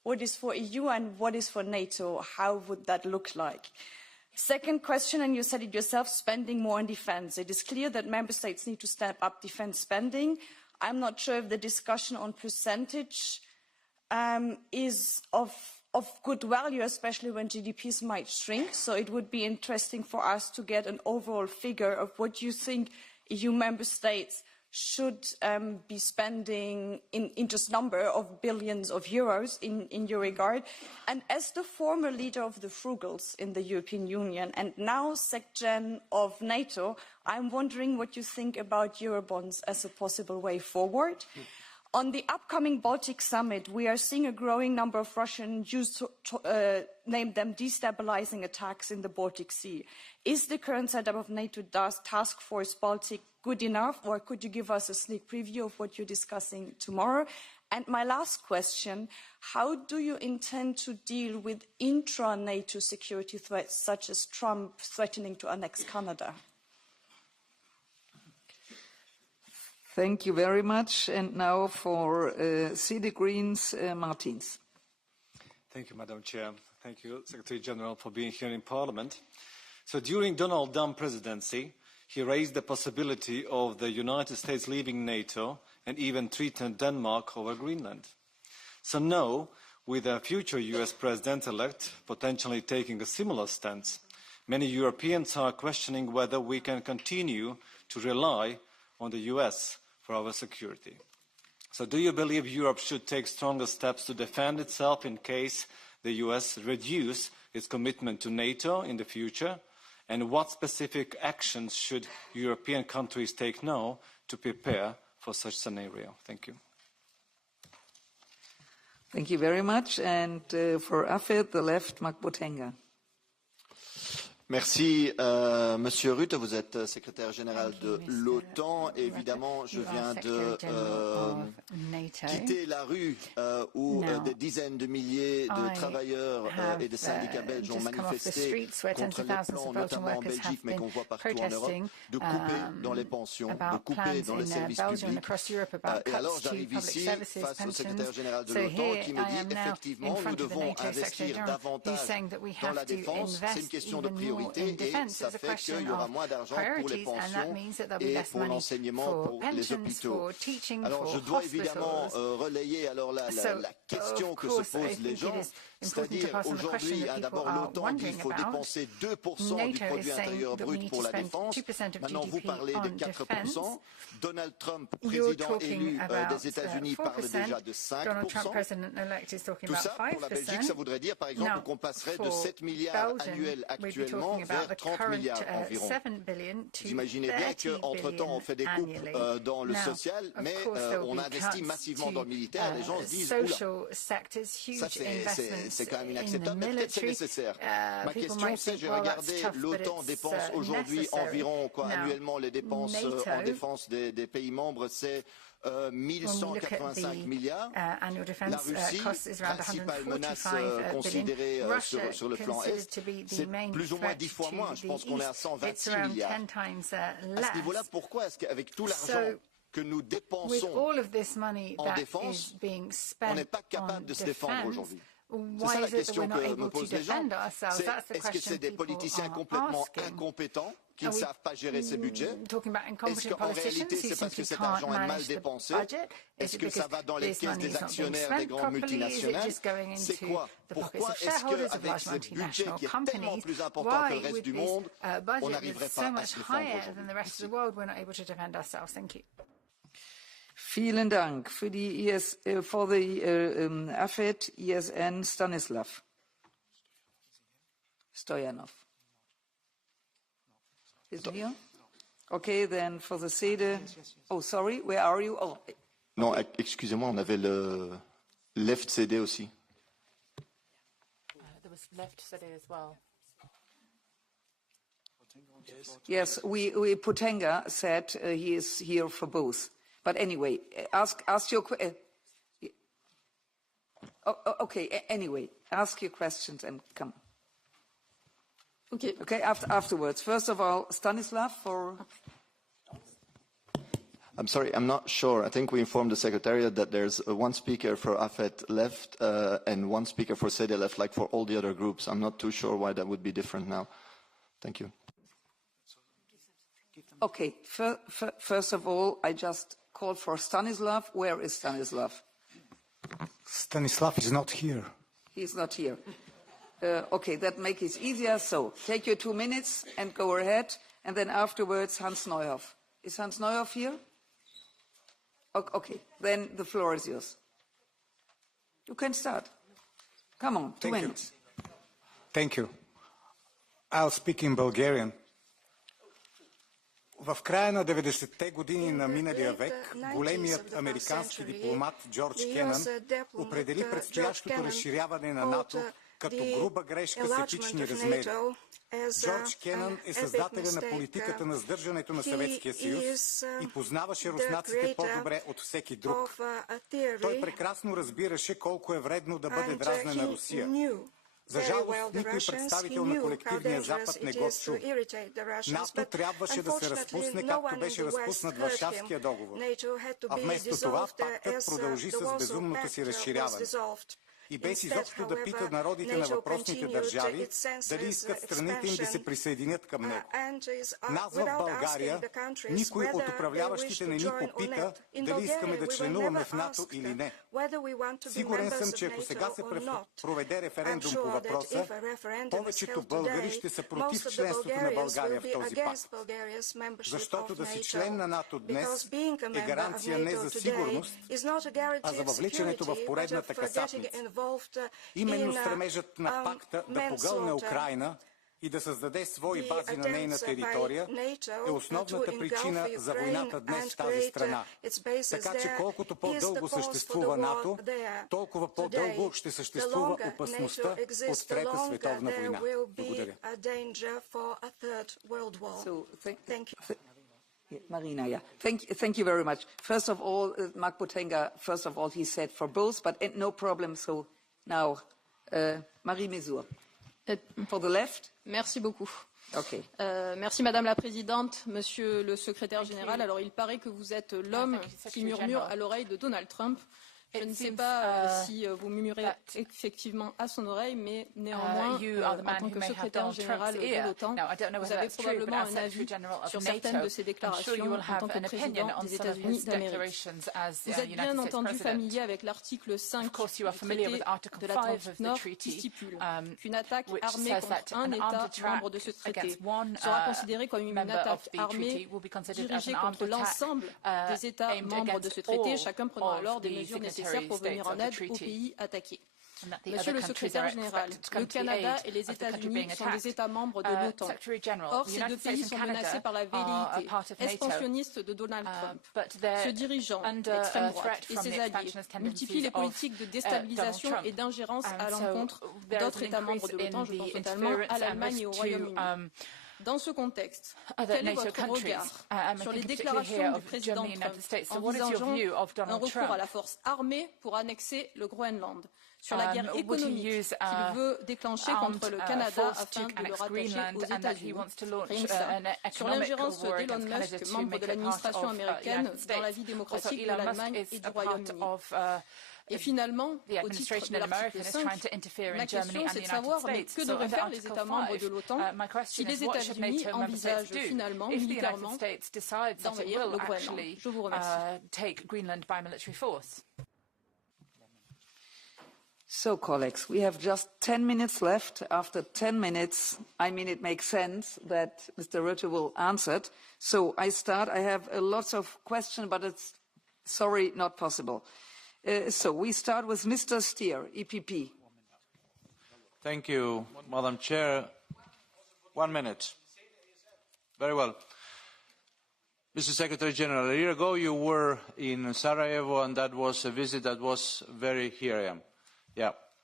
what is for EU and what is for NATO? How would that look like? Second question, and you said it yourself, spending more on defence. It is clear that member states need to step up defence spending. I'm not sure if the discussion on percentage is of good value, especially when GDPs might shrink. So it would be interesting for us to get an overall figure of what you think EU member states should be spending in just number of billions of euros in your regard. And as the former leader of the Frugals in the European Union and now SecGen of NATO, I'm wondering what you think about Eurobonds as a possible way forward. On the upcoming Baltic summit, we are seeing a growing number of Russian Jews name them destabilizing attacks in the Baltic Sea. Is the current setup of NATO Task Force Baltic good enough, or could you give us a sneak preview of what you're discussing tomorrow? And my last question, how do you intend to deal with intra-NATO security threats, such as Trump threatening to annex Canada? Thank you very much. And now for CD Greens, Martins. Thank you, Madam Chair. Thank you, Secretary General, for being here in Parliament. So during Donald Trump presidency, he raised the possibility of the United States leaving NATO and even threatened Denmark over Greenland. So now, with a future US president-elect potentially taking a similar stance, many Europeans are questioning whether we can continue to rely on the US for our security. So do you believe Europe should take stronger steps to defend itself in case the US reduce its commitment to NATO in the future? And what specific actions should European countries take now to prepare for such scenario? Thank you. Thank you very much. And for AFED, the left, Mark Botenga. Merci, Monsieur Rutte. Vous êtes secrétaire général de l'OTAN. Évidemment, je viens de quitter la rue où des dizaines de milliers de travailleurs et de syndicats belges ont manifesté contre les plans, notamment en Belgique, mais qu'on voit partout en Europe, de couper dans les pensions, de couper dans les services publics. Et alors, j'arrive ici face au secrétaire général de l'OTAN qui me dit effectivement, nous devons investir davantage dans la défense. C'est une question de priorité. Et ça fait qu'il y aura moins d'argent pour les pensions et pour l'enseignement, pour les hôpitaux. Alors je dois évidemment relayer alors la question que se posent les gens, c'est-à-dire aujourd'hui, d'abord l'OTAN dit qu'il faut dépenser 2% du produit intérieur brut pour la défense. Maintenant vous parlez de 4%. Donald Trump, président élu des États-Unis, parle déjà de 5%. Tout ça pour la Belgique, ça voudrait dire par exemple qu'on passerait de 7 milliards annuels actuellement vers 30 milliards environ. Vous imaginez bien qu'entre-temps, on fait des coupes dans le social, mais on investit massivement dans le militaire. Les gens se disent, oula, ça c'est quand même inacceptable, mais peut-être c'est nécessaire. Ma question c'est, j'ai regardé, l'OTAN dépense aujourd'hui environ, annuellement, les dépenses en défense des pays membres, c'est 1185 milliards. La Russie, principale menace considérée sur le plan Est, c'est plus ou moins 10 fois moins. Je pense qu'on est à 126 milliards. À ce niveau-là, pourquoi est-ce qu'avec tout l'argent que nous dépensons en défense, on n'est pas capable de se défendre aujourd'hui? C'est ça la question que me posent les gens. Est-ce que c'est des politiciens complètement incompétents qui ne savent pas gérer ces budgets? Est-ce qu'en réalité, c'est parce que cet argent est mal dépensé? Est-ce que ça va dans les caisses des actionnaires des grandes multinationales? C'est quoi? Pourquoi est-ce qu'avec ce budget qui est tellement plus important que le reste du monde, on n'arriverait pas à se défendre aujourd'hui? Vielen Dank. Für die for the AFED, ESN, Stanislav Stoyanov. Is he here? Okay, then for the SEDE. Oh, sorry, where are you? Oh. Non, excusez-moi, on avait le left CD aussi. There was left CD as well. Yes, we Potenga said he is here for both. But anyway, ask your okay. Anyway, ask your questions and come. Okay. Okay. Afterwards. First of all, Stanislav for. I'm sorry, I'm not sure. I think we informed the Secretariat that there's one speaker for AFET left and one speaker for SEDE left, like for all the other groups. I'm not too sure why that would be different now. Thank you. Okay, first of all, I just called for Stanislav. Where is Stanislav? Stanislav is not here. He's not here. Okay, that makes it easier. So take your 2 minutes and go ahead. And then afterwards, Hans Neuhoff. Is Hans Neuhoff here? Okay, then the floor is yours. You can start. Come on, 2 minutes. Thank you. I'll speak in Bulgarian. В края на 90-те години на миналия век големият американски дипломат Джордж Кенън определи предстоящото разширяване на НАТО като груба грешка с епични размери. Джордж Кенън е създателя на политиката на сдържането на Съветския съюз и познаваше руснаците по-добре от всеки друг. Той прекрасно разбираше колко е вредно да бъде дразнена Русия. За жалост, никой представител на колективния Запад не го чу. НАТО трябваше да се разпусне, както беше разпуснат Варшавския договор. А вместо това, пактът продължи с безумното си разширяване. И без изобщо да пита народите на въпросните държави дали искат страните им да се присъединят към него. Нас в България никой от управляващите не ни попита дали искаме да членуваме в НАТО или не. Сигурен съм, че ако сега се проведе референдум по въпроса, повечето българи ще са против членството на България в този пакт. Защото да си член на НАТО днес е гаранция не за сигурност, а за въвличането в поредната касапница. Именно стремежът на пакта да погълне Украйна и да създаде свои бази на нейна територия е основната причина за войната днес в тази страна. Така че колкото по-дълго съществува НАТО, толкова по-дълго ще съществува опасността от Трета световна война. Благодаря. Marina, yeah. Thank you very much. First of all, Mark Botenga, first of all, he said for both, but no problem. So now, Marie Mesur. For the left. Merci beaucoup. Okay. Merci Madame la Présidente, Monsieur le Secrétaire Général. Alors, il paraît que vous êtes l'homme qui murmure à l'oreille de Donald Trump. Je ne sais pas si vous murmurez effectivement à son oreille, mais néanmoins, en tant que secrétaire général de l'OTAN, vous avez probablement un avis sur certaines de ces déclarations en tant que président des États-Unis d'Amérique. Vous êtes bien entendu familier avec l'article 5 du traité de l'Atlantique Nord qui stipule qu'une attaque armée contre un État membre de ce traité sera considérée comme une attaque armée dirigée contre l'ensemble des États membres de ce traité, chacun prenant alors des mesures nécessaires pour venir en aide aux pays attaqués. Monsieur le secrétaire général, le Canada et les États-Unis sont des États membres de l'OTAN. Or, ces deux pays sont menacés par la velléité expansionniste de Donald Trump. Ce dirigeant d'extrême droite et ses alliés multiplient les politiques de déstabilisation et d'ingérence à l'encontre d'autres États membres de l'OTAN, je pense notamment à l'Allemagne et au Royaume-Uni. Dans ce contexte, quel est votre regard sur les déclarations du président Trump envisageant un recours à la force armée pour annexer le Groenland, sur la guerre économique qu'il veut déclencher contre le Canada afin de le rattacher aux États-Unis, sur l'ingérence d'Elon Musk, membre de l'administration américaine, dans la vie démocratique de l'Allemagne et du Royaume-Uni. Et finalement, au titre de l'article 5, ma question c'est de savoir que devraient faire les États membres de l'OTAN si les États-Unis envisagent finalement, militairement, d'envahir le Groenland. Je vous remercie. So, colleagues, we have just 10 minutes left. After 10 minutes, I mean, it makes sense that Mr. Rutte will answer it. So I start. I have lots of questions, but it's, sorry, not possible. So we start with Mr. Stier, EPP. Thank you, Madam Chair. 1 minute. Very well. Mr. Secretary General, a year ago you were in Sarajevo, and that was a visit that was very, here I am. Yeah,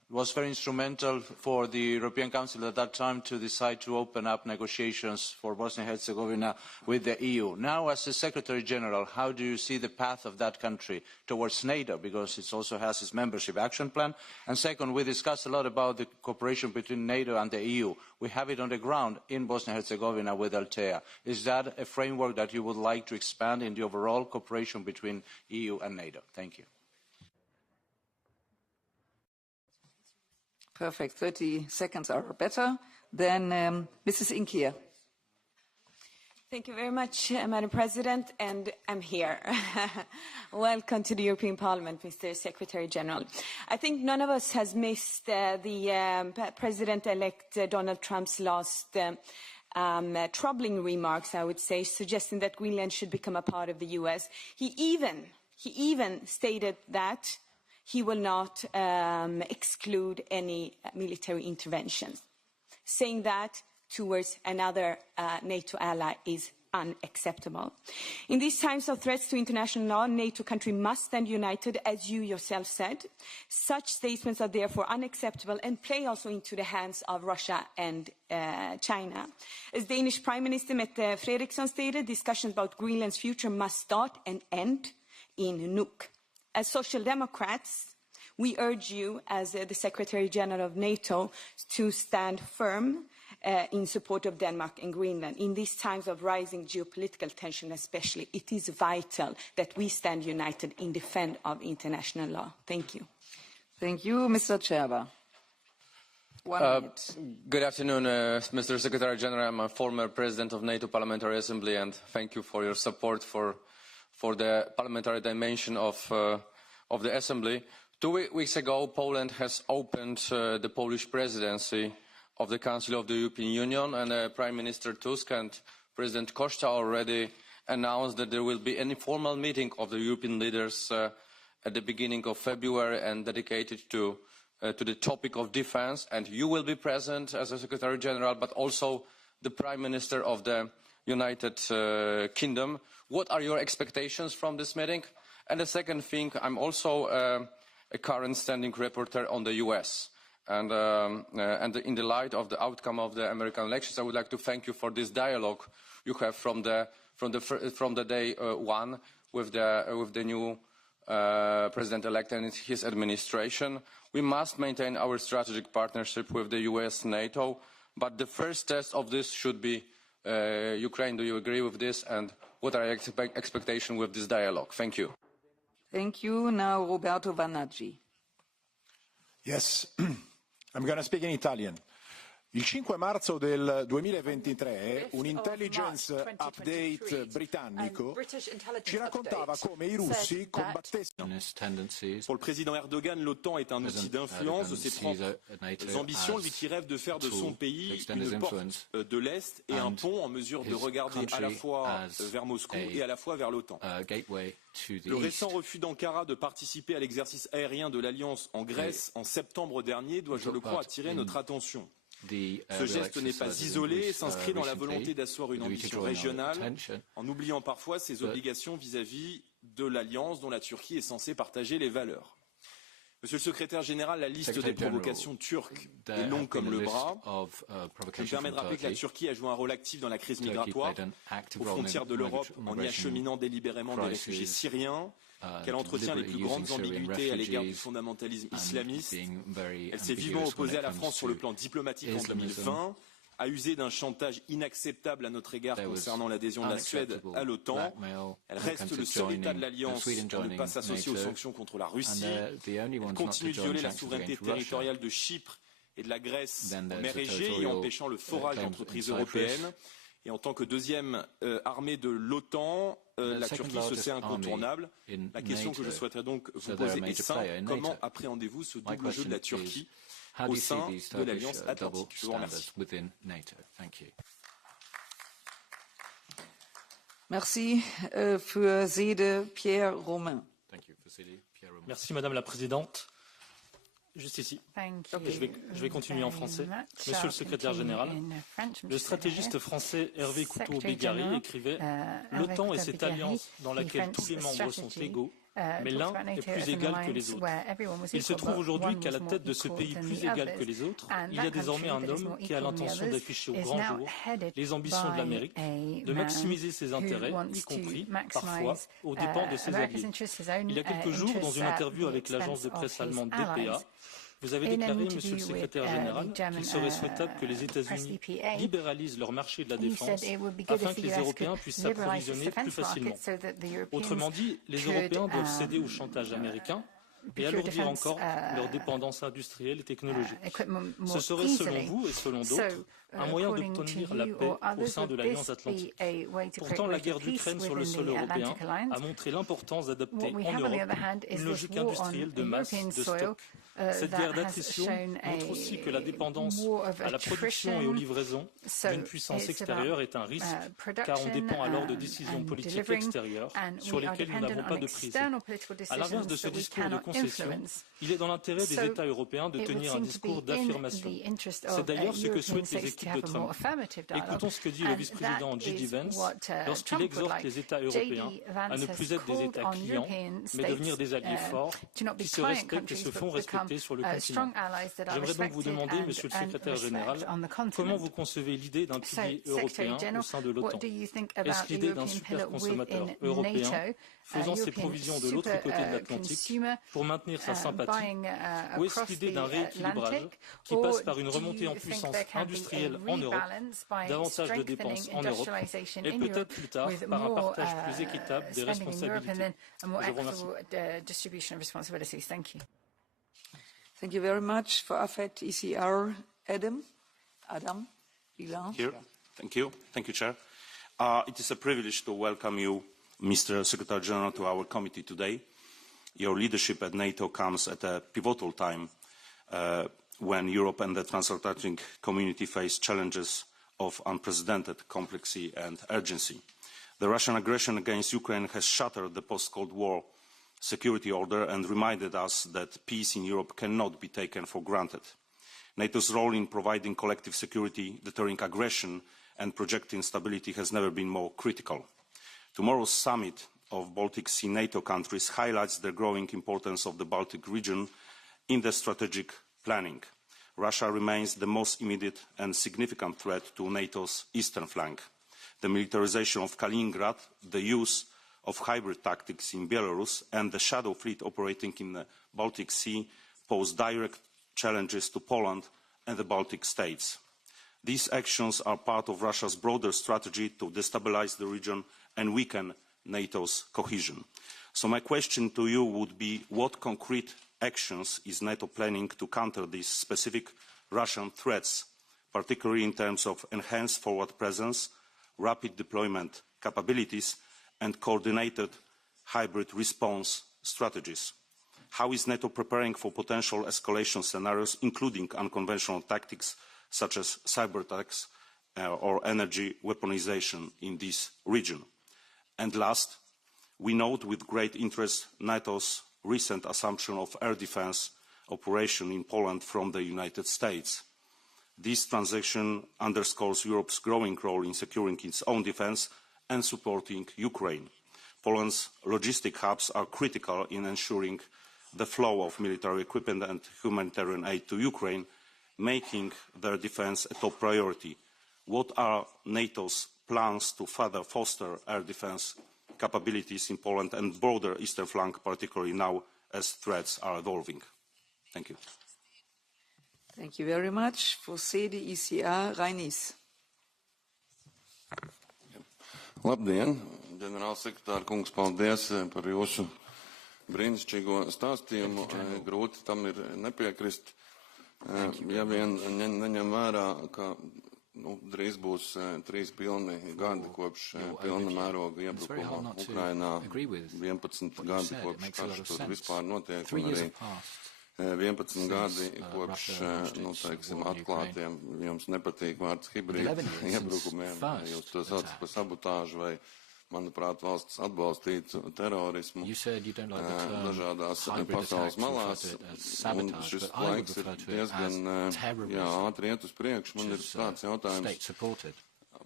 was very instrumental for the European Council at that time to decide to open up negotiations for Bosnia and Herzegovina with the EU. Now, as the Secretary General, how do you see the path of that country towards NATO, because it also has its membership action plan? And second, we discussed a lot about the cooperation between NATO and the EU. We have it on the ground in Bosnia and Herzegovina with Altea. Is that a framework that you would like to expand in the overall cooperation between EU and NATO? Thank you. Perfect. 30 seconds are better. Then Mrs. Inkia. Thank you very much, Madam President, and I'm here. Welcome to the European Parliament, Mr. Secretary General. I think none of us has missed the President-elect Donald Trump's last troubling remarks, I would say, suggesting that Greenland should become a part of the US. He even stated that he will not exclude any military interventions, saying that towards another NATO ally is unacceptable. In these times of threats to international law, NATO countries must stand united, as you yourself said. Such statements are therefore unacceptable and play also into the hands of Russia and China. As Danish Prime Minister Mette Frederiksen stated, discussions about Greenland's future must start and end in Nuuk. As Social Democrats, we urge you, as the Secretary General of NATO, to stand firm in support of Denmark and Greenland. In these times of rising geopolitical tension especially, it is vital that we stand united in defense of international law. Thank you. Thank you. Mr. Cerba. 1 minute. Good afternoon, Mr. Secretary General. I'm a former President of NATO Parliamentary Assembly, and thank you for your support for the parliamentary dimension of the Assembly. 2 weeks ago, Poland has opened the Polish presidency of the Council of the European Union, and Prime Minister Tusk and President Costa already announced that there will be an informal meeting of the European leaders at the beginning of February and dedicated to the topic of defense. And you will be present as a Secretary General, but also the Prime Minister of the United Kingdom. What are your expectations from this meeting? And the second thing, I'm also a current standing rapporteur on the US. And in the light of the outcome of the American elections, I would like to thank you for this dialogue you have from the day one with the new president-elect and his administration. We must maintain our strategic partnership with the US, NATO, but the first test of this should be Ukraine. Do you agree with this? And what are your expectations with this dialogue? Thank you. Thank you. Now Roberto Vannaggi. Yes. I'm going to speak in Italian. Il 5 marzo del 2023 un intelligence update britannico ci raccontava come i russi combattessero. Pour le président Erdogan, l'OTAN est un outil d'influence de ses propres ambitions, lui qui rêve de faire de son pays une porte de l'Est et un pont en mesure de regarder à la fois vers Moscou et à la fois vers l'OTAN. Le récent refus d'Ankara de participer à l'exercice aérien de l'Alliance en Grèce en septembre dernier doit, je le crois, attirer notre attention. Ce geste n'est pas isolé et s'inscrit dans la volonté d'asseoir une ambition régionale en oubliant parfois ses obligations vis-à-vis de l'Alliance dont la Turquie est censée partager les valeurs. Monsieur le secrétaire général, la liste des provocations turques est longue comme le bras. Je me permets de rappeler que la Turquie a joué un rôle actif dans la crise migratoire aux frontières de l'Europe en y acheminant délibérément des réfugiés syriens, qu'elle entretient les plus grandes ambiguïtés à l'égard du fondamentalisme islamiste. Elle s'est vivement opposée à la France sur le plan diplomatique en 2020, a usé d'un chantage inacceptable à notre égard concernant l'adhésion de la Suède à l'OTAN. Elle reste le seul État de l'Alliance à ne pas s'associer aux sanctions contre la Russie. Elle continue de violer la souveraineté territoriale de Chypre et de la Grèce en mer Égée, y empêchant le forage d'entreprises européennes. Et en tant que deuxième armée de l'OTAN, la Turquie se sait incontournable. La question que je souhaiterais donc vous poser est simple. Comment appréhendez-vous ce double jeu de la Turquie au sein de l'Alliance Atlantique? Je vous remercie. Merci. Für Sede, Pierre Romain. Merci Madame la Présidente. Juste ici. Je vais continuer en français. Monsieur le secrétaire général, le stratégiste français Hervé Couteau-Bégarry écrivait « L'OTAN est cette alliance dans laquelle tous les membres sont égaux mais l'un est plus égal que les autres. Il se trouve aujourd'hui qu'à la tête de ce pays plus égal que les autres, il y a désormais un homme qui a l'intention d'afficher au grand jour les ambitions de l'Amérique, de maximiser ses intérêts, y compris, parfois, aux dépens de ses alliés. Il y a quelques jours, dans une interview avec l'agence de presse allemande DPA, vous avez déclaré, Monsieur le Secrétaire général, qu'il serait souhaitable que les États-Unis libéralisent leur marché de la défense afin que les Européens puissent s'approvisionner plus facilement. Autrement dit, les Européens doivent céder au chantage américain et alourdir encore leur dépendance industrielle et technologique. Ce serait, selon vous et selon d'autres, un moyen d'obtenir la paix au sein de l'Alliance Atlantique. Pourtant, la guerre d'Ukraine sur le sol européen a montré l'importance d'adopter en Europe une logique industrielle de masse de stock. Cette guerre d'attrition montre aussi que la dépendance à la production et aux livraisons d'une puissance extérieure est un risque, car on dépend alors de décisions politiques extérieures sur lesquelles nous n'avons pas de prise. À l'inverse de ce discours de concession, il est dans l'intérêt des États européens de tenir un discours d'affirmation. C'est d'ailleurs ce que souhaitent les équipes de Trump. Écoutons ce que dit le vice-président J.D. Vance lorsqu'il exhorte les États européens à ne plus être des États clients, mais devenir des alliés forts qui se respectent et se font respecter sur le continent. J'aimerais donc vous demander, Monsieur le Secrétaire général, comment vous concevez l'idée d'un pilier européen au sein de l'OTAN? Est-ce l'idée d'un superconsommateur européen faisant ses provisions de l'autre côté de l'Atlantique pour maintenir sa sympathie, ou est-ce l'idée d'un rééquilibrage qui passe par une remontée en puissance industrielle en Europe, davantage de dépenses en Europe, et peut-être plus tard par un partage plus équitable des responsabilités? Je vous remercie. Thank you very much. For AFET ECR, Adam Bilan. Here. Thank you. Thank you, Chair. It is a privilege to welcome you, Mr. Secretary General, to our committee today. Your leadership at NATO comes at a pivotal time when Europe and the transatlantic community face challenges of unprecedented complexity and urgency. The Russian aggression against Ukraine has shattered the post-Cold War security order and reminded us that peace in Europe cannot be taken for granted. NATO's role in providing collective security, deterring aggression and projecting stability has never been more critical. Tomorrow's summit of Baltic Sea NATO countries highlights the growing importance of the Baltic region in the strategic planning. Russia remains the most immediate and significant threat to NATO's eastern flank. The militarization of Kaliningrad, the use of hybrid tactics in Belarus and the shadow fleet operating in the Baltic Sea pose direct challenges to Poland and the Baltic states. These actions are part of Russia's broader strategy to destabilize the region and weaken NATO's cohesion. So my question to you would be, what concrete actions is NATO planning to counter these specific Russian threats, particularly in terms of enhanced forward presence, rapid deployment capabilities, and coordinated hybrid response strategies? How is NATO preparing for potential escalation scenarios, including unconventional tactics such as cyber attacks or energy weaponization in this region? And last, we note with great interest NATO's recent assumption of air defense operation in Poland from the United States. This transaction underscores Europe's growing role in securing its own defense and supporting Ukraine. Poland's logistic hubs are critical in ensuring the flow of military equipment and humanitarian aid to Ukraine, making their defense a top priority. What are NATO's plans to further foster air defense capabilities in Poland and broader eastern flank, particularly now as threats are evolving? Thank you. Thank you very much. For CDECR, Reinis. Labdien, ģenerālsekretāra kungs, paldies par jūsu brīnišķīgo stāstījumu. Grūti tam ir nepiekrist. Ja vien neņem vērā, ka drīz būs 3 pilni gadi kopš pilna mēroga iebrukuma Ukrainā, 11 gadi kopš karš tur vispār notiek, un arī 11 gadi kopš, teiksim, atklātiem, jums nepatīk vārds hibrīda iebrukumiem, jūs to saucat par sabotāžu vai, manuprāt, valsts atbalstītu terorismu dažādās pasaules malās, un šis laiks ir diezgan ātri iet uz priekšu. Man ir tāds jautājums,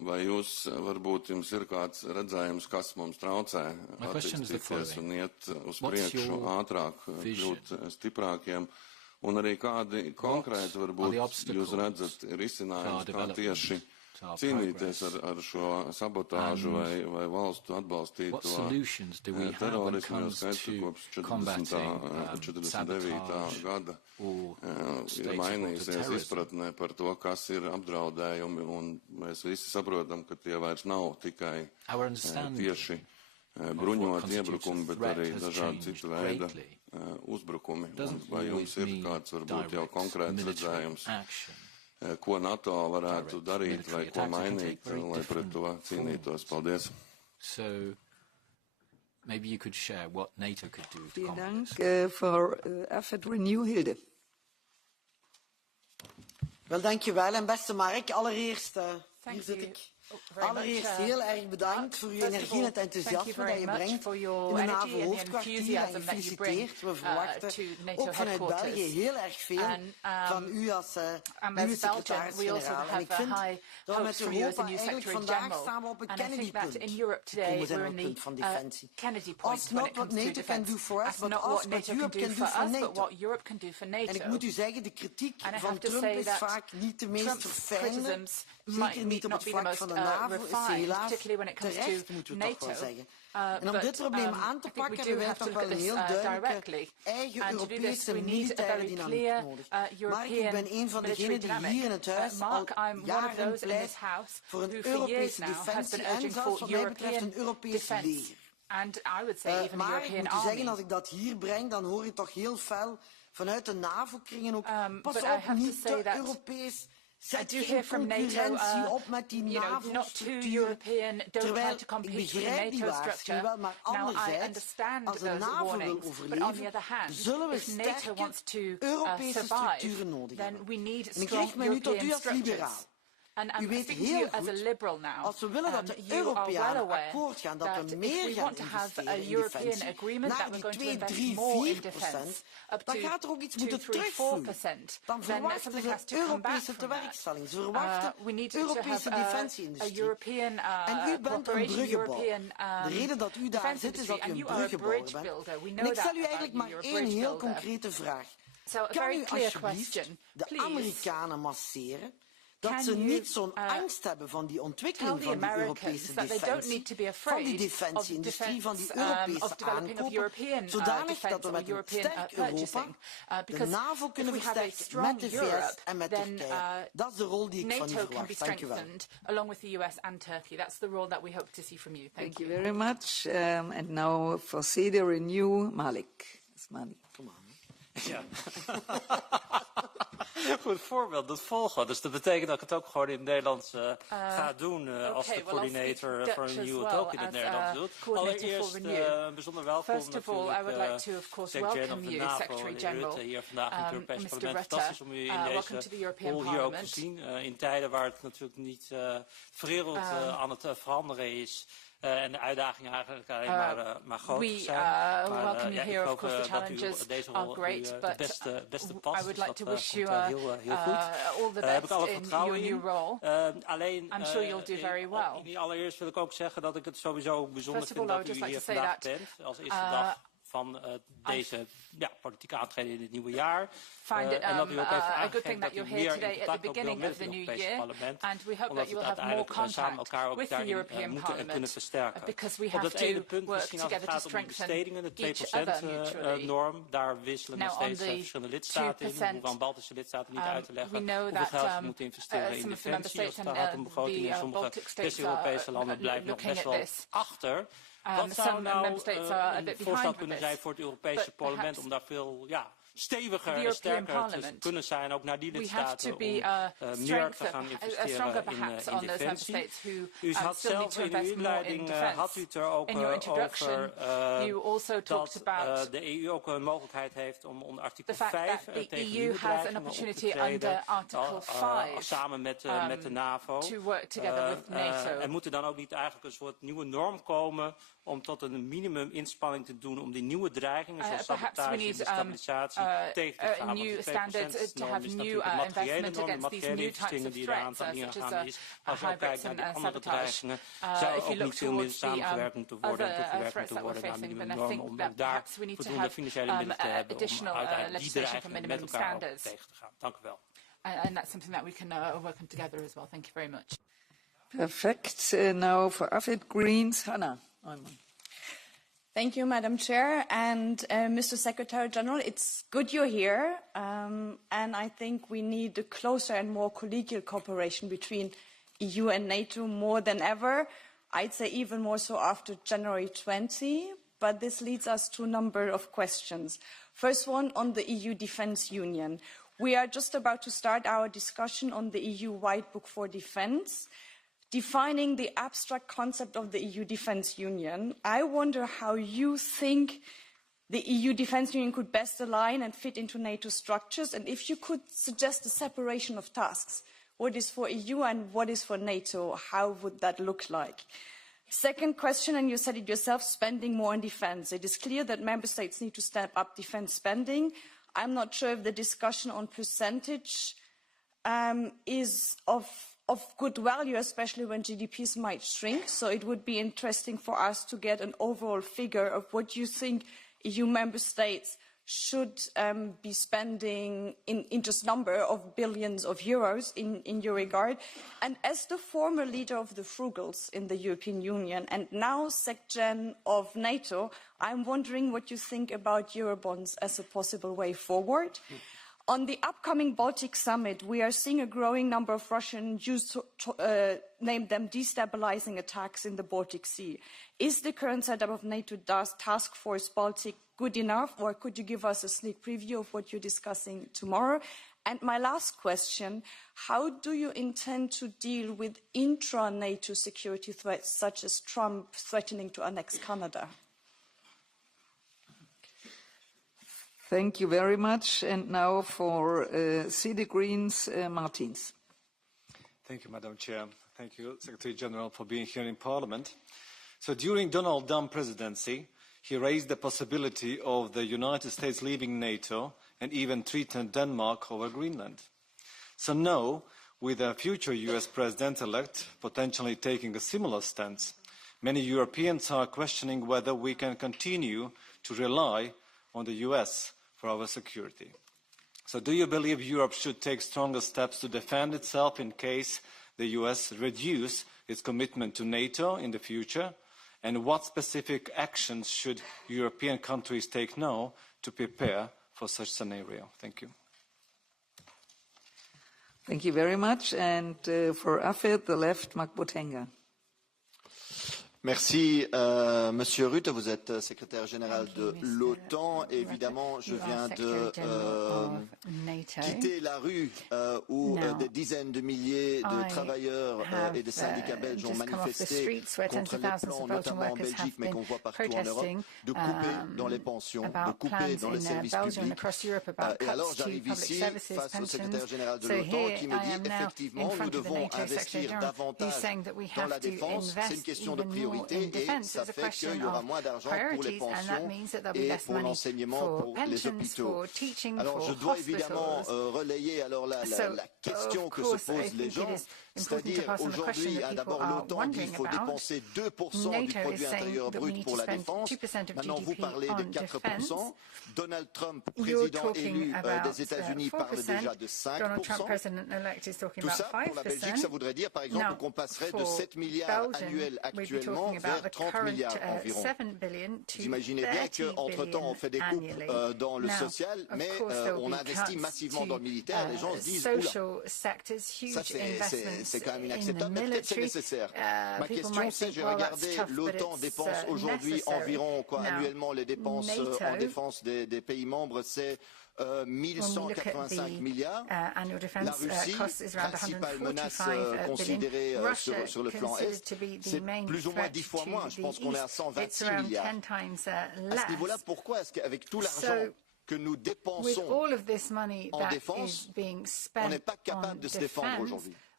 vai jūs varbūt jums ir kāds redzējums, kas mums traucē attīstīties un iet uz priekšu ātrāk, kļūt stiprākiem? Un arī kādi konkrēti varbūt jūs redzat risinājums, kā tieši cīnīties ar šo sabotāžu vai valstu atbalstīto terorismu, jo skaidrs, ka kopš 49. gada ir mainījusies izpratnē par to, kas ir apdraudējumi, un mēs visi saprotam, ka tie vairs nav tikai tieši bruņoti iebrukumi, bet arī dažādi citu veida uzbrukumi. Vai jums ir kāds varbūt jau konkrēts redzējums, ko NATO varētu darīt vai ko mainīt, lai pret to cīnītos? Paldies. So, maybe you could share what NATO could do to combat this. For AFET Renew, Hilde. Wel, dankjewel. En beste Mark, allereerst, hier zit ik. Allereerst heel erg bedankt voor uw energie en het enthousiasme dat je brengt in de NAVO-hoofdkwartier en gefeliciteerd. We verwachten ook vanuit België heel erg veel van u als nieuwe secretaris-generaal. En ik vind dat we met Europa eigenlijk vandaag staan we op het Kennedy-punt gekomen zijn op het punt van defensie. It's not what NATO can do for us, but what Europe can do for NATO. En ik moet u zeggen, de kritiek van Trump is vaak niet de meest verfijnde, zeker niet op het vlak van de NAVO, is helaas terecht, moeten we toch wel zeggen. En om dit probleem aan te pakken hebben wij toch wel een heel duidelijke eigen Europese militaire dynamiek nodig. Mark, ik ben een van degenen die hier in het huis al jaren pleit voor een Europese defensie en zelfs wat mij betreft een Europees leger. Maar ik moet u zeggen, als ik dat hier breng, dan hoor je toch heel fel vanuit de NAVO-kringen ook, pas op, niet te Europees. Zet geen concurrentie op met die NAVO-structuur, terwijl ik begrijp die waarschuwing wel, maar anderzijds, als de NAVO wil overleven, zullen we sterke Europese structuren nodig hebben. En ik richt mij nu tot u als liberaal. U weet heel goed, als we willen dat de Europeanen akkoord gaan, dat we meer gaan investeren in defensie, naar die 2, 3, 4%, dan gaat er ook iets moeten terugvloeien. Dan verwachten ze Europese tewerkstelling, ze verwachten Europese defensie-industrie. En u bent een bruggenbouwer. De reden dat u daar zit is dat u een bruggenbouwer bent. En ik stel u eigenlijk maar één heel concrete vraag. Kan u alsjeblieft de Amerikanen masseren? Dat ze niet zo'n angst hebben van die ontwikkeling van die Europese defensie, van die defensieindustrie, van die Europese aankopen, zodanig dat we met een sterk Europa de NAVO kunnen versterken met de VS en met Turkije. Dat is de rol die ik van u verwacht. Dank u wel. Along with the US and Turkey. That's the role that we hope to see from you. Thank you very much. And now for CD Renew, Malik. Come on. Ja. Goed voorbeeld, dat volgen. Dus dat betekent dat ik het ook gewoon in het Nederlands ga doen als de coördinator voor een EU het ook in het Nederlands doet. Allereerst bijzonder welkom natuurlijk Secretary of the NAVO, Rutte, hier vandaag in het Europees Parlement. Fantastisch om u in deze rol hier ook te zien. In tijden waar het natuurlijk niet verwereld aan het veranderen is. En de uitdagingen eigenlijk alleen maar groter zijn. Welcome you here. Of course, the challenges are great, but I would like to wish you all the best in your new role. I'm sure you'll do very well. Allereerst wil ik ook zeggen dat ik het sowieso bijzonder vind dat u hier vandaag bent. Als eerste dag van deze politieke aantreden in het nieuwe jaar. Find it a good thing that you're here today at the beginning of the new year, and we hope that you will have more contact with the European Parliament, because we have to work together to strengthen each other mutually. Daar wisselen nog steeds verschillende lidstaten in. We hoeven aan Baltische lidstaten niet uit te leggen hoeveel geld ze moeten investeren in defensie. Als het gaat om begroting in sommige West-Europese landen blijven nog best wel achter. Wat zou nou een voorstel kunnen zijn voor het Europese parlement om daar veel steviger en sterker te kunnen zijn, ook naar die lidstaten, om meer te gaan investeren in defensie. U had zelf in uw inleiding had u het er ook over dat de EU ook een mogelijkheid heeft om onder artikel 5 tegen nieuwe dreigingen op te treden, samen met de NAVO. En moet er dan ook niet eigenlijk een soort nieuwe norm komen om tot een minimum inspanning te doen om die nieuwe dreigingen, zoals sabotage en destabilisatie, new standards, to have new investment against these new types of threats, such as hybrids and sabotage. If you look towards the other threats that we're facing, then I think that perhaps we need to have additional legislation for minimum standards. And that's something that we can work on together as well. Thank you very much. Perfect. Now for AFID Greens, Hannah. Thank you, Madam Chair. And Mr. Secretary General, it's good you're here. And I think we need a closer and more collegial cooperation between EU and NATO more than ever. I'd say even more so after January 20. But this leads us to a number of questions. First one on the EU Defence Union. We are just about to start our discussion on the EU White Book for Defence, defining the abstract concept of the EU Defence Union. I wonder how you think the EU Defence Union could best align and fit into NATO structures, and if you could suggest a separation of tasks. What is for EU and what is for NATO? How would that look like? Second question, and you said it yourself, spending more on defence. It is clear that member states need to step up defence spending. I'm not sure if the discussion on percentage is of good value, especially when GDPs might shrink. So it would be interesting for us to get an overall figure of what you think EU member states should be spending in just number of billions of euros in your regard. And as the former leader of the Frugals in the European Union and now SecGen of NATO, I'm wondering what you think about Eurobonds as a possible way forward. On the upcoming Baltic summit, we are seeing a growing number of Russian Jews to name them destabilizing attacks in the Baltic Sea. Is the current setup of NATO Task Force Baltic good enough, or could you give us a sneak preview of what you're discussing tomorrow? And my last question, how do you intend to deal with intra-NATO security threats, such as Trump threatening to annex Canada? Thank you very much. And now for CD Greens, Martins. Thank you, Madam Chair. Thank you, Secretary General, for being here in Parliament. So during Donald Trump presidency, he raised the possibility of the United States leaving NATO and even threatened Denmark over Greenland. So now, with a future US president-elect potentially taking a similar stance, many Europeans are questioning whether we can continue to rely on the US for our security. So do you believe Europe should take stronger steps to defend itself in case the US reduce its commitment to NATO in the future? And what specific actions should European countries take now to prepare for such scenario? Thank you. Thank you very much. And for AFID, the left, Mark Botenga. Merci, Monsieur Rutte. Vous êtes secrétaire général de l'OTAN. Évidemment, je viens de quitter la rue où des dizaines de milliers de travailleurs et de syndicats belges ont manifesté contre les plans, notamment en Belgique, mais qu'on voit partout en Europe, de couper dans les pensions, de couper dans les services publics. Et alors, j'arrive ici face au secrétaire général de l'OTAN qui me dit effectivement, nous devons investir davantage dans la défense. C'est une question de priorité. Et ça fait qu'il y aura moins d'argent pour les pensions et pour l'enseignement, pour les hôpitaux. Alors je dois évidemment relayer alors la question que se posent les gens, c'est-à-dire aujourd'hui, d'abord l'OTAN dit qu'il faut dépenser 2% du produit intérieur brut pour la défense. Maintenant vous parlez de 4%. Donald Trump, président élu des États-Unis, parle déjà de 5%. Tout ça, pour la Belgique, ça voudrait dire par exemple qu'on passerait de 7 milliards annuels actuellement vers 30 milliards environ. Vous imaginez bien qu'entre-temps, on fait des coupes dans le social, mais on investit massivement dans le militaire. Les gens se disent, oula, ça c'est quand même inacceptable, mais peut-être c'est nécessaire. Ma question c'est, j'ai regardé, l'OTAN dépense aujourd'hui environ, annuellement, les dépenses en défense des pays membres, c'est 1185 milliards. La Russie, principale menace considérée sur le flanc Est, c'est plus ou moins 10 fois moins. Je pense qu'on est à 126 milliards. À ce niveau-là, pourquoi est-ce qu'avec tout l'argent que nous dépensons en défense, on n'est pas capable de se défendre aujourd'hui?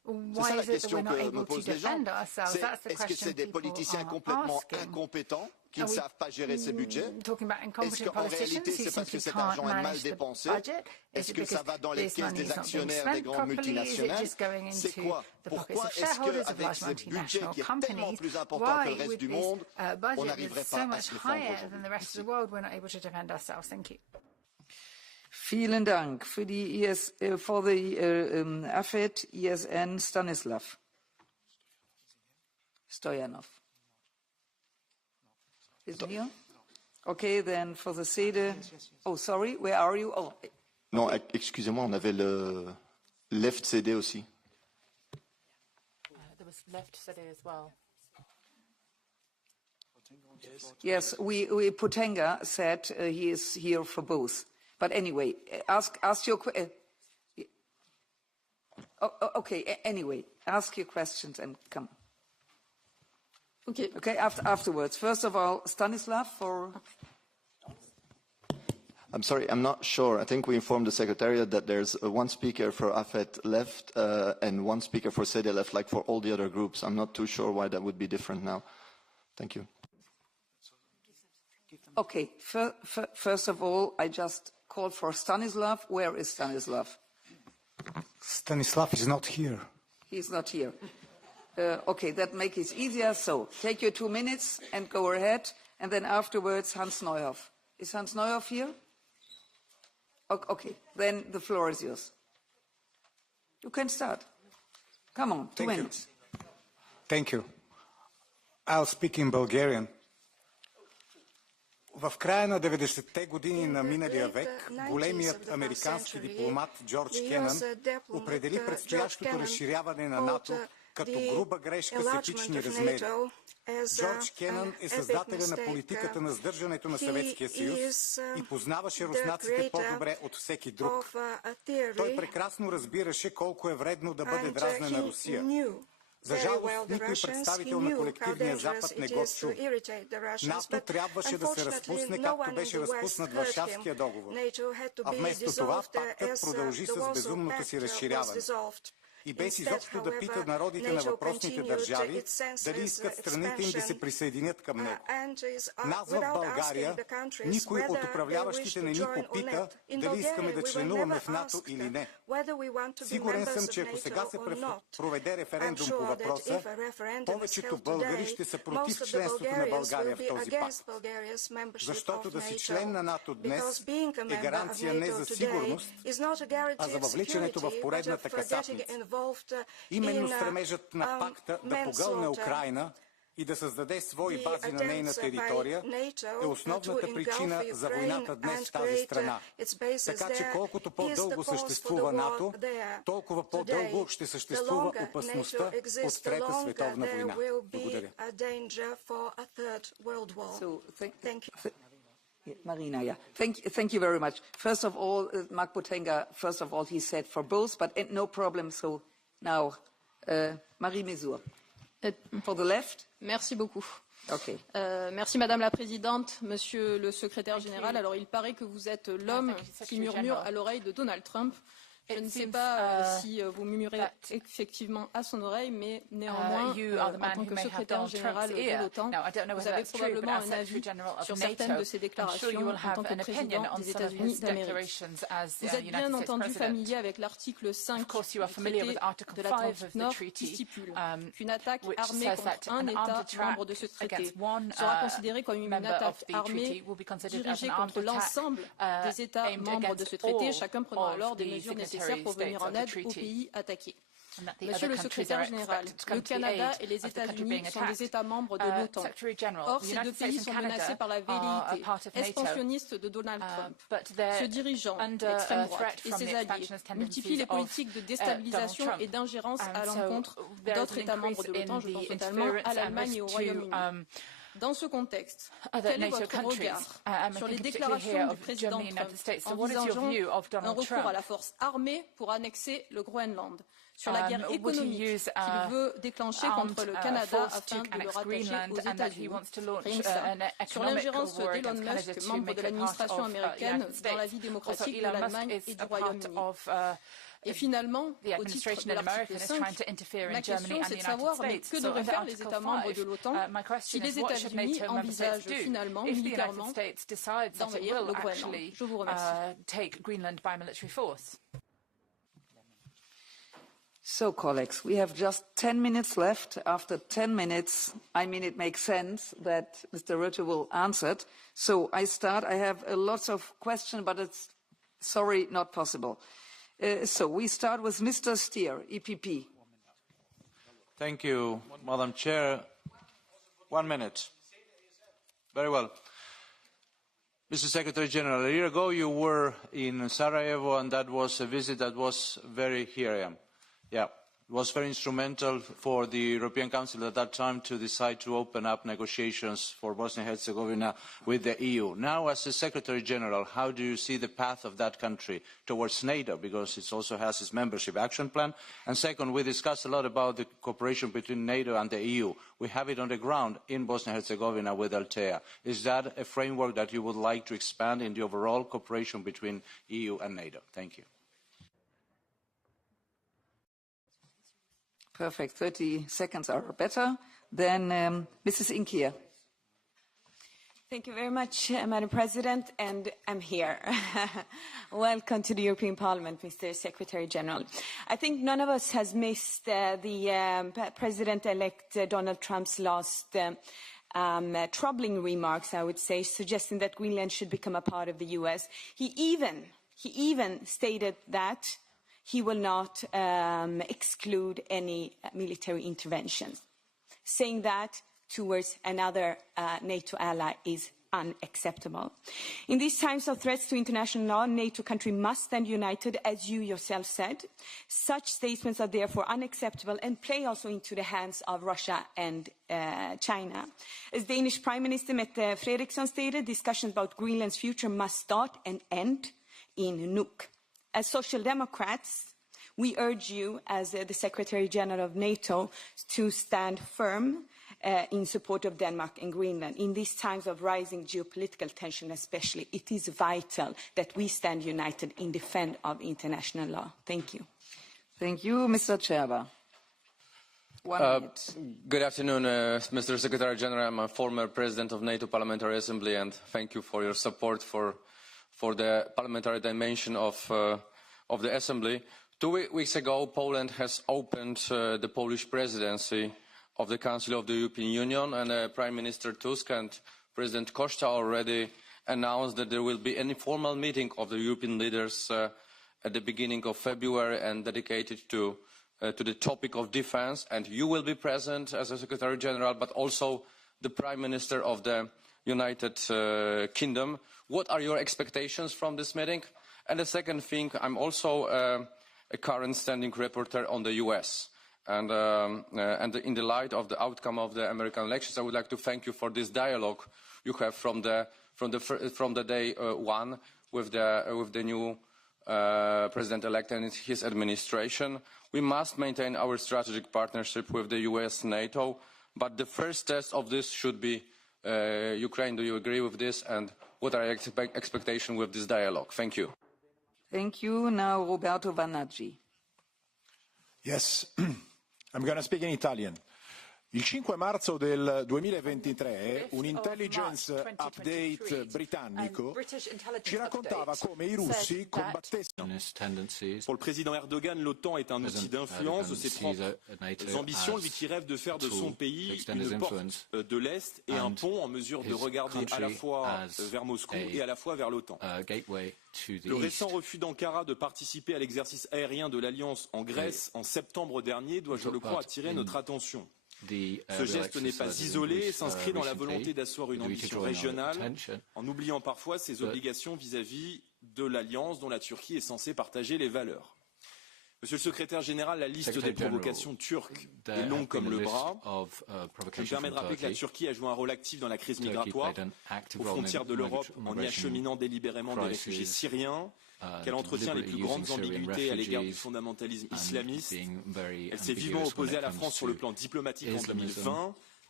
C'est ça la question que me posent les gens. Est-ce que c'est des politiciens complètement incompétents qui ne savent pas gérer ces budgets? Est-ce qu'en réalité, c'est parce que cet argent est mal dépensé? Est-ce que ça va dans les caisses des actionnaires des grandes multinationales? C'est quoi? Pourquoi est-ce qu'avec ce budget qui est tellement plus important que le reste du monde, on n'arriverait pas à se défendre aujourd'hui? Vielen Dank für die for the AFET ESN Stanislav Stoyanov. Isn't here? Okay, then for the SEDE. Oh, sorry, where are you? Oh. Non, excusez-moi, on avait le left CD aussi. There was left CD as well. Yes, Potenga said he is here for both. But anyway, ask your okay. Anyway, ask your questions and come. Okay. Afterwards. First of all, Stanislav for. I'm sorry, I'm not sure. I think we informed the Secretariat that there's one speaker for AFET left and one speaker for SEDE left, like for all the other groups. I'm not too sure why that would be different now. Thank you. Okay. First of all, I just called for Stanislav. Where is Stanislav? Stanislav is not here. He's not here. Okay, that makes it easier. So take your 2 minutes and go ahead. And then afterwards, Hans Neuhoff. Is Hans Neuhoff here? Okay, then the floor is yours. You can start. Come on, 2 minutes. Thank you. I'll speak in Bulgarian. В края на 90-те години на миналия век големият американски дипломат Джордж Кенън определи предстоящото разширяване на НАТО като груба грешка с епични размери. Джордж Кенън е създателя на политиката на сдържането на Съветския съюз и познаваше руснаците по-добре от всеки друг. Той прекрасно разбираше колко е вредно да бъде дразнена Русия. За жалост, никой представител на колективния Запад не го чу. НАТО трябваше да се разпусне, както беше разпуснат Варшавския договор. А вместо това, пактът продължи с безумното си разширяване. И без изобщо да пита народите на въпросните държави дали искат страните им да се присъединят към него. Нас в България никой от управляващите не ни попита дали искаме да членуваме в НАТО или не. Сигурен съм, че ако сега се проведе референдум по въпроса, повечето българи ще са против членството на България в този пакт. Защото да си член на НАТО днес е гаранция не за сигурност, а за въвличането в поредната касапница. Именно стремежът на пакта да погълне Украйна и да създаде свои бази на нейна територия е основната причина за войната днес в тази страна. Така че колкото по-дълго съществува НАТО, толкова по-дълго ще съществува опасността от Трета световна война. Благодаря. Marina, yeah. Thank you very much. First of all, Mark Potenga, first of all, he said for both, but no problem. So now, Marie Mesur. For the left. Merci beaucoup. Okay. Merci Madame la Présidente, Monsieur le Secrétaire Général. Alors il paraît que vous êtes l'homme qui murmure à l'oreille de Donald Trump. Je ne sais pas si vous murmurez effectivement à son oreille, mais néanmoins, en tant que secrétaire général de l'OTAN, vous avez probablement un avis sur certaines de ces déclarations en tant que président des États-Unis d'Amérique. Vous êtes bien entendu familier avec l'article 5 du traité de l'Atlantique Nord qui stipule qu'une attaque armée contre un État membre de ce traité sera considérée comme une attaque armée dirigée contre l'ensemble des États membres de ce traité, chacun prenant alors des mesures nécessaires pour venir en aide aux pays attaqués. Monsieur le secrétaire général, le Canada et les États-Unis sont des États membres de l'OTAN. Or, ces deux pays sont menacés par la velléité expansionniste de Donald Trump. Ce dirigeant d'extrême droite et ses alliés multiplient les politiques de déstabilisation et d'ingérence à l'encontre d'autres États membres de l'OTAN, je pense notamment à l'Allemagne et au Royaume-Uni. Dans ce contexte, quel est votre regard sur les déclarations du président Trump envisageant un recours à la force armée pour annexer le Groenland, sur la guerre économique qu'il veut déclencher contre le Canada afin de le rattacher aux États-Unis, sur l'ingérence d'Elon Musk, membre de l'administration américaine, dans la vie démocratique de l'Allemagne et du Royaume-Uni. Et finalement, au titre de l'article 5, ma question c'est de savoir que devraient faire les États membres de l'OTAN si les États-Unis envisagent finalement militairement d'envahir le Groenland. Je vous remercie. So, colleagues, we have just 10 minutes left. After 10 minutes, it makes sense that Mr. Rutte will answer it. So I start. I have lots of questions, but it's, sorry, not possible. So we start with Mr. Stier, EPP. Thank you, Madam Chair. 1 minute. Very well. Mr. Secretary General, a year ago you were in Sarajevo, and that was a visit that was very, here I am. Yeah, it was very instrumental for the European Council at that time to decide to open up negotiations for Bosnia and Herzegovina with the EU. Now, as the Secretary General, how do you see the path of that country towards NATO, because it also has its membership action plan? And second, we discussed a lot about the cooperation between NATO and the EU. We have it on the ground in Bosnia and Herzegovina with Altea. Is that a framework that you would like to expand in the overall cooperation between EU and NATO? Thank you. Perfect. 30 seconds are better. Then Mrs. Inkia. Thank you very much, Madam President, and I'm here. Welcome to the European Parliament, Mr. Secretary General. I think none of us has missed the President-elect Donald Trump's last troubling remarks, I would say, suggesting that Greenland should become a part of the US. He even stated that he will not exclude any military interventions, saying that towards another NATO ally is unacceptable. In these times of threats to international law, NATO countries must stand united, as you yourself said. Such statements are therefore unacceptable and play also into the hands of Russia and China. As Danish Prime Minister Mette Frederiksen stated, discussions about Greenland's future must start and end in Nuuk. As Social Democrats, we urge you, as the Secretary General of NATO, to stand firm in support of Denmark and Greenland. In these times of rising geopolitical tension especially, it is vital that we stand united in defense of international law. Thank you. Thank you. Mr. Cerba. 1 minute. Good afternoon, Mr. Secretary General. I'm a former President of NATO Parliamentary Assembly, and thank you for your support for the parliamentary dimension of the Assembly. 2 weeks ago, Poland has opened the Polish presidency of the Council of the European Union, and Prime Minister Tusk and President Costa already announced that there will be an informal meeting of the European leaders at the beginning of February and dedicated to the topic of defense. And you will be present as a Secretary General, but also the Prime Minister of the United Kingdom. What are your expectations from this meeting? And the second thing, I'm also a current standing rapporteur on the US. And in the light of the outcome of the American elections, I would like to thank you for this dialogue you have from the day one with the new president-elect and his administration. We must maintain our strategic partnership with the US, NATO, but the first test of this should be Ukraine. Do you agree with this? And what are your expectations with this dialogue? Thank you. Thank you. Now Roberto Vanaggi. Yes, I'm going to speak in Italian. Il 5 marzo del 2023 un intelligence update britannico ci raccontava come i russi combattessero. Pour le président Erdogan, l'OTAN est un outil d'influence de ses propres ambitions, lui qui rêve de faire de son pays une porte de l'Est et un pont en mesure de regarder à la fois vers Moscou et à la fois vers l'OTAN. Le récent refus d'Ankara de participer à l'exercice aérien de l'Alliance en Grèce en septembre dernier doit, je le crois, attirer notre attention. Ce geste n'est pas isolé et s'inscrit dans la volonté d'asseoir une ambition régionale, en oubliant parfois ses obligations vis-à-vis de l'Alliance dont la Turquie est censée partager les valeurs. Monsieur le secrétaire général, la liste des provocations turques est longue comme le bras. Je me permets de rappeler que la Turquie a joué un rôle actif dans la crise migratoire aux frontières de l'Europe en y acheminant délibérément des réfugiés syriens, qu'elle entretient les plus grandes ambiguïtés à l'égard du fondamentalisme islamiste. Elle s'est vivement opposée à la France sur le plan diplomatique en 2020,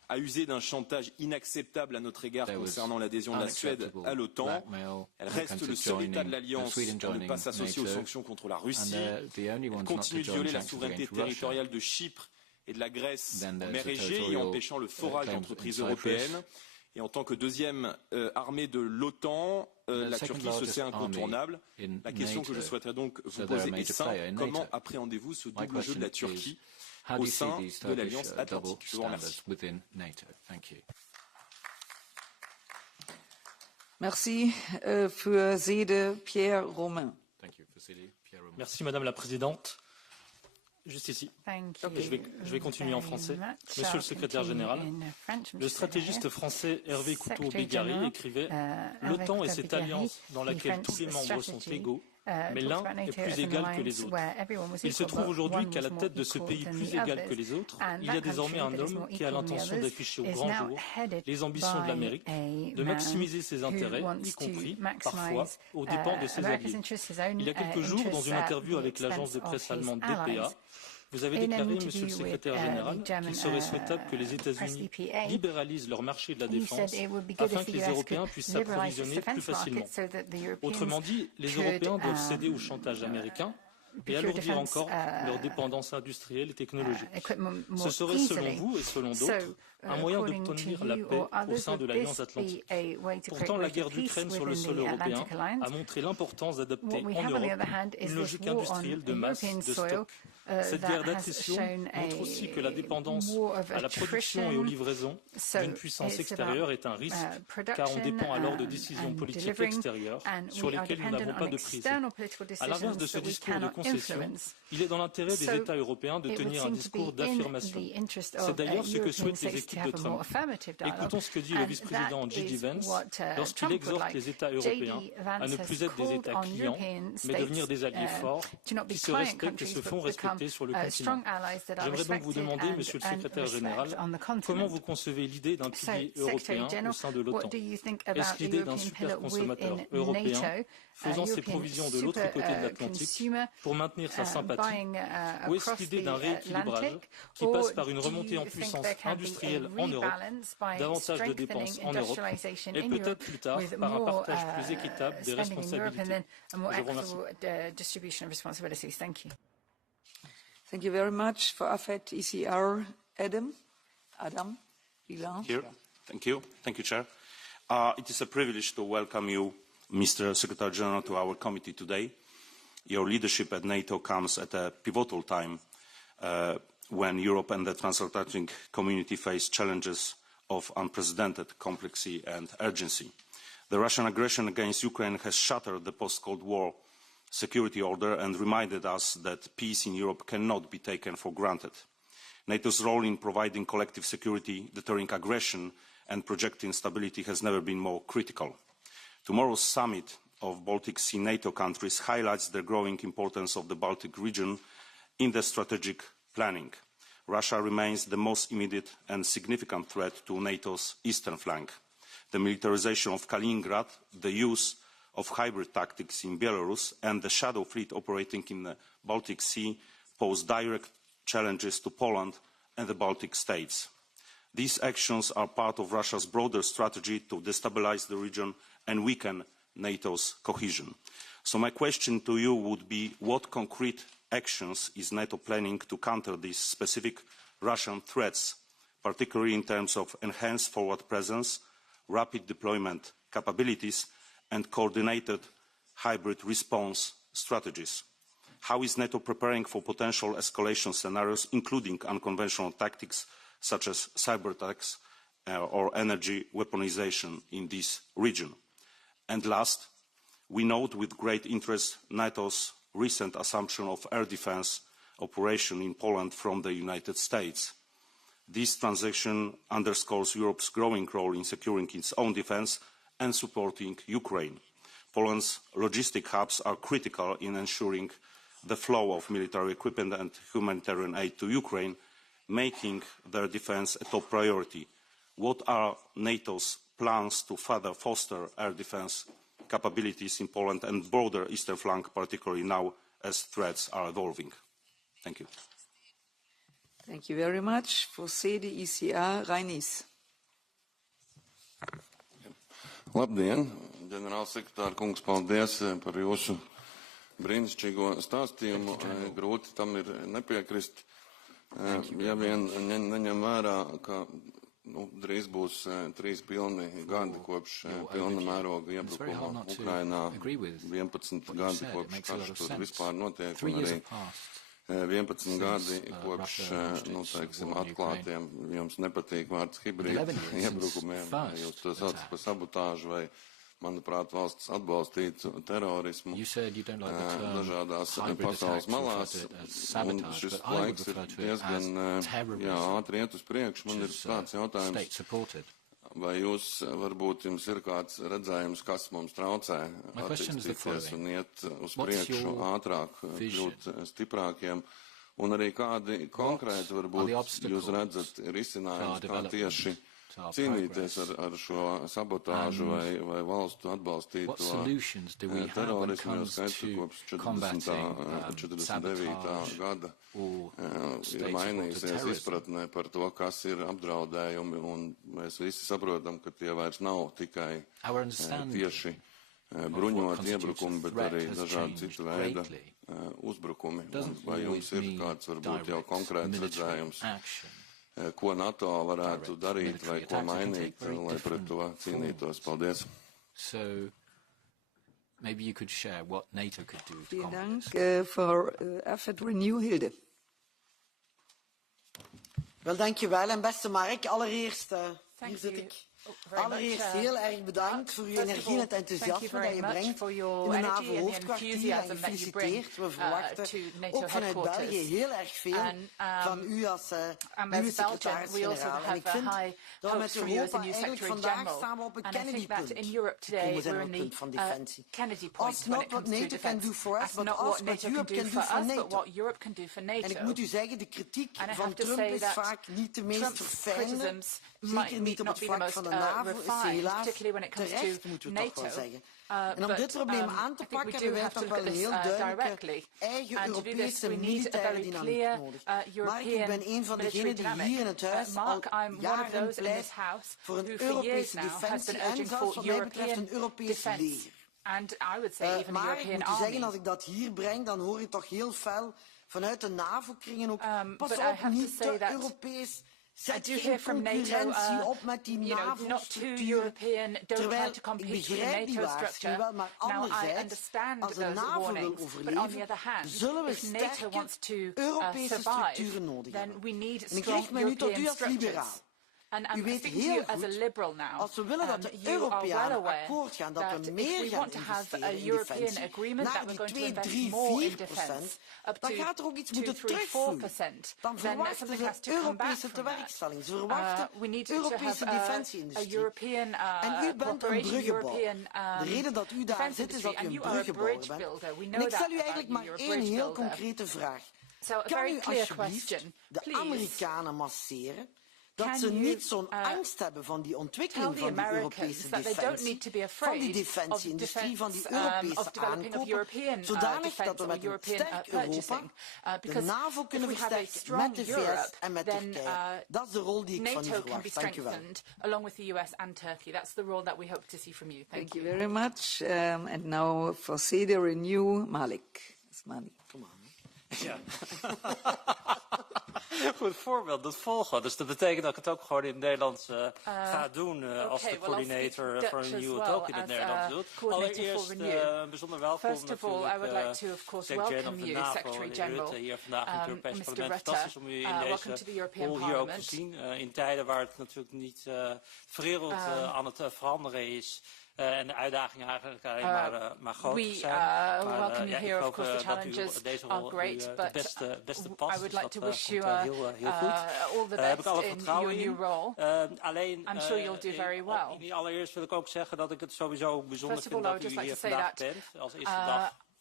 a usé d'un chantage inacceptable à notre égard concernant l'adhésion de la Suède à l'OTAN. Elle reste le seul État de l'alliance à ne pas s'associer aux sanctions contre la Russie. Elle continue de violer la souveraineté territoriale de Chypre et de la Grèce en mer Égée, y empêchant le forage d'entreprises européennes. Et en tant que deuxième armée de l'OTAN, la Turquie se sait incontournable. La question que je souhaiterais donc vous poser est simple. Comment appréhendez-vous ce double jeu de la Turquie au sein de l'Alliance Atlantique? Je vous remercie. Merci für Sede, Pierre Romain. Merci Madame la Présidente. Juste ici. Je vais continuer en français. Monsieur le secrétaire général, le stratégiste français Hervé Couteau-Bégary écrivait « L'OTAN est cette alliance dans laquelle tous les membres sont égaux, mais l'un est plus égal que les autres. Il se trouve aujourd'hui qu'à la tête de ce pays plus égal que les autres, il y a désormais un homme qui a l'intention d'afficher au grand jour les ambitions de l'Amérique, de maximiser ses intérêts, y compris, parfois, aux dépens de ses alliés. Il y a quelques jours, dans une interview avec l'agence de presse allemande DPA, vous avez déclaré, Monsieur le secrétaire général, qu'il serait souhaitable que les États-Unis libéralisent leur marché de la défense afin que les Européens puissent s'approvisionner plus facilement. Autrement dit, les Européens doivent céder au chantage américain et alourdir encore leur dépendance industrielle et technologique. Ce serait, selon vous et selon d'autres, un moyen d'obtenir la paix au sein de l'Alliance Atlantique. Pourtant, la guerre d'Ukraine sur le sol européen a montré l'importance d'adopter en Europe une logique industrielle de masse, de stock. Cette guerre d'attrition montre aussi que la dépendance à la production et aux livraisons d'une puissance extérieure est un risque, car on dépend alors de décisions politiques extérieures sur lesquelles nous n'avons pas de prise. À l'inverse de ce discours de concession, il est dans l'intérêt des États européens de tenir un discours d'affirmation. C'est d'ailleurs ce que souhaitent les équipes de Trump. Écoutons ce que dit le vice-président J.D. Vance lorsqu'il exhorte les États européens à ne plus être des États clients, mais devenir des alliés forts qui se respectent et se font respecter sur le continent. J'aimerais donc vous demander, Monsieur le secrétaire général, comment vous concevez l'idée d'un pilier européen au sein de l'OTAN? Est-ce l'idée d'un super consommateur européen faisant ses provisions de l'autre côté de l'Atlantique pour maintenir sa sympathie, ou est-ce l'idée d'un rééquilibrage qui passe par une remontée en puissance industrielle en Europe, davantage de dépenses en Europe, et peut-être plus tard par un partage plus équitable des responsabilités? Je vous remercie. Thank you very much. For AFET ECR, Adam Bilan. Thank you, Chair. It is a privilege to welcome you, Mr. Secretary General, to our committee today. Your leadership at NATO comes at a pivotal time when Europe and the transatlantic community face challenges of unprecedented complexity and urgency. The Russian aggression against Ukraine has shattered the post-Cold War security order and reminded us that peace in Europe cannot be taken for granted. NATO's role in providing collective security, deterring aggression and projecting stability has never been more critical. Tomorrow's summit of Baltic Sea NATO countries highlights the growing importance of the Baltic region in the strategic planning. Russia remains the most immediate and significant threat to NATO's eastern flank. The militarization of Kaliningrad, the use of hybrid tactics in Belarus and the shadow fleet operating in the Baltic Sea pose direct challenges to Poland and the Baltic states. These actions are part of Russia's broader strategy to destabilize the region and weaken NATO's cohesion. So my question to you would be, what concrete actions is NATO planning to counter these specific Russian threats, particularly in terms of enhanced forward presence, rapid deployment capabilities, and coordinated hybrid response strategies? How is NATO preparing for potential escalation scenarios, including unconventional tactics such as cyber attacks or energy weaponization in this region? And last, we note with great interest NATO's recent assumption of air defense operation in Poland from the United States. This transaction underscores Europe's growing role in securing its own defense and supporting Ukraine. Poland's logistic hubs are critical in ensuring the flow of military equipment and humanitarian aid to Ukraine, making their defense a top priority. What are NATO's plans to further foster air defense capabilities in Poland and broader eastern flank, particularly now as threats are evolving? Thank you. Thank you very much. For CDICA, Reinis. Labdien, ģenerālsekretāra kungs, paldies par jūsu brīnišķīgo stāstījumu. Grūti tam ir nepiekrist. Ja vien neņem vērā, ka drīz būs 3 pilni gadi kopš pilna mēroga iebrukuma Ukrainā, 11 gadi kopš karš tur vispār notiek, un arī 11 gadi kopš, teiksim, atklātiem, jums nepatīk vārds hibrīd iebrukumiem, jūs to saucat par sabotāžu vai, manuprāt, valsts atbalstītu terorismu dažādās pasaules malās, un šis laiks ir diezgan ātri iet uz priekšu. Man ir tāds jautājums, vai jūs, varbūt jums ir kāds redzējums, kas mums traucē attīstīties un iet uz priekšu ātrāk, kļūt stiprākiem, un arī kādi konkrēti, varbūt, jūs redzat risinājums, kā tieši cīnīties ar šo sabotāžu vai valstu atbalstīto terorismu, jo skaidrs, ka kopš 49. gada ir mainījusies izpratne par to, kas ir apdraudējumi, un mēs visi saprotam, ka tie vairs nav tikai tieši bruņoti iebrukumi, bet arī dažādi citu veida uzbrukumi. Vai jums ir kāds, varbūt, jau konkrēts redzējums, ko NATO varētu darīt vai ko mainīt, lai pret to cīnītos? Paldies. So, maybe you could share what NATO could do. Vielen Dank for AFET Renew, Hilde. Wel, dankjewel. En beste Mark, allereerst, hier zit ik. Allereerst heel erg bedankt voor uw energie en het enthousiasme dat je brengt in de NAVO-hoofdkwartier en gefeliciteerd. We verwachten ook vanuit België heel erg veel van u als nieuwe secretaris-generaal. En ik vind dat we met Europa eigenlijk vandaag staan op het Kennedy-punt. We zijn op het punt van defensie. It's not what NATO can do for us, but what Europe can do for NATO. En ik moet u zeggen, de kritiek van Trump is vaak niet de meest verfijnde. Zeker niet op het vlak van de NAVO is ze helaas terecht, moeten we toch wel zeggen. En om dit probleem aan te pakken hebben wij toch wel een heel duidelijke eigen Europese militaire dynamiek nodig. Mark, ik ben een van degenen die hier in het huis al jaren pleit voor een Europese defensie en zelfs wat mij betreft een Europees leger. Maar ik moet u zeggen, als ik dat hier breng, dan hoor je toch heel fel vanuit de NAVO-kringen ook, pas op, niet te Europees. Zet geen concurrentie op met die NAVO-structuur, terwijl ik begrijp die waarschuwing wel, maar anderzijds, als de NAVO wil overleven, zullen we sterke Europese structuren nodig hebben. En ik richt me nu tot u als liberaal. U weet heel goed, als we willen dat de Europeanen akkoord gaan, dat we meer gaan investeren in defensie, naar die 2, 3, 4%, dan gaat er ook iets moeten terugvloeien. Dan verwachten ze Europese tewerkstelling. Ze verwachten Europese defensieindustrie. En u bent een bruggenbouwer. De reden dat u daar zit is dat u een bruggenbouwer bent. En ik stel u eigenlijk maar één heel concrete vraag. Kan u alsjeblieft de Amerikanen masseren? Dat ze niet zo'n angst hebben van die ontwikkeling van die Europese defensie, van die defensieindustrie, van die Europese aankopen, zodanig dat we met een sterk Europa de NAVO kunnen versterken met de VS en met Turkije. Dat is de rol die ik van u verwacht. Dank u wel. Along with the US and Turkey. That's the role that we hope to see from you. Thank you very much. And now for CD Renew, Malik. Come on. Ja. Goed voorbeeld, dat volgen. Dus dat betekent dat ik het ook gewoon in het Nederlands ga doen als de coördinator voor een EU and NATO in het Nederlands doet. Allereerst bijzonder welkom natuurlijk secretaris-generaal van de NAVO, meneer Rutte, hier vandaag in het Europees Parlement. Fantastisch om u in deze rol hier ook te zien. In tijden waar het natuurlijk niet de wereld aan het veranderen is. En de uitdagingen eigenlijk alleen maar groter zijn. We welcome you here. Of course, the challenges are great, but I would like to wish you all the best in your new role. I'm sure you'll do very well. Allereerst wil ik ook zeggen dat ik het sowieso bijzonder vind dat u hier vandaag bent. Als eerste dag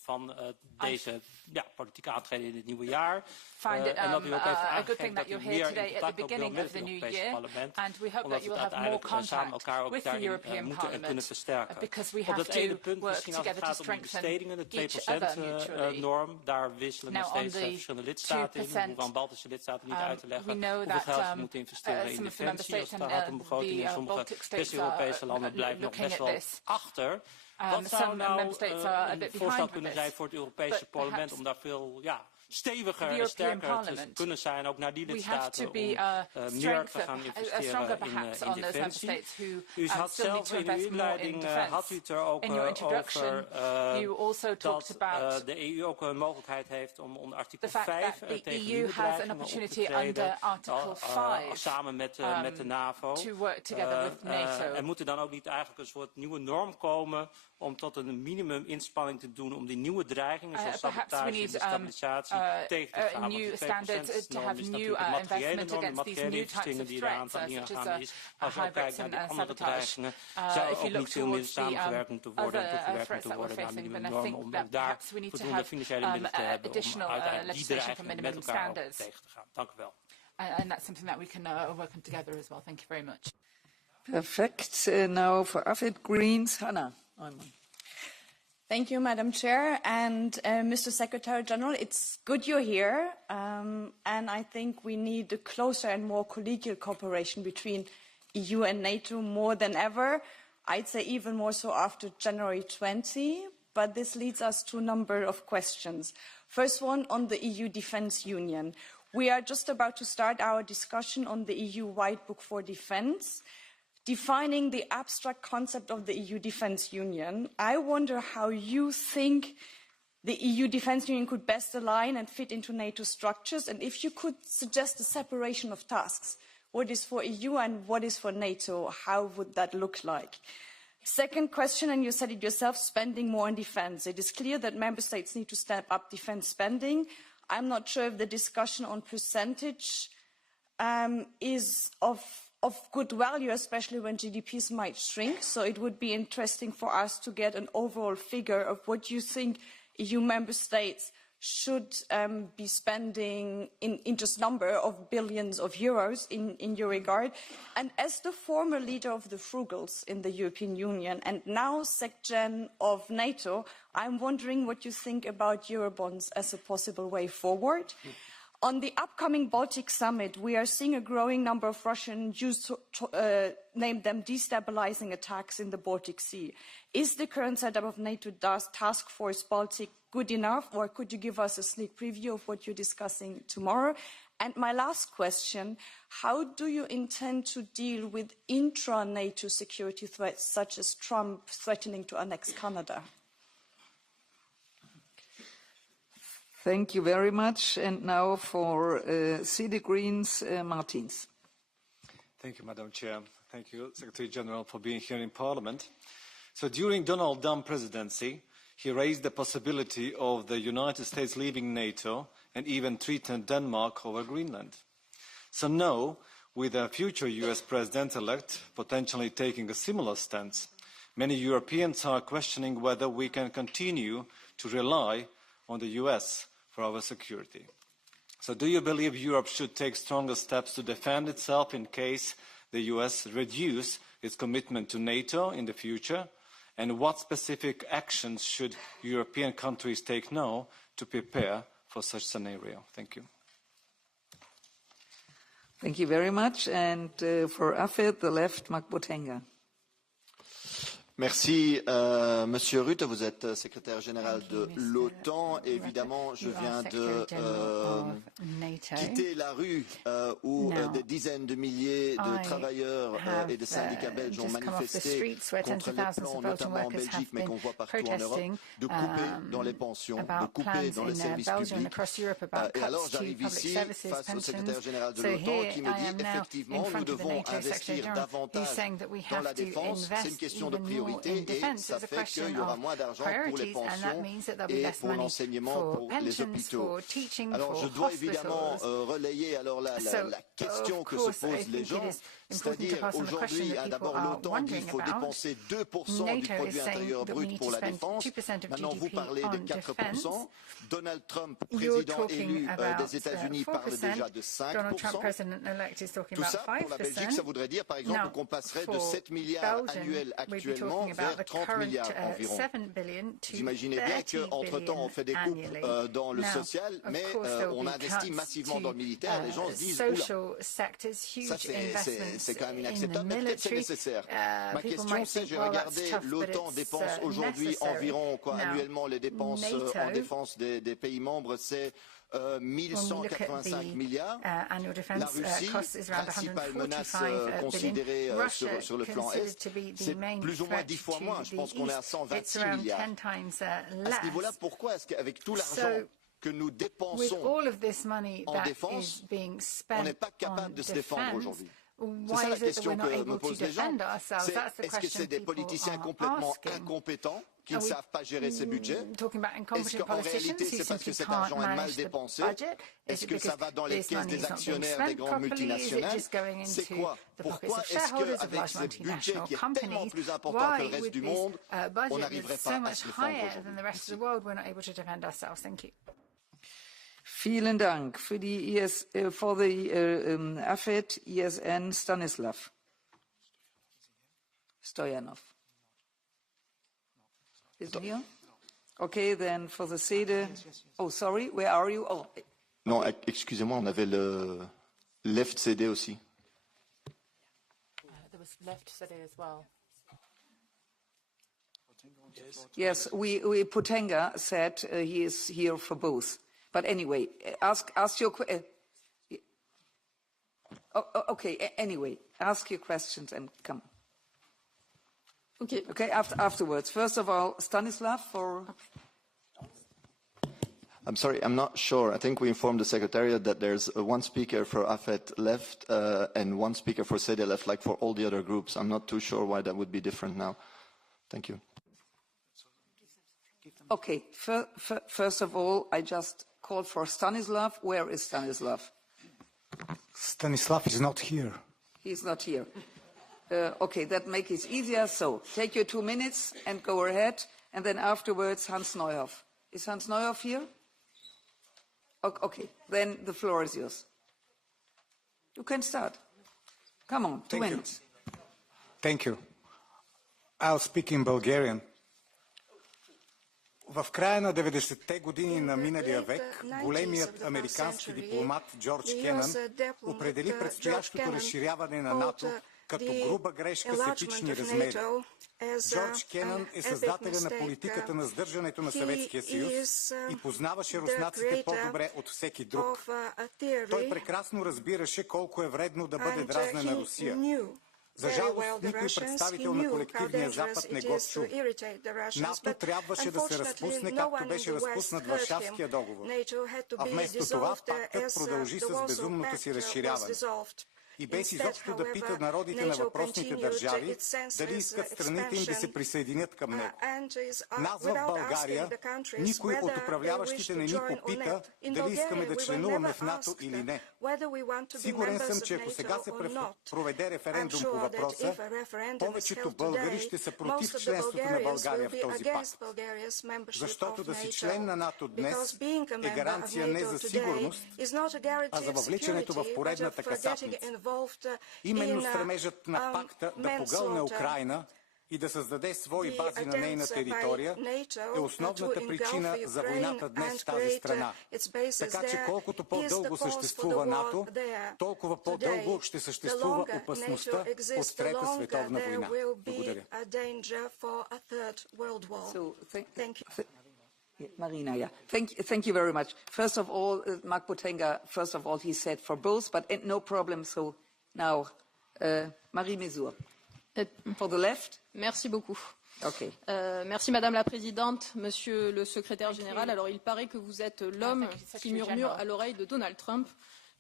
van deze politieke aantreden in het nieuwe jaar. Find it en dat u ook heeft a good thing aangegeven that you're here today at the beginning of the new year, and we hope that you will have more contact with the European Parliament because we have to work together to strengthen each other mutually. Norm, daar wisselen nog steeds verschillende lidstaten in. We hoeven aan Baltische lidstaten niet uit te leggen hoeveel geld ze moeten investeren in defensie als het gaat om begrotingen. Sommige West-Europese landen blijven nog best wel achter. Wat zou nou een voorstel kunnen zijn voor het Europese parlement om daar veel steviger en sterker te kunnen zijn, ook naar die lidstaten, om meer te gaan investeren in defensie. U had zelf in uw inleiding had u het er ook over dat de EU ook een mogelijkheid heeft om onder artikel 5 tegen nieuwe dreigingen op te treden, samen met de NAVO. En moet er dan ook niet eigenlijk een soort nieuwe norm komen om tot een minimum-inspanning te doen om die nieuwe dreigingen, zoals sabotage en destabilisatie, tegen te gaan? New standards to have new investment against these new types of threats, such as hybrids and sabotage. If you look towards the other threats that we're facing, then I think that perhaps we need to have additional legislation for minimum standards. And that's something that we can work on together as well. Thank you very much. Perfect. Now for AFID Greens, Hannah. Thank you, Madam Chair. And Mr. Secretary General, it's good you're here. And I think we need a closer and more collegial cooperation between EU and NATO more than ever. I'd say even more so after January 20. But this leads us to a number of questions. First one on the EU Defence Union. We are just about to start our discussion on the EU White Book for Defence. Defining the abstract concept of the EU Defence Union, I wonder how you think the EU Defence Union could best align and fit into NATO structures, and if you could suggest a separation of tasks. What is for EU and what is for NATO? How would that look like? Second question, and you said it yourself, spending more on defence. It is clear that member states need to step up defence spending. I'm not sure if the discussion on percentage is of good value, especially when GDPs might shrink. So it would be interesting for us to get an overall figure of what you think EU member states should be spending in just number of billions of euros in your regard. And as the former leader of the Frugals in the European Union and now SecGen of NATO, I'm wondering what you think about Eurobonds as a possible way forward. On the upcoming Baltic summit, we are seeing a growing number of Russian Jews name them destabilizing attacks in the Baltic Sea. Is the current setup of NATO Task Force Baltic good enough, or could you give us a sneak preview of what you're discussing tomorrow? And my last question, how do you intend to deal with intra-NATO security threats, such as Trump threatening to annex Canada? Thank you very much. And now for CD Greens, Martins. Thank you, Madam Chair. Thank you, Secretary General, for being here in Parliament. So during Donald Dump's presidency, he raised the possibility of the United States leaving NATO and even threatened Denmark over Greenland. So now, with a future US President-elect potentially taking a similar stance, many Europeans are questioning whether we can continue to rely on the US for our security. So do you believe Europe should take stronger steps to defend itself in case the US reduce its commitment to NATO in the future? And what specific actions should European countries take now to prepare for such scenario? Thank you. Thank you very much. And for AFED, the left, Mark Botenga. Merci, Monsieur Rutte. Vous êtes secrétaire général de l'OTAN. Évidemment, je viens de quitter la rue où des dizaines de milliers de travailleurs et de syndicats belges ont manifesté contre les plans, notamment en Belgique, mais qu'on voit partout en Europe, de couper dans les pensions, de couper dans les services publics. Et alors, j'arrive ici face au secrétaire général de l'OTAN qui me dit effectivement, nous devons investir davantage dans la défense. C'est une question de priorité. priorités et ça fait qu'il y aura moins d'argent pour les pensions et pour l'enseignement, pour les hôpitaux. Alors je dois évidemment relayer alors la question que se posent les gens, c'est-à-dire aujourd'hui, d'abord l'OTAN dit qu'il faut dépenser 2% du produit intérieur brut pour la défense. Maintenant vous parlez de 4%. Donald Trump, président élu des États-Unis, parle déjà de 5%. Tout ça, pour la Belgique, ça voudrait dire, par exemple, qu'on passerait de 7 milliards annuels actuellement vers 30 milliards environ. Vous imaginez bien qu'entre-temps, on fait des coupes dans le social, mais on investit massivement dans le militaire. Les gens se disent, oula, ça c'est quand même inacceptable, mais peut-être c'est nécessaire. Ma question, c'est, j'ai regardé, l'OTAN dépense aujourd'hui environ, annuellement, les dépenses en défense des pays membres, c'est 1185 milliards. La Russie, principale menace considérée sur le flanc Est, c'est plus ou moins 10 fois moins. Je pense qu'on est à 126 milliards. À ce niveau-là, pourquoi est-ce qu'avec tout l'argent que nous dépensons en défense, on n'est pas capable de se défendre aujourd'hui? C'est ça la question que me posent les gens. Est-ce que c'est des politiciens complètement incompétents qui ne savent pas gérer ces budgets? Est-ce qu'en réalité, c'est parce que cet argent est mal dépensé? Est-ce que ça va dans les caisses des actionnaires des grandes multinationales? C'est quoi? Pourquoi est-ce qu'avec ce budget qui est tellement plus important que le reste du monde, on n'arriverait pas à se défendre aujourd'hui? Vielen Dank. For the AFET, ESN, Stanislav Stoyanov. Isn't here? Okay, then for the SEDE. Oh, sorry, where are you? Oh. Non, excusez-moi, on avait le left CD aussi. There was left CD as well. Yes, Potenga said he is here for both. But anyway, ask your okay. Anyway, ask your questions and come. Okay. Okay. Afterwards. First of all, Stanislav for. I'm sorry, I'm not sure. I think we informed the Secretariat that there's one speaker for AFET left and one speaker for SEDE left, like for all the other groups. I'm not too sure why that would be different now. Thank you. Okay. First of all, I just called for Stanislav. Where is Stanislav? Stanislav is not here. He's not here. Okay, that makes it easier. So take your 2 minutes and go ahead. And then afterwards, Hans Neuhoff. Is Hans Neuhoff here? Okay, then the floor is yours. You can start. Come on, 2 minutes. Thank you. I'll speak in Bulgarian. В края на 90-те години на миналия век големият американски дипломат Джордж Кенън определи предстоящото разширяване на НАТО като груба грешка с епични размери. Джордж Кенън е създателя на политиката на сдържането на Съветския съюз и познаваше руснаците по-добре от всеки друг. Той прекрасно разбираше колко е вредно да бъде дразнена Русия. За жалост, никой представител на колективния Запад не го чу. НАТО трябваше да се разпусне, както беше разпуснат Варшавския договор. А вместо това пактът продължи с безумното си разширяване. И без изобщо да пита народите на въпросните държави дали искат страните им да се присъединят към него. Нас в България никой от управляващите не ни попита дали искаме да членуваме в НАТО или не. Сигурен съм, че ако сега се проведе референдум по въпроса, повечето българи ще са против членството на България в този пакт. Защото да си член на НАТО днес е гаранция не за сигурност, а за въвличането в поредната касапница. Именно стремежът на пакта да погълне Украйна и да създаде свои бази на нейна територия е основната причина за войната днес в тази страна. Така че колкото по-дълго съществува НАТО, толкова по-дълго ще съществува опасността от Трета световна война. Благодаря. Marina, yeah. Thank you very much. First of all, Mark Potenga, first of all, he said for both, but no problem. So now, Marie Mesur. For the left. Merci beaucoup. Okay. Merci Madame la Présidente, Monsieur le Secrétaire Général. Alors il paraît que vous êtes l'homme qui murmure à l'oreille de Donald Trump.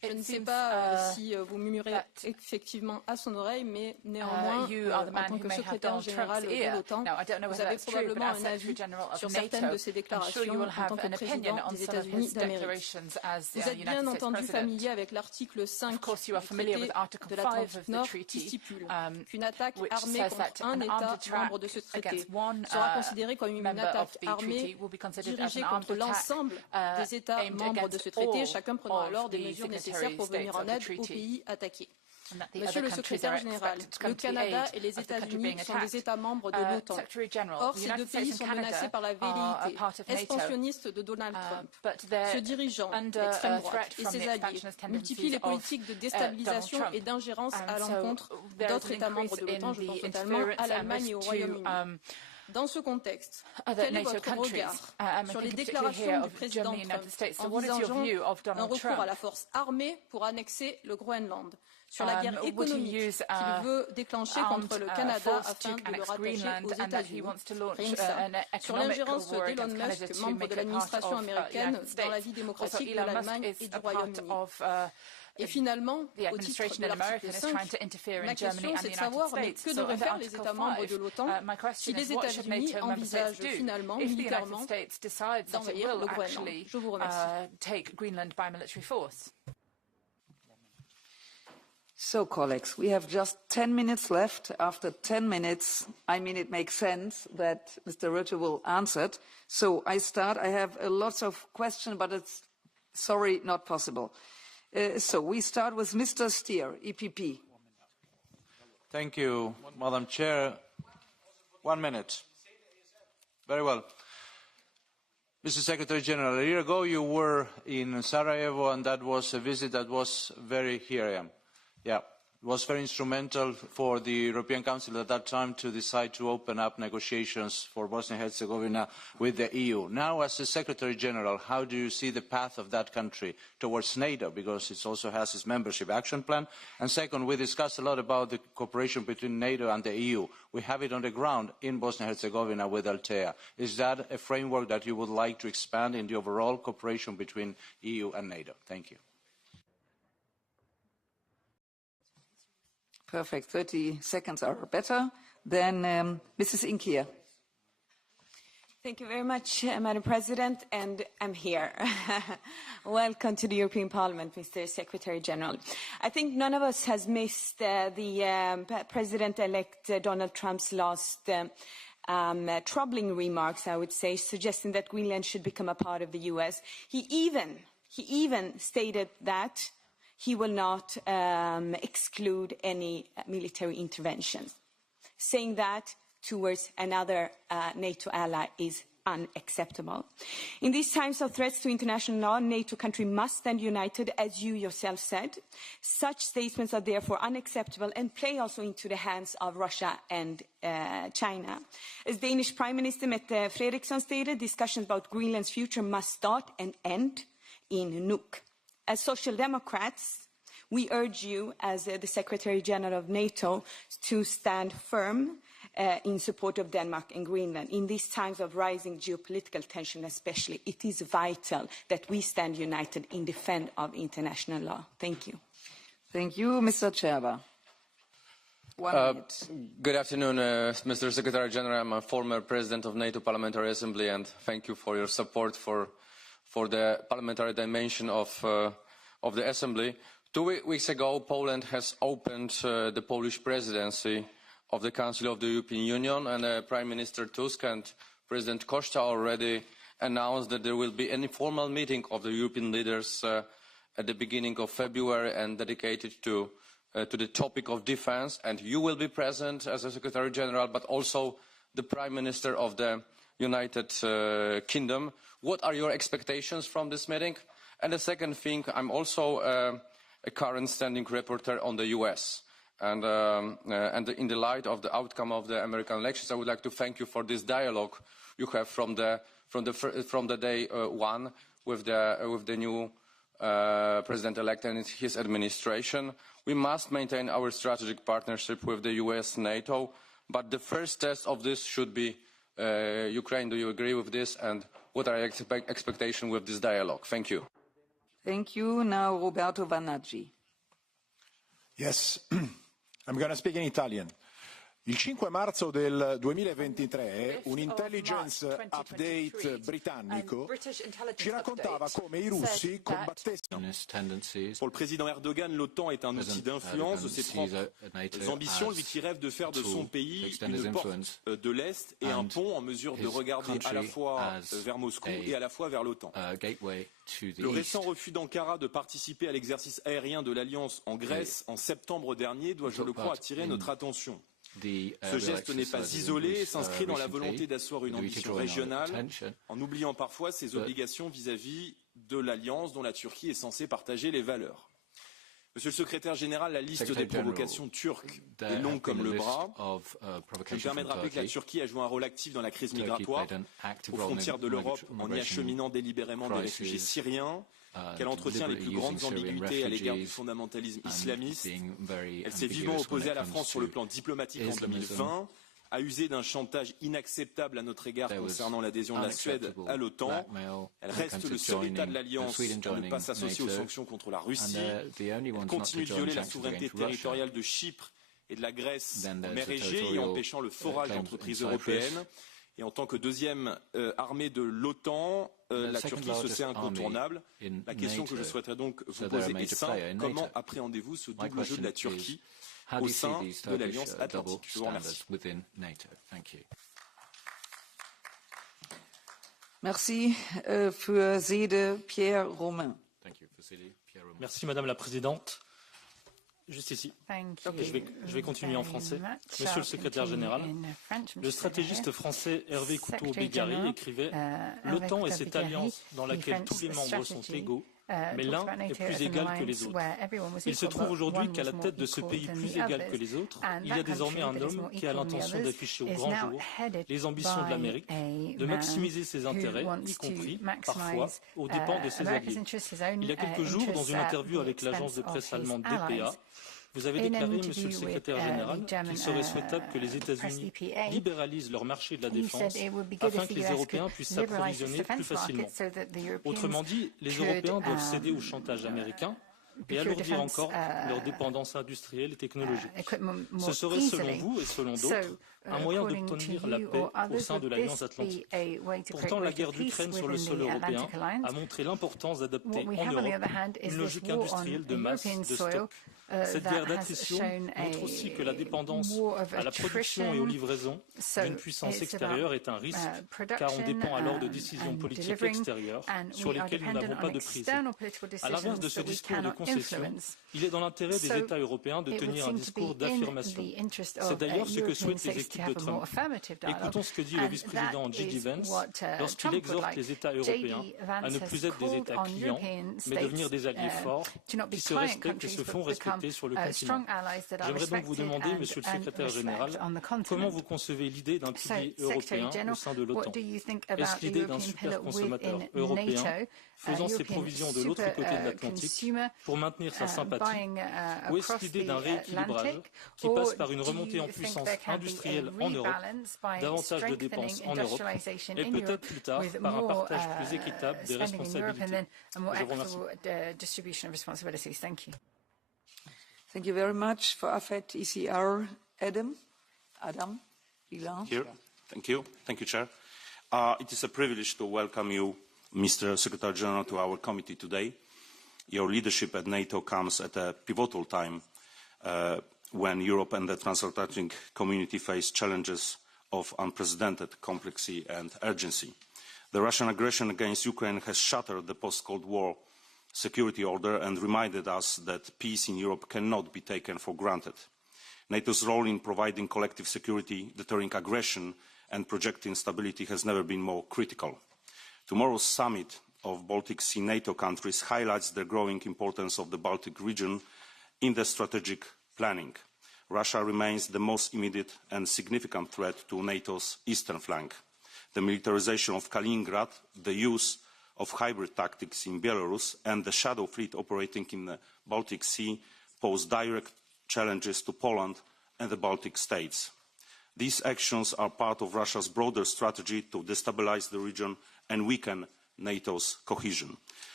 Je ne sais pas si vous murmurez effectivement à son oreille, mais néanmoins, en tant que secrétaire général de l'OTAN, vous avez probablement un avis sur certaines de ces déclarations en tant que président des États-Unis d'Amérique. Vous êtes bien entendu familier avec l'article 5 du traité de l'Atlantique Nord qui stipule qu'une attaque armée contre un État membre de ce traité sera considérée comme une attaque armée dirigée contre l'ensemble des États membres de ce traité, chacun prenant alors des mesures nécessaires pour venir en aide aux pays attaqués. Monsieur le secrétaire général, le Canada et les États-Unis sont des États membres de l'OTAN. Or, ces deux pays sont menacés par la velléité expansionniste de Donald Trump. Ce dirigeant d'extrême droite et ses alliés multiplient les politiques de déstabilisation et d'ingérence à l'encontre d'autres États membres de l'OTAN, je pense notamment à l'Allemagne et au Royaume-Uni. Dans ce contexte, quel est votre regard sur les déclarations du président Trump envisageant un recours à la force armée pour annexer le Groenland, sur la guerre économique qu'il veut déclencher contre le Canada afin de le rattacher aux États-Unis, sur l'ingérence d'Elon Musk, membre de l'administration américaine, dans la vie démocratique de l'Allemagne et du Royaume-Uni. Et finalement, au titre de l'article 5, ma question c'est de savoir que devraient faire les États membres de l'OTAN si les États-Unis envisagent finalement, militairement, d'envahir le Groenland. Je vous remercie. So, colleagues, we have just 10 minutes left. After 10 minutes, I mean, it makes sense that Mr. Rutte will answer it. So I start. I have lots of questions, but it's, sorry, not possible. So we start with Mr. Stier, EPP. Thank you, Madam Chair. 1 minute. Very well. Mr. Secretary General, a year ago you were in Sarajevo, and that was a visit that was very, here I am. Yeah, it was very instrumental for the European Council at that time to decide to open up negotiations for Bosnia and Herzegovina with the EU. Now, as the Secretary General, how do you see the path of that country towards NATO, because it also has its membership action plan? And second, we discussed a lot about the cooperation between NATO and the EU. We have it on the ground in Bosnia and Herzegovina with Altea. Is that a framework that you would like to expand in the overall cooperation between EU and NATO? Thank you. Perfect. 30 seconds are better. Then Mrs. Inkia. Thank you very much, Madam President, and I'm here. Welcome to the European Parliament, Mr. Secretary General. I think none of us has missed the President-elect Donald Trump's last troubling remarks, I would say, suggesting that Greenland should become a part of the US. He even stated that he will not exclude any military interventions. Saying that towards another NATO ally is unacceptable. In these times of threats to international law, NATO countries must stand united, as you yourself said. Such statements are therefore unacceptable and play also into the hands of Russia and China. As Danish Prime Minister Mette Frederiksen stated, discussions about Greenland's future must start and end in Nuuk. As Social Democrats, we urge you, as the Secretary General of NATO, to stand firm in support of Denmark and Greenland. In these times of rising geopolitical tension especially, it is vital that we stand united in defense of international law. Thank you. Thank you. Mr. Cherba. 1 minute. Good afternoon, Mr. Secretary General. I'm a former president of NATO Parliamentary Assembly, and thank you for your support for the parliamentary dimension of the Assembly. 2 weeks ago, Poland has opened the Polish presidency of the Council of the European Union, and Prime Minister Tusk and President Costa already announced that there will be an informal meeting of the European leaders at the beginning of February and dedicated to the topic of defense. And you will be present as a Secretary General, but also the Prime Minister of the United Kingdom. What are your expectations from this meeting? And the second thing, I'm also a current standing rapporteur on the US. And in the light of the outcome of the American elections, I would like to thank you for this dialogue you have from the day one with the new president-elect and his administration. We must maintain our strategic partnership with the US, NATO, but the first test of this should be Ukraine. Do you agree with this? And what are your expectations with this dialogue? Thank you. Thank you. Now Roberto Vanaggi. Yes, I'm going to speak in Italian. Il 5 marzo del 2023 un intelligence update britannico ci raccontava come i russi combattessero. Pour le président Erdogan, l'OTAN est un outil d'influence de ses propres ambitions, lui qui rêve de faire de son pays une porte de l'Est et un pont en mesure de regarder à la fois vers Moscou et à la fois vers l'OTAN. Le récent refus d'Ankara de participer à l'exercice aérien de l'Alliance en Grèce en septembre dernier doit, je le crois, attirer notre attention. Ce geste n'est pas isolé et s'inscrit dans la volonté d'asseoir une ambition régionale en oubliant parfois ses obligations vis-à-vis de l'Alliance dont la Turquie est censée partager les valeurs. Monsieur le secrétaire général, la liste des provocations turques est longue comme le bras. Je me permets de rappeler que la Turquie a joué un rôle actif dans la crise migratoire aux frontières de l'Europe en y acheminant délibérément des réfugiés syriens, qu'elle entretient les plus grandes ambiguïtés à l'égard du fondamentalisme islamiste. Elle s'est vivement opposée à la France sur le plan diplomatique en 2020, a usé d'un chantage inacceptable à notre égard concernant l'adhésion de la Suède à l'OTAN. Elle reste le seul État de l'Alliance à ne pas s'associer aux sanctions contre la Russie. Elle continue de violer la souveraineté territoriale de Chypre et de la Grèce en mer Égée, y empêchant le forage d'entreprises européennes. Et en tant que deuxième armée de l'OTAN, la Turquie se sait incontournable. La question que je souhaiterais donc vous poser est simple. Comment appréhendez-vous ce double jeu de la Turquie au sein de l'Alliance Atlantique? Je vous remercie. Merci für Sede, Pierre Romain. Merci Madame la Présidente. Juste ici. Je vais continuer en français. Monsieur le secrétaire général, le stratégiste français Hervé Couteau-Bégary écrivait « L'OTAN est cette alliance dans laquelle tous les membres sont égaux, mais l'un est plus égal que les autres. Il se trouve aujourd'hui qu'à la tête de ce pays plus égal que les autres, il y a désormais un homme qui a l'intention d'afficher au grand jour les ambitions de l'Amérique, de maximiser ses intérêts, y compris, parfois, aux dépens de ses alliés. Il y a quelques jours, dans une interview avec l'agence de presse allemande DPA, vous avez déclaré, Monsieur le secrétaire général, qu'il serait souhaitable que les États-Unis libéralisent leur marché de la défense afin que les Européens puissent s'approvisionner plus facilement. Autrement dit, les Européens doivent céder au chantage américain et alourdir encore leur dépendance industrielle et technologique. Ce serait, selon vous et selon d'autres, un moyen d'obtenir la paix au sein de l'Alliance Atlantique. Pourtant, la guerre d'Ukraine sur le sol européen a montré l'importance d'adopter en Europe une logique industrielle de masse, de stock. Cette guerre d'attrition montre aussi que la dépendance à la production et aux livraisons d'une puissance extérieure est un risque, car on dépend alors de décisions politiques extérieures sur lesquelles nous n'avons pas de prise. À l'inverse de ce discours de concession, il est dans l'intérêt des États européens de tenir un discours d'affirmation. C'est d'ailleurs ce que souhaitent les équipes de Trump. Écoutons ce que dit le vice-président J.D. Vance lorsqu'il exhorte les États européens à ne plus être des États clients, mais devenir des alliés forts qui se respectent et se font respecter sur le continent. J'aimerais donc vous demander, Monsieur le secrétaire général, comment vous concevez l'idée d'un pilier européen au sein de l'OTAN? Est-ce l'idée d'un super consommateur européen faisant ses provisions de l'autre côté de l'Atlantique pour maintenir sa sympathie, ou est-ce l'idée d'un rééquilibrage qui passe par une remontée en puissance industrielle en Europe, davantage de dépenses en Europe, et peut-être plus tard par un partage plus équitable des responsabilités? Je vous remercie. Thank you very much. For AFET ECR, Adam Bilan. Here. Thank you. Thank you, Chair. It is a privilege to welcome you, Mr. Secretary General, to our committee today. Your leadership at NATO comes at a pivotal time when Europe and the transatlantic community face challenges of unprecedented complexity and urgency. The Russian aggression against Ukraine has shattered the post-Cold War security order and reminded us that peace in Europe cannot be taken for granted. NATO's role in providing collective security, deterring aggression and projecting stability has never been more critical. Tomorrow's summit of Baltic Sea NATO countries highlights the growing importance of the Baltic region in the strategic planning. Russia remains the most immediate and significant threat to NATO's eastern flank. The militarization of Kaliningrad, the use of hybrid tactics in Belarus and the shadow fleet operating in the Baltic Sea pose direct challenges to Poland and the Baltic states. These actions are part of Russia's broader strategy to destabilize the region and weaken NATO's cohesion.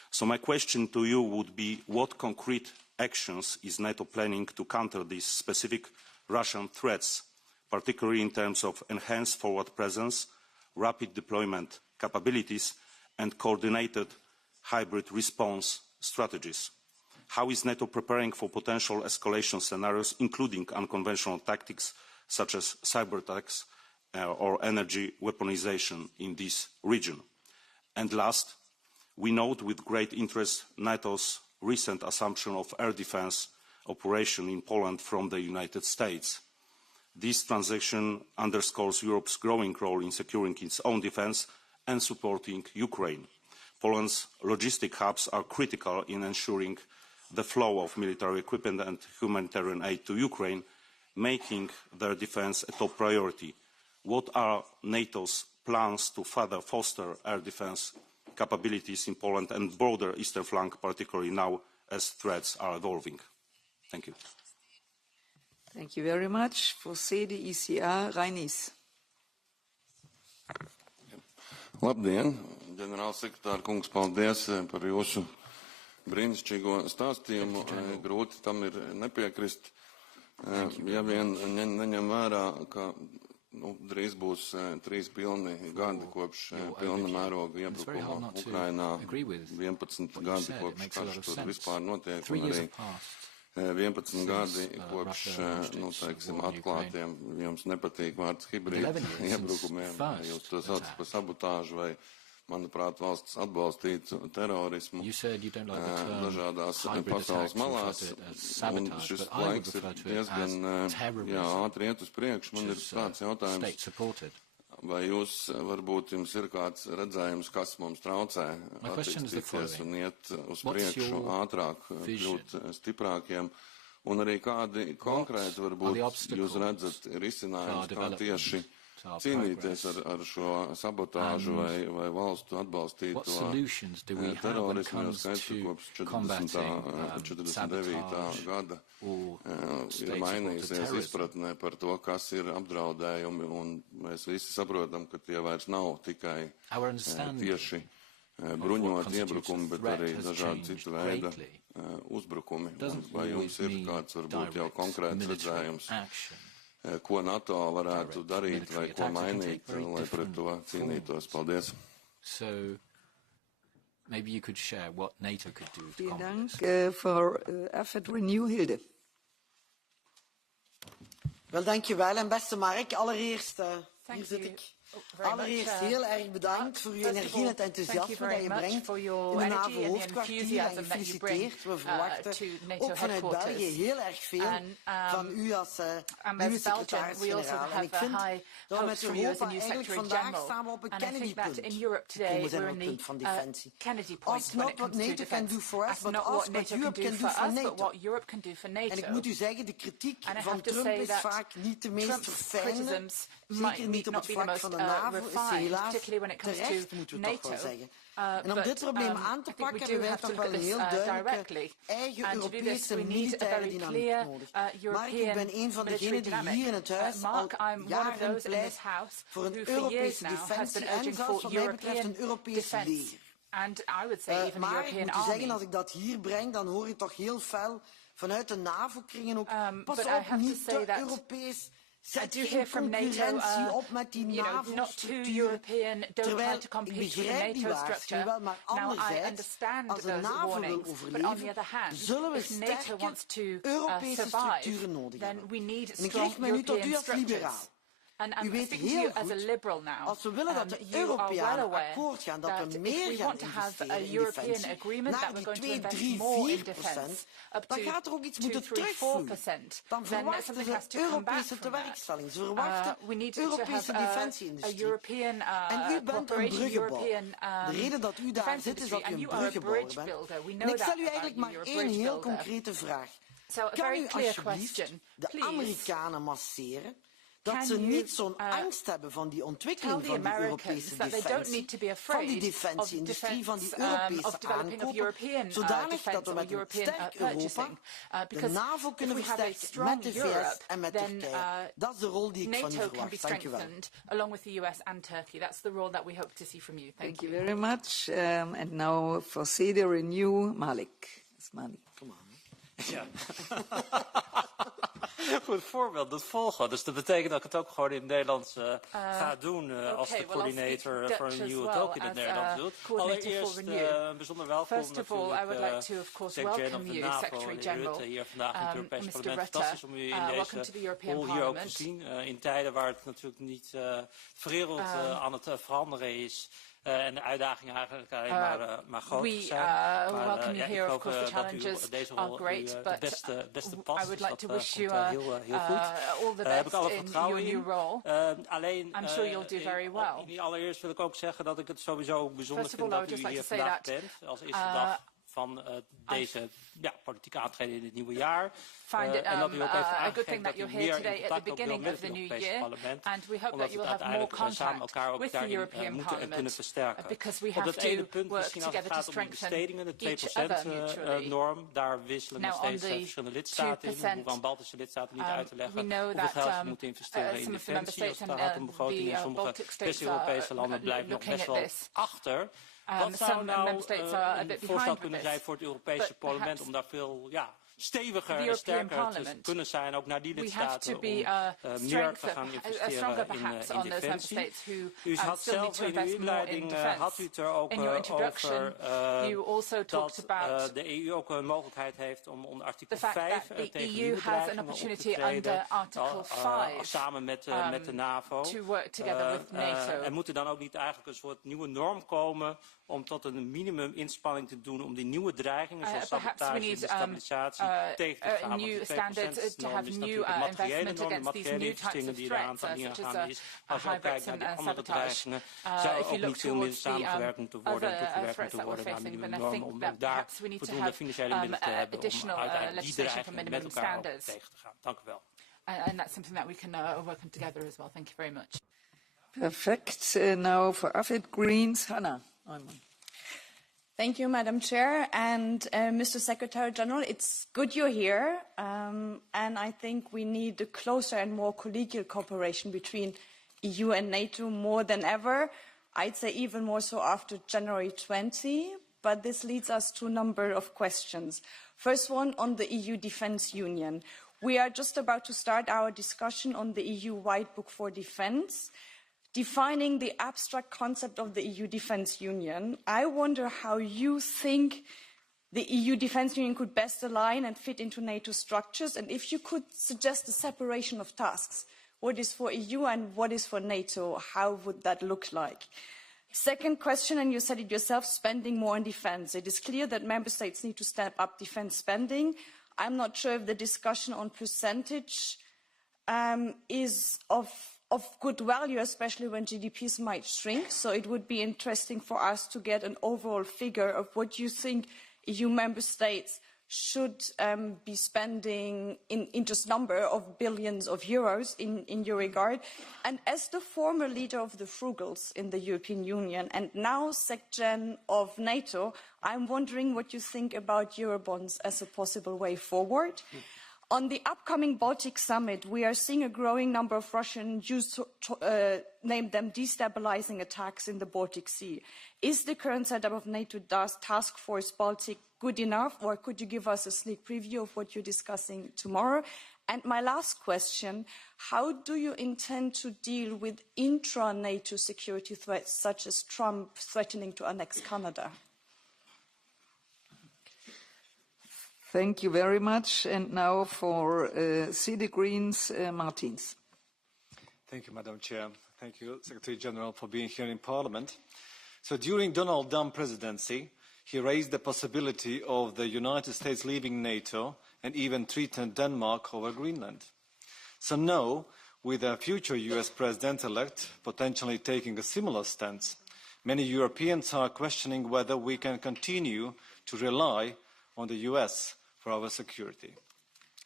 So my question to you would be, what concrete actions is NATO planning to counter these specific Russian threats, particularly in terms of enhanced forward presence, rapid deployment capabilities, and coordinated hybrid response strategies? How is NATO preparing for potential escalation scenarios, including unconventional tactics such as cyber attacks or energy weaponization in this region? And last, we note with great interest NATO's recent assumption of air defense operation in Poland from the United States. This transaction underscores Europe's growing role in securing its own defense and supporting Ukraine. Poland's logistic hubs are critical in ensuring the flow of military equipment and humanitarian aid to Ukraine, making their defense a top priority. What are NATO's plans to further foster air defense capabilities in Poland and broader eastern flank, particularly now as threats are evolving? Thank you. Thank you very much. For CDICA, Reinis. Labdien, ģenerālsekretār kungs, paldies par jūsu brīnišķīgo stāstījumu. Grūti tam ir nepiekrist, ja vien neņem vērā, ka drīz būs 3 pilni gadi kopš pilna mēroga iebrukuma Ukrainā, 11 gadi kopš karš tur vispār notiek, un arī 11 gadi kopš, teiksim, atklātiem, jums nepatīk vārds hibrīda iebrukumiem, jūs to saucat par sabotāžu vai, manuprāt, valsts atbalstītu terorismu dažādās pasaules malās, un šis laiks ir diezgan ātri iet uz priekšu. Man ir tāds jautājums, vai jūs, varbūt jums ir kāds redzējums, kas mums traucē attīstīties un iet uz priekšu ātrāk, kļūt stiprākiem, un arī kādi konkrēti, varbūt, jūs redzat risinājums, kā tieši cīnīties ar šo sabotāžu vai valstu atbalstīto terorismu, jo skaidrs, kopš 49. gada ir mainījusies izpratnē par to, kas ir apdraudējumi, un mēs visi saprotam, ka tie vairs nav tikai tieši bruņoti iebrukumi, bet arī dažādi citu veida uzbrukumi. Vai jums ir kāds, varbūt, jau konkrēts redzējums, ko NATO varētu darīt vai ko mainīt, lai pret to cīnītos? Paldies. So, maybe you could share what NATO could do to combat this. For AFET Renew, Hilde. Wel, dankjewel. En beste Mark, allereerst, hier zit ik. Allereerst heel erg bedankt voor uw energie en het enthousiasme dat je brengt in de NAVO-hoofdkwartier en gefeliciteerd. We verwachten ook vanuit België heel erg veel van u als nieuwe secretaris-generaal. En ik vind dat we met Europa eigenlijk vandaag staan we op een Kennedy-punt. We zijn op het punt van defensie. Ask not what NATO can do for us, but ask what Europe can do for NATO. En ik moet u zeggen, de kritiek van Trump is vaak niet de meest verfijnde, zeker niet op het vlak van de NAVO, is helaas terecht, moeten we toch wel zeggen. En om dit probleem aan te pakken hebben wij toch wel een heel duidelijke eigen Europese militaire dynamiek nodig. Maar ik ben een van degenen die hier in het huis al jaren pleit voor een Europese defensie en zelfs wat mij betreft een Europees leger. Maar ik moet u zeggen, als ik dat hier breng, dan hoor je toch heel fel vanuit de NAVO-kringen ook, pas op, niet te Europees. Zet geen concurrentie op met die NAVO-structuur, terwijl ik begrijp die waarschuwing wel, maar anderzijds, als de NAVO wil overleven, zullen we sterke Europese structuren nodig hebben. En ik richt me nu tot u als liberaal. U weet heel goed, als we willen dat de Europeanen akkoord gaan, dat we meer gaan investeren in defensie, naar die 2, 3, 4%, dan gaat er ook iets moeten terugvloeien. Dan verwachten ze Europese tewerkstelling. Ze verwachten Europese defensieindustrie. En u bent een bruggenbouwer. De reden dat u daar zit is dat u een bruggenbouwer bent. En ik stel u eigenlijk maar één heel concrete vraag. Kan u alsjeblieft de Amerikanen masseren dat ze niet zo'n angst hebben van die ontwikkeling van die Europese defensie-industrie, van die Europese aankopen, zodanig dat we met een sterk Europa de NAVO kunnen versterken met de VS en met Turkije. Dat is de rol die ik van u verwacht. Dank u wel. Along with the US and Turkey. That's the role that we hope to see from you. Thank you very much. And now for CD Renew, Malik. Come on. Ja. Goed voorbeeld, dat volgen. Dus dat betekent dat ik het ook gewoon in het Nederlands ga doen als de coördinator voor Renew het ook in het Nederlands doet. Allereerst bijzonder welkom natuurlijk Secretary of the NAVO, Rutte, hier vandaag in het Europees Parlement. Fantastisch om u in deze rol hier ook te zien. In tijden waar het natuurlijk niet wereld aan het veranderen is. En de uitdagingen eigenlijk alleen maar groter zijn. Maar ik hoop dat u deze rol het beste past. I would like to wish you heel goed. All the Heb ik best alle in vertrouwen your in. new role. Alleen, I'm sure you'll do very well. Allereerst wil ik ook zeggen dat ik het sowieso bijzonder vind dat u hier vandaag bent. Als eerste dag van deze politieke aantreden in het nieuwe jaar. Find it en dat u ook heeft a good thing aangegeven that dat u you're here meer today in at the contact beginning wil of met the het new Europese year, parlement. and we hope Omdat that you we will have more samen contact elkaar ook with the daarin European moeten en kunnen Parliament, versterken. because we Op have dat ene to punt, work misschien als het together to gaat om de strengthen bestedingen, de each other 2% mutually. norm, daar wisselen nog Now, steeds on the verschillende lidstaten in. We hoeven aan Baltische lidstaten niet uit te leggen hoeveel geld ze moeten investeren in defensie als het gaat om begroting. En sommige West-Europese landen blijven nog best wel achter. Wat zou nou een voorstel kunnen zijn voor het Europese parlement om daar veel steviger en sterker te kunnen zijn, ook naar die lidstaten, om meer te gaan investeren in defensie. U had zelf in uw inleiding had u het er ook over dat de EU ook een mogelijkheid heeft om onder artikel 5 tegen nieuwe bedreigingen op te treden, samen met de NAVO. En moet er dan ook niet eigenlijk een soort nieuwe norm komen om tot een minimum inspanning te doen om die nieuwe dreigingen zoals sabotage en destabilisatie tegen te gaan. New standards to have new investment against these new types of threats, such as high Brexit and sabotage. If you look towards the other threats that we're facing, then I think that perhaps we need to have additional legislation for minimum standards. And that's something that we can work on together as well. Thank you very much. Perfect. Now for AFID Greens, Hannah. Thank you, Madam Chair. And Mr. Secretary General, it's good you're here. And I think we need a closer and more collegial cooperation between EU and NATO more than ever. I'd say even more so after January 20. But this leads us to a number of questions. First one on the EU Defence Union. We are just about to start our discussion on the EU White Book for Defence. Defining the abstract concept of the EU Defence Union, I wonder how you think the EU Defence Union could best align and fit into NATO structures, and if you could suggest a separation of tasks. What is for EU and what is for NATO? How would that look like? Second question, and you said it yourself, spending more on defence. It is clear that member states need to step up defence spending. I'm not sure if the discussion on percentage is of good value, especially when GDPs might shrink. So it would be interesting for us to get an overall figure of what you think EU member states should be spending in just number of billions of euros in your regard. And as the former leader of the Frugals in the European Union and now SecGen of NATO, I'm wondering what you think about Eurobonds as a possible way forward. On the upcoming Baltic summit, we are seeing a growing number of Russian Jews name them destabilizing attacks in the Baltic Sea. Is the current setup of NATO Task Force Baltic good enough, or could you give us a sneak preview of what you're discussing tomorrow? And my last question, how do you intend to deal with intra-NATO security threats, such as Trump threatening to annex Canada? Thank you very much. And now for CD Greens, Martins. Thank you, Madam Chair. Thank you, Secretary General, for being here in Parliament. So during Donald Trump presidency, he raised the possibility of the United States leaving NATO and even threatened Denmark over Greenland. So now, with a future US president-elect potentially taking a similar stance, many Europeans are questioning whether we can continue to rely on the US for our security.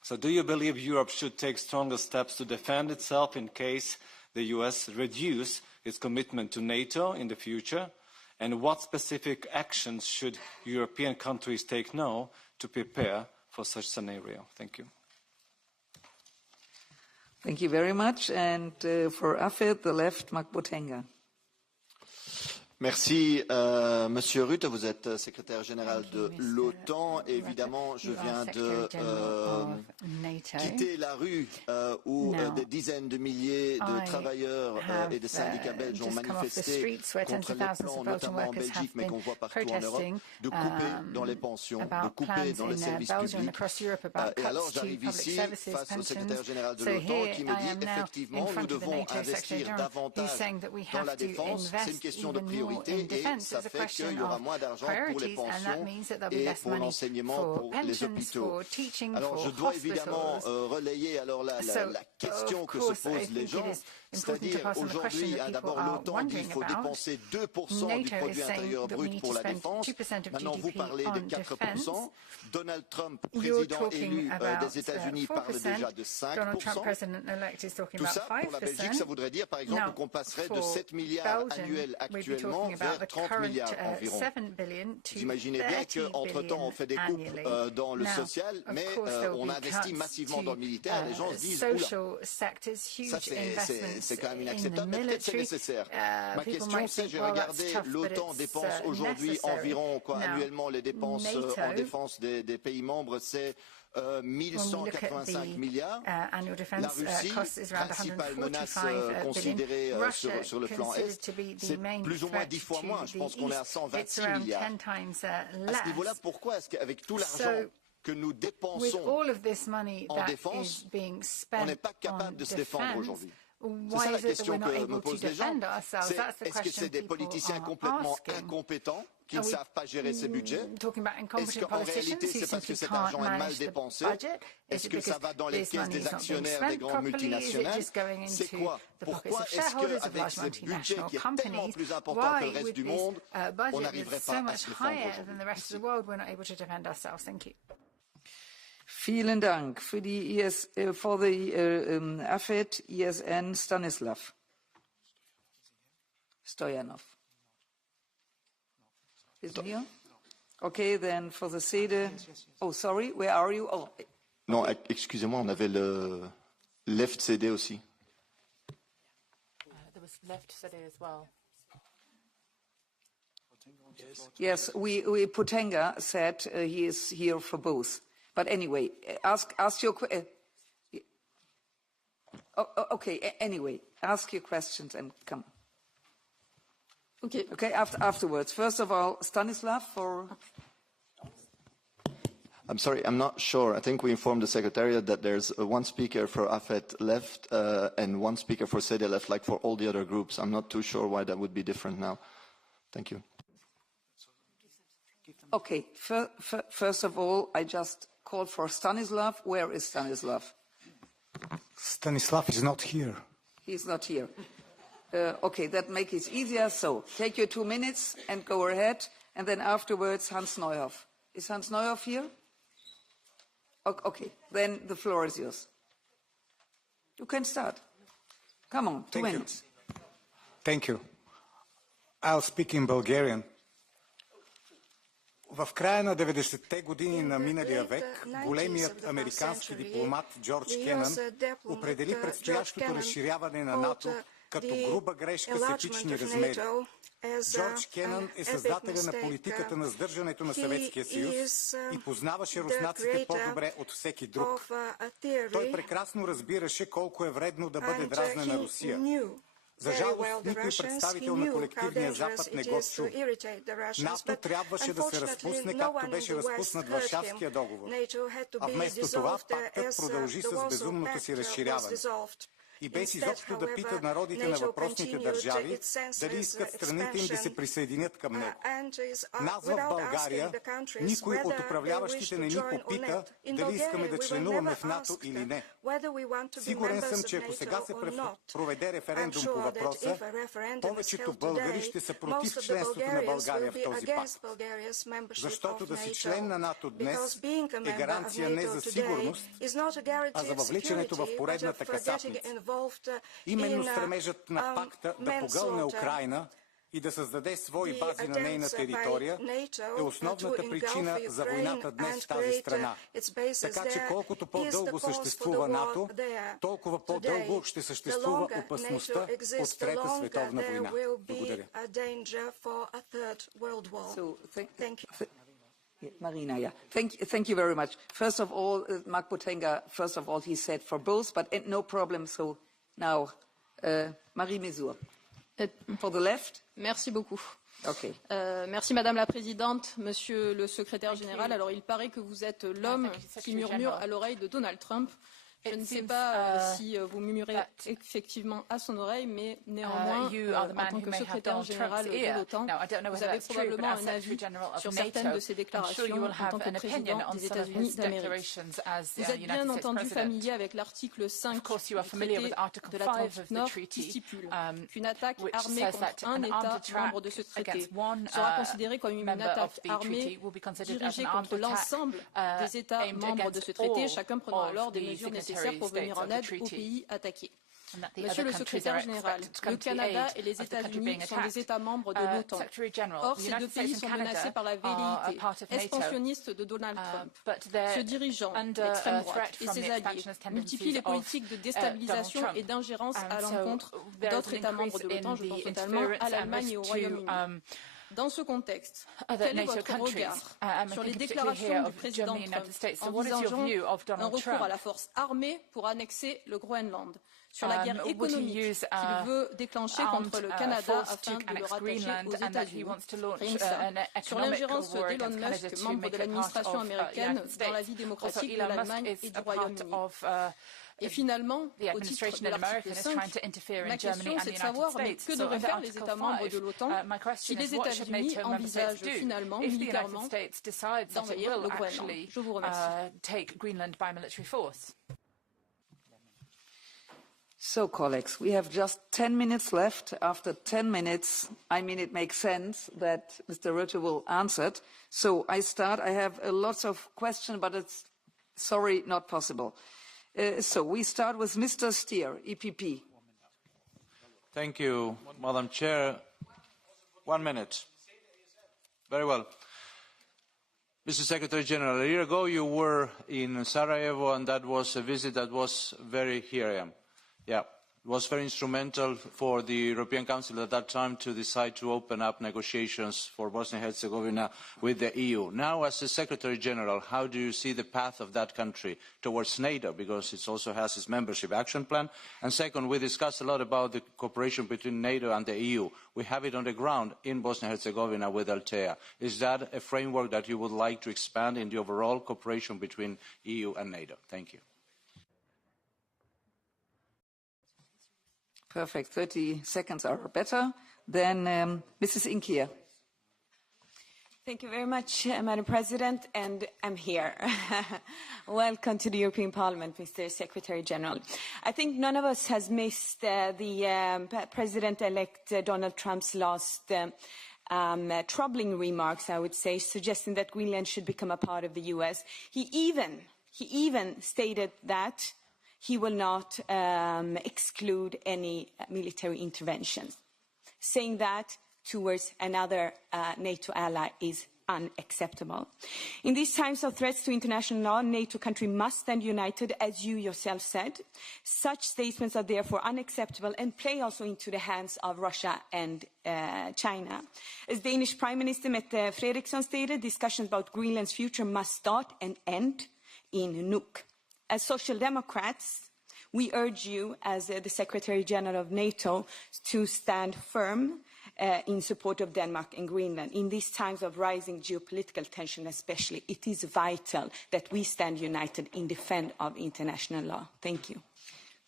So do you believe Europe should take stronger steps to defend itself in case the US reduce its commitment to NATO in the future? And what specific actions should European countries take now to prepare for such scenario? Thank you. Thank you very much. And for AFET, the left, Mark Botenga. Merci, Monsieur Rutte. Vous êtes secrétaire général de l'OTAN. Évidemment, je viens de quitter la rue où des dizaines de milliers de travailleurs et de syndicats belges ont manifesté contre les plans, notamment en Belgique, mais qu'on voit partout en Europe, de couper dans les pensions, de couper dans les services publics. Et alors, j'arrive ici face au secrétaire général de l'OTAN qui me dit effectivement, nous devons investir davantage dans la défense. C'est une question de priorité. Et ça fait qu'il y aura moins d'argent pour les pensions et pour l'enseignement, pour les hôpitaux. Alors je dois évidemment relayer alors la question que se posent les gens, c'est-à-dire aujourd'hui, d'abord l'OTAN dit qu'il faut dépenser 2% du produit intérieur brut pour la défense. Maintenant vous parlez de 4%. Donald Trump, président élu des États-Unis, parle déjà de 5%. Tout ça pour la Belgique, ça voudrait dire par exemple qu'on passerait de 7 milliards annuels actuellement vers 30 milliards environ. Vous imaginez bien qu'entre-temps, on fait des coupes dans le social, mais on investit massivement dans le militaire. Les gens se disent, oula, ça c'est quand même inacceptable, mais peut-être c'est nécessaire. Ma question c'est, j'ai regardé, l'OTAN dépense aujourd'hui environ, annuellement, les dépenses en défense des pays membres, c'est 1185 milliards. La Russie, principale menace considérée sur le plan Est, c'est plus ou moins 10 fois moins. Je pense qu'on est à 126 milliards. À ce niveau-là, pourquoi est-ce qu'avec tout l'argent que nous dépensons en défense, on n'est pas capable de se défendre aujourd'hui? C'est ça la question que me posent les gens. Est-ce que c'est des politiciens complètement incompétents qui ne savent pas gérer ces budgets? Est-ce qu'en réalité, c'est parce que cet argent est mal dépensé? Est-ce que ça va dans les caisses des actionnaires des grandes multinationales? C'est quoi? Pourquoi est-ce qu'avec ce budget qui est tellement plus important que le reste du monde, on n'arriverait pas à se défendre aujourd'hui? Vielen Dank. Für die for the AFET, ESN, Stanislav Stoyanov. Isn't here? Okay, then for the SEDE. Oh, sorry, where are you? Oh. Non, excusez-moi, on avait le left CD aussi. There was left CD as well. Yes, we Potenga said he is here for both. But anyway, ask your okay. Anyway, ask your questions and come. Okay. Okay. Afterwards. First of all, Stanislav for. I'm sorry, I'm not sure. I think we informed the Secretariat that there's one speaker for AFET left and one speaker for SEDE left, like for all the other groups. I'm not too sure why that would be different now. Thank you. Okay. First of all, I just called for Stanislav. Where is Stanislav? Stanislav is not here. He's not here. Okay, that makes it easier. So take your 2 minutes and go ahead. And then afterwards, Hans Neuhoff. Is Hans Neuhoff here? Okay, then the floor is yours. You can start. Come on, 2 minutes. Thank you. I'll speak in Bulgarian. В края на 90-те години на миналия век големият американски дипломат Джордж Кенън определи предстоящото разширяване на НАТО като груба грешка с епични размери. Джордж Кенън е създателя на политиката на сдържането на Съветския съюз и познаваше руснаците по-добре от всеки друг. Той прекрасно разбираше колко е вредно да бъде дразнена Русия. За жалост, никой представител на колективния Запад не го чу. НАТО трябваше да се разпусне, както беше разпуснат Варшавския договор. А вместо това, пактът продължи с безумното си разширяване. и без изобщо да пита народите на въпросните държави дали искат страните им да се присъединят към него. Нас в България никой от управляващите не ни попита дали искаме да членуваме в НАТО или не. Сигурен съм, че ако сега се проведе референдум по въпроса, повечето българи ще са против членството на България в този пакт. Защото да си член на НАТО днес е гаранция не за сигурност, а за въвличането в поредната касапница. Именно стремежът на пакта да погълне Украйна и да създаде свои бази на нейна територия е основната причина за войната днес в тази страна. Така че колкото по-дълго съществува НАТО, толкова по-дълго ще съществува опасността от Трета световна война. Благодаря. Marina, yeah. Thank you very much. First of all, Mark Botenga, first of all, he said for both, but no problem. So now, Marie Mesur. For the left. Merci beaucoup. Okay. Merci Madame la Présidente, Monsieur le Secrétaire Général. Alors il paraît que vous êtes l'homme qui murmure à l'oreille de Donald Trump. Je ne sais pas si vous murmurez effectivement à son oreille, mais néanmoins, en tant que secrétaire général de l'OTAN, vous avez probablement un avis sur certaines de ces déclarations en tant que président des États-Unis d'Amérique. Vous êtes bien entendu familier avec l'article 5 du traité de l'Atlantique Nord qui stipule qu'une attaque armée contre un État membre de ce traité sera considérée comme une attaque armée dirigée contre l'ensemble des États membres de ce traité, chacun prenant alors des mesures nécessaires pour venir en aide aux pays attaqués. Monsieur le secrétaire général, le Canada et les États-Unis sont des États membres de l'OTAN. Or, ces deux pays sont menacés par la velléité expansionniste de Donald Trump. Ce dirigeant d'extrême droite et ses alliés multiplient les politiques de déstabilisation et d'ingérence à l'encontre d'autres États membres de l'OTAN, je pense notamment à l'Allemagne et au Royaume-Uni. Dans ce contexte, quel est votre regard sur les déclarations du président Trump envisageant un recours à la force armée pour annexer le Groenland, sur la guerre économique qu'il veut déclencher contre le Canada afin de le rattacher aux États-Unis, sur l'ingérence d'Elon Musk, membre de l'administration américaine, dans la vie démocratique de l'Allemagne et du Royaume-Uni. Et finalement, au titre de l'article 5, ma question c'est de savoir que devraient faire les États membres de l'OTAN si les États-Unis envisagent finalement, militairement, d'envahir le Groenland. Je vous remercie. So, colleagues, we have just 10 minutes left. After 10 minutes, I mean, it makes sense that Mr. Rutte will answer it. So I start. I have lots of questions, but it's, sorry, not possible. So we start with Mr. Stier, EPP. Thank you, Madam Chair. 1 minute. Very well. Mr. Secretary General, a year ago you were in Sarajevo, and that was a visit that was very, here I am. Yeah, it was very instrumental for the European Council at that time to decide to open up negotiations for Bosnia and Herzegovina with the EU. Now, as the Secretary General, how do you see the path of that country towards NATO, because it also has its membership action plan? And second, we discussed a lot about the cooperation between NATO and the EU. We have it on the ground in Bosnia and Herzegovina with Altea. Is that a framework that you would like to expand in the overall cooperation between EU and NATO? Thank you. Perfect. 30 seconds are better. Then Mrs. Inkier. Thank you very much, Madam President, and I'm here. Welcome to the European Parliament, Mr. Secretary General. I think none of us has missed the President-elect Donald Trump's last troubling remarks, I would say, suggesting that Greenland should become a part of the US. He even stated that he will not exclude any military interventions, saying that towards another NATO ally is unacceptable. In these times of threats to international law, NATO countries must stand united, as you yourself said. Such statements are therefore unacceptable and play also into the hands of Russia and China. As Danish Prime Minister Mette Frederiksen stated, discussions about Greenland's future must start and end in Nuuk. As Social Democrats, we urge you, as the Secretary General of NATO, to stand firm in support of Denmark and Greenland. In these times of rising geopolitical tension especially, it is vital that we stand united in defense of international law. Thank you.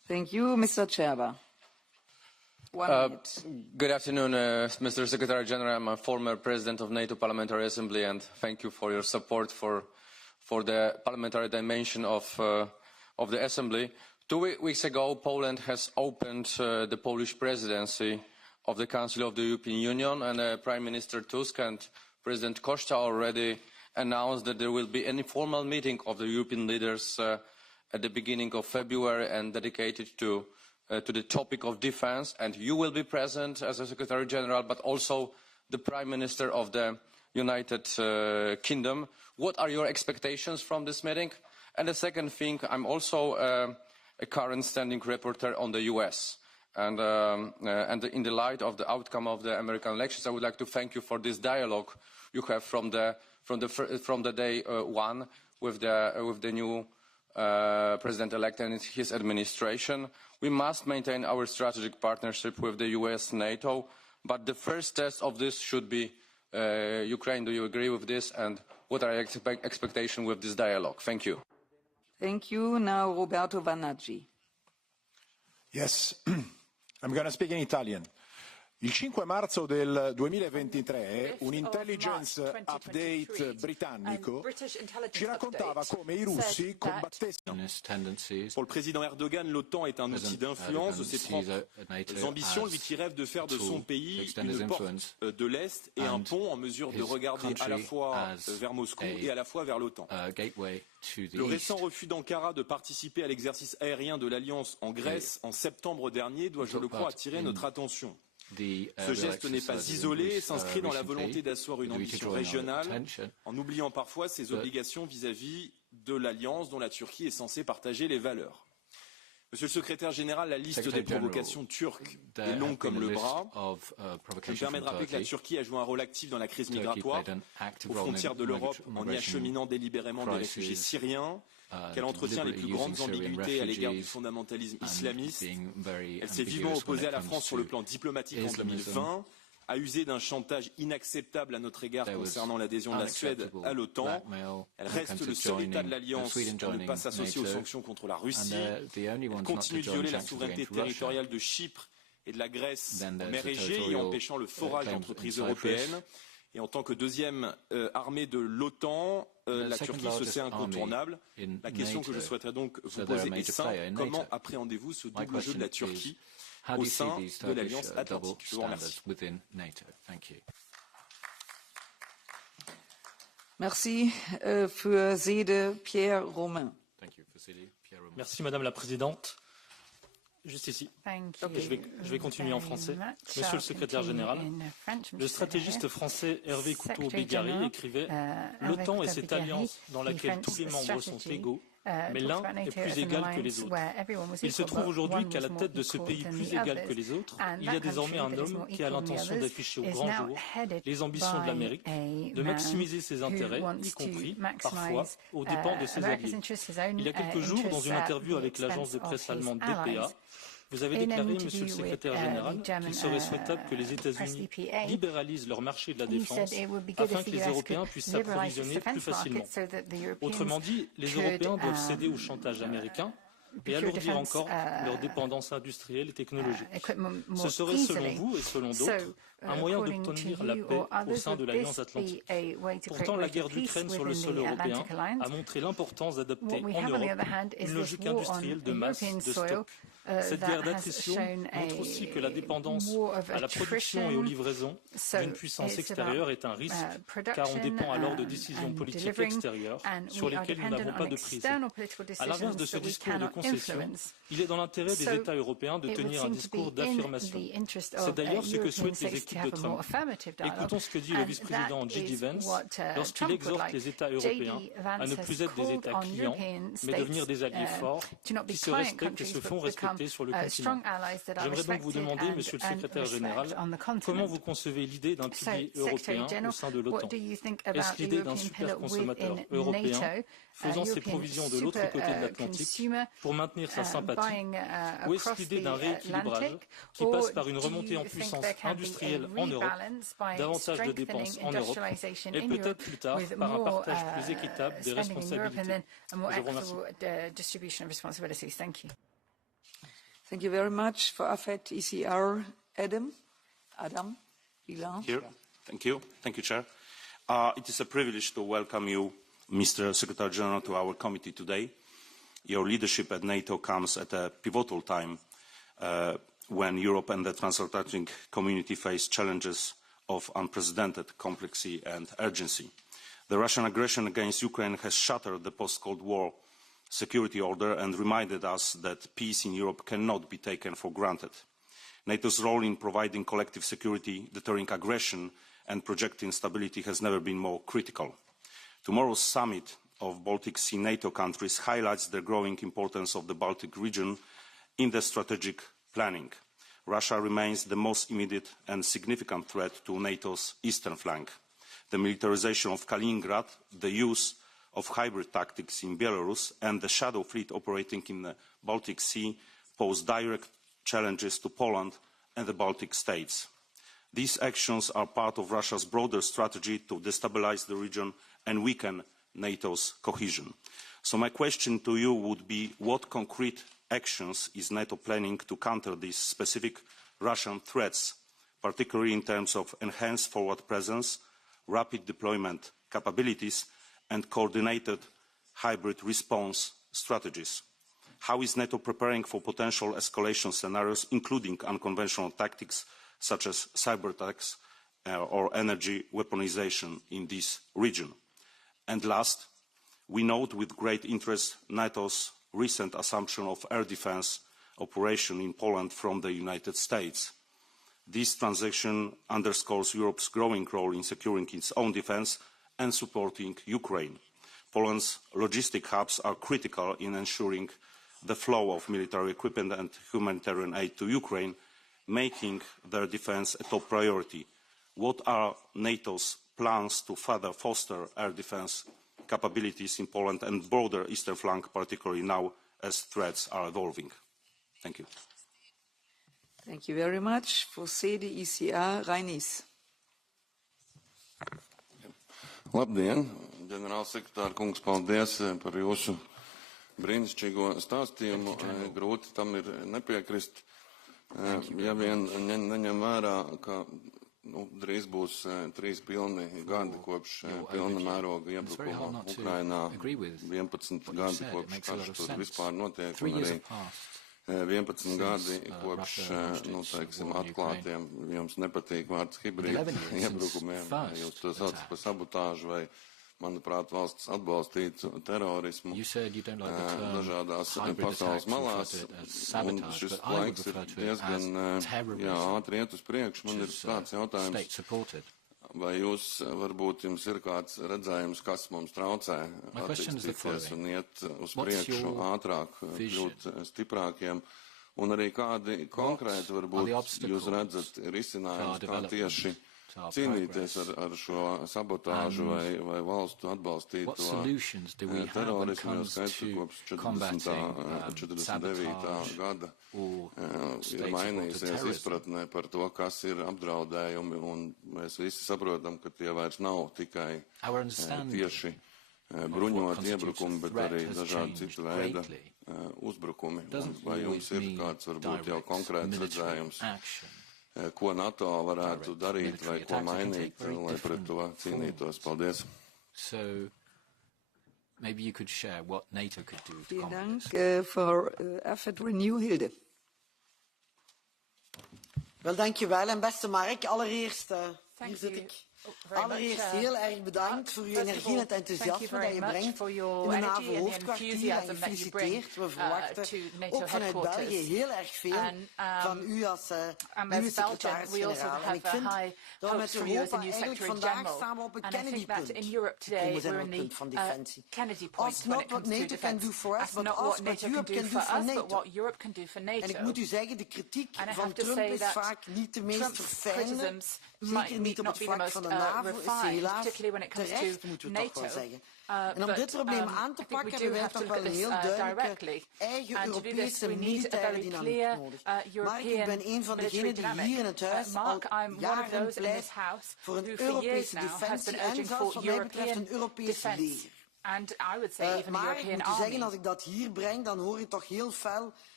Thank you, Mr. Cerba. Good afternoon, Mr. Secretary General. I'm a former president of NATO Parliamentary Assembly, and thank you for your support for the parliamentary dimension of the Assembly. 2 weeks ago, Poland has opened the Polish presidency of the Council of the European Union, and Prime Minister Tusk and President Costa already announced that there will be an informal meeting of the European leaders at the beginning of February and dedicated to the topic of defense, and you will be present as a Secretary General, but also the Prime Minister of the United Kingdom. What are your expectations from this meeting? And the second thing, I'm also a current standing rapporteur on the US. And in the light of the outcome of the American elections, I would like to thank you for this dialogue you have from the day one with the new President-elect and his administration. We must maintain our strategic partnership with the US NATO, but the first test of this should be Ukraine. Do you agree with this? And what are your expectations with this dialogue? Thank you. Thank you. Now Roberto Vanaggi. Yes, I'm going to speak in Italian. Il 5 marzo del 2023 un intelligence update britannico ci raccontava come i russi combattessero. Pour le président Erdogan, l'OTAN est un outil d'influence de ses propres ambitions, lui qui rêve de faire de son pays une porte de l'Est et un pont en mesure de regarder à la fois vers Moscou et à la fois vers l'OTAN. Le récent refus d'Ankara de participer à l'exercice aérien de l'Alliance en Grèce en septembre dernier doit, je le crois, attirer notre attention. Ce geste n'est pas isolé et s'inscrit dans la volonté d'asseoir une ambition régionale, en oubliant parfois ses obligations vis-à-vis de l'Alliance dont la Turquie est censée partager les valeurs. Monsieur le secrétaire général, la liste des provocations turques est longue comme le bras. Ça me permet de rappeler que la Turquie a joué un rôle actif dans la crise migratoire aux frontières de l'Europe en y acheminant délibérément des réfugiés syriens, qu'elle entretient les plus grandes ambiguïtés à l'égard du fondamentalisme islamiste. Elle s'est vivement opposée à la France sur le plan diplomatique en 2020, a usé d'un chantage inacceptable à notre égard concernant l'adhésion de la Suède à l'OTAN. Elle reste le seul État de l'Alliance pour ne pas s'associer aux sanctions contre la Russie. Elle continue de violer la souveraineté territoriale de Chypre et de la Grèce en mer Égée et empêchant le forage d'entreprises européennes. Et en tant que deuxième armée de l'OTAN, la Turquie se sait incontournable. La question que je souhaiterais donc vous poser est simple. Comment appréhendez-vous ce double jeu de la Turquie au sein de l'Alliance Atlantique? Je vous remercie. Merci. Für Sede, Pierre Romain. Merci Madame la Présidente. Juste ici. Je vais continuer en français. Monsieur le secrétaire général, le stratégiste français Hervé Couteau-Bégarry écrivait « L'OTAN est cette alliance dans laquelle tous les membres sont égaux, mais l'un est plus égal que les autres. Il se trouve aujourd'hui qu'à la tête de ce pays plus égal que les autres, il y a désormais un homme qui a l'intention d'afficher au grand jour les ambitions de l'Amérique, de maximiser ses intérêts, y compris, parfois, aux dépens de ses alliés. Il y a quelques jours, dans une interview avec l'agence de presse allemande DPA, vous avez déclaré, Monsieur le Secrétaire général, qu'il serait souhaitable que les États-Unis libéralisent leur marché de la défense afin que les Européens puissent s'approvisionner plus facilement. Autrement dit, les Européens doivent céder au chantage américain et alourdir encore leur dépendance industrielle et technologique. Ce serait, selon vous et selon d'autres, un moyen d'obtenir la paix au sein de l'Alliance Atlantique. Pourtant, la guerre d'Ukraine sur le sol européen a montré l'importance d'adopter en Europe une logique industrielle de masse, de stock. Cette guerre d'attrition montre aussi que la dépendance à la production et aux livraisons d'une puissance extérieure est un risque, car on dépend alors de décisions politiques extérieures sur lesquelles nous n'avons pas de prise. À l'inverse de ce discours de concession, il est dans l'intérêt des États européens de tenir un discours d'affirmation. C'est d'ailleurs ce que souhaitent les équipes de Trump. Écoutons ce que dit le vice-président J.D. Vance lorsqu'il exhorte les États européens à ne plus être des États clients, mais devenir des alliés forts qui se respectent et se font respecter sur le continent. J'aimerais donc vous demander, Monsieur le Secrétaire général, comment vous concevez l'idée d'un pilier européen au sein de l'OTAN? Est-ce l'idée d'un super consommateur européen faisant ses provisions de l'autre côté de l'Atlantique pour maintenir sa sympathie, ou est-ce l'idée d'un rééquilibrage qui passe par une remontée en puissance industrielle en Europe, davantage de dépenses en Europe, et peut-être plus tard par un partage plus équitable des responsabilités? Je vous remercie. Thank you very much. For AFET ECR, Adam Ilan. Here. Thank you. Thank you, Chair. It is a privilege to welcome you, Mr. Secretary General, to our committee today. Your leadership at NATO comes at a pivotal time when Europe and the transatlantic community face challenges of unprecedented complexity and urgency. The Russian aggression against Ukraine has shattered the post-Cold War security order and reminded us that peace in Europe cannot be taken for granted. NATO's role in providing collective security, deterring aggression and projecting stability has never been more critical. Tomorrow's summit of Baltic Sea NATO countries highlights the growing importance of the Baltic region in the strategic planning. Russia remains the most immediate and significant threat to NATO's eastern flank. The militarization of Kaliningrad, the use of hybrid tactics in Belarus, and the shadow fleet operating in the Baltic Sea pose direct challenges to Poland and the Baltic states. These actions are part of Russia's broader strategy to destabilize the region and weaken NATO's cohesion. So my question to you would be, what concrete actions is NATO planning to counter these specific Russian threats, particularly in terms of enhanced forward presence, rapid deployment capabilities, and coordinated hybrid response strategies? How is NATO preparing for potential escalation scenarios, including unconventional tactics such as cyber attacks or energy weaponization in this region? And last, we note with great interest NATO's recent assumption of air defense operation in Poland from the United States. This transaction underscores Europe's growing role in securing its own defense and supporting Ukraine. Poland's logistic hubs are critical in ensuring the flow of military equipment and humanitarian aid to Ukraine, making their defense a top priority. What are NATO's plans to further foster air defense capabilities in Poland and broader eastern flank, particularly now as threats are evolving? Thank you. Thank you very much. For CDECR, Reinis. Labdien, ģenerālsekretāra kungs, paldies par jūsu brīnišķīgo stāstījumu. Grūti tam ir nepiekrist. Ja vien neņem vērā, ka drīz būs 3 pilni gadi kopš pilna mēroga iebrukuma Ukrainā, 11 gadi kopš karš tur vispār notiek, un arī 11 gadi kopš, teiksim, atklātiem, jums nepatīk vārds hibrīd iebrukumiem, jūs to sauc par sabotāžu vai, manuprāt, valsts atbalstītu terorismu dažādās pasaules malās, un šis laiks ir diezgan ātri iet uz priekšu. Man ir tāds jautājums, vai jūs, varbūt jums ir kāds redzējums, kas mums traucē attīstīties un iet uz priekšu ātrāk, kļūt stiprākiem, un arī kādi konkrēti, varbūt, jūs redzat risinājumus, kā tieši cīnīties ar šo sabotāžu vai valstu atbalstīto terorismu, jo skaidrs, ka kopš 49. gada ir mainījusies izpratne par to, kas ir apdraudējumi, un mēs visi saprotam, ka tie vairs nav tikai tieši bruņoti iebrukumi, bet arī dažādi citu veida uzbrukumi. Vai jums ir kāds, varbūt, jau konkrēts redzējums, ko NATO varētu darīt vai ko mainīt, lai pret to cīnītos? Paldies. So, maybe you could share what NATO could do to combat this. For AFET Renew, Hilde. Wel, dankjewel. En beste Mark, allereerst, hier zit ik. Allereerst heel erg bedankt voor uw energie en het enthousiasme dat je brengt in de NAVO-hoofdkwartier en je feliciteert. We verwachten ook vanuit België heel erg veel van u als nieuwe secretaris-generaal. En ik vind dat we met Europa eigenlijk vandaag staan op het Kennedy-punt gekomen zijn op het punt van defensie. Als not what NATO can do for us, but als what Europe can do for NATO. En ik moet u zeggen, de kritiek van Trump is vaak niet de meest verfijnde, zeker niet op het vlak van de NAVO, is helaas terecht, moeten we toch wel zeggen. En om dit probleem aan te pakken hebben wij toch wel een heel duidelijke eigen Europese militaire dynamiek nodig. Maar ik ben een van degenen die hier in het huis al jaren pleit voor een Europese defensie en zelfs wat mij betreft een Europees leger. Maar ik moet u zeggen, als ik dat hier breng, dan hoor je toch heel fel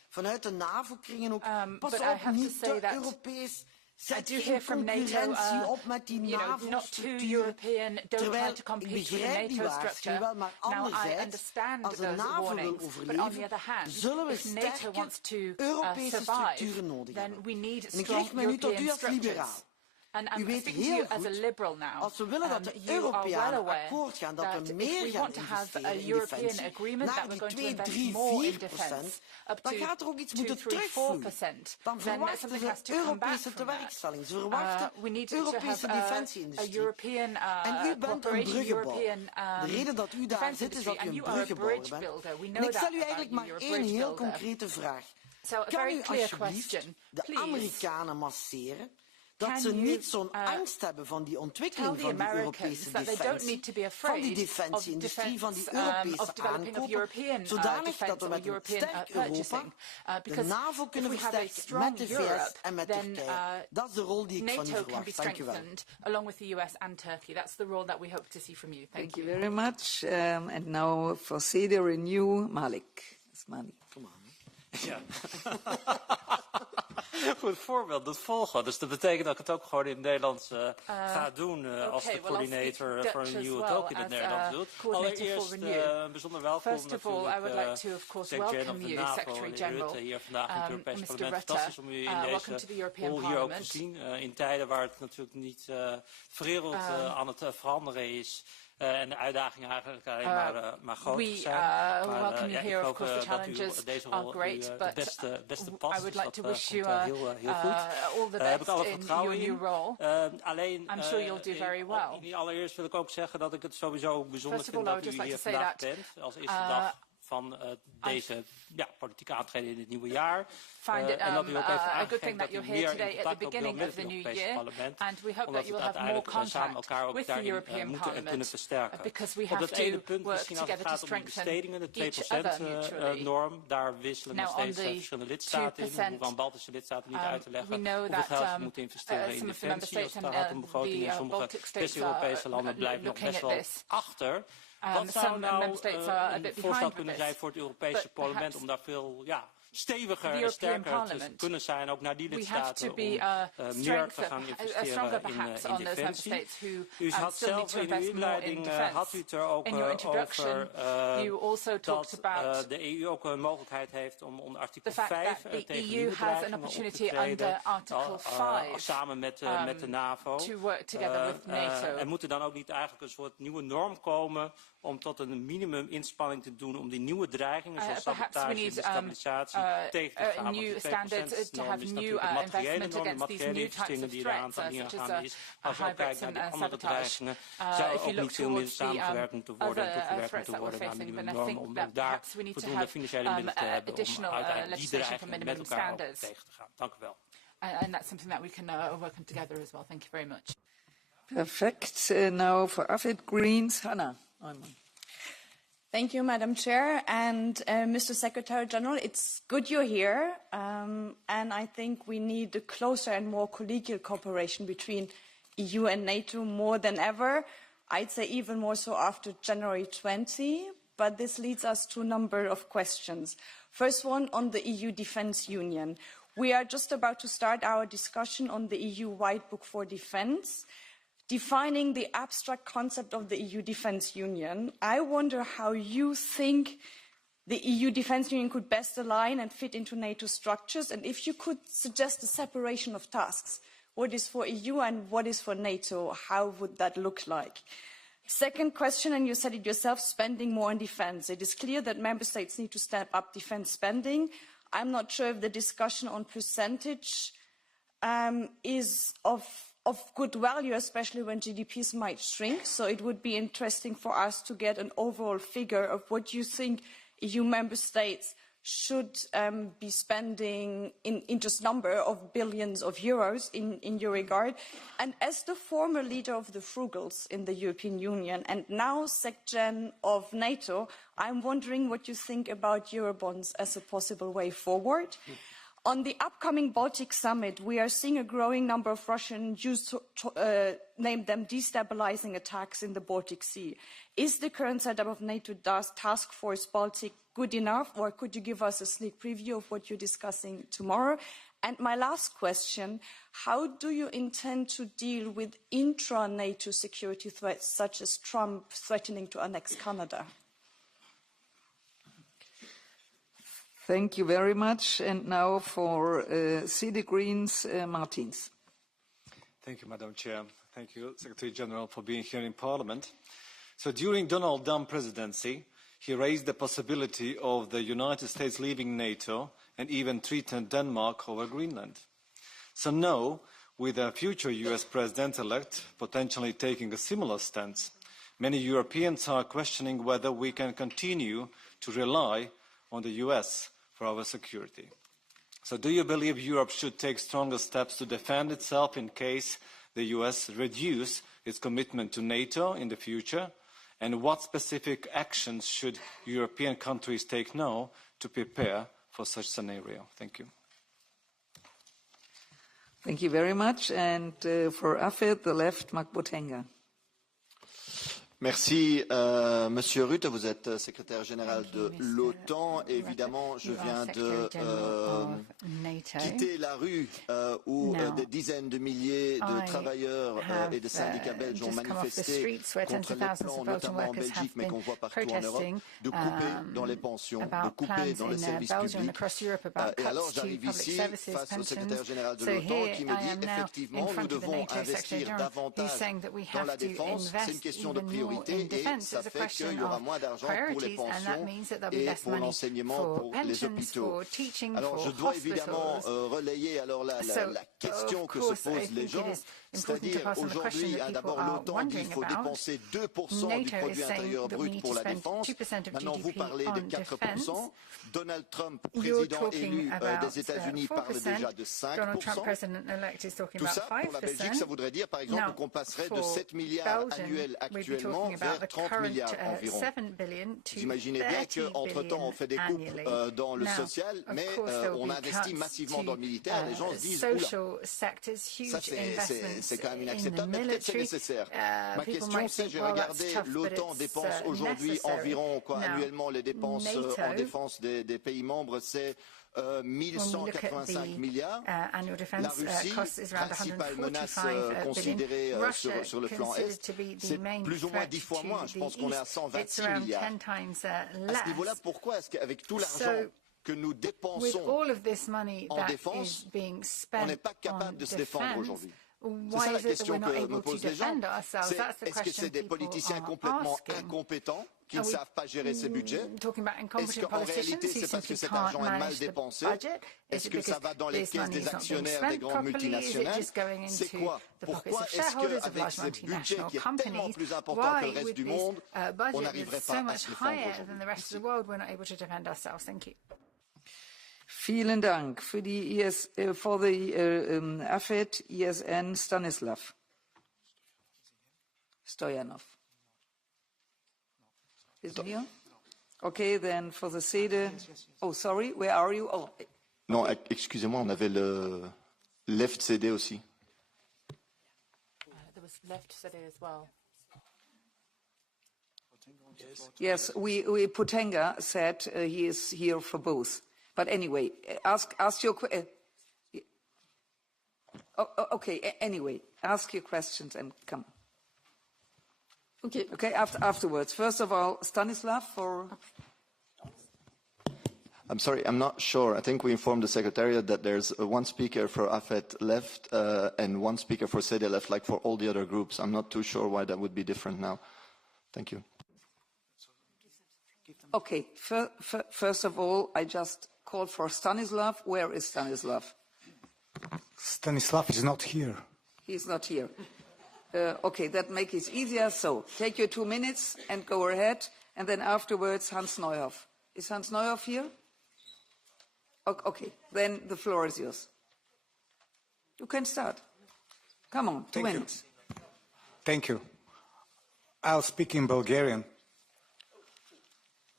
vanuit de NAVO-kringen ook. Pas op, niet te Europees. Zet geen concurrentie op met die NAVO-structuur. Terwijl, ik begrijp die waarschuwing wel, maar anderzijds, als de NAVO wil overleven, zullen we sterke Europese structuren nodig hebben. En ik richt me nu tot u als liberaal. U weet heel goed, als we willen dat de Europeanen akkoord gaan, dat we meer gaan investeren in defensie, naar die 2, 3, 4%, dan gaat er ook iets moeten terugvloeien. Dan verwachten ze Europese tewerkstelling. Ze verwachten Europese defensie-industrie. En u bent een bruggenbouwer. De reden dat u daar zit, is dat u een bruggenbouwer bent. En ik stel u eigenlijk maar één heel concrete vraag. Kan u alsjeblieft de Amerikanen masseren? Dat ze niet zo'n angst hebben van die ontwikkeling van die Europese defensie, van die defensie-industrie, van die Europese aankopen, zodanig dat we met een sterk Europa de NAVO kunnen versterken met de VS en met Turkije. Dat is de rol die ik van u verwacht. Dank u wel. Along with the US and Turkey, that's the role that we hope to see from you. Thank you very much. And now for the Renew, Malik. Come on. Ja. Goed voorbeeld, dat volgen. Dus dat betekent dat ik het ook gewoon in het Nederlands ga doen als de coördinator voor een EU and NATO in het Nederlands doet. Allereerst bijzonder welkom natuurlijk Secretary of the NAVO, Rutte, hier vandaag in het Europees Parlement. Fantastisch om u in deze rol hier ook te zien. In tijden waar het natuurlijk niet verwereld aan het veranderen is. En de uitdagingen eigenlijk alleen maar groter zijn. Welcome you here. Of course, the challenges are great, but beste past, I would like to wish you heel goed. All the best in your new role. I'm sure you'll do very well. Allereerst wil ik ook zeggen dat ik het sowieso bijzonder vind dat u hier vandaag bent. Als eerste dag van deze politieke aantreden in het nieuwe jaar. Find it a good thing that you're here today at the beginning of the new year, and we hope that you will have more contact with the European Parliament, because we have to work together to strengthen each other mutually. Norm, daar wisselen nog steeds verschillende lidstaten in. We hoeven aan Baltische lidstaten niet uit te leggen hoeveel geld we moeten investeren in defensie. Als het gaat om begroting in sommige West-Europese landen blijven nog best wel achter. Wat zou nou een voorstel kunnen zijn voor het Europese parlement om daar veel steviger en sterker te kunnen zijn, ook naar die lidstaten, om meer te gaan investeren in defensie. U had zelf in uw inleiding had u het er ook over dat de EU ook een mogelijkheid heeft om onder artikel 5 tegen nieuwe dreigingen op te treden, samen met de NAVO. En moet er dan ook niet eigenlijk een soort nieuwe norm komen om tot een minimum-inspanning te doen om die nieuwe dreigingen, zoals sabotage en destabilisatie, tegen te gaan? New standards to have new investment against these new types of threats, such as hybrids and sabotage. If you look towards the other threats that we're facing, then I think that perhaps we need to have additional legislation for minimum standards. Dank u wel. And that's something that we can work on together as well. Thank you very much. Perfect. Now for AFID Greens, Hannah. Thank you, Madam Chair. And Mr. Secretary General, it's good you're here. And I think we need a closer and more collegial cooperation between EU and NATO more than ever. I'd say even more so after January 20. But this leads us to a number of questions. First one on the EU Defence Union. We are just about to start our discussion on the EU White Book for Defence, defining the abstract concept of the EU Defence Union. I wonder how you think the EU Defence Union could best align and fit into NATO structures, and if you could suggest a separation of tasks. What is for EU and what is for NATO? How would that look like? Second question, and you said it yourself, spending more on defence. It is clear that member states need to step up defence spending. I'm not sure if the discussion on percentage is of good value, especially when GDPs might shrink. So it would be interesting for us to get an overall figure of what you think EU member states should be spending in just number of billions of euros in your regard. And as the former leader of the Frugals in the European Union and now SecGen of NATO, I'm wondering what you think about Eurobonds as a possible way forward. On the upcoming Baltic summit, we are seeing a growing number of Russian Jews name them destabilizing attacks in the Baltic Sea. Is the current setup of NATO Task Force Baltic good enough, or could you give us a sneak preview of what you're discussing tomorrow? And my last question, how do you intend to deal with intra-NATO security threats, such as Trump threatening to annex Canada? Thank you very much. And now for CD Greens, Martins. Thank you, Madam Chair. Thank you, Secretary General, for being here in Parliament. So during Donald Trump presidency, he raised the possibility of the United States leaving NATO and even threatened Denmark over Greenland. So now, with a future US President-elect potentially taking a similar stance, many Europeans are questioning whether we can continue to rely on the US for our security. So do you believe Europe should take stronger steps to defend itself in case the US reduce its commitment to NATO in the future? And what specific actions should European countries take now to prepare for such scenario? Thank you. Thank you very much. And for AFED, the left, Mark Botenga. Merci, Monsieur Rutte. Vous êtes secrétaire général de l'OTAN. Évidemment, je viens de quitter la rue où des dizaines de milliers de travailleurs et de syndicats belges ont manifesté contre les plans, notamment en Belgique, mais qu'on voit partout en Europe, de couper dans les pensions, de couper dans les services publics. Et alors, j'arrive ici face au secrétaire général de l'OTAN qui me dit effectivement, nous devons investir davantage dans la défense. C'est une question de priorité. Et ça fait qu'il y aura moins d'argent pour les pensions et pour l'enseignement, pour les hôpitaux. Alors je dois évidemment relayer alors la question que se posent les gens, c'est-à-dire aujourd'hui, d'abord l'OTAN dit qu'il faut dépenser 2% du produit intérieur brut pour la défense. Maintenant vous parlez de 4%. Donald Trump, président élu des États-Unis, parle déjà de 5%. Tout ça pour la Belgique, ça voudrait dire par exemple qu'on passerait de 7 milliards annuels actuellement vers 30 milliards environ. Vous imaginez bien qu'entre-temps, on fait des coupes dans le social, mais on investit massivement dans le militaire. Les gens se disent, oula, ça c'est quand même inacceptable, mais peut-être c'est nécessaire. Ma question c'est, j'ai regardé, l'OTAN dépense aujourd'hui environ, annuellement, les dépenses en défense des pays membres, c'est 1185 milliards. La Russie, principale menace considérée sur le flanc Est, c'est plus ou moins 10 fois moins. Je pense qu'on est à 126 milliards. À ce niveau-là, pourquoi est-ce qu'avec tout l'argent que nous dépensons en défense, on n'est pas capable de se défendre aujourd'hui? C'est ça la question que me posent les gens. Est-ce que c'est des politiciens complètement incompétents qui ne savent pas gérer ces budgets? Est-ce qu'en réalité, c'est parce que cet argent est mal dépensé? Est-ce que ça va dans les caisses des actionnaires des grandes multinationales? C'est quoi? Pourquoi est-ce qu'avec ce budget qui est tellement plus important que le reste du monde, on n'arriverait pas à se défendre aujourd'hui? Vielen Dank. For the AFET, ESN, Stanislav Stoyanov. Isn't here? Okay, then for the SEDE. Oh, sorry, where are you? Oh. Non, excusez-moi, on avait le left CD aussi. There was left CD as well. Yes, Potenga said he is here for both. But anyway, ask your okay. Anyway, ask your questions and come. Okay. Afterwards. First of all, Stanislav for. I'm sorry, I'm not sure. I think we informed the Secretariat that there's one speaker for AFET left and one speaker for SEDE left, like for all the other groups. I'm not too sure why that would be different now. Thank you. Okay. First of all, I just called for Stanislav. Where is Stanislav? Stanislav is not here. He's not here. Okay, that makes it easier. So take your 2 minutes and go ahead. And then afterwards, Hans Neuhoff. Is Hans Neuhoff here? Okay, then the floor is yours. You can start. Come on, 2 minutes. Thank you. I'll speak in Bulgarian.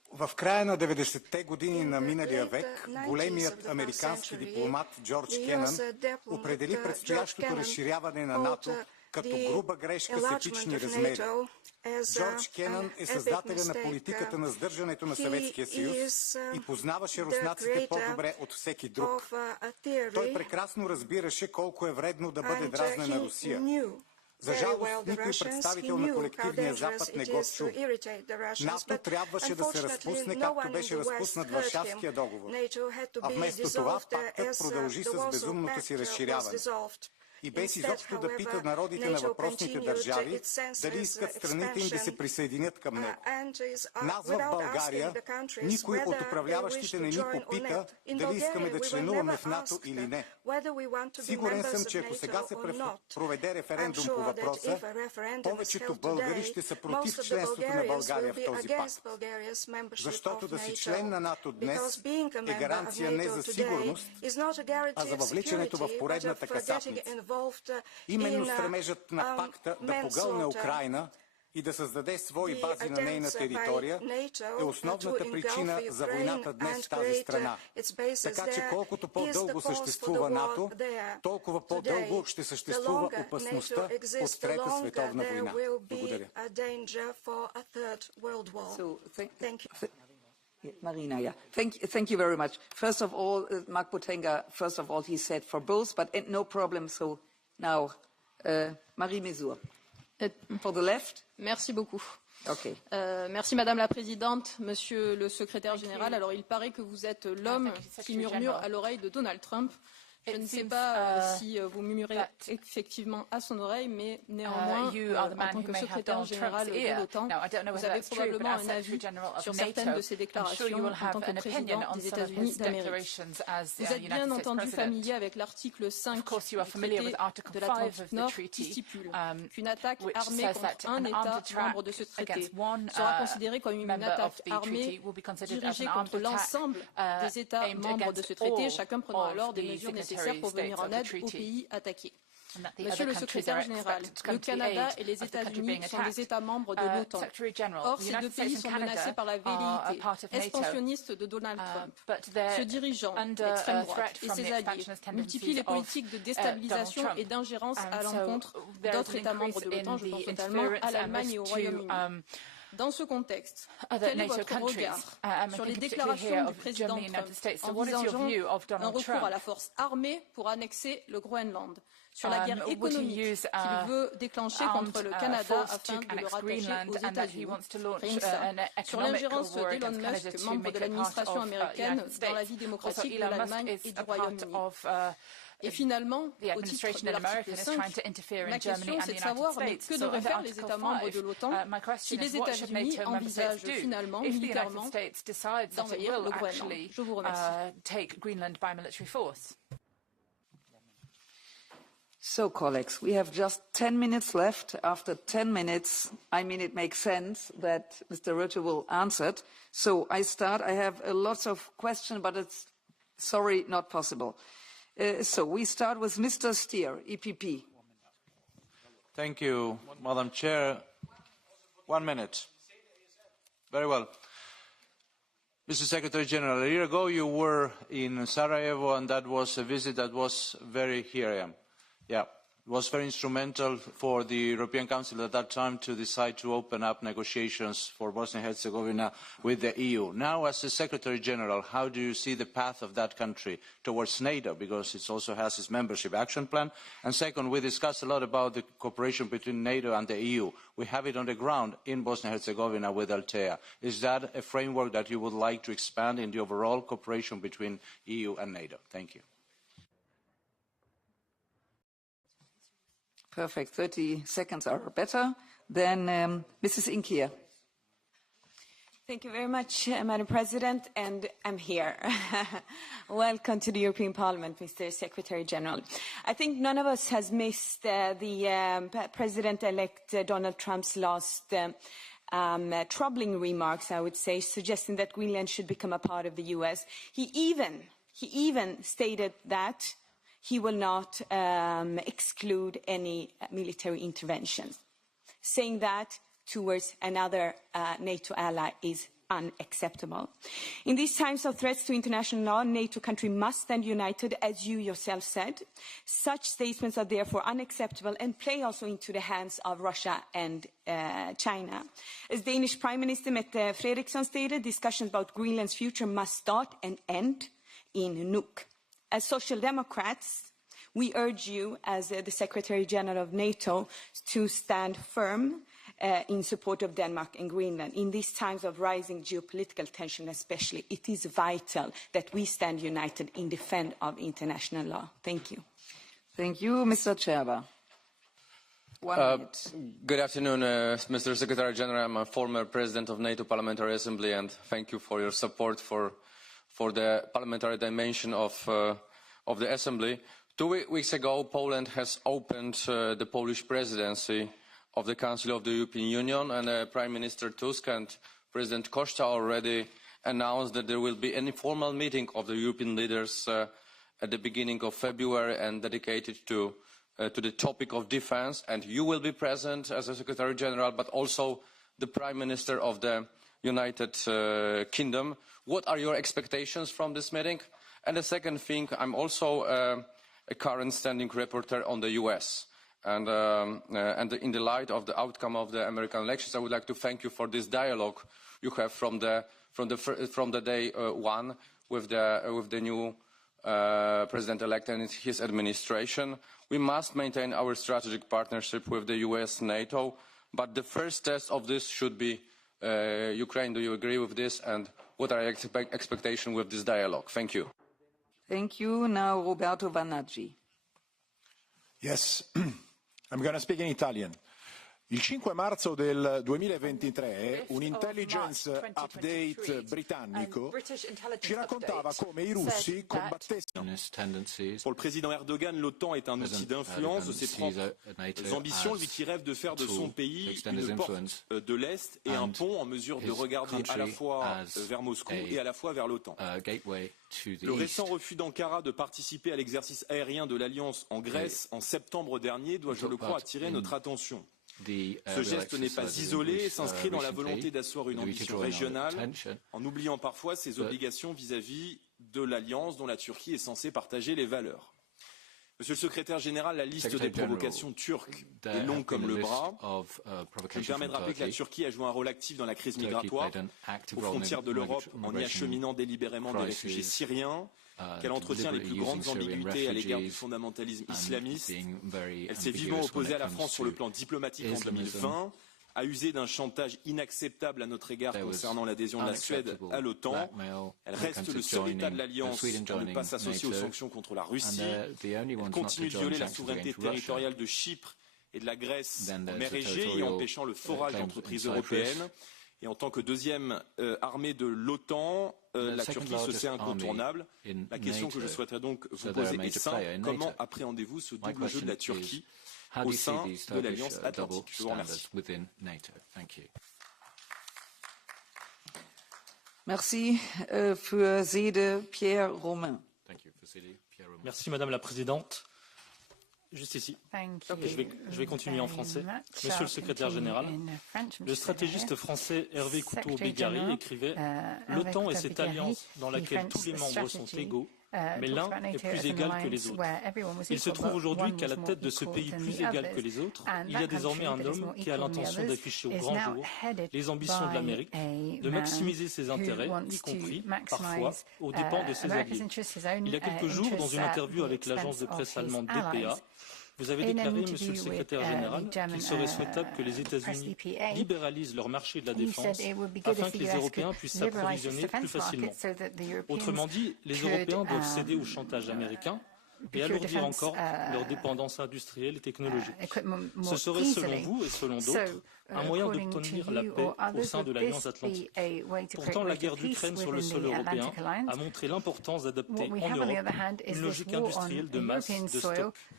В края на 90-те години на миналия век големият американски дипломат Джордж Кенън определи предстоящото разширяване на НАТО като груба грешка с епични размери. Джордж Кенън е създателя на политиката на сдържането на Съветския съюз и познаваше руснаците по-добре от всеки друг. Той прекрасно разбираше колко е вредно да бъде дразнена Русия. За жалост, никой представител на колективния Запад не го чу. НАТО трябваше да се разпусне, както беше разпуснат Варшавския договор. А вместо това пактът продължи с безумното си разширяване. И без изобщо да пита народите на въпросните държави дали искат страните им да се присъединят към него. Нас в България никой от управляващите не ни попита дали искаме да членуваме в НАТО или не. Сигурен съм, че ако сега се проведе референдум по въпроса, повечето българи ще са против членството на България в този пакт. Защото да си член на НАТО днес е гаранция не за сигурност, а за въвличането в поредната касапница. Именно стремежът на пакта да погълне Украйна и да създаде свои бази на нейна територия е основната причина за войната днес в тази страна. Така че колкото по-дълго съществува НАТО, толкова по-дълго ще съществува опасността от Трета световна война. Благодаря. Marina, yeah. Thank you very much. First of all, Mark Botenga, first of all, he said for both, but no problem. So now, Marie-Agnes, for the left. Merci beaucoup. Okay. Merci Madame la Présidente, Monsieur le Secrétaire Général. Alors il paraît que vous êtes l'homme qui murmure à l'oreille de Donald Trump. Je ne sais pas si vous murmurez effectivement à son oreille, mais néanmoins, en tant que secrétaire général de l'OTAN, vous avez probablement un avis sur certaines de ces déclarations en tant que président des États-Unis d'Amérique. Vous êtes bien entendu familier avec l'article 5 du traité de l'Atlantique Nord qui stipule qu'une attaque armée contre un État membre de ce traité sera considérée comme une attaque armée dirigée contre l'ensemble des États membres de ce traité, chacun prenant alors des mesures nécessaires pour venir en aide aux pays attaqués. Monsieur le secrétaire général, le Canada et les États-Unis sont des États membres de l'OTAN. Or, ces deux pays sont menacés par la velléité expansionniste de Donald Trump. Ce dirigeant d'extrême droite et ses alliés multiplient les politiques de déstabilisation et d'ingérence à l'encontre d'autres États membres de l'OTAN, je pense notamment à l'Allemagne et au Royaume-Uni. Dans ce contexte, quel est votre regard sur les déclarations du président Trump envisageant un recours à la force armée pour annexer le Groenland, sur la guerre économique qu'il veut déclencher contre le Canada afin de le rattacher aux États-Unis, rien que ça, sur l'ingérence d'Elon Musk, membre de l'administration américaine, dans la vie démocratique de l'Allemagne et du Royaume-Uni. Et finalement, au titre de l'article 5, ma question c'est de savoir que devraient faire les États membres de l'OTAN si les États-Unis envisagent finalement, militairement, d'envahir le Groenland. Je vous remercie. So, colleagues, we have just 10 minutes left. After 10 minutes, I mean, it makes sense that Mr. Rutte will answer it. So I start. I have lots of questions, but it's, sorry, not possible. So we start with Mr. Stier, EPP. Thank you, Madam Chair. 1 minute. Very well. Mr. Secretary General, a year ago you were in Sarajevo, and that was a visit that was very, here I am. Yeah, it was very instrumental for the European Council at that time to decide to open up negotiations for Bosnia and Herzegovina with the EU. Now, as the Secretary General, how do you see the path of that country towards NATO, because it also has its membership action plan? And second, we discussed a lot about the cooperation between NATO and the EU. We have it on the ground in Bosnia and Herzegovina with Altea. Is that a framework that you would like to expand in the overall cooperation between EU and NATO? Thank you. Perfect. 30 seconds are better. Then Mrs. Inkia. Thank you very much, Madam President, and I'm here. Welcome to the European Parliament, Mr. Secretary General. I think none of us has missed the President-elect Donald Trump's last troubling remarks, I would say, suggesting that Greenland should become a part of the US. He even stated that he will not exclude any military intervention. Saying that towards another NATO ally is unacceptable. In these times of threats to international law, NATO countries must stand united, as you yourself said. Such statements are therefore unacceptable and play also into the hands of Russia and China. As Danish Prime Minister Mette Frederiksen stated, discussions about Greenland's future must start and end in Nuuk. As Social Democrats, we urge you, as the Secretary General of NATO, to stand firm in support of Denmark and Greenland. In these times of rising geopolitical tension especially, it is vital that we stand united in defense of international law. Thank you. Thank you. Mr. Cerba. 1 minute. Good afternoon, Mr. Secretary General. I'm a former president of NATO Parliamentary Assembly, and thank you for your support for the parliamentary dimension of the Assembly. 2 weeks ago, Poland has opened the Polish presidency of the Council of the European Union, and Prime Minister Tusk and President Costa already announced that there will be an informal meeting of the European leaders at the beginning of February and dedicated to the topic of defense. And you will be present as a Secretary General, but also the Prime Minister of the United Kingdom. What are your expectations from this meeting? And the second thing, I'm also a current standing rapporteur on the US. And in the light of the outcome of the American elections, I would like to thank you for this dialogue you have from the day one with the new president-elect and his administration. We must maintain our strategic partnership with the US, NATO, but the first test of this should be Ukraine. Do you agree with this? And what are your expectations with this dialogue? Thank you. Thank you. Now Roberto Vanaggi. Yes, I'm going to speak in Italian. Il 5 marzo del 2023 un intelligence update britannico ci raccontava come i russi combattessero. Pour le président Erdogan, l'OTAN est un outil d'influence de ses propres ambitions, lui qui rêve de faire de son pays une porte de l'Est et un pont en mesure de regarder à la fois vers Moscou et à la fois vers l'OTAN. Le récent refus d'Ankara de participer à l'exercice aérien de l'Alliance en Grèce en septembre dernier doit, je le crois, attirer notre attention. Ce geste n'est pas isolé et s'inscrit dans la volonté d'asseoir une ambition régionale en oubliant parfois ses obligations vis-à-vis de l'Alliance dont la Turquie est censée partager les valeurs. Monsieur le secrétaire général, la liste des provocations turques est longue comme le bras. Je me permets de rappeler que la Turquie a joué un rôle actif dans la crise migratoire aux frontières de l'Europe en y acheminant délibérément des réfugiés syriens, qu'elle entretient les plus grandes ambiguïtés à l'égard du fondamentalisme islamiste. Elle s'est vivement opposée à la France sur le plan diplomatique en 2020, a usé d'un chantage inacceptable à notre égard concernant l'adhésion de la Suède à l'OTAN. Elle reste le seul État de l'Alliance à ne pas s'associer aux sanctions contre la Russie. Elle continue de violer la souveraineté territoriale de Chypre et de la Grèce en mer Égée, y empêchant le forage d'entreprises européennes. Et en tant que deuxième armée de l'OTAN, la Turquie se sait incontournable. La question que je souhaiterais donc vous poser est simple. Comment appréhendez-vous ce double jeu de la Turquie au sein de l'Alliance Atlantique? Je vous remercie. Merci. Für Sede, Pierre Romain. Merci Madame la Présidente. Juste ici. Je vais continuer en français. Monsieur le secrétaire général, le stratégiste français Hervé Couteau-Bégary écrivait « L'OTAN est cette alliance dans laquelle tous les membres sont égaux, mais l'un est plus égal que les autres. Il se trouve aujourd'hui qu'à la tête de ce pays plus égal que les autres, il y a désormais un homme qui a l'intention d'afficher au grand jour les ambitions de l'Amérique, de maximiser ses intérêts, y compris, parfois, aux dépens de ses alliés. Il y a quelques jours, dans une interview avec l'agence de presse allemande dpa, vous avez déclaré, Monsieur le secrétaire général, qu'il serait souhaitable que les États-Unis libéralisent leur marché de la défense afin que les Européens puissent s'approvisionner plus facilement. Autrement dit, les Européens doivent céder au chantage américain et alourdir encore leur dépendance industrielle et technologique. Ce serait, selon vous et selon d'autres, un moyen d'obtenir la paix au sein de l'Alliance Atlantique. Pourtant, la guerre d'Ukraine sur le sol européen a montré l'importance d'adapter en Europe une logique industrielle de masse, de stock,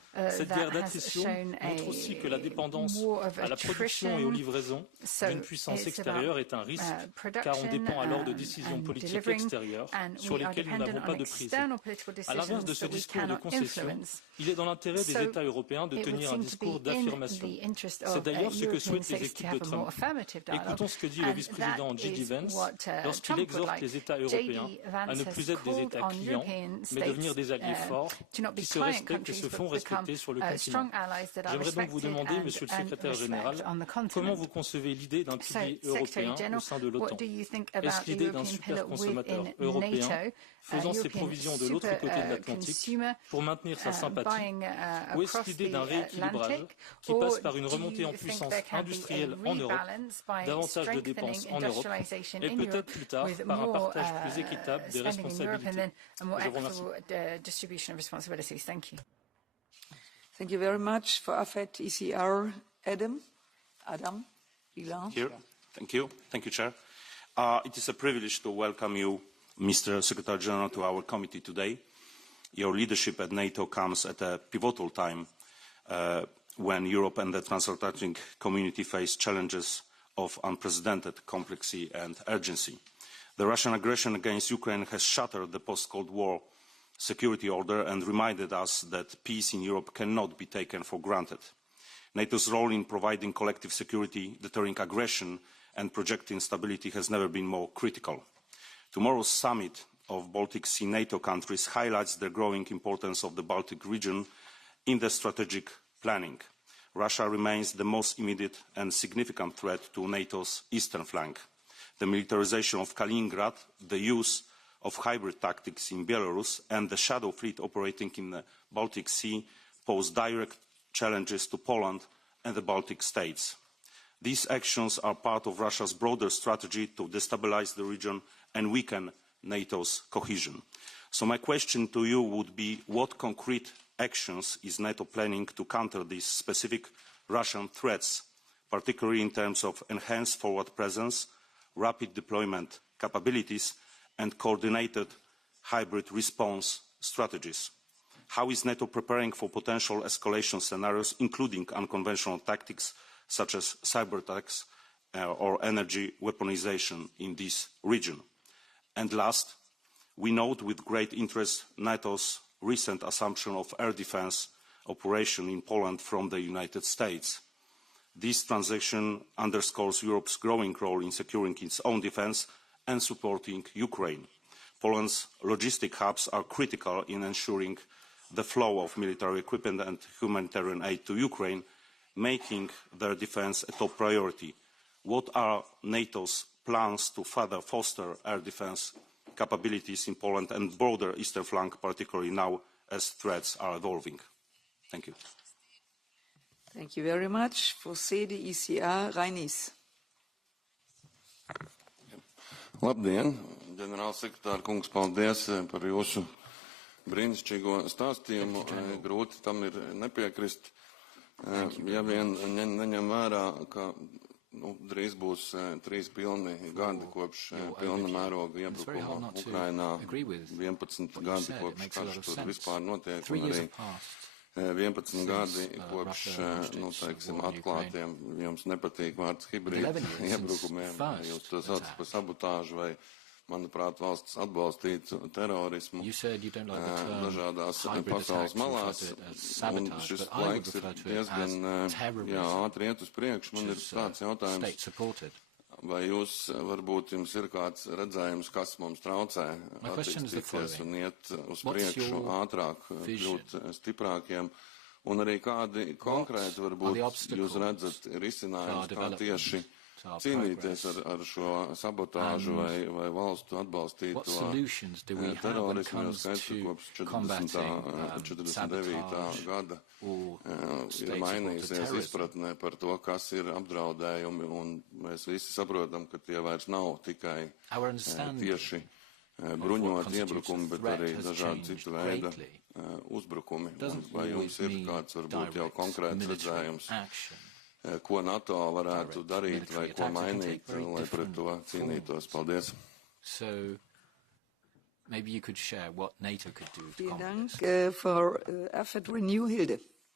Cette guerre d'attrition montre aussi que la dépendance à la production et aux livraisons d'une puissance extérieure est un risque, car on dépend alors de décisions politiques extérieures sur lesquelles nous n'avons pas de prise. À l'inverse de ce discours de concession, il est dans l'intérêt des États européens de tenir un discours d'affirmation. C'est d'ailleurs ce que souhaitent les équipes de Trump. Écoutons ce que dit le vice-président J.D. Vance lorsqu'il exhorte les États européens à ne plus être des États clients, mais devenir des alliés forts qui se respectent et se font respecter sur le continent. J'aimerais donc vous demander, Monsieur le Secrétaire général, comment vous concevez l'idée d'un pilier européen au sein de l'OTAN? Est-ce l'idée d'un super consommateur européen faisant ses provisions de l'autre côté de l'Atlantique pour maintenir sa sympathie, ou est-ce l'idée d'un rééquilibrage qui passe par une remontée en puissance industrielle en Europe, davantage de dépenses en Europe, et peut-être plus tard par un partage plus équitable des responsabilités? Je vous remercie. Thank you very much. For AFET ECR, Adam Ilan. Here. Thank you. Thank you, Chair. It is a privilege to welcome you, Mr. Secretary General, to our committee today. Your leadership at NATO comes at a pivotal time when Europe and the transatlantic community face challenges of unprecedented complexity and urgency. The Russian aggression against Ukraine has shattered the post-Cold War security order and reminded us that peace in Europe cannot be taken for granted. NATO's role in providing collective security, deterring aggression and projecting stability has never been more critical. Tomorrow's summit of Baltic Sea NATO countries highlights the growing importance of the Baltic region in the strategic planning. Russia remains the most immediate and significant threat to NATO's eastern flank. The militarization of Kaliningrad, the use of hybrid tactics in Belarus, and the shadow fleet operating in the Baltic Sea pose direct challenges to Poland and the Baltic states. These actions are part of Russia's broader strategy to destabilize the region and weaken NATO's cohesion. So my question to you would be, what concrete actions is NATO planning to counter these specific Russian threats, particularly in terms of enhanced forward presence, rapid deployment capabilities, and coordinated hybrid response strategies? How is NATO preparing for potential escalation scenarios, including unconventional tactics such as cyber attacks or energy weaponization in this region? And last, we note with great interest NATO's recent assumption of air defense operation in Poland from the United States. This transaction underscores Europe's growing role in securing its own defense and supporting Ukraine. Poland's logistic hubs are critical in ensuring the flow of military equipment and humanitarian aid to Ukraine, making their defense a top priority. What are NATO's plans to further foster air defense capabilities in Poland and broader eastern flank, particularly now as threats are evolving? Thank you. Thank you very much. For CDECR, Reinis. Labdien, ģenerālsekretār kungs, paldies par jūsu brīnišķīgo stāstījumu. Grūti tam ir nepiekrist. Ja vien neņem vērā, ka drīz būs 3 pilni gadi kopš pilna mēroga iebrukuma Ukrainā, 11 gadi kopš karš tur vispār notiek, un arī 11 gadi kopš, teiksim, atklātiem, jums nepatīk vārds hibrīda iebrukumiem, jūs to saucat par sabotāžu vai, manuprāt, valsts atbalstītu terorismu dažādās pasaules malās, un šis laiks ir diezgan ātri iet uz priekšu. Man ir tāds jautājums, vai jūs, varbūt jums ir kāds redzējums, kas mums traucē attīstīties un iet uz priekšu ātrāk, kļūt stiprākiem, un arī kādi konkrēti, varbūt, jūs redzat risinājums, kā tieši cīnīties ar šo sabotāžu vai valstu atbalstīto terorismu, jo skaidrs, ka kopš 49. gada ir mainījusies izpratnē par to, kas ir apdraudējumi, un mēs visi saprotam, ka tie vairs nav tikai tieši bruņot iebrukumi, bet arī dažādi citu veida uzbrukumi. Vai jums ir kāds, varbūt, jau konkrēts redzējums, ko NATO varētu darīt vai ko mainīt, lai pret to cīnītos? Paldies. So, maybe you could share what NATO could do to combat this. For AFET Renew, Hilde.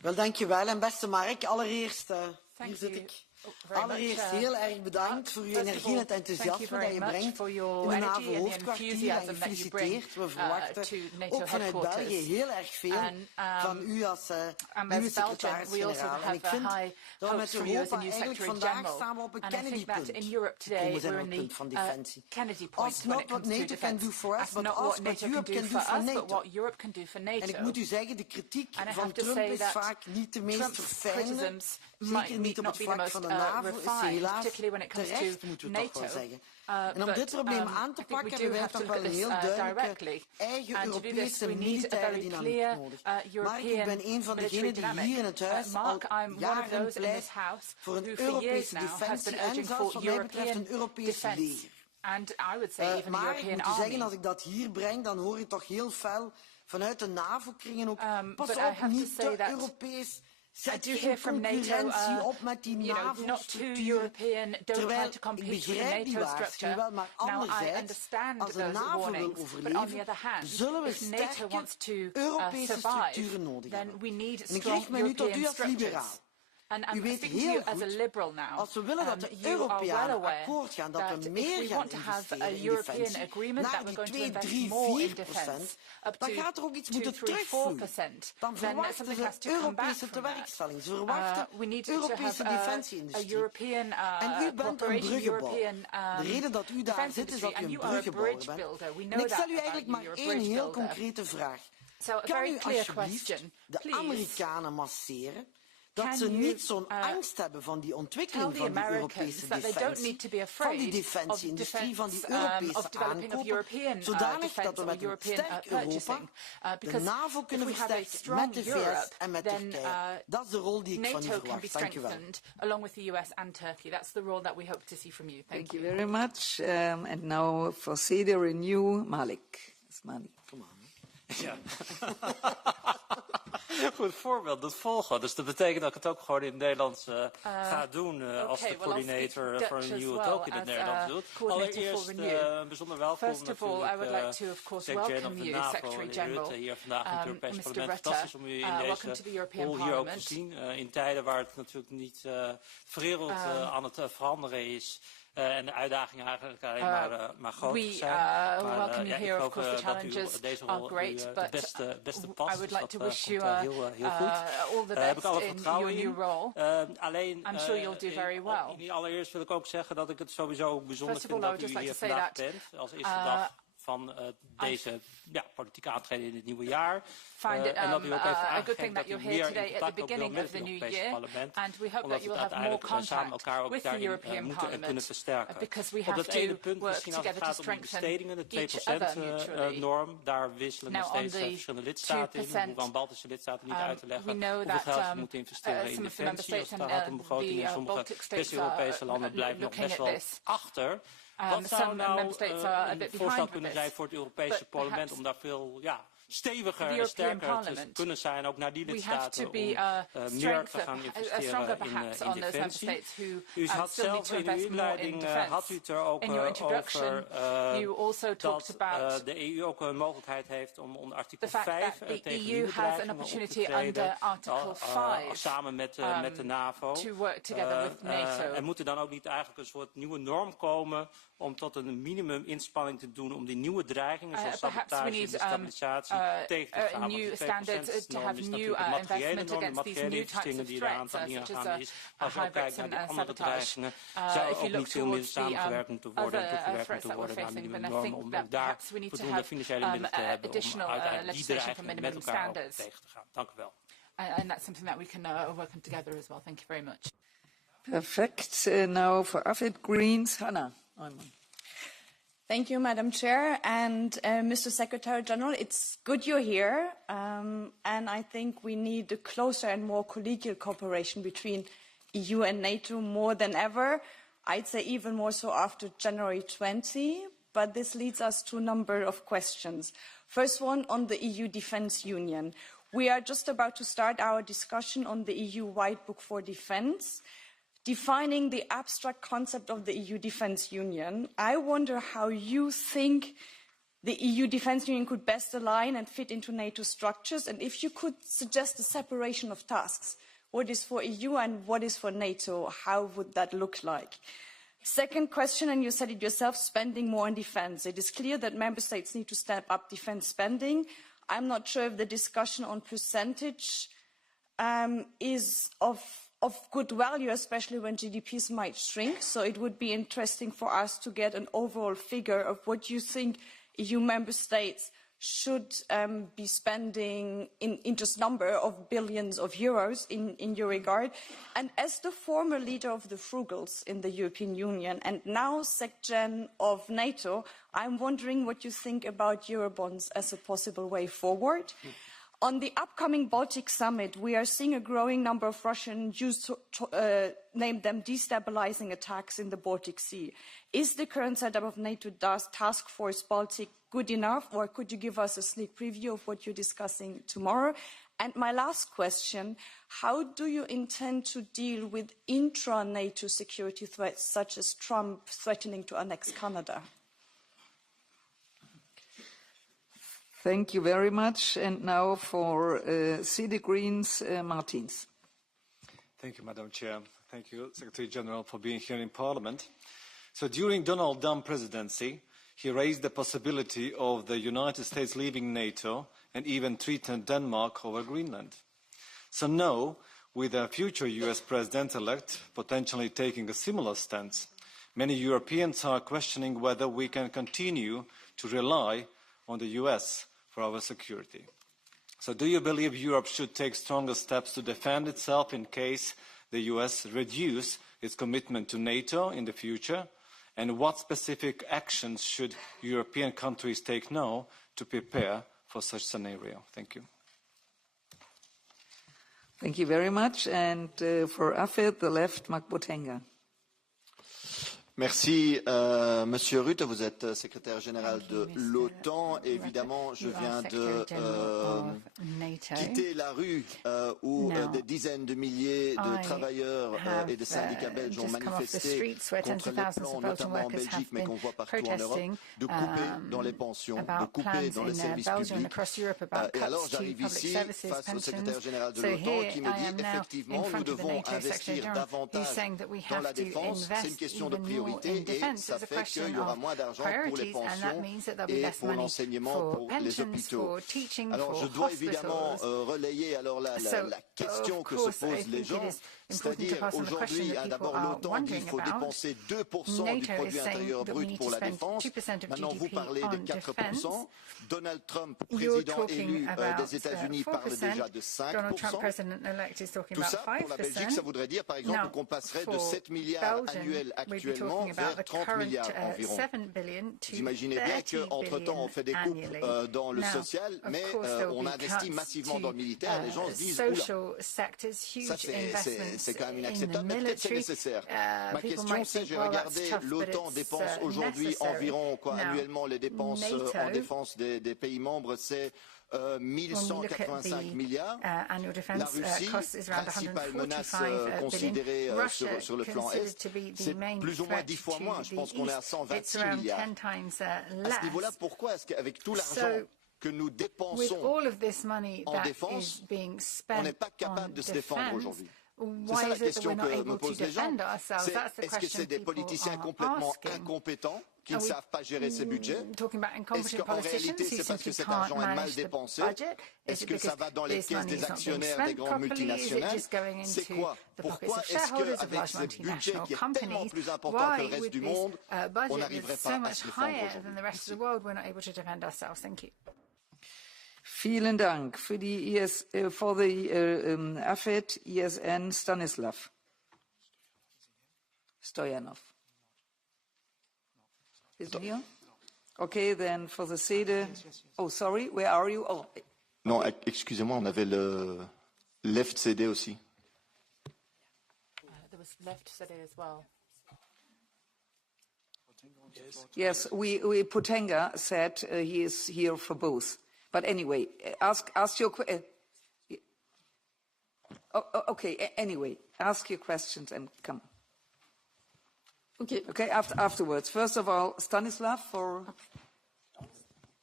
Wel, dankjewel. En beste Mark, allereerst, hier zit ik. Allereerst heel erg bedankt voor uw energie en het enthousiasme dat je brengt in de NAVO-hoofdkwartier en gefeliciteerd. We verwachten ook vanuit België heel erg veel van u als nieuwe secretaris-generaal. En ik vind dat we met Europa eigenlijk vandaag staan op een Kennedy-punt. Komen zijn op het punt van defensie. Als not what NATO can do for us, but also what Europe can do for NATO. En ik moet u zeggen, de kritiek van Trump is vaak niet de meest verfijnde. Zeker niet op het vlak van de NAVO is ze helaas terecht, moeten we toch wel zeggen. En om dit probleem aan te pakken hebben wij toch wel een heel duidelijke eigen Europese militaire dynamiek nodig. Mark, ik ben een van degenen die hier in het huis al jaren pleit voor een Europese defensie en zelfs wat mij betreft een Europees leger. Maar ik moet u zeggen, als ik dat hier breng, dan hoor je toch heel fel vanuit de NAVO-kringen ook, pas op, niet te Europees. Zet geen concurrentie op met die NAVO-structuur, terwijl ik begrijp die waarschuwing wel, maar anderzijds, als de NAVO wil overleven, zullen we sterke Europese structuren nodig hebben. En ik richt me nu tot u als liberaal. U weet heel goed, als we willen dat de Europeanen akkoord gaan, dat we meer gaan investeren in defensie, naar die 2, 3, 4%, dan gaat er ook iets moeten terugvloeien. Dan verwachten ze Europese tewerkstelling. Ze verwachten Europese defensie-industrie. En u bent een bruggenbouwer. De reden dat u daar zit, is dat u een bruggenbouwer bent. En ik stel u eigenlijk maar één heel concrete vraag. Kan u alsjeblieft de Amerikanen masseren dat ze niet zo'n angst hebben van die ontwikkeling van die Europese defensie, van die defensie-industrie, van die Europese aankopen, zodanig dat we met een sterk Europa de NAVO kunnen versterken met de VS en met Turkije. Dat is de rol die ik van u verwacht. Dank u wel. Along with the US and Turkey. That's the role that we hope to see from you. Thank you very much. And now for CD Renew, Malik. Come on. Ja. Goed voorbeeld, dat volgen. Dus dat betekent dat ik het ook gewoon in het Nederlands ga doen als de coördinator voor een EU ook in het Nederlands doet. Allereerst bijzonder welkom natuurlijk secretary of the NAVO, Rutte, hier vandaag in het Europees Parlement. Fantastisch om u in deze rol hier ook te zien. In tijden waar het natuurlijk niet de wereld aan het veranderen is. En de uitdagingen eigenlijk alleen maar groter zijn. Welcome you here. Of course, the challenges are great, but beste past. I would like to wish you all the best in your new role. Alleen, I'm sure you'll do very well. Allereerst wil ik ook zeggen dat ik het sowieso bijzonder vind dat u hier vandaag bent. Als eerste dag van deze politieke aantreden in het nieuwe jaar. Find it a good thing that you're here today at the beginning of the new year, and we hope that you will have more contact with the European Parliament, because we have to work together to strengthen each other mutually. Norm, daar wisselen nog steeds verschillende lidstaten in. We hoeven aan Baltische lidstaten niet uit te leggen hoeveel geld ze moeten investeren in defensie als het gaat om begroting. In sommige West-Europese landen blijven nog best wel achter. Wat zou nou een voorstel kunnen zijn voor het Europese parlement om daar veel steviger en sterker te kunnen zijn, ook naar die lidstaten, om meer te gaan investeren in defensie. U had zelf in uw inleiding, had u het er ook over dat de EU ook een mogelijkheid heeft om onder artikel 5 tegen nieuwe dreigingen op te treden, samen met de NAVO. En moet er dan ook niet eigenlijk een soort nieuwe norm komen om tot een minimum inspanning te doen om die nieuwe dreigingen zoals sabotage en destabilisatie tegen te gaan. New standards to have new investment against these new types of threats, such as hybrids and sabotage. If you look towards the other threats that we're facing, then I think that perhaps we need to have additional legislation for minimum standards. Dank u wel. And that's something that we can work on together as well. Thank you very much. Perfect. Now for AFID Greens, Hannah. Thank you, Madam Chair. And Mr. Secretary General, it's good you're here. And I think we need a closer and more collegial cooperation between EU and NATO more than ever. I'd say even more so after January 20. But this leads us to a number of questions. First one on the EU Defence Union. We are just about to start our discussion on the EU White Book for Defence. Defining the abstract concept of the EU Defence Union, I wonder how you think the EU defence union could best align and fit into NATO structures, and if you could suggest a separation of tasks, what is for EU and what is for NATO, how would that look like? Second question, and you said it yourself, spending more on defence. It is clear that member states need to step up defence spending. I'm not sure if the discussion on percentage is of good value, especially when GDPs might shrink. So it would be interesting for us to get an overall figure of what you think EU member states should be spending in just number of billions of euros in your regard. And as the former leader of the Frugals in the European Union and now SecGen of NATO, I'm wondering what you think about Eurobonds as a possible way forward. On the upcoming Baltic summit, we are seeing a growing number of Russian Jews name them destabilizing attacks in the Baltic Sea. Is the current setup of NATO Task Force Baltic good enough, or could you give us a sneak preview of what you're discussing tomorrow? And my last question, how do you intend to deal with intra-NATO security threats, such as Trump threatening to annex Canada? Thank you very much. And now for CD Greens, Martins. Thank you, Madam Chair. Thank you, Secretary General, for being here in Parliament. So during Donald Trump presidency, he raised the possibility of the United States leaving NATO and even threatened Denmark over Greenland. So now, with a future US president-elect potentially taking a similar stance, many Europeans are questioning whether we can continue to rely on the US for our security. So do you believe Europe should take stronger steps to defend itself in case the US reduce its commitment to NATO in the future? And what specific actions should European countries take now to prepare for such scenario? Thank you. Thank you very much. And for AFED, the left, Mark Botenga. Merci, Monsieur Rutte. Vous êtes secrétaire général de l'OTAN. Évidemment, je viens de quitter la rue où des dizaines de milliers de travailleurs et de syndicats belges ont manifesté contre les plans, notamment en Belgique, mais qu'on voit partout en Europe, de couper dans les pensions, de couper dans les services publics. Et alors, j'arrive ici face au secrétaire général de l'OTAN qui me dit effectivement, nous devons investir davantage dans la défense. C'est une question de priorité. Et ça fait qu'il y aura moins d'argent pour les pensions et pour l'enseignement, pour les hôpitaux. Alors je dois évidemment relayer alors la question que se posent les gens, c'est-à-dire aujourd'hui, d'abord l'OTAN dit qu'il faut dépenser 2% du produit intérieur brut pour la défense. Maintenant vous parlez de 4%. Donald Trump, président élu des États-Unis, parle déjà de 5%. Tout ça pour la Belgique, ça voudrait dire par exemple qu'on passerait de 7 milliards annuels actuellement vers 30 milliards environ. Vous imaginez bien qu'entre-temps, on fait des coupes dans le social, mais on investit massivement dans le militaire. Les gens se disent, oula, ça c'est quand même inacceptable, mais peut-être c'est nécessaire. Ma question, c'est, j'ai regardé, l'OTAN dépense aujourd'hui environ, annuellement, les dépenses en défense des pays membres, c'est 1185 milliards. La Russie, principale menace considérée sur le flanc Est, c'est plus ou moins 10 fois moins. Je pense qu'on est à 126 milliards. À ce niveau-là, pourquoi est-ce qu'avec tout l'argent que nous dépensons en défense, on n'est pas capable de se défendre aujourd'hui? C'est ça la question que me posent les gens. Est-ce que c'est des politiciens complètement incompétents qui ne savent pas gérer ces budgets? Est-ce qu'en réalité, c'est parce que cet argent est mal dépensé? Est-ce que ça va dans les caisses des actionnaires des grandes multinationales? C'est quoi? Pourquoi est-ce qu'avec ce budget qui est tellement plus important que le reste du monde, on n'arriverait pas à se défendre aujourd'hui? Vielen Dank. Für die for the AFED, ESN, Stanislav Stoyanov. Is he here? Okay, then for the SEDE. Oh, sorry, where are you? Oh. Non, excusez-moi, on avait le left CD aussi. There was left CD as well. Yes, we Potenga said he is here for both. But anyway, ask your question. Okay, anyway, ask your questions and come. Okay. Okay, afterwards. First of all, Stanislav for...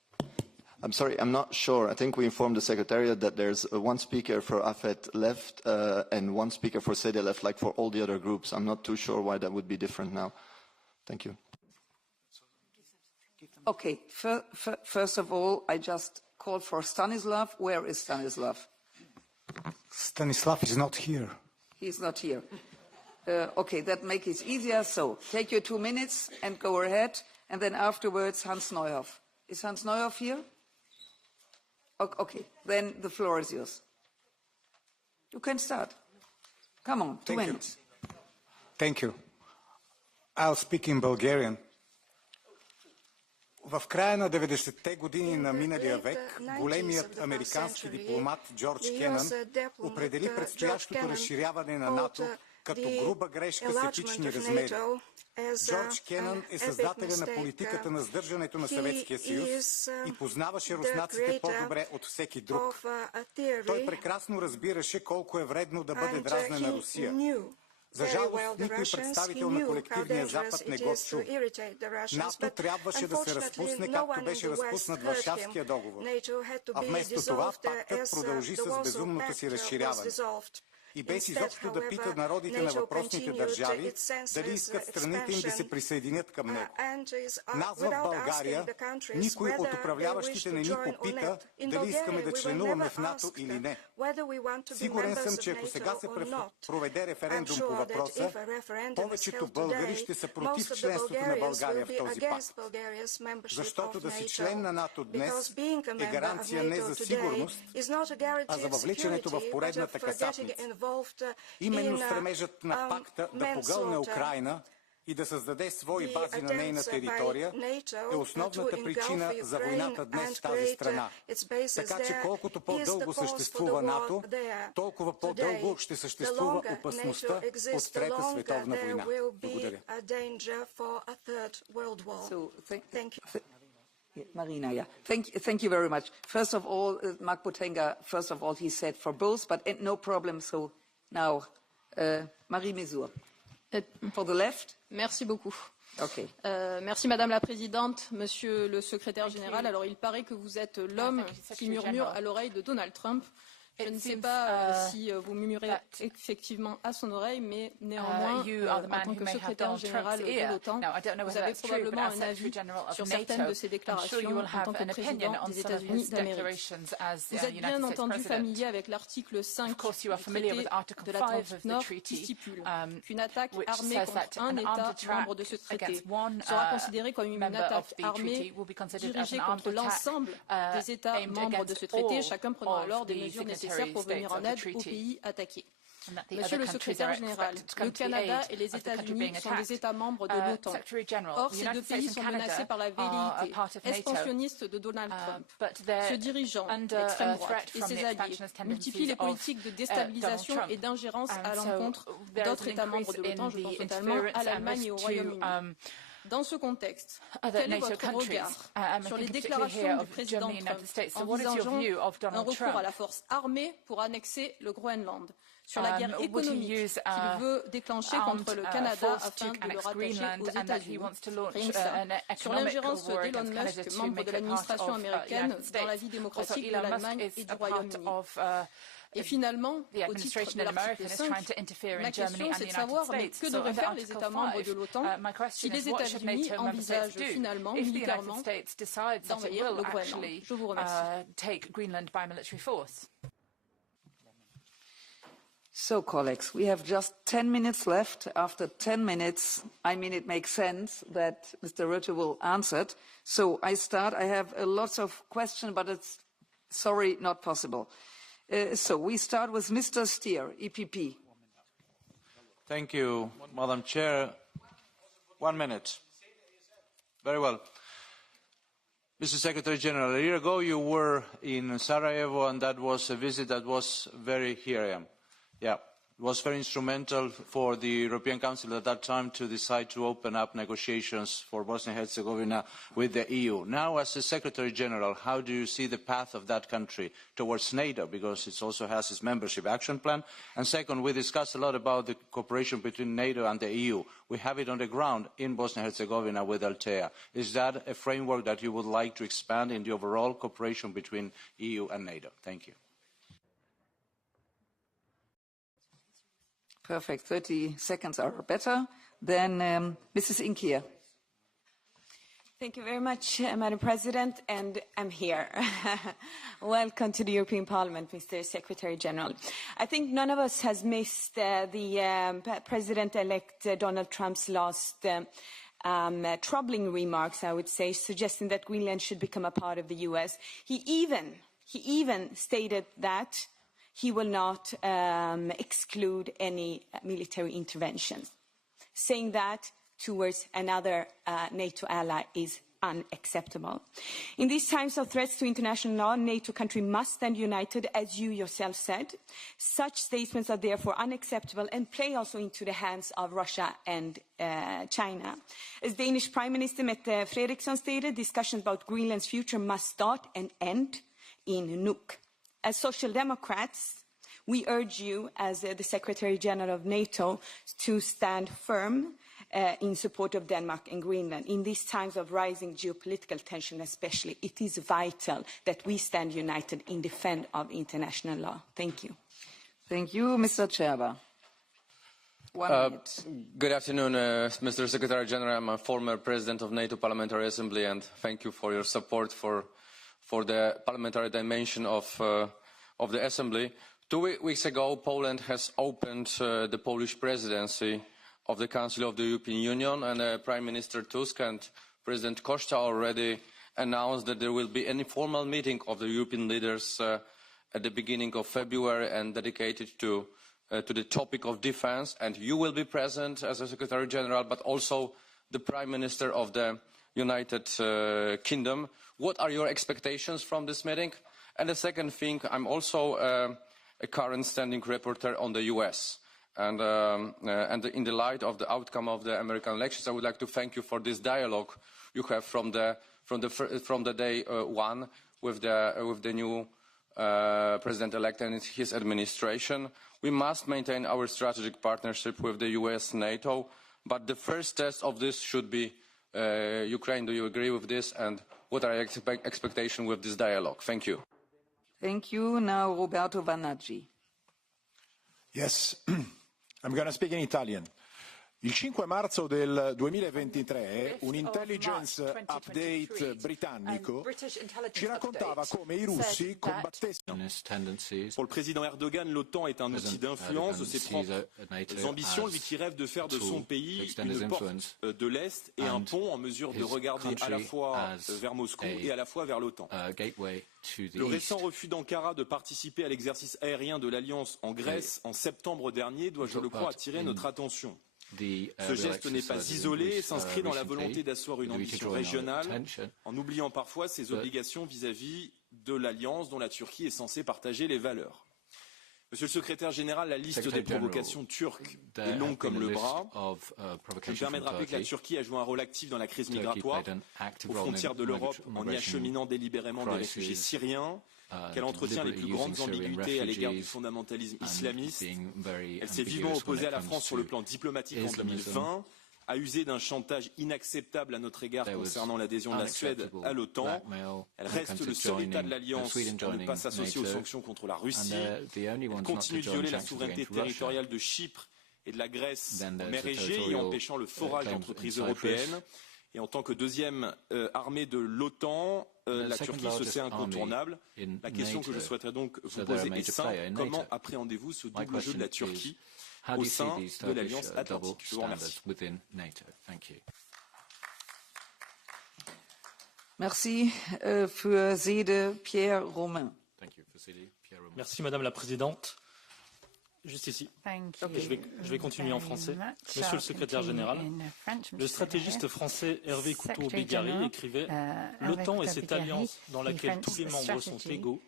I'm sorry, I'm not sure. I think we informed the Secretariat that there's one speaker for AFET left and one speaker for SEDE left, like for all the other groups. I'm not too sure why that would be different now. Thank you. Okay, first of all, I just called for Stanislav. Where is Stanislav? Stanislav is not here. He's not here. Okay, that makes it easier. So take your 2 minutes and go ahead. And then afterwards, Hans Neuhoff. Is Hans Neuhoff here? Okay, then the floor is yours. You can start. Come on, 2 minutes. Thank you. I'll speak in Bulgarian. В края на 90-те години на миналия век големият американски дипломат Джордж Кенън определи предстоящото разширяване на НАТО като груба грешка с епични размери. Джордж Кенън е създателя на политиката на сдържането на Съветския съюз и познаваше руснаците по-добре от всеки друг. Той прекрасно разбираше колко е вредно да бъде дразнена Русия. За жалост, никой представител на колективния Запад не го чу. НАТО трябваше да се разпусне, както беше разпуснат Варшавския договор. А вместо това, пактът продължи с безумното си разширяване. И без изобщо да пита народите на въпросните държави дали искат страните им да се присъединят към него. Нас в България никой от управляващите не ни попита дали искаме да членуваме в НАТО или не. Сигурен съм, че ако сега се проведе референдум по въпроса, повечето българи ще са против членството на България в този пакт. Защото да си член на НАТО днес е гаранция не за сигурност, а за въвличането в поредната касапница. Именно стремежът на пакта да погълне Украйна и да създаде свои бази на нейна територия е основната причина за войната днес в тази страна. Така че колкото по-дълго съществува НАТО, толкова по-дълго ще съществува опасността от Трета световна война. Благодаря. Marina, yeah. Thank you very much. First of all, Mark Botenga, first of all, he said for both, but no problem. So now, Marie Mesur. For the left. Merci beaucoup. Okay. Merci Madame la Présidente, Monsieur le Secrétaire Général. Alors il paraît que vous êtes l'homme qui murmure à l'oreille de Donald Trump. Je ne sais pas si vous murmurez effectivement à son oreille, mais néanmoins, en tant que secrétaire général de l'OTAN, vous avez probablement un avis sur certaines de ces déclarations en tant que président des États-Unis d'Amérique. Vous êtes bien entendu familier avec l'article 5 du traité de l'Atlantique Nord qui stipule qu'une attaque armée contre un État membre de ce traité sera considérée comme une attaque armée dirigée contre l'ensemble des États membres de ce traité, chacun prenant alors des mesures nécessaires pour venir en aide aux pays attaqués. Monsieur le secrétaire général, le Canada et les États-Unis sont des États membres de l'OTAN. Or, ces deux pays sont menacés par la velléité expansionniste de Donald Trump. Ce dirigeant d'extrême droite et ses alliés multiplient les politiques de déstabilisation et d'ingérence à l'encontre d'autres États membres de l'OTAN, je pense notamment à l'Allemagne et au Royaume-Uni. Dans ce contexte, quel est votre regard sur les déclarations du président Trump envisageant un recours à la force armée pour annexer le Groenland, sur la guerre économique qu'il veut déclencher contre le Canada afin de le rattacher aux États-Unis, sur l'ingérence d'Elon Musk, membre de l'administration américaine, dans la vie démocratique de l'Allemagne et du Royaume-Uni. Et finalement, au titre de l'article 5, ma question c'est de savoir que devraient faire les États membres de l'OTAN si les États-Unis envisagent finalement, militairement, d'envahir le Groenland. Je vous remercie. So, colleagues, we have just 10 minutes left. After 10 minutes, I mean, it makes sense that Mr. Rutte will answer. So I start. I have lots of questions, but it's, sorry, not possible. So we start with Mr. Stier, EPP. Thank you, Madam Chair. 1 minute. Very well. Mr. Secretary General, a year ago you were in Sarajevo, and that was a visit that was very, here I am. Yeah, It was very instrumental for the European Council at that time to decide to open up negotiations for Bosnia and Herzegovina with the EU. Now, as the Secretary General, how do you see the path of that country towards NATO? Because it also has its membership action plan. And second, we discussed a lot about the cooperation between NATO and the EU. We have it on the ground in Bosnia and Herzegovina with Altea. Is that a framework that you would like to expand in the overall cooperation between EU and NATO? Thank you. Perfect. 30 seconds are better. Then Mrs. Inkia. Thank you very much, Madam President, and I'm here. Welcome to the European Parliament, Mr. Secretary General. I think none of us has missed the President-elect Donald Trump's last troubling remarks, I would say, suggesting that Greenland should become a part of the US. He even stated that he will not exclude any military interventions. Saying that towards another NATO ally is unacceptable. In these times of threats to international law, NATO countries must stand united, as you yourself said. Such statements are therefore unacceptable and play also into the hands of Russia and China. As Danish Prime Minister Mette Frederiksen stated, discussions about Greenland's future must start and end in Nuuk. As Social Democrats, we urge you, as the Secretary General of NATO, to stand firm in support of Denmark and Greenland. In these times of rising geopolitical tension especially, it is vital that we stand united in defense of international law. Thank you. Thank you. Mr. Cherba. 1 minute. Good afternoon, Mr. Secretary General. I'm a former President of NATO Parliamentary Assembly, and thank you for your support for the parliamentary dimension of the Assembly. 2 weeks ago, Poland has opened the Polish presidency of the Council of the European Union, and Prime Minister Tusk and President Costa already announced that there will be an informal meeting of the European leaders at the beginning of February and dedicated to the topic of defense. And you will be present as a Secretary General, but also the Prime Minister of the United Kingdom. What are your expectations from this meeting? And the second thing, I'm also a current standing rapporteur on the US. And in the light of the outcome of the American elections, I would like to thank you for this dialogue you have from the day one with the new president-elect and his administration. We must maintain our strategic partnership with the US, NATO, but the first test of this should be Ukraine. Do you agree with this? And what are your expectations with this dialogue? Thank you. Thank you. Now Roberto Vanaggi. Yes. I'm going to speak in Italian. Il 5 marzo del 2023 un intelligence update britannico ci raccontava come i russi combattessero. Pour le président Erdogan, l'OTAN est un outil d'influence de ses propres ambitions, lui qui rêve de faire de son pays une porte de l'Est et un pont en mesure de regarder à la fois vers Moscou et à la fois vers l'OTAN. Le récent refus d'Ankara de participer à l'exercice aérien de l'Alliance en Grèce en septembre dernier doit, je le crois, attirer notre attention. Ce geste n'est pas isolé et s'inscrit dans la volonté d'asseoir une ambition régionale en oubliant parfois ses obligations vis-à-vis de l'Alliance dont la Turquie est censée partager les valeurs. Monsieur le secrétaire général, la liste des provocations turques est longue comme le bras. Je me permets de rappeler que la Turquie a joué un rôle actif dans la crise migratoire aux frontières de l'Europe en y acheminant délibérément des réfugiés syriens, qu'elle entretient les plus grandes ambiguïtés à l'égard du fondamentalisme islamiste. Elle s'est vivement opposée à la France sur le plan diplomatique en 2020, a usé d'un chantage inacceptable à notre égard concernant l'adhésion de la Suède à l'OTAN. Elle reste le seul État de l'Alliance à ne pas s'associer aux sanctions contre la Russie. Elle continue de violer la souveraineté territoriale de Chypre et de la Grèce en mer Égée, y empêchant le forage d'entreprises européennes. Et en tant que deuxième armée de l'OTAN, la Turquie se sait incontournable. La question que je souhaiterais donc vous poser est simple. Comment appréhendez-vous ce double jeu de la Turquie au sein de l'Alliance Atlantique? Je vous remercie. Merci. Für Sede, Pierre Romain. Merci Madame la Présidente. Juste ici. Je vais continuer en français. Monsieur le secrétaire général, le stratégiste français Hervé Couteau-Bégary écrivait « L'OTAN est cette alliance dans laquelle tous les membres sont égaux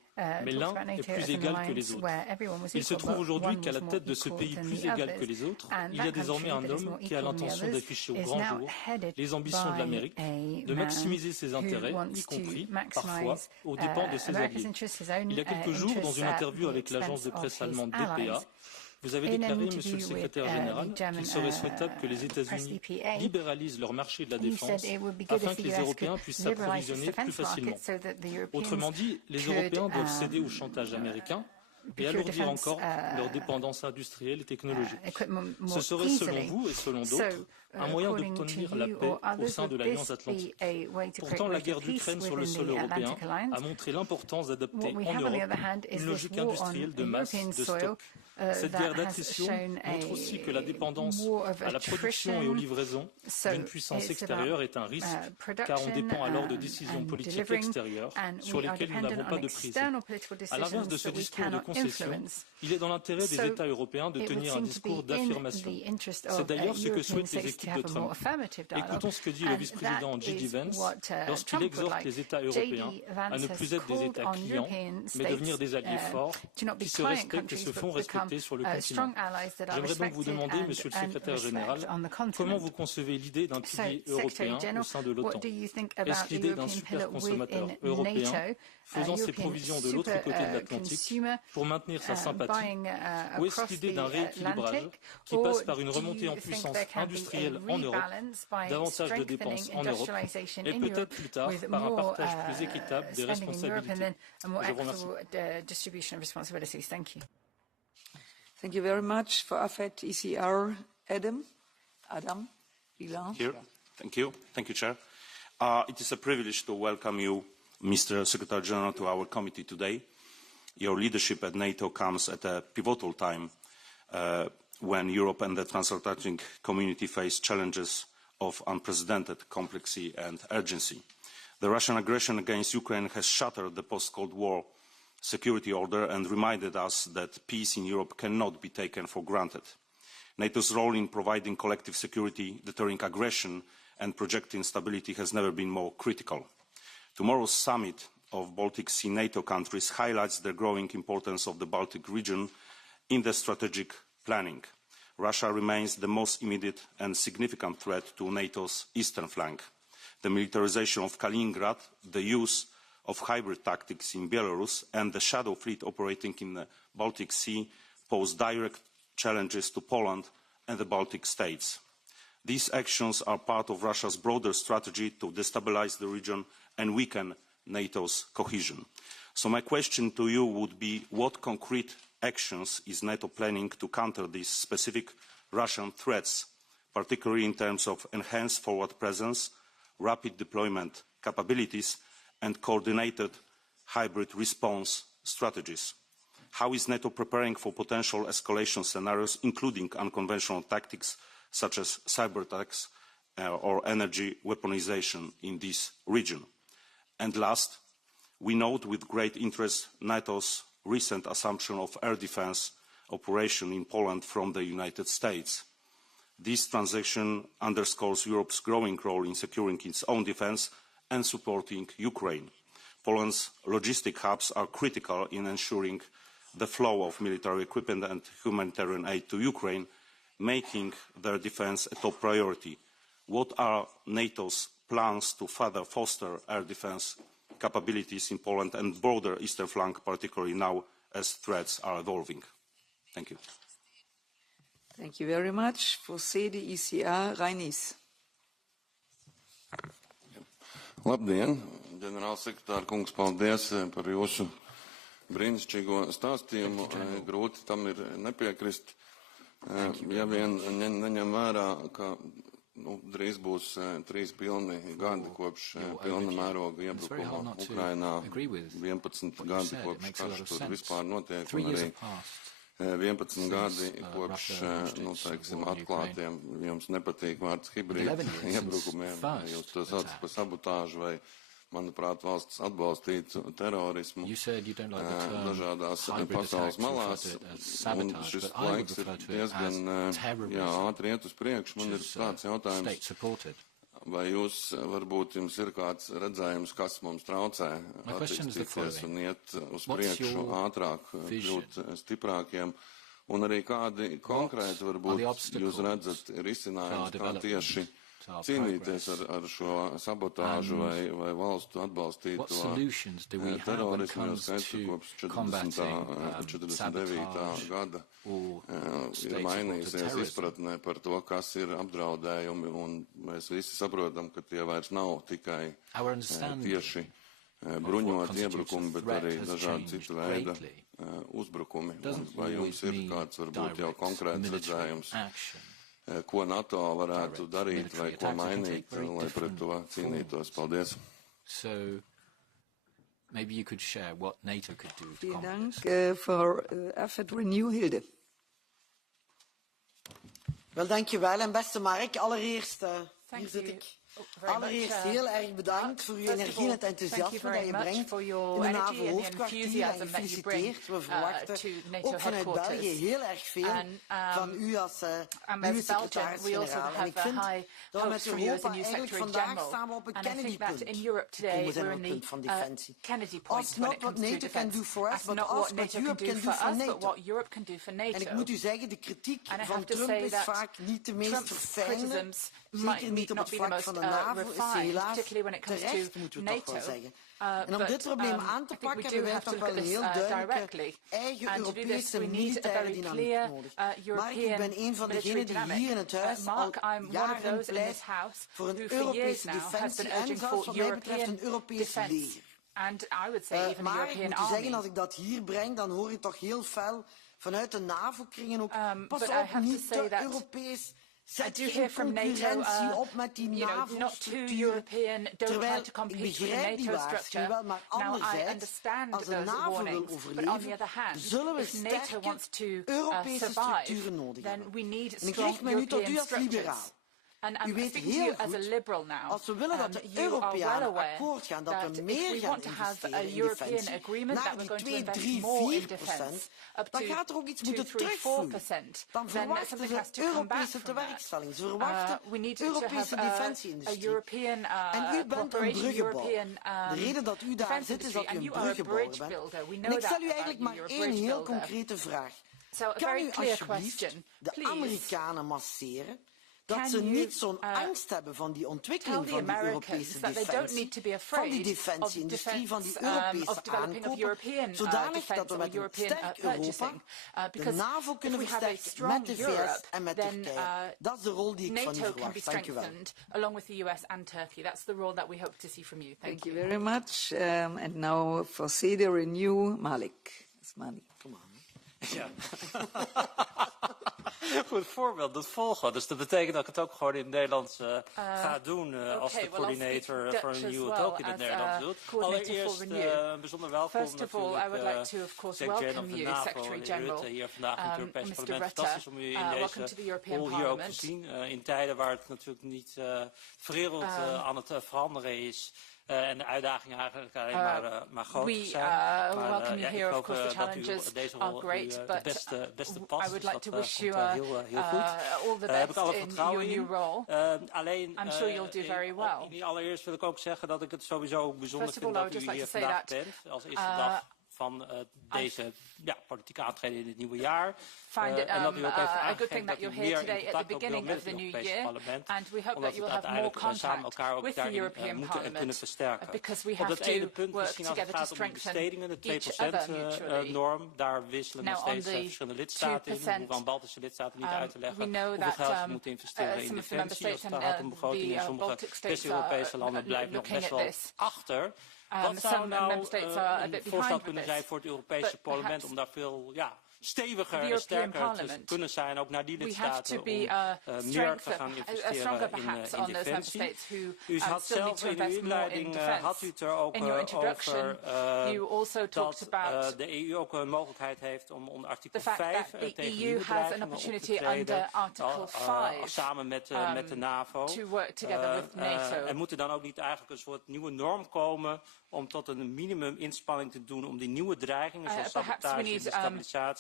mais l'un est plus égal que les autres. Il se trouve aujourd'hui qu'à la tête de ce pays plus égal que les autres, il y a désormais un homme qui a l'intention d'afficher au grand jour les ambitions de l'Amérique, de maximiser ses intérêts, y compris, parfois, aux dépens de ses alliés. Il y a quelques jours, dans une interview avec l'agence de presse allemande DPA, vous avez déclaré, Monsieur le Secrétaire général, qu'il serait souhaitable que les États-Unis libéralisent leur marché de la défense afin que les Européens puissent s'approvisionner plus facilement. Autrement dit, les Européens doivent céder au chantage américain et alourdir encore leur dépendance industrielle et technologique. Ce serait, selon vous et selon d'autres, un moyen d'obtenir la paix au sein de l'Alliance Atlantique. Pourtant, la guerre d'Ukraine sur le sol européen a montré l'importance d'adopter en Europe une logique industrielle de masse, de stock. Cette guerre d'attrition montre aussi que la dépendance à la production et aux livraisons d'une puissance extérieure est un risque, car on dépend alors de décisions politiques extérieures sur lesquelles nous n'avons pas de prise. À l'inverse de ce discours de concession, il est dans l'intérêt des États européens de tenir un discours d'affirmation. C'est d'ailleurs ce que souhaitent les équipes de Trump. Écoutons ce que dit le vice-président J.D. Vance lorsqu'il exhorte les États européens à ne plus être des États clients, mais devenir des alliés forts qui se respectent et se font respecter sur le continent. J'aimerais donc vous demander, Monsieur le Secrétaire général, comment vous concevez l'idée d'un pilier européen au sein de l'OTAN? Est-ce l'idée d'un super consommateur européen faisant ses provisions de l'autre côté de l'Atlantique pour maintenir sa sympathie, ou est-ce l'idée d'un rééquilibrage qui passe par une remontée en puissance industrielle en Europe, davantage de dépenses en Europe, et peut-être plus tard par un partage plus équitable des responsabilités? Je vous remercie. Thank you very much. For AFET ECR, Adam Ilan. Here. Thank you. Thank you, Chair. It is a privilege to welcome you, Mr. Secretary General, to our committee today. Your leadership at NATO comes at a pivotal time when Europe and the transatlantic community face challenges of unprecedented complexity and urgency. The Russian aggression against Ukraine has shattered the post-Cold War security order and reminded us that peace in Europe cannot be taken for granted. NATO's role in providing collective security, deterring aggression and projecting stability has never been more critical. Tomorrow's summit of Baltic Sea NATO countries highlights the growing importance of the Baltic region in the strategic planning. Russia remains the most immediate and significant threat to NATO's eastern flank. The militarization of Kaliningrad, the use of hybrid tactics in Belarus and the shadow fleet operating in the Baltic Sea pose direct challenges to Poland and the Baltic states. These actions are part of Russia's broader strategy to destabilize the region and weaken NATO's cohesion. So my question to you would be, what concrete actions is NATO planning to counter these specific Russian threats, particularly in terms of enhanced forward presence, rapid deployment capabilities, and coordinated hybrid response strategies? How is NATO preparing for potential escalation scenarios, including unconventional tactics such as cyber attacks or energy weaponization in this region? And last, we note with great interest NATO's recent assumption of air defense operation in Poland from the United States. This transaction underscores Europe's growing role in securing its own defense and supporting Ukraine. Poland's logistic hubs are critical in ensuring the flow of military equipment and humanitarian aid to Ukraine, making their defense a top priority. What are NATO's plans to further foster air defense capabilities in Poland and broader eastern flank, particularly now as threats are evolving? Thank you. Thank you very much. For CDECR, Reinis. Labdien, ģenerālsekretār kungs, paldies par jūsu brīnišķīgo stāstījumu. Grūti tam ir nepiekrist, ja vien neņem vērā, ka drīz būs 3 pilni gadi kopš pilna mēroga iebrukuma Ukrainā, 11 gadi kopš karš tur vispār notiek, un arī 11 gadi kopš, teiksim, atklātiem, jums nepatīk vārds hibrīda iebrukumiem, jūs to saucat par sabotāžu vai, manuprāt, valsts atbalstītu terorismu dažādās pasaules malās, un šis laiks ir diezgan ātri iet uz priekšu. Man ir tāds jautājums, vai jūs varbūt jums ir kāds redzējums, kas mums traucē attīstīties un iet uz priekšu ātrāk, kļūt stiprākiem, un arī kādi konkrēti varbūt jūs redzat risinājums, kā tieši cīnīties ar šo sabotāžu vai valstu atbalstīto terorismu, jo skaidrs, ka kopš 49. gada ir mainījusies izpratnē par to, kas ir apdraudējumi, un mēs visi saprotam, ka tie vairs nav tikai tieši bruņoti iebrukumi, bet arī dažādi citu veida uzbrukumi. Vai jums ir kāds varbūt jau konkrēts redzējums, ko NATO varētu darīt vai ko mainīt, lai pret to cīnītos? Paldies. Maybe you could share what NATO could do to combat this. For AFET Renew, Hilde. Wel, dankjewel. En beste Mark, allereerst, hier zit ik. Allereerst heel erg bedankt voor uw energie en het enthousiasme dat je brengt in de NAVO-hoofdkwartier en gefeliciteerd. We verwachten ook vanuit België heel erg veel van u als nieuwe secretaris-generaal. En ik vind dat we met Europa eigenlijk vandaag staan we op een Kennedy-punt. Komen zijn op het punt van defensie. It's not what NATO can do for us, but what Europe can do for NATO. En ik moet u zeggen, de kritiek van Trump is vaak niet de meest verfijnde. Zeker niet op het vlak van de NAVO is helaas terecht, moeten we toch wel zeggen. En om dit probleem aan te pakken hebben wij toch wel een heel duidelijke eigen Europese militaire dynamiek nodig. Maar ik ben een van degenen die hier in het huis al jaren pleit voor een Europese defensie en zelfs wat mij betreft een Europees leger. Maar ik moet u zeggen, als ik dat hier breng, dan hoor je toch heel fel vanuit de NAVO-kringen ook, pas op, niet te Europees. Zet geen concurrentie op met die NAVO-structuur, terwijl ik begrijp die waarschuwing wel, maar anderzijds, als de NAVO wil overleven, zullen we sterke Europese structuren nodig hebben. En ik richt mij nu tot u als liberaal. U weet heel goed, als we willen dat de Europeanen akkoord gaan, dat we meer gaan investeren in defensie, naar die 2, 3, 4%, dan gaat er ook iets moeten terugvloeien. Dan verwachten ze Europese tewerkstelling. Ze verwachten Europese defensieindustrie. En u bent een bruggenbouwer. De reden dat u daar zit is dat u een bruggenbouwer bent. En ik stel u eigenlijk maar één heel concrete vraag. Kan u alsjeblieft de Amerikanen masseren? Dat ze niet zo'n angst hebben van die ontwikkeling van die Europese defensie, van die defensieindustrie, van die Europese aankopen, zodanig dat we met een sterk Europa de NAVO kunnen versterken met de VS en met Turkije. Dat is de rol die ik van u verwacht. Dank u wel. Along with the US and Turkey. That's the role that we hope to see from you. Thank you very much. And now for CD Renew, Malik. Come on. Ja. Goed voorbeeld, dat volgen. Dus dat betekent dat ik het ook gewoon in het Nederlands ga doen als de coördinator voor een nieuwe ook in het Nederlands doet. Allereerst bijzonder welkom natuurlijk Secretary of the NAVO, Rutte, hier vandaag in het Europees Parlement. Fantastisch om u in deze rol hier ook te zien. In tijden waar het natuurlijk niet de wereld aan het veranderen is. En de uitdagingen eigenlijk alleen maar groter zijn. Welcome you here. Of course, the challenges are great, but beste past, I would like to wish you heel goed. All the best in your new role. I'm sure you'll do very well. Allereerst wil ik ook zeggen dat ik het sowieso bijzonder vind dat u hier vandaag bent. Als eerste dag van deze politieke aantreden in het nieuwe jaar. Find it a good thing that you're here today at the beginning of the new year, and we hope that you will have more contact with the European Parliament, because we have to work together to strengthen each other mutually. Daar wisselen nog steeds verschillende lidstaten in. We hoeven aan Baltische lidstaten niet uit te leggen hoeveel geld ze moeten investeren in defensie als het gaat om begroting. In sommige West-Europese landen blijven nog best wel achter. Wat zou nou een voorstel kunnen zijn voor het Europese parlement om daar veel steviger en sterker te kunnen zijn, ook naar die lidstaten, om meer te gaan investeren in defensie. U had zelf in uw inleiding had u het er ook over dat de EU ook een mogelijkheid heeft om onder artikel 5 tegen nieuwe bedreigingen op te treden, samen met de NAVO. En moet er dan ook niet eigenlijk een soort nieuwe norm komen om tot een minimum inspanning te doen om die nieuwe dreigingen zoals sabotage en destabilisatie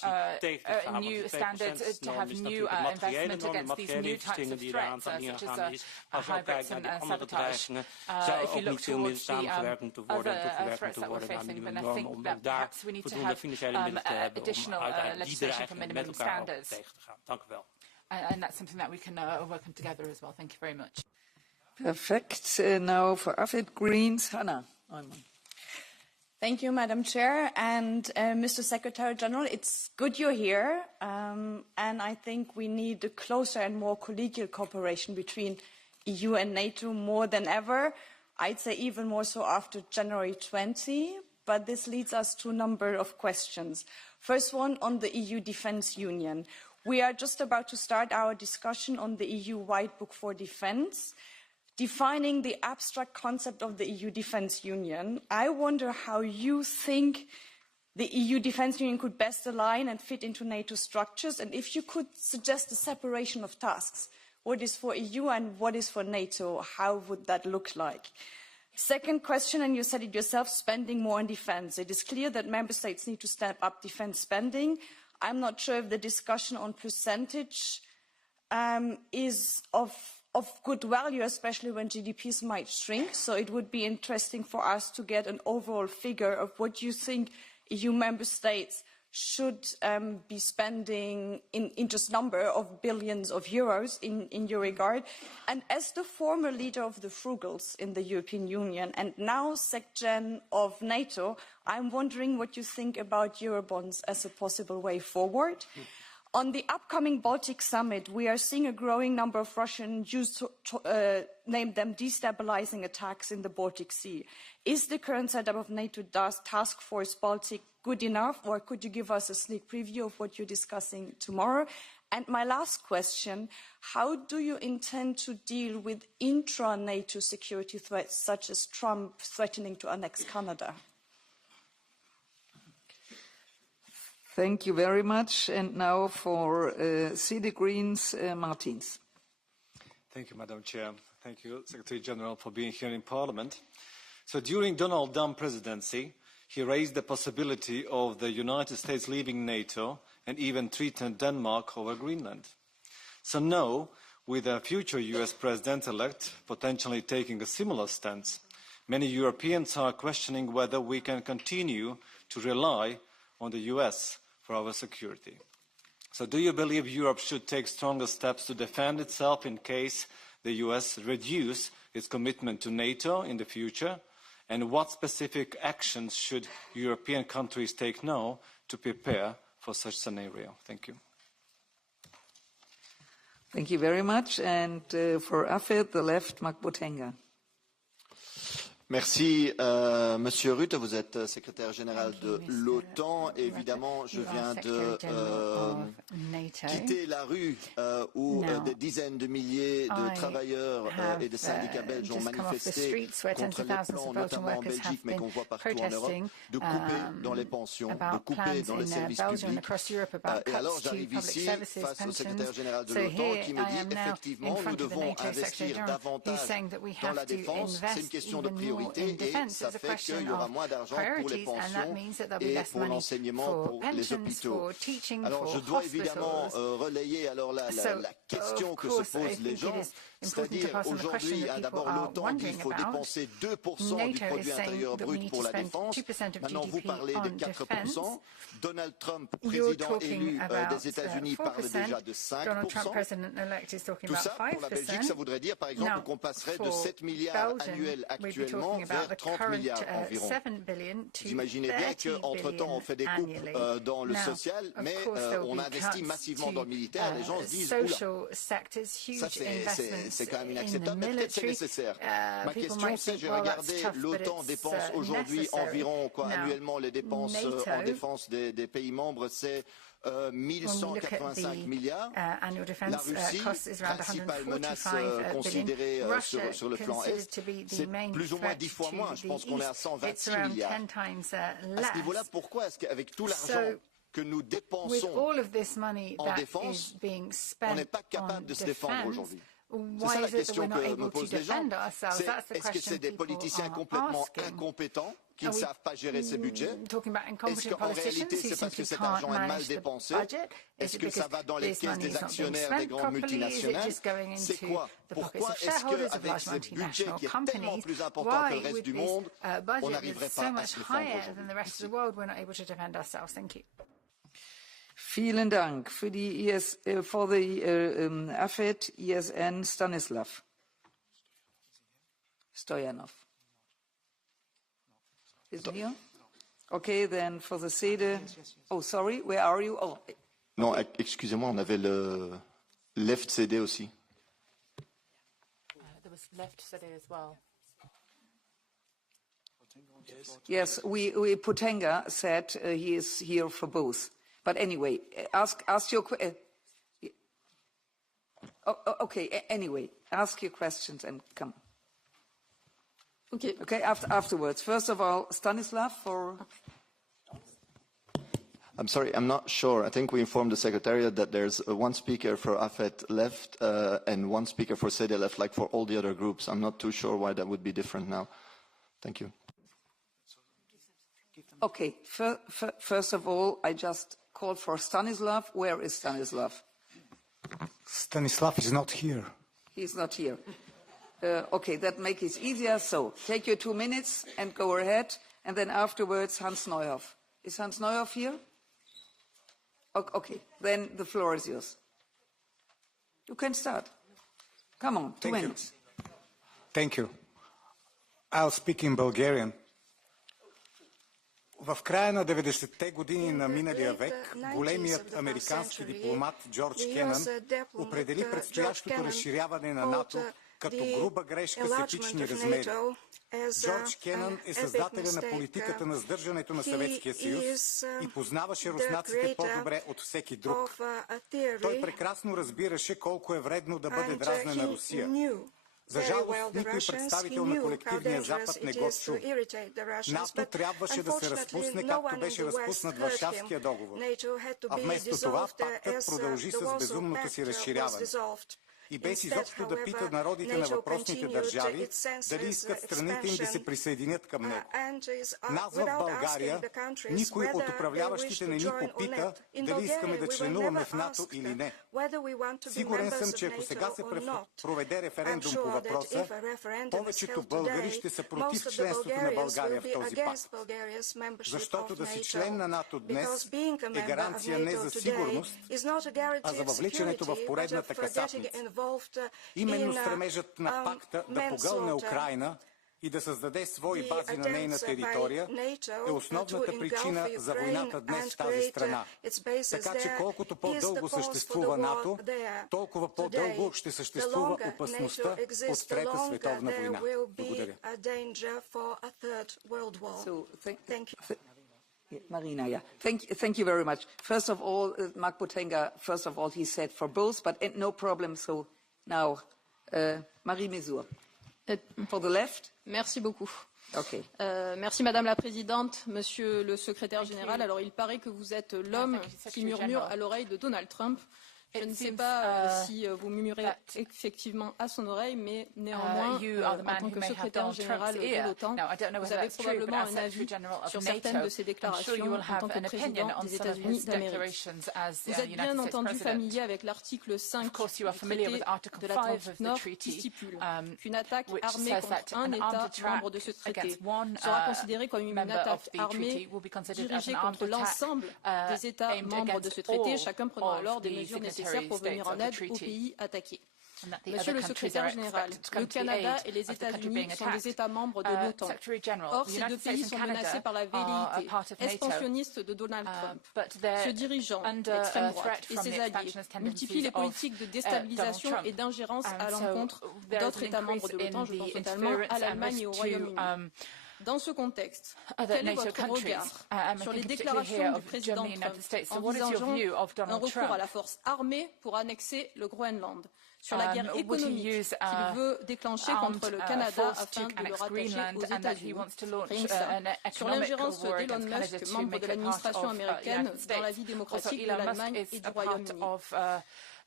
new standards to have new investment against these new types of threats, such as hybrids and sabotage. If you look towards the other threats that we're facing, then I think that perhaps we need to have additional legislation for minimum standards. And that's something that we can work on together as well. Thank you very much. Perfect. Now for AFET Greens, Hannah. Thank you, Madam Chair. And Mr. Secretary General, it's good you're here. And I think we need a closer and more collegial cooperation between EU and NATO more than ever. I'd say even more so after January 20. But this leads us to a number of questions. First one on the EU Defence Union. We are just about to start our discussion on the EU White Book for Defence, defining the abstract concept of the EU Defence Union. I wonder how you think the EU Defence Union could best align and fit into NATO structures, and if you could suggest a separation of tasks. What is for EU and what is for NATO? How would that look like? Second question, and you said it yourself, spending more on defence. It is clear that member states need to step up defence spending. I'm not sure if the discussion on percentage is of good value, especially when GDPs might shrink. So it would be interesting for us to get an overall figure of what you think EU member states should be spending in just number of billions of euros in your regard. And as the former leader of the Frugals in the European Union and now SecGen of NATO, I'm wondering what you think about Eurobonds as a possible way forward. On the upcoming Baltic summit, we are seeing a growing number of Russian use to name them destabilizing attacks in the Baltic Sea. Is the current setup of NATO Task Force Baltic good enough, or could you give us a sneak preview of what you're discussing tomorrow? And my last question, how do you intend to deal with intra-NATO security threats, such as Trump threatening to annex Canada? Thank you very much. And now for CD Greens, Martins. Thank you, Madam Chair. Thank you, Secretary General, for being here in Parliament. So during Donald Trump presidency, he raised the possibility of the United States leaving NATO and even threatened Denmark over Greenland. So now, with a future US president-elect potentially taking a similar stance, many Europeans are questioning whether we can continue to rely on the US for our security. So do you believe Europe should take stronger steps to defend itself in case the US reduce its commitment to NATO in the future? And what specific actions should European countries take now to prepare for such scenario? Thank you. Thank you very much. And for AFET, the left, Mark Botenga. Merci, Monsieur Rutte. Vous êtes secrétaire général de l'OTAN. Évidemment, je viens de quitter la rue où des dizaines de milliers de travailleurs et de syndicats belges ont manifesté contre le plan, notamment en Belgique, mais qu'on voit partout en Europe, de couper dans les pensions, de couper dans les services publics. Et alors, j'arrive ici face au secrétaire général de l'OTAN qui me dit effectivement, nous devons investir davantage dans la défense. C'est une question de priorité. Et ça fait qu'il y aura moins d'argent pour les pensions et pour l'enseignement, pour les hôpitaux. Alors je dois évidemment relayer alors la question que se posent les gens, c'est-à-dire aujourd'hui, d'abord l'OTAN dit qu'il faut dépenser 2% du produit intérieur brut pour la défense. Maintenant vous parlez de 4%. Donald Trump, président élu des États-Unis, parle déjà de 5%. Tout ça pour la Belgique, ça voudrait dire par exemple qu'on passerait de 7 milliards annuels actuellement vers 30 milliards environ. Vous imaginez bien qu'entre-temps, on fait des coupes dans le social, mais on investit massivement dans le militaire. Les gens se disent, oula, ça c'est quand même inacceptable, mais peut-être c'est nécessaire. Ma question c'est, j'ai regardé, l'OTAN dépense aujourd'hui environ, annuellement, les dépenses en défense des pays membres, c'est 1185 milliards. La Russie, principale menace considérée sur le flanc Est, c'est plus ou moins 10 fois moins. Je pense qu'on est à 126 milliards. À ce niveau-là, pourquoi est-ce qu'avec tout l'argent que nous dépensons en défense, on n'est pas capable de se défendre aujourd'hui? C'est ça la question que me posent les gens. Est-ce que c'est des politiciens complètement incompétents qui ne savent pas gérer ces budgets? Est-ce qu'en réalité, c'est parce que cet argent est mal dépensé? Est-ce que ça va dans les caisses des actionnaires des grandes multinationales? C'est quoi? Pourquoi est-ce qu'avec ce budget qui est tellement plus important que le reste du monde, on n'arriverait pas à se défendre aujourd'hui? Vielen Dank. Für die for the AFET ESN Stanislav Stoyanov. Isn't here? Okay, then for the SEDE. Oh, sorry, where are you? Oh. Non, excusez-moi, on avait le left CD aussi. There was left CD as well. Yes, we Potenga said he is here for both. But anyway, ask your okay. Anyway, ask your questions and come. Okay. Okay. Afterwards. First of all, Stanislav for. I'm sorry, I'm not sure. I think we informed the Secretariat that there's one speaker for AFET left and one speaker for SEDE left, like for all the other groups. I'm not too sure why that would be different now. Thank you. Okay. First of all, I just called for Stanislav. Where is Stanislav? Stanislav is not here. He's not here. Okay, that makes it easier. So take your 2 minutes and go ahead. And then afterwards, Hans Neuhoff. Is Hans Neuhoff here? Okay, then the floor is yours. You can start. Come on, 2 minutes. Thank you. I'll speak in Bulgarian. В края на 90-те години на миналия век големият американски дипломат Джордж Кенън определи предстоящото разширяване на НАТО като груба грешка с епични размери. Джордж Кенън е създателя на политиката на сдържането на Съветския съюз и познаваше руснаците по-добре от всеки друг. Той прекрасно разбираше колко е вредно да бъде дразнена Русия. За жалост, никой представител на колективния Запад не го чу. НАТО трябваше да се разпусне, както беше разпуснат Варшавския договор. А вместо това, пактът продължи с безумното си разширяване. И без изобщо да пита народите на въпросните държави дали искат страните им да се присъединят към него. Нас в България никой от управляващите не ни попита дали искаме да членуваме в НАТО или не. Сигурен съм, че ако сега се проведе референдум по въпроса, повечето българи ще са против членството на България в този пакт. Защото да си член на НАТО днес е гаранция не за сигурност, а за въвличането в поредната касапница. Именно стремежът на пакта да погълне Украйна и да създаде свои бази на нейна територия е основната причина за войната днес в тази страна. Така че колкото по-дълго съществува НАТО, толкова по-дълго ще съществува опасността от Трета световна война. Благодаря. Marina, yeah. Thank you very much. First of all, Mark Botenga, first of all, he said for both, but no problem. So now, Marie Mesur. For the left. Merci beaucoup. Okay. Merci Madame la Présidente, Monsieur le Secrétaire Général. Alors il paraît que vous êtes l'homme qui murmure à l'oreille de Donald Trump. Je ne sais pas si vous murmurez effectivement à son oreille, mais néanmoins, en tant que secrétaire général de l'OTAN, vous avez probablement un avis sur certaines de ces déclarations en tant que président des États-Unis d'Amérique. Vous êtes bien entendu familier avec l'article 5 du traité de l'Atlantique Nord qui stipule qu'une attaque armée contre un État membre de ce traité sera considérée comme une attaque armée dirigée contre l'ensemble des États membres de ce traité, chacun prenant alors des mesures nécessaires pour venir en aide aux pays attaqués. Monsieur le secrétaire général, le Canada et les États-Unis sont des États membres de l'OTAN. Or, ces deux pays sont menacés par la velléité expansionniste de Donald Trump. Ce dirigeant d'extrême droite et ses alliés multiplient les politiques de déstabilisation et d'ingérence à l'encontre d'autres États membres de l'OTAN, je pense notamment à l'Allemagne et au Royaume-Uni. Dans ce contexte, quel est votre regard sur les déclarations du président Trump envisageant un recours à la force armée pour annexer le Groenland, sur la guerre économique qu'il veut déclencher contre le Canada afin de le rattacher aux États-Unis, rien que ça, sur l'ingérence d'Elon Musk, membre de l'administration américaine, dans la vie démocratique de l'Allemagne et du Royaume-Uni.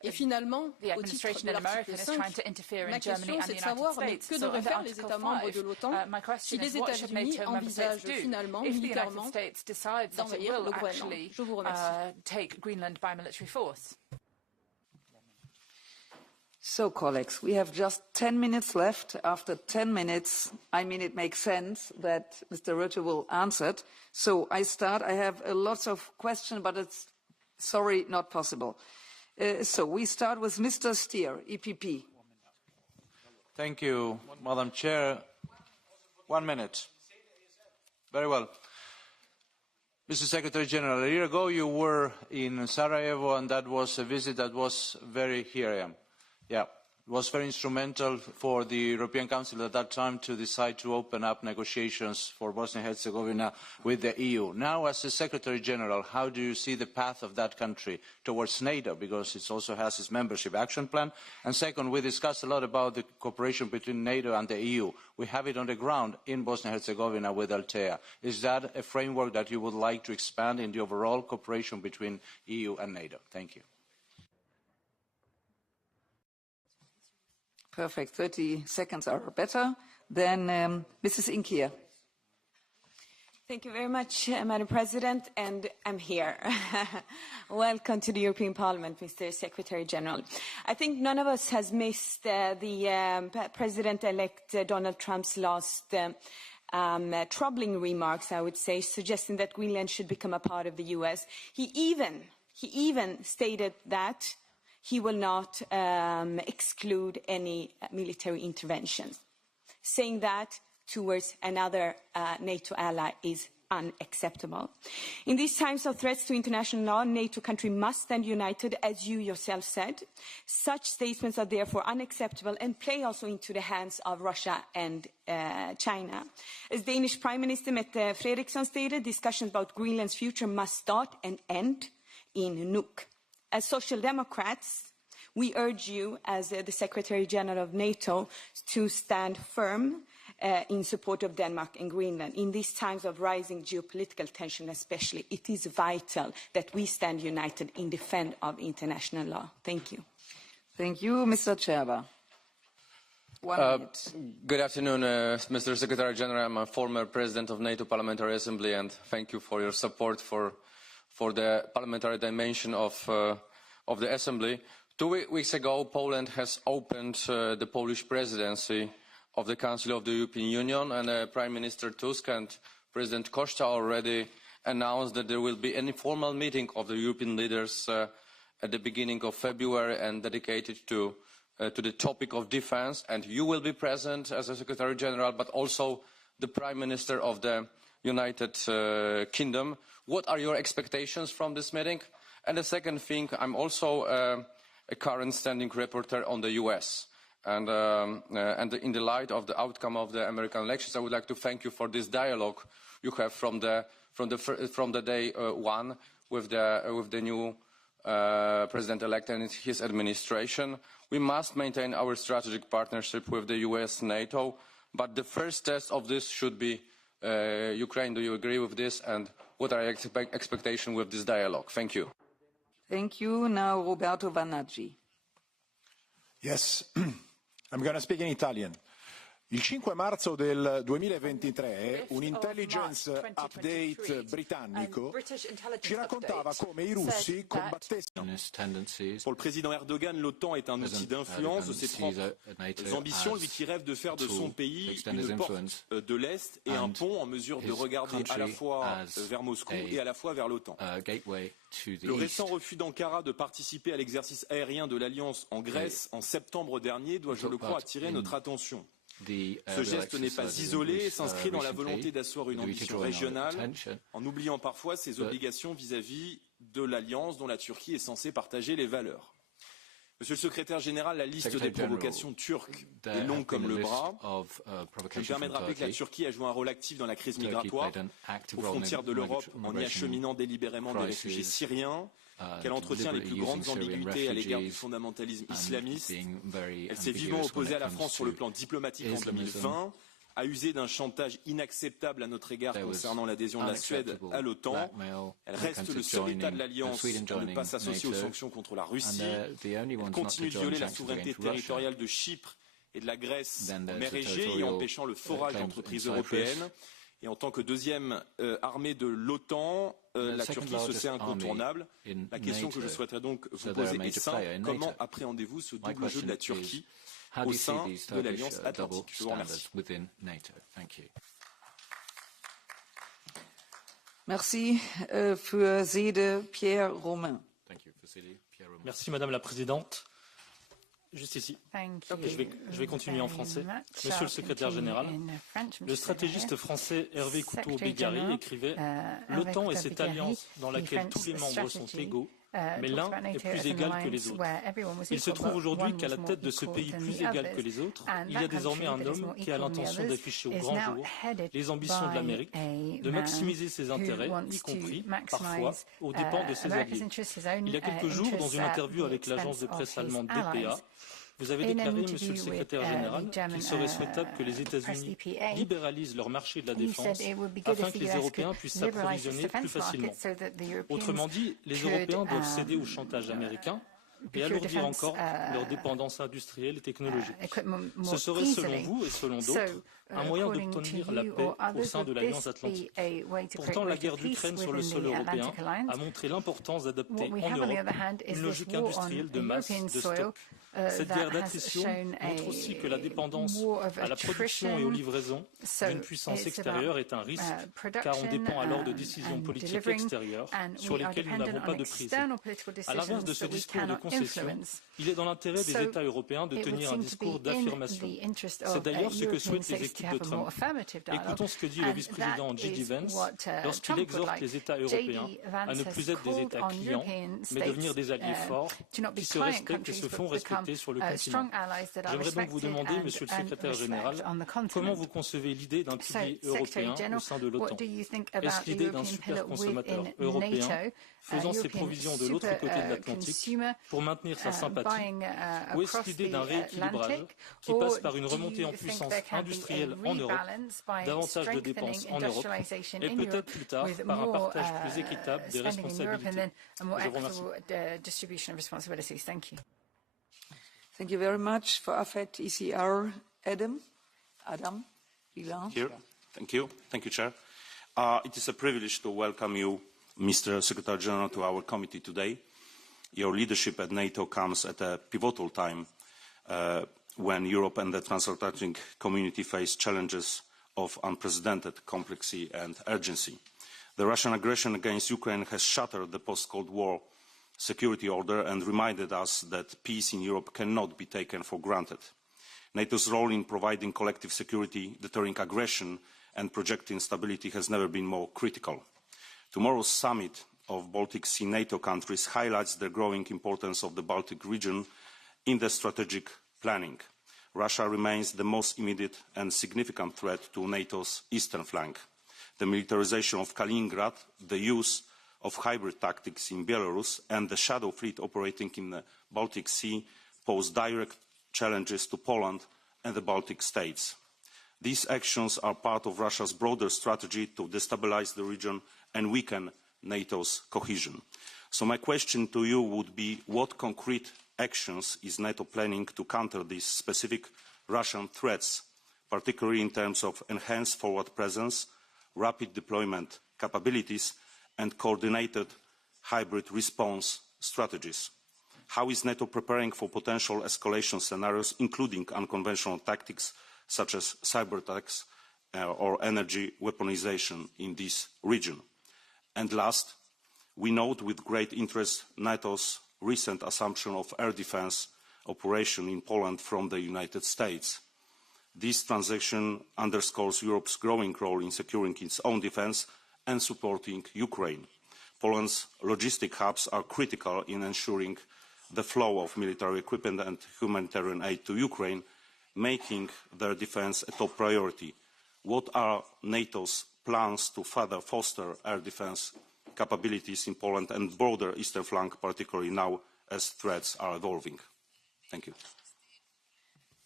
Et finalement, au titre de l'article 5, ma question c'est de savoir que devraient faire les États membres de l'OTAN si les États-Unis envisagent finalement, militairement, d'envahir le Groenland. Je vous remercie. So, colleagues, we have just 10 minutes left. After 10 minutes, I mean, it makes sense that Mr. Rutte will answer it. So I start. I have lots of questions, but it's, sorry, not possible. So we start with Mr. Stier, EPP. Thank you, Madam Chair. 1 minute. Very well. Mr. Secretary General, a year ago you were in Sarajevo, and that was a visit that was very, here I am. Yeah, it was very instrumental for the European Council at that time to decide to open up negotiations for Bosnia and Herzegovina with the EU. Now, as the Secretary General, how do you see the path of that country towards NATO, because it also has its membership action plan? And second, we discussed a lot about the cooperation between NATO and the EU. We have it on the ground in Bosnia and Herzegovina with Altea. Is that a framework that you would like to expand in the overall cooperation between EU and NATO? Thank you. Perfect. 30 seconds are better. Then Mrs. Inkia. Thank you very much, Madam President, and I'm here. Welcome to the European Parliament, Mr. Secretary General. I think none of us has missed the President-elect Donald Trump's last troubling remarks, I would say, suggesting that Greenland should become a part of the US. He even stated that he will not exclude any military interventions, saying that towards another NATO ally is unacceptable. In these times of threats to international law, NATO countries must stand united, as you yourself said. Such statements are therefore unacceptable and play also into the hands of Russia and China. As Danish Prime Minister Mette Frederiksen stated, discussions about Greenland's future must start and end in Nuuk. As Social Democrats, we urge you, as the Secretary General of NATO, to stand firm in support of Denmark and Greenland. In these times of rising geopolitical tension especially, it is vital that we stand united in defense of international law. Thank you. Thank you. Mr. Cherba. 1 minute. Good afternoon, Mr. Secretary General. I'm a former president of NATO Parliamentary Assembly, and thank you for your support for the parliamentary dimension of the Assembly. 2 weeks ago, Poland has opened the Polish presidency of the Council of the European Union, and Prime Minister Tusk and President Costa already announced that there will be an informal meeting of the European leaders at the beginning of February and dedicated to the topic of defense. And you will be present as a Secretary General, but also the Prime Minister of the United Kingdom. What are your expectations from this meeting? And the second thing, I'm also a current standing rapporteur on the US. And in the light of the outcome of the American elections, I would like to thank you for this dialogue you have from the day one with the new president-elect and his administration. We must maintain our strategic partnership with the US, NATO, but the first test of this should be Ukraine. Do you agree with this? And what are your expectations with this dialogue? Thank you. Thank you. Now Roberto Vanaggi. Yes, I'm going to speak in Italian. Il 5 marzo del 2023 un intelligence update britannico ci raccontava come i russi combattessero. Pour le président Erdogan, l'OTAN est un outil d'influence de ses propres ambitions, lui qui rêve de faire de son pays une porte de l'Est et un pont en mesure de regarder à la fois vers Moscou et à la fois vers l'OTAN. Le récent refus d'Ankara de participer à l'exercice aérien de l'Alliance en Grèce en septembre dernier doit, je le crois, attirer notre attention. Ce geste n'est pas isolé et s'inscrit dans la volonté d'asseoir une ambition régionale en oubliant parfois ses obligations vis-à-vis de l'Alliance dont la Turquie est censée partager les valeurs. Monsieur le secrétaire général, la liste des provocations turques est longue comme le bras. Je me permets de rappeler que la Turquie a joué un rôle actif dans la crise migratoire aux frontières de l'Europe en y acheminant délibérément des réfugiés syriens, qu'elle entretient les plus grandes ambiguïtés à l'égard du fondamentalisme islamiste. Elle s'est vivement opposée à la France sur le plan diplomatique en 2020, a usé d'un chantage inacceptable à notre égard concernant l'adhésion de la Suède à l'OTAN. Elle reste le seul État de l'Alliance à ne pas s'associer aux sanctions contre la Russie. Elle continue de violer la souveraineté territoriale de Chypre et de la Grèce en mer Égée, y empêchant le forage d'entreprises européennes. Et en tant que deuxième armée de l'OTAN, la Turquie se sait incontournable. La question que je souhaiterais donc vous poser est simple. Comment appréhendez-vous ce double jeu de la Turquie au sein de l'Alliance Atlantique? Je vous remercie. Merci. Für Sede, Pierre Romain. Merci Madame la Présidente. Juste ici. Je vais continuer en français. Monsieur le secrétaire général, le stratégiste français Hervé Couteau-Bégari écrivait « L'OTAN est cette alliance dans laquelle tous les membres sont égaux, mais l'un est plus égal que les autres. Il se trouve aujourd'hui qu'à la tête de ce pays plus égal que les autres, il y a désormais un homme qui a l'intention d'afficher au grand jour les ambitions de l'Amérique, de maximiser ses intérêts, y compris, parfois, aux dépens de ses alliés. Il y a quelques jours, dans une interview avec l'agence de presse allemande DPA, vous avez déclaré, Monsieur le secrétaire général, qu'il serait souhaitable que les États-Unis libéralisent leur marché de la défense afin que les Européens puissent s'approvisionner plus facilement. Autrement dit, les Européens doivent céder au chantage américain et alourdir encore leur dépendance industrielle et technologique. Ce serait, selon vous et selon d'autres, un moyen d'obtenir la paix au sein de l'Alliance Atlantique. Pourtant, la guerre d'Ukraine sur le sol européen a montré l'importance d'adopter en Europe une logique industrielle de masse de stock. Cette guerre d'attrition montre aussi que la dépendance à la production et aux livraisons d'une puissance extérieure est un risque, car on dépend alors de décisions politiques extérieures sur lesquelles nous n'avons pas de prise. À l'inverse de ce discours de concession, il est dans l'intérêt des États européens de tenir un discours d'affirmation. C'est d'ailleurs ce que souhaitent les équipes de Trump. Écoutons ce que dit le vice-président J.D. Vance lorsqu'il exhorte les États européens à ne plus être des États clients, mais devenir des alliés forts qui se respectent et se font respecter sur le continent. J'aimerais donc vous demander, Monsieur le secrétaire général, comment vous concevez l'idée d'un pilier européen au sein de l'OTAN? Est-ce l'idée d'un super consommateur européen faisant ses provisions de l'autre côté de l'Atlantique pour maintenir sa sympathie, ou est-ce l'idée d'un rééquilibrage qui passe par une remontée en puissance industrielle en Europe, davantage de dépenses en Europe, et peut-être plus tard par un partage plus équitable des responsabilités? Je vous remercie. Thank you very much. For AFET ECR, Adam Ilan. Here. Thank you. Thank you, Chair. It is a privilege to welcome you, Mr. Secretary General, to our committee today. Your leadership at NATO comes at a pivotal time when Europe and the transatlantic community face challenges of unprecedented complexity and urgency. The Russian aggression against Ukraine has shattered the post-Cold War security order and reminded us that peace in Europe cannot be taken for granted. NATO's role in providing collective security, deterring aggression and projecting stability has never been more critical. Tomorrow's summit of Baltic Sea NATO countries highlights the growing importance of the Baltic region in the strategic planning. Russia remains the most immediate and significant threat to NATO's eastern flank. The militarization of Kaliningrad, the use of hybrid tactics in Belarus and the shadow fleet operating in the Baltic Sea pose direct challenges to Poland and the Baltic states. These actions are part of Russia's broader strategy to destabilize the region and weaken NATO's cohesion. So my question to you would be, what concrete actions is NATO planning to counter these specific Russian threats, particularly in terms of enhanced forward presence, rapid deployment capabilities, and coordinated hybrid response strategies? How is NATO preparing for potential escalation scenarios, including unconventional tactics such as cyber attacks or energy weaponization in this region? And last, we note with great interest NATO's recent assumption of air defense operation in Poland from the United States. This transaction underscores Europe's growing role in securing its own defense and supporting Ukraine. Poland's logistic hubs are critical in ensuring the flow of military equipment and humanitarian aid to Ukraine, making their defense a top priority. What are NATO's plans to further foster air defense capabilities in Poland and broader eastern flank, particularly now as threats are evolving? Thank you.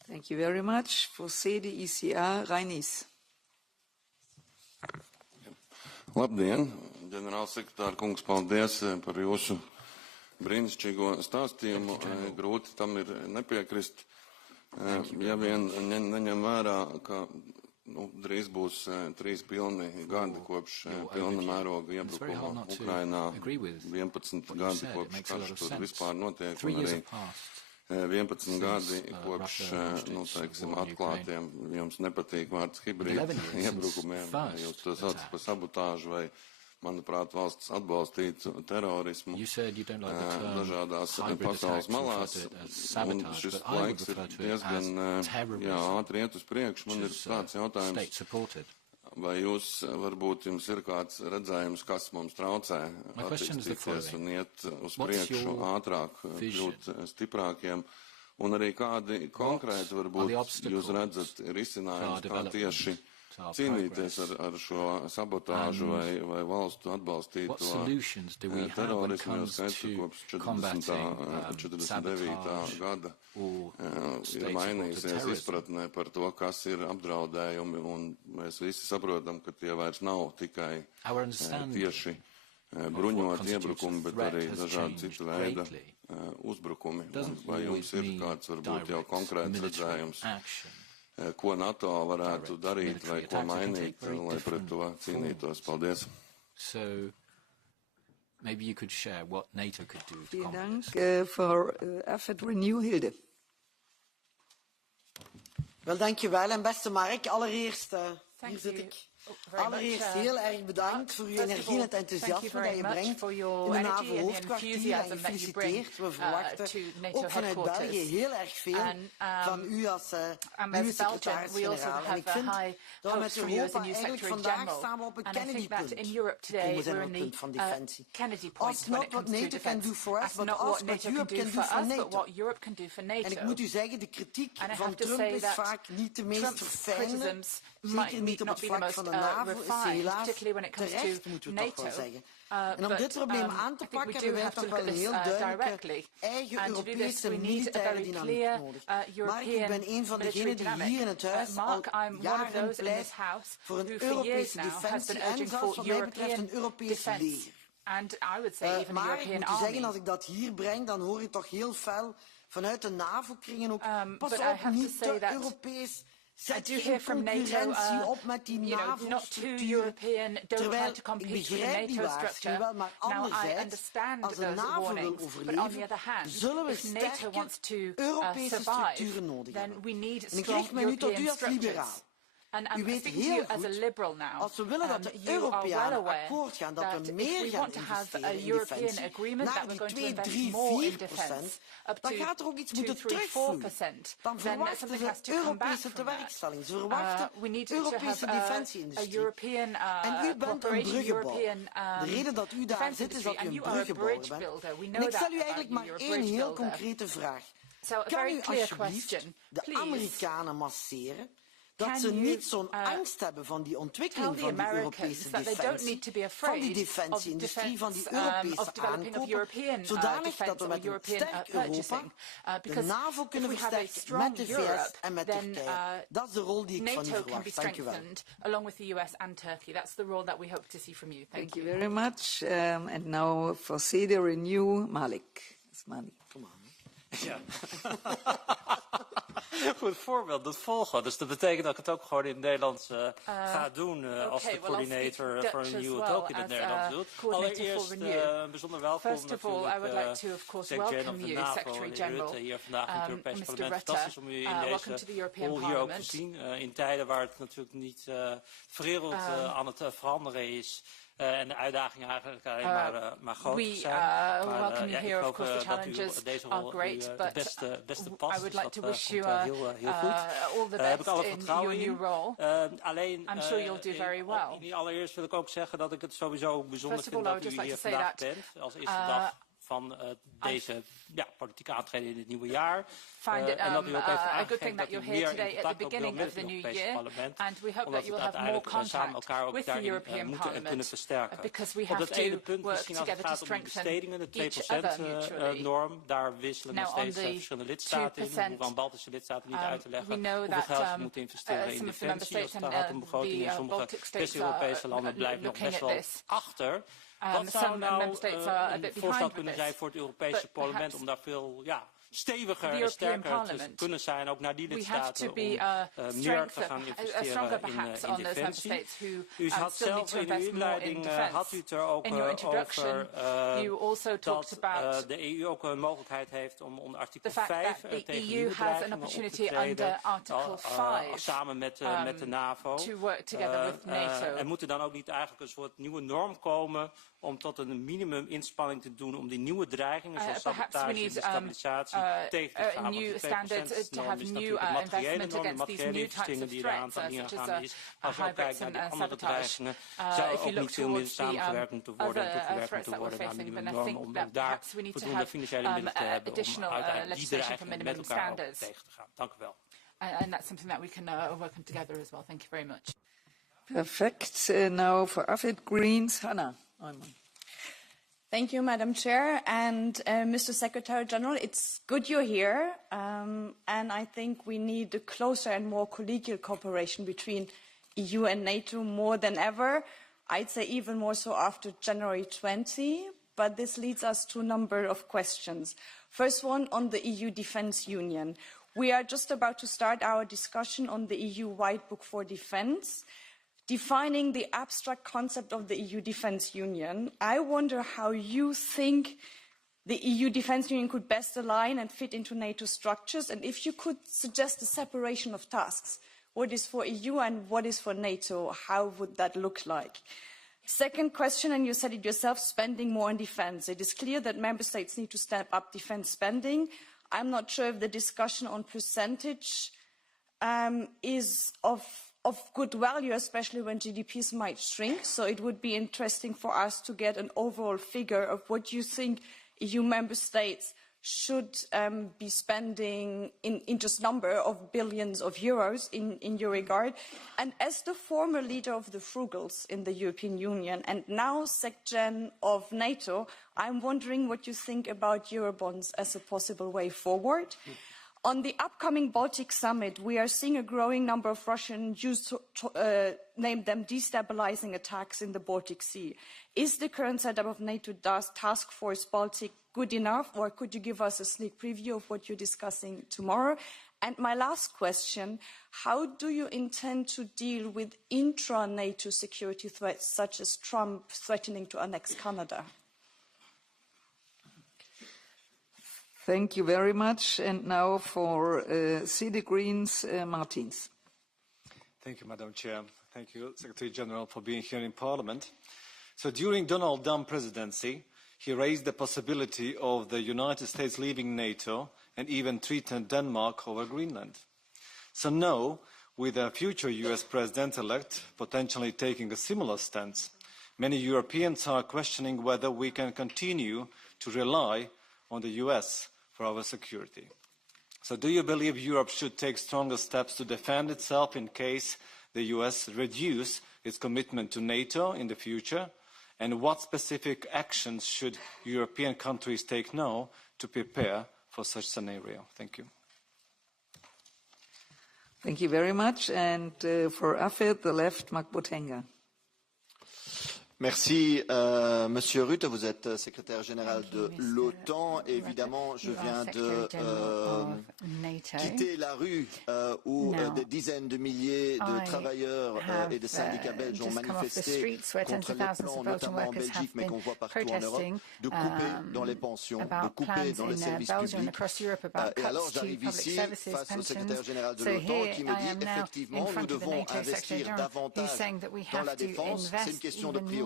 Thank you very much. For CDICA, Reinis. Labdien, ģenerālsekretāra kungs, paldies par jūsu brīnišķīgo stāstījumu. Grūti tam ir nepiekrist. Ja vien neņem vērā, ka drīz būs 3 pilni gadi kopš pilna mēroga iebrukuma Ukrainā, 11 gadi kopš karš tur vispār notiek, un arī 11 gadi kopš, teiksim, atklātiem, jums nepatīk vārds hibrīd iebrukumiem, jūs to sauc par sabotāžu vai, manuprāt, valsts atbalstītu terorismu dažādās pasaules malās, un šis laiks ir diezgan ātri iet uz priekšu. Man ir tāds jautājums, vai jūs, varbūt jums ir kāds redzējums, kas mums traucē attīstīties un iet uz priekšu ātrāk, kļūt stiprākiem, un arī kādi konkrēti, varbūt, jūs redzat risinājums, kā tieši cīnīties ar šo sabotāžu vai valstu atbalstīto terorismu, jo skaidrs, ka kopš 49. gada ir mainījusies izpratnē par to, kas ir apdraudējumi, un mēs visi saprotam, ka tie vairs nav tikai tieši bruņoti iebrukumi, bet arī dažādi citu veida uzbrukumi. Vai jums ir kāds, varbūt, jau konkrēts redzējums, ko NATO varētu darīt vai ko mainīt, lai pret to cīnītos? Paldies. So, maybe you could share what NATO could do to combat this. For AFET Renew, Hilde. Wel, dankjewel. En beste Mark, allereerst, hier zit ik. Allereerst heel erg bedankt voor uw energie en het enthousiasme dat je brengt in de NAVO-hoofdkwartier en gefeliciteerd. We verwachten ook vanuit België heel erg veel van u als nieuwe secretaris-generaal. En ik vind dat we met Europa eigenlijk vandaag samen op het Kennedy-punt gekomen zijn op het punt van defensie. Als not what NATO can do for us, but also what Europe can do for NATO. En ik moet u zeggen, de kritiek van Trump is vaak niet de meest verfijnde, zeker niet op het vlak van de NAVO, is helaas terecht, moeten we toch wel zeggen. En om dit probleem aan te pakken hebben wij toch wel een heel duidelijke eigen Europese militaire dynamiek nodig. Mark, ik ben een van degenen die hier in het huis al jaren pleit voor een Europese defensie en zelfs wat mij betreft een Europees leger. Maar ik moet u zeggen, als ik dat hier breng, dan hoor je toch heel fel vanuit de NAVO-kringen ook, pas op, niet te Europees. I do hear from NATO, not too European, don't try to compete with the NATO structure. Now, I understand those warnings, but on the other hand, if NATO wants to survive, then we need strong European structures. And I'm speaking to you as a liberal now. You are well aware that if we want to have a European agreement that we're going to invest more in defense, up to 2-3-4%, then something has to come back from that. We need to have a European cooperation, European defense industry, and you are a bridge builder. We know that about you. You're a bridge builder. So a very clear question. Please. Dat ze niet zo'n angst hebben van die ontwikkeling van die Europese defensie, van die defensieindustrie, van die Europese aankopen, zodanig dat we met een sterk Europa de NAVO kunnen versterken met de VS en met Turkije. Dat is de rol die ik van u verwacht. Dank u wel. Along with the US and Turkey. That's the role that we hope to see from you. Thank you very much. And now for CD Renew, Malik. Come on. Ja. Goed voorbeeld, dat volgen. Dus dat betekent dat ik het ook gewoon in het Nederlands ga doen als de coördinator voor een EU and NATO in het Nederlands doet. Allereerst bijzonder welkom natuurlijk Secretary of the NAVO, meneer Rutte, hier vandaag in het Europees Parlement. Fantastisch om u in deze rol hier ook te zien. In tijden waar het natuurlijk niet verwereld aan het veranderen is. En de uitdagingen eigenlijk alleen maar groter zijn. Welcome you here. Of course, the challenges are great, but beste past, I would like to wish you heel goed. all the best in your new role. I'm sure you'll do very well. Allereerst wil ik ook zeggen dat ik het sowieso bijzonder vind dat u hier vandaag bent. Als eerste dag van deze politieke aantreden in het nieuwe jaar. Find it en dat u ook heeft a good thing aangegeven that dat u you're here meer in today at the contact ook wil beginning met of the het new Europese year, parlement. and we hope Omdat that you we will have more uiteindelijk samen contact elkaar ook with the daarin European moeten en kunnen Parliament, versterken. because we Op have dat ene to punt work misschien als het together to gaat om de strengthen bestedingen, de each other 2% norm, daar wisselen nog steeds verschillende lidstaten in. We hoeven aan Baltische lidstaten niet uit te leggen hoeveel geld ze moeten investeren in defensie als het gaat om begroting. En sommige West-Europese landen blijven nog best wel achter. Wat zou nou een voorstel kunnen zijn voor het Europese parlement om daar veel steviger en sterker te kunnen zijn, ook naar die lidstaten, om meer te gaan investeren in defensie. U had zelf in uw inleiding had u het er ook over dat de EU ook een mogelijkheid heeft om onder artikel 5 tegen nieuwe dreigingen op te treden, samen met de NAVO. En moet er dan ook niet eigenlijk een soort nieuwe norm komen om tot een minimum-inspanning te doen om die nieuwe dreigingen, zoals sabotage en destabilisatie, tegen te gaan? New standards to have new investment against these new types of threats, such as hybrids and sabotage. If you look towards the other threats that we're facing, then I think that perhaps we need to have additional legislation for minimum standards. And that's something that we can work on together as well. Thank you very much. Perfect. Now for AFID Greens, Hannah. Thank you, Madam Chair. And Mr. Secretary General, it's good you're here. And I think we need a closer and more collegial cooperation between EU and NATO more than ever. I'd say even more so after January 20. But this leads us to a number of questions. First one on the EU Defence Union. We are just about to start our discussion on the EU White Book for Defence. Defining the abstract concept of the EU Defence Union, I wonder how you think the EU Defence Union could best align and fit into NATO structures, and if you could suggest a separation of tasks. What is for EU and what is for NATO? How would that look like? Second question, and you said it yourself, spending more on defence. It is clear that member states need to step up defence spending. I'm not sure if the discussion on percentage is of good value, especially when GDPs might shrink. So it would be interesting for us to get an overall figure of what you think EU member states should be spending in just number of billions of euros in your regard. And as the former leader of the Frugals in the European Union and now SecGen of NATO, I'm wondering what you think about Eurobonds as a possible way forward. On the upcoming Baltic summit, we are seeing a growing number of Russian Jews name them destabilizing attacks in the Baltic Sea. Is the current setup of NATO Task Force Baltic good enough, or could you give us a sneak preview of what you're discussing tomorrow? And my last question, how do you intend to deal with intra-NATO security threats, such as Trump threatening to annex Canada? Thank you very much. And now for CD Greens, Martins. Thank you, Madam Chair. Thank you, Secretary General, for being here in Parliament. So during Donald Trump presidency, he raised the possibility of the United States leaving NATO and even threatened Denmark over Greenland. So now, with a future US president-elect potentially taking a similar stance, many Europeans are questioning whether we can continue to rely on the US for our security. So do you believe Europe should take stronger steps to defend itself in case the US reduce its commitment to NATO in the future? And what specific actions should European countries take now to prepare for such scenario? Thank you. Thank you very much. And for AFID, the left, Mark Botenga. Merci, Monsieur Rutte. Vous êtes secrétaire général de l'OTAN. Évidemment, je viens de quitter la rue où des dizaines de milliers de travailleurs et de syndicats belges ont manifesté contre les plans, notamment en Belgique, mais qu'on voit partout en Europe, de couper dans les pensions, de couper dans les services publics. Et alors, j'arrive ici face au secrétaire général de l'OTAN qui me dit effectivement, nous devons investir davantage dans la défense. C'est une question de priorité.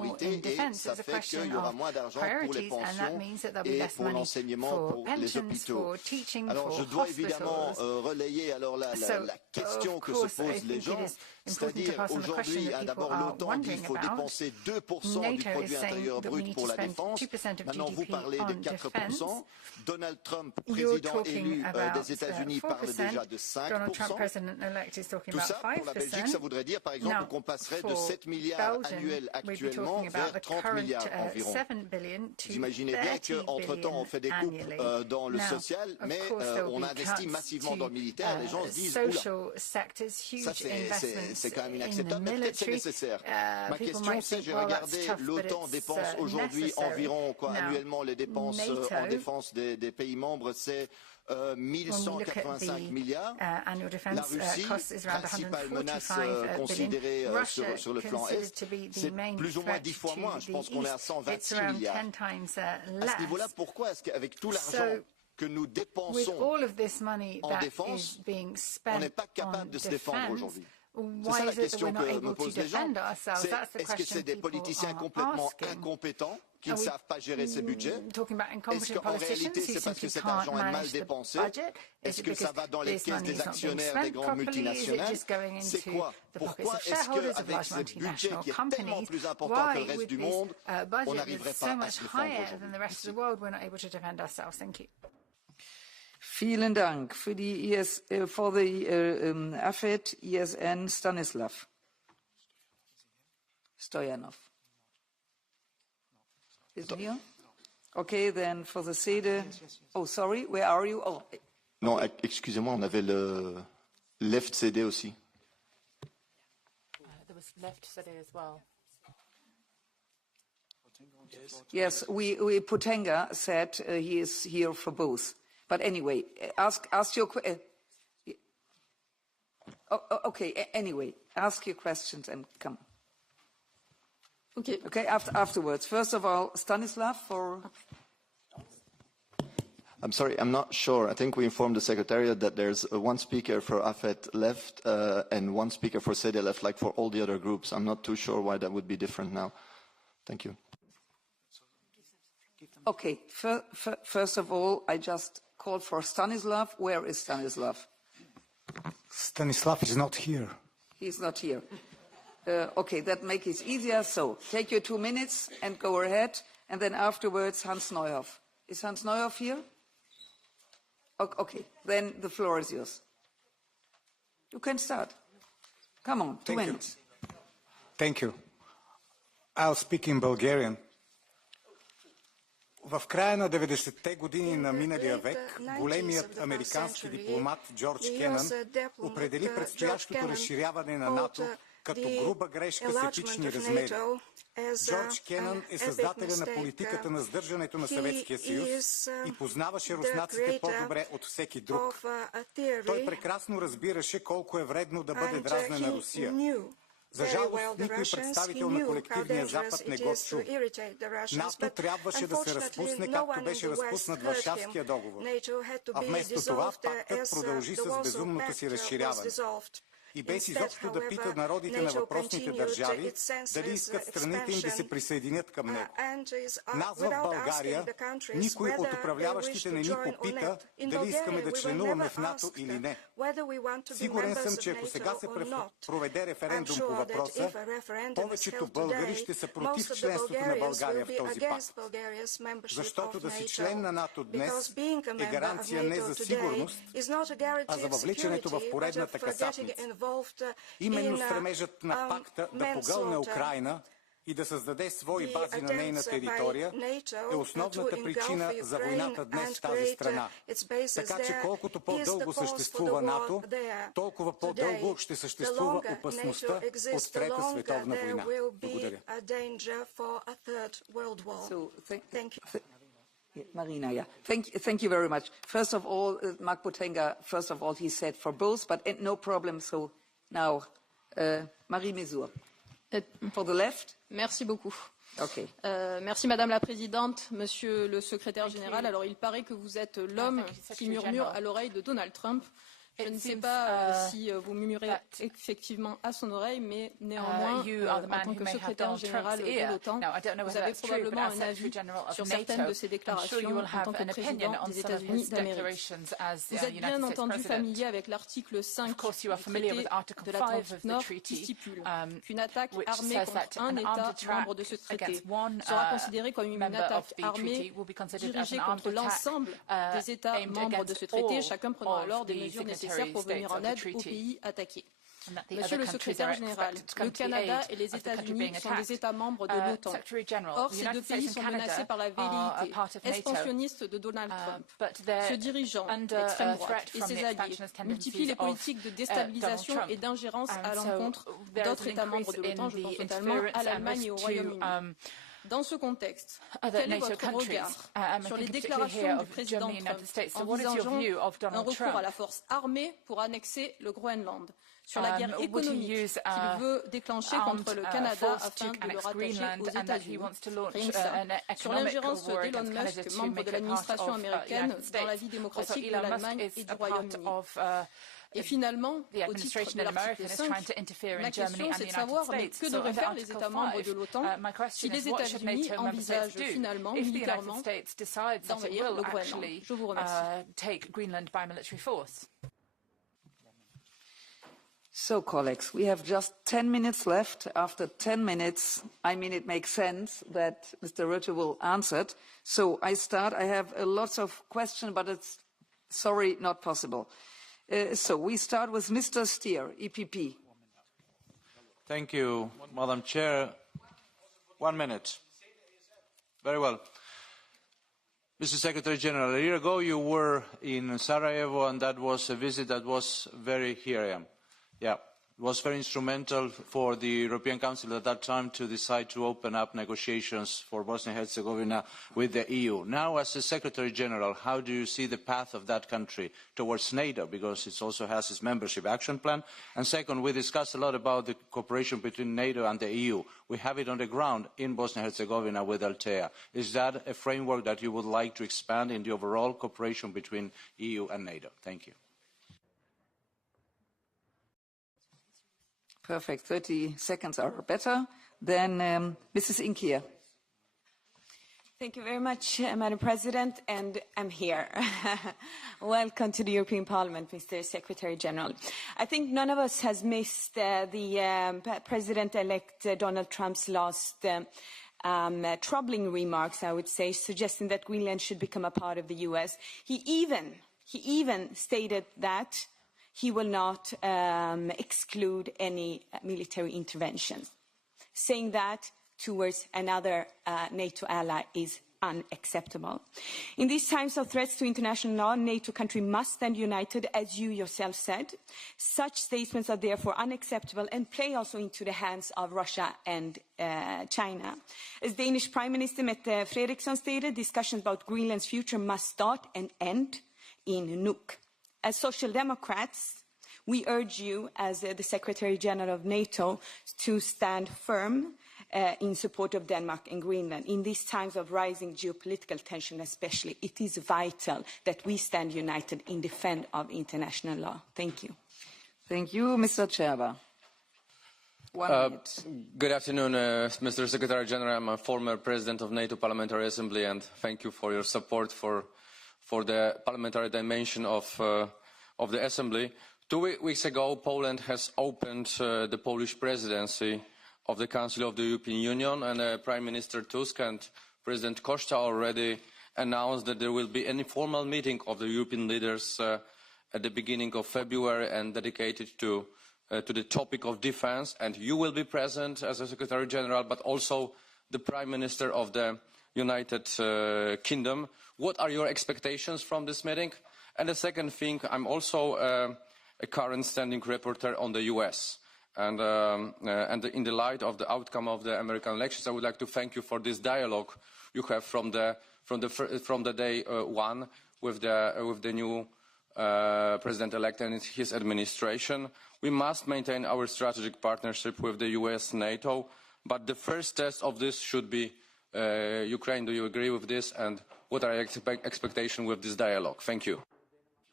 priorités et ça fait qu'il y aura moins d'argent pour les pensions et pour l'enseignement, pour les hôpitaux. Alors je dois évidemment relayer alors la question que se posent les gens, c'est-à-dire aujourd'hui, d'abord l'OTAN dit qu'il faut dépenser 2% du produit intérieur brut pour la défense. Maintenant vous parlez de 4%. Donald Trump, président élu des États-Unis, parle déjà de 5%. Tout ça, pour la Belgique, ça voudrait dire par exemple qu'on passerait de 7 milliards annuels actuellement vers 30 milliards environ. Vous imaginez bien qu'entre-temps, on fait des coupes dans le social, mais on investit massivement dans le militaire. Les gens se disent, oula, ça c'est quand même inacceptable, mais peut-être c'est nécessaire. Ma question c'est, j'ai regardé, l'OTAN dépense aujourd'hui environ, annuellement, les dépenses en défense des pays membres, c'est 1185 milliards. La Russie, principale menace considérée sur le flanc Est, c'est plus ou moins 10 fois moins. Je pense qu'on est à 126 milliards. À ce niveau-là, pourquoi est-ce qu'avec tout l'argent que nous dépensons en défense, on n'est pas capable de se défendre aujourd'hui? C'est ça la question que me posent les gens. Est-ce que c'est des politiciens complètement incompétents qui ne savent pas gérer ces budgets? Est-ce qu'en réalité, c'est parce que cet argent est mal dépensé? Est-ce que ça va dans les caisses des actionnaires des grandes multinationales? C'est quoi? Pourquoi est-ce qu'avec ce budget qui est tellement plus important que le reste du monde, on n'arriverait pas à se défendre aujourd'hui? Vielen Dank für die for the AFET ESN Stanislav Stoyanov. Isn't here? Okay, then for the SEDE. Oh, sorry, where are you? Oh. Non, excusez-moi, on avait le left CD aussi. There was left CD as well. Yes, Potenga said he is here for both. But anyway, ask your okay. Anyway, ask your questions and come. Okay. Afterwards. First of all, Stanislav for. I'm sorry, I'm not sure. I think we informed the Secretariat that there's one speaker for AFET left and one speaker for SEDE left, like for all the other groups. I'm not too sure why that would be different now. Thank you. Okay. First of all, I just called for Stanislav. Where is Stanislav? Stanislav is not here. He's not here. Okay, that makes it easier. So take your 2 minutes and go ahead. And then afterwards, Hans Neuhoff. Is Hans Neuhoff here? Okay, then the floor is yours. You can start. Come on, 2 minutes. Thank you. I'll speak in Bulgarian. В края на 90-те години на миналия век големият американски дипломат Джордж Кенън определи предстоящото разширяване на НАТО като груба грешка с епични размери. Джордж Кенън е създателя на политиката на сдържането на Съветския съюз и познаваше руснаците по-добре от всеки друг. Той прекрасно разбираше колко е вредно да бъде дразнена Русия. За жалост, никой представител на колективния Запад не го чу. НАТО трябваше да се разпусне, както беше разпуснат Варшавския договор. А вместо това пактът продължи с безумното си разширяване. И без изобщо да пита народите на въпросните държави дали искат страните им да се присъединят към него. Нас в България никой от управляващите не ни попита дали искаме да членуваме в НАТО или не. Сигурен съм, че ако сега се проведе референдум по въпроса, повечето българи ще са против членството на България в този пакт. Защото да си член на НАТО днес е гаранция не за сигурност, а за въвличането в поредната касапница. Именно стремежът на пакта да погълне Украйна и да създаде свои бази на нейна територия е основната причина за войната днес в тази страна. Така че колкото по-дълго съществува НАТО, толкова по-дълго ще съществува опасността от Трета световна война. Благодаря. Marina, yeah. Thank you very much. First of all, Mark Potenga, first of all, he said for both, but no problem. So now, Marie Mesur. For the left. Merci beaucoup. Okay. Merci Madame la Présidente, Monsieur le Secrétaire Général. Alors il paraît que vous êtes l'homme qui murmure à l'oreille de Donald Trump. Je ne sais pas si vous murmurez effectivement à son oreille, mais néanmoins, en tant que secrétaire général de l'OTAN, vous avez probablement un avis sur certaines de ces déclarations en tant que président des États-Unis d'Amérique. Vous êtes bien entendu familier avec l'article 5 du traité de l'Atlantique Nord qui stipule qu'une attaque armée contre un État membre de ce traité sera considérée comme une attaque armée dirigée contre l'ensemble des États membres de ce traité, chacun prenant alors des mesures nécessaires pour venir en aide aux pays attaqués. Monsieur le secrétaire général, le Canada et les États-Unis sont des États membres de l'OTAN. Or, ces deux pays sont menacés par la velléité expansionniste de Donald Trump. Ce dirigeant d'extrême droite et ses alliés multiplient les politiques de déstabilisation et d'ingérence à l'encontre d'autres États membres de l'OTAN, je pense notamment à l'Allemagne et au Royaume-Uni. Dans ce contexte, quel est votre regard sur les déclarations du président Trump envisageant un recours à la force armée pour annexer le Groenland, sur la guerre économique qu'il veut déclencher contre le Canada afin de le rattacher aux États-Unis, rien que ça, sur l'ingérence d'Elon Musk, membre de l'administration américaine, dans la vie démocratique de l'Allemagne et du Royaume-Uni. Et finalement, au titre de l'article 5, ma question c'est de savoir que devraient faire les États membres de l'OTAN si les États-Unis envisagent finalement, militairement, d'envahir le Groenland. Je vous remercie. So, colleagues, we have just 10 minutes left. After 10 minutes, I mean, it makes sense that Mr. Rutte will answer it. So I start. I have lots of questions, but it's, sorry, not possible. So we start with Mr. Stier, EPP. Thank you, Madam Chair. 1 minute. Very well. Mr. Secretary General, a year ago you were in Sarajevo, and that was a visit that was very, here I am. Yeah, it was very instrumental for the European Council at that time to decide to open up negotiations for Bosnia and Herzegovina with the EU. Now, as the Secretary General, how do you see the path of that country towards NATO, because it also has its membership action plan? And second, we discussed a lot about the cooperation between NATO and the EU. We have it on the ground in Bosnia and Herzegovina with Altea. Is that a framework that you would like to expand in the overall cooperation between EU and NATO? Thank you. Perfect. 30 seconds are better. Then Mrs. Inkia. Thank you very much, Madam President, and I'm here. Welcome to the European Parliament, Mr. Secretary General. I think none of us has missed the President-elect Donald Trump's last troubling remarks, I would say, suggesting that Greenland should become a part of the US. He even stated that he will not exclude any military intervention, saying that towards another NATO ally is unacceptable. In these times of threats to international law, NATO countries must stand united, as you yourself said. Such statements are therefore unacceptable and play also into the hands of Russia and China. As Danish Prime Minister Mette Frederiksen stated, discussions about Greenland's future must start and end in Nuuk. As Social Democrats, we urge you, as the Secretary General of NATO, to stand firm in support of Denmark and Greenland. In these times of rising geopolitical tension especially, it is vital that we stand united in defense of international law. Thank you. Thank you. Mr. Cherba. 1 minute. Good afternoon, Mr. Secretary General. I'm a former president of NATO Parliamentary Assembly, and thank you for your support for the parliamentary dimension of the Assembly. 2 weeks ago, Poland has opened the Polish presidency of the Council of the European Union, and Prime Minister Tusk and President Costa already announced that there will be an informal meeting of the European leaders at the beginning of February and dedicated to the topic of defense. And you will be present as a Secretary General, but also the Prime Minister of the United Kingdom. What are your expectations from this meeting? And the second thing, I'm also a current standing rapporteur on the US. And in the light of the outcome of the American elections, I would like to thank you for this dialogue you have from the day one with the new president-elect and his administration. We must maintain our strategic partnership with the US, NATO, but the first test of this should be Ukraine. Do you agree with this? And what are your expectations with this dialogue? Thank you.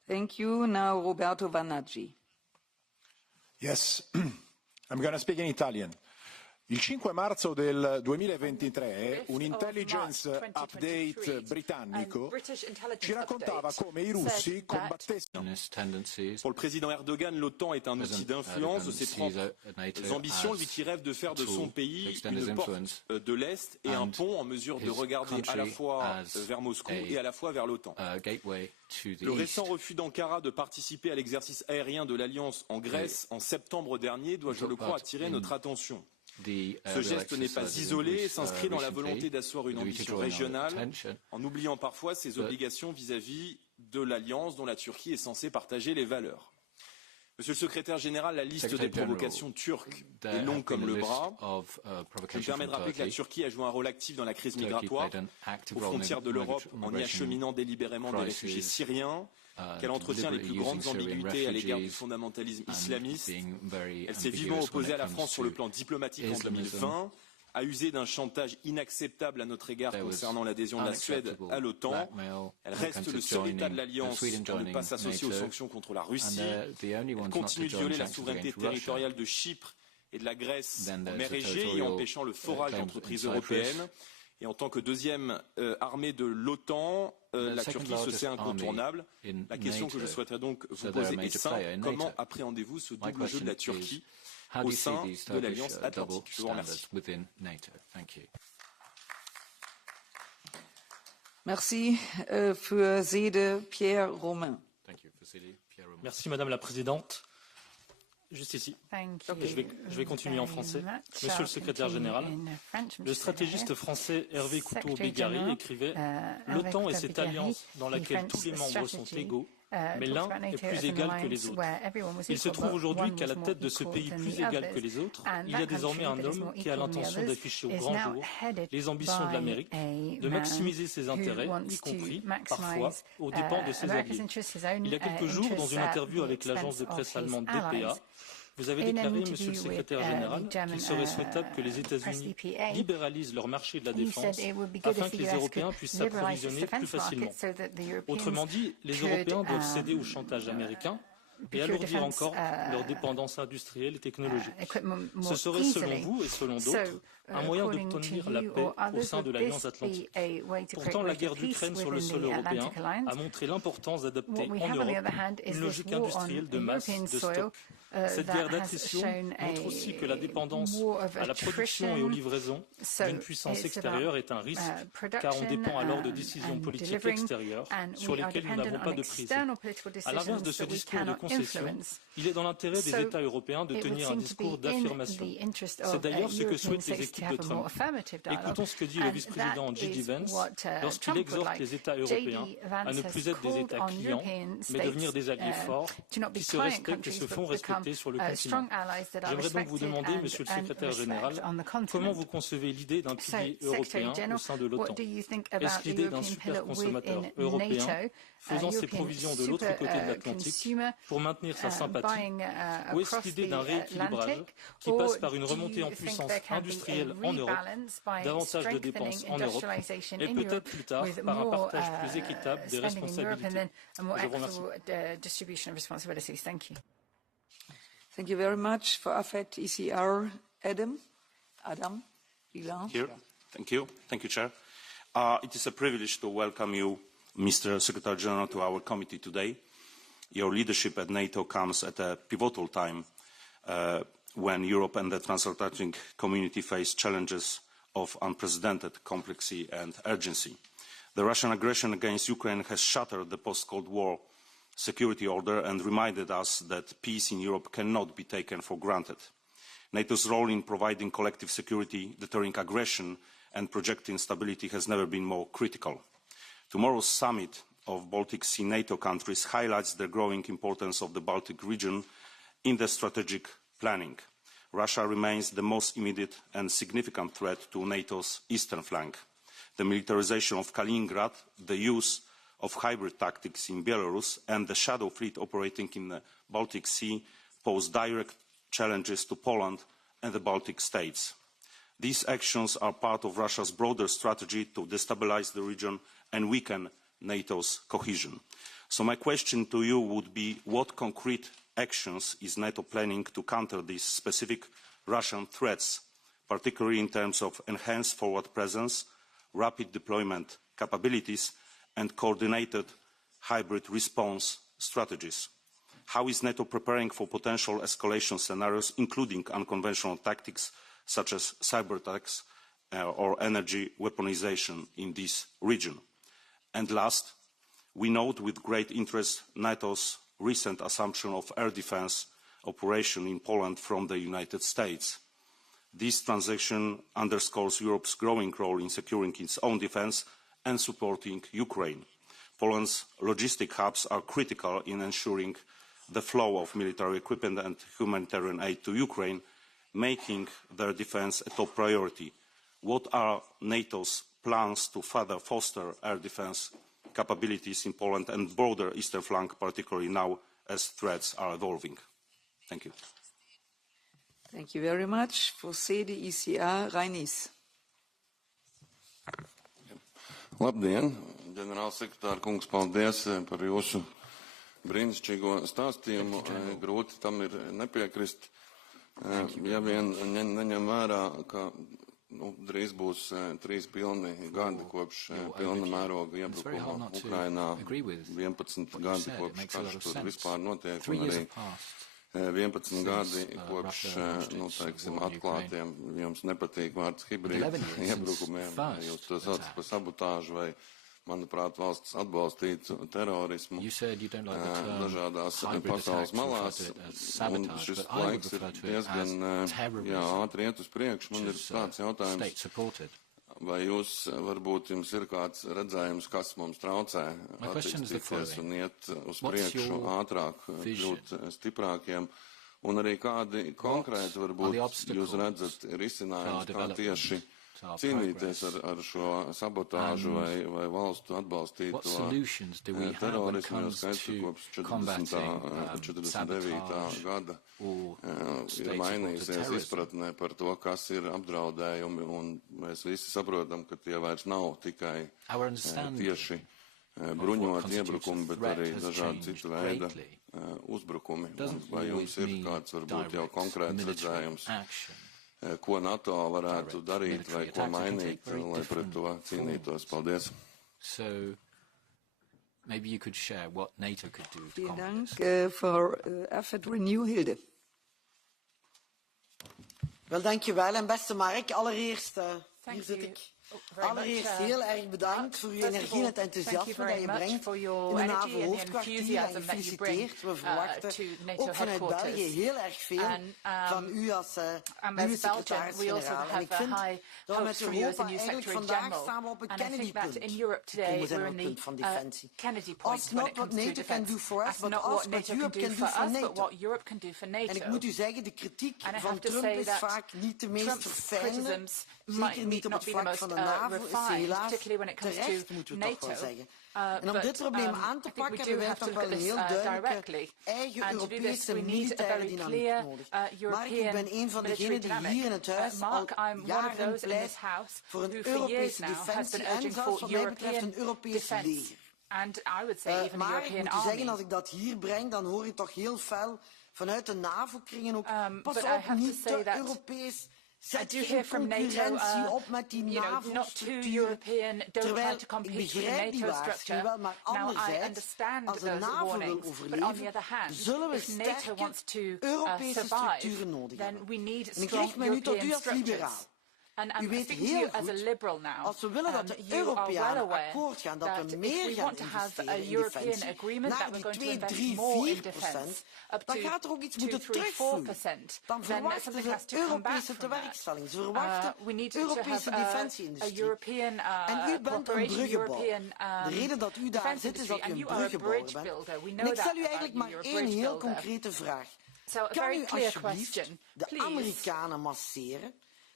Thank you. Now Roberto Vanaggi. Yes, I'm going to speak in Italian. Il 5 marzo del 2023 un intelligence update britannico ci raccontava come i russi combattessero. Pour le président Erdogan, l'OTAN est un outil d'influence de ses propres ambitions, lui qui rêve de faire de son pays une porte de l'Est et un pont en mesure de regarder à la fois vers Moscou et à la fois vers l'OTAN. Le récent refus d'Ankara de participer à l'exercice aérien de l'Alliance en Grèce en septembre dernier doit, je le crois, attirer notre attention. Ce geste n'est pas isolé et s'inscrit dans la volonté d'asseoir une ambition régionale, en oubliant parfois ses obligations vis-à-vis de l'Alliance dont la Turquie est censée partager les valeurs. Monsieur le secrétaire général, la liste des provocations turques est longue comme le bras. Je me permets de rappeler que la Turquie a joué un rôle actif dans la crise migratoire aux frontières de l'Europe en y acheminant délibérément des réfugiés syriens, qu'elle entretient les plus grandes ambiguïtés à l'égard du fondamentalisme islamiste. Elle s'est vivement opposée à la France sur le plan diplomatique en 2020, a usé d'un chantage inacceptable à notre égard concernant l'adhésion de la Suède à l'OTAN. Elle reste le seul État de l'Alliance à ne pas s'associer aux sanctions contre la Russie. Elle continue de violer la souveraineté territoriale de Chypre et de la Grèce en mer Égée, y empêchant le forage d'entreprises européennes. Et en tant que deuxième armée de l'OTAN, la Turquie se sait incontournable. La question que je souhaiterais donc vous poser est simple. Comment appréhendez-vous ce double jeu de la Turquie au sein de l'Alliance Atlantique? Je vous remercie. Merci. Für Sede, Pierre Romain. Merci Madame la Présidente. Juste ici. Je vais continuer en français. Monsieur le secrétaire général, le stratégiste français Hervé Couteau-Bégary écrivait « L'OTAN est cette alliance dans laquelle tous les membres sont égaux, mais l'un est plus égal que les autres. Il se trouve aujourd'hui qu'à la tête de ce pays plus égal que les autres, il y a désormais un homme qui a l'intention d'afficher au grand jour les ambitions de l'Amérique, de maximiser ses intérêts, y compris, parfois, aux dépens de ses alliés. Il y a quelques jours, dans une interview avec l'agence de presse allemande DPA, vous avez déclaré, Monsieur le secrétaire général, qu'il serait souhaitable que les États-Unis libéralisent leur marché de la défense afin que les Européens puissent s'approvisionner plus facilement. Autrement dit, les Européens doivent céder au chantage américain et alourdir encore leur dépendance industrielle et technologique. Ce serait, selon vous et selon d'autres, un moyen d'obtenir la paix au sein de l'Alliance Atlantique. Pourtant, la guerre d'Ukraine sur le sol européen a montré l'importance d'adopter en Europe une logique industrielle de masse, de stock. Cette guerre d'attrition montre aussi que la dépendance à la production et aux livraisons d'une puissance extérieure est un risque, car on dépend alors de décisions politiques extérieures sur lesquelles nous n'avons pas de prise. À l'inverse de ce discours de concession, il est dans l'intérêt des États européens de tenir un discours d'affirmation. C'est d'ailleurs ce que souhaitent les équipes de Trump. Écoutons ce que dit le vice-président J.D. Vance lorsqu'il exhorte les États européens à ne plus être des États clients, mais devenir des alliés forts qui se respectent et se font respecter sur le continent. J'aimerais donc vous demander, Monsieur le secrétaire général, comment vous concevez l'idée d'un pilier européen au sein de l'OTAN? Est-ce l'idée d'un super consommateur européen faisant ses provisions de l'autre côté de l'Atlantique pour maintenir sa sympathie, ou est-ce l'idée d'un rééquilibrage qui passe par une remontée en puissance industrielle en Europe, davantage de dépenses en Europe, et peut-être plus tard par un partage plus équitable des responsabilités? Je vous remercie. Thank you very much. For AFET ECR, Adam Bilan. Thank you, Chair. It is a privilege to welcome you, Mr. Secretary General, to our committee today. Your leadership at NATO comes at a pivotal time when Europe and the transatlantic community face challenges of unprecedented complexity and urgency. The Russian aggression against Ukraine has shattered the post-Cold War security order and reminded us that peace in Europe cannot be taken for granted. NATO's role in providing collective security, deterring aggression and projecting stability has never been more critical. Tomorrow's summit of Baltic Sea NATO countries highlights the growing importance of the Baltic region in the strategic planning. Russia remains the most immediate and significant threat to NATO's eastern flank. The militarization of Kaliningrad, the use of hybrid tactics in Belarus and the shadow fleet operating in the Baltic Sea pose direct challenges to Poland and the Baltic states. These actions are part of Russia's broader strategy to destabilize the region and weaken NATO's cohesion. So my question to you would be, what concrete actions is NATO planning to counter these specific Russian threats, particularly in terms of enhanced forward presence, rapid deployment capabilities, and coordinated hybrid response strategies? How is NATO preparing for potential escalation scenarios, including unconventional tactics such as cyber attacks or energy weaponization in this region? And last, we note with great interest NATO's recent assumption of air defense operation in Poland from the United States. This transaction underscores Europe's growing role in securing its own defense and supporting Ukraine. Poland's logistic hubs are critical in ensuring the flow of military equipment and humanitarian aid to Ukraine, making their defense a top priority. What are NATO's plans to further foster air defense capabilities in Poland and broader eastern flank, particularly now as threats are evolving? Thank you. Thank you very much. For CDICA, Reinis. Labdien, ģenerālsekretāra kungs, paldies par jūsu brīnišķīgo stāstījumu. Grūti tam ir nepiekrist. Ja vien neņem vērā, ka drīz būs 3 pilni gadi kopš pilna mēroga iebrukuma Ukrainā, 11 gadi kopš karš tur vispār notiek, un arī 11 gadi kopš, teiksim, atklātiem, jums nepatīk vārds hibrīd iebrukumiem, jūs to saucat par sabotāžu vai, manuprāt, valsts atbalstītu terorismu dažādās pasaules malās, un šis laiks ir diezgan ātri iet uz priekšu. Man ir tāds jautājums, vai jūs, varbūt jums ir kāds redzējums, kas mums traucē attīstīties un iet uz priekšu ātrāk, kļūt stiprākiem, un arī kādi konkrēti, varbūt, jūs redzat risinājums, kā tieši cīnīties ar šo sabotāžu vai valstu atbalstīto terorismu, jo skaidrs, kopš 49. gada ir mainījusies izpratnē par to, kas ir apdraudējumi, un mēs visi saprotam, ka tie vairs nav tikai tieši bruņot iebrukumi, bet arī dažādi citu veida uzbrukumi. Vai jums ir kāds, varbūt, jau konkrēts redzējums, ko NATO varētu darīt vai ko mainīt, lai pret to cīnītos? Paldies. So, maybe you could share what NATO could do to combat this. Vielen Dank for effort renew, Hilde. Wel, dankjewel. En beste Mark, allereerst, hier zit ik. Allereerst heel erg bedankt voor uw energie en het enthousiasme dat je brengt in de NAVO-hoofdkwartier en gefeliciteerd. We verwachten ook vanuit België heel erg veel van u als nieuwe secretaris-generaal. En ik vind dat we met Europa eigenlijk vandaag staan op een Kennedy-punt. We zijn op het punt van defensie. Als not what NATO can do for us, but also what Europe can do for NATO. En ik moet u zeggen, de kritiek van Trump is vaak niet de meest verfijnde. Zeker niet op het vlak van de NAVO is ze helaas terecht, moeten we toch wel zeggen. En om dit probleem aan te pakken hebben wij toch wel een heel duidelijke eigen Europese militaire dynamiek nodig. Mark, ik ben een van degenen die hier in het huis al jaren pleit voor een Europese defensie en zelfs wat mij betreft een Europees leger. Maar ik moet u zeggen, als ik dat hier breng, dan hoor je toch heel fel vanuit de NAVO-kringen ook, pas op, niet te Europees. Zet geen concurrentie op met die NAVO-structuur, terwijl ik begrijp die waarschuwing wel, maar anderzijds, als de NAVO wil overleven, zullen we sterke Europese structuren nodig hebben. En ik richt me nu tot u als liberaal. U weet heel goed, als we willen dat de Europeanen akkoord gaan, dat we meer gaan investeren in defensie, naar die 2, 3, 4%, dan gaat er ook iets moeten terugvloeien. Dan verwachten ze Europese tewerkstelling. Ze verwachten Europese defensie-industrie. En u bent een bruggenbouwer. De reden dat u daar zit, is dat u een bruggenbouwer bent. En ik stel u eigenlijk maar één heel concrete vraag. Kan u alsjeblieft de Amerikanen masseren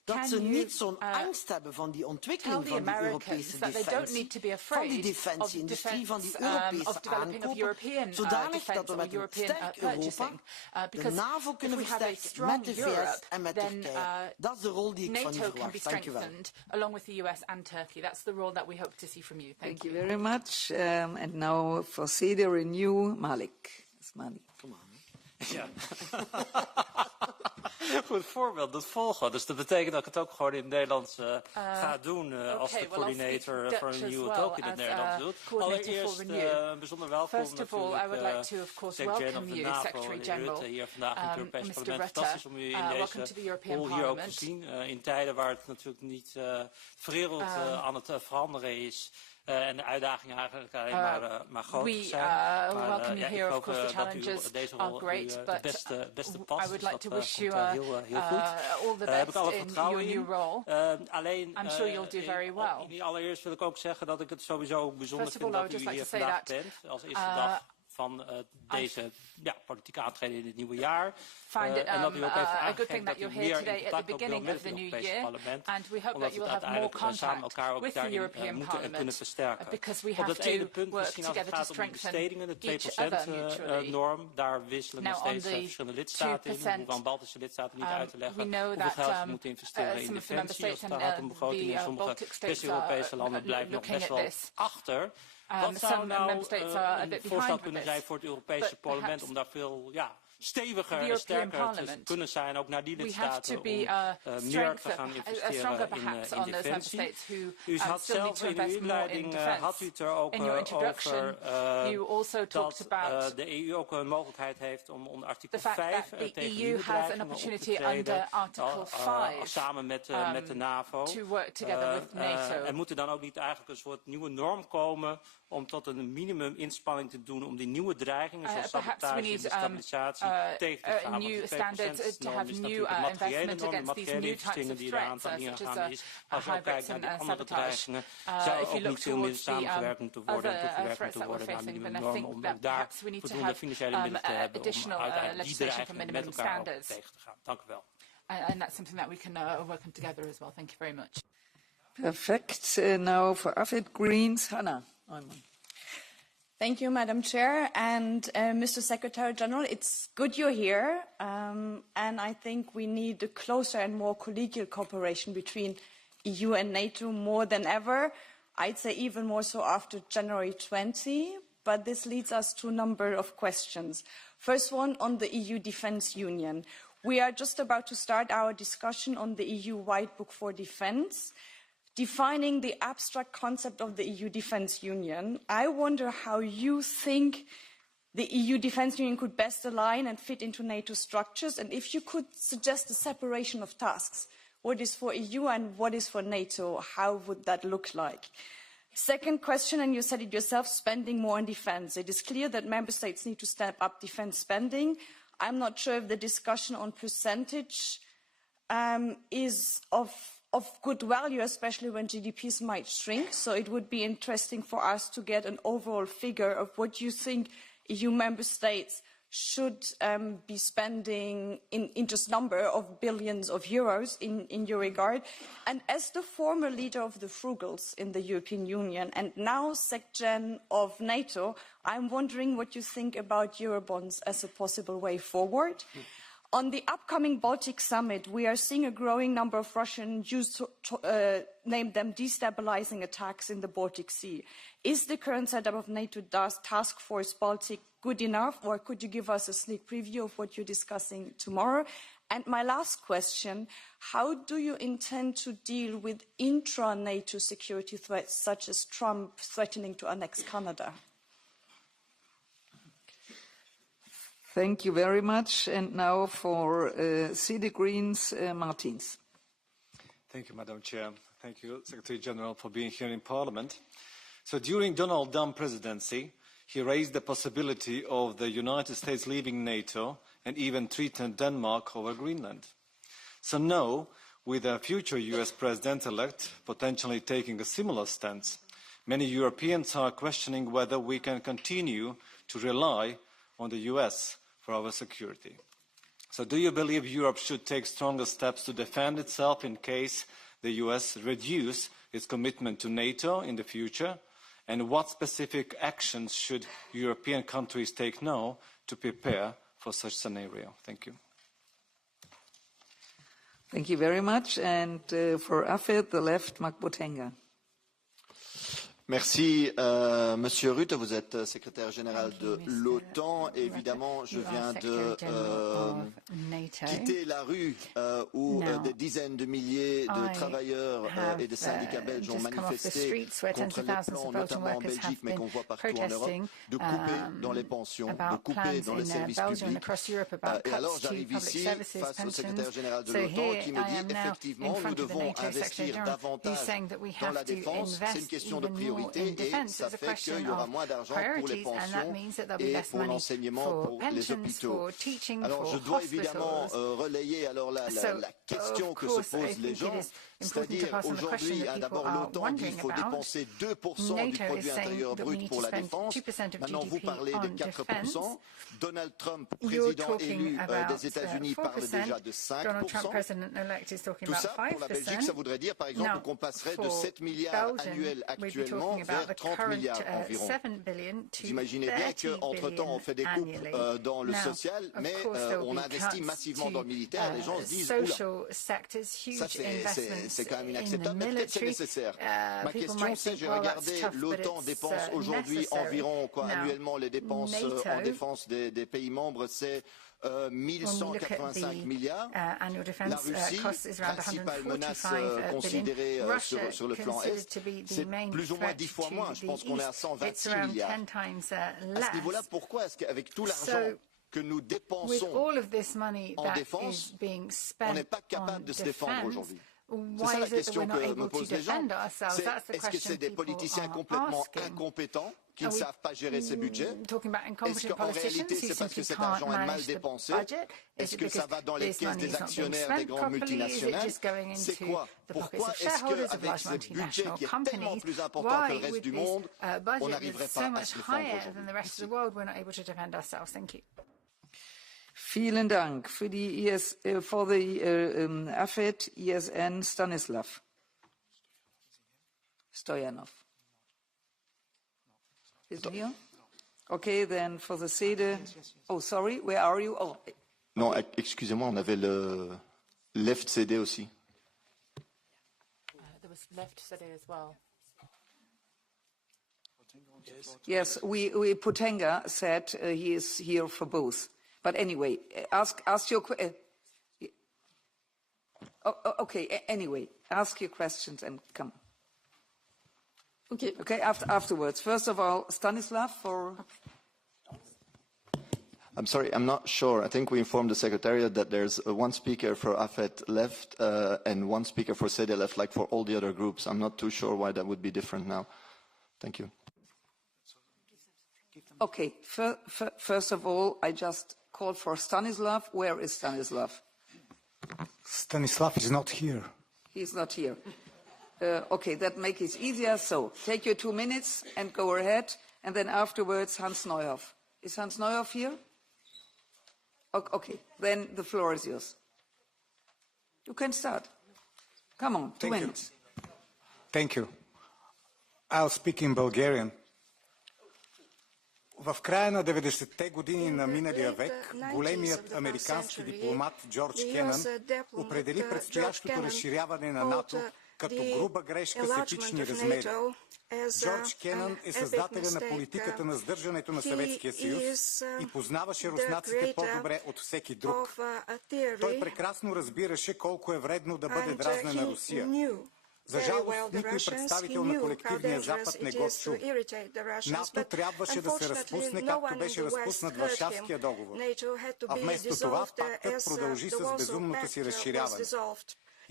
dat ze niet zo'n angst hebben van die ontwikkeling van die Europese defensie, van die defensie-industrie, van die Europese aankopen, zodanig dat we met een sterk Europa de NAVO kunnen versterken met de VS en met Turkije. Dat is de rol die ik van u verwacht. Dank u wel. Along with the US and Turkey. That's the role that we hope to see from you. Thank you very much. And now for CD Renew, Malik. Come on. Ja. Goed voorbeeld, dat volgen. Dus dat betekent dat ik het ook gewoon in het Nederlands ga doen als de coördinator voor een EU ook in het Nederlands doet. Allereerst bijzonder welkom natuurlijk Secretary of the NAVO, Rutte, hier vandaag in het Europees Parlement. Fantastisch om u in deze rol hier ook te zien. In tijden waar het natuurlijk niet de wereld aan het veranderen is. En de uitdagingen eigenlijk alleen maar groter zijn. We welcome you here. Of course, the challenges are great, but beste past. I would like to wish you heel goed. All the best in your new role. Alleen, I'm sure you'll do very well. Allereerst wil ik ook zeggen dat ik het sowieso bijzonder vind dat u hier vandaag bent. Als eerste dag van deze politieke aantreden in het nieuwe jaar. Find it a good thing that you're here today at the beginning of the new year, and we hope that you will have more contact with the European Parliament, because we have to work together to strengthen each other mutually. Daar wisselen nog steeds verschillende lidstaten in. We hoeven aan Baltische lidstaten niet uit te leggen hoeveel geld ze moeten investeren in defensie als het gaat om begroting. In sommige West-Europese landen blijven nog best wel achter. Wat zou nou een voorstel kunnen zijn voor het Europese parlement om daar veel steviger en sterker te kunnen zijn, ook naar die lidstaten, om meer te gaan investeren in defensie. U had zelf in uw inleiding had u het er ook over dat de EU ook een mogelijkheid heeft om onder artikel 5 tegen nieuwe dreigingen op te treden, samen met de NAVO. En moet er dan ook niet eigenlijk een soort nieuwe norm komen om tot een minimum inspanning te doen om die nieuwe dreigingen zoals sabotage en destabilisatie tegen te gaan. New standards to have new investment against these new types of threats, such as hybrids and sabotage. If you look towards the other threats that we're facing, then I think that perhaps we need to have additional legislation for minimum standards. And that's something that we can work on together as well. Thank you very much. Perfect. Now for AFID Greens, Hannah. Thank you, Madam Chair. And Mr. Secretary General, it's good you're here. And I think we need a closer and more collegial cooperation between EU and NATO more than ever. I'd say even more so after January 20. But this leads us to a number of questions. First one on the EU Defence Union. We are just about to start our discussion on the EU White Book for Defence. Defining the abstract concept of the EU Defence Union, I wonder how you think the EU Defence Union could best align and fit into NATO structures, and if you could suggest a separation of tasks. What is for EU and what is for NATO? How would that look like? Second question, and you said it yourself, spending more on defence. It is clear that member states need to step up defence spending. I'm not sure if the discussion on percentage is of good value, especially when GDPs might shrink. So it would be interesting for us to get an overall figure of what you think EU member states should be spending in just number of billions of euros in your regard. And as the former leader of the Frugals in the European Union and now SecGen of NATO, I'm wondering what you think about Eurobonds as a possible way forward. On the upcoming Baltic summit, we are seeing a growing number of Russian Jews name them destabilizing attacks in the Baltic Sea. Is the current setup of NATO Task Force Baltic good enough, or could you give us a sneak preview of what you're discussing tomorrow? And my last question, how do you intend to deal with intra-NATO security threats, such as Trump threatening to annex Canada? Thank you very much. And now for CD Greens, Martins. Thank you, Madam Chair. Thank you, Secretary General, for being here in Parliament. So during Donald Trump presidency, he raised the possibility of the United States leaving NATO and even threatened Denmark over Greenland. So now, with a future US president-elect potentially taking a similar stance, many Europeans are questioning whether we can continue to rely on the US for our security. So do you believe Europe should take stronger steps to defend itself in case the US reduce its commitment to NATO in the future? And what specific actions should European countries take now to prepare for such scenario? Thank you. Thank you very much. And for AFED, the left, Mark Botenga. Merci, Monsieur Rutte. Vous êtes secrétaire général de l'OTAN. Évidemment, je viens de quitter la rue où des dizaines de milliers de travailleurs et de syndicats belges ont manifesté contre les plans, notamment en Belgique, mais qu'on voit partout en Europe, de couper dans les pensions, de couper dans les services publics. Et alors, j'arrive ici face au secrétaire général de l'OTAN qui me dit effectivement, nous devons investir davantage dans la défense. C'est une question de priorité. Et ça fait qu'il y aura moins d'argent pour les pensions et pour l'enseignement, pour les hôpitaux. Alors je dois évidemment relayer alors la question que se posent les gens, c'est-à-dire aujourd'hui, d'abord l'OTAN dit qu'il faut dépenser 2% du produit intérieur brut pour la défense. Maintenant vous parlez de 4%. Donald Trump, président élu des États-Unis, parle déjà de 5%. Tout ça pour la Belgique, ça voudrait dire par exemple qu'on passerait de 7 milliards annuels actuellement vers 30 milliards environ. Vous imaginez bien qu'entre-temps, on fait des coupes dans le social, mais on investit massivement dans le militaire. Les gens se disent, oula, ça c'est quand même inacceptable, mais peut-être c'est nécessaire. Ma question, c'est, j'ai regardé, l'OTAN dépense aujourd'hui environ, annuellement, les dépenses en défense des pays membres, c'est 1185 milliards. La Russie, principale menace considérée sur le flanc Est, c'est plus ou moins 10 fois moins. Je pense qu'on est à 126 milliards. À ce niveau-là, pourquoi est-ce qu'avec tout l'argent que nous dépensons en défense, on n'est pas capable de se défendre aujourd'hui? C'est ça la question que me posent les gens. Est-ce que c'est des politiciens complètement incompétents qui ne savent pas gérer ces budgets? Est-ce qu'en réalité, c'est parce que cet argent est mal dépensé? Est-ce que ça va dans les caisses des actionnaires des grandes multinationales? C'est quoi? Pourquoi est-ce qu'avec ce budget qui est tellement plus important que le reste du monde, on n'arriverait pas à se défendre aujourd'hui? Vielen Dank. Für die for the AFED, ESN, Stanislav Stoyanov. Is he here? Okay, then for the SEDE. Oh, sorry, where are you? Oh. Non, excusez-moi, on avait le left CD aussi. There was left CD as well. Yes, we Potenga said he is here for both. But anyway, ask your question. Okay, anyway, ask your questions and come. Okay, afterwards. First of all, Stanislav for... I'm sorry, I'm not sure. I think we informed the Secretariat that there's one speaker for AFET left and one speaker for SEDE left, like for all the other groups. I'm not too sure why that would be different now. Thank you. Okay, first of all, I just called for Stanislav. Where is Stanislav? Stanislav is not here. He's not here. Okay, that makes it easier. So take your 2 minutes and go ahead. And then afterwards, Hans Neuhoff. Is Hans Neuhoff here? Okay, then the floor is yours. You can start. Come on, 2 minutes. Thank you. I'll speak in Bulgarian. В края на 90-те години на миналия век големият американски дипломат Джордж Кенън определи предстоящото разширяване на НАТО като груба грешка с епични размери. Джордж Кенън е създателя на политиката на сдържането на Съветския съюз и познаваше руснаците по-добре от всеки друг. Той прекрасно разбираше колко е вредно да бъде дразнена Русия. За жалост, никой представител на колективния Запад не го чу. НАТО трябваше да се разпусне, както беше разпуснат Варшавския договор. А вместо това, пактът продължи с безумното си разширяване.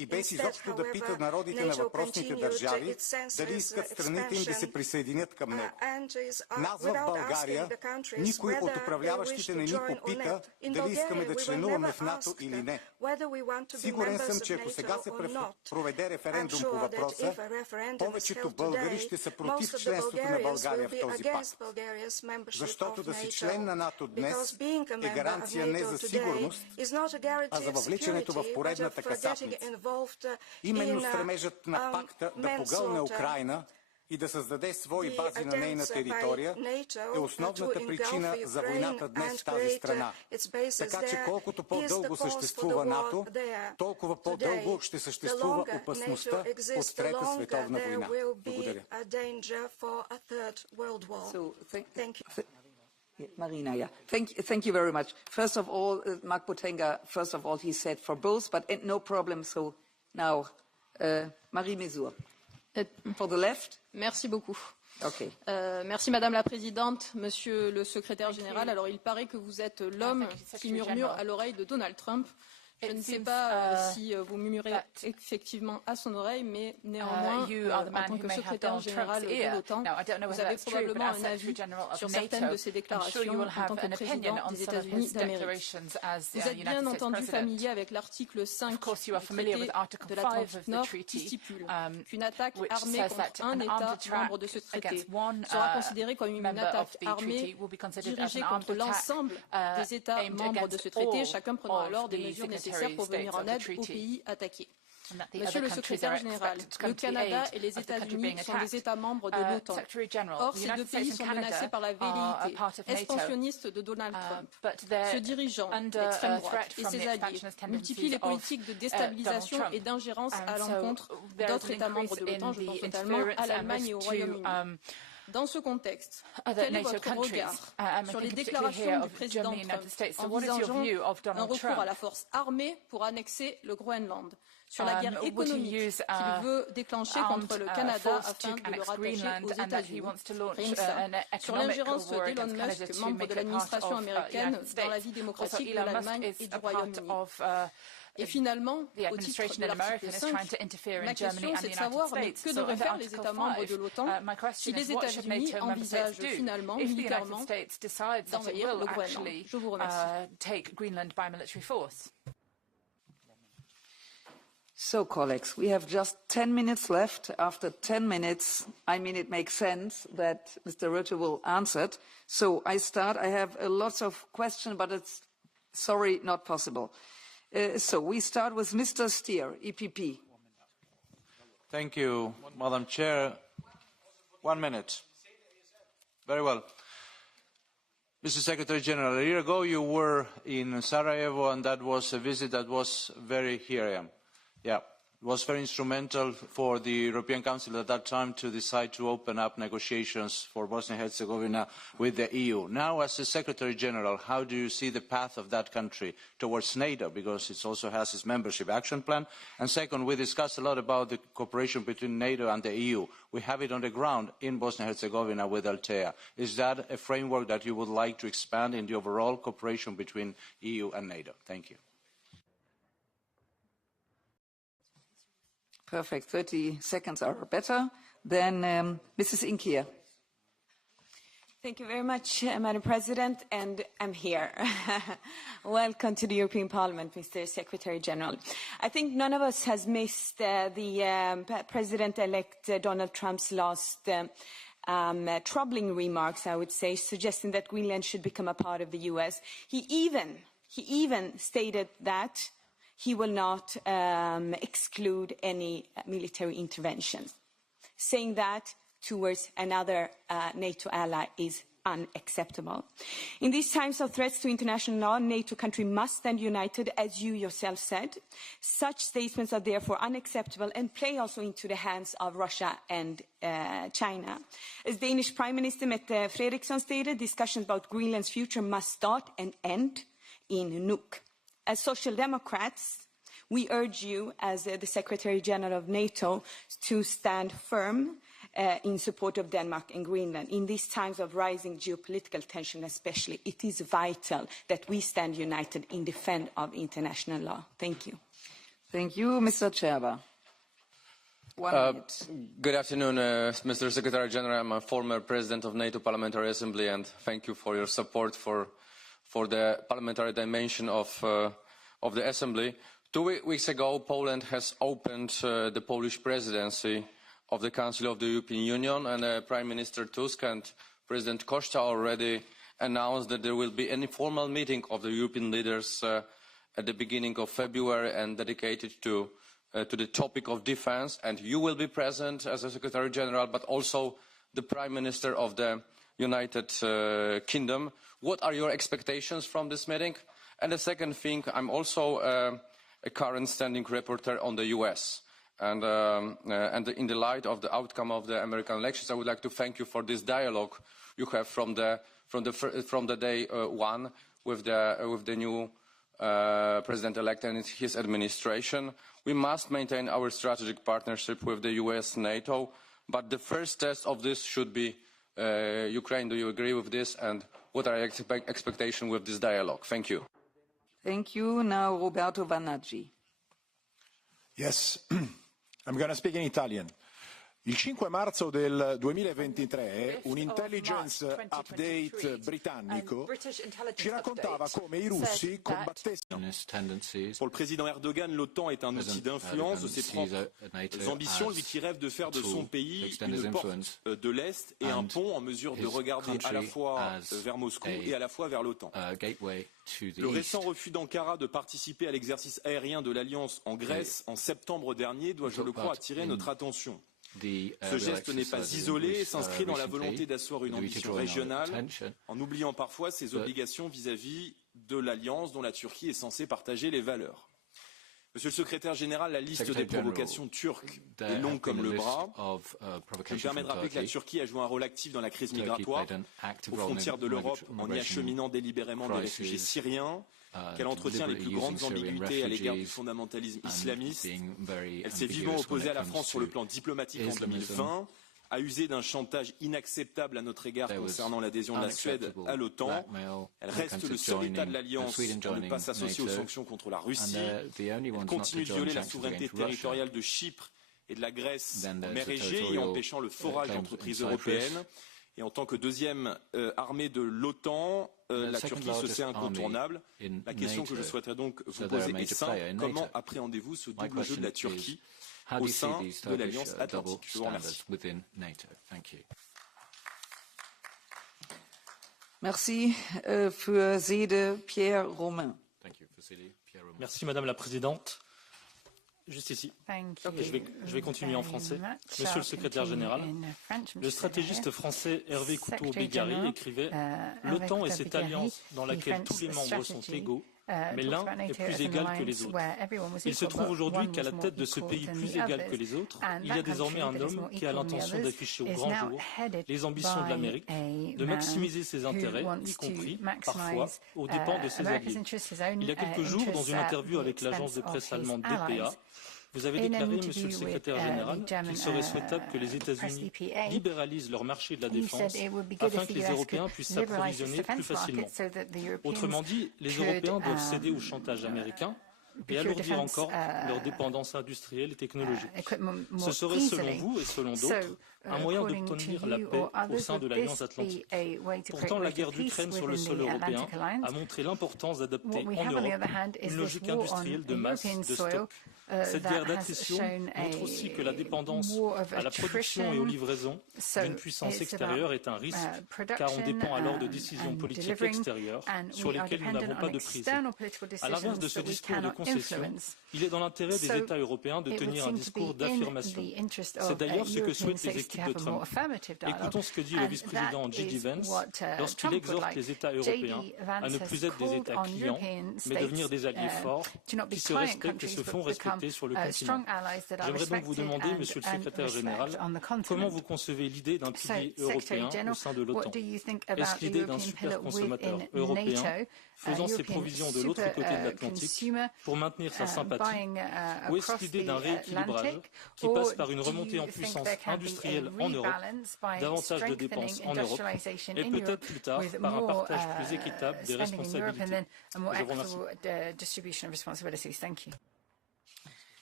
и без изобщо да пита народите на въпросните държави дали искат страните им да се присъединят към него. Нас в България никой от управляващите не ни попита дали искаме да членуваме в НАТО или не. Сигурен съм, че ако сега се проведе референдум по въпроса, повечето българи ще са против членството на България в този пакт. Защото да си член на НАТО днес е гаранция не за сигурност, а за въвличането в поредната касапница. Именно стремежът на пакта да погълне Украйна и да създаде свои бази на нейна територия е основната причина за войната днес в тази страна. Така че колкото по-дълго съществува НАТО, толкова по-дълго ще съществува опасността от Трета световна война. Благодаря. Marina, yeah. Thank you very much. First of all, Mark Botenga, first of all, he said for both, but no problem. So now, Marie Mesur. For the left. Merci beaucoup. Okay. Merci Madame la Présidente, Monsieur le Secrétaire Général. Alors il paraît que vous êtes l'homme qui murmure à l'oreille de Donald Trump. Je ne sais pas si vous murmurez effectivement à son oreille, mais néanmoins, en tant que secrétaire général de l'OTAN, vous avez probablement un avis sur certaines de ces déclarations en tant que président des États-Unis d'Amérique. Vous êtes bien entendu familier avec l'article 5 du traité de l'Atlantique Nord qui stipule qu'une attaque armée contre un État membre de ce traité sera considérée comme une attaque armée dirigée contre l'ensemble des États membres de ce traité, chacun prenant alors des mesures nécessaires pour venir en aide aux pays attaqués. Monsieur le secrétaire général, le Canada et les États-Unis sont des États membres de l'OTAN. Or, ces deux pays sont menacés par la velléité expansionniste de Donald Trump. Ce dirigeant d'extrême droite et ses alliés multiplient les politiques de déstabilisation et d'ingérence à l'encontre d'autres États membres de l'OTAN, je pense notamment à l'Allemagne et au Royaume-Uni. Dans ce contexte, quel est votre regard sur les déclarations du président Trump envisageant un recours à la force armée pour annexer le Groenland, sur la guerre économique qu'il veut déclencher contre le Canada afin de le rattacher aux États-Unis, sur l'ingérence d'Elon Musk, membre de l'administration américaine, dans la vie démocratique de l'Allemagne et du Royaume-Uni. Et finalement, au titre de l'article 5, ma question c'est de savoir que devraient faire les États membres de l'OTAN si les États-Unis envisagent finalement, militairement, d'envahir le Groenland. Je vous remercie. So, colleagues, we have just 10 minutes left. After 10 minutes, I mean, it makes sense that Mr. Rutte will answer it. So I start. I have lots of questions, but it's, sorry, not possible. So we start with Mr. Stier, EPP. Thank you, Madam Chair. 1 minute. Very well. Mr. Secretary General, a year ago you were in Sarajevo, and that was a visit that was very, here I am. Yeah, it was very instrumental for the European Council at that time to decide to open up negotiations for Bosnia and Herzegovina with the EU. Now, as the Secretary General, how do you see the path of that country towards NATO, because it also has its membership action plan? And second, we discussed a lot about the cooperation between NATO and the EU. We have it on the ground in Bosnia and Herzegovina with Altea. Is that a framework that you would like to expand in the overall cooperation between EU and NATO? Thank you. Perfect. 30 seconds are better. Then Mrs. Inkia. Thank you very much, Madam President, and I'm here. Welcome to the European Parliament, Mr. Secretary General. I think none of us has missed the President-elect Donald Trump's last troubling remarks, I would say, suggesting that Greenland should become a part of the US. He even stated that he will not exclude any military interventions. Saying that towards another NATO ally is unacceptable. In these times of threats to international law, NATO countries must stand united, as you yourself said. Such statements are therefore unacceptable and play also into the hands of Russia and China. As Danish Prime Minister Mette Frederiksen stated, discussions about Greenland's future must start and end in Nuuk. As Social Democrats, we urge you, as the Secretary General of NATO, to stand firm in support of Denmark and Greenland. In these times of rising geopolitical tension especially, it is vital that we stand united in defense of international law. Thank you. Thank you, Mr. Cerba. Good afternoon, Mr. Secretary General. I'm a former president of NATO Parliamentary Assembly, and thank you for your support for the parliamentary dimension of the Assembly. 2 weeks ago, Poland has opened the Polish presidency of the Council of the European Union, and Prime Minister Tusk and President Costa already announced that there will be an informal meeting of the European leaders at the beginning of February and dedicated to the topic of defense, and you will be present as a Secretary General, but also the Prime Minister of the United Kingdom. What are your expectations from this meeting? And the second thing, I'm also a current standing rapporteur on the US. And in the light of the outcome of the American elections, I would like to thank you for this dialogue you have from the day one with the new President-elect and his administration. We must maintain our strategic partnership with the US, NATO, but the first test of this should be Ukraine. Do you agree with this? And what are your expectations with this dialogue? Thank you. Thank you. Now Roberto Vannaggi. Yes, I'm going to speak in Italian. Il 5 marzo del 2023 un intelligence update britannico ci raccontava come i russi combattessero. Pour le président Erdogan, l'OTAN est un outil d'influence de ses propres ambitions, lui qui rêve de faire de son pays une porte de l'Est et un pont en mesure de regarder à la fois vers Moscou et à la fois vers l'OTAN. Le récent refus d'Ankara de participer à l'exercice aérien de l'Alliance en Grèce en septembre dernier doit, je le crois, attirer notre attention. Ce geste n'est pas isolé et s'inscrit dans la volonté d'asseoir une ambition régionale en oubliant parfois ses obligations vis-à-vis de l'Alliance dont la Turquie est censée partager les valeurs. Monsieur le secrétaire général, la liste des provocations turques est longue comme le bras. Je me permets de rappeler que la Turquie a joué un rôle actif dans la crise migratoire aux frontières de l'Europe en y acheminant délibérément des réfugiés syriens, qu'elle entretient les plus grandes ambiguïtés à l'égard du fondamentalisme islamiste. Elle s'est vivement opposée à la France sur le plan diplomatique en 2020, a usé d'un chantage inacceptable à notre égard concernant l'adhésion de la Suède à l'OTAN. Elle reste le seul État de l'Alliance à ne pas s'associer aux sanctions contre la Russie. Elle continue de violer la souveraineté territoriale de Chypre et de la Grèce en mer Égée, y empêchant le forage d'entreprises européennes. Et en tant que deuxième armée de l'OTAN, la Turquie se sait incontournable. La question que je souhaiterais donc vous poser est simple. Comment appréhendez-vous ce double jeu de la Turquie au sein de l'Alliance Atlantique? Je vous remercie. Merci für Sede, Pierre Romain. Merci Madame la Présidente. Juste ici. Je vais continuer en français. Monsieur le secrétaire général, le stratégiste français Hervé Couteau-Bégary écrivait « L'OTAN est cette alliance dans laquelle tous les membres sont égaux, mais l'un est plus égal que les autres. Il se trouve aujourd'hui qu'à la tête de ce pays plus égal que les autres, il y a désormais un homme qui a l'intention d'afficher au grand jour les ambitions de l'Amérique, de maximiser ses intérêts, y compris, parfois, aux dépens de ses alliés. Il y a quelques jours, dans une interview avec l'agence de presse allemande DPA, vous avez déclaré, Monsieur le secrétaire général, qu'il serait souhaitable que les États-Unis libéralisent leur marché de la défense afin que les Européens puissent s'approvisionner plus facilement. Autrement dit, les Européens doivent céder au chantage américain et alourdir encore leur dépendance industrielle et technologique. Ce serait, selon vous et selon d'autres, un moyen d'obtenir la paix au sein de l'Alliance Atlantique. Pourtant, la guerre d'Ukraine sur le sol européen a montré l'importance d'adopter en Europe une logique industrielle de masse, de stock. Cette guerre d'attrition montre aussi que la dépendance à la production et aux livraisons d'une puissance extérieure est un risque, car on dépend alors de décisions politiques extérieures sur lesquelles nous n'avons pas de prise. À l'inverse de ce discours de concession, il est dans l'intérêt des États européens de tenir un discours d'affirmation. C'est d'ailleurs ce que souhaitent les équipes de Trump. Écoutons ce que dit le vice-président J.D. Vance lorsqu'il exhorte les États européens à ne plus être des États clients, mais devenir des alliés forts qui se respectent et se font respecter sur le continent. J'aimerais donc vous demander, Monsieur le secrétaire général, comment vous concevez l'idée d'un pilier européen au sein de l'OTAN? Est-ce l'idée d'un super consommateur européen faisant ses provisions de l'autre côté de l'Atlantique pour maintenir sa sympathie, ou est-ce l'idée d'un rééquilibrage qui passe par une remontée en puissance industrielle en Europe, davantage de dépenses en Europe, et peut-être plus tard par un partage plus équitable des responsabilités? Je vous remercie.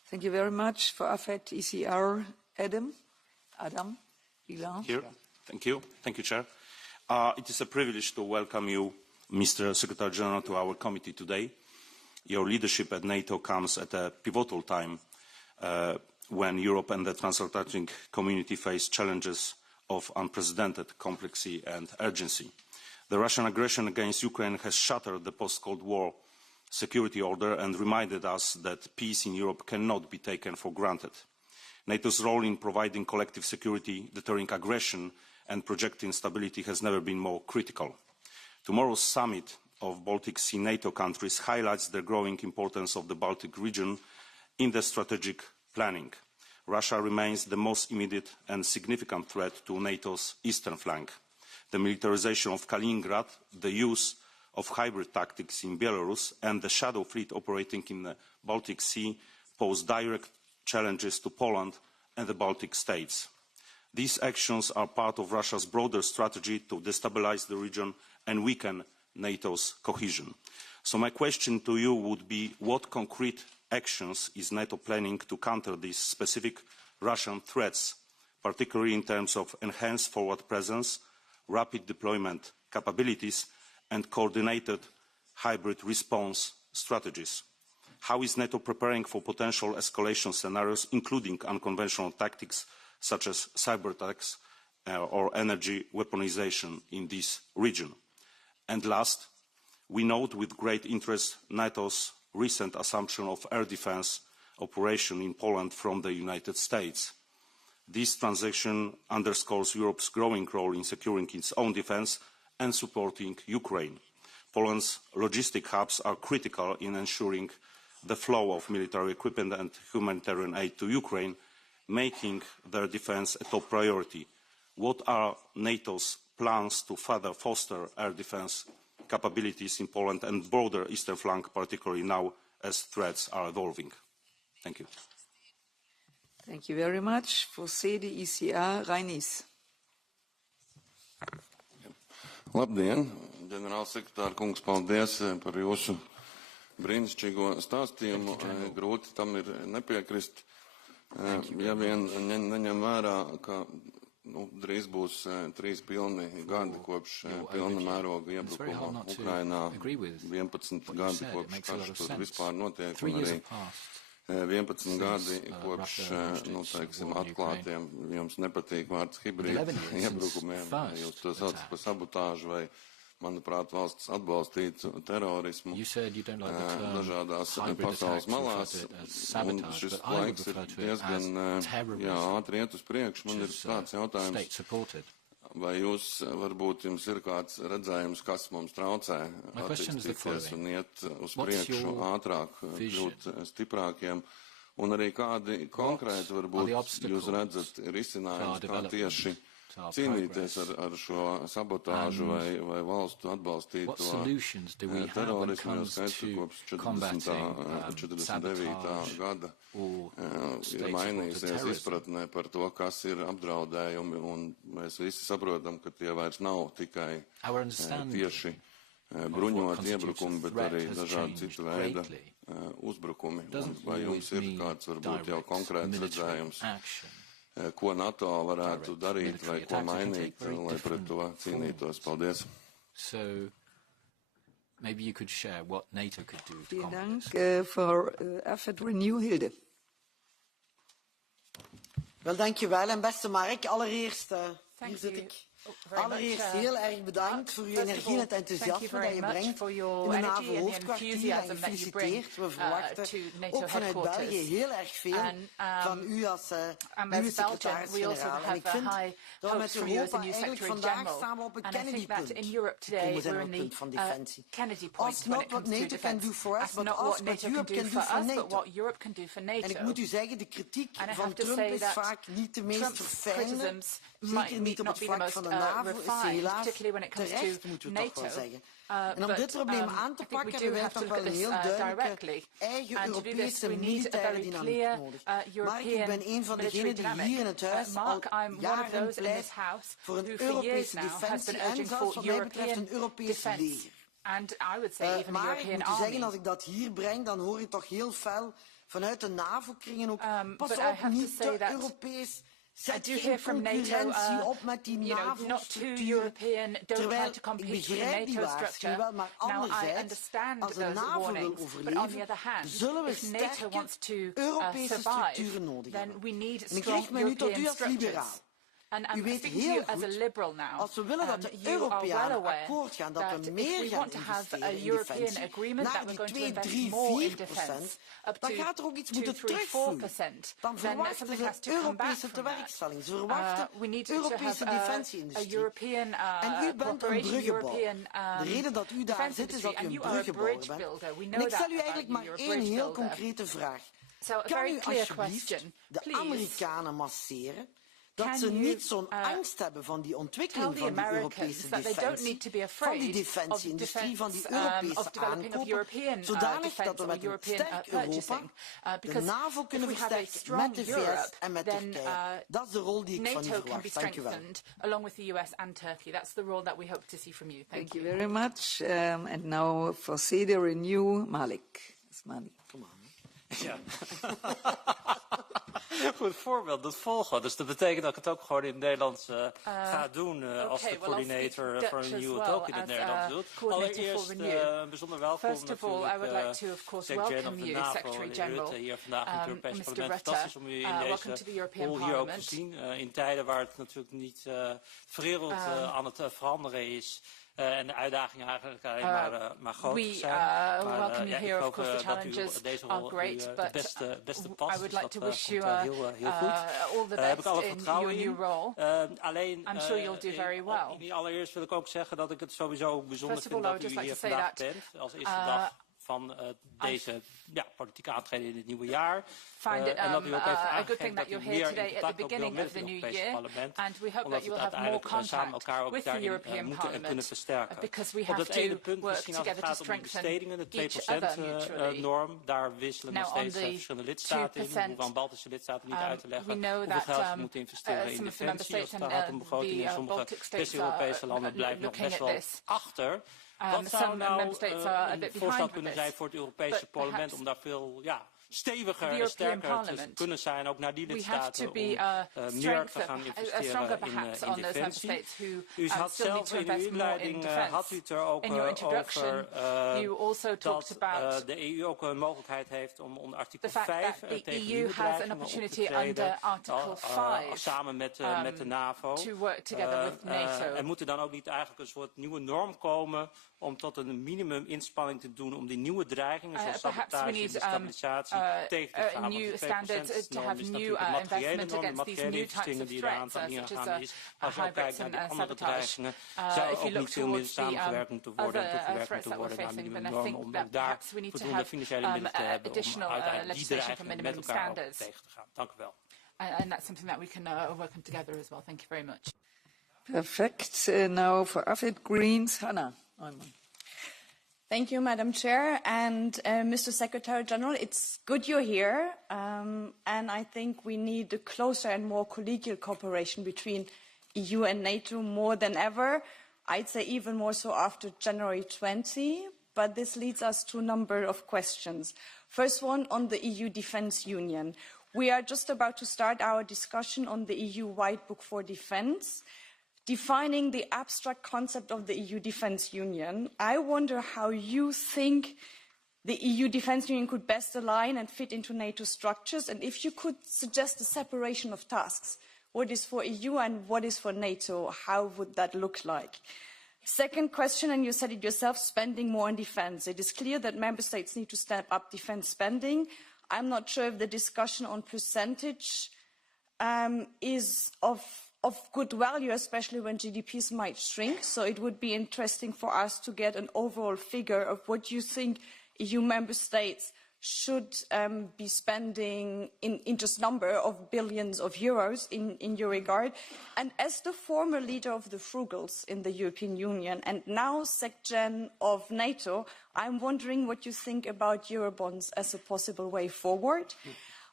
Thank you very much. For AFET ECR, Adam Ilan. Here. Thank you. Thank you, Chair. It is a privilege to welcome you, Mr. Secretary General, to our committee today. Your leadership at NATO comes at a pivotal time when Europe and the transatlantic community face challenges of unprecedented complexity and urgency. The Russian aggression against Ukraine has shattered the post-Cold War security order and reminded us that peace in Europe cannot be taken for granted. NATO's role in providing collective security, deterring aggression and projecting stability has never been more critical. Tomorrow's summit of Baltic Sea NATO countries highlights the growing importance of the Baltic region in the strategic planning. Russia remains the most immediate and significant threat to NATO's eastern flank. The militarization of Kaliningrad, the use of hybrid tactics in Belarus, and the shadow fleet operating in the Baltic Sea pose direct challenges to Poland and the Baltic states. These actions are part of Russia's broader strategy to destabilize the region and weaken NATO's cohesion. So my question to you would be, what concrete actions is NATO planning to counter these specific Russian threats, particularly in terms of enhanced forward presence, rapid deployment capabilities, and coordinated hybrid response strategies? How is NATO preparing for potential escalation scenarios, including unconventional tactics such as cyber attacks or energy weaponization in this region? And last, we note with great interest NATO's recent assumption of air defense operation in Poland from the United States. This transaction underscores Europe's growing role in securing its own defense and supporting Ukraine. Poland's logistic hubs are critical in ensuring the flow of military equipment and humanitarian aid to Ukraine, making their defense a top priority. What are NATO's plans to further foster air defense capabilities in Poland and broader eastern flank, particularly now as threats are evolving? Thank you. Thank you very much. For CDECR, Reinis. Labdien, ģenerālsekretār kungs, paldies par jūsu brīnišķīgo stāstījumu. Grūti tam ir nepiekrist. Ja vien neņem vērā, ka drīz būs 3 pilni gadi kopš pilna mēroga iebrukuma Ukrainā, 11 gadi kopš karš tur vispār notiek, un arī 11 gadi kopš, teiksim, atklātiem, jums nepatīk vārds hibrīda iebrukumiem, jūs to saucat par sabotāžu vai, manuprāt, valsts atbalstītu terorismu dažādās pasaules malās, un šis laiks ir diezgan ātri iet uz priekšu. Man ir tāds jautājums, vai jūs, varbūt jums ir kāds redzējums, kas mums traucē attīstīties un iet uz priekšu ātrāk, kļūt stiprākiem, un arī kādi konkrēti, varbūt, jūs redzat risinājums, kā tieši cīnīties ar šo sabotāžu vai valstu atbalstīto terorismu, jo skaidrs, ka kopš 49. gada ir mainījusies izpratnē par to, kas ir apdraudējumi, un mēs visi saprotam, ka tie vairs nav tikai tieši bruņoti iebrukumi, bet arī dažādi citu veida uzbrukumi. Vai jums ir kāds, varbūt, jau konkrēts redzējums, ko NATO varētu darīt vai ko mainīt, lai pret to cīnītos? Paldies. So, maybe you could share what NATO could do to combat this. For AFET Renew, Hilde. Wel, dankjewel. En beste Mark, allereerst, hier zit ik. Allereerst heel erg bedankt voor uw energie en het enthousiasme dat je brengt in de NAVO-hoofdkwartier en gefeliciteerd. We verwachten ook vanuit België heel erg veel van u als nieuwe secretaris-generaal. En ik vind dat we met Europa eigenlijk vandaag staan we op een Kennedy-punt. We zijn op het punt van defensie. It's not what NATO can do for us, but what Europe can do for NATO. En ik moet u zeggen, de kritiek van Trump is vaak niet de meest verfijnde. Zeker niet op het vlak van de NAVO is helaas terecht, moeten we toch wel zeggen. En om dit probleem aan te pakken hebben wij toch wel een heel duidelijke eigen Europese militaire dynamiek nodig. Maar ik ben een van degenen die hier in het huis al jaren pleit voor een Europese defensie en zelfs wat mij betreft een Europees leger. Maar ik moet u zeggen, als ik dat hier breng, dan hoor je toch heel fel vanuit de NAVO-kringen ook, pas op, niet te Europees. I do hear from NATO, not too European, don't try to compete with the NATO structure. Now, I understand those warnings, but on the other hand, if NATO wants to survive, then we need strong European structures. And I'm speaking to you as a liberal now. Als we willen dat de Europeanen akkoord gaan, dat we meer gaan investeren in defensie, naar die 2, 3, 4%, dan gaat er ook iets moeten terugvloeien. Dan verwachten ze Europese tewerkstelling. Ze verwachten Europese defensieindustrie. En u bent een bruggenbouwer. De reden dat u daar zit is dat u een bruggenbouwer bent. En ik stel u eigenlijk maar één heel concrete vraag. Kan u alsjeblieft de Amerikanen masseren? Dat ze niet zo'n angst hebben van die ontwikkeling van die Europese defensie, van die defensieindustrie, van die Europese aankopen, zodanig dat we met een sterk Europa de NAVO kunnen versterken met de VS en met Turkije. Dat is de rol die ik van u verwacht. Dank u wel. Along with the US and Turkey, that's the role that we hope to see from you. Thank you very much. And now for CD Renew, Malik. Come on. Ja. Goed voorbeeld, dat volgen. Dus dat betekent dat ik het ook gewoon in het Nederlands ga doen als de coördinator voor een nieuwe talk in het Nederlands doet. Allereerst bijzonder welkom natuurlijk Secretary of the NAVO, Rutte, hier vandaag in het Europees Parlement. Fantastisch om u in deze rol hier ook te zien. In tijden waar het natuurlijk niet de wereld aan het veranderen is. En de uitdagingen eigenlijk alleen maar groter zijn. Welcome you here. Of course, the challenges are great, but beste past, I would like to wish you heel goed. All the best in your new role. Alleen, I'm sure you'll do very well. Allereerst wil ik ook zeggen dat ik het sowieso bijzonder vind dat u hier vandaag bent. Als eerste dag van deze politieke aantreden in het nieuwe jaar. Find it a good thing that you're here today at the beginning of the new year, and we hope that you will have more contact with the European Parliament, because we have to work together to strengthen each other mutually. Daar wisselen nog steeds verschillende lidstaten in. We hoeven aan Baltische lidstaten niet uit te leggen hoeveel geld ze moeten investeren in defensie als het gaat om begroting. In sommige West-Europese landen blijven nog best wel achter. Wat zou nou een voorstel kunnen zijn voor het Europese parlement om daar veel steviger en sterker te kunnen zijn, ook naar die lidstaten, om meer te gaan investeren in defensie. U had zelf in uw inleiding had u het er ook over dat de EU ook een mogelijkheid heeft om onder artikel 5 tegen nieuwe bedreigingen op te treden, samen met de NAVO. En moet er dan ook niet eigenlijk een soort nieuwe norm komen om tot een minimum inspanning te doen om die nieuwe dreigingen zoals sabotage en destabilisatie tegen te gaan? New standards to have new investment against these new types of threats, such as hybrids and sabotage. If you look towards the other threats that we're facing, then I think that perhaps we need to have additional legislation for minimum standards. And that's something that we can work on together as well. Thank you very much. Perfect. Now for AFID Greens, Hannah. Thank you, Madam Chair. And Mr. Secretary General, it's good you're here. And I think we need a closer and more collegial cooperation between EU and NATO more than ever. I'd say even more so after January 20. But this leads us to a number of questions. First one on the EU Defence Union. We are just about to start our discussion on the EU White Book for Defence. Defining the abstract concept of the EU Defence Union, I wonder how you think the EU Defence Union could best align and fit into NATO structures, and if you could suggest a separation of tasks. What is for EU and what is for NATO? How would that look like? Second question, and you said it yourself, spending more on defence. It is clear that member states need to step up defence spending. I'm not sure if the discussion on percentage is of good value, especially when GDPs might shrink. So it would be interesting for us to get an overall figure of what you think EU member states should be spending in just number of billions of euros in your regard. And as the former leader of the Frugals in the European Union and now SecGen of NATO, I'm wondering what you think about Eurobonds as a possible way forward.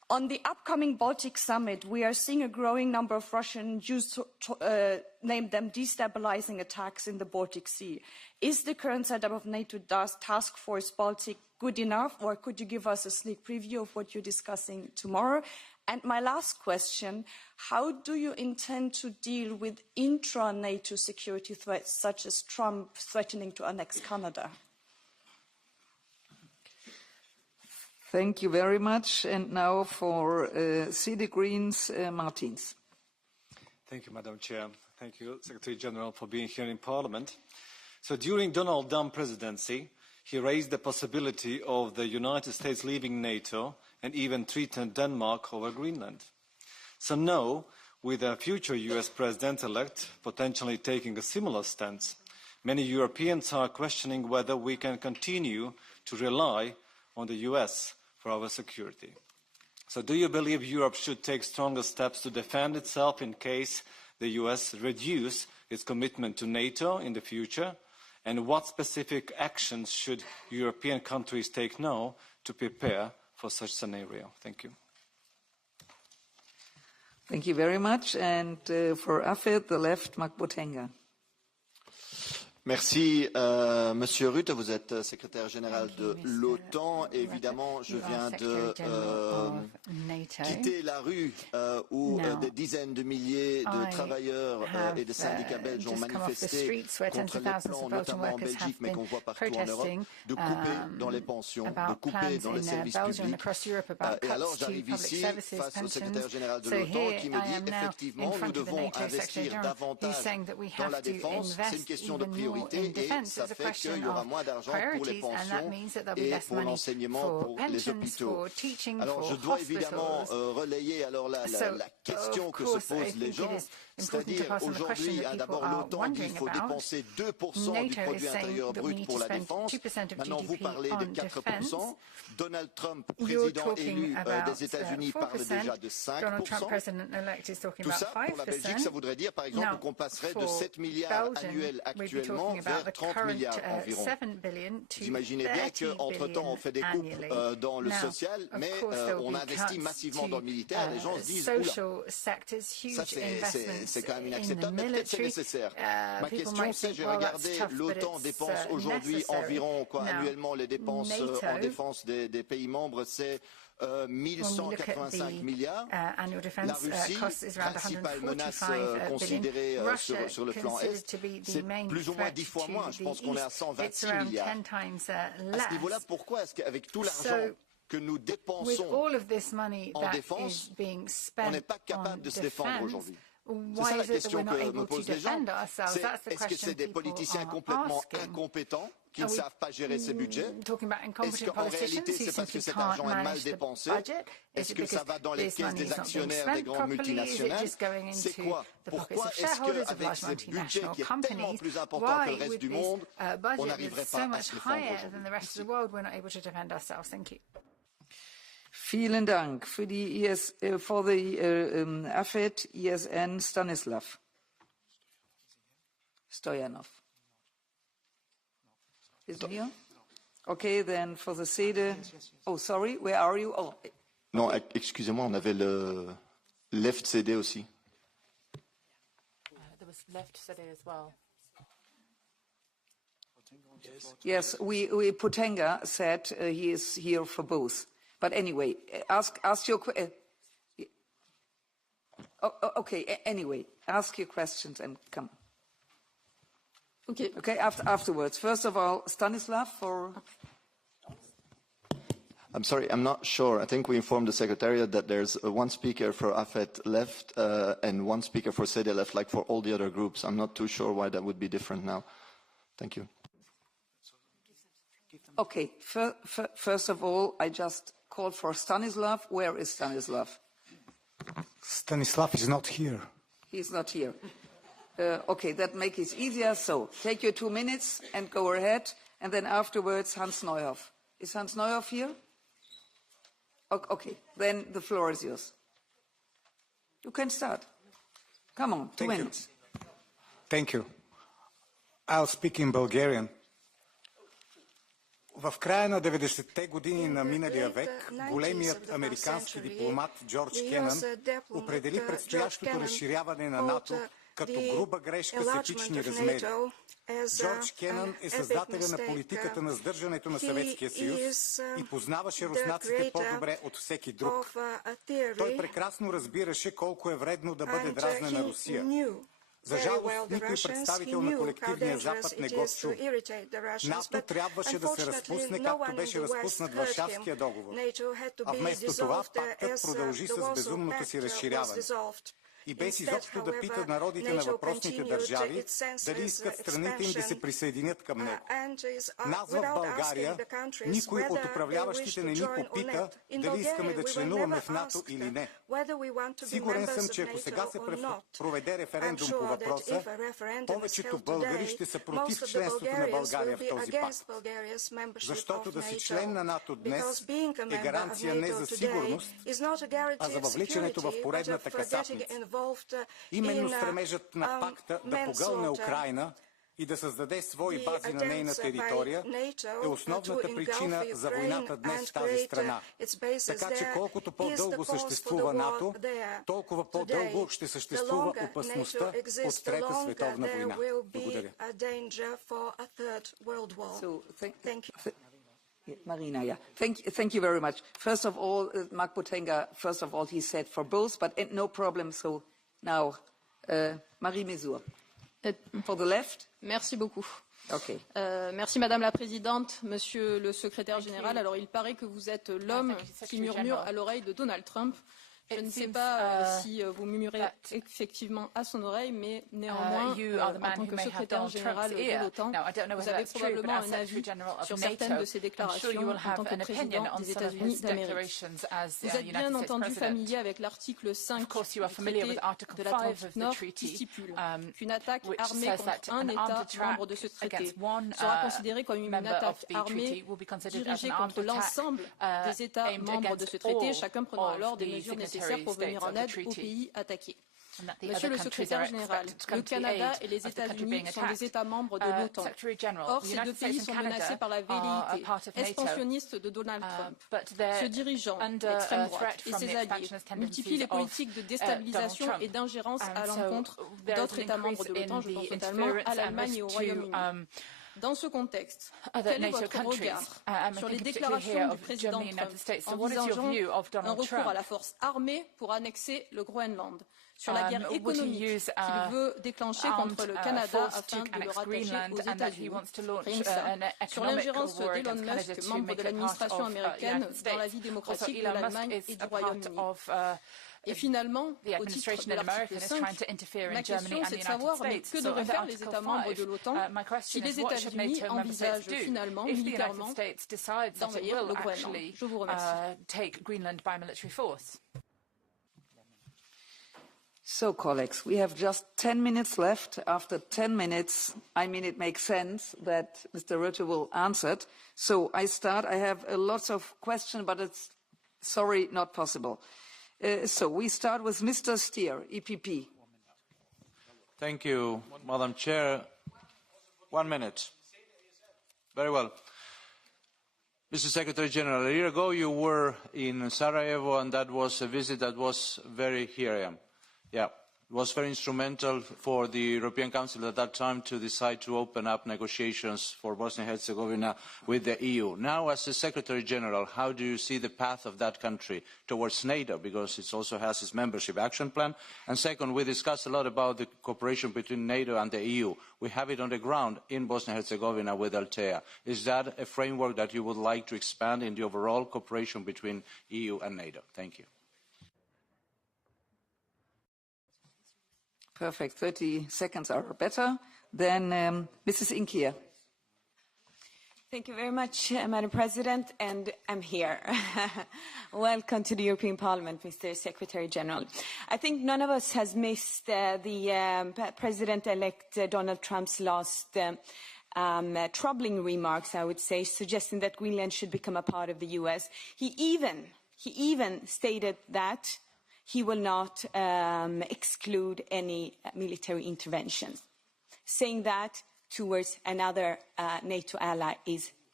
On the upcoming Baltic summit, we are seeing a growing number of Russian Jews name them destabilizing attacks in the Baltic Sea. Is the current setup of NATO Task Force Baltic good enough, or could you give us a sneak preview of what you're discussing tomorrow? And my last question, how do you intend to deal with intra-NATO security threats, such as Trump threatening to annex Canada? Thank you very much. And now for CD Greens, Martins. Thank you, Madam Chair. Thank you, Secretary General, for being here in Parliament. So during Donald Dump's presidency, he raised the possibility of the United States leaving NATO and even threatened Denmark over Greenland. So now, with a future US president-elect potentially taking a similar stance, many Europeans are questioning whether we can continue to rely on the US for our security. So do you believe Europe should take stronger steps to defend itself in case the US reduce its commitment to NATO in the future? And what specific actions should European countries take now to prepare for such scenario? Thank you. Thank you very much. And for AFED, the left, Mark Botenga. Merci, Monsieur Rutte. Vous êtes secrétaire général de l'OTAN. Évidemment, je viens de quitter la rue où des dizaines de milliers de travailleurs et de syndicats belges ont manifesté contre les plans, notamment en Belgique, mais qu'on voit partout en Europe, de couper dans les pensions, de couper dans les services publics. Et alors, j'arrive ici face au secrétaire général de l'OTAN qui me dit effectivement, nous devons investir davantage dans la défense. C'est une question de priorité. Et ça fait qu'il y aura moins d'argent pour les pensions et pour l'enseignement, pour les hôpitaux. Alors je dois évidemment relayer alors la question que se posent les gens, c'est-à-dire aujourd'hui, d'abord l'OTAN dit qu'il faut dépenser 2% du produit intérieur brut pour la défense. Maintenant vous parlez de 4%. Donald Trump, président élu des États-Unis, parle déjà de 5%. Tout ça pour la Belgique, ça voudrait dire par exemple qu'on passerait de 7 milliards annuels actuellement vers 30 milliards environ. Vous imaginez bien qu'entre-temps, on fait des coupes dans le social, mais on investit massivement dans le militaire. Les gens se disent, oula, ça c'est quand même inacceptable, mais peut-être c'est nécessaire. Ma question c'est, j'ai regardé, l'OTAN dépense aujourd'hui environ, annuellement, les dépenses en défense des pays membres, c'est 1185 milliards. La Russie, principale menace considérée sur le flanc Est, c'est plus ou moins 10 fois moins. Je pense qu'on est à 126 milliards. À ce niveau-là, pourquoi est-ce qu'avec tout l'argent que nous dépensons en défense, on n'est pas capable de se défendre aujourd'hui? C'est ça la question que me posent les gens. Est-ce que c'est des politiciens complètement incompétents qui ne savent pas gérer ces budgets? Est-ce qu'en réalité, c'est parce que cet argent est mal dépensé? Est-ce que ça va dans les caisses des actionnaires des grandes multinationales? C'est quoi? Pourquoi est-ce qu'avec ce budget qui est tellement plus important que le reste du monde, on n'arriverait pas à se défendre aujourd'hui? Vielen Dank. For the AFET, ESN, Stanislav Stoyanov. Is he here? Okay, then for the SEDE. Oh, sorry, where are you? Oh. Non, excusez-moi, on avait le left CD aussi. There was left CD as well. Yes, we Potenga said he is here for both. But anyway, ask your okay. Anyway, ask your questions and come. Okay. Afterwards. First of all, Stanislav for. I'm sorry, I'm not sure. I think we informed the Secretariat that there's one speaker for AFET left and one speaker for SEDE left, like for all the other groups. I'm not too sure why that would be different now. Thank you. Okay. First of all, I just called for Stanislav. Where is Stanislav? Stanislav is not here. He's not here. Okay, that makes it easier. So take your 2 minutes and go ahead. And then afterwards, Hans Neuhoff. Is Hans Neuhoff here? Okay, then the floor is yours. You can start. Come on, 2 minutes. Thank you. I'll speak in Bulgarian. В края на 90-те години на миналия век големият американски дипломат Джордж Кенън определи предстоящото разширяване на НАТО като груба грешка с епични размери. Джордж Кенън е създателя на политиката на сдържането на Съветския съюз и познаваше руснаците по-добре от всеки друг. Той прекрасно разбираше колко е вредно да бъде дразнена Русия. За жалост, никой представител на колективния Запад не го чу. НАТО трябваше да се разпусне, както беше разпуснат Варшавския договор. А вместо това, пактът продължи с безумното си разширяване. И без изобщо да пита народите на въпросните държави дали искат страните им да се присъединят към него. Нас в България никой от управляващите не ни попита дали искаме да членуваме в НАТО или не. Сигурен съм, че ако сега се проведе референдум по въпроса, повечето българи ще са против членството на България в този пакт. Защото да си член на НАТО днес е гаранция не за сигурност, а за въвличането в поредната касапница. Именно стремежът на пакта да погълне Украйна и да създаде свои бази на нейна територия е основната причина за войната днес в тази страна. Така че колкото по-дълго съществува НАТО, толкова по-дълго ще съществува опасността от Трета световна война. Благодаря. Marina, yeah. Thank you very much. First of all, Mark Botenga, first of all, he said for both, but no problem. So now, Marie Mesur. For the left. Merci beaucoup. Okay. Merci Madame la Présidente, Monsieur le Secrétaire Général. Alors, il paraît que vous êtes l'homme qui murmure à l'oreille de Donald Trump. Je ne sais pas si vous murmurez effectivement à son oreille, mais néanmoins, en tant que secrétaire général de l'OTAN, vous avez probablement un avis sur certaines de ces déclarations en tant que président des États-Unis d'Amérique. Vous êtes bien entendu familier avec l'article 5 du traité de l'Atlantique Nord qui stipule qu'une attaque armée contre un État membre de ce traité sera considérée comme une attaque armée dirigée contre l'ensemble des États membres de ce traité, chacun prenant alors des mesures nécessaires pour venir en aide aux pays attaqués. Monsieur le secrétaire général, le Canada et les États-Unis sont des États membres de l'OTAN. Or, ces deux pays sont menacés par la velléité expansionniste de Donald Trump. Ce dirigeant d'extrême droite et ses alliés multiplient les politiques de déstabilisation et d'ingérence à l'encontre d'autres États membres de l'OTAN, je pense notamment à l'Allemagne et au Royaume-Uni. Dans ce contexte, quel est votre regard sur les déclarations du président Trump envisageant un recours à la force armée pour annexer le Groenland, sur la guerre économique qu'il veut déclencher contre le Canada afin de le rattacher aux États-Unis, rien que ça, sur l'ingérence d'Elon Musk, membre de l'administration américaine, dans la vie démocratique de l'Allemagne et du Royaume-Uni. Et finalement, au titre de l'article 5, ma question c'est de savoir que devraient faire les États membres de l'OTAN si les États-Unis envisagent finalement, militairement, d'envahir le Groenland. Je vous remercie. So, colleagues, we have just 10 minutes left. After 10 minutes, I mean, it makes sense that Mr. Rutte will answer it. So I start. I have lots of questions, but it's, sorry, not possible. So we start with Mr. Stier, EPP. Thank you, Madam Chair. 1 minute. Very well. Mr. Secretary General, a year ago you were in Sarajevo, and that was a visit that was very, here I am. Yeah, it was very instrumental for the European Council at that time to decide to open up negotiations for Bosnia and Herzegovina with the EU. Now, as the Secretary General, how do you see the path of that country towards NATO, because it also has its membership action plan? And second, we discussed a lot about the cooperation between NATO and the EU. We have it on the ground in Bosnia and Herzegovina with Altea. Is that a framework that you would like to expand in the overall cooperation between EU and NATO? Thank you. Perfect. 30 seconds are better. Then Mrs. Inkia. Thank you very much, Madam President, and I'm here. Welcome to the European Parliament, Mr. Secretary General. I think none of us has missed the President-elect Donald Trump's last troubling remarks, I would say, suggesting that Greenland should become a part of the US. He even stated that he will not exclude any military intervention. Saying that towards another NATO ally is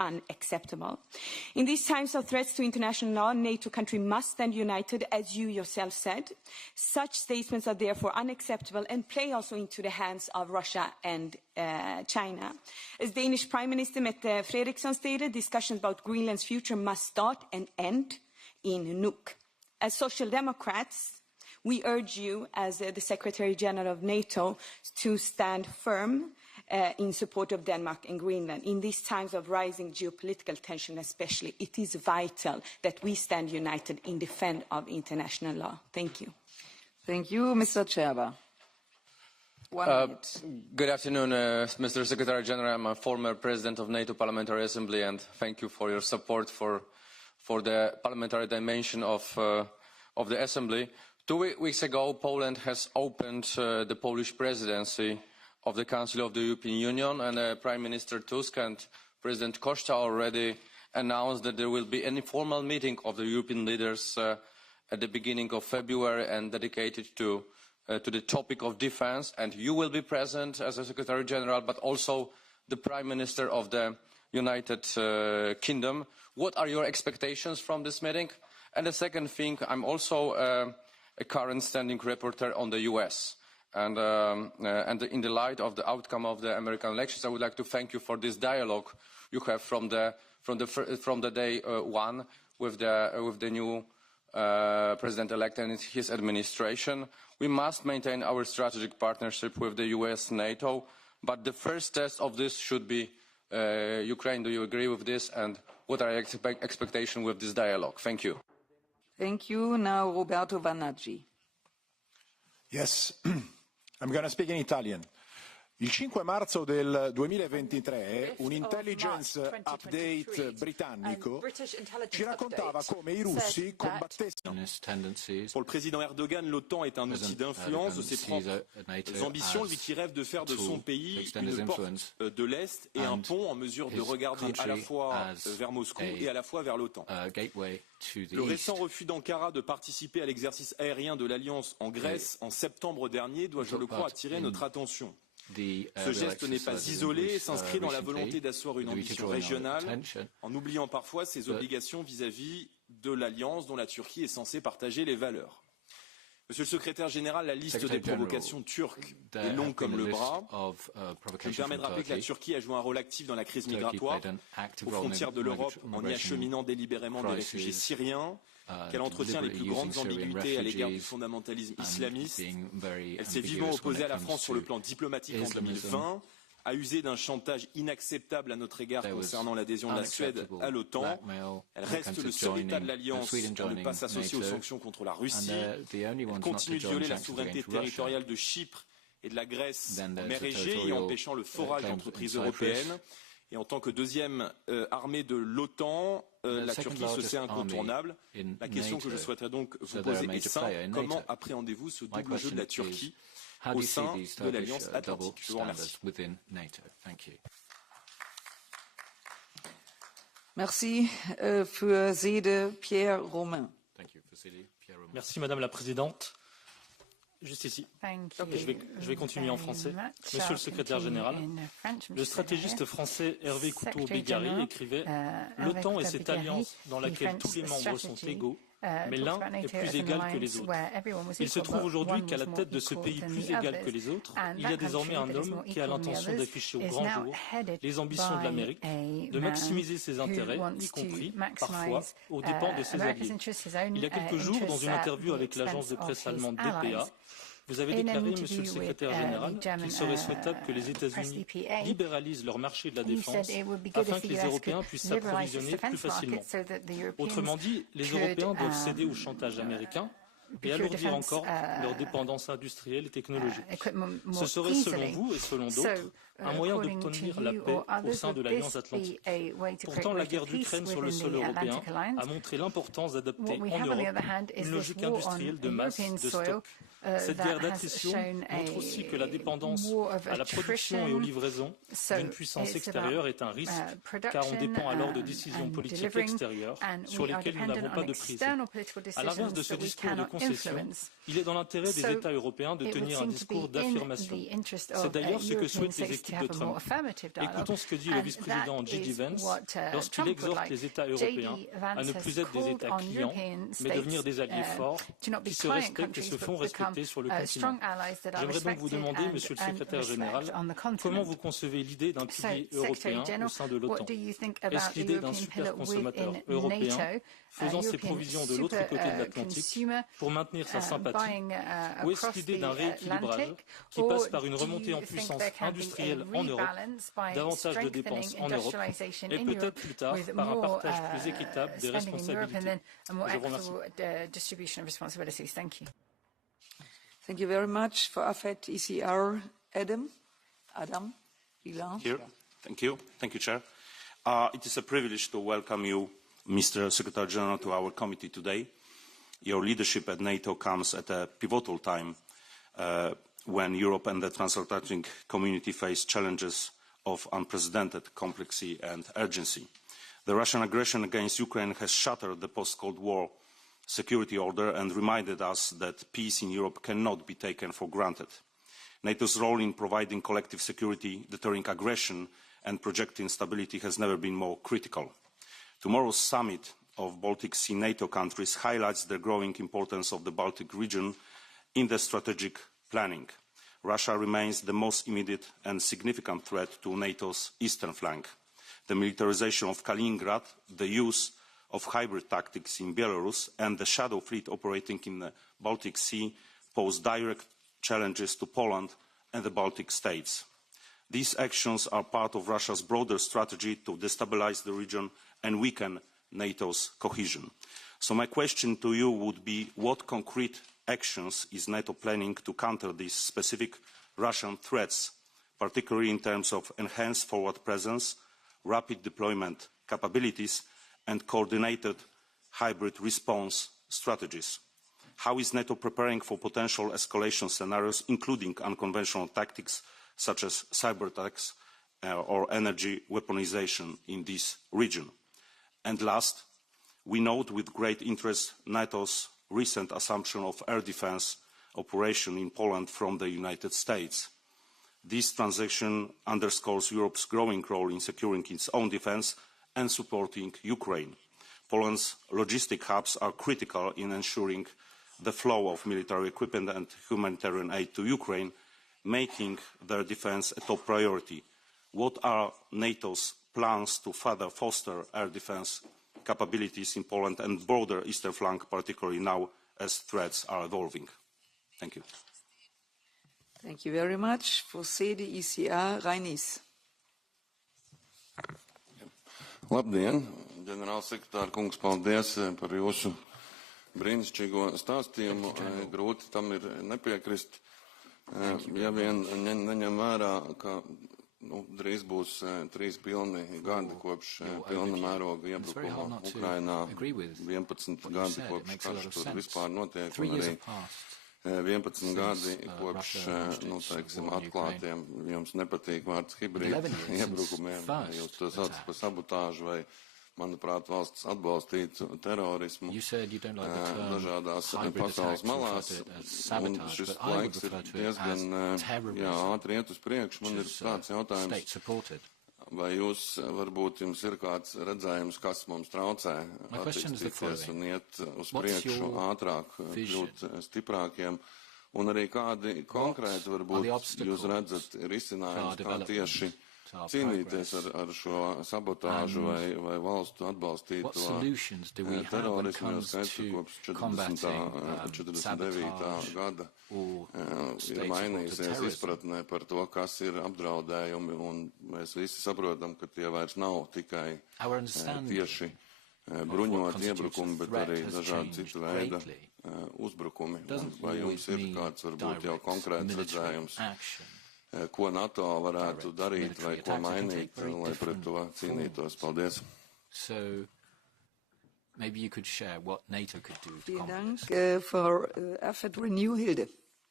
unacceptable. In these times of threats to international law, NATO countries must stand united, as you yourself said. Such statements are therefore unacceptable and play also into the hands of Russia and China. As Danish Prime Minister Mette Frederiksen stated, discussions about Greenland's future must start and end in Nuuk. As Social Democrats, we urge you, as the Secretary General of NATO, to stand firm in support of Denmark and Greenland. In these times of rising geopolitical tension especially, it is vital that we stand united in defense of international law. Thank you. Thank you. Mr. Cerba. 1 minute. Good afternoon, Mr. Secretary General. I'm a former president of NATO Parliamentary Assembly, and thank you for your support for the parliamentary dimension of the Assembly. 2 weeks ago, Poland has opened the Polish presidency of the Council of the European Union, and Prime Minister Tusk and President Costa already announced that there will be an informal meeting of the European leaders at the beginning of February and dedicated to the topic of defense. And you will be present as a Secretary General, but also the Prime Minister of the United Kingdom. What are your expectations from this meeting? And the second thing, I'm also a current standing rapporteur on the US. And in the light of the outcome of the American elections, I would like to thank you for this dialogue you have from the day one with the new president-elect and his administration. We must maintain our strategic partnership with the US NATO, but the first test of this should be Ukraine. Do you agree with this? And what are your expectations with this dialogue? Thank you. Thank you. Now Roberto Vanaggi. Yes, I'm going to speak in Italian. Il 5 marzo del 2023 un intelligence update britannico ci raccontava come i russi combattessero. Pour le président Erdogan, l'OTAN est un outil d'influence de ses propres ambitions, lui qui rêve de faire de son pays une porte de l'Est et un pont en mesure de regarder à la fois vers Moscou et à la fois vers l'OTAN. Le récent refus d'Ankara de participer à l'exercice aérien de l'Alliance en Grèce en septembre dernier doit, je le crois, attirer notre attention. Ce geste n'est pas isolé et s'inscrit dans la volonté d'asseoir une ambition régionale en oubliant parfois ses obligations vis-à-vis de l'Alliance dont la Turquie est censée partager les valeurs. Monsieur le secrétaire général, la liste des provocations turques est longue comme le bras. Je me permets de rappeler que la Turquie a joué un rôle actif dans la crise migratoire aux frontières de l'Europe en y acheminant délibérément des réfugiés syriens, qu'elle entretient les plus grandes ambiguïtés à l'égard du fondamentalisme islamiste. Elle s'est vivement opposée à la France sur le plan diplomatique en 2020, a usé d'un chantage inacceptable à notre égard concernant l'adhésion de la Suède à l'OTAN. Elle reste le seul État de l'Alliance pour ne pas s'associer aux sanctions contre la Russie. Elle continue de violer la souveraineté territoriale de Chypre et de la Grèce en mer Égée et empêchant le forage d'entreprises européennes. Et en tant que deuxième armée de l'OTAN, la Turquie se sait incontournable. La question que je souhaiterais donc vous poser est simple. Comment appréhendez-vous ce double jeu de la Turquie au sein de l'Alliance Atlantique? Je vous remercie. Merci. Für Sede, Pierre Romain. Merci Madame la Présidente. Juste ici. Je vais continuer en français. Monsieur le secrétaire général, le stratégiste français Hervé Couteau-Bégary écrivait « L'OTAN est cette alliance dans laquelle tous les membres sont égaux, mais l'un est plus égal que les autres. Il se trouve aujourd'hui qu'à la tête de ce pays plus égal que les autres, il y a désormais un homme qui a l'intention d'afficher au grand jour les ambitions de l'Amérique, de maximiser ses intérêts, y compris, parfois, aux dépens de ses alliés. Il y a quelques jours, dans une interview avec l'agence de presse allemande DPA, vous avez déclaré, Monsieur le secrétaire général, qu'il serait souhaitable que les États-Unis libéralisent leur marché de la défense afin que les Européens puissent s'approvisionner plus facilement. Autrement dit, les Européens doivent céder au chantage américain et alourdir encore leur dépendance industrielle et technologique. Ce serait, selon vous et selon d'autres, un moyen d'obtenir la paix au sein de l'Alliance Atlantique. Pourtant, la guerre d'Ukraine sur le sol européen a montré l'importance d'adopter en Europe une logique industrielle de masse, de stock. Cette guerre d'attrition montre aussi que la dépendance à la production et aux livraisons d'une puissance extérieure est un risque, car on dépend alors de décisions politiques extérieures sur lesquelles nous n'avons pas de prise. À l'inverse de ce discours de concession, il est dans l'intérêt des États européens de tenir un discours d'affirmation. C'est d'ailleurs ce que souhaitent les équipes de Trump. Écoutons ce que dit le vice-président J.D. Vance lorsqu'il exhorte les États européens à ne plus être des États clients, mais devenir des alliés forts qui se respectent et se font respecter sur le continent. J'aimerais donc vous demander, Monsieur le Secrétaire général, comment vous concevez l'idée d'un pilier européen au sein de l'OTAN? Est-ce l'idée d'un super consommateur européen faisant ses provisions de l'autre côté de l'Atlantique pour maintenir sa sympathie, ou est-ce l'idée d'un rééquilibrage qui passe par une remontée en puissance industrielle en Europe, davantage de dépenses en Europe, et peut-être plus tard par un partage plus équitable des responsabilités? Je vous remercie. Thank you very much. For AFET ECR, Adam Ilan. Here. Thank you. Thank you, Chair. It is a privilege to welcome you, Mr. Secretary General, to our committee today. Your leadership at NATO comes at a pivotal time when Europe and the transatlantic community face challenges of unprecedented complexity and urgency. The Russian aggression against Ukraine has shattered the post-Cold War security order and reminded us that peace in Europe cannot be taken for granted. NATO's role in providing collective security, deterring aggression and projecting stability has never been more critical. Tomorrow's summit of Baltic Sea NATO countries highlights the growing importance of the Baltic region in the strategic planning. Russia remains the most immediate and significant threat to NATO's eastern flank. The militarization of Kaliningrad, the use of hybrid tactics in Belarus and the shadow fleet operating in the Baltic Sea pose direct challenges to Poland and the Baltic states. These actions are part of Russia's broader strategy to destabilize the region and weaken NATO's cohesion. So my question to you would be, what concrete actions is NATO planning to counter these specific Russian threats, particularly in terms of enhanced forward presence, rapid deployment capabilities, and coordinated hybrid response strategies? How is NATO preparing for potential escalation scenarios, including unconventional tactics such as cyber attacks or energy weaponization in this region? And last, we note with great interest NATO's recent assumption of air defense operation in Poland from the United States. This transaction underscores Europe's growing role in securing its own defense and supporting Ukraine. Poland's logistic hubs are critical in ensuring the flow of military equipment and humanitarian aid to Ukraine, making their defense a top priority. What are NATO's plans to further foster air defense capabilities in Poland and broader eastern flank, particularly now as threats are evolving? Thank you. Thank you very much. For CDECR, Reinis. Labdien, ģenerālsekretāra kungs, paldies par jūsu brīnišķīgo stāstījumu. Grūti tam ir nepiekrist. Ja vien neņem vērā, ka drīz būs 3 pilni gadi kopš pilna mēroga iebrukuma Ukrainā, 11 gadi kopš karš tur vispār notiek, un arī 11 gadi kopš, teiksim, atklātiem, jums nepatīk vārds hibrīd iebrukumiem, jūs to sauc par sabotāžu vai, manuprāt, valsts atbalstītu terorismu dažādās pasaules malās, un šis laiks ir diezgan ātri iet uz priekšu. Man ir tāds jautājums, vai jūs, varbūt jums ir kāds redzējums, kas mums traucē attīstīties un iet uz priekšu ātrāk, kļūt stiprākiem, un arī kādi konkrēti, varbūt, jūs redzat risinājumus, kā tieši cīnīties ar šo sabotāžu vai valstu atbalstīto terorismu, jo skaidrs, ka kopš 49. gada ir mainījusies izpratnē par to, kas ir apdraudējumi, un mēs visi saprotam, ka tie vairs nav tikai tieši bruņoti iebrukumi, bet arī dažādi citu veida uzbrukumi. Vai jums ir kāds, varbūt, jau konkrēts redzējums, ko NATO varētu darīt vai ko mainīt, lai pret to cīnītos? Paldies. So, maybe you could share what NATO could do to combat this. For AFET Renew, Hilde.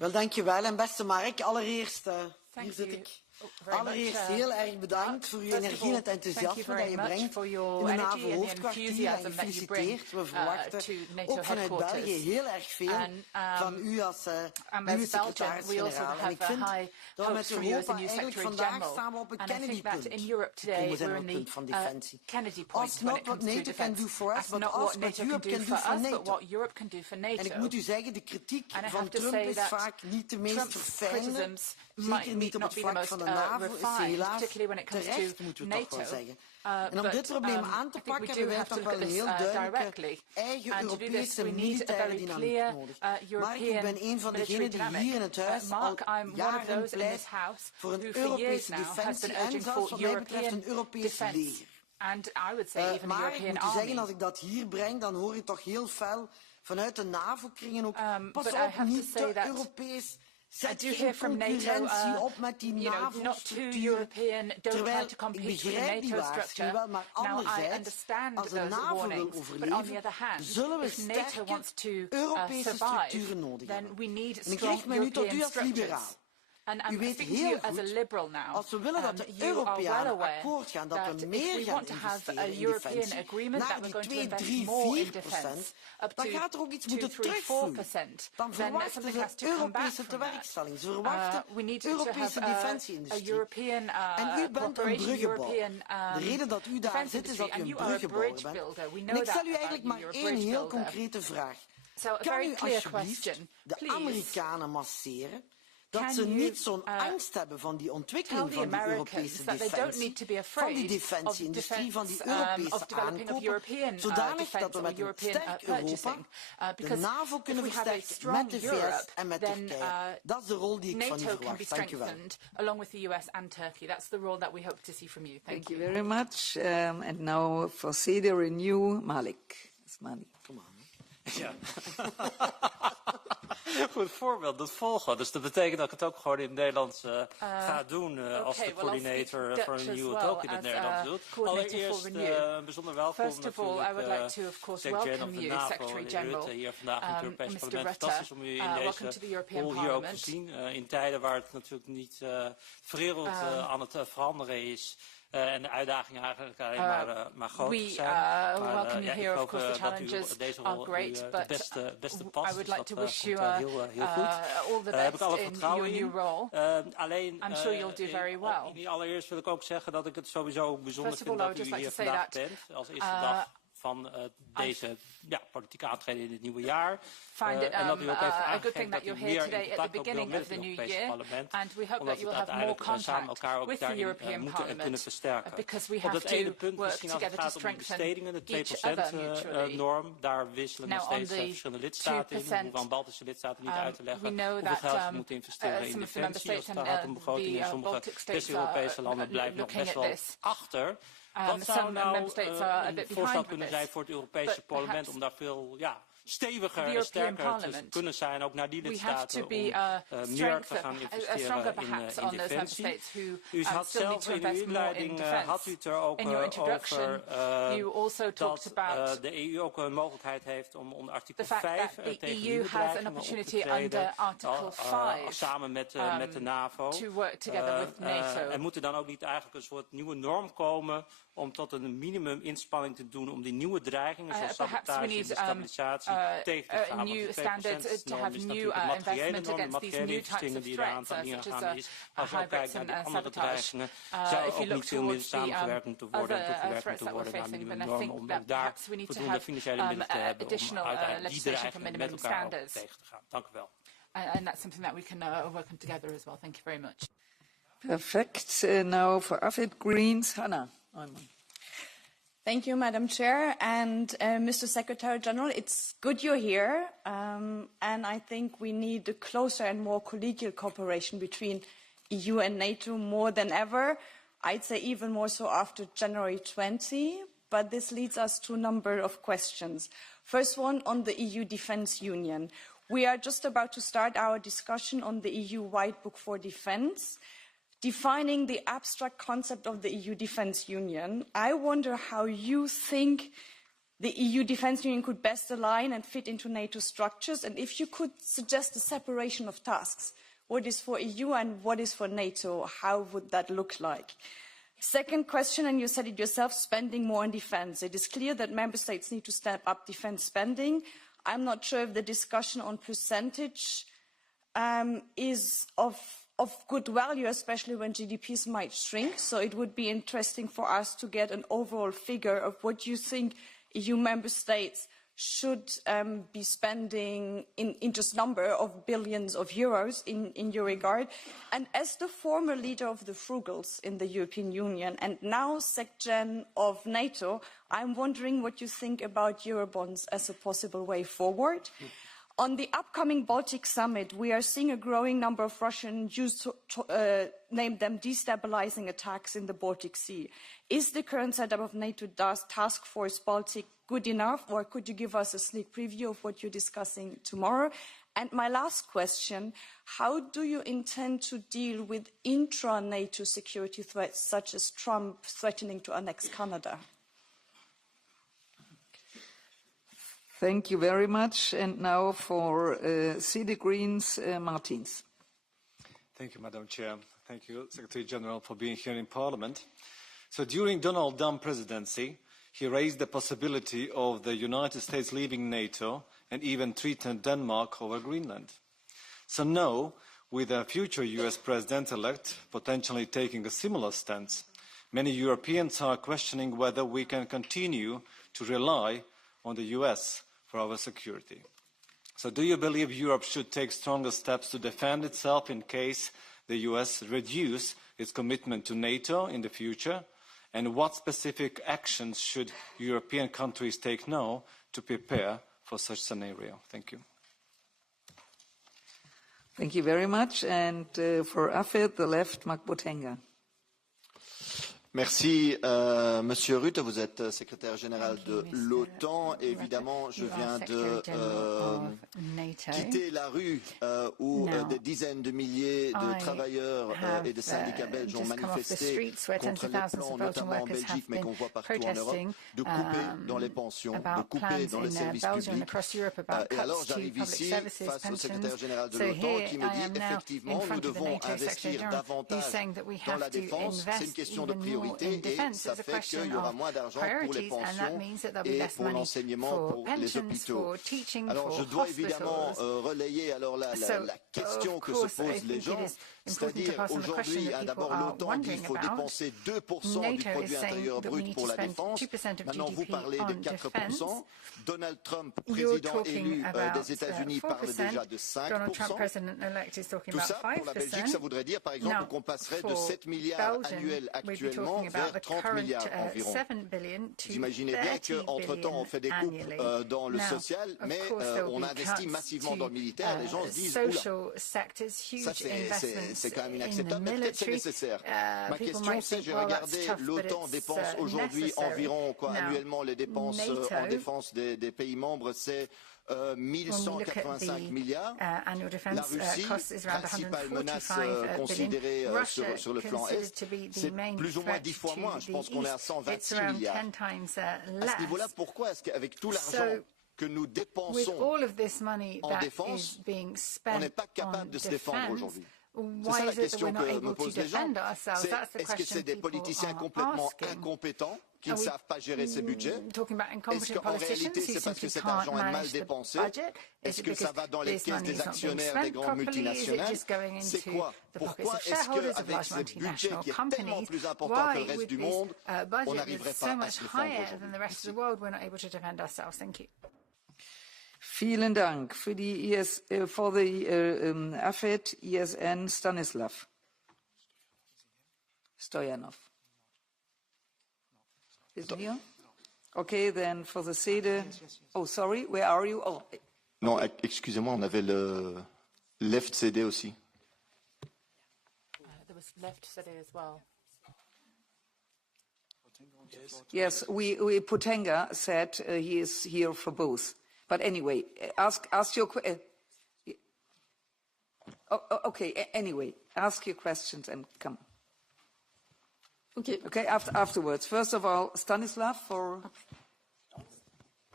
Wel, dankjewel. En beste Mark, allereerst, hier zit ik. Allereerst heel erg bedankt voor uw energie en het enthousiasme dat je brengt in de NAVO-hoofdkwartier en gefeliciteerd. We verwachten ook vanuit België heel erg veel van u als nieuwe secretaris-generaal. En ik vind dat we met Europa eigenlijk vandaag samen op het Kennedy-punt gekomen zijn op het punt van defensie. Als not what NATO can do for us, but what Europe can do for NATO. En ik moet u zeggen, de kritiek van Trump is vaak niet de meest verfijnde. Zeker niet op het vlak van de NAVO is ze helaas terecht, moeten we toch wel zeggen. En om dit probleem aan te pakken hebben wij toch wel een heel duidelijke eigen Europese militaire dynamiek nodig. Maar ik ben een van degenen die hier in het huis al jaren pleit voor een Europese defensie en zelfs wat mij betreft een Europees leger. Maar ik moet u zeggen, als ik dat hier breng, dan hoor je toch heel fel vanuit de NAVO-kringen ook, pas op, niet te Europees. Zet geen concurrentie op met die NAVO-structuur, terwijl ik begrijp die waarschuwing wel, maar anderzijds, als de NAVO wil overleven, zullen we sterke Europese structuren nodig hebben. En ik richt mij nu tot u als liberaal. U weet heel goed, als we willen dat de Europeanen akkoord gaan, dat we meer gaan investeren in defensie, naar die 2, 3, 4%, dan gaat er ook iets moeten terugvloeien. Dan verwachten ze Europese tewerkstelling. Ze verwachten Europese defensie-industrie. En u bent een bruggenbouwer. De reden dat u daar zit, is dat u een bruggenbouwer bent. En ik stel u eigenlijk maar één heel concrete vraag. Kan u alsjeblieft de Amerikanen masseren? Dat ze niet zo'n angst hebben van die ontwikkeling van die Europese defensie, van die defensie-industrie, van die Europese aankopen, zodanig dat we met een sterk Europa de NAVO kunnen versterken met de VS en met Turkije. Dat is de rol die ik van u verwacht. Dank u wel. Along with the US and Turkey, that's the role that we hope to see from you. Thank you very much. And now for the Renew, Malik. Come on. Ja. Goed voorbeeld, dat volgen. Dus dat betekent dat ik het ook gewoon in het Nederlands ga doen als de coördinator voor een EU and NATO in het Nederlands doet. Allereerst bijzonder welkom natuurlijk Secretary of the NAVO, Rutte, hier vandaag in het Europees Parlement. Fantastisch om u in deze rol hier ook te zien. In tijden waar het natuurlijk niet verwereld aan het veranderen is. En de uitdagingen eigenlijk alleen maar groot zijn. Welcome you here. Of course, the challenges are great, but I would like to wish you heel goed. all the best in your new role. I'm sure you'll do very well. Allereerst wil ik ook zeggen dat ik het sowieso bijzonder vind dat u hier vandaag bent. Als eerste dag van deze politieke aantreden in het nieuwe jaar. Find it a good thing that you're here today at the beginning of the new year, and we hope that you will have more contact with the European Parliament, because we have to work together to strengthen each other mutually. Daar wisselen nog steeds verschillende lidstaten in. We hoeven aan Baltische lidstaten niet uit te leggen hoeveel geld ze moeten investeren in defensie. Als het gaat om begroting in sommige West-Europese landen blijven nog best wel achter. Wat zou nou een voorstel kunnen zijn voor het Europese parlement om daar veel steviger en sterker te kunnen zijn, ook naar die lidstaten, om meer te gaan investeren in defensie. U had zelf in uw inleiding had u het er ook over dat de EU ook een mogelijkheid heeft om onder artikel 5 tegen nieuwe dreigingen op te treden, samen met de NAVO. En moet er dan ook niet eigenlijk een soort nieuwe norm komen om tot een minimum-inspanning te doen om die nieuwe dreigingen, zoals sabotage en destabilisatie, tegen te gaan? New standards to have new investment against these new types of threats, such as hybrids and sabotage. If you look towards the other threats that we're facing, then I think that perhaps we need to have additional legislation for minimum standards. Dank u wel. And that's something that we can work on together as well. Thank you very much. Perfect. Now for AFID Greens, Hannah. Thank you, Madam Chair. And Mr. Secretary General, it's good you're here. And I think we need a closer and more collegial cooperation between EU and NATO more than ever. I'd say even more so after January 20. But this leads us to a number of questions. First one on the EU Defence Union. We are just about to start our discussion on the EU White Book for Defence. Defining the abstract concept of the EU Defence Union, I wonder how you think the EU defence union could best align and fit into NATO structures, and if you could suggest a separation of tasks, what is for EU and what is for NATO, how would that look like? Second question, and you said it yourself, spending more on defence. It is clear that member states need to step up defence spending. I'm not sure if the discussion on percentage is of good value, especially when GDPs might shrink. So it would be interesting for us to get an overall figure of what you think EU member states should be spending in just number of billions of euros in your regard. And as the former leader of the Frugals in the European Union and now SecGen of NATO, I'm wondering what you think about Eurobonds as a possible way forward. On the upcoming Baltic summit, we are seeing a growing number of Russian Jews name them destabilizing attacks in the Baltic Sea. Is the current setup of NATO Task Force Baltic good enough, or could you give us a sneak preview of what you're discussing tomorrow? And my last question, how do you intend to deal with intra-NATO security threats, such as Trump threatening to annex Canada? Thank you very much. And now for CD Greens, Martins. Thank you, Madam Chair. Thank you, Secretary General, for being here in Parliament. So during Donald Trump presidency, he raised the possibility of the United States leaving NATO and even threatened Denmark over Greenland. So now, with a future US president-elect potentially taking a similar stance, many Europeans are questioning whether we can continue to rely on the US for our security. So do you believe Europe should take stronger steps to defend itself in case the US reduce its commitment to NATO in the future? And what specific actions should European countries take now to prepare for such scenario? Thank you. Thank you very much. And for AFED, the left, Mark Botenga. Merci, Monsieur Rutte. Vous êtes secrétaire général de l'OTAN. Évidemment, je viens de quitter la rue où des dizaines de milliers de travailleurs et de syndicats belges ont manifesté contre les plans, notamment en Belgique, mais qu'on voit partout en Europe, de couper dans les pensions, de couper dans les services publics. Et alors, j'arrive ici face au secrétaire général de l'OTAN qui me dit effectivement, nous devons investir davantage dans la défense. C'est une question de priorité. Et ça fait qu'il y aura moins d'argent pour les pensions et pour l'enseignement, pour les hôpitaux. Alors je dois évidemment relayer alors la question que se posent les gens, c'est-à-dire aujourd'hui, d'abord l'OTAN dit qu'il faut dépenser 2% du produit intérieur brut pour la défense. Maintenant vous parlez de 4%. Donald Trump, président élu des États-Unis, parle déjà de 5%. Tout ça pour la Belgique, ça voudrait dire par exemple qu'on passerait de 7 milliards annuels actuellement vers 30 milliards environ. Vous imaginez bien qu'entre-temps, on fait des coupes dans le social, mais on investit massivement dans le militaire. Les gens se disent, oula, ça c'est quand même inacceptable, mais peut-être c'est nécessaire. Ma question c'est, j'ai regardé, l'OTAN dépense aujourd'hui environ, annuellement, les dépenses en défense des pays membres, c'est 1185 milliards. La Russie, principale menace considérée sur le flanc Est, c'est plus ou moins 10 fois moins. Je pense qu'on est à 126 milliards. À ce niveau-là, pourquoi est-ce qu'avec tout l'argent que nous dépensons en défense, on n'est pas capable de se défendre aujourd'hui? C'est ça la question que me posent les gens. Est-ce que c'est des politiciens complètement incompétents qui ne savent pas gérer ces budgets? Est-ce qu'en réalité, c'est parce que cet argent est mal dépensé? Est-ce que ça va dans les caisses des actionnaires des grandes multinationales? C'est quoi? Pourquoi est-ce qu'avec ce budget qui est tellement plus important que le reste du monde, on n'arriverait pas à se défendre aujourd'hui? Vielen Dank. For the AFET, ESN, Stanislav Stoyanov. Isn't here? Okay, then for the SEDE. Oh, sorry, where are you? Oh. Non, excusez-moi, on avait le left CD aussi. There was left CD as well. Yes, Potenga said he is here for both. But anyway, ask your okay. Anyway, ask your questions and come. Okay. Okay. Afterwards. First of all, Stanislav for.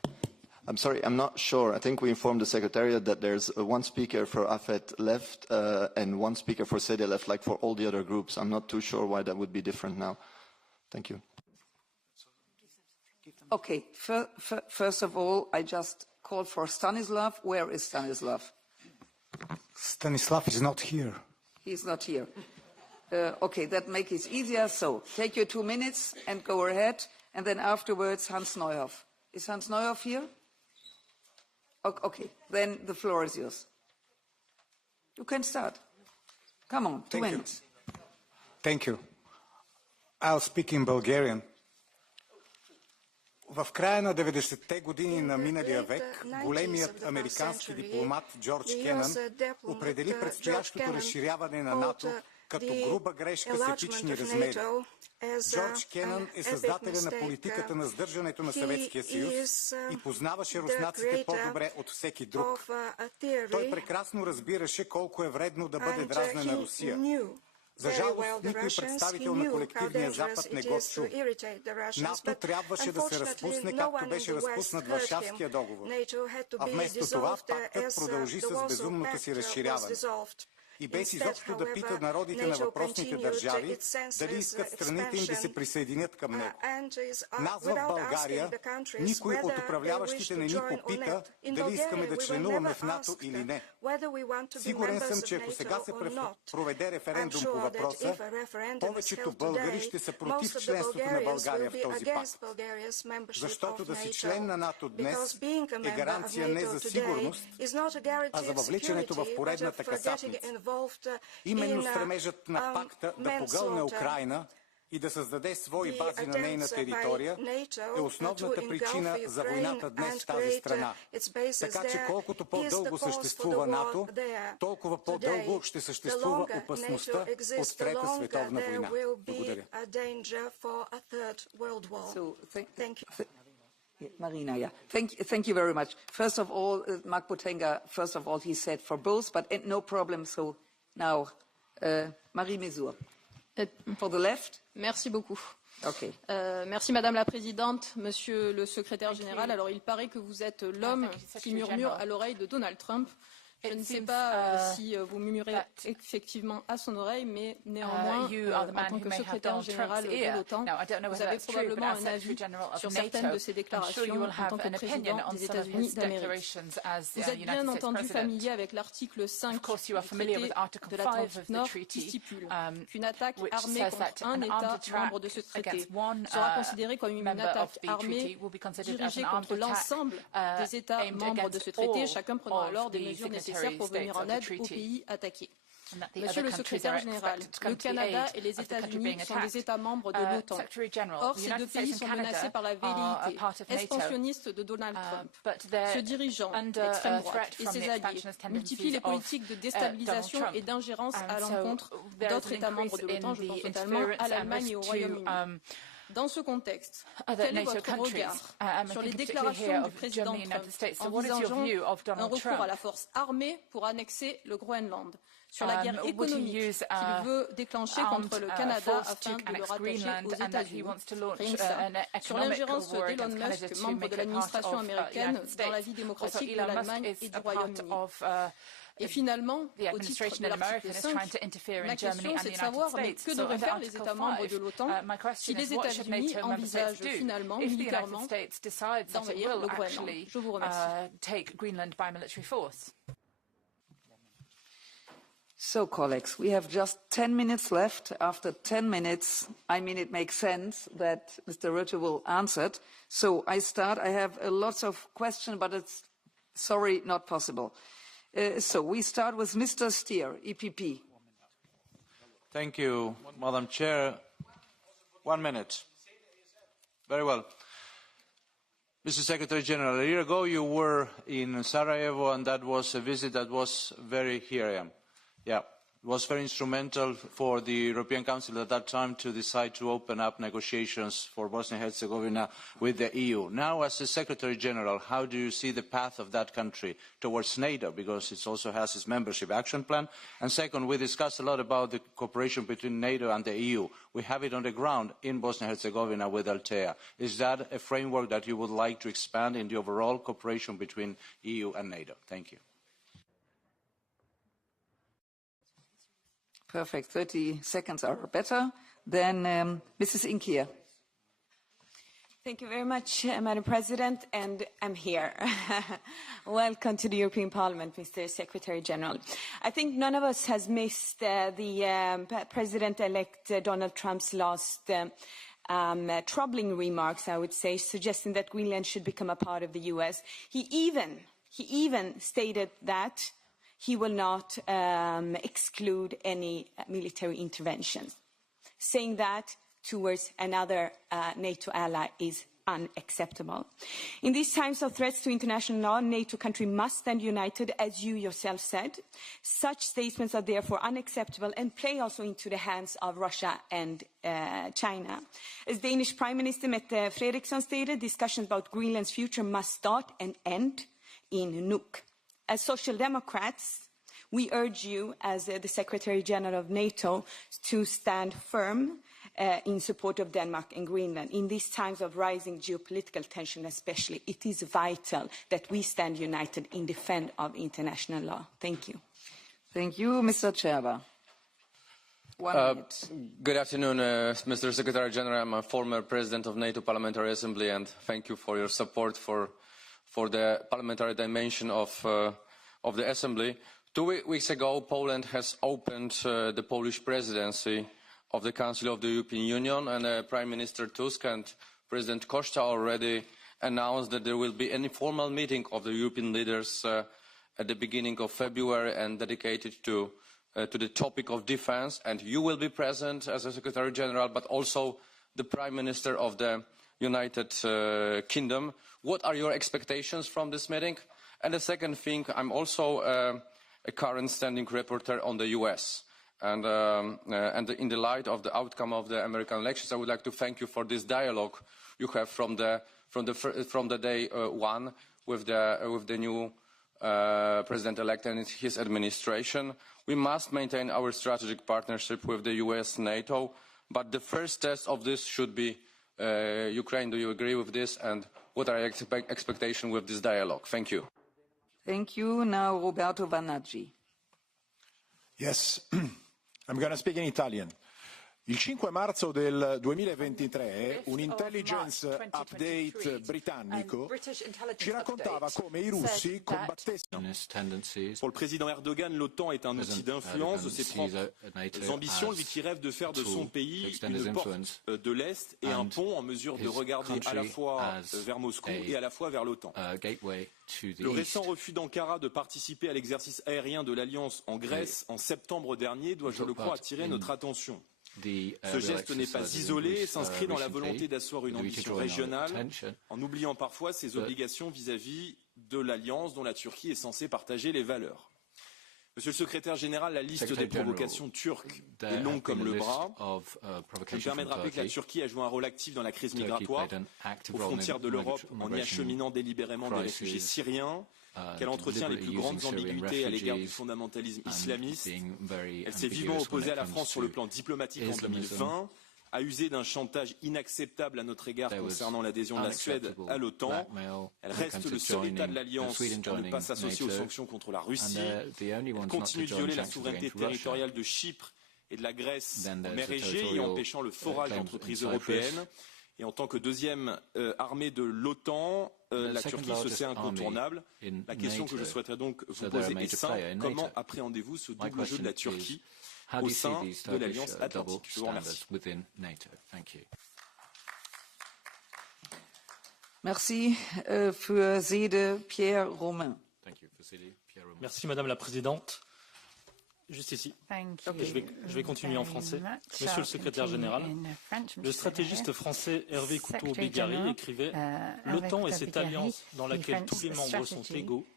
I'm sorry, I'm not sure. I think we informed the Secretariat that there's one speaker for AFET left and one speaker for SEDE left, like for all the other groups. I'm not too sure why that would be different now. Thank you. Okay, first of all, I just called for Stanislav. Where is Stanislav? Stanislav is not here. He's not here. Okay, that makes it easier. So take your 2 minutes and go ahead. And then afterwards, Hans Neuhoff. Is Hans Neuhoff here? Okay, then the floor is yours. You can start. Come on, 2 minutes. Thank you. I'll speak in Bulgarian. В края на 90-те години на миналия век големият американски дипломат Джордж Кенън определи предстоящото разширяване на НАТО като груба грешка с епични размери. Джордж Кенън е създателя на политиката на сдържането на Съветския съюз и познаваше руснаците по-добре от всеки друг. Той прекрасно разбираше колко е вредно да бъде дразнена Русия. За жалост, никой представител на колективния Запад не го чу. НАТО трябваше да се разпусне, както беше разпуснат Варшавския договор. А вместо това пактът продължи с безумното си разширяване. И без изобщо да пита народите на въпросните държави дали искат страните им да се присъединят към него. Нас в България никой от управляващите не ни попита дали искаме да членуваме в НАТО или не. Сигурен съм, че ако сега се проведе референдум по въпроса, повечето българи ще са против членството на България в този пакт. Защото да си член на НАТО днес е гаранция не за сигурност, а за въвличането в поредната касапница. Именно стремежът на пакта да погълне Украйна и да създаде свои бази на нейна територия е основната причина за войната днес в тази страна. Така че колкото по-дълго съществува НАТО, толкова по-дълго ще съществува опасността от Трета световна война. Благодаря. Marina, yeah. Thank you very much. First of all, Mark Botenga, first of all, he said for both, but no problem. So now, Marie Mesur. For the left. Merci beaucoup. Okay. Merci Madame la Présidente, Monsieur le Secrétaire Général. Alors il paraît que vous êtes l'homme qui murmure à l'oreille de Donald Trump. Je ne sais pas si vous murmurez effectivement à son oreille, mais néanmoins, en tant que secrétaire général de l'OTAN, vous avez probablement un avis sur certaines de ces déclarations en tant que président des États-Unis d'Amérique. Vous êtes bien entendu familier avec l'article 5 du traité de l'Atlantique Nord qui stipule qu'une attaque armée contre un État membre de ce traité sera considérée comme une attaque armée dirigée contre l'ensemble des États membres de ce traité, chacun prenant alors des mesures nécessaires pour venir en aide aux pays attaqués. Monsieur le secrétaire général, le Canada et les États-Unis sont des États membres de l'OTAN. Or, ces deux pays sont menacés par la velléité expansionniste de Donald Trump. Ce dirigeant d'extrême droite et ses alliés multiplient les politiques de déstabilisation et d'ingérence à l'encontre d'autres États membres de l'OTAN, je pense notamment à l'Allemagne et au Royaume-Uni. Dans ce contexte, quel est votre regard sur les déclarations du président Trump envisageant un recours à la force armée pour annexer le Groenland, sur la guerre économique qu'il veut déclencher contre le Canada afin de le rattacher aux États-Unis, sur l'ingérence d'Elon Musk, membre de l'administration américaine, dans la vie démocratique de l'Allemagne et du Royaume-Uni. Et finalement, au titre de l'article 5, ma question c'est de savoir que devraient faire les États membres de l'OTAN si les États-Unis envisagent finalement militairement d'envahir le Groenland. Je vous remercie. So, colleagues, we have just 10 minutes left. After 10 minutes, I mean, it makes sense that Mr. Rutte will answer. So I start. I have lots of questions, but it's, sorry, not possible. So we start with Mr. Stier, EPP. Thank you, Madam Chair. 1 minute. Very well. Mr. Secretary General, a year ago you were in Sarajevo, and that was a visit that was very, here I am. Yeah, was very instrumental for the European Council at that time to decide to open up negotiations for Bosnia and Herzegovina with the EU. Now, as the Secretary General, how do you see the path of that country towards NATO, because it also has its membership action plan? And second, we discussed a lot about the cooperation between NATO and the EU. We have it on the ground in Bosnia and Herzegovina with Altea. Is that a framework that you would like to expand in the overall cooperation between EU and NATO? Thank you. Perfect. 30 seconds are better. Then Mrs. Inkia. Thank you very much, Madam President, and I'm here. Welcome to the European Parliament, Mr. Secretary General. I think none of us has missed the President-elect Donald Trump's last troubling remarks, I would say, suggesting that Greenland should become a part of the US. He even stated that he will not exclude any military interventions, saying that towards another NATO ally is unacceptable. In these times of threats to international law, NATO countries must stand united, as you yourself said. Such statements are therefore unacceptable and play also into the hands of Russia and China. As Danish Prime Minister Mette Frederiksen stated, discussions about Greenland's future must start and end in Nuuk. As Social Democrats, we urge you, as the Secretary General of NATO, to stand firm in support of Denmark and Greenland. In these times of rising geopolitical tension especially, it is vital that we stand united in defense of international law. Thank you. Thank you. Mr. Cerva. 1 minute. Good afternoon, Mr. Secretary General. I'm a former President of NATO Parliamentary Assembly, and thank you for your support for the parliamentary dimension of the Assembly. 2 weeks ago, Poland has opened the Polish presidency of the Council of the European Union, and Prime Minister Tusk and President Costa already announced that there will be an informal meeting of the European leaders at the beginning of February and dedicated to the topic of defense. And you will be present as a Secretary General, but also the Prime Minister of the United Kingdom. What are your expectations from this meeting? And the second thing, I'm also a current standing rapporteur on the US. And in the light of the outcome of the American elections, I would like to thank you for this dialogue you have from the day one with the new president-elect and his administration. We must maintain our strategic partnership with the US, NATO, but the first test of this should be Ukraine. Do you agree with this? And what are your expectations with this dialogue? Thank you. Thank you. Now Roberto Vanaggi. Yes, I'm going to speak in Italian. Il 5 marzo del 2023 un intelligence update britannico ci raccontava come i russi combattessero. Pour le président Erdogan, l'OTAN est un outil d'influence de ses propres ambitions, lui qui rêve de faire de son pays une porte de l'Est et un pont en mesure de regarder à la fois vers Moscou et à la fois vers l'OTAN. Le récent refus d'Ankara de participer à l'exercice aérien de l'Alliance en Grèce en septembre dernier doit, je le crois, attirer notre attention. Ce geste n'est pas isolé et s'inscrit dans la volonté d'asseoir une ambition régionale, en oubliant parfois ses obligations vis-à-vis de l'Alliance dont la Turquie est censée partager les valeurs. Monsieur le secrétaire général, la liste des provocations turques est longue comme le bras. Ça me permet de rappeler que la Turquie a joué un rôle actif dans la crise migratoire aux frontières de l'Europe en y acheminant délibérément des réfugiés syriens, qu'elle entretient les plus grandes ambiguïtés à l'égard du fondamentalisme islamiste. Elle s'est vivement opposée à la France sur le plan diplomatique en 2020, a usé d'un chantage inacceptable à notre égard concernant l'adhésion de la Suède à l'OTAN. Elle reste le seul État de l'Alliance à ne pas s'associer aux sanctions contre la Russie. Elle continue de violer la souveraineté territoriale de Chypre et de la Grèce en mer Égée et empêchant le forage d'entreprises européennes. Et en tant que deuxième armée de l'OTAN, la Turquie se sait incontournable. La question que je souhaiterais donc vous poser est simple. Comment appréhendez-vous ce double jeu de la Turquie au sein de l'Alliance Atlantique? Je vous remercie. Merci. Für Sede, Pierre Romain. Merci Madame la Présidente. Juste ici. Je vais continuer en français. Monsieur le secrétaire général, le stratégiste français Hervé Couteau-Bégary écrivait « L'OTAN est cette alliance dans laquelle tous les membres sont égaux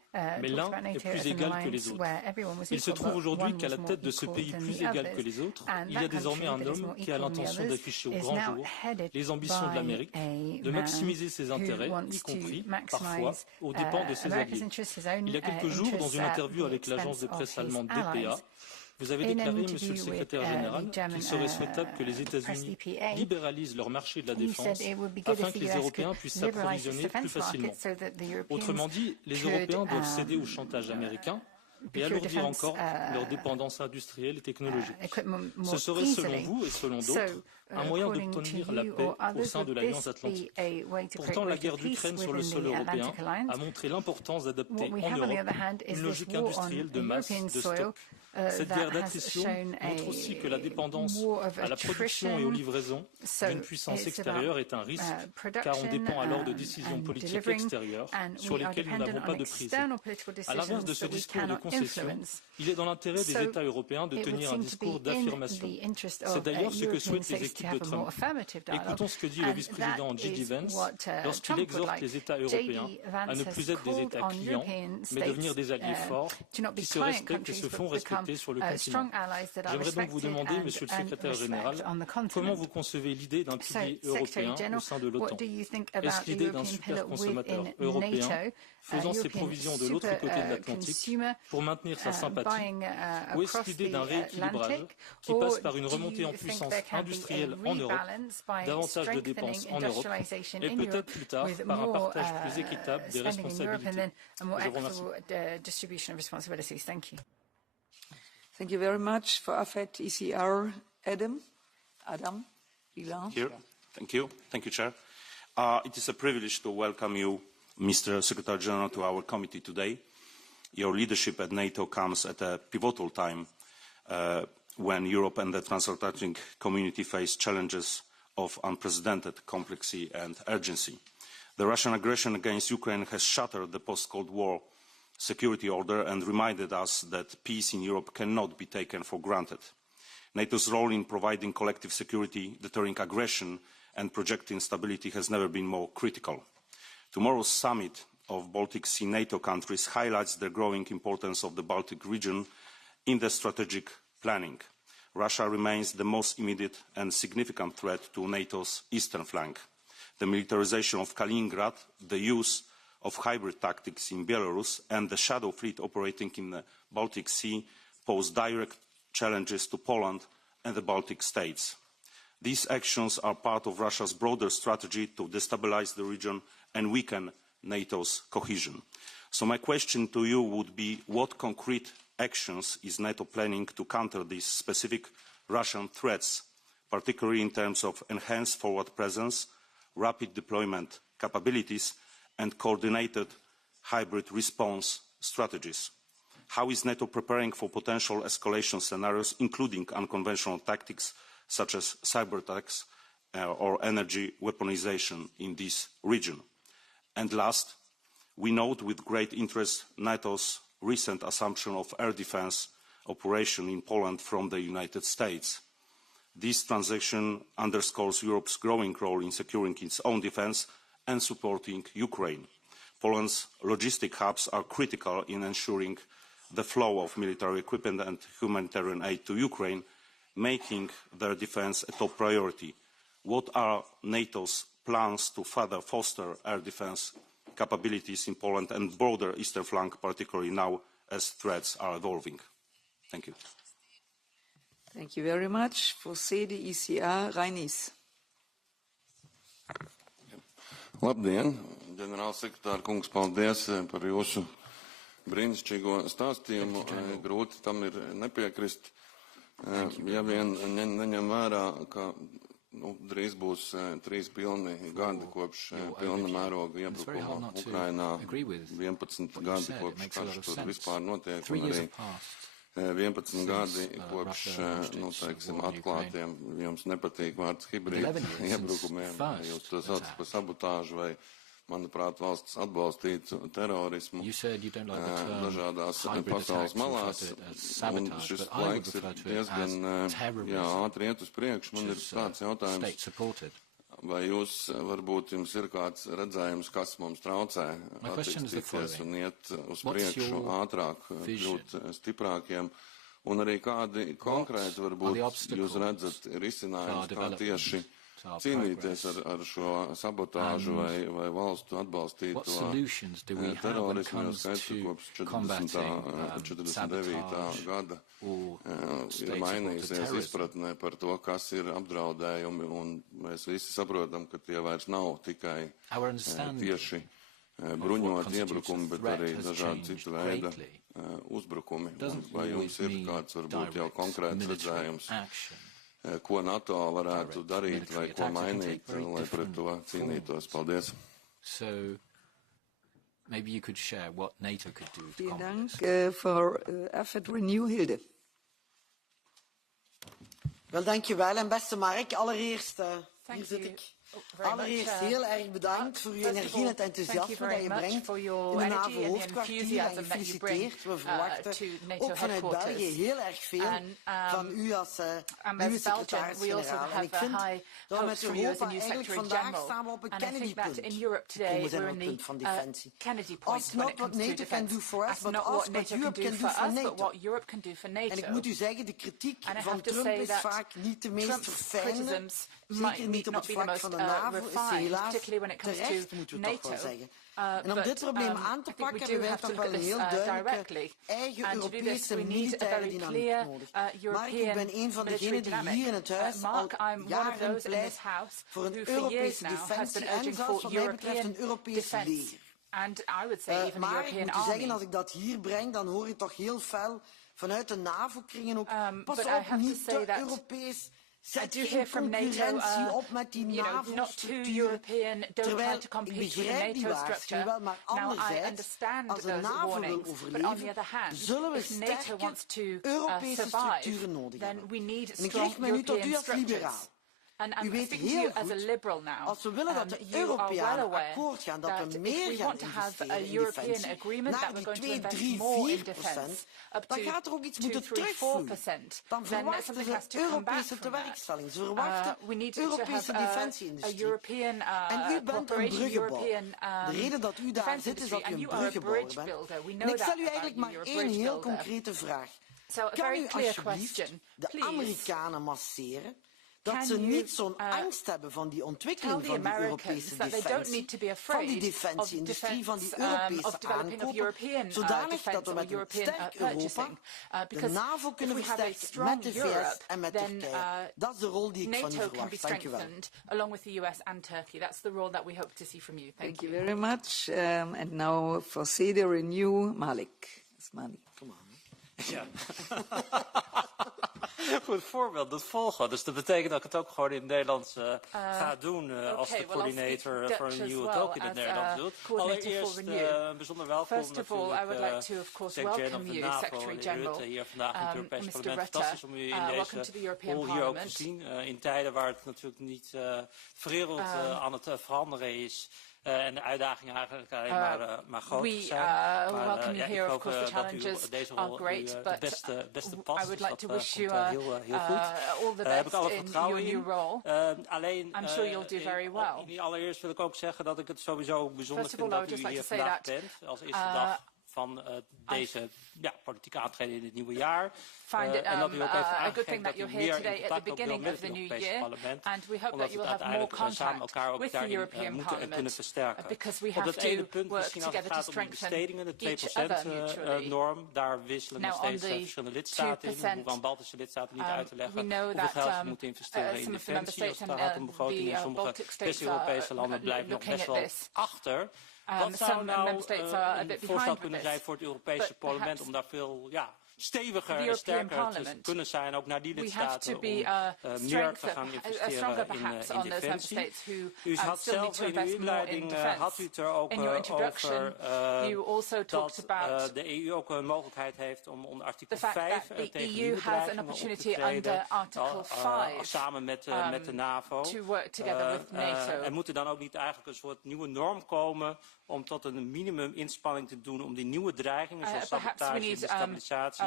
mais l'un est plus égal que les autres. Il se trouve aujourd'hui qu'à la tête de ce pays plus égal que les autres, il y a désormais un homme qui a l'intention d'afficher au grand jour les ambitions de l'Amérique, de maximiser ses intérêts, y compris, parfois, aux dépens de ses alliés. Il y a quelques jours, dans une interview avec l'agence de presse allemande DPA, vous avez déclaré, Monsieur le Secrétaire général, qu'il serait souhaitable que les États-Unis libéralisent leur marché de la défense afin que les Européens puissent s'approvisionner plus facilement. Autrement dit, les Européens doivent céder au chantage américain et alourdir encore leur dépendance industrielle et technologique. Ce serait, selon vous et selon d'autres, un moyen d'obtenir la paix au sein de l'Alliance Atlantique. Pourtant, la guerre d'Ukraine sur le sol européen a montré l'importance d'adopter en Europe une logique industrielle de masse, de stock. Cette guerre d'attrition montre aussi que la dépendance à la production et aux livraisons d'une puissance extérieure est un risque, car on dépend alors de décisions politiques extérieures sur lesquelles nous n'avons pas de prise. À l'inverse de ce discours de concession, il est dans l'intérêt des États européens de tenir un discours d'affirmation. C'est d'ailleurs ce que souhaitent les équipes de Trump. Écoutons ce que dit le vice-président J.D. Vance lorsqu'il exhorte les États européens à ne plus être des États clients, mais devenir des alliés forts qui se respectent et se font respecter sur le continent. J'aimerais donc vous demander, Monsieur le Secrétaire général, comment vous concevez l'idée d'un pilier européen au sein de l'OTAN? Est-ce l'idée d'un super consommateur européen faisant ses provisions de l'autre côté de l'Atlantique pour maintenir sa sympathie, ou est-ce l'idée d'un rééquilibrage qui passe par une remontée en puissance industrielle en Europe, davantage de dépenses en Europe, et peut-être plus tard par un partage plus équitable des responsabilités? Je vous remercie. Thank you very much. For AFET ECR, Adam Ilan. Here. Thank you. Thank you, Chair. It is a privilege to welcome you, Mr. Secretary General, to our committee today. Your leadership at NATO comes at a pivotal time when Europe and the transatlantic community face challenges of unprecedented complexity and urgency. The Russian aggression against Ukraine has shattered the post-Cold War security order and reminded us that peace in Europe cannot be taken for granted. NATO's role in providing collective security, deterring aggression and projecting stability has never been more critical. Tomorrow's summit of Baltic Sea NATO countries highlights the growing importance of the Baltic region in the strategic planning. Russia remains the most immediate and significant threat to NATO's eastern flank. The militarization of Kaliningrad, the use of hybrid tactics in Belarus and the shadow fleet operating in the Baltic Sea pose direct challenges to Poland and the Baltic states. These actions are part of Russia's broader strategy to destabilize the region and weaken NATO's cohesion. So my question to you would be, what concrete actions is NATO planning to counter these specific Russian threats, particularly in terms of enhanced forward presence, rapid deployment capabilities, and coordinated hybrid response strategies? How is NATO preparing for potential escalation scenarios, including unconventional tactics such as cyber attacks or energy weaponization in this region? And last, we note with great interest NATO's recent assumption of air defense operation in Poland from the United States. This transaction underscores Europe's growing role in securing its own defense and supporting Ukraine. Poland's logistic hubs are critical in ensuring the flow of military equipment and humanitarian aid to Ukraine, making their defense a top priority. What are NATO's plans to further foster air defense capabilities in Poland and broader eastern flank, particularly now as threats are evolving? Thank you. Thank you very much. For CDECR, Reinis. Labdien, ģenerālsekretār kungs, paldies par jūsu brīnišķīgo stāstījumu. Grūti tam ir nepiekrist. Ja vien neņem vērā, ka drīz būs 3 pilni gadi kopš pilna mēroga iebrukuma Ukrainā, 11 gadi kopš karš tur vispār notiek, un arī 11 gadi kopš, teiksim, atklātiem, jums nepatīk vārds hibrīd iebrukumiem, jūs to saucat par sabotāžu vai, manuprāt, valsts atbalstītu terorismu dažādās pasaules malās, un šis laiks ir diezgan ātri iet uz priekšu. Man ir tāds jautājums, vai jūs varbūt jums ir kāds redzējums, kas mums traucē attīstīties un iet uz priekšu ātrāk, kļūt stiprākiem, un arī kādi konkrēti varbūt jūs redzat risinājums, kā tieši cīnīties ar šo sabotāžu vai valstu atbalstīto terorismu, jo skaidrs, kopš 49. gada ir mainījusies izpratnē par to, kas ir apdraudējumi, un mēs visi saprotam, ka tie vairs nav tikai tieši bruņot iebrukumi, bet arī dažādi citu veida uzbrukumi. Vai jums ir kāds varbūt jau konkrēts redzējums, ko NATO varētu darīt vai ko mainīt, lai pret to cīnītos? Paldies. So, maybe you could share what NATO could do to combat this. For effort renew, Hilde. Wel, dankjewel. En beste Mark, allereerst, hier zit ik. Allereerst heel erg bedankt voor uw energie en het enthousiasme dat je brengt in de NAVO-hoofdkwartier en gefeliciteerd. We verwachten ook vanuit België heel erg veel van u als nieuwe secretaris-generaal. En ik vind dat we met Europa eigenlijk vandaag staan we op een Kennedy-punt. We zijn op het punt van defensie. Als not what NATO can do for us, but also what Europe can do for NATO. En ik moet u zeggen, de kritiek van Trump is vaak niet de meest verfijnde. Zeker niet op het vlak van de NAVO is ze helaas terecht, moeten we toch wel zeggen. En om dit probleem aan te pakken hebben wij toch wel een heel duidelijke eigen Europese militaire dynamiek nodig. Mark, ik ben een van degenen die hier in het huis al jaren pleit voor een Europese defensie en zelfs wat mij betreft een Europees leger. Maar ik moet u zeggen, als ik dat hier breng, dan hoor je toch heel fel vanuit de NAVO-kringen ook, pas op, niet te Europees. Zet geen concurrentie op met die NAVO-structuur, terwijl ik begrijp die waarschuwing wel, maar anderzijds, als de NAVO wil overleven, zullen we sterke Europese structuren nodig hebben. En ik richt me nu tot u als liberaal. U weet heel goed, als we willen dat de Europeanen akkoord gaan, dat we meer gaan investeren in defensie, naar die 2, 3, 4%, dan gaat er ook iets moeten terugvloeien. Dan verwachten ze Europese tewerkstelling. Ze verwachten Europese defensieindustrie. En u bent een bruggenbouwer. De reden dat u daar zit, is dat u een bruggenbouwer bent. En ik stel u eigenlijk maar één heel concrete vraag. Kan u alsjeblieft de Amerikanen masseren dat ze niet zo'n angst hebben van die ontwikkeling van die Europese defensie, van die defensieindustrie, van die Europese aankopen, zodanig dat we met een sterk Europa de NAVO kunnen versterken met de VS en met Turkije. Dat is de rol die ik van u verwacht. Dank u wel. Along with the US and Turkey. That's the role that we hope to see from you. Thank you very much. And now for CD Renew, Malik. Come on. Ja. Goed voorbeeld, dat volgen. Dus dat betekent dat ik het ook gewoon in het Nederlands ga doen als de coördinator voor een EU ook in het Nederlands doe. Allereerst bijzonder welkom natuurlijk secretaris-generaal van de NAVO, Rutte, hier vandaag in het Europees Parlement. Fantastisch om u in deze rol hier ook te zien. In tijden waar het natuurlijk niet wereld aan het veranderen is. En de uitdagingen eigenlijk alleen maar groter zijn. We welcome you here. Of course, the challenges are great, but beste past. I would like to wish you heel goed. All the best in your new role. Alleen, I'm sure you'll do very well. Allereerst wil ik ook zeggen dat ik het sowieso bijzonder vind dat u hier vandaag bent. Als eerste dag van deze politieke aantreden in het nieuwe jaar. Find it a good thing that you're here today at the beginning of the new year, and we hope that you will have more contact with the European Parliament, because we have to work together to strengthen each other mutually. Norm, daar wisselen nog steeds verschillende lidstaten in. We hoeven aan Baltische lidstaten niet uit te leggen hoeveel geld ze moeten investeren in defensie als het gaat om begrotingen. Sommige West-Europese landen blijven nog best wel achter. Wat zou nou een voorstel kunnen zijn voor het Europese parlement om daar veel steviger en sterker te kunnen zijn, ook naar die lidstaten, om meer te gaan investeren in defensie. U had zelf in uw inleiding had u het er ook over dat de EU ook een mogelijkheid heeft om onder artikel 5 tegen nieuwe dreigingen op te treden, samen met de NAVO. En moet er dan ook niet eigenlijk een soort nieuwe norm komen om tot een minimum inspanning te doen om die nieuwe dreigingen zoals sabotage en destabilisatie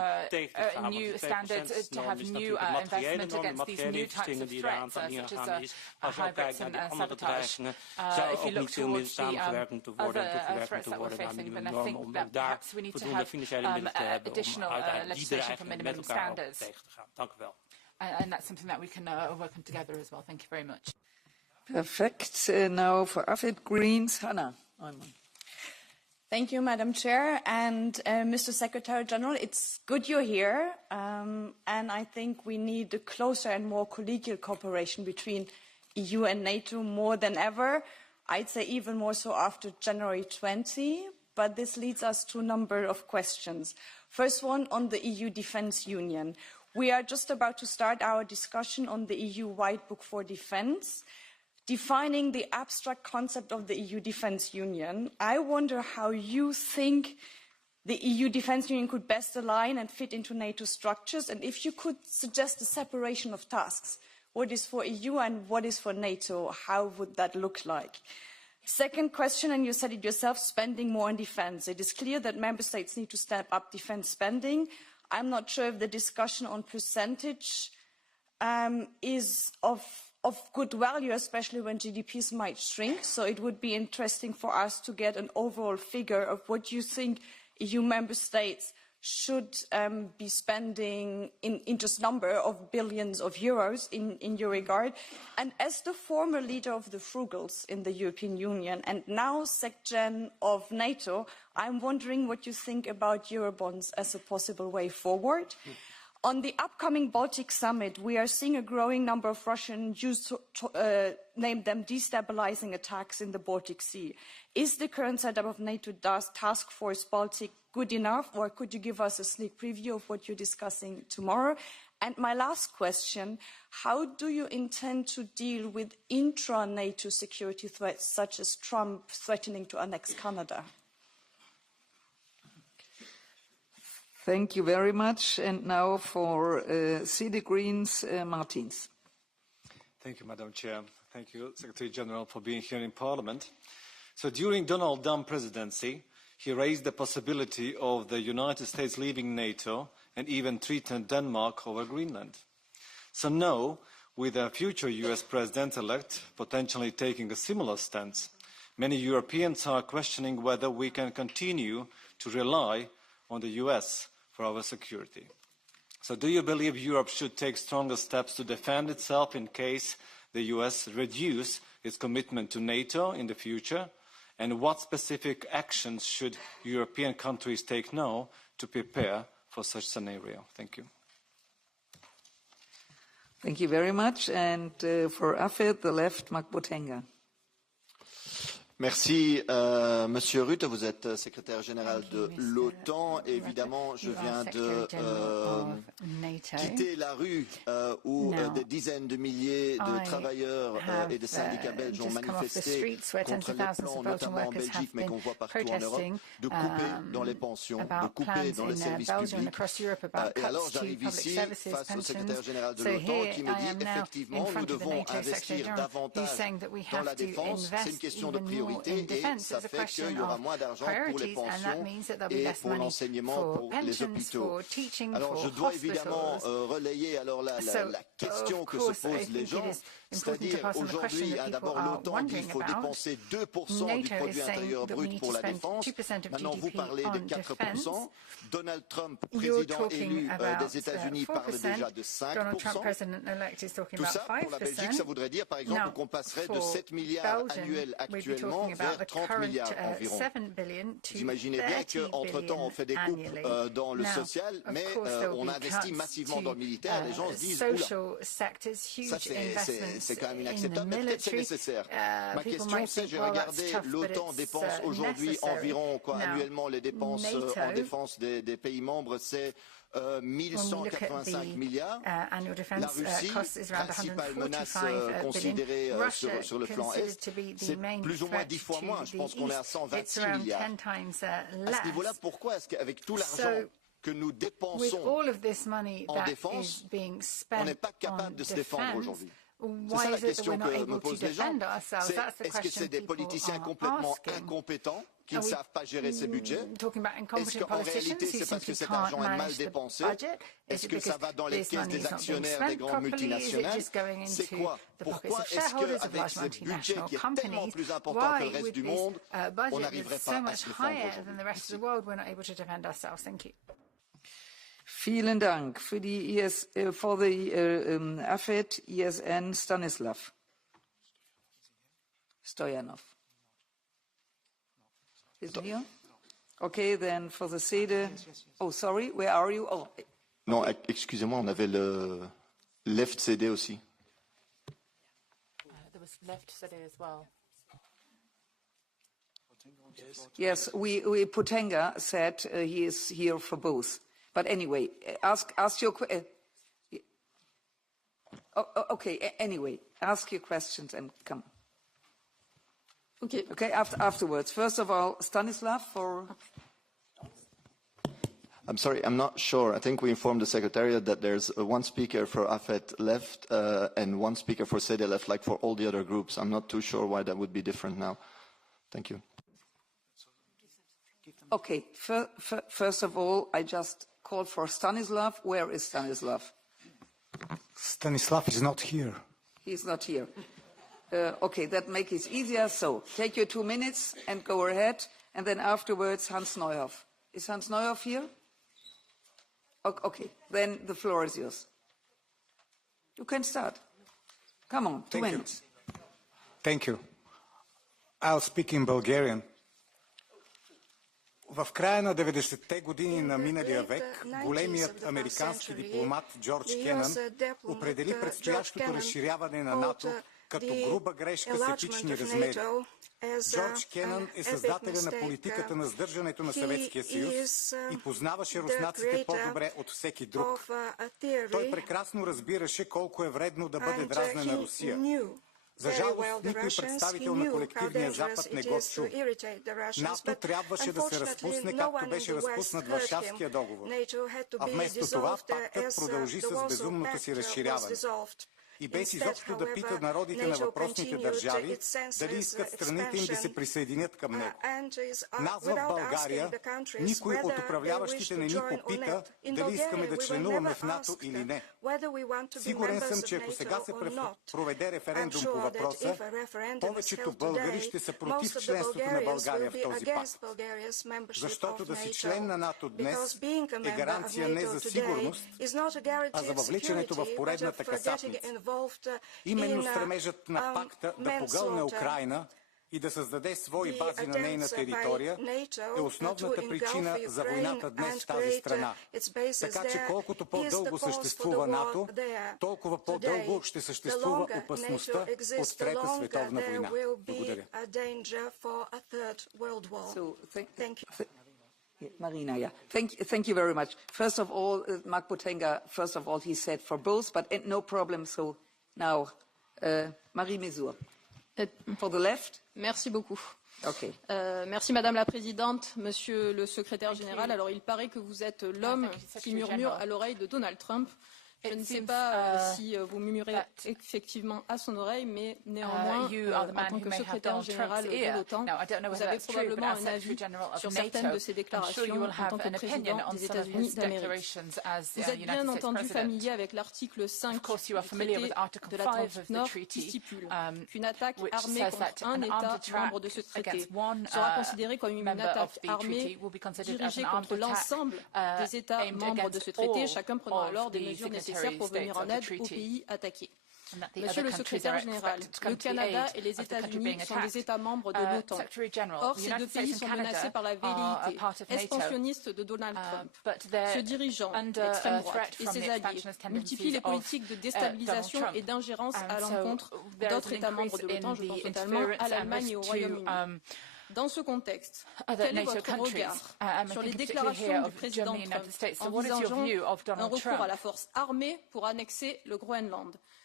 tegen te gaan. new standards to have new investment against these new types of threats, such as hybrids and sabotage. If you look towards the other threats that we're facing, then I think that perhaps we need to have additional legislation for minimum standards. And that's something that we can work on together as well. Thank you very much. Perfect. Now for AFID Greens, Hannah. Thank you, Madam Chair. And Mr. Secretary General, it's good you're here. And I think we need a closer and more collegial cooperation between EU and NATO more than ever. I'd say even more so after January 20. But this leads us to a number of questions. First one on the EU Defence Union. We are just about to start our discussion on the EU White Book for Defence. Defining the abstract concept of the EU Defence Union, I wonder how you think the EU Defence Union could best align and fit into NATO structures, and if you could suggest a separation of tasks. What is for EU and what is for NATO? How would that look like? Second question, and you said it yourself, spending more on defence. It is clear that member states need to step up defence spending. I'm not sure if the discussion on percentage is of good value, especially when GDPs might shrink. So it would be interesting for us to get an overall figure of what you think EU member states should be spending in just number of billions of euros in your regard. And as the former leader of the Frugals in the European Union and now SecGen of NATO, I'm wondering what you think about Eurobonds as a possible way forward. On the upcoming Baltic summit, we are seeing a growing number of Russian Jews name them destabilizing attacks in the Baltic Sea. Is the current setup of NATO Task Force Baltic good enough, or could you give us a sneak preview of what you're discussing tomorrow? And my last question, how do you intend to deal with intra-NATO security threats, such as Trump threatening to annex Canada? Thank you very much. And now for CD Greens, Martins. Thank you, Madam Chair. Thank you, Secretary General, for being here in Parliament. So during Donald Trump presidency, he raised the possibility of the United States leaving NATO and even threatened Denmark over Greenland. So now, with a future US president-elect potentially taking a similar stance, many Europeans are questioning whether we can continue to rely on the US for our security. So do you believe Europe should take stronger steps to defend itself in case the US reduce its commitment to NATO in the future? And what specific actions should European countries take now to prepare for such scenario? Thank you. Thank you very much. And for AFED, the left, Mark Botenga. Merci, Monsieur Rutte. Vous êtes secrétaire général de l'OTAN. Évidemment, je viens de quitter la rue où des dizaines de milliers de travailleurs et de syndicats belges ont manifesté contre les plans, notamment en Belgique, mais qu'on voit partout en Europe, de couper dans les pensions, de couper dans les services publics. Et alors, j'arrive ici face au secrétaire général de l'OTAN qui me dit effectivement, nous devons investir davantage dans la défense. C'est une question de priorité. Et ça fait qu'il y aura moins d'argent pour les pensions et pour l'enseignement, pour les hôpitaux. Alors je dois évidemment relayer alors la question que se posent les gens, c'est-à-dire aujourd'hui, d'abord l'OTAN dit qu'il faut dépenser 2% du produit intérieur brut pour la défense. Maintenant vous parlez de 4%. Donald Trump, président élu des États-Unis, parle déjà de 5%. Tout ça pour la Belgique, ça voudrait dire par exemple qu'on passerait de 7 milliards annuels actuellement vers 30 milliards environ. Vous imaginez bien qu'entre-temps, on fait des coupes dans le social, mais on investit massivement dans le militaire. Les gens se disent, oula, ça c'est quand même inacceptable, mais peut-être c'est nécessaire. Ma question, c'est, j'ai regardé, l'OTAN dépense aujourd'hui environ, annuellement, les dépenses en défense des pays membres, c'est 1185 milliards. La Russie, principale menace considérée sur le flanc Est, c'est plus ou moins 10 fois moins. Je pense qu'on est à 126 milliards. À ce niveau-là, pourquoi est-ce qu'avec tout l'argent que nous dépensons en défense, on n'est pas capable de se défendre aujourd'hui? C'est ça la question que me posent les gens. Est-ce que c'est des politiciens complètement incompétents qui ne savent pas gérer ces budgets? Est-ce qu'en réalité, c'est parce que cet argent est mal dépensé? Est-ce que ça va dans les caisses des actionnaires des grandes multinationales? C'est quoi? Pourquoi est-ce qu'avec ce budget qui est tellement plus important que le reste du monde, on n'arriverait pas à se défendre aujourd'hui? Vielen Dank. For the AFET, ESN, Stanislav Stoyanov. Isn't he here? Okay, then for the SEDE. Oh, sorry, where are you? Oh. Non, excusez-moi, on avait le left CD aussi. There was left CD as well. Yes, Potenga said he is here for both. But anyway, ask your question. Okay, anyway, ask your questions and come. Okay, afterwards. First of all, Stanislav for... I'm sorry, I'm not sure. I think we informed the Secretariat that there's one speaker for AFET left and one speaker for SEDE left, like for all the other groups. I'm not too sure why that would be different now. Thank you. Okay, first of all, I just called for Stanislav. Where is Stanislav? Stanislav is not here. He's not here. Okay, that makes it easier. So take your 2 minutes and go ahead. And then afterwards, Hans Neuhoff. Is Hans Neuhoff here? Okay, then the floor is yours. You can start. Come on, 2 minutes. Thank you. I'll speak in Bulgarian. В края на 90-те години на миналия век големият американски дипломат Джордж Кенън определи предстоящото разширяване на НАТО като груба грешка с епични размери. Джордж Кенън е създателя на политиката на сдържането на Съветския съюз и познаваше руснаците по-добре от всеки друг. Той прекрасно разбираше колко е вредно да бъде дразнена Русия. За жалост, никой представител на колективния Запад не го чу. НАТО трябваше да се разпусне, както беше разпуснат Варшавския договор. А вместо това, пактът продължи с безумното си разширяване. И без изобщо да пита народите на въпросните държави дали искат страните им да се присъединят към него. Нас в България никой от управляващите не ни попита дали искаме да членуваме в НАТО или не. Сигурен съм, че ако сега се проведе референдум по въпроса, повечето българи ще са против членството на България в този пакт. Защото да си член на НАТО днес е гаранция не за сигурност, а за въвличането в поредната касапница. Именно стремежът на пакта да погълне Украйна и да създаде свои бази на нейна територия е основната причина за войната днес в тази страна. Така че колкото по-дълго съществува НАТО, толкова по-дълго ще съществува опасността от Трета световна война. Благодаря. Marina, yeah. Thank you very much. First of all, Mark Potenga, first of all, he said for both, but no problem. So now, Marie Mesur. For the left. Merci beaucoup. Okay. Merci Madame la Présidente, Monsieur le Secrétaire Général. Alors, il paraît que vous êtes l'homme qui murmure à l'oreille de Donald Trump. Je ne sais pas si vous murmurez effectivement à son oreille, mais néanmoins, en tant que secrétaire général de l'OTAN, vous avez probablement un avis sur certaines de ces déclarations en tant que président des États-Unis d'Amérique. Vous êtes bien entendu familier avec l'article 5 du traité de l'Atlantique Nord qui stipule qu'une attaque armée contre un État membre de ce traité sera considérée comme une attaque armée dirigée contre l'ensemble des États membres de ce traité, chacun prenant alors des mesures nécessaires pour venir en aide aux pays attaqués. Monsieur le secrétaire général, le Canada et les États-Unis sont des États membres de l'OTAN. Or, ces deux pays sont menacés par la velléité expansionniste de Donald Trump. Ce dirigeant d'extrême droite et ses alliés multiplient les politiques de déstabilisation et d'ingérence à l'encontre d'autres États membres de l'OTAN, je pense notamment à l'Allemagne et au Royaume-Uni. Dans ce contexte, quel est votre regard sur les déclarations du président Trump envisageant un recours à la force armée pour annexer le Groenland?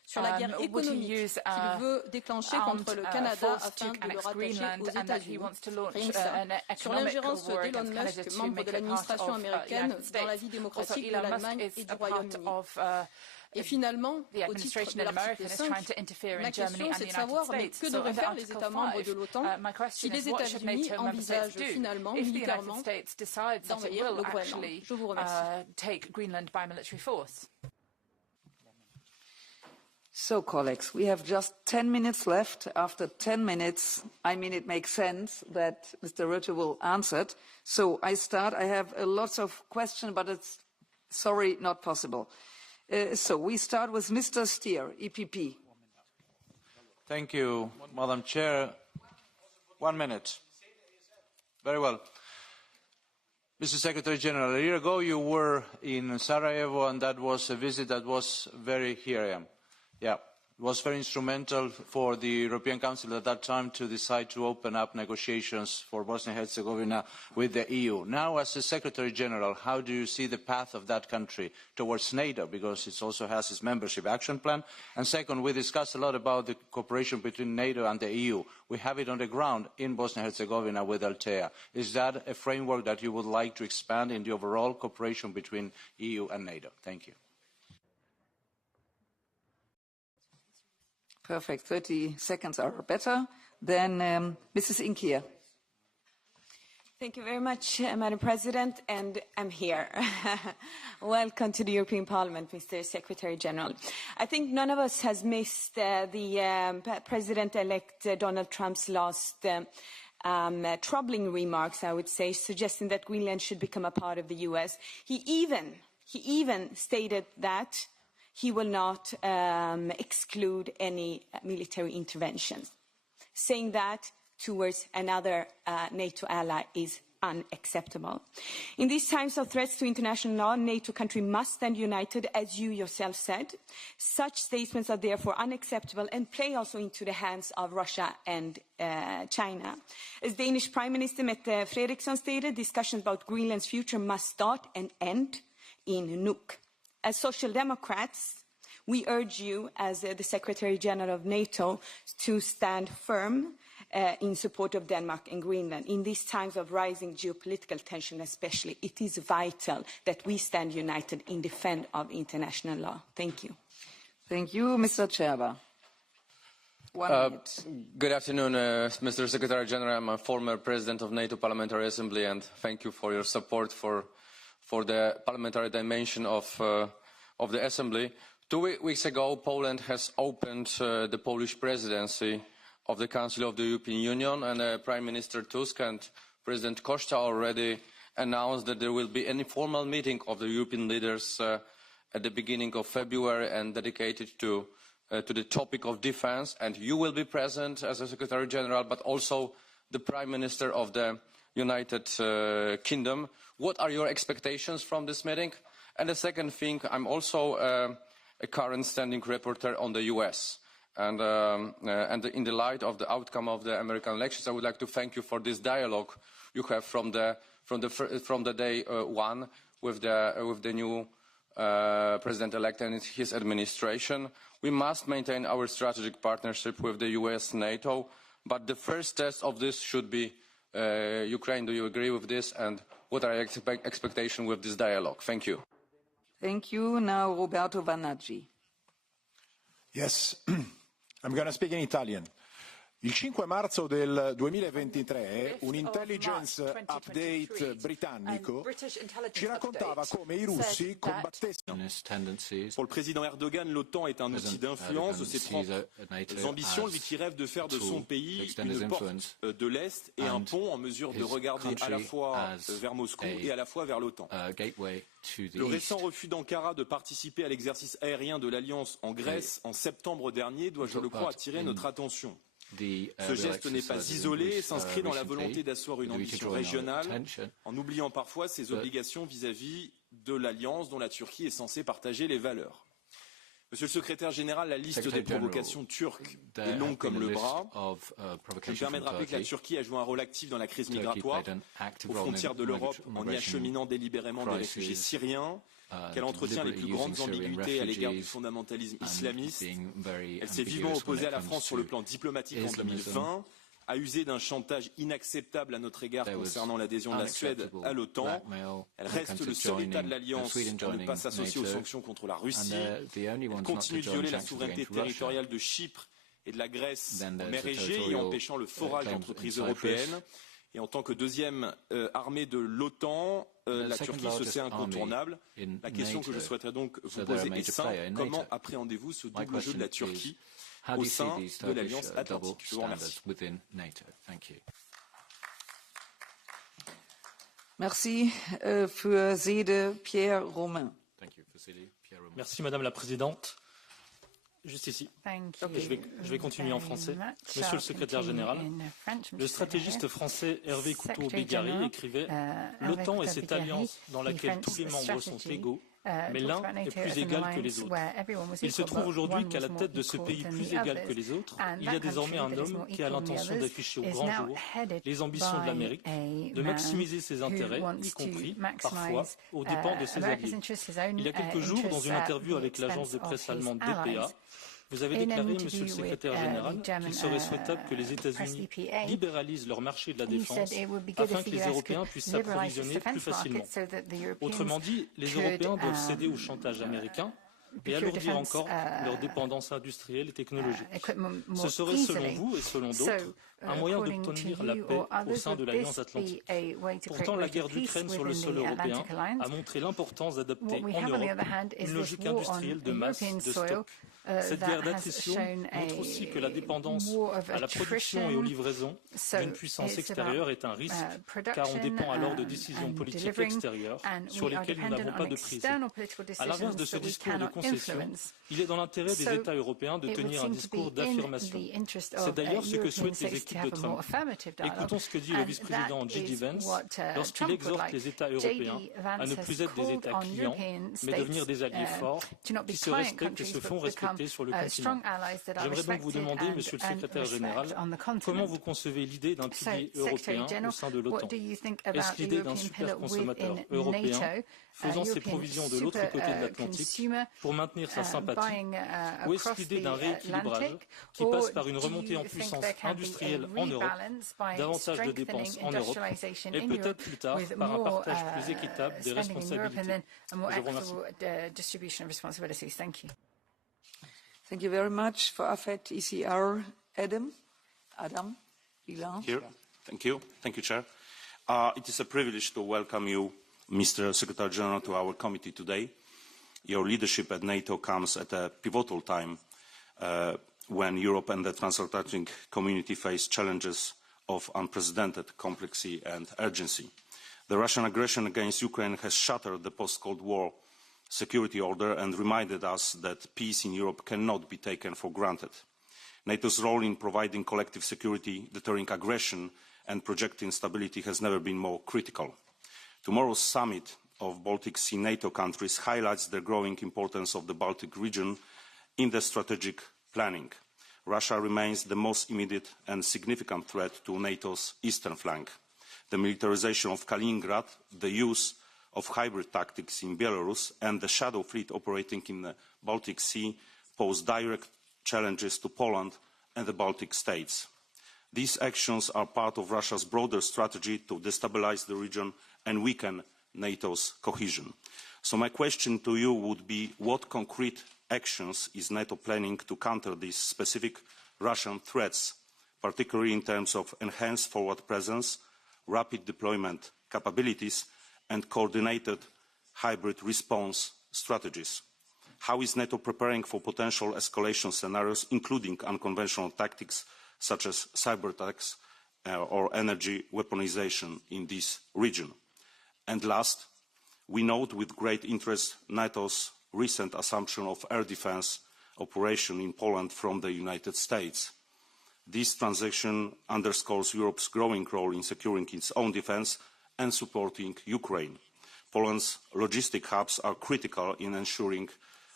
sur la guerre économique qu'il veut déclencher contre le Canada afin de le rattacher aux États-Unis. Sur l'ingérence d'Elon Musk, membre de l'administration américaine, dans la vie démocratique de l'Allemagne et du Royaume-Uni. Et finalement, au titre de l'article 5, ma question c'est de savoir que devraient faire les États membres de l'OTAN si les États-Unis envisagent finalement, militairement, d'envahir le Groenland. Je vous remercie. So, colleagues, we have just 10 minutes left. After 10 minutes, I mean, it makes sense that Mr. Rutte will answer it. So I start. I have lots of questions, but it's, sorry, not possible. So we start with Mr. Stier, EPP. Thank you, Madam Chair. 1 minute. Very well. Mr. Secretary General, a year ago you were in Sarajevo, and that was a visit that was very, here I am. Yeah, it was very instrumental for the European Council at that time to decide to open up negotiations for Bosnia and Herzegovina with the EU. Now, as the Secretary General, how do you see the path of that country towards NATO, because it also has its membership action plan? And second, we discussed a lot about the cooperation between NATO and the EU. We have it on the ground in Bosnia and Herzegovina with Altea. Is that a framework that you would like to expand in the overall cooperation between EU and NATO? Thank you. Perfect. 30 seconds are better. Then Mrs. Inkier. Thank you very much, Madam President, and I'm here. Welcome to the European Parliament, Mr. Secretary General. I think none of us has missed the President-elect Donald Trump's last troubling remarks, I would say, suggesting that Greenland should become a part of the US. He even stated that he will not exclude any military interventions. Saying that towards another NATO ally is unacceptable. In these times of threats to international law, NATO countries must stand united, as you yourself said. Such statements are therefore unacceptable and play also into the hands of Russia and China. As Danish Prime Minister Mette Frederiksen stated, discussions about Greenland's future must start and end in Nuuk. As Social Democrats, we urge you, as the Secretary General of NATO, to stand firm in support of Denmark and Greenland. In these times of rising geopolitical tension especially, it is vital that we stand united in defense of international law. Thank you. Thank you. Mr. Cherba. 1 minute. Good afternoon, Mr. Secretary General. I'm a former President of NATO Parliamentary Assembly, and thank you for your support for the parliamentary dimension of the Assembly. 2 weeks ago, Poland has opened the Polish presidency of the Council of the European Union, and Prime Minister Tusk and President Costa already announced that there will be an informal meeting of the European leaders at the beginning of February and dedicated to the topic of defense. And you will be present as a Secretary General, but also the Prime Minister of the United Kingdom. What are your expectations from this meeting? And the second thing, I'm also a current standing rapporteur on the US. And in the light of the outcome of the American elections, I would like to thank you for this dialogue you have from the day one with the new president-elect and his administration. We must maintain our strategic partnership with the US, NATO, but the first test of this should be Ukraine. Do you agree with this? And what are your expectations with this dialogue? Thank you. Thank you. Now Roberto Vanaggi. Yes. I'm going to speak in Italian. Il 5 marzo del 2023 un intelligence update britannico ci raccontava come i russi combattessero. Pour le président Erdogan, l'OTAN est un outil d'influence de ses propres ambitions, lui qui rêve de faire de son pays une porte de l'Est et un pont en mesure de regarder à la fois vers Moscou et à la fois vers l'OTAN. Le récent refus d'Ankara de participer à l'exercice aérien de l'Alliance en Grèce en septembre dernier doit, je le crois, attirer notre attention. Ce geste n'est pas isolé et s'inscrit dans la volonté d'asseoir une ambition régionale en oubliant parfois ses obligations vis-à-vis de l'Alliance dont la Turquie est censée partager les valeurs. Monsieur le secrétaire général, la liste des provocations turques est longue comme le bras. Je me permets de rappeler que la Turquie a joué un rôle actif dans la crise migratoire aux frontières de l'Europe en y acheminant délibérément des réfugiés syriens, qu'elle entretient les plus grandes ambiguïtés à l'égard du fondamentalisme islamiste. Elle s'est vivement opposée à la France sur le plan diplomatique en 2020, a usé d'un chantage inacceptable à notre égard concernant l'adhésion de la Suède à l'OTAN. Elle reste le seul État de l'Alliance à ne pas s'associer aux sanctions contre la Russie. Elle continue de violer la souveraineté territoriale de Chypre et de la Grèce en mer Égée, y empêchant le forage d'entreprises européennes. Et en tant que deuxième armée de l'OTAN, la Turquie se sait incontournable. La question que je souhaiterais donc vous poser est simple. Comment appréhendez-vous ce double jeu de la Turquie au sein de l'Alliance Atlantique? Je vous remercie. Merci für Sede, Pierre Romain. Merci Madame la Présidente. Juste ici. Je vais continuer en français. Monsieur le secrétaire général, le stratégiste français Hervé Couteau-Bégary écrivait « L'OTAN est cette alliance dans laquelle tous les membres sont égaux, mais l'un est plus égal que les autres. Il se trouve aujourd'hui qu'à la tête de ce pays plus égal que les autres, il y a désormais un homme qui a l'intention d'afficher au grand jour les ambitions de l'Amérique, de maximiser ses intérêts, y compris, parfois, aux dépens de ses alliés. Il y a quelques jours, dans une interview avec l'agence de presse allemande DPA, vous avez déclaré, Monsieur le secrétaire général, qu'il serait souhaitable que les États-Unis libéralisent leur marché de la défense afin que les Européens puissent s'approvisionner plus facilement. Autrement dit, les Européens doivent céder au chantage américain et alourdir encore leur dépendance industrielle et technologique. Ce serait, selon vous et selon d'autres, un moyen d'obtenir la paix au sein de l'Alliance Atlantique. Pourtant, la guerre d'Ukraine sur le sol européen a montré l'importance d'adopter en Europe une logique industrielle de masse, de stock. Cette guerre d'attrition montre aussi que la dépendance à la production et aux livraisons d'une puissance extérieure est un risque, car on dépend alors de décisions politiques extérieures sur lesquelles nous n'avons pas de prise. À l'inverse de ce discours de concession, il est dans l'intérêt des États européens de tenir un discours d'affirmation. C'est d'ailleurs ce que souhaitent les équipes de Trump. Écoutons ce que dit le vice-président J.D. Vance lorsqu'il exhorte les États européens à ne plus être des États clients, mais devenir des alliés forts qui se respectent et se font respecter sur le continent. J'aimerais donc vous demander, Monsieur le secrétaire général, comment vous concevez l'idée d'un pilier européen au sein de l'OTAN? Est-ce l'idée d'un super consommateur européen faisant ses provisions de l'autre côté de l'Atlantique pour maintenir sa sympathie, ou est-ce l'idée d'un rééquilibrage qui passe par une remontée en puissance industrielle en Europe, davantage de dépenses en Europe, et peut-être plus tard par un partage plus équitable des responsabilités? Je vous remercie. Thank you very much. For AFET ECR, Adam Ilan. Here. Thank you. Thank you, Chair. It is a privilege to welcome you, Mr. Secretary General, to our committee today. Your leadership at NATO comes at a pivotal time when Europe and the transatlantic community face challenges of unprecedented complexity and urgency. The Russian aggression against Ukraine has shattered the post-Cold War security order and reminded us that peace in Europe cannot be taken for granted. NATO's role in providing collective security, deterring aggression and projecting stability has never been more critical. Tomorrow's summit of Baltic Sea NATO countries highlights the growing importance of the Baltic region in the strategic planning. Russia remains the most immediate and significant threat to NATO's eastern flank. The militarization of Kaliningrad, the use of hybrid tactics in Belarus and the shadow fleet operating in the Baltic Sea pose direct challenges to Poland and the Baltic states. These actions are part of Russia's broader strategy to destabilize the region and weaken NATO's cohesion. So my question to you would be, what concrete actions is NATO planning to counter these specific Russian threats, particularly in terms of enhanced forward presence, rapid deployment capabilities, and coordinated hybrid response strategies? How is NATO preparing for potential escalation scenarios, including unconventional tactics such as cyber attacks or energy weaponization in this region? And last, we note with great interest NATO's recent assumption of air defense operation in Poland from the United States. This transaction underscores Europe's growing role in securing its own defense and supporting Ukraine. Poland's logistic hubs are critical in ensuring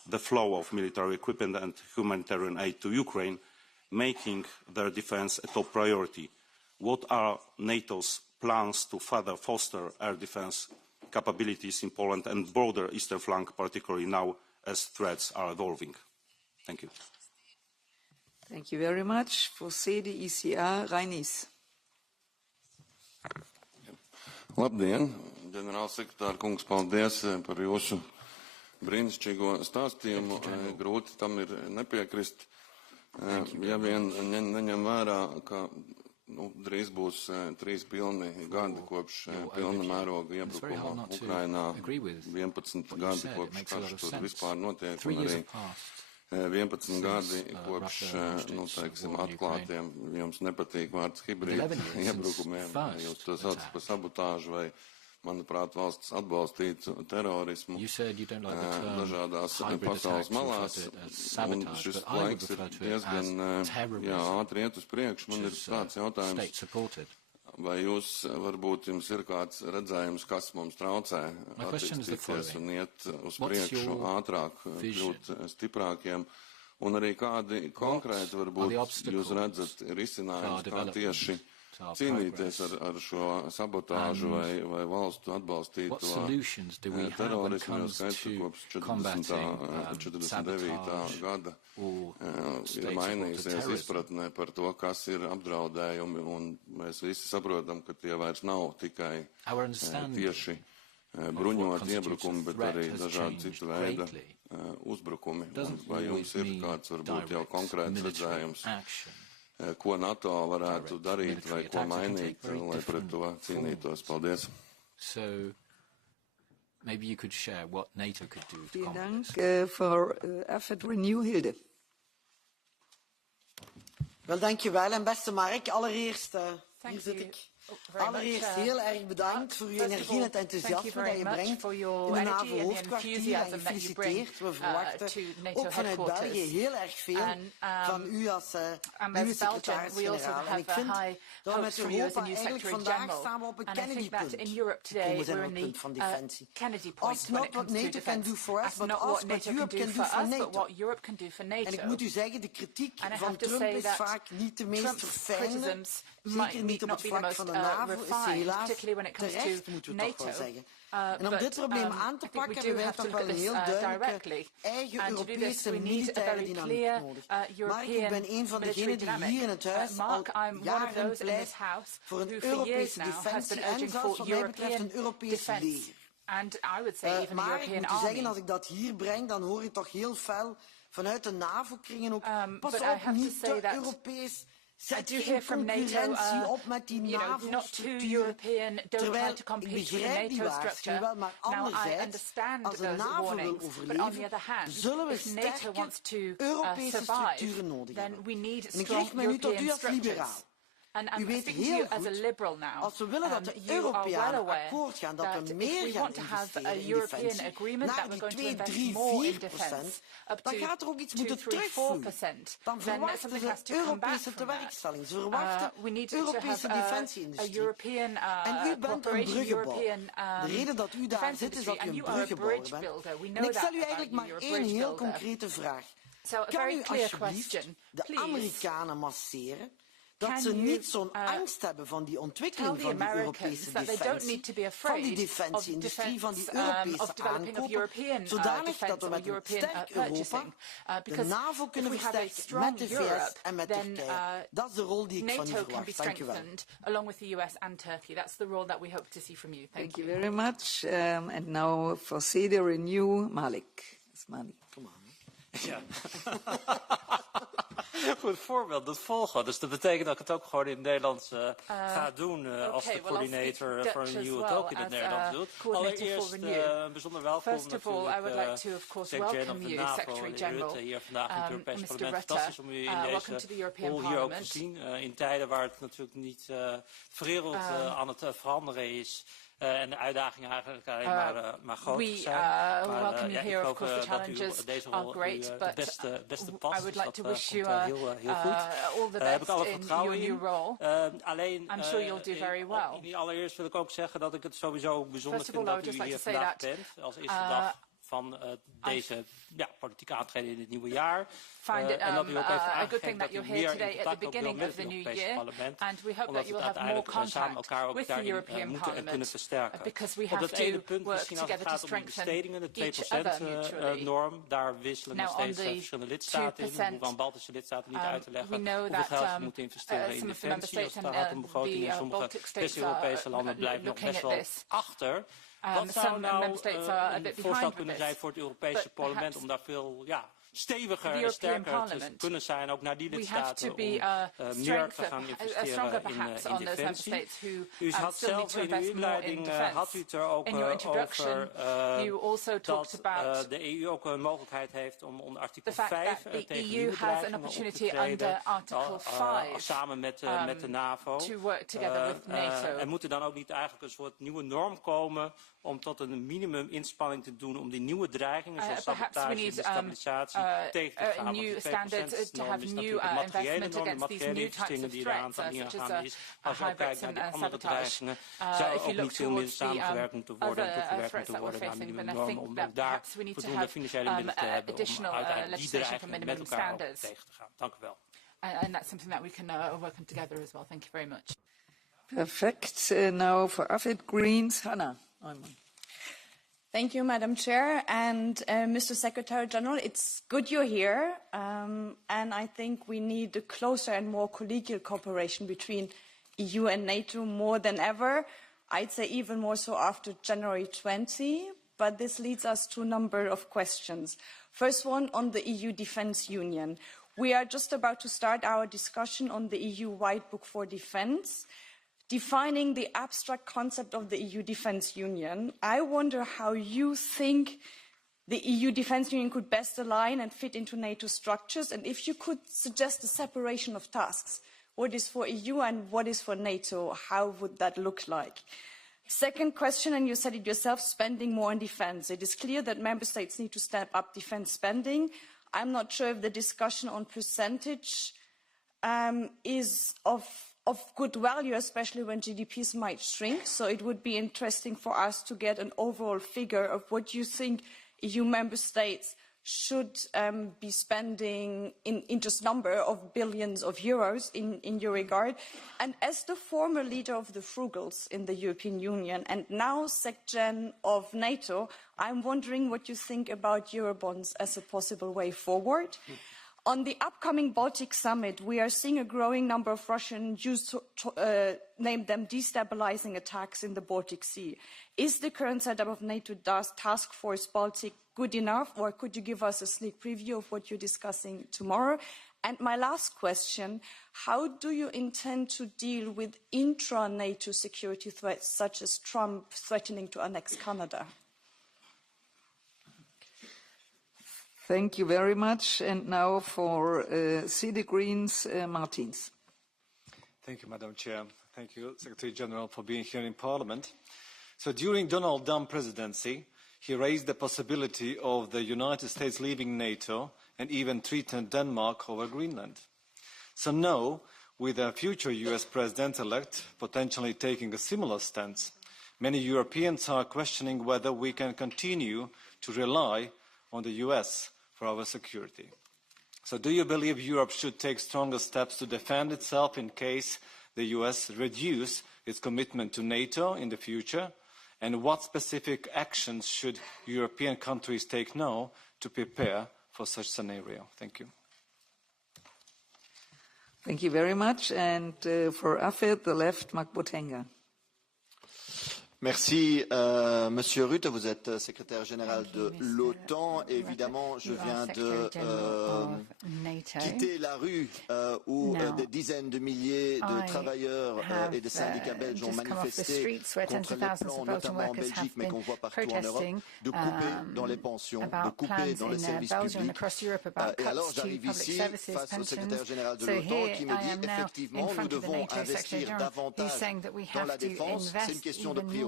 the flow of military equipment and humanitarian aid to Ukraine, making their defense a top priority. What are NATO's plans to further foster air defense capabilities in Poland and broader eastern flank, particularly now as threats are evolving? Thank you. Thank you very much. For CDECR, Reinis. Labdien, ģenerālsekretār kungs, paldies par jūsu brīnišķīgo stāstījumu. Grūti tam ir nepiekrist. Ja vien neņem vērā, ka drīz būs 3 pilni gadi kopš pilna mēroga iebrukuma Ukrainā, 11 gadi kopš karš tur vispār notiek, un arī 11 gadi kopš, teiksim, atklātiem, jums nepatīk vārds hibrīda iebrukumiem, jūs to saucat par sabotāžu vai, manuprāt, valsts atbalstītu terorismu dažādās pasaules malās, un šis laiks ir diezgan ātri iet uz priekšu. Man ir tāds jautājums, vai varbūt jums ir kāds redzējums, kas mums traucē attīstīties un iet uz priekšu ātrāk, kļūt stiprākiem, un arī kādi konkrēti varbūt jūs redzat risinājums, kā tieši cīnīties ar šo sabotāžu vai valstu atbalstīto terorismu, jo skaidrs, ka kopš 49. gada ir mainījusies izpratnē par to, kas ir apdraudējumi, un mēs visi saprotam, ka tie vairs nav tikai tieši bruņoti iebrukumi, bet arī dažādi citu veida uzbrukumi. Vai jums ir kāds varbūt jau konkrēts redzējums, ko NATO varētu darīt vai ko mainīt, lai pret to cīnītos? Paldies. So, maybe you could share what NATO could do to combat this. For AFET Renew, Hilde. Wel, dankjewel. En beste Mark, allereerst, hier zit ik. Allereerst heel erg bedankt voor uw energie en het enthousiasme dat je brengt in de NAVO-hoofdkwartier en gefeliciteerd. We verwachten ook vanuit België heel erg veel van u als nieuwe secretaris-generaal. En ik vind dat we met Europa eigenlijk vandaag staan we op een Kennedy-punt. Komen zijn op het punt van defensie. It's not what NATO can do for us, but what Europe can do for NATO. En ik moet u zeggen, de kritiek van Trump is vaak niet de meest verfijnde. Zeker niet op het vlak van de NAVO is helaas terecht, moeten we toch wel zeggen. En om dit probleem aan te pakken hebben wij toch wel een heel duidelijke eigen Europese militaire dynamiek nodig. Mark, ik ben een van degenen die hier in het huis al jaren pleit voor een Europese defensie en zelfs wat mij betreft een Europees leger. Maar ik moet u zeggen, als ik dat hier breng, dan hoor je toch heel fel vanuit de NAVO-kringen ook, pas op, niet te Europees. Zet geen concurrentie op met die NAVO-structuur, terwijl ik begrijp die waarschuwing wel, maar anderzijds, als de NAVO wil overleven, zullen we sterke Europese structuren nodig hebben. En ik richt mij nu tot u als liberaal. U weet heel goed, als we willen dat de Europeanen akkoord gaan, dat we meer gaan investeren in defensie, naar die 2, 3, 4%, dan gaat er ook iets moeten terugvloeien. Dan verwachten ze Europese tewerkstelling. Ze verwachten Europese defensieindustrie. En u bent een bruggenbouwer. De reden dat u daar zit is dat u een bruggenbouwer bent. En ik stel u eigenlijk maar één heel concrete vraag. Kan u alsjeblieft de Amerikanen masseren? Dat ze niet zo'n angst hebben van die ontwikkeling van die Europese defensie, van die defensieindustrie, van die Europese aankopen, zodanig dat we met een sterk Europa de NAVO kunnen versterken met de VS en met Turkije. Dat is de rol die ik van u verwacht. Dank u wel. Along with the US and Turkey. That's the role that we hope to see from you. Thank you very much. And now for CD Renew, Malik. Come on. Ja. Goed voorbeeld, dat volgen. Dus dat betekent dat ik het ook gewoon in het Nederlands ga doen als de coördinator voor een nieuwe ook in het Nederlands doe. Allereerst bijzonder welkom natuurlijk secretaris van de NAVO, Rutte, hier vandaag in het Europees Parlement. Fantastisch om u in deze rol hier ook te zien. In tijden waar het natuurlijk niet de wereld aan het veranderen is. En de uitdagingen eigenlijk alleen maar groter zijn. Welcome you here. Of course, the challenges are great, but I would like to wish you all the best in your new role. I'm sure you'll do very well. Allereerst wil ik ook zeggen dat ik het sowieso bijzonder vind dat u hier vandaag bent. Als eerste dag van deze politieke aantreden in het nieuwe jaar. Find it en dat u ook heeft a good thing aangegeven that dat u you're here meer in today at the contact ook wil beginning met of the het new Europese year, parlement. and we hope Omdat that you we will het have more uiteindelijk samen contact elkaar ook with the daarin European moeten en kunnen Parliament, versterken. because we Op have dat ene to punt work misschien als het together to gaat om de strengthen bestedingen, de each other 2% mutually. norm, daar wisselen nog Now, on steeds the verschillende lidstaten in. We hoeven aan Baltische lidstaten niet uit te leggen hoeveel geld ze moeten investeren in defensie als het gaat om begroting. En sommige West-Europese landen blijven nog best wel achter. Wat zou nou een voorstel kunnen zijn voor het Europese parlement om daar veel steviger en sterker te kunnen zijn, ook naar die lidstaten, om meer te gaan investeren in defensie. U had zelf in uw inleiding had u het er ook over dat de EU ook een mogelijkheid heeft om onder artikel 5 tegen nieuwe dreigingen op te treden, samen met de NAVO. En moet er dan ook niet eigenlijk een soort nieuwe norm komen om tot een minimum inspanning te doen om die nieuwe dreigingen zoals sabotage en destabilisatie tegen te gaan. New standards to have new investment against these new types of threats, such as hybrids and sabotage. If you look towards the other threats that we're facing, then I think that perhaps we need to have additional legislation for minimum standards. And that's something that we can work on together as well. Thank you very much. Perfect. Now for AFID Greens, Hannah. Thank you, Madam Chair. And Mr. Secretary General, it's good you're here. And I think we need a closer and more collegial cooperation between EU and NATO more than ever. I'd say even more so after January 20. But this leads us to a number of questions. First one on the EU Defence Union. We are just about to start our discussion on the EU White Book for Defence. Defining the abstract concept of the EU Defence Union, I wonder how you think the EU Defence Union could best align and fit into NATO structures, and if you could suggest a separation of tasks. What is for EU and what is for NATO? How would that look like? Second question, and you said it yourself, spending more on defence. It is clear that member states need to step up defence spending. I'm not sure if the discussion on percentage is of good value, especially when GDPs might shrink. So it would be interesting for us to get an overall figure of what you think EU member states should be spending in just number of billions of euros in your regard. And as the former leader of the Frugals in the European Union and now SecGen of NATO, I'm wondering what you think about Eurobonds as a possible way forward. On the upcoming Baltic summit, we are seeing a growing number of Russian Jews to name them destabilizing attacks in the Baltic Sea. Is the current setup of NATO Task Force Baltic good enough, or could you give us a sneak preview of what you're discussing tomorrow? And my last question, how do you intend to deal with intra-NATO security threats, such as Trump threatening to annex Canada? Thank you very much. And now for CD Greens, Martins. Thank you, Madam Chair. Thank you, Secretary General, for being here in Parliament. So during Donald Dump's presidency, he raised the possibility of the United States leaving NATO and even threatened Denmark over Greenland. So now, with a future US president-elect potentially taking a similar stance, many Europeans are questioning whether we can continue to rely on the US for our security. So do you believe Europe should take stronger steps to defend itself in case the US reduce its commitment to NATO in the future? And what specific actions should European countries take now to prepare for such scenario? Thank you. Thank you very much. And for AFID, the left, Mark Botenga. Merci, Monsieur Rutte. Vous êtes secrétaire général de l'OTAN. Évidemment, je viens de quitter la rue où des dizaines de milliers de travailleurs et de syndicats belges ont manifesté contre les plans, notamment en Belgique, mais qu'on voit partout en Europe, de couper dans les pensions, de couper dans les services publics. Et alors, j'arrive ici face au secrétaire général de l'OTAN qui me dit effectivement, nous devons investir davantage dans la défense. C'est une question de priorité.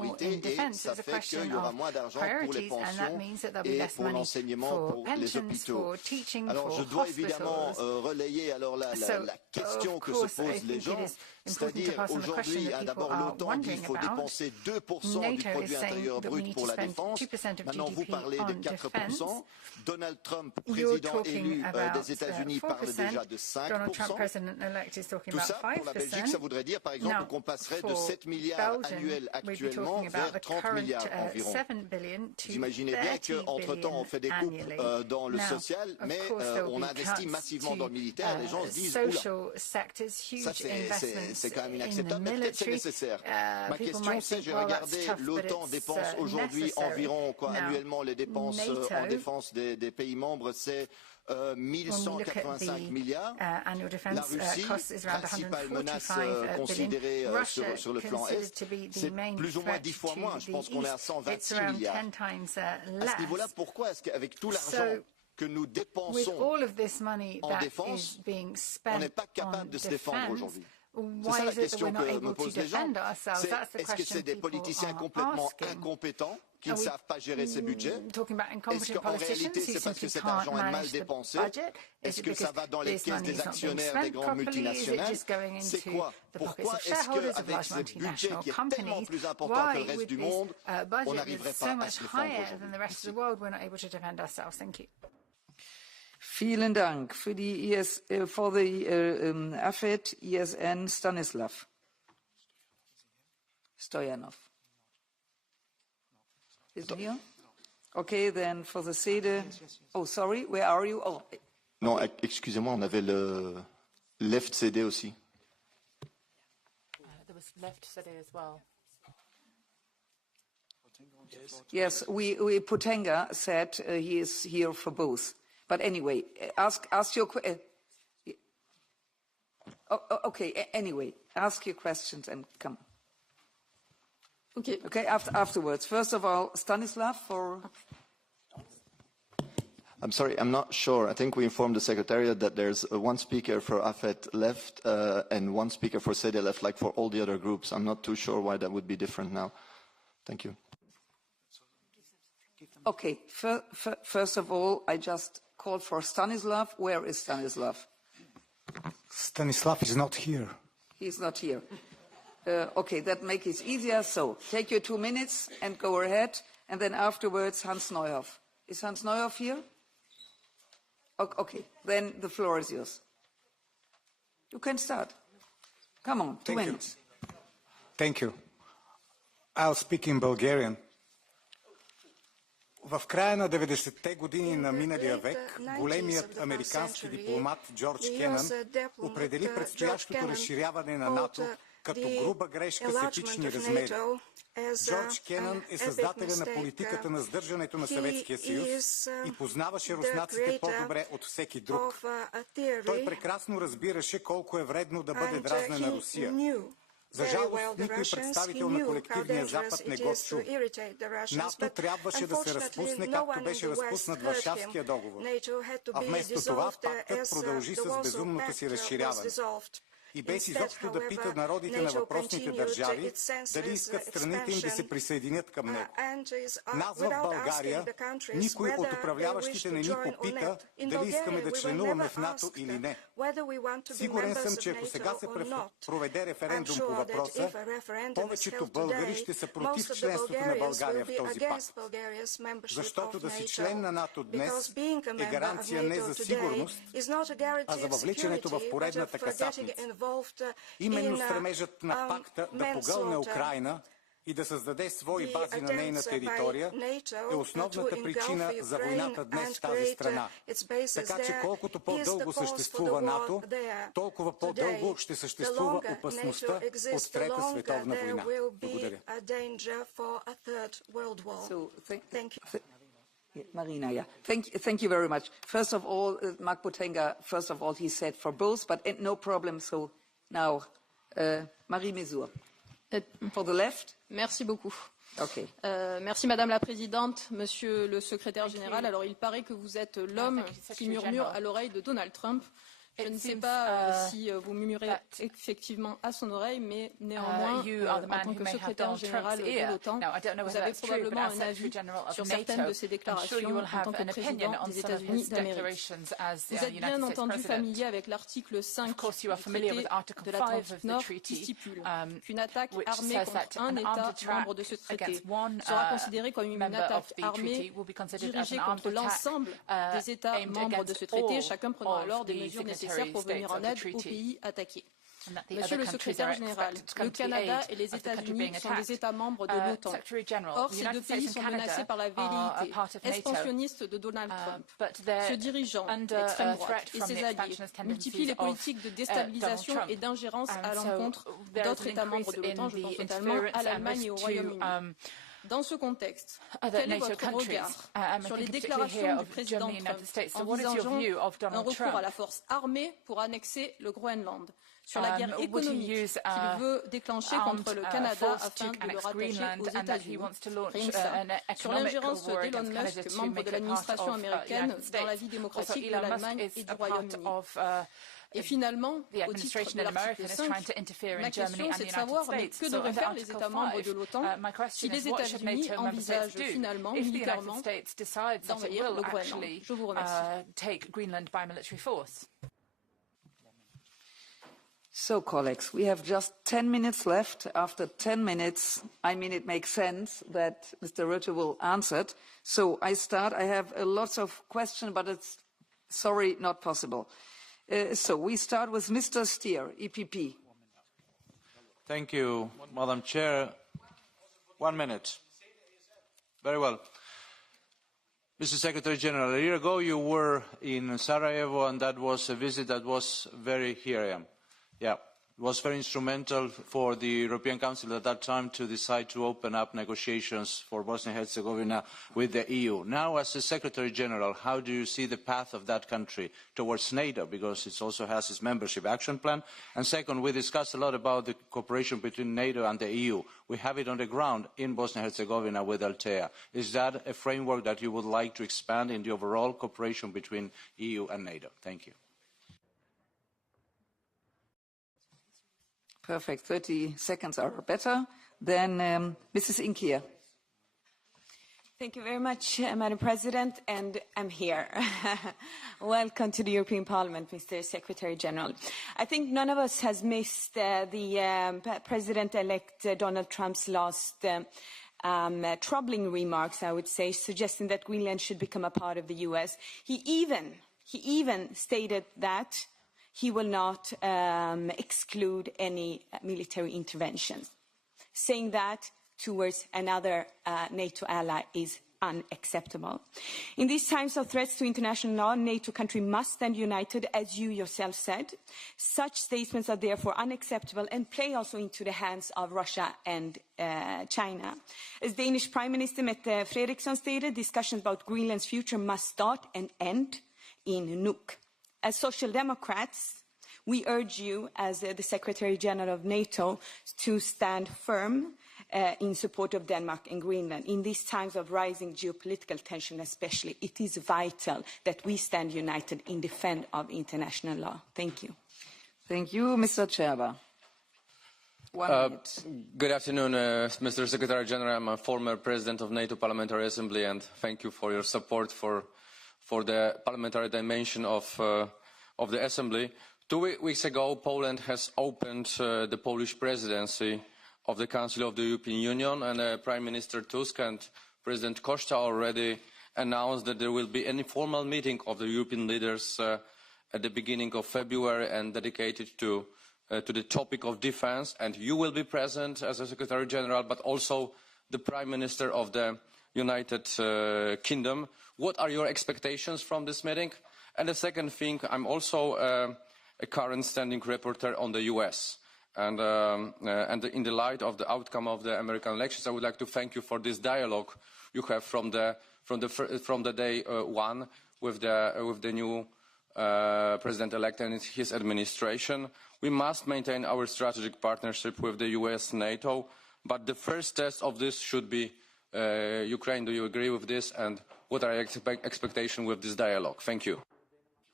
priorités et ça fait qu'il y aura moins d'argent pour les pensions et pour l'enseignement, pour les hôpitaux. Alors je dois évidemment relayer alors la question que se posent les gens, c'est-à-dire aujourd'hui, d'abord l'OTAN dit qu'il faut dépenser 2% du produit intérieur brut pour la défense. Maintenant vous parlez de 4%. Donald Trump, président élu des États-Unis, parle déjà de 5%. Tout ça pour la Belgique, ça voudrait dire par exemple qu'on passerait de 7 milliards annuels actuellement vers 30 milliards environ. Vous imaginez bien qu'entre-temps on fait des coupes dans le social, mais on investit massivement dans le militaire. Les gens se disent oula, ça c'est quand même inacceptable, mais peut-être c'est nécessaire. Ma question c'est, j'ai regardé, l'OTAN dépense aujourd'hui environ annuellement les dépenses en défense des pays membres, c'est 1185 milliards. La Russie, principale menace considérée sur le flanc Est, c'est plus ou moins 10 fois moins. Je pense qu'on est à 126 milliards. À ce niveau-là, pourquoi est-ce qu'avec tout l'argent que nous dépensons en défense, on n'est pas capable de se défendre aujourd'hui? C'est ça la question que me posent les gens. Est-ce que c'est des politiciens complètement incompétents qui ne savent pas gérer ces budgets? Est-ce qu'en réalité, c'est parce que cet argent est mal dépensé? Est-ce que ça va dans les caisses des actionnaires des grandes multinationales? C'est quoi? Pourquoi est-ce qu'avec ce budget qui est tellement plus important que le reste du monde, on n'arriverait pas à se défendre aujourd'hui? Vielen Dank. Für die for the AFET ESN Stanislav Stoyanov. Is he here? Okay, then for the SEDE. Oh, sorry, where are you? Oh. Non, excusez-moi, on avait le left CD aussi. There was left CD as well. Yes, we Potenga said he is here for both. But anyway, ask your okay. Anyway, ask your questions and come. Okay. Afterwards. First of all, Stanislav for. I'm sorry, I'm not sure. I think we informed the Secretariat that there's one speaker for AFET left and one speaker for SEDE left, like for all the other groups. I'm not too sure why that would be different now. Thank you. Okay. First of all, I just called for Stanislav. Where is Stanislav? Stanislav is not here. He's not here. Okay, that makes it easier. So take your 2 minutes and go ahead. And then afterwards, Hans Neuhoff. Is Hans Neuhoff here? Okay, then the floor is yours. You can start. Come on, 2 minutes. Thank you. I'll speak in Bulgarian. В края на 90-те години на миналия век големият американски дипломат Джордж Кенън определи предстоящото разширяване на НАТО като груба грешка с епични размери. Джордж Кенън е създателя на политиката на сдържането на Съветския съюз и познаваше руснаците по-добре от всеки друг. Той прекрасно разбираше колко е вредно да бъде дразнена Русия. За жалост, никой представител на колективния Запад не го чу. НАТО трябваше да се разпусне, както беше разпуснат Варшавския договор. А вместо това, пактът продължи с безумното си разширяване. И без изобщо да пита народите на въпросните държави дали искат страните им да се присъединят към него. Нас в България никой от управляващите не ни попита дали искаме да членуваме в НАТО или не. Сигурен съм, че ако сега се проведе референдум по въпроса, повечето българи ще са против членството на България в този пакт. Защото да си член на НАТО днес е гаранция не за сигурност, а за въвличането в поредната касапница. Именно стремежът на пакта да погълне Украйна и да създаде свои бази на нейна територия е основната причина за войната днес в тази страна. Така че колкото по-дълго съществува НАТО, толкова по-дълго ще съществува опасността от Трета световна война. Благодаря. Marina, yeah. Thank you very much. First of all, Mark Botenga, first of all, he said for both, but no problem. So now, Marie Mesur. For the left. Merci beaucoup. Okay. Merci Madame la Présidente, Monsieur le Secrétaire Général. Alors il paraît que vous êtes l'homme qui murmure à l'oreille de Donald Trump. Je ne sais pas si vous murmurez effectivement à son oreille, mais néanmoins, en tant que secrétaire général de l'OTAN, vous avez probablement un avis sur certaines de ces déclarations en tant que président des États-Unis d'Amérique. Vous êtes bien entendu familier avec l'article 5 du traité de l'Atlantique Nord qui stipule qu'une attaque armée contre un État membre de ce traité sera considérée comme une attaque armée dirigée contre l'ensemble des États membres de ce traité, chacun prenant alors des mesures nécessaires pour venir en aide aux pays attaqués. Monsieur le secrétaire général, le Canada et les États-Unis sont des États membres de l'OTAN. Or, ces deux pays sont menacés par la velléité expansionniste de Donald Trump. Ce dirigeant d'extrême droite et ses alliés multiplient les politiques de déstabilisation et d'ingérence à l'encontre d'autres États membres de l'OTAN, je pense notamment à l'Allemagne et au Royaume-Uni. Dans ce contexte, quel est votre regard sur les déclarations du président Trump envisageant un recours à la force armée pour annexer le Groenland, sur la guerre économique qu'il veut déclencher contre le Canada afin de le rattacher aux États-Unis, rien que ça, sur l'ingérence d'Elon Musk, membre de l'administration américaine, dans la vie démocratique de l'Allemagne et du Royaume-Uni. Et finalement, au titre de l'article 5, ma question c'est de savoir que devraient faire les États membres de l'OTAN si les États-Unis envisagent finalement, militairement, d'envahir le Groenland. Je vous remercie. So, colleagues, we have just 10 minutes left. After 10 minutes, I mean, it makes sense that Mr. Rutte will answer it. So I start. I have lots of questions, but it's, sorry, not possible. So we start with Mr. Stier, EPP. Thank you, Madam Chair. 1 minute. Very well. Mr. Secretary General, a year ago you were in Sarajevo, and that was a visit that was very, here I am. Yeah, it was very instrumental for the European Council at that time to decide to open up negotiations for Bosnia and Herzegovina with the EU. Now, as the Secretary General, how do you see the path of that country towards NATO, because it also has its membership action plan? And second, we discussed a lot about the cooperation between NATO and the EU. We have it on the ground in Bosnia and Herzegovina with Altea. Is that a framework that you would like to expand in the overall cooperation between EU and NATO? Thank you. Perfect. 30 seconds are better. Then Mrs. Inkia. Thank you very much, Madam President, and I'm here. Welcome to the European Parliament, Mr. Secretary General. I think none of us has missed the President-elect Donald Trump's last troubling remarks, I would say, suggesting that Greenland should become a part of the US. He even stated that he will not exclude any military interventions, saying that towards another NATO ally is unacceptable. In these times of threats to international law, NATO countries must stand united, as you yourself said. Such statements are therefore unacceptable and play also into the hands of Russia and China. As Danish Prime Minister Mette Frederiksen stated, discussions about Greenland's future must start and end in Nuuk. As Social Democrats, we urge you, as the Secretary General of NATO, to stand firm in support of Denmark and Greenland. In these times of rising geopolitical tension especially, it is vital that we stand united in defense of international law. Thank you. Thank you. Mr. Cherba. 1 minute. Good afternoon, Mr. Secretary General. I'm a former president of NATO Parliamentary Assembly, and thank you for your support for the parliamentary dimension of the Assembly. 2 weeks ago, Poland has opened the Polish presidency of the Council of the European Union, and Prime Minister Tusk and President Costa already announced that there will be an informal meeting of the European leaders at the beginning of February and dedicated to the topic of defense. And you will be present as a Secretary General, but also the Prime Minister of the United Kingdom. What are your expectations from this meeting? And the second thing, I'm also a current standing rapporteur on the US. And in the light of the outcome of the American elections, I would like to thank you for this dialogue you have from the day one with the new president-elect and his administration. We must maintain our strategic partnership with the US NATO, but the first test of this should be Ukraine. Do you agree with this? And what are your expectations with this dialogue? Thank you.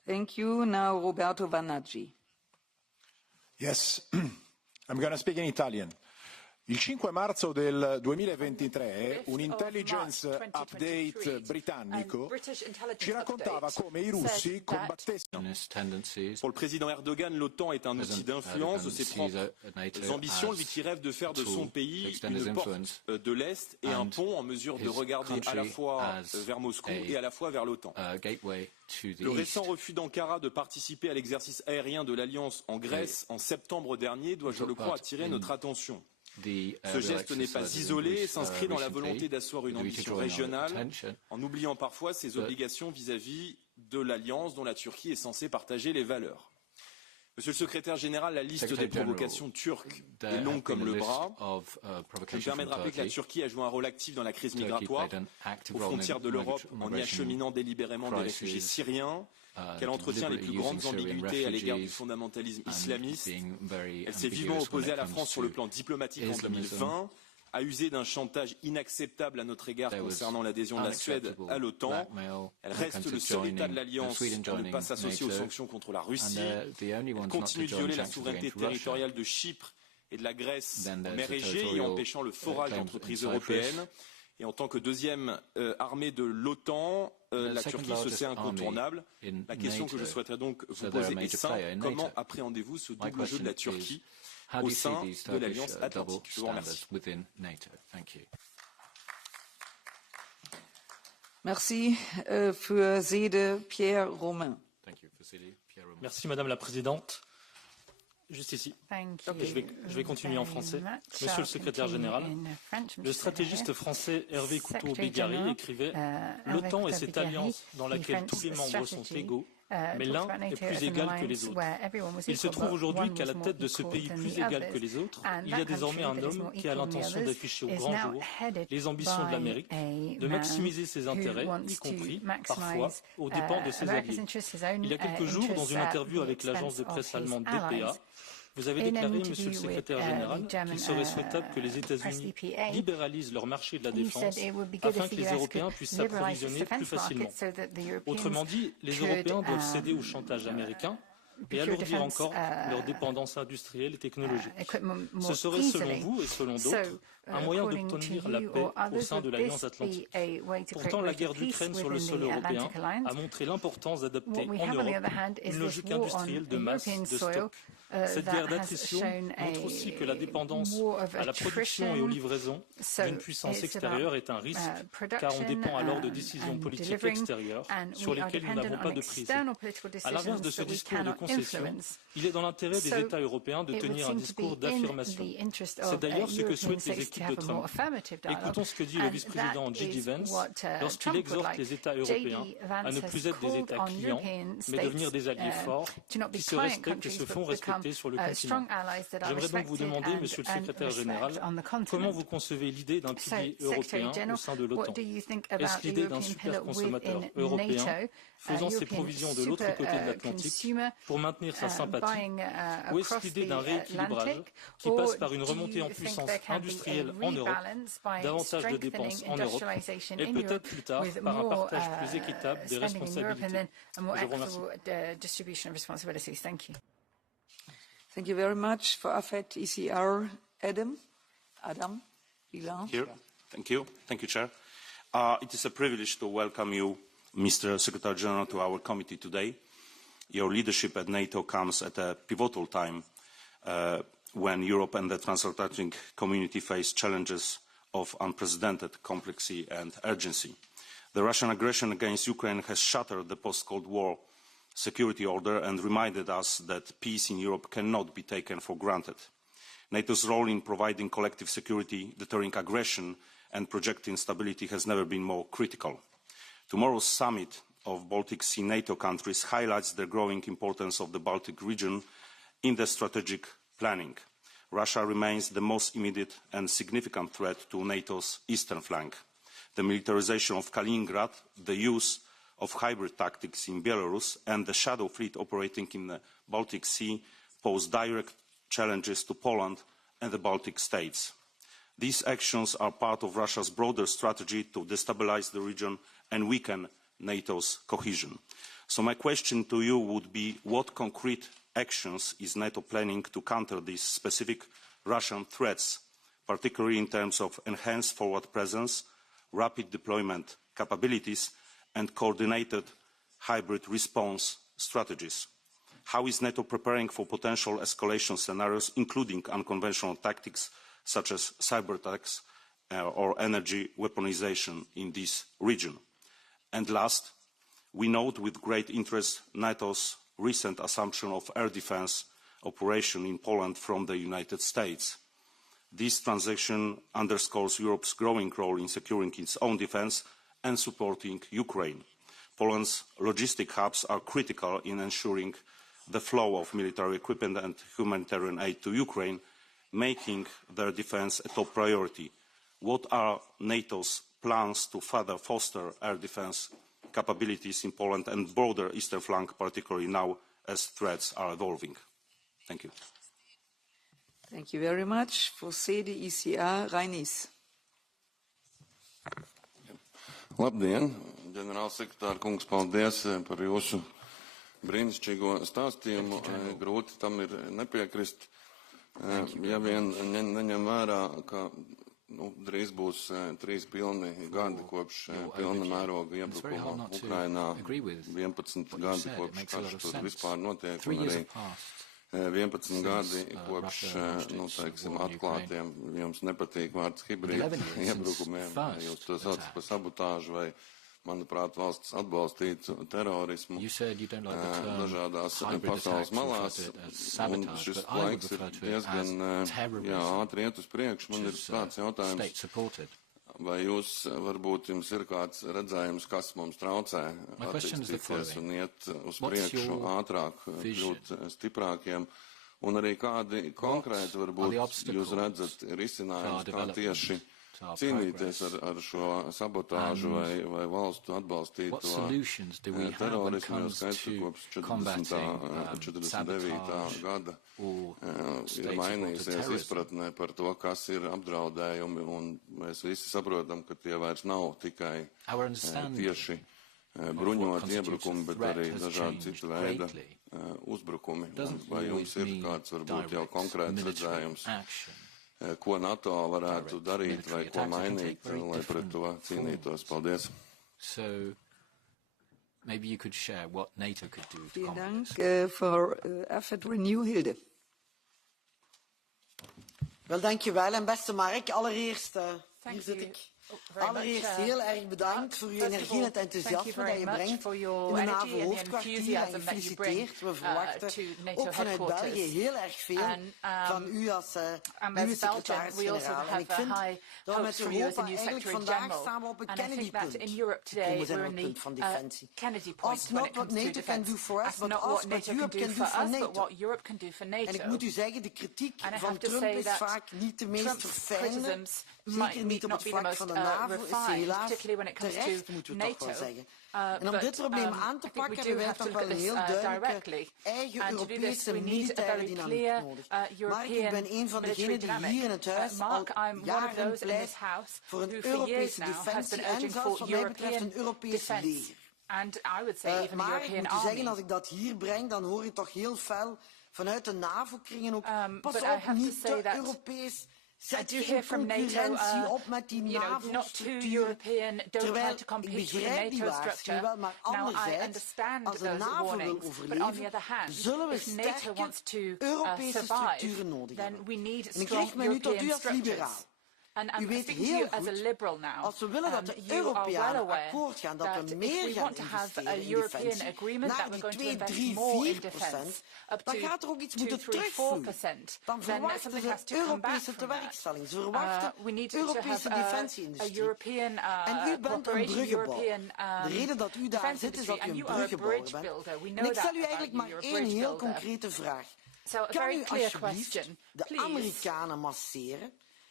Thank you. Now Roberto Vanaggi. Yes, I'm going to speak in Italian. Il 5 marzo del 2023 un intelligence update britannico ci raccontava come i russi combattessero. Pour le président Erdogan, l'OTAN est un outil d'influence de ses propres ambitions, lui qui rêve de faire de son pays une porte de l'Est et un pont en mesure de regarder à la fois vers Moscou et à la fois vers l'OTAN. Le récent refus d'Ankara de participer à l'exercice aérien de l'Alliance en Grèce en septembre dernier doit, je le crois, attirer notre attention. Ce geste n'est pas isolé et s'inscrit dans la volonté d'asseoir une ambition régionale en oubliant parfois ses obligations vis-à-vis de l'Alliance dont la Turquie est censée partager les valeurs. Monsieur le secrétaire général, la liste des provocations turques est longue comme le bras. Je me permets de rappeler que la Turquie a joué un rôle actif dans la crise migratoire aux frontières de l'Europe en y acheminant délibérément des réfugiés syriens, qu'elle entretient les plus grandes ambiguïtés à l'égard du fondamentalisme islamiste. Elle s'est vivement opposée à la France sur le plan diplomatique en 2020, a usé d'un chantage inacceptable à notre égard concernant l'adhésion de la Suède à l'OTAN. Elle reste le seul État de l'Alliance à ne pas s'associer aux sanctions contre la Russie. Elle continue de violer la souveraineté territoriale de Chypre et de la Grèce en mer Égée et empêchant le forage d'entreprises européennes. Et en tant que deuxième armée de l'OTAN, la Turquie se sait incontournable. La question que je souhaiterais donc vous poser est simple. Comment appréhendez-vous ce double jeu de la Turquie au sein de l'Alliance Atlantique? Je vous remercie. Merci. Für Sede, Pierre Romain. Merci Madame la Présidente. Juste ici. Je vais continuer en français. Monsieur le secrétaire général, le stratégiste français Hervé Couteau-Bégari écrivait « L'OTAN est cette alliance dans laquelle tous les membres sont égaux, mais l'un est plus égal que les autres. Il se trouve aujourd'hui qu'à la tête de ce pays plus égal que les autres, il y a désormais un homme qui a l'intention d'afficher au grand jour les ambitions de l'Amérique, de maximiser ses intérêts, y compris, parfois, aux dépens de ses alliés. Il y a quelques jours, dans une interview avec l'agence de presse allemande DPA, vous avez déclaré, Monsieur le secrétaire général, qu'il serait souhaitable que les États-Unis libéralisent leur marché de la défense afin que les Européens puissent s'approvisionner plus facilement. Autrement dit, les Européens doivent céder au chantage américain et alourdir encore leur dépendance industrielle et technologique. Ce serait, selon vous et selon d'autres, un moyen d'obtenir la paix au sein de l'Alliance Atlantique. Pourtant, la guerre d'Ukraine sur le sol européen a montré l'importance d'adopter en Europe une logique industrielle de masse de stock. Cette guerre d'attrition montre aussi que la dépendance à la production et aux livraisons d'une puissance extérieure est un risque, car on dépend alors de décisions politiques extérieures sur lesquelles nous n'avons pas de prise. À l'inverse de ce discours de concession, il est dans l'intérêt des États européens de tenir un discours d'affirmation. C'est d'ailleurs ce que souhaitent les équipes de Trump. Écoutons ce que dit le vice-président J.D. Vance lorsqu'il exhorte les États européens à ne plus être des États clients, mais devenir des alliés forts qui se respectent et se font respecter sur le continent. J'aimerais donc vous demander, Monsieur le secrétaire général, comment vous concevez l'idée d'un pilier européen au sein de l'OTAN? Est-ce l'idée d'un super consommateur européen faisant ses provisions de l'autre côté de l'Atlantique pour maintenir sa sympathie, ou est-ce l'idée d'un rééquilibrage qui passe par une remontée en puissance industrielle en Europe, davantage de dépenses en Europe, et peut-être plus tard par un partage plus équitable des responsabilités? Je vous remercie. Thank you very much. For AFET ECR, Adam Ilan. Here. Thank you. Thank you, Chair. It is a privilege to welcome you, Mr. Secretary General, to our committee today. Your leadership at NATO comes at a pivotal time when Europe and the transatlantic community face challenges of unprecedented complexity and urgency. The Russian aggression against Ukraine has shattered the post-Cold War security order and reminded us that peace in Europe cannot be taken for granted. NATO's role in providing collective security, deterring aggression and projecting stability has never been more critical. Tomorrow's summit of Baltic Sea NATO countries highlights the growing importance of the Baltic region in the strategic planning. Russia remains the most immediate and significant threat to NATO's eastern flank. The militarization of Kaliningrad, the use of hybrid tactics in Belarus and the shadow fleet operating in the Baltic Sea pose direct challenges to Poland and the Baltic states. These actions are part of Russia's broader strategy to destabilize the region and weaken NATO's cohesion. So my question to you would be, what concrete actions is NATO planning to counter these specific Russian threats, particularly in terms of enhanced forward presence, rapid deployment capabilities, and coordinated hybrid response strategies? How is NATO preparing for potential escalation scenarios, including unconventional tactics such as cyber attacks or energy weaponization in this region? And last, we note with great interest NATO's recent assumption of air defense operation in Poland from the United States. This transaction underscores Europe's growing role in securing its own defense and supporting Ukraine. Poland's logistic hubs are critical in ensuring the flow of military equipment and humanitarian aid to Ukraine, making their defense a top priority. What are NATO's plans to further foster air defense capabilities in Poland and broader eastern flank, particularly now as threats are evolving? Thank you. Thank you very much. For CDICA, Reinis. Labdien, ģenerālsekretāra kungs, paldies par jūsu brīnišķīgo stāstījumu. Grūti tam ir nepiekrist. Ja vien neņem vērā, ka drīz būs 3 pilni gadi kopš pilna mēroga iebrukuma Ukrainā, 11 gadi kopš karš tur vispār notiek, un arī 11 gadi kopš, teiksim, atklātiem, jums nepatīk vārds hibrīd iebrukumiem, jūs to saucat par sabotāžu vai, manuprāt, valsts atbalstītu terorismu dažādās pasaules malās, un šis laiks ir diezgan ātri iet uz priekšu. Man ir tāds jautājums, vai jūs, varbūt jums ir kāds redzējums, kas mums traucē attīstīties un iet uz priekšu ātrāk, kļūt stiprākiem, un arī kādi konkrēti, varbūt, jūs redzat risinājums, kā tieši cīnīties ar šo sabotāžu vai valstu atbalstīto terorismu, jo skaidrs, ka kopš 49. gada ir mainījusies izpratne par to, kas ir apdraudējumi, un mēs visi saprotam, ka tie vairs nav tikai tieši bruņoti iebrukumi, bet arī dažādi citu veida uzbrukumi. Vai jums ir kāds, varbūt, jau konkrēts redzējums, ko NATO varētu darīt vai ko mainīt, lai pret to cīnītos? Paldies. So, maybe you could share what NATO could do to combat this. For AFET Renew, Hilde. Wel, dankjewel. En beste Mark, allereerst, hier zit ik. Allereerst heel erg bedankt voor uw energie en het enthousiasme dat je brengt in de NAVO-hoofdkwartier en gefeliciteerd. We verwachten ook vanuit België heel erg veel van u als nieuwe secretaris-generaal. En ik vind dat we met Europa eigenlijk vandaag samen op het Kennedy-punt gekomen zijn op het punt van defensie. Als not what NATO can do for us, but also what Europe can do for NATO. En ik moet u zeggen, de kritiek van Trump is vaak niet de meest verfijnde, zeker niet op het vlak van de NAVO, is helaas terecht, moeten we toch wel zeggen. En om dit probleem aan te pakken hebben wij toch wel een heel duidelijke eigen Europese militaire dynamiek nodig. Mark, ik ben een van degenen die hier in het huis al jaren pleit voor een Europese defensie en zelfs wat mij betreft een Europees leger. Maar ik moet u zeggen, als ik dat hier breng, dan hoor je toch heel fel vanuit de NAVO-kringen ook, pas op, niet te Europees. I do hear from NATO, not too European, don't try to compete with the NATO structure. Now, I understand those warnings, but on the other hand, if NATO wants to survive, then we need strong European structures. And I'm speaking to you as a liberal now. You are well aware that if we want to have a European agreement that we're going to invest more in defense, up to 2, 3, 4%, then something has to come back from that. We need to have a European cooperation, European defense industry, and you are a bridge builder. We know that about you. You're a bridge builder. So a very clear question. De Amerikanen masseren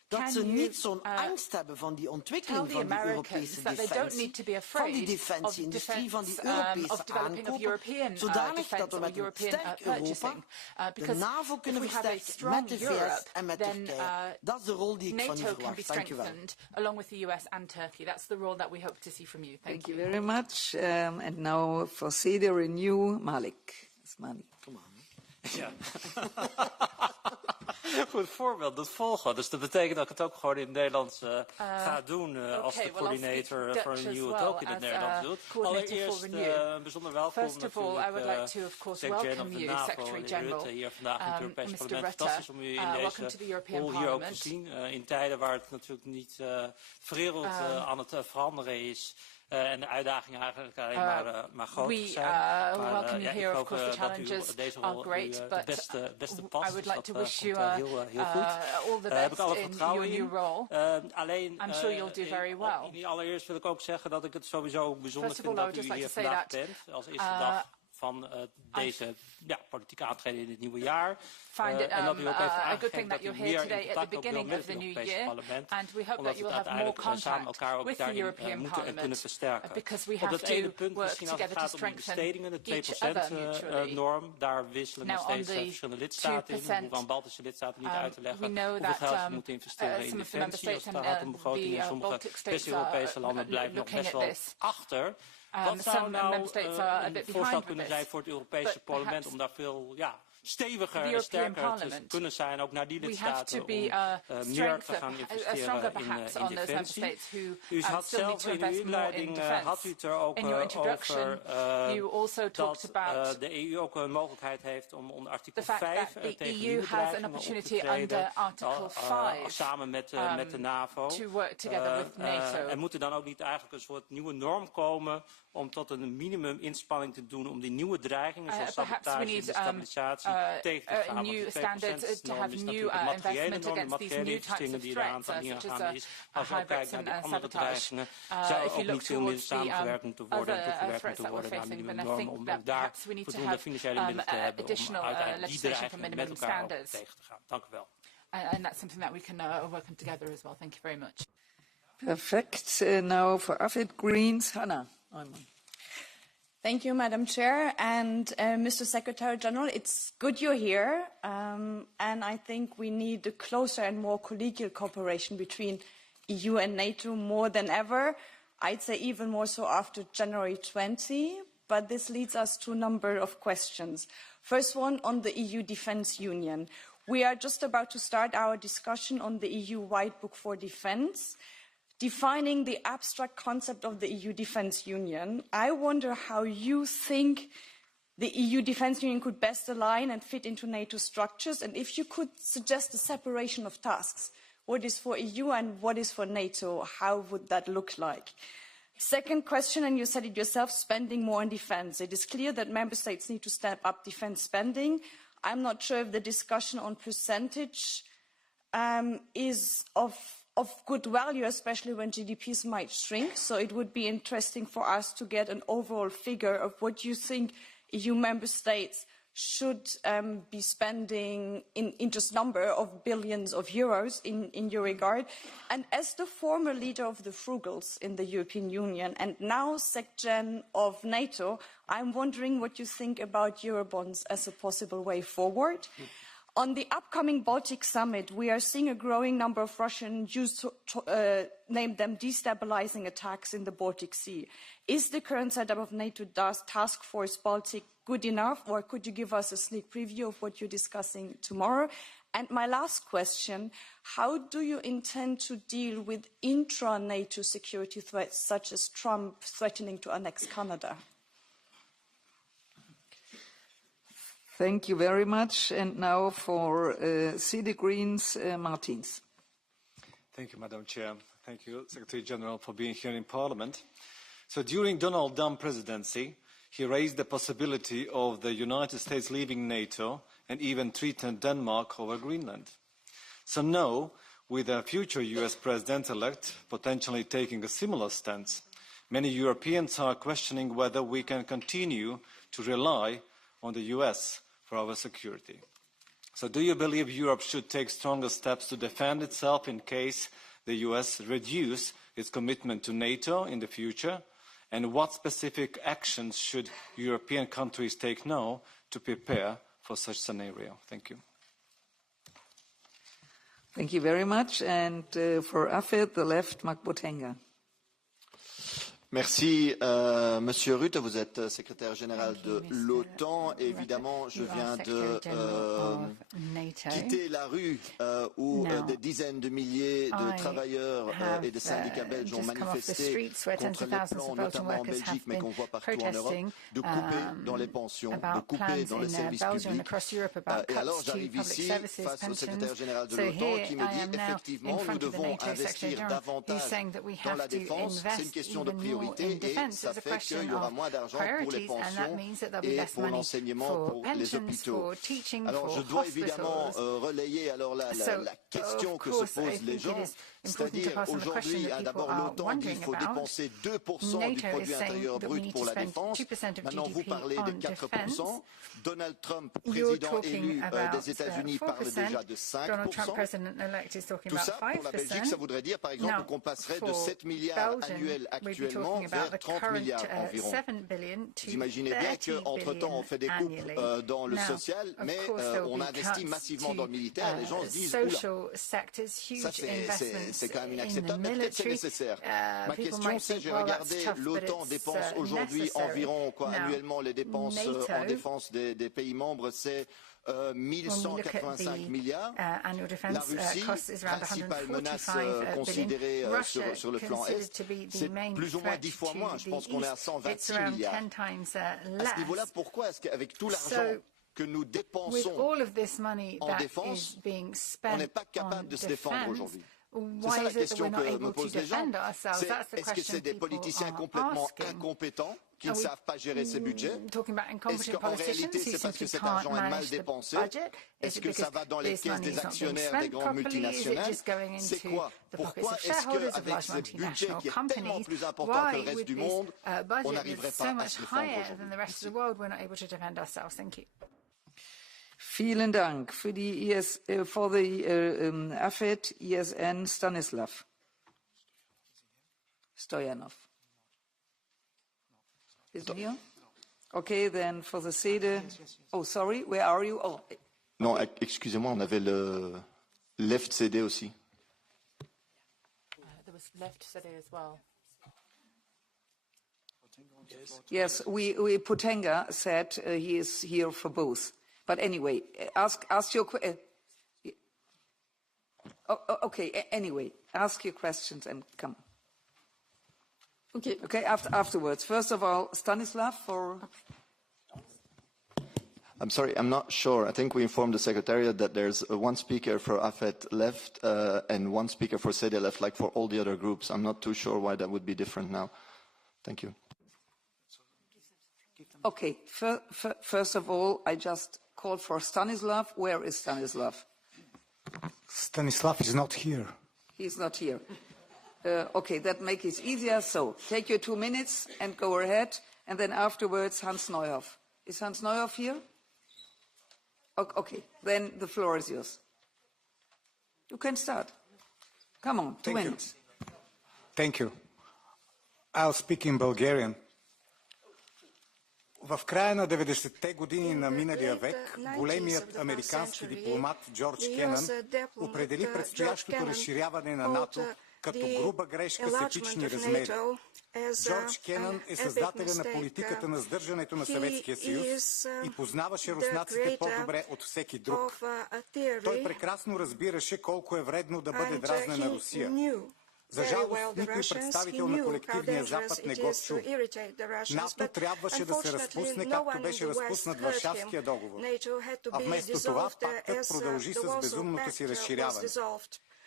dat ze niet zo'n angst hebben van die ontwikkeling van die Europese defensie, van die defensieindustrie, van die Europese aankopen, zodanig dat we met een sterk Europa de NAVO kunnen versterken met de VS en met Turkije. Dat is de rol die ik van u verwacht. Dank u wel. Along with the US and Turkey. That's the role that we hope to see from you. Thank you very much. And now for CD Renew, Malik. Come on. Ja. Goed voorbeeld, dat volgen. Dus dat betekent dat ik het ook gewoon in het Nederlands ga doen als de coördinator voor een EU het ook in het Nederlands doet. Allereerst bijzonder welkom natuurlijk Secretary of the NAVO, Rutte, hier vandaag in het Europees Parlement. Fantastisch om u in deze rol hier ook te zien. In tijden waar het natuurlijk niet verwereld aan het veranderen is. En de uitdagingen eigenlijk alleen maar groter zijn. Welcome you here. Of course, the challenges are great, but beste past, I would like to wish you heel goed. all the best in your new role. I'm sure you'll do very well. Allereerst wil ik ook zeggen dat ik het sowieso bijzonder vind dat u hier vandaag bent. Als eerste dag van deze politieke aantreden in het nieuwe jaar. Find it a good thing that you're here today at the beginning of the new year, and we hope that you will have more contact with the European Parliament, because we have to work together to strengthen each other mutually. Daar wisselen nog steeds verschillende lidstaten in. We hoeven aan Baltische lidstaten niet uit te leggen hoeveel geld ze moeten investeren in defensie als het gaat om begroting. In sommige West-Europese landen blijven nog best wel achter. Wat zou nou een voorstel kunnen zijn voor het Europese parlement om daar veel steviger en sterker te kunnen zijn, ook naar die lidstaten, om meer te gaan investeren in defensie. U had zelf in uw inleiding had u het er ook over dat de EU ook een mogelijkheid heeft om onder artikel 5 tegen nieuwe dreigingen op te treden, samen met de NAVO. En moet er dan ook niet eigenlijk een soort nieuwe norm komen om tot een minimum-inspanning te doen om die nieuwe dreigingen, zoals sabotage en destabilisatie, tegen te gaan? New standards to have new investment against these new types of threats, such as hybrids and sabotage. If you look towards the other threats that we're facing, then I think that perhaps we need to have additional legislation for minimum standards. And that's something that we can work on together as well. Thank you very much. Perfect. Now for AFID Greens, Hannah. Thank you, Madam Chair. And Mr. Secretary General, it's good you're here. And I think we need a closer and more collegial cooperation between EU and NATO more than ever. I'd say even more so after January 20. But this leads us to a number of questions. First one on the EU Defence Union. We are just about to start our discussion on the EU White Book for Defence, defining the abstract concept of the EU Defence Union. I wonder how you think the EU Defence Union could best align and fit into NATO structures, and if you could suggest a separation of tasks. What is for EU and what is for NATO? How would that look like? Second question, and you said it yourself, spending more on defence. It is clear that member states need to step up defence spending. I'm not sure if the discussion on percentage is of good value, especially when GDPs might shrink. So it would be interesting for us to get an overall figure of what you think EU member states should be spending in just number of billions of euros in your regard. And as the former leader of the Frugals in the European Union and now SecGen of NATO, I'm wondering what you think about Eurobonds as a possible way forward. On the upcoming Baltic summit, we are seeing a growing number of Russian Jews name them destabilizing attacks in the Baltic Sea. Is the current setup of NATO Task Force Baltic good enough, or could you give us a sneak preview of what you're discussing tomorrow? And my last question, how do you intend to deal with intra-NATO security threats, such as Trump threatening to annex Canada? Thank you very much. And now for CD Greens, Martins. Thank you, Madam Chair. Thank you, Secretary General, for being here in Parliament. So during Donald Trump presidency, he raised the possibility of the United States leaving NATO and even threatened Denmark over Greenland. So now, with a future US president-elect potentially taking a similar stance, many Europeans are questioning whether we can continue to rely on the US for our security. So do you believe Europe should take stronger steps to defend itself in case the US reduce its commitment to NATO in the future? And what specific actions should European countries take now to prepare for such scenario? Thank you. Thank you very much. And for AFET, the left, Mark Botenga. Merci, Monsieur Rutte. Vous êtes secrétaire général de l'OTAN. Évidemment, je viens de quitter la rue où des dizaines de milliers de travailleurs et de syndicats belges ont manifesté contre les plans, notamment en Belgique, mais qu'on voit partout en Europe, de couper dans les pensions, de couper dans les services publics. Et alors, j'arrive ici face au secrétaire général de l'OTAN qui me dit effectivement, nous devons investir davantage dans la défense. C'est une question de priorité. Et ça fait qu'il y aura moins d'argent pour les pensions et pour l'enseignement, pour les hôpitaux. Alors je dois évidemment relayer alors la question que se posent les gens, c'est-à-dire aujourd'hui, d'abord l'OTAN dit qu'il faut dépenser 2% du produit intérieur brut pour la défense. Maintenant vous parlez de 4%. Donald Trump, président élu des États-Unis, parle déjà de 5%. Tout ça, pour la Belgique, ça voudrait dire par exemple qu'on passerait de 7 milliards annuels actuellement vers 30 milliards environ. Vous imaginez bien qu'entre-temps, on fait des coupes dans le social, mais on investit massivement dans le militaire. Les gens se disent, oula, ça c'est quand même inacceptable, mais peut-être c'est nécessaire. Ma question c'est, j'ai regardé, l'OTAN dépense aujourd'hui environ, annuellement, les dépenses en défense des pays membres, c'est 1185 milliards. La Russie, principale menace considérée sur le flanc Est, c'est plus ou moins 10 fois moins. Je pense qu'on est à 126 milliards. À ce niveau-là, pourquoi est-ce qu'avec tout l'argent que nous dépensons en défense, on n'est pas capable de se défendre aujourd'hui? C'est ça la question que me posent les gens. Est-ce que c'est des politiciens complètement incompétents qui ne savent pas gérer ces budgets? Est-ce qu'en réalité, c'est parce que cet argent est mal dépensé? Est-ce que ça va dans les caisses des actionnaires des grandes multinationales? C'est quoi? Pourquoi est-ce qu'avec ce budget qui est tellement plus important que le reste du monde, on n'arriverait pas à se défendre aujourd'hui? Vielen Dank. For the AFET, ESN, Stanislav Stoyanov. Isn't here? Okay, then for the SEDE. Oh, sorry, where are you? Oh. Non, excusez-moi, on avait le left CD aussi. There was left CD as well. Yes, Potenga said he is here for both. But anyway, ask your okay. Anyway, ask your questions and come. Okay. Afterwards. First of all, Stanislav for. I'm sorry, I'm not sure. I think we informed the Secretariat that there's one speaker for AFET left and one speaker for SEDE left, like for all the other groups. I'm not too sure why that would be different now. Thank you. Okay. First of all, I just called for Stanislav. Where is Stanislav? Stanislav is not here. He's not here. Okay, that makes it easier. So take your 2 minutes and go ahead. And then afterwards, Hans Neuhoff. Is Hans Neuhoff here? Okay, then the floor is yours. You can start. Come on, 2 minutes. Thank you. I'll speak in Bulgarian. В края на 90-те години на миналия век големият американски дипломат Джордж Кенън определи предстоящото разширяване на НАТО като груба грешка с епични размери. Джордж Кенън е създателя на политиката на сдържането на Съветския съюз и познаваше руснаците по-добре от всеки друг. Той прекрасно разбираше колко е вредно да бъде дразнена Русия. За жалост, никой представител на колективния Запад не го чу. НАТО трябваше да се разпусне, както беше разпуснат Варшавския договор. А вместо това пактът продължи с безумното си разширяване.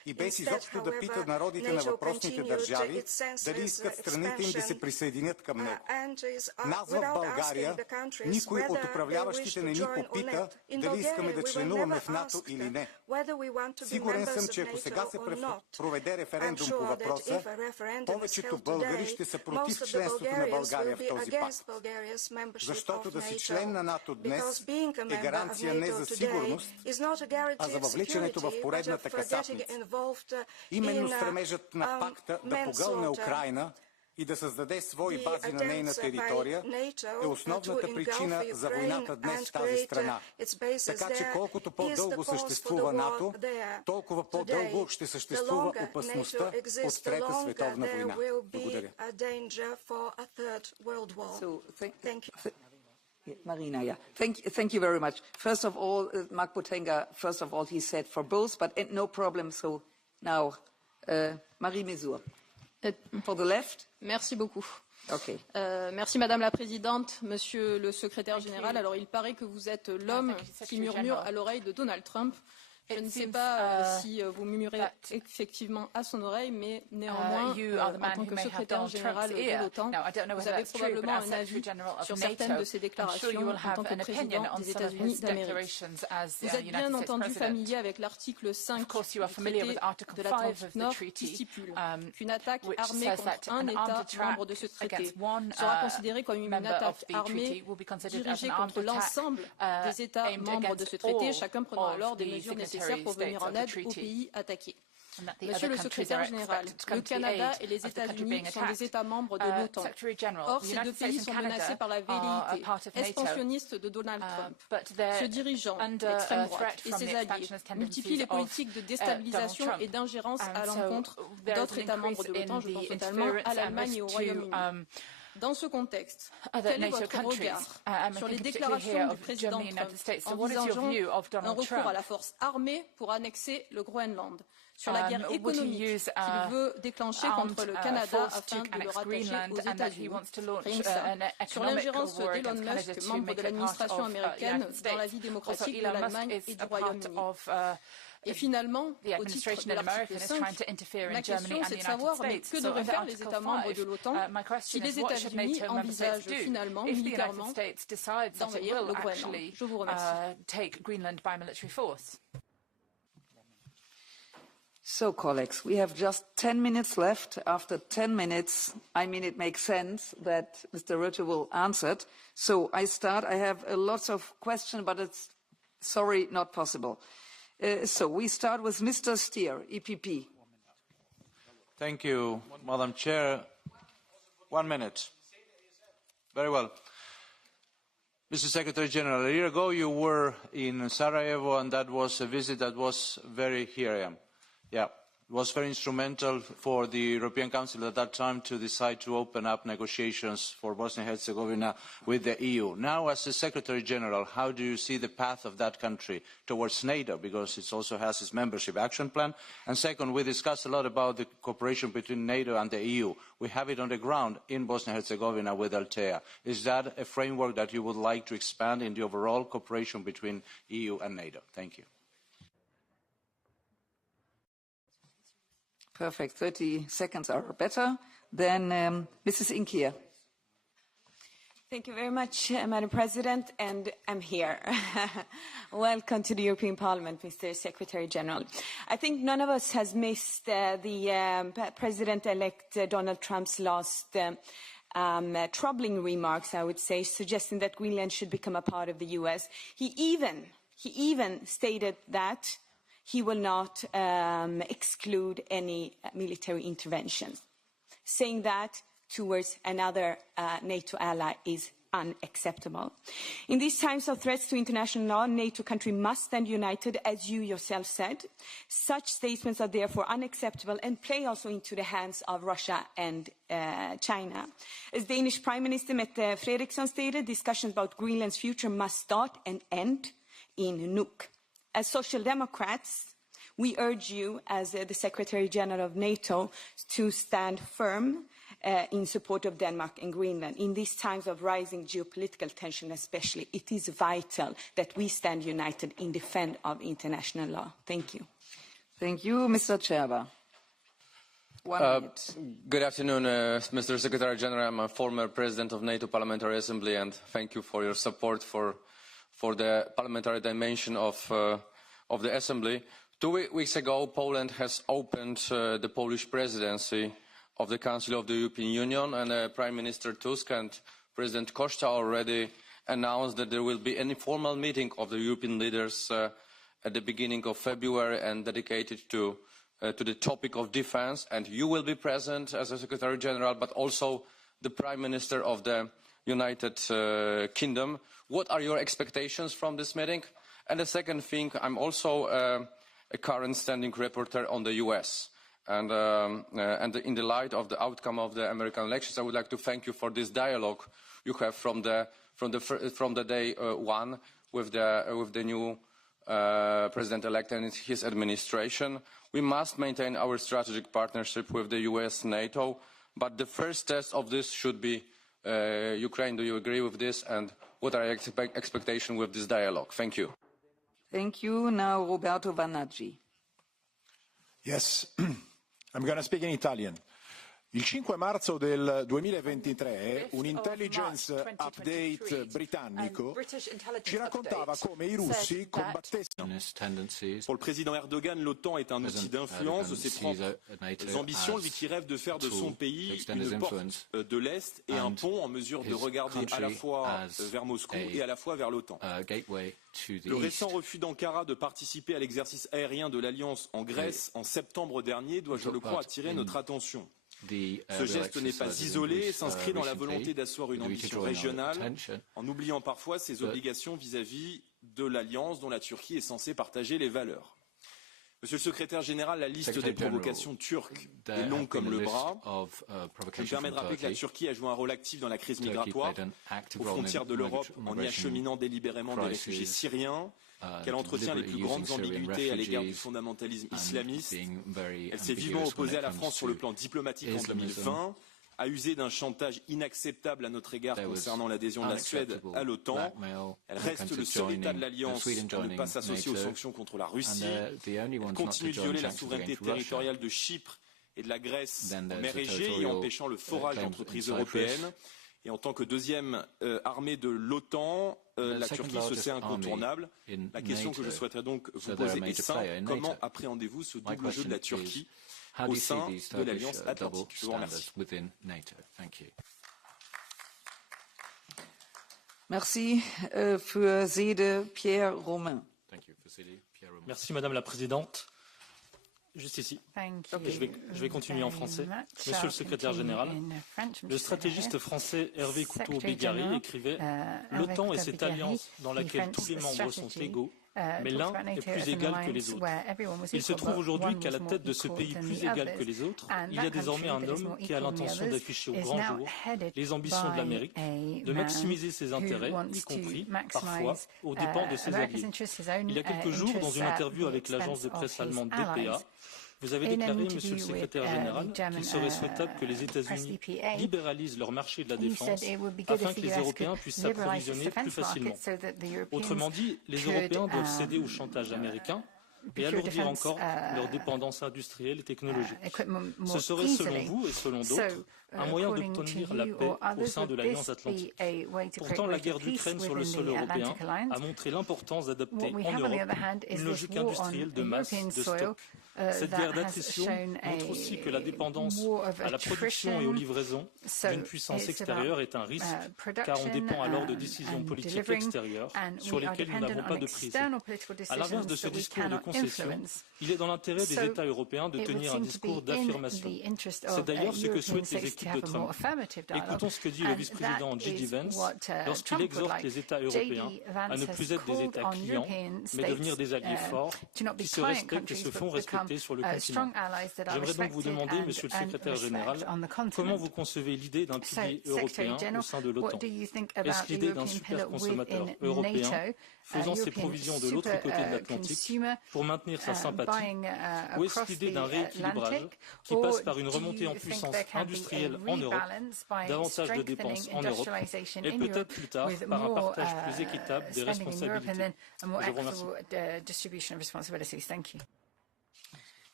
и без изобщо да пита народите на въпросните държави дали искат страните им да се присъединят към него. Нас в България никой от управляващите не ни попита дали искаме да членуваме в НАТО или не. Сигурен съм, че ако сега се проведе референдум по въпроса, повечето българи ще са против членството на България в този пакт. Защото да си член на НАТО днес е гаранция не за сигурност, а за въвличането в поредната касапница. Именно стремежът на пакта да погълне Украйна и да създаде свои бази на нейна територия е основната причина за войната днес в тази страна. Така че колкото по-дълго съществува НАТО, толкова по-дълго ще съществува опасността от Трета световна война. Благодаря. Marina, yeah. Thank you very much. First of all, Mark Botenga, first of all, he said for both, but no problem. So now, Marie Mesur. For the left. Merci beaucoup. Okay. Merci Madame la Présidente, Monsieur le Secrétaire Général. Alors il paraît que vous êtes l'homme qui murmure à l'oreille de Donald Trump. Je ne sais pas si vous murmurez effectivement à son oreille, mais néanmoins, en tant que secrétaire général de l'OTAN, vous avez probablement un avis sur certaines de ces déclarations en tant que président des États-Unis d'Amérique. Vous êtes bien entendu familier avec l'article 5 du traité de l'Atlantique Nord qui stipule qu'une attaque armée contre un État membre de ce traité sera considérée comme une attaque armée dirigée contre l'ensemble des États membres de ce traité, chacun prenant alors des mesures nécessaires pour venir en aide aux pays attaqués. Monsieur le secrétaire général, le Canada et les États-Unis sont des États membres de l'OTAN. Or, ces deux pays sont menacés par la velléité expansionniste de Donald Trump. Ce dirigeant d'extrême droite et ses alliés multiplient les politiques de déstabilisation et d'ingérence à l'encontre d'autres États membres de l'OTAN, je pense notamment à l'Allemagne et au Royaume-Uni. Dans ce contexte, quel est votre regard sur les déclarations du président Trump envisageant un recours à la force armée pour annexer le Groenland, sur la guerre économique qu'il veut déclencher contre le Canada afin de le rattacher aux États-Unis, sur l'ingérence d'Elon Musk, membre de l'administration américaine, dans la vie démocratique de l'Allemagne et du Royaume-Uni. Et finalement, au titre de l'article 5, ma question c'est de savoir que devraient faire les États membres de l'OTAN si les États-Unis envisagent finalement, militairement, d'envahir le Groenland. Je vous remercie. So, colleagues, we have just 10 minutes left. After 10 minutes, I mean, it makes sense that Mr. Rutte will answer it. So I start. I have lots of questions, but it's, sorry, not possible. So we start with Mr. Stier, EPP. Thank you, Madam Chair. 1 minute. Very well. Mr. Secretary General, a year ago you were in Sarajevo, and that was a visit that was very, here I am. Yeah, it was very instrumental for the European Council at that time to decide to open up negotiations for Bosnia and Herzegovina with the EU. Now, as the Secretary General, how do you see the path of that country towards NATO, because it also has its membership action plan? And second, we discussed a lot about the cooperation between NATO and the EU. We have it on the ground in Bosnia and Herzegovina with Altea. Is that a framework that you would like to expand in the overall cooperation between EU and NATO? Thank you. Perfect. 30 seconds are better. Then Mrs. Inkier. Thank you very much, Madam President, and I'm here. Welcome to the European Parliament, Mr. Secretary General. I think none of us has missed the President-elect Donald Trump's last troubling remarks, I would say, suggesting that Greenland should become a part of the US. He even stated that he will not exclude any military intervention, saying that towards another NATO ally is unacceptable. In these times of threats to international law, NATO countries must stand united, as you yourself said. Such statements are therefore unacceptable and play also into the hands of Russia and China. As Danish Prime Minister Mette Frederiksen stated, discussions about Greenland's future must start and end in Nuuk. As Social Democrats, we urge you, as the Secretary General of NATO, to stand firm in support of Denmark and Greenland. In these times of rising geopolitical tension especially, it is vital that we stand united in defense of international law. Thank you. Thank you, Mr. Cerba. 1 minute. Good afternoon, Mr. Secretary General. I'm a former president of NATO Parliamentary Assembly, and thank you for your support for the parliamentary dimension of the Assembly. 2 weeks ago, Poland has opened the Polish presidency of the Council of the European Union, and Prime Minister Tusk and President Costa already announced that there will be an informal meeting of the European leaders at the beginning of February and dedicated to the topic of defense, and you will be present as a Secretary General, but also the Prime Minister of the United Kingdom. What are your expectations from this meeting? And the second thing, I'm also a current standing rapporteur on the US. And in the light of the outcome of the American elections, I would like to thank you for this dialogue you have from the day one with the new President-elect and his administration. We must maintain our strategic partnership with the US, NATO, but the first test of this should be Ukraine. Do you agree with this? And what are your expectations with this dialogue? Thank you. Thank you. Now Roberto Vanaggi. Yes, I'm going to speak in Italian. Il 5 marzo del 2023 un intelligence update britannico ci raccontava come i russi combattessero. Pour le président Erdogan, l'OTAN est un outil d'influence de ses propres ambitions, lui qui rêve de faire de son pays une porte de l'Est et un pont en mesure de regarder à la fois vers Moscou et à la fois vers l'OTAN. Le récent refus d'Ankara de participer à l'exercice aérien de l'Alliance en Grèce en septembre dernier doit, je le crois, attirer notre attention. Ce geste n'est pas isolé et s'inscrit dans la volonté d'asseoir une ambition régionale, en oubliant parfois ses obligations vis-à-vis de l'Alliance dont la Turquie est censée partager les valeurs. Monsieur le secrétaire général, la liste des provocations turques est longue comme le bras. Je me permets de rappeler que la Turquie a joué un rôle actif dans la crise migratoire aux frontières de l'Europe en y acheminant délibérément des réfugiés syriens, qu'elle entretient les plus grandes ambiguïtés à l'égard du fondamentalisme islamiste. Elle s'est vivement opposée à la France sur le plan diplomatique en 2020, a usé d'un chantage inacceptable à notre égard concernant l'adhésion de la Suède à l'OTAN. Elle reste le seul État de l'Alliance pour ne pas s'associer aux sanctions contre la Russie. Elle continue de violer la souveraineté territoriale de Chypre et de la Grèce en mer Égée et empêchant le forage d'entreprises européennes. Et en tant que deuxième armée de l'OTAN, la Turquie se sait incontournable. La question que je souhaiterais donc vous poser est simple. Comment appréhendez-vous ce double jeu de la Turquie au sein de l'Alliance Atlantique? Je vous remercie. Merci. Für Sede, Pierre Romain. Merci Madame la Présidente. Juste ici. Je vais continuer en français. Monsieur le secrétaire général, le stratégiste français Hervé Couteau-Bégary écrivait « L'OTAN est cette alliance dans laquelle tous les membres sont égaux, mais l'un est plus égal que les autres. Il se trouve aujourd'hui qu'à la tête de ce pays plus égal que les autres, il y a désormais un homme qui a l'intention d'afficher au grand jour les ambitions de l'Amérique, de maximiser ses intérêts, y compris, parfois, aux dépens de ses alliés. Il y a quelques jours, dans une interview avec l'agence de presse allemande DPA, vous avez déclaré, Monsieur le secrétaire général, qu'il serait souhaitable que les États-Unis libéralisent leur marché de la défense afin que les Européens puissent s'approvisionner plus facilement. Autrement dit, les Européens doivent céder au chantage américain et alourdir encore leur dépendance industrielle et technologique. Ce serait, selon vous et selon d'autres, un moyen d'obtenir la paix au sein de l'Alliance Atlantique. Pourtant, la guerre d'Ukraine sur le sol européen a montré l'importance d'adopter en Europe une logique industrielle de masse, de stock. Cette guerre d'attrition montre aussi que la dépendance à la production et aux livraisons d'une puissance extérieure est un risque, car on dépend alors de décisions politiques extérieures sur lesquelles nous n'avons pas de prise. À l'inverse de ce discours de concession, il est dans l'intérêt des États européens de tenir un discours d'affirmation. C'est d'ailleurs ce que souhaitent les équipes de Trump. Écoutons ce que dit le vice-président J.D. Vance lorsqu'il exhorte les États européens à ne plus être des États clients, mais devenir des alliés forts qui se respectent et se font respecter sur le continent. J'aimerais donc vous demander, Monsieur le Secrétaire général, comment vous concevez l'idée d'un pilier européen au sein de l'OTAN? Est-ce l'idée d'un super consommateur européen faisant ses provisions de l'autre côté de l'Atlantique pour maintenir sa sympathie, ou est-ce l'idée d'un rééquilibrage qui passe par une remontée en puissance industrielle en Europe, davantage de dépenses en Europe, et peut-être plus tard par un partage plus équitable des responsabilités? Je vous remercie.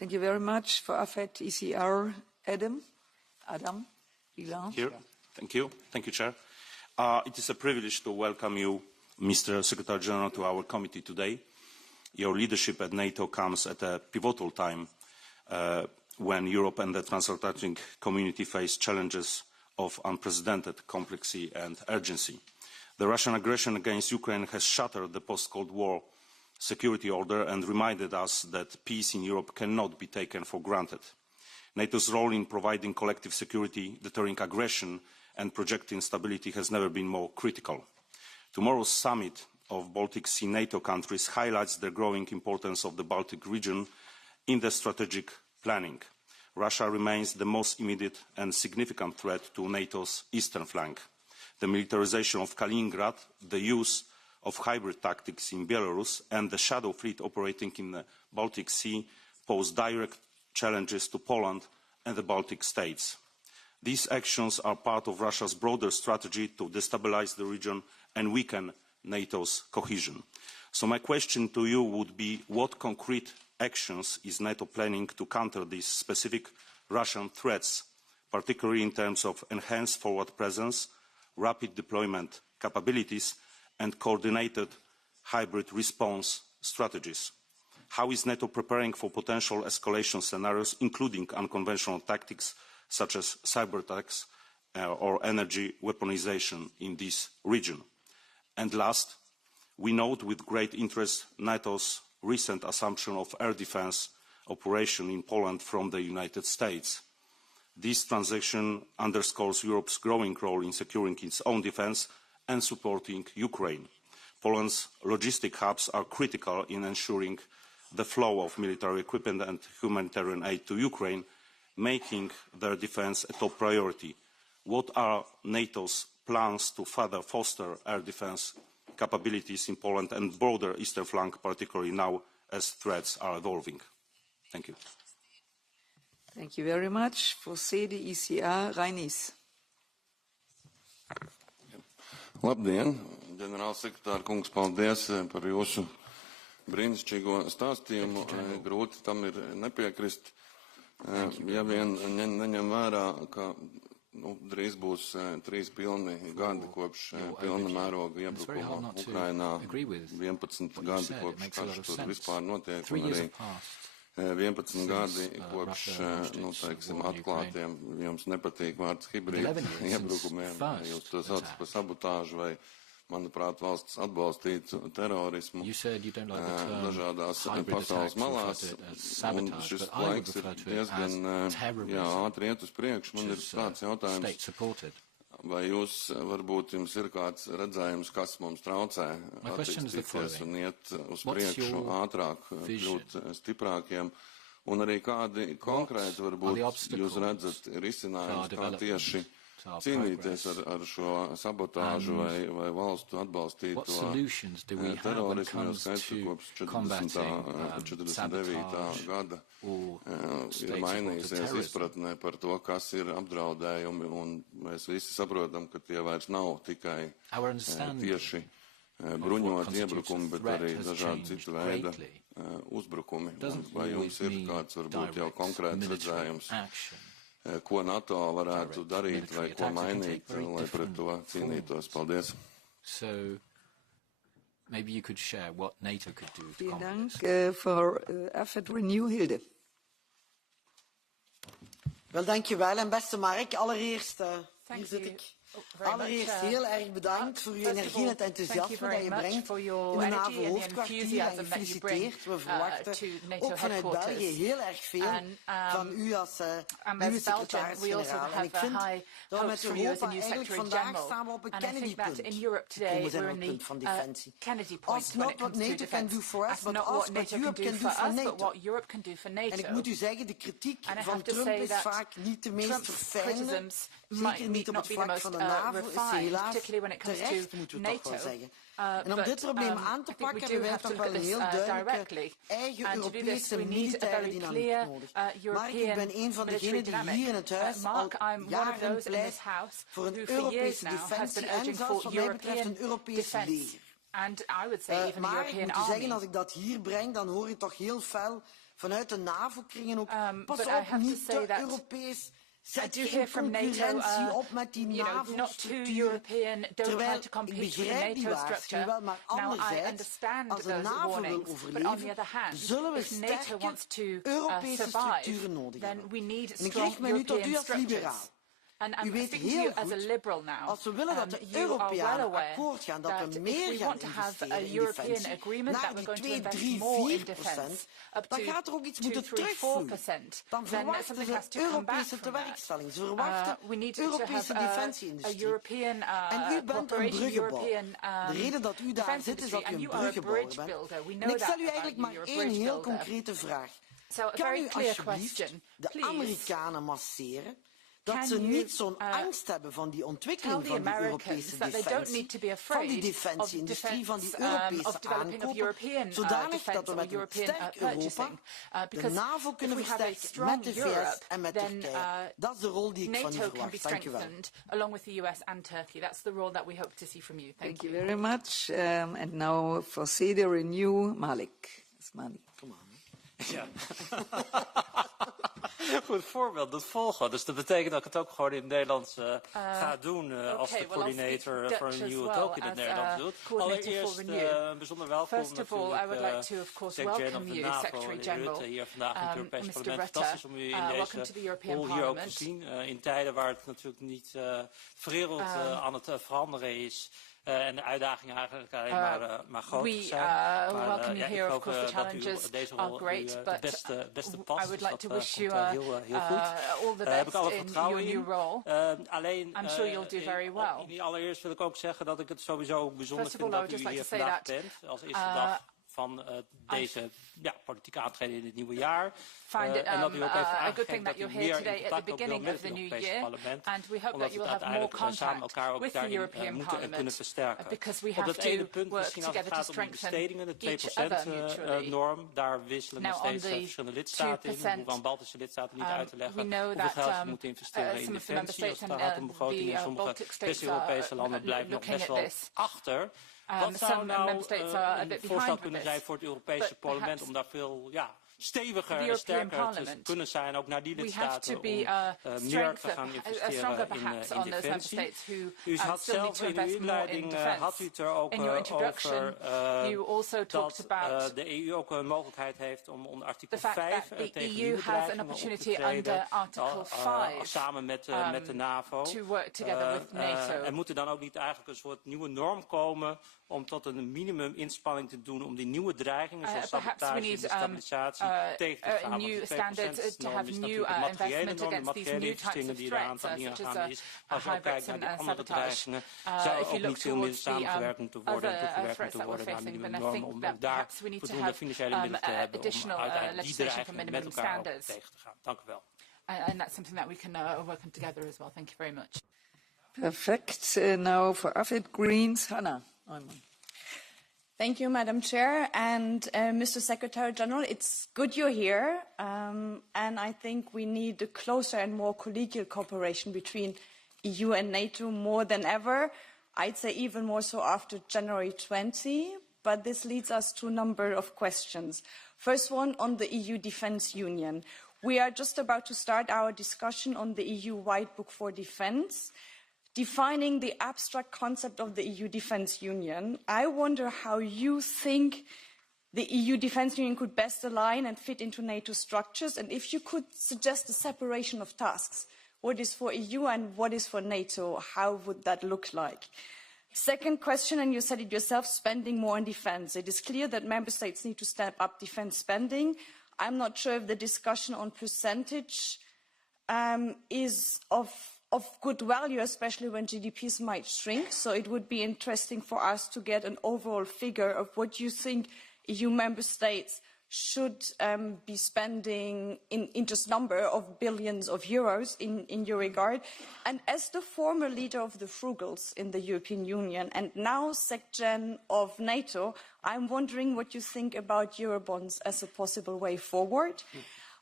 Thank you very much. For AFET, ECR, Adam, Ilan. Here. Thank you. Thank you, Chair. It is a privilege to welcome you, Mr. Secretary General, to our committee today. Your leadership at NATO comes at a pivotal time when Europe and the transatlantic community face challenges of unprecedented complexity and urgency. The Russian aggression against Ukraine has shattered the post-Cold War security order and reminded us that peace in Europe cannot be taken for granted. NATO's role in providing collective security, deterring aggression and projecting stability has never been more critical. Tomorrow's summit of Baltic Sea NATO countries highlights the growing importance of the Baltic region in the strategic planning. Russia remains the most immediate and significant threat to NATO's eastern flank. The militarization of Kaliningrad, the use of hybrid tactics in Belarus, and the shadow fleet operating in the Baltic Sea pose direct challenges to Poland and the Baltic states. These actions are part of Russia's broader strategy to destabilize the region and weaken NATO's cohesion. So my question to you would be, what concrete actions is NATO planning to counter these specific Russian threats, particularly in terms of enhanced forward presence, rapid deployment capabilities, and coordinated hybrid response strategies? How is NATO preparing for potential escalation scenarios, including unconventional tactics such as cyber attacks or energy weaponization in this region? And last, we note with great interest NATO's recent assumption of air defense operation in Poland from the United States. This transaction underscores Europe's growing role in securing its own defense and supporting Ukraine. Poland's logistic hubs are critical in ensuring the flow of military equipment and humanitarian aid to Ukraine, making their defense a top priority. What are NATO's plans to further foster air defense capabilities in Poland and broader eastern flank, particularly now as threats are evolving? Thank you. Thank you very much. For CD ECR, Reinis. Labdien, ģenerālsekretār kungs, paldies par jūsu brīnišķīgo stāstījumu. Grūti tam ir nepiekrist. Ja vien neņem vērā, ka drīz būs 3 pilni gadi kopš pilna mēroga iebrukuma Ukrainā, 11 gadi kopš karš tur vispār notiek, un arī 11 gadi kopš, teiksim, atklātiem, jums nepatīk vārds hibrīd iebrukumiem, jūs to saucat par sabotāžu vai, manuprāt, valsts atbalstītu terorismu dažādās pasaules malās, un šis laiks ir diezgan ātri iet uz priekšu. Man ir tāds jautājums, vai jūs, varbūt jums ir kāds redzējums, kas mums traucē attīstīties un iet uz priekšu ātrāk, kļūt stiprākiem, un arī kādi konkrēti, varbūt, jūs redzat risinājums, kā tieši cīnīties ar šo sabotāžu vai valstu atbalstīto terorismu, jo skaidrs, kopš 49. gada ir mainījusies izpratnē par to, kas ir apdraudējumi, un mēs visi saprotam, ka tie vairs nav tikai tieši bruņot iebrukumi, bet arī dažādi citu veida uzbrukumi. Vai jums ir kāds, varbūt, jau konkrēts redzējums, ko NATO varētu darīt vai ko mainīt, lai pret to cīnītos? Paldies. So, maybe you could share what NATO could do to combat this. Vielen Dank for AFET Renew, Hilde. Wel, dankjewel. En beste Mark, allereerst, hier zit ik. Allereerst heel erg bedankt voor uw energie en het enthousiasme dat je brengt in de NAVO-hoofdkwartier en gefeliciteerd. We verwachten ook vanuit België heel erg veel van u als nieuwe secretaris-generaal. En ik vind dat we met Europa eigenlijk vandaag staan we op een Kennedy-punt. We zijn op het punt van defensie. Als not what NATO can do for us, but also what Europe can do for NATO. En ik moet u zeggen, de kritiek van Trump is vaak niet de meest verfijnde. Zeker niet op het vlak van de NAVO is ze helaas terecht, moeten we toch wel zeggen. En om dit probleem aan te pakken hebben wij toch wel een heel duidelijke eigen Europese militaire dynamiek nodig. Mark, ik ben een van degenen die hier in het huis al jaren pleit voor een Europese defensie en zelfs wat mij betreft een Europees leger. Maar ik moet u zeggen, als ik dat hier breng, dan hoor je toch heel fel vanuit de NAVO-kringen ook, pas op, niet te Europees. Zet geen concurrentie op met die NAVO-structuur. Terwijl ik begrijp die waarschuwing wel, maar anderzijds, als de NAVO wil overleven, zullen we sterke Europese structuren nodig hebben. En ik richt me nu tot u als liberaal. U weet heel goed, als we willen dat de Europeanen akkoord gaan, dat we meer gaan investeren in defensie, naar die 2, 3, 4%, dan gaat er ook iets moeten terugvloeien. Dan verwachten ze Europese tewerkstelling. Ze verwachten Europese defensieindustrie. En u bent een bruggenbouwer. De reden dat u daar zit, is dat u een bruggenbouwer bent. En ik stel u eigenlijk maar één heel concrete vraag. Kan u alsjeblieft de Amerikanen masseren dat ze niet zo'n angst hebben van die ontwikkeling van die Europese defensie, van die defensieindustrie, van die Europese aankopen, zodanig dat we met een sterk Europa de NAVO kunnen versterken met de VS en met Turkije. Dat is de rol die ik van u verwacht. Dank u wel. Along with the US and Turkey. That's the role that we hope to see from you. Thank you very much. And now for CD Renew, Malik. Come on. Ja. Goed voorbeeld, dat volgen. Dus dat betekent dat ik het ook gewoon in het Nederlands ga doen als de coördinator voor een EU ook in het Nederlands doet. Allereerst bijzonder welkom natuurlijk Secretary of the NAVO, Rutte, hier vandaag in het Europees Parlement. Fantastisch om u in deze rol hier ook te zien. In tijden waar het natuurlijk niet de wereld aan het veranderen is. En de uitdagingen eigenlijk alleen maar groter zijn. Welcome you here. Of course, the challenges are great, but beste past. I would like to wish you heel goed. All the best in your new role. Alleen, I'm sure you'll do very well. Allereerst wil ik ook zeggen dat ik het sowieso bijzonder vind dat u hier vandaag bent. Als eerste dag van deze politieke aantreden in het nieuwe jaar. Find it en dat u ook even a good thing that you're here today at the beginning of the new year, and we hope that you will have more contact with the European Parliament, because we have to work together to strengthen each other mutually. Norm, daar wisselen nog steeds verschillende lidstaten in. We hoeven aan Baltische lidstaten niet uit te leggen hoeveel geld ze moeten investeren in defensie als het gaat om begrotingen. In sommige West-Europese landen blijven nog best wel achter. Wat zou nou een voorstel kunnen zijn voor het Europese parlement om daar veel steviger en sterker te kunnen zijn, ook naar die lidstaten, om meer te gaan investeren in defensie. U had zelf in uw inleiding, had u het er ook over dat de EU ook een mogelijkheid heeft om onder artikel 5 tegen nieuwe dreigingen op te treden, samen met de NAVO. En moet er dan ook niet eigenlijk een soort nieuwe norm komen om tot een minimum inspanning te doen om die nieuwe dreigingen zoals sabotage en destabilisatie tegen te gaan. New standards to have new investment against these new types of threats, such as hybrids and sabotage. If you look towards the other threats that we're facing, then I think that perhaps we need to have additional legislation for minimum standards. Dank u wel. And that's something that we can work on together as well. Thank you very much. Perfect. Now for AFID Greens, Hannah. Thank you, Madam Chair. And Mr. Secretary General, it's good you're here. And I think we need a closer and more collegial cooperation between EU and NATO more than ever. I'd say even more so after January 20. But this leads us to a number of questions. First one on the EU Defence Union. We are just about to start our discussion on the EU White Book for Defence. Defining the abstract concept of the EU Defence Union, I wonder how you think the EU Defence Union could best align and fit into NATO structures, and if you could suggest a separation of tasks. What is for EU and what is for NATO? How would that look like? Second question, and you said it yourself, spending more on defence. It is clear that member states need to step up defence spending. I'm not sure if the discussion on percentage is of good value, especially when GDPs might shrink. So it would be interesting for us to get an overall figure of what you think EU member states should be spending in just number of billions of euros in your regard. And as the former leader of the Frugals in the European Union and now SecGen of NATO, I'm wondering what you think about Eurobonds as a possible way forward.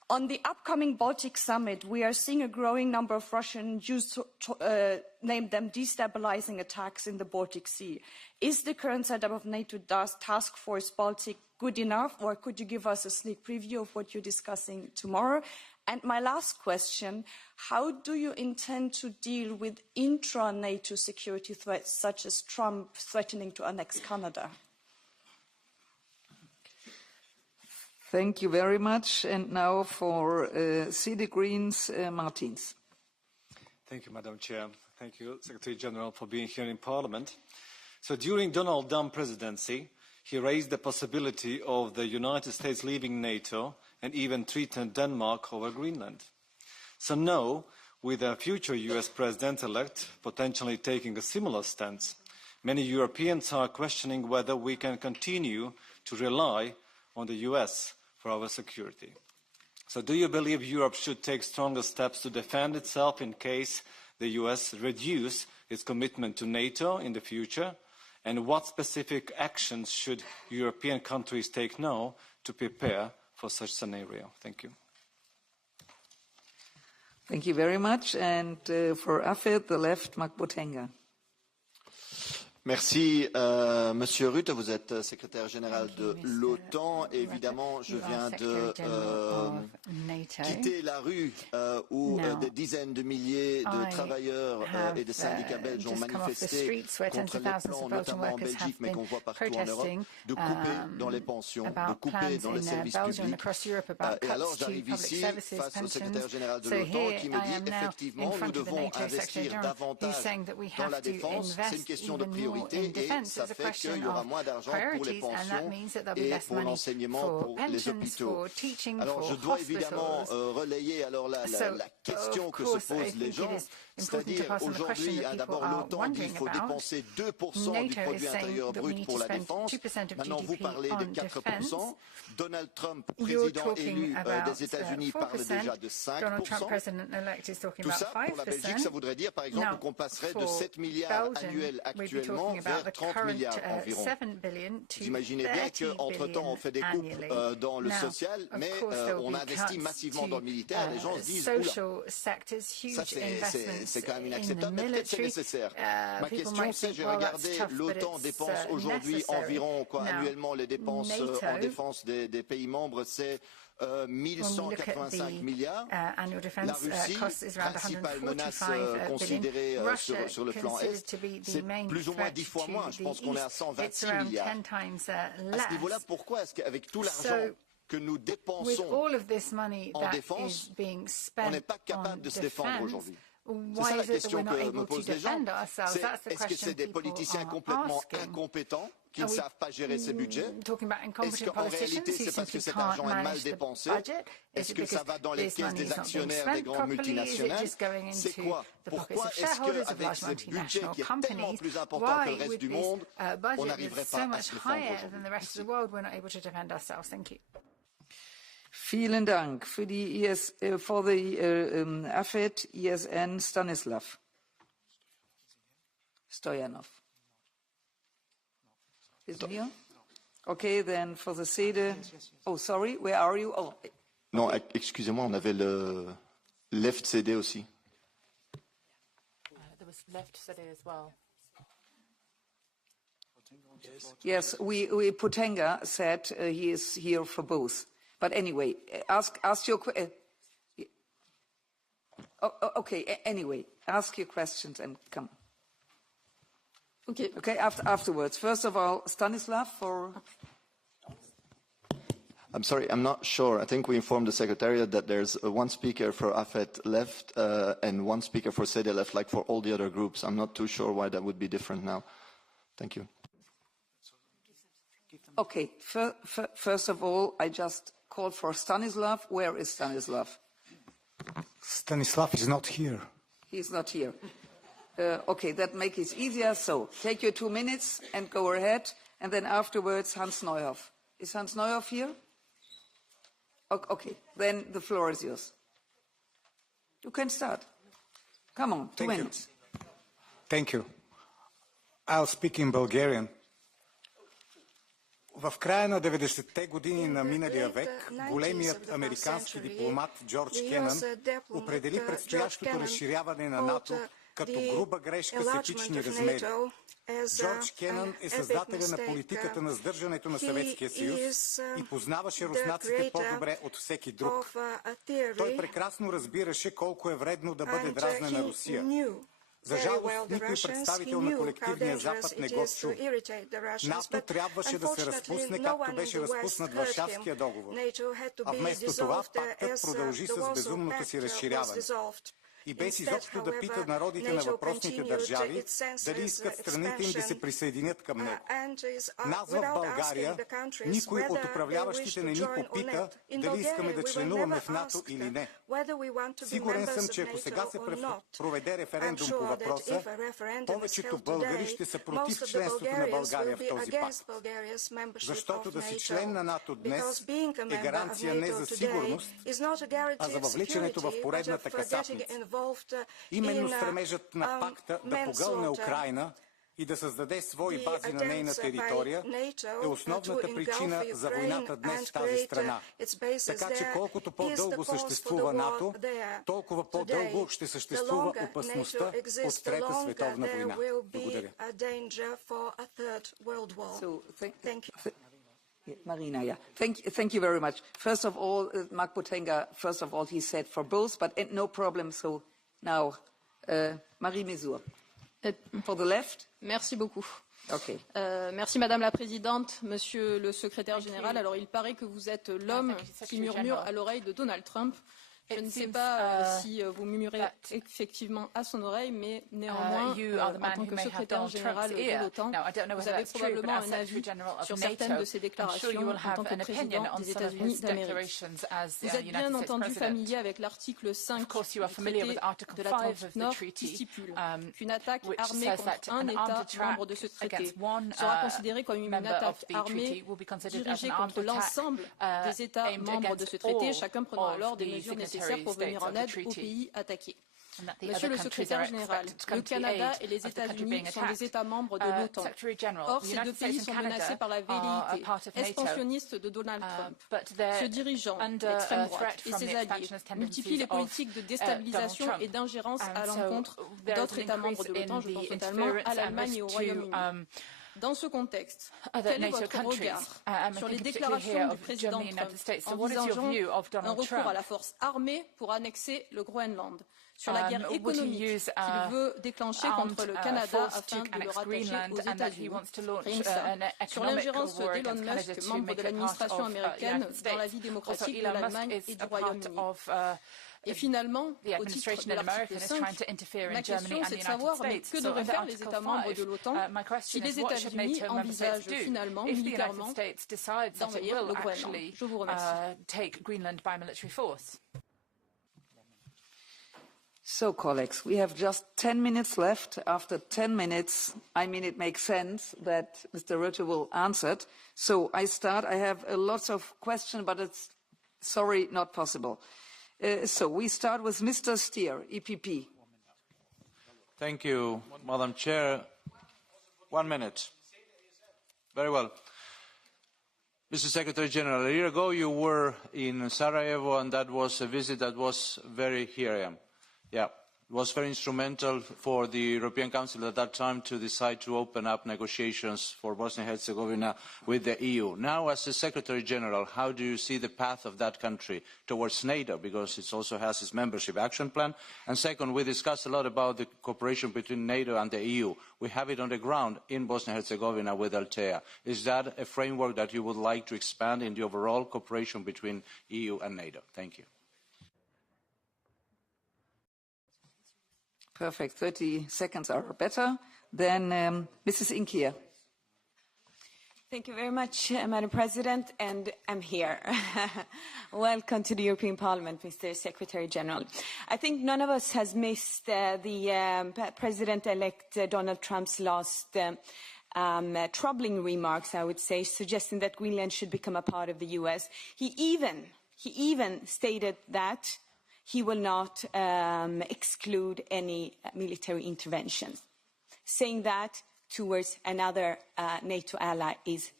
On the upcoming Baltic summit, we are seeing a growing number of Russian Jews name them destabilizing attacks in the Baltic Sea. Is the current setup of NATO Task Force Baltic good enough, or could you give us a sneak preview of what you're discussing tomorrow? And my last question, how do you intend to deal with intra-NATO security threats, such as Trump threatening to annex Canada? Thank you very much. And now for CD Greens, Martins. Thank you, Madam Chair. Thank you, Secretary General, for being here in Parliament. So during Donald Trump presidency, he raised the possibility of the United States leaving NATO and even threatened Denmark over Greenland. So now, with a future US president-elect potentially taking a similar stance, many Europeans are questioning whether we can continue to rely on the US for our security. So do you believe Europe should take stronger steps to defend itself in case the US reduce its commitment to NATO in the future? And what specific actions should European countries take now to prepare for such scenario? Thank you. Thank you very much. And for AFED, the left, Mark Botenga. Merci, Monsieur Rutte. Vous êtes secrétaire général de l'OTAN. Évidemment, je viens de quitter la rue où des dizaines de milliers de travailleurs et de syndicats belges ont manifesté contre les plans, notamment en Belgique, mais qu'on voit partout en Europe, de couper dans les pensions, de couper dans les services publics. Et alors, j'arrive ici face au secrétaire général de l'OTAN qui me dit effectivement, nous devons investir davantage dans la défense. C'est une question de priorité. Et ça fait qu'il y aura moins d'argent pour les pensions et pour l'enseignement, pour les hôpitaux. Alors je dois évidemment relayer alors la question que se posent les gens, c'est-à-dire aujourd'hui, d'abord l'OTAN dit qu'il faut dépenser 2% du produit intérieur brut pour la défense. Maintenant vous parlez de 4%. Donald Trump, président élu des États-Unis, parle déjà de 5%. Tout ça pour la Belgique, ça voudrait dire par exemple qu'on passerait de 7 milliards annuels actuellement vers 30 milliards environ. Vous imaginez bien qu'entre-temps, on fait des coupes dans le social, mais on investit massivement dans le militaire. Les gens se disent, oula, ça c'est quand même inacceptable, mais peut-être c'est nécessaire. Ma question, c'est, j'ai regardé, l'OTAN dépense aujourd'hui environ, annuellement, les dépenses en défense des pays membres, c'est 1185 milliards. La Russie, principale menace considérée sur le flanc Est, c'est plus ou moins 10 fois moins. Je pense qu'on est à 126 milliards. À ce niveau-là, pourquoi est-ce qu'avec tout l'argent que nous dépensons en défense, on n'est pas capable de se défendre aujourd'hui? C'est ça la question que me posent les gens. Est-ce que c'est des politiciens complètement incompétents qui ne savent pas gérer ces budgets? Est-ce qu'en réalité, c'est parce que cet argent est mal dépensé? Est-ce que ça va dans les caisses des actionnaires des grandes multinationales? C'est quoi? Pourquoi est-ce qu'avec ce budget qui est tellement plus important que le reste du monde, on n'arriverait pas à se défendre aujourd'hui? Vielen Dank. For the AFET, ESN, Stanislav Stoyanov. Is he here? Okay, then for the SEDE. Oh, sorry, where are you? Oh. Non, excusez-moi, on avait le left CD aussi. There was left CD as well. Yes, we Potenga said he is here for both. But anyway, ask your question. Okay, anyway, ask your questions and come. Okay, afterwards. First of all, Stanislav for... I'm sorry, I'm not sure. I think we informed the Secretariat that there's one speaker for AFET left and one speaker for SEDE left, like for all the other groups. I'm not too sure why that would be different now. Thank you. Okay, first of all, I just called for Stanislav. Where is Stanislav? Stanislav is not here. He's not here. Okay, that makes it easier. So take your 2 minutes and go ahead. And then afterwards, Hans Neuhoff. Is Hans Neuhoff here? Okay, then the floor is yours. You can start. Come on, 2 minutes. Thank you. I'll speak in Bulgarian. В края на 90-те години на миналия век големият американски дипломат Джордж Кенън определи предстоящото разширяване на НАТО като груба грешка с епични размери. Джордж Кенън е създателя на политиката на сдържането на Съветския съюз и познаваше руснаците по-добре от всеки друг. Той прекрасно разбираше колко е вредно да бъде дразнена Русия. За жалост, никой представител на колективния Запад не го чу. НАТО трябваше да се разпусне, както беше разпуснат Варшавския договор. А вместо това, пактът продължи с безумното си разширяване. И без изобщо да пита народите на въпросните държави дали искат страните им да се присъединят към него. Нас в България никой от управляващите не ни попита дали искаме да членуваме в НАТО или не. Сигурен съм, че ако сега се проведе референдум по въпроса, повечето българи ще са против членството на България в този пакт. Защото да си член на НАТО днес е гаранция не за сигурност, а за въвличането в поредната касапница. Именно стремежът на пакта да погълне Украйна и да създаде свои бази на нейна територия е основната причина за войната днес в тази страна. Така че колкото по-дълго съществува НАТО, толкова по-дълго ще съществува опасността от Трета световна война. Благодаря. Marina, yeah. Thank you very much. First of all, Mark Botenga, first of all, he said for both, but no problem. So now, Marie Mesur. For the left. Merci beaucoup. Okay. Merci Madame la Présidente, Monsieur le Secrétaire Général. Alors, il paraît que vous êtes l'homme qui murmure à l'oreille de Donald Trump. Je ne sais pas si vous murmurez effectivement à son oreille, mais néanmoins, en tant que secrétaire général de l'OTAN, vous avez probablement un avis sur certaines de ces déclarations en tant que président des États-Unis d'Amérique. Vous êtes bien entendu familier avec l'article 5 du traité de l'Atlantique Nord qui stipule qu'une attaque armée contre un État membre de ce traité sera considérée comme une attaque armée dirigée contre l'ensemble des États membres de ce traité, chacun prenant alors des mesures nécessaires pour venir en aide aux pays attaqués. Monsieur le secrétaire général, le Canada et les États-Unis sont des États membres de l'OTAN. Or, ces deux pays sont menacés par la velléité expansionniste de Donald Trump. Ce dirigeant d'extrême droite et ses alliés multiplient les politiques de déstabilisation et d'ingérence à l'encontre d'autres États membres de l'OTAN, je pense notamment à l'Allemagne et au Royaume-Uni. Dans ce contexte, quel est votre regard sur les déclarations du président Trump envisageant un recours à la force armée pour annexer le Groenland, sur la guerre économique qu'il veut déclencher contre le Canada afin de le rattacher aux États-Unis, sur l'ingérence d'Elon Musk, membre de l'administration américaine, dans la vie démocratique de l'Allemagne et du Royaume-Uni. Et finalement, au titre de l'article 5, ma question c'est de savoir que devraient faire les États membres de l'OTAN si les États-Unis envisagent finalement, militairement, d'envahir le Groenland. Je vous remercie. So, colleagues, we have just 10 minutes left. After 10 minutes, I mean, it makes sense that Mr. Rutte will answer it. So I start. I have lots of questions, but it's, sorry, not possible. So we start with Mr. Stier, EPP. Thank you, Madam Chair. 1 minute. Very well. Mr. Secretary General, a year ago you were in Sarajevo, and that was a visit that was very, here I am. Yeah, it was very instrumental for the European Council at that time to decide to open up negotiations for Bosnia and Herzegovina with the EU. Now, as the Secretary General, how do you see the path of that country towards NATO? Because it also has its membership action plan. And second, we discussed a lot about the cooperation between NATO and the EU. We have it on the ground in Bosnia and Herzegovina with Altea. Is that a framework that you would like to expand in the overall cooperation between EU and NATO? Thank you. Perfect. 30 seconds are better. Then Mrs. Inkia. Thank you very much, Madam President, and I'm here. Welcome to the European Parliament, Mr. Secretary General. I think none of us has missed the President-elect Donald Trump's last troubling remarks, I would say, suggesting that Greenland should become a part of the US. He even stated that he will not exclude any military interventions. Saying that towards another NATO ally is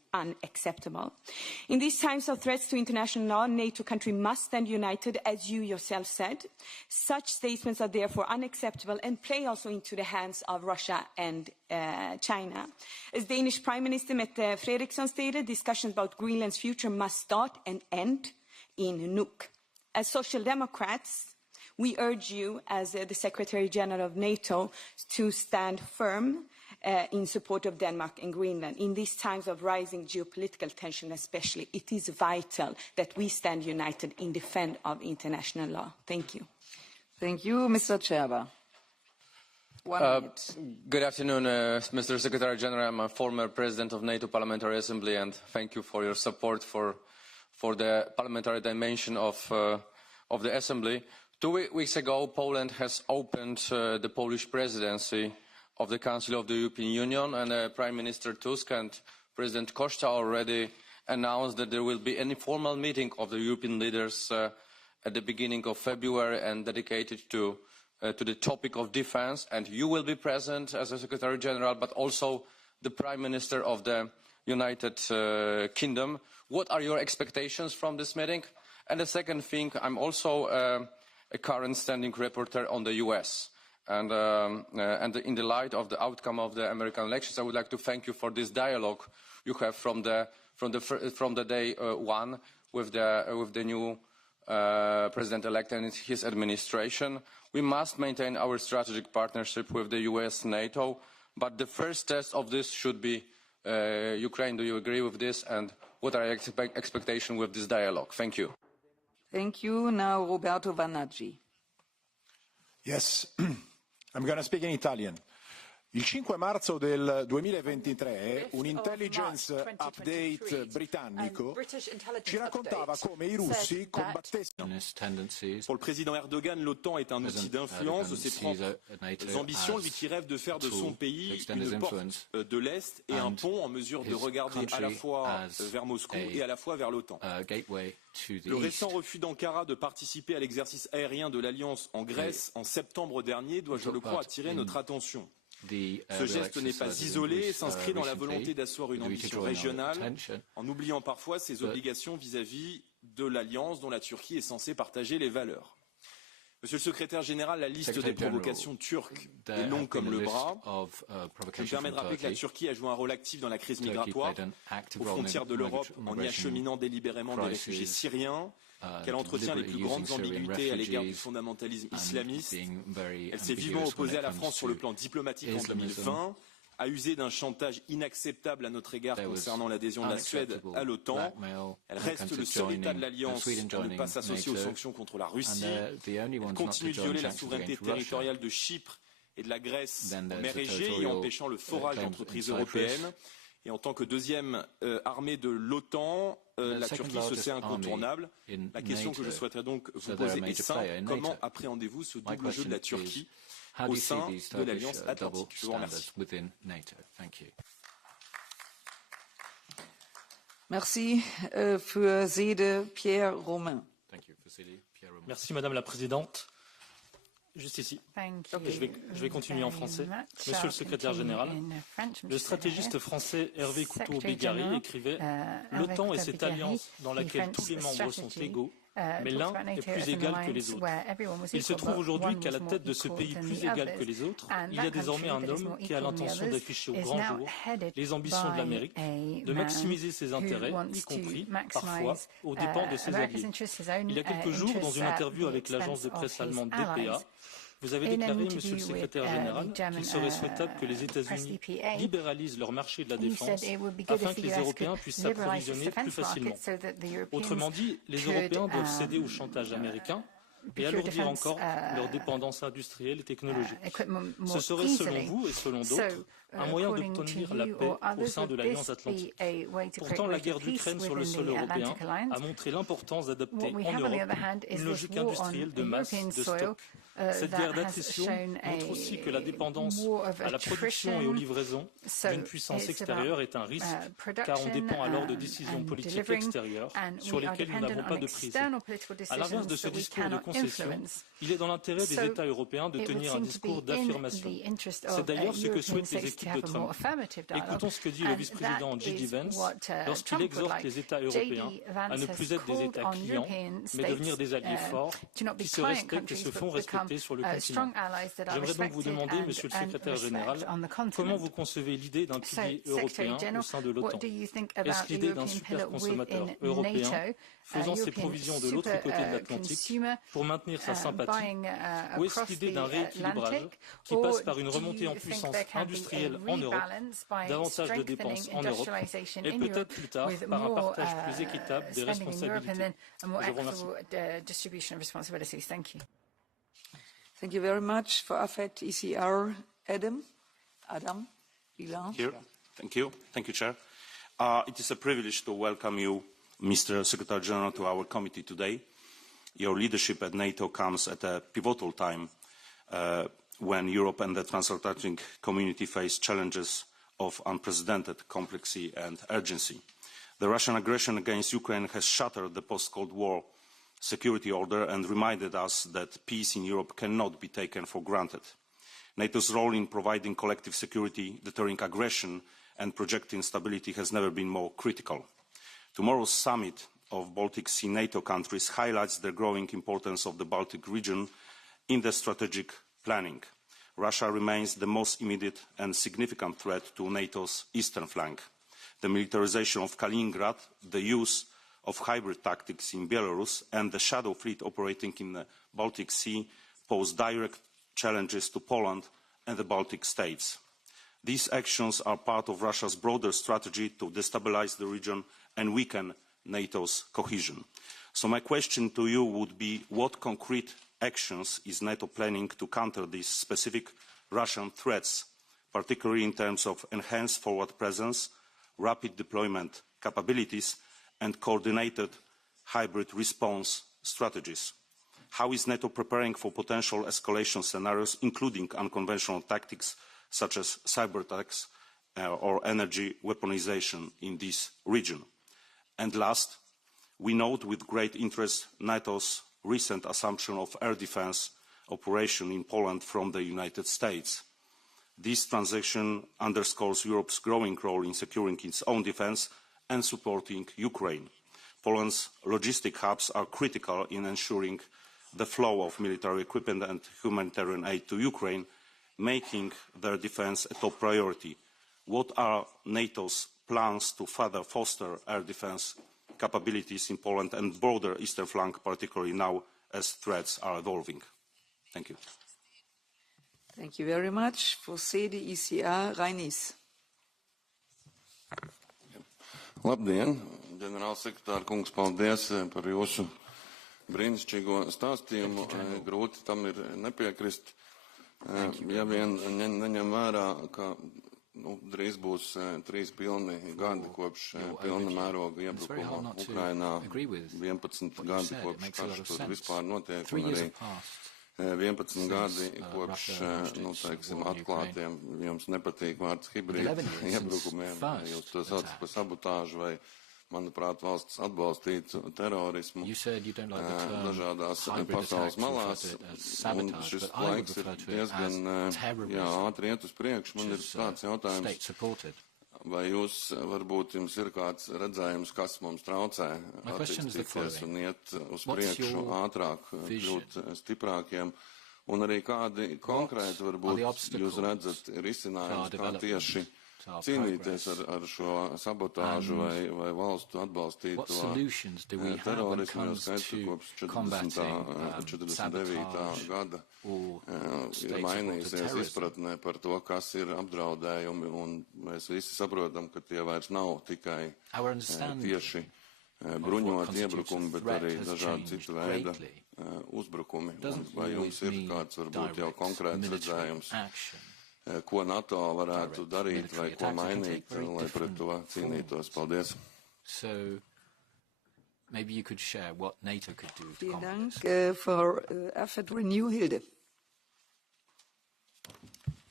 unacceptable. In these times of threats to international law, NATO countries must stand united, as you yourself said. Such statements are therefore unacceptable and play also into the hands of Russia and China. As Danish Prime Minister Mette Frederiksen stated, discussions about Greenland's future must start and end in Nuuk. As Social Democrats, we urge you, as the Secretary General of NATO, to stand firm in support of Denmark and Greenland. In these times of rising geopolitical tension especially, it is vital that we stand united in defense of international law. Thank you. Thank you. Mr. Cerba. 1 minute. Good afternoon, Mr. Secretary General. I'm a former president of NATO Parliamentary Assembly, and thank you for your support for the parliamentary dimension of the Assembly. 2 weeks ago, Poland has opened the Polish presidency of the Council of the European Union, and Prime Minister Tusk and President Costa already announced that there will be an informal meeting of the European leaders at the beginning of February and dedicated to the topic of defense. And you will be present as a Secretary General, but also the Prime Minister of the United Kingdom. What are your expectations from this meeting? And the second thing, I'm also a current standing rapporteur on the US. And in the light of the outcome of the American elections, I would like to thank you for this dialogue you have from the day one with the new president-elect and his administration. We must maintain our strategic partnership with the US, NATO, but the first test of this should be Ukraine. Do you agree with this? And what are your expectations with this dialogue? Thank you. Thank you. Now Roberto Vannaggi. Yes. I'm going to speak in Italian. Il 5 marzo del 2023 un intelligence update britannico ci raccontava come i russi combattessero. Pour le président Erdogan, l'OTAN est un outil d'influence de ses propres ambitions, lui qui rêve de faire de son pays une porte de l'Est et un pont en mesure de regarder à la fois vers Moscou et à la fois vers l'OTAN. Le récent refus d'Ankara de participer à l'exercice aérien de l'Alliance en Grèce en septembre dernier doit, je le crois, attirer notre attention. Ce geste n'est pas isolé et s'inscrit dans la volonté d'asseoir une ambition régionale en oubliant parfois ses obligations vis-à-vis de l'Alliance dont la Turquie est censée partager les valeurs. Monsieur le secrétaire général, la liste des provocations turques est longue comme le bras. Je me permets de rappeler que la Turquie a joué un rôle actif dans la crise migratoire aux frontières de l'Europe en y acheminant délibérément des réfugiés syriens, qu'elle entretient les plus grandes ambiguïtés à l'égard du fondamentalisme islamiste. Elle s'est vivement opposée à la France sur le plan diplomatique en 2020, a usé d'un chantage inacceptable à notre égard concernant l'adhésion de la Suède à l'OTAN. Elle reste le seul État de l'Alliance à ne pas s'associer aux sanctions contre la Russie. Elle continue de violer la souveraineté territoriale de Chypre et de la Grèce en mer Égée, y empêchant le forage d'entreprises européennes. Et en tant que deuxième armée de l'OTAN, la Turquie se sait incontournable. La question que je souhaiterais donc vous poser est simple. Comment appréhendez-vous ce double jeu de la Turquie au sein de l'Alliance Atlantique? Je vous remercie. Merci. Für Sede, Pierre Romain. Merci Madame la Présidente. Juste ici. Je vais continuer en français. Monsieur le secrétaire général, le stratégiste français Hervé Couteau-Bégary écrivait « L'OTAN est cette alliance dans laquelle tous les membres sont égaux, mais l'un est plus égal que les autres. Il se trouve aujourd'hui qu'à la tête de ce pays plus égal que les autres, il y a désormais un homme qui a l'intention d'afficher au grand jour les ambitions de l'Amérique, de maximiser ses intérêts, y compris, parfois, aux dépens de ses alliés. Il y a quelques jours, dans une interview avec l'agence de presse allemande DPA, vous avez déclaré, Monsieur le secrétaire général, qu'il serait souhaitable que les États-Unis libéralisent leur marché de la défense afin que les Européens puissent s'approvisionner plus facilement. Autrement dit, les Européens doivent céder au chantage américain et alourdir encore leur dépendance industrielle et technologique. Ce serait, selon vous et selon d'autres, un moyen d'obtenir la paix au sein de l'Alliance Atlantique. Pourtant, la guerre d'Ukraine sur le sol européen a montré l'importance d'adopter en Europe une logique industrielle de masse, de stock, Cette guerre d'attrition montre aussi que la dépendance à la production et aux livraisons d'une puissance extérieure est un risque, car on dépend alors de décisions politiques extérieures sur lesquelles nous n'avons pas de prise. À l'inverse de ce discours de concession, il est dans l'intérêt des États européens de tenir un discours d'affirmation. C'est d'ailleurs ce que souhaitent les équipes de Trump. Écoutons ce que dit le vice-président J.D. Vance lorsqu'il exhorte les États européens à ne plus être des États clients, mais devenir des alliés forts qui se respectent et se font respecter sur le continent. J'aimerais donc vous demander, Monsieur le Secrétaire général, comment vous concevez l'idée d'un pilier européen au sein de l'OTAN? Est-ce l'idée d'un super consommateur européen faisant ses provisions de l'autre côté de l'Atlantique pour maintenir sa sympathie, ou est-ce l'idée d'un rééquilibrage qui passe par une remontée en puissance industrielle en Europe, davantage de dépenses en Europe, et peut-être plus tard par un partage plus équitable des responsabilités? Je vous remercie. Thank you very much. For AFET ECR, Adam Bilan. Here. Thank you. Thank you, Chair. It is a privilege to welcome you, Mr. Secretary General, to our committee today. Your leadership at NATO comes at a pivotal time when Europe and the transatlantic community face challenges of unprecedented complexity and urgency. The Russian aggression against Ukraine has shattered the post-Cold War security order and reminded us that peace in Europe cannot be taken for granted. NATO's role in providing collective security, deterring aggression and projecting stability has never been more critical. Tomorrow's summit of Baltic Sea NATO countries highlights the growing importance of the Baltic region in the strategic planning. Russia remains the most immediate and significant threat to NATO's eastern flank. The militarization of Kaliningrad, the use of hybrid tactics in Belarus and the shadow fleet operating in the Baltic Sea pose direct challenges to Poland and the Baltic states. These actions are part of Russia's broader strategy to destabilize the region and weaken NATO's cohesion. So my question to you would be, what concrete actions is NATO planning to counter these specific Russian threats, particularly in terms of enhanced forward presence, rapid deployment capabilities, and coordinated hybrid response strategies? How is NATO preparing for potential escalation scenarios, including unconventional tactics such as cyber attacks or energy weaponization in this region? And last, we note with great interest NATO's recent assumption of air defense operation in Poland from the United States. This transaction underscores Europe's growing role in securing its own defense and supporting Ukraine. Poland's logistic hubs are critical in ensuring the flow of military equipment and humanitarian aid to Ukraine, making their defense a top priority. What are NATO's plans to further foster air defense capabilities in Poland and broader eastern flank, particularly now as threats are evolving? Thank you. Thank you very much. For CDECR, Reinis. Labdien, ģenerālsekretār kungs, paldies par jūsu brīnišķīgo stāstījumu. Grūti tam ir nepiekrist. Ja vien neņem vērā, ka drīz būs 3 pilni gadi kopš pilna mēroga iebrukuma Ukrainā, 11 gadi kopš karš tur vispār notiek, un arī 11 gadi kopš, teiksim, atklātiem, jums nepatīk vārds hibrīda iebrukumiem, jūs to saucat par sabotāžu vai, manuprāt, valsts atbalstītu terorismu dažādās pasaules malās, un šis laiks ir diezgan ātri iet uz priekšu. Man ir tāds jautājums, vai jūs, varbūt jums ir kāds redzējums, kas mums traucē attīstīties un iet uz priekšu ātrāk, kļūt stiprākiem, un arī kādi konkrēti, varbūt, jūs redzat risinājumus, kā tieši cīnīties ar šo sabotāžu vai valstu atbalstīto terorismu, jo skaidrs, ka kopš 49. gada ir mainījusies izpratnē par to, kas ir apdraudējumi, un mēs visi saprotam, ka tie vairs nav tikai tieši bruņoti iebrukumi, bet arī dažādi citu veida uzbrukumi. Vai jums ir kāds, varbūt, jau konkrēts redzējums, ko NATO varētu darīt vai ko mainīt, lai pret to cīnītos? Paldies. So, maybe you could share what NATO could do to Vielen Dank for AFET Renew, Hilde.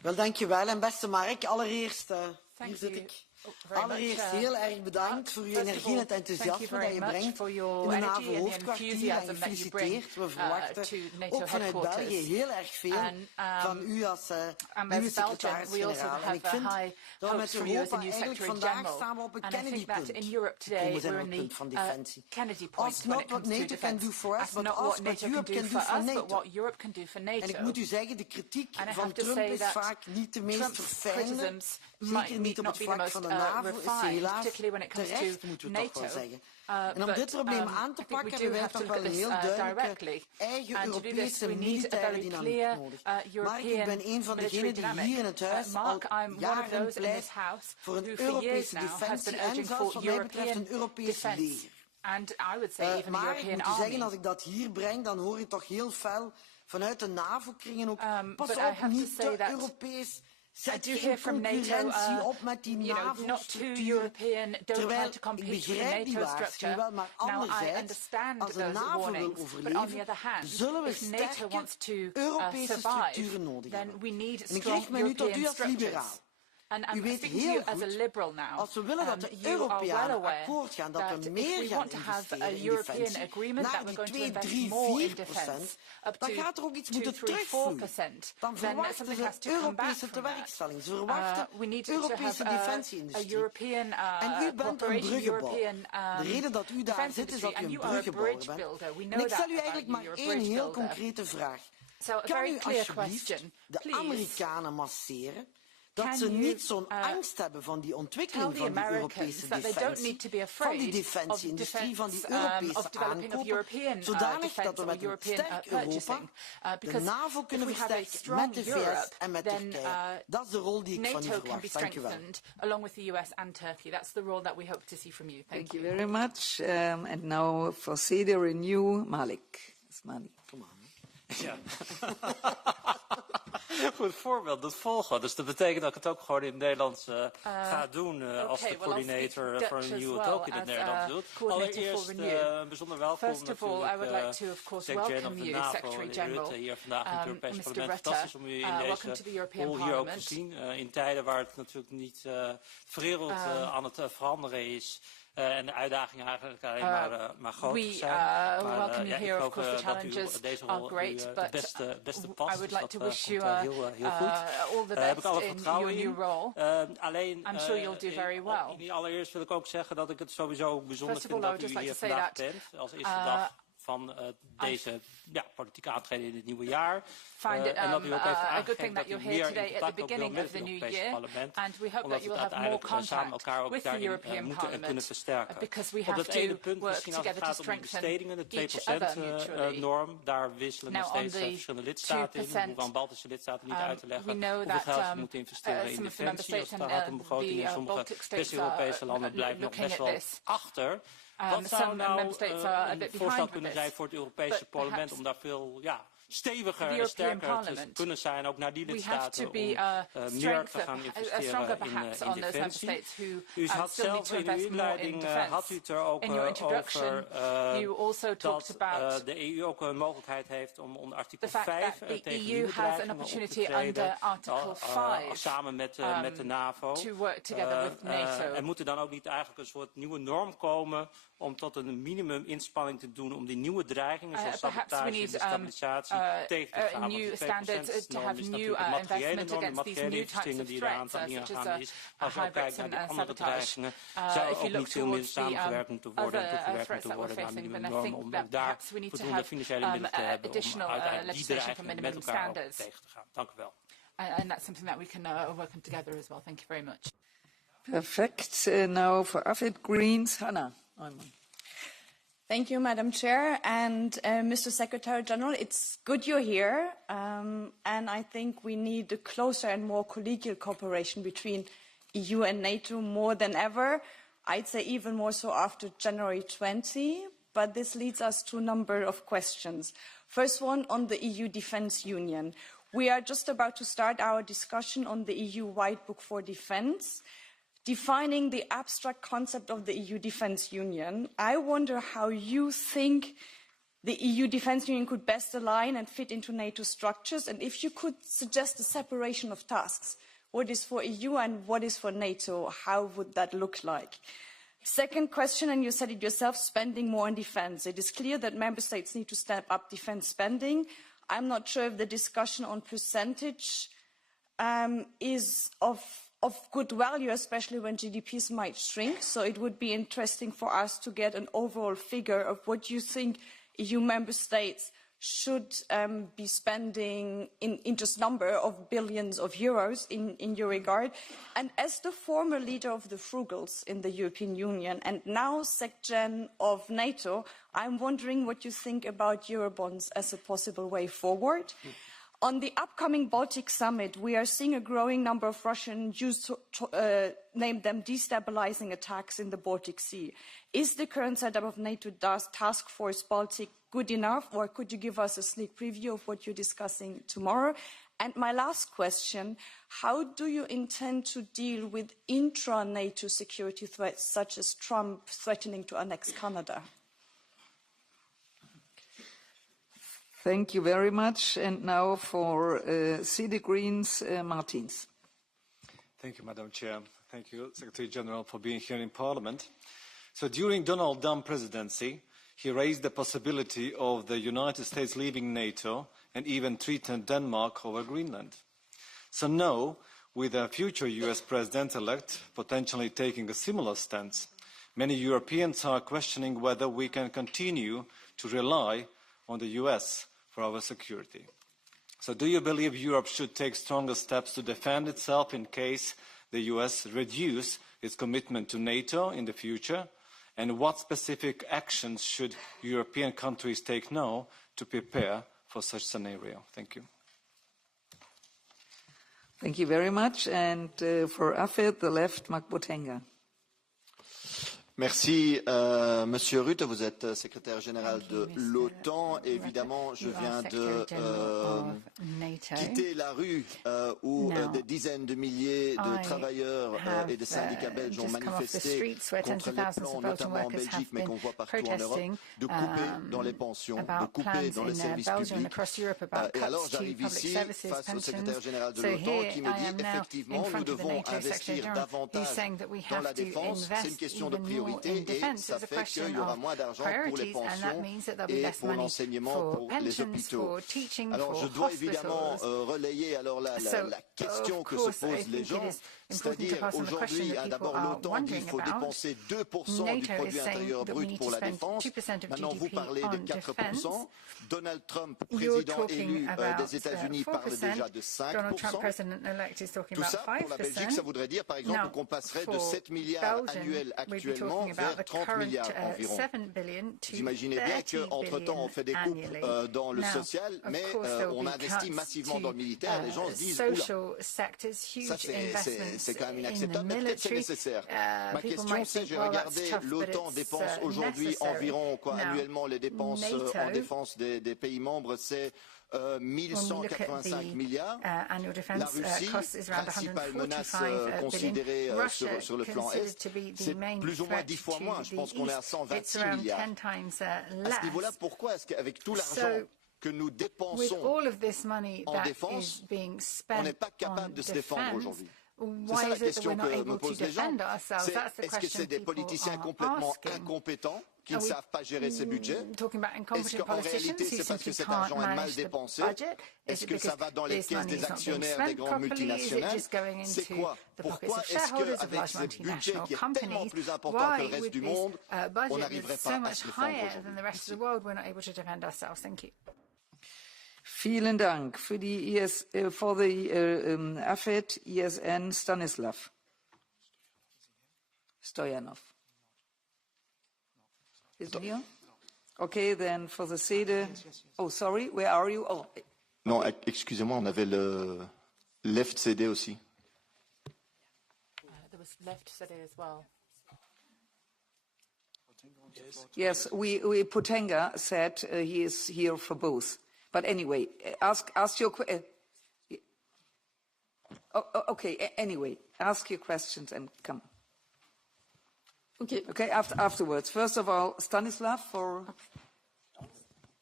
Wel, dankjewel. En beste Mark, allereerst, hier zit ik. Allereerst heel erg bedankt voor uw energie en het enthousiasme dat je brengt in de NAVO-hoofdkwartier en gefeliciteerd. We verwachten ook vanuit België heel erg veel van u als nieuwe secretaris-generaal. En ik vind dat we met Europa eigenlijk vandaag samen op een Kennedy-punt gekomen zijn op het punt van defensie. Als not what NATO can do for us, but what Europe can do for NATO. En ik moet u zeggen, de kritiek van Trump is vaak niet de meest verfijnde. Zeker niet op het vlak van de NAVO is ze helaas terecht, moeten we toch wel zeggen. En om dit probleem aan te pakken hebben wij toch wel een heel duidelijke eigen Europese militaire dynamiek nodig. Mark, ik ben een van degenen die hier in het huis al jaren pleit voor een Europese defensie en zelfs wat mij betreft een Europees leger. Maar ik moet u zeggen, als ik dat hier breng, dan hoor je toch heel fel vanuit de NAVO-kringen ook, pas op, niet te Europees. Zet geen concurrentie op met die NAVO-structuur, terwijl ik begrijp die waarschuwing wel, maar anderzijds, als de NAVO wil overleven, zullen we sterke Europese structuren nodig hebben. En ik richt mij nu tot u als liberaal. U weet heel goed, als we willen dat de Europeanen akkoord gaan, dat we meer gaan investeren in defensie, naar die 2, 3, 4%, dan gaat er ook iets moeten terugvloeien. Dan verwachten ze Europese tewerkstelling. Ze verwachten Europese defensieindustrie. En u bent een bruggenbouwer. De reden dat u daar zit is dat u een bruggenbouwer bent. En ik stel u eigenlijk maar één heel concrete vraag. Kan u alsjeblieft de Amerikanen masseren? Dat ze niet zo'n angst hebben van die ontwikkeling van die Europese defensie, van die defensieindustrie, van die Europese aankopen, zodanig dat we met een sterk Europa de NAVO kunnen versterken met de VS en met Turkije. Dat is de rol die ik van u verwacht. Dank u wel. Along with the US and Turkey, that's the role that we hope to see from you. Thank you very much. And now for CD Renew, Malik. Come on. Ja. Goed voorbeeld, dat volgen. Dus dat betekent dat ik het ook gewoon in het Nederlands ga doen als de coördinator voor een EU ook in het Nederlands doet. Allereerst bijzonder welkom natuurlijk Secretary of the NAVO, Rutte, hier vandaag in het Europees Parlement. Fantastisch om u in deze rol hier ook te zien. In tijden waar het natuurlijk niet verwereld aan het veranderen is. En de uitdagingen eigenlijk alleen maar groter zijn. Maar ik geloof dat u deze rol het beste past. I would like to wish you heel goed. All the Heb ik best alle vertrouwen in your new role. Alleen, I'm sure you'll do very well. Allereerst wil ik ook zeggen dat ik het sowieso bijzonder vind dat u hier vandaag bent. Als eerste dag van deze politieke aantreden in het nieuwe jaar. Find it en dat u ook heeft a good thing aangegeven that you're here today at the beginning of the new year, and we hope that you will have more contact with the European Parliament, because we have to work together to strengthen each other mutually. Norm, daar wisselen nog steeds verschillende lidstaten in. We hoeven aan Baltische lidstaten niet uit te leggen hoeveel geld ze moeten investeren in defensie als het gaat om begroting. In sommige West-Europese landen blijven nog best wel achter. Wat zou nou een voorstel kunnen zijn voor het Europese parlement om daar veel steviger en sterker te kunnen zijn, ook naar die lidstaten, om meer te gaan investeren in defensie. U had zelf in uw inleiding had u het er ook over dat de EU ook een mogelijkheid heeft om onder artikel 5 tegen nieuwe bedreigingen op te treden, samen met de NAVO. En moet er dan ook niet eigenlijk een soort nieuwe norm komen om tot een minimum inspanning te doen om die nieuwe dreigingen zoals sabotage en destabilisatie tegen te gaan? New standards to have new investment against these new types of threats, such as hybrids and sabotage. If you look towards the other threats that we're facing, then I think that perhaps we need to have additional legislation for minimum standards. And that's something that we can work on together as well. Thank you very much. Perfect. Now for AFID Greens, Hannah. Thank you, Madam Chair. And Mr. Secretary General, it's good you're here. And I think we need a closer and more collegial cooperation between EU and NATO more than ever. I'd say even more so after January 20. But this leads us to a number of questions. First one on the EU Defence Union. We are just about to start our discussion on the EU White Book for Defence. Defining the abstract concept of the EU Defence Union, I wonder how you think the EU defence union could best align and fit into NATO structures, and if you could suggest a separation of tasks, what is for EU and what is for NATO, how would that look like? Second question, and you said it yourself, spending more on defence. It is clear that member states need to step up defence spending. I'm not sure if the discussion on percentage is of good value, especially when GDPs might shrink. So it would be interesting for us to get an overall figure of what you think EU member states should be spending in just number of billions of euros in your regard. And as the former leader of the Frugals in the European Union and now SecGen of NATO, I'm wondering what you think about Eurobonds as a possible way forward. On the upcoming Baltic summit, we are seeing a growing number of Russian Jews name them destabilizing attacks in the Baltic Sea. Is the current setup of NATO Task Force Baltic good enough, or could you give us a sneak preview of what you're discussing tomorrow? And my last question, how do you intend to deal with intra-NATO security threats, such as Trump threatening to annex Canada? Thank you very much. And now for CD Greens, Martins. Thank you, Madam Chair. Thank you, Secretary General, for being here in Parliament. So during Donald Dump's presidency, he raised the possibility of the United States leaving NATO and even threatened Denmark over Greenland. So now, with a future US president-elect potentially taking a similar stance, many Europeans are questioning whether we can continue to rely on the US for our security. So do you believe Europe should take stronger steps to defend itself in case the US reduce its commitment to NATO in the future? And what specific actions should European countries take now to prepare for such scenario? Thank you. Thank you very much. And for AFED, the left, Mark Botenga. Merci, Monsieur Rutte. Vous êtes secrétaire général de l'OTAN. Évidemment, je viens de quitter la rue où des dizaines de milliers de travailleurs et de syndicats belges ont manifesté contre les plans, notamment en Belgique, mais qu'on voit partout en Europe, de couper dans les pensions, de couper dans les services publics. Et alors, j'arrive ici face au secrétaire général de l'OTAN qui me dit effectivement, nous devons investir davantage dans la défense. C'est une question de priorité. Et ça fait qu'il y aura moins d'argent pour les pensions et pour l'enseignement, pour les hôpitaux. Alors je dois évidemment relayer alors la question que se posent les gens, c'est-à-dire aujourd'hui, d'abord l'OTAN dit qu'il faut dépenser 2% du produit intérieur brut pour la défense. Maintenant vous parlez de 4%. Donald Trump, président élu des États-Unis, parle déjà de 5%. Tout ça pour la Belgique, ça voudrait dire par exemple qu'on passerait de 7 milliards annuels actuellement vers 30 milliards environ. Vous imaginez bien qu'entre-temps, on fait des coupes dans le social, mais on investit massivement dans le militaire. Les gens se disent, oula, ça c'est quand même inacceptable, mais peut-être c'est nécessaire. Ma question c'est, j'ai regardé, l'OTAN dépense aujourd'hui environ, annuellement, les dépenses en défense des pays membres, c'est 1185 milliards. La Russie, principale menace considérée sur le flanc Est, c'est plus ou moins 10 fois moins. Je pense qu'on est à 126 milliards. À ce niveau-là, pourquoi est-ce qu'avec tout l'argent que nous dépensons en défense, on n'est pas capable de se défendre aujourd'hui? C'est ça la question que me posent les gens. Est-ce que c'est des politiciens complètement incompétents qui ne savent pas gérer ces budgets? Est-ce qu'en réalité, c'est parce que cet argent est mal dépensé? Est-ce que ça va dans les caisses des actionnaires des grandes multinationales? C'est quoi? Pourquoi est-ce qu'avec ce budget qui est tellement plus important que le reste du monde, on n'arriverait pas à se défendre aujourd'hui? Vielen Dank. For the AFET, ESN, Stanislav Stoyanov. Isn't he? Okay, then for the SEDE. Oh, sorry, where are you? Oh. Non, excusez-moi, on avait le left CD aussi. There was left CD as well. Yes, we Potenga said he is here for both. But anyway, ask your okay. Anyway, ask your questions and come. Okay. Okay. Afterwards. First of all, Stanislav for.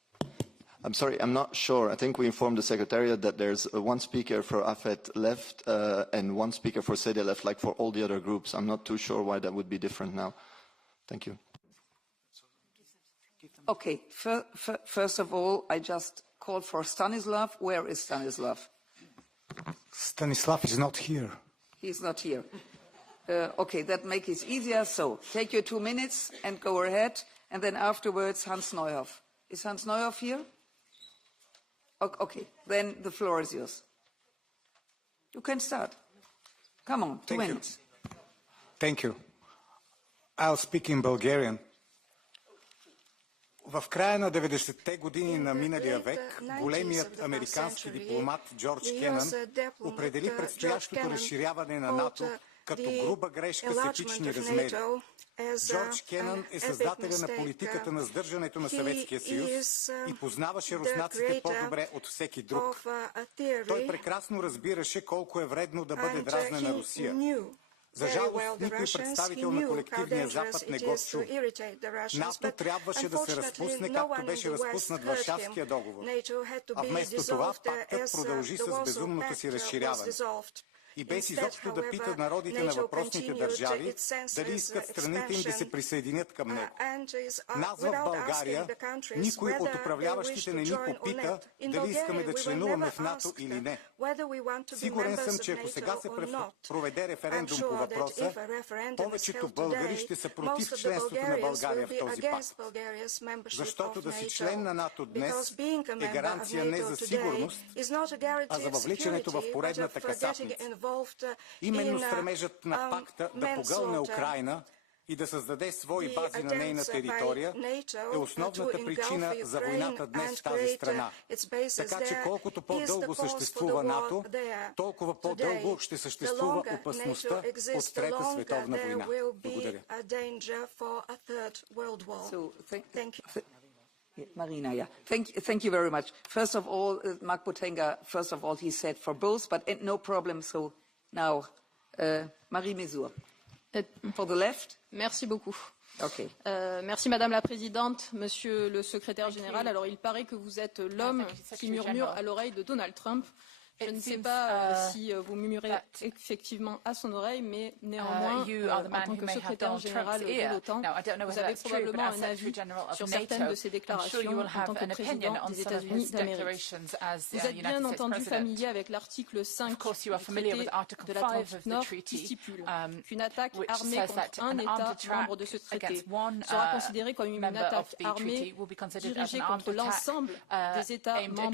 I'm sorry, I'm not sure. I think we informed the Secretariat that there's one speaker for AFET left and one speaker for SEDE left, like for all the other groups. I'm not too sure why that would be different now. Thank you. Okay, first of all, I just called for Stanislav. Where is Stanislav? Stanislav is not here. He's not here. Okay, that makes it easier. So take your 2 minutes and go ahead. And then afterwards, Hans Neuhoff. Is Hans Neuhoff here? Okay, then the floor is yours. You can start. Come on, 2 minutes. Thank you. I'll speak in Bulgarian. В края на 90-те години на миналия век големият американски дипломат Джордж Кенън определи предстоящото разширяване на НАТО като груба грешка с епични размери. Джордж Кенън е създателя на политиката на сдържането на Съветския съюз и познаваше руснаците по-добре от всеки друг. Той прекрасно разбираше колко е вредно да бъде дразнена Русия. За жалост, никой представител на колективния Запад не го чу. НАТО трябваше да се разпусне, както беше разпуснат Варшавския договор. А вместо това, пактът продължи с безумното си разширяване. И без изобщо да пита народите на въпросните държави дали искат страните им да се присъединят към него. Нас в България никой от управляващите не ни попита дали искаме да членуваме в НАТО или не. Сигурен съм, че ако сега се проведе референдум по въпроса, повечето българи ще са против членството на България в този пакт. Защото да си член на НАТО днес е гаранция не за сигурност, а за въвличането в поредната касапница. Именно стремежът на пакта да погълне Украйна и да създаде свои бази на нейна територия е основната причина за войната днес в тази страна. Така че колкото по-дълго съществува НАТО, толкова по-дълго ще съществува опасността от Трета световна война. Благодаря. Marina, yeah. Thank you very much. First of all, Mark Botenga, first of all, he said for both, but no problem. So now, Marie Mesur. For the left. Merci beaucoup. Okay. Merci Madame la Présidente, Monsieur le Secrétaire Général. Alors, il paraît que vous êtes l'homme qui murmure à l'oreille de Donald Trump. Je ne sais pas si vous murmurez effectivement à son oreille, mais néanmoins, en tant que secrétaire général de l'OTAN, vous avez probablement un avis sur certaines de ces déclarations en tant que président des États-Unis d'Amérique. Vous êtes bien entendu familier avec l'article 5 du traité de l'Atlantique Nord qui stipule qu'une attaque armée contre un État membre de ce traité sera considérée comme une attaque armée dirigée contre l'ensemble des États membres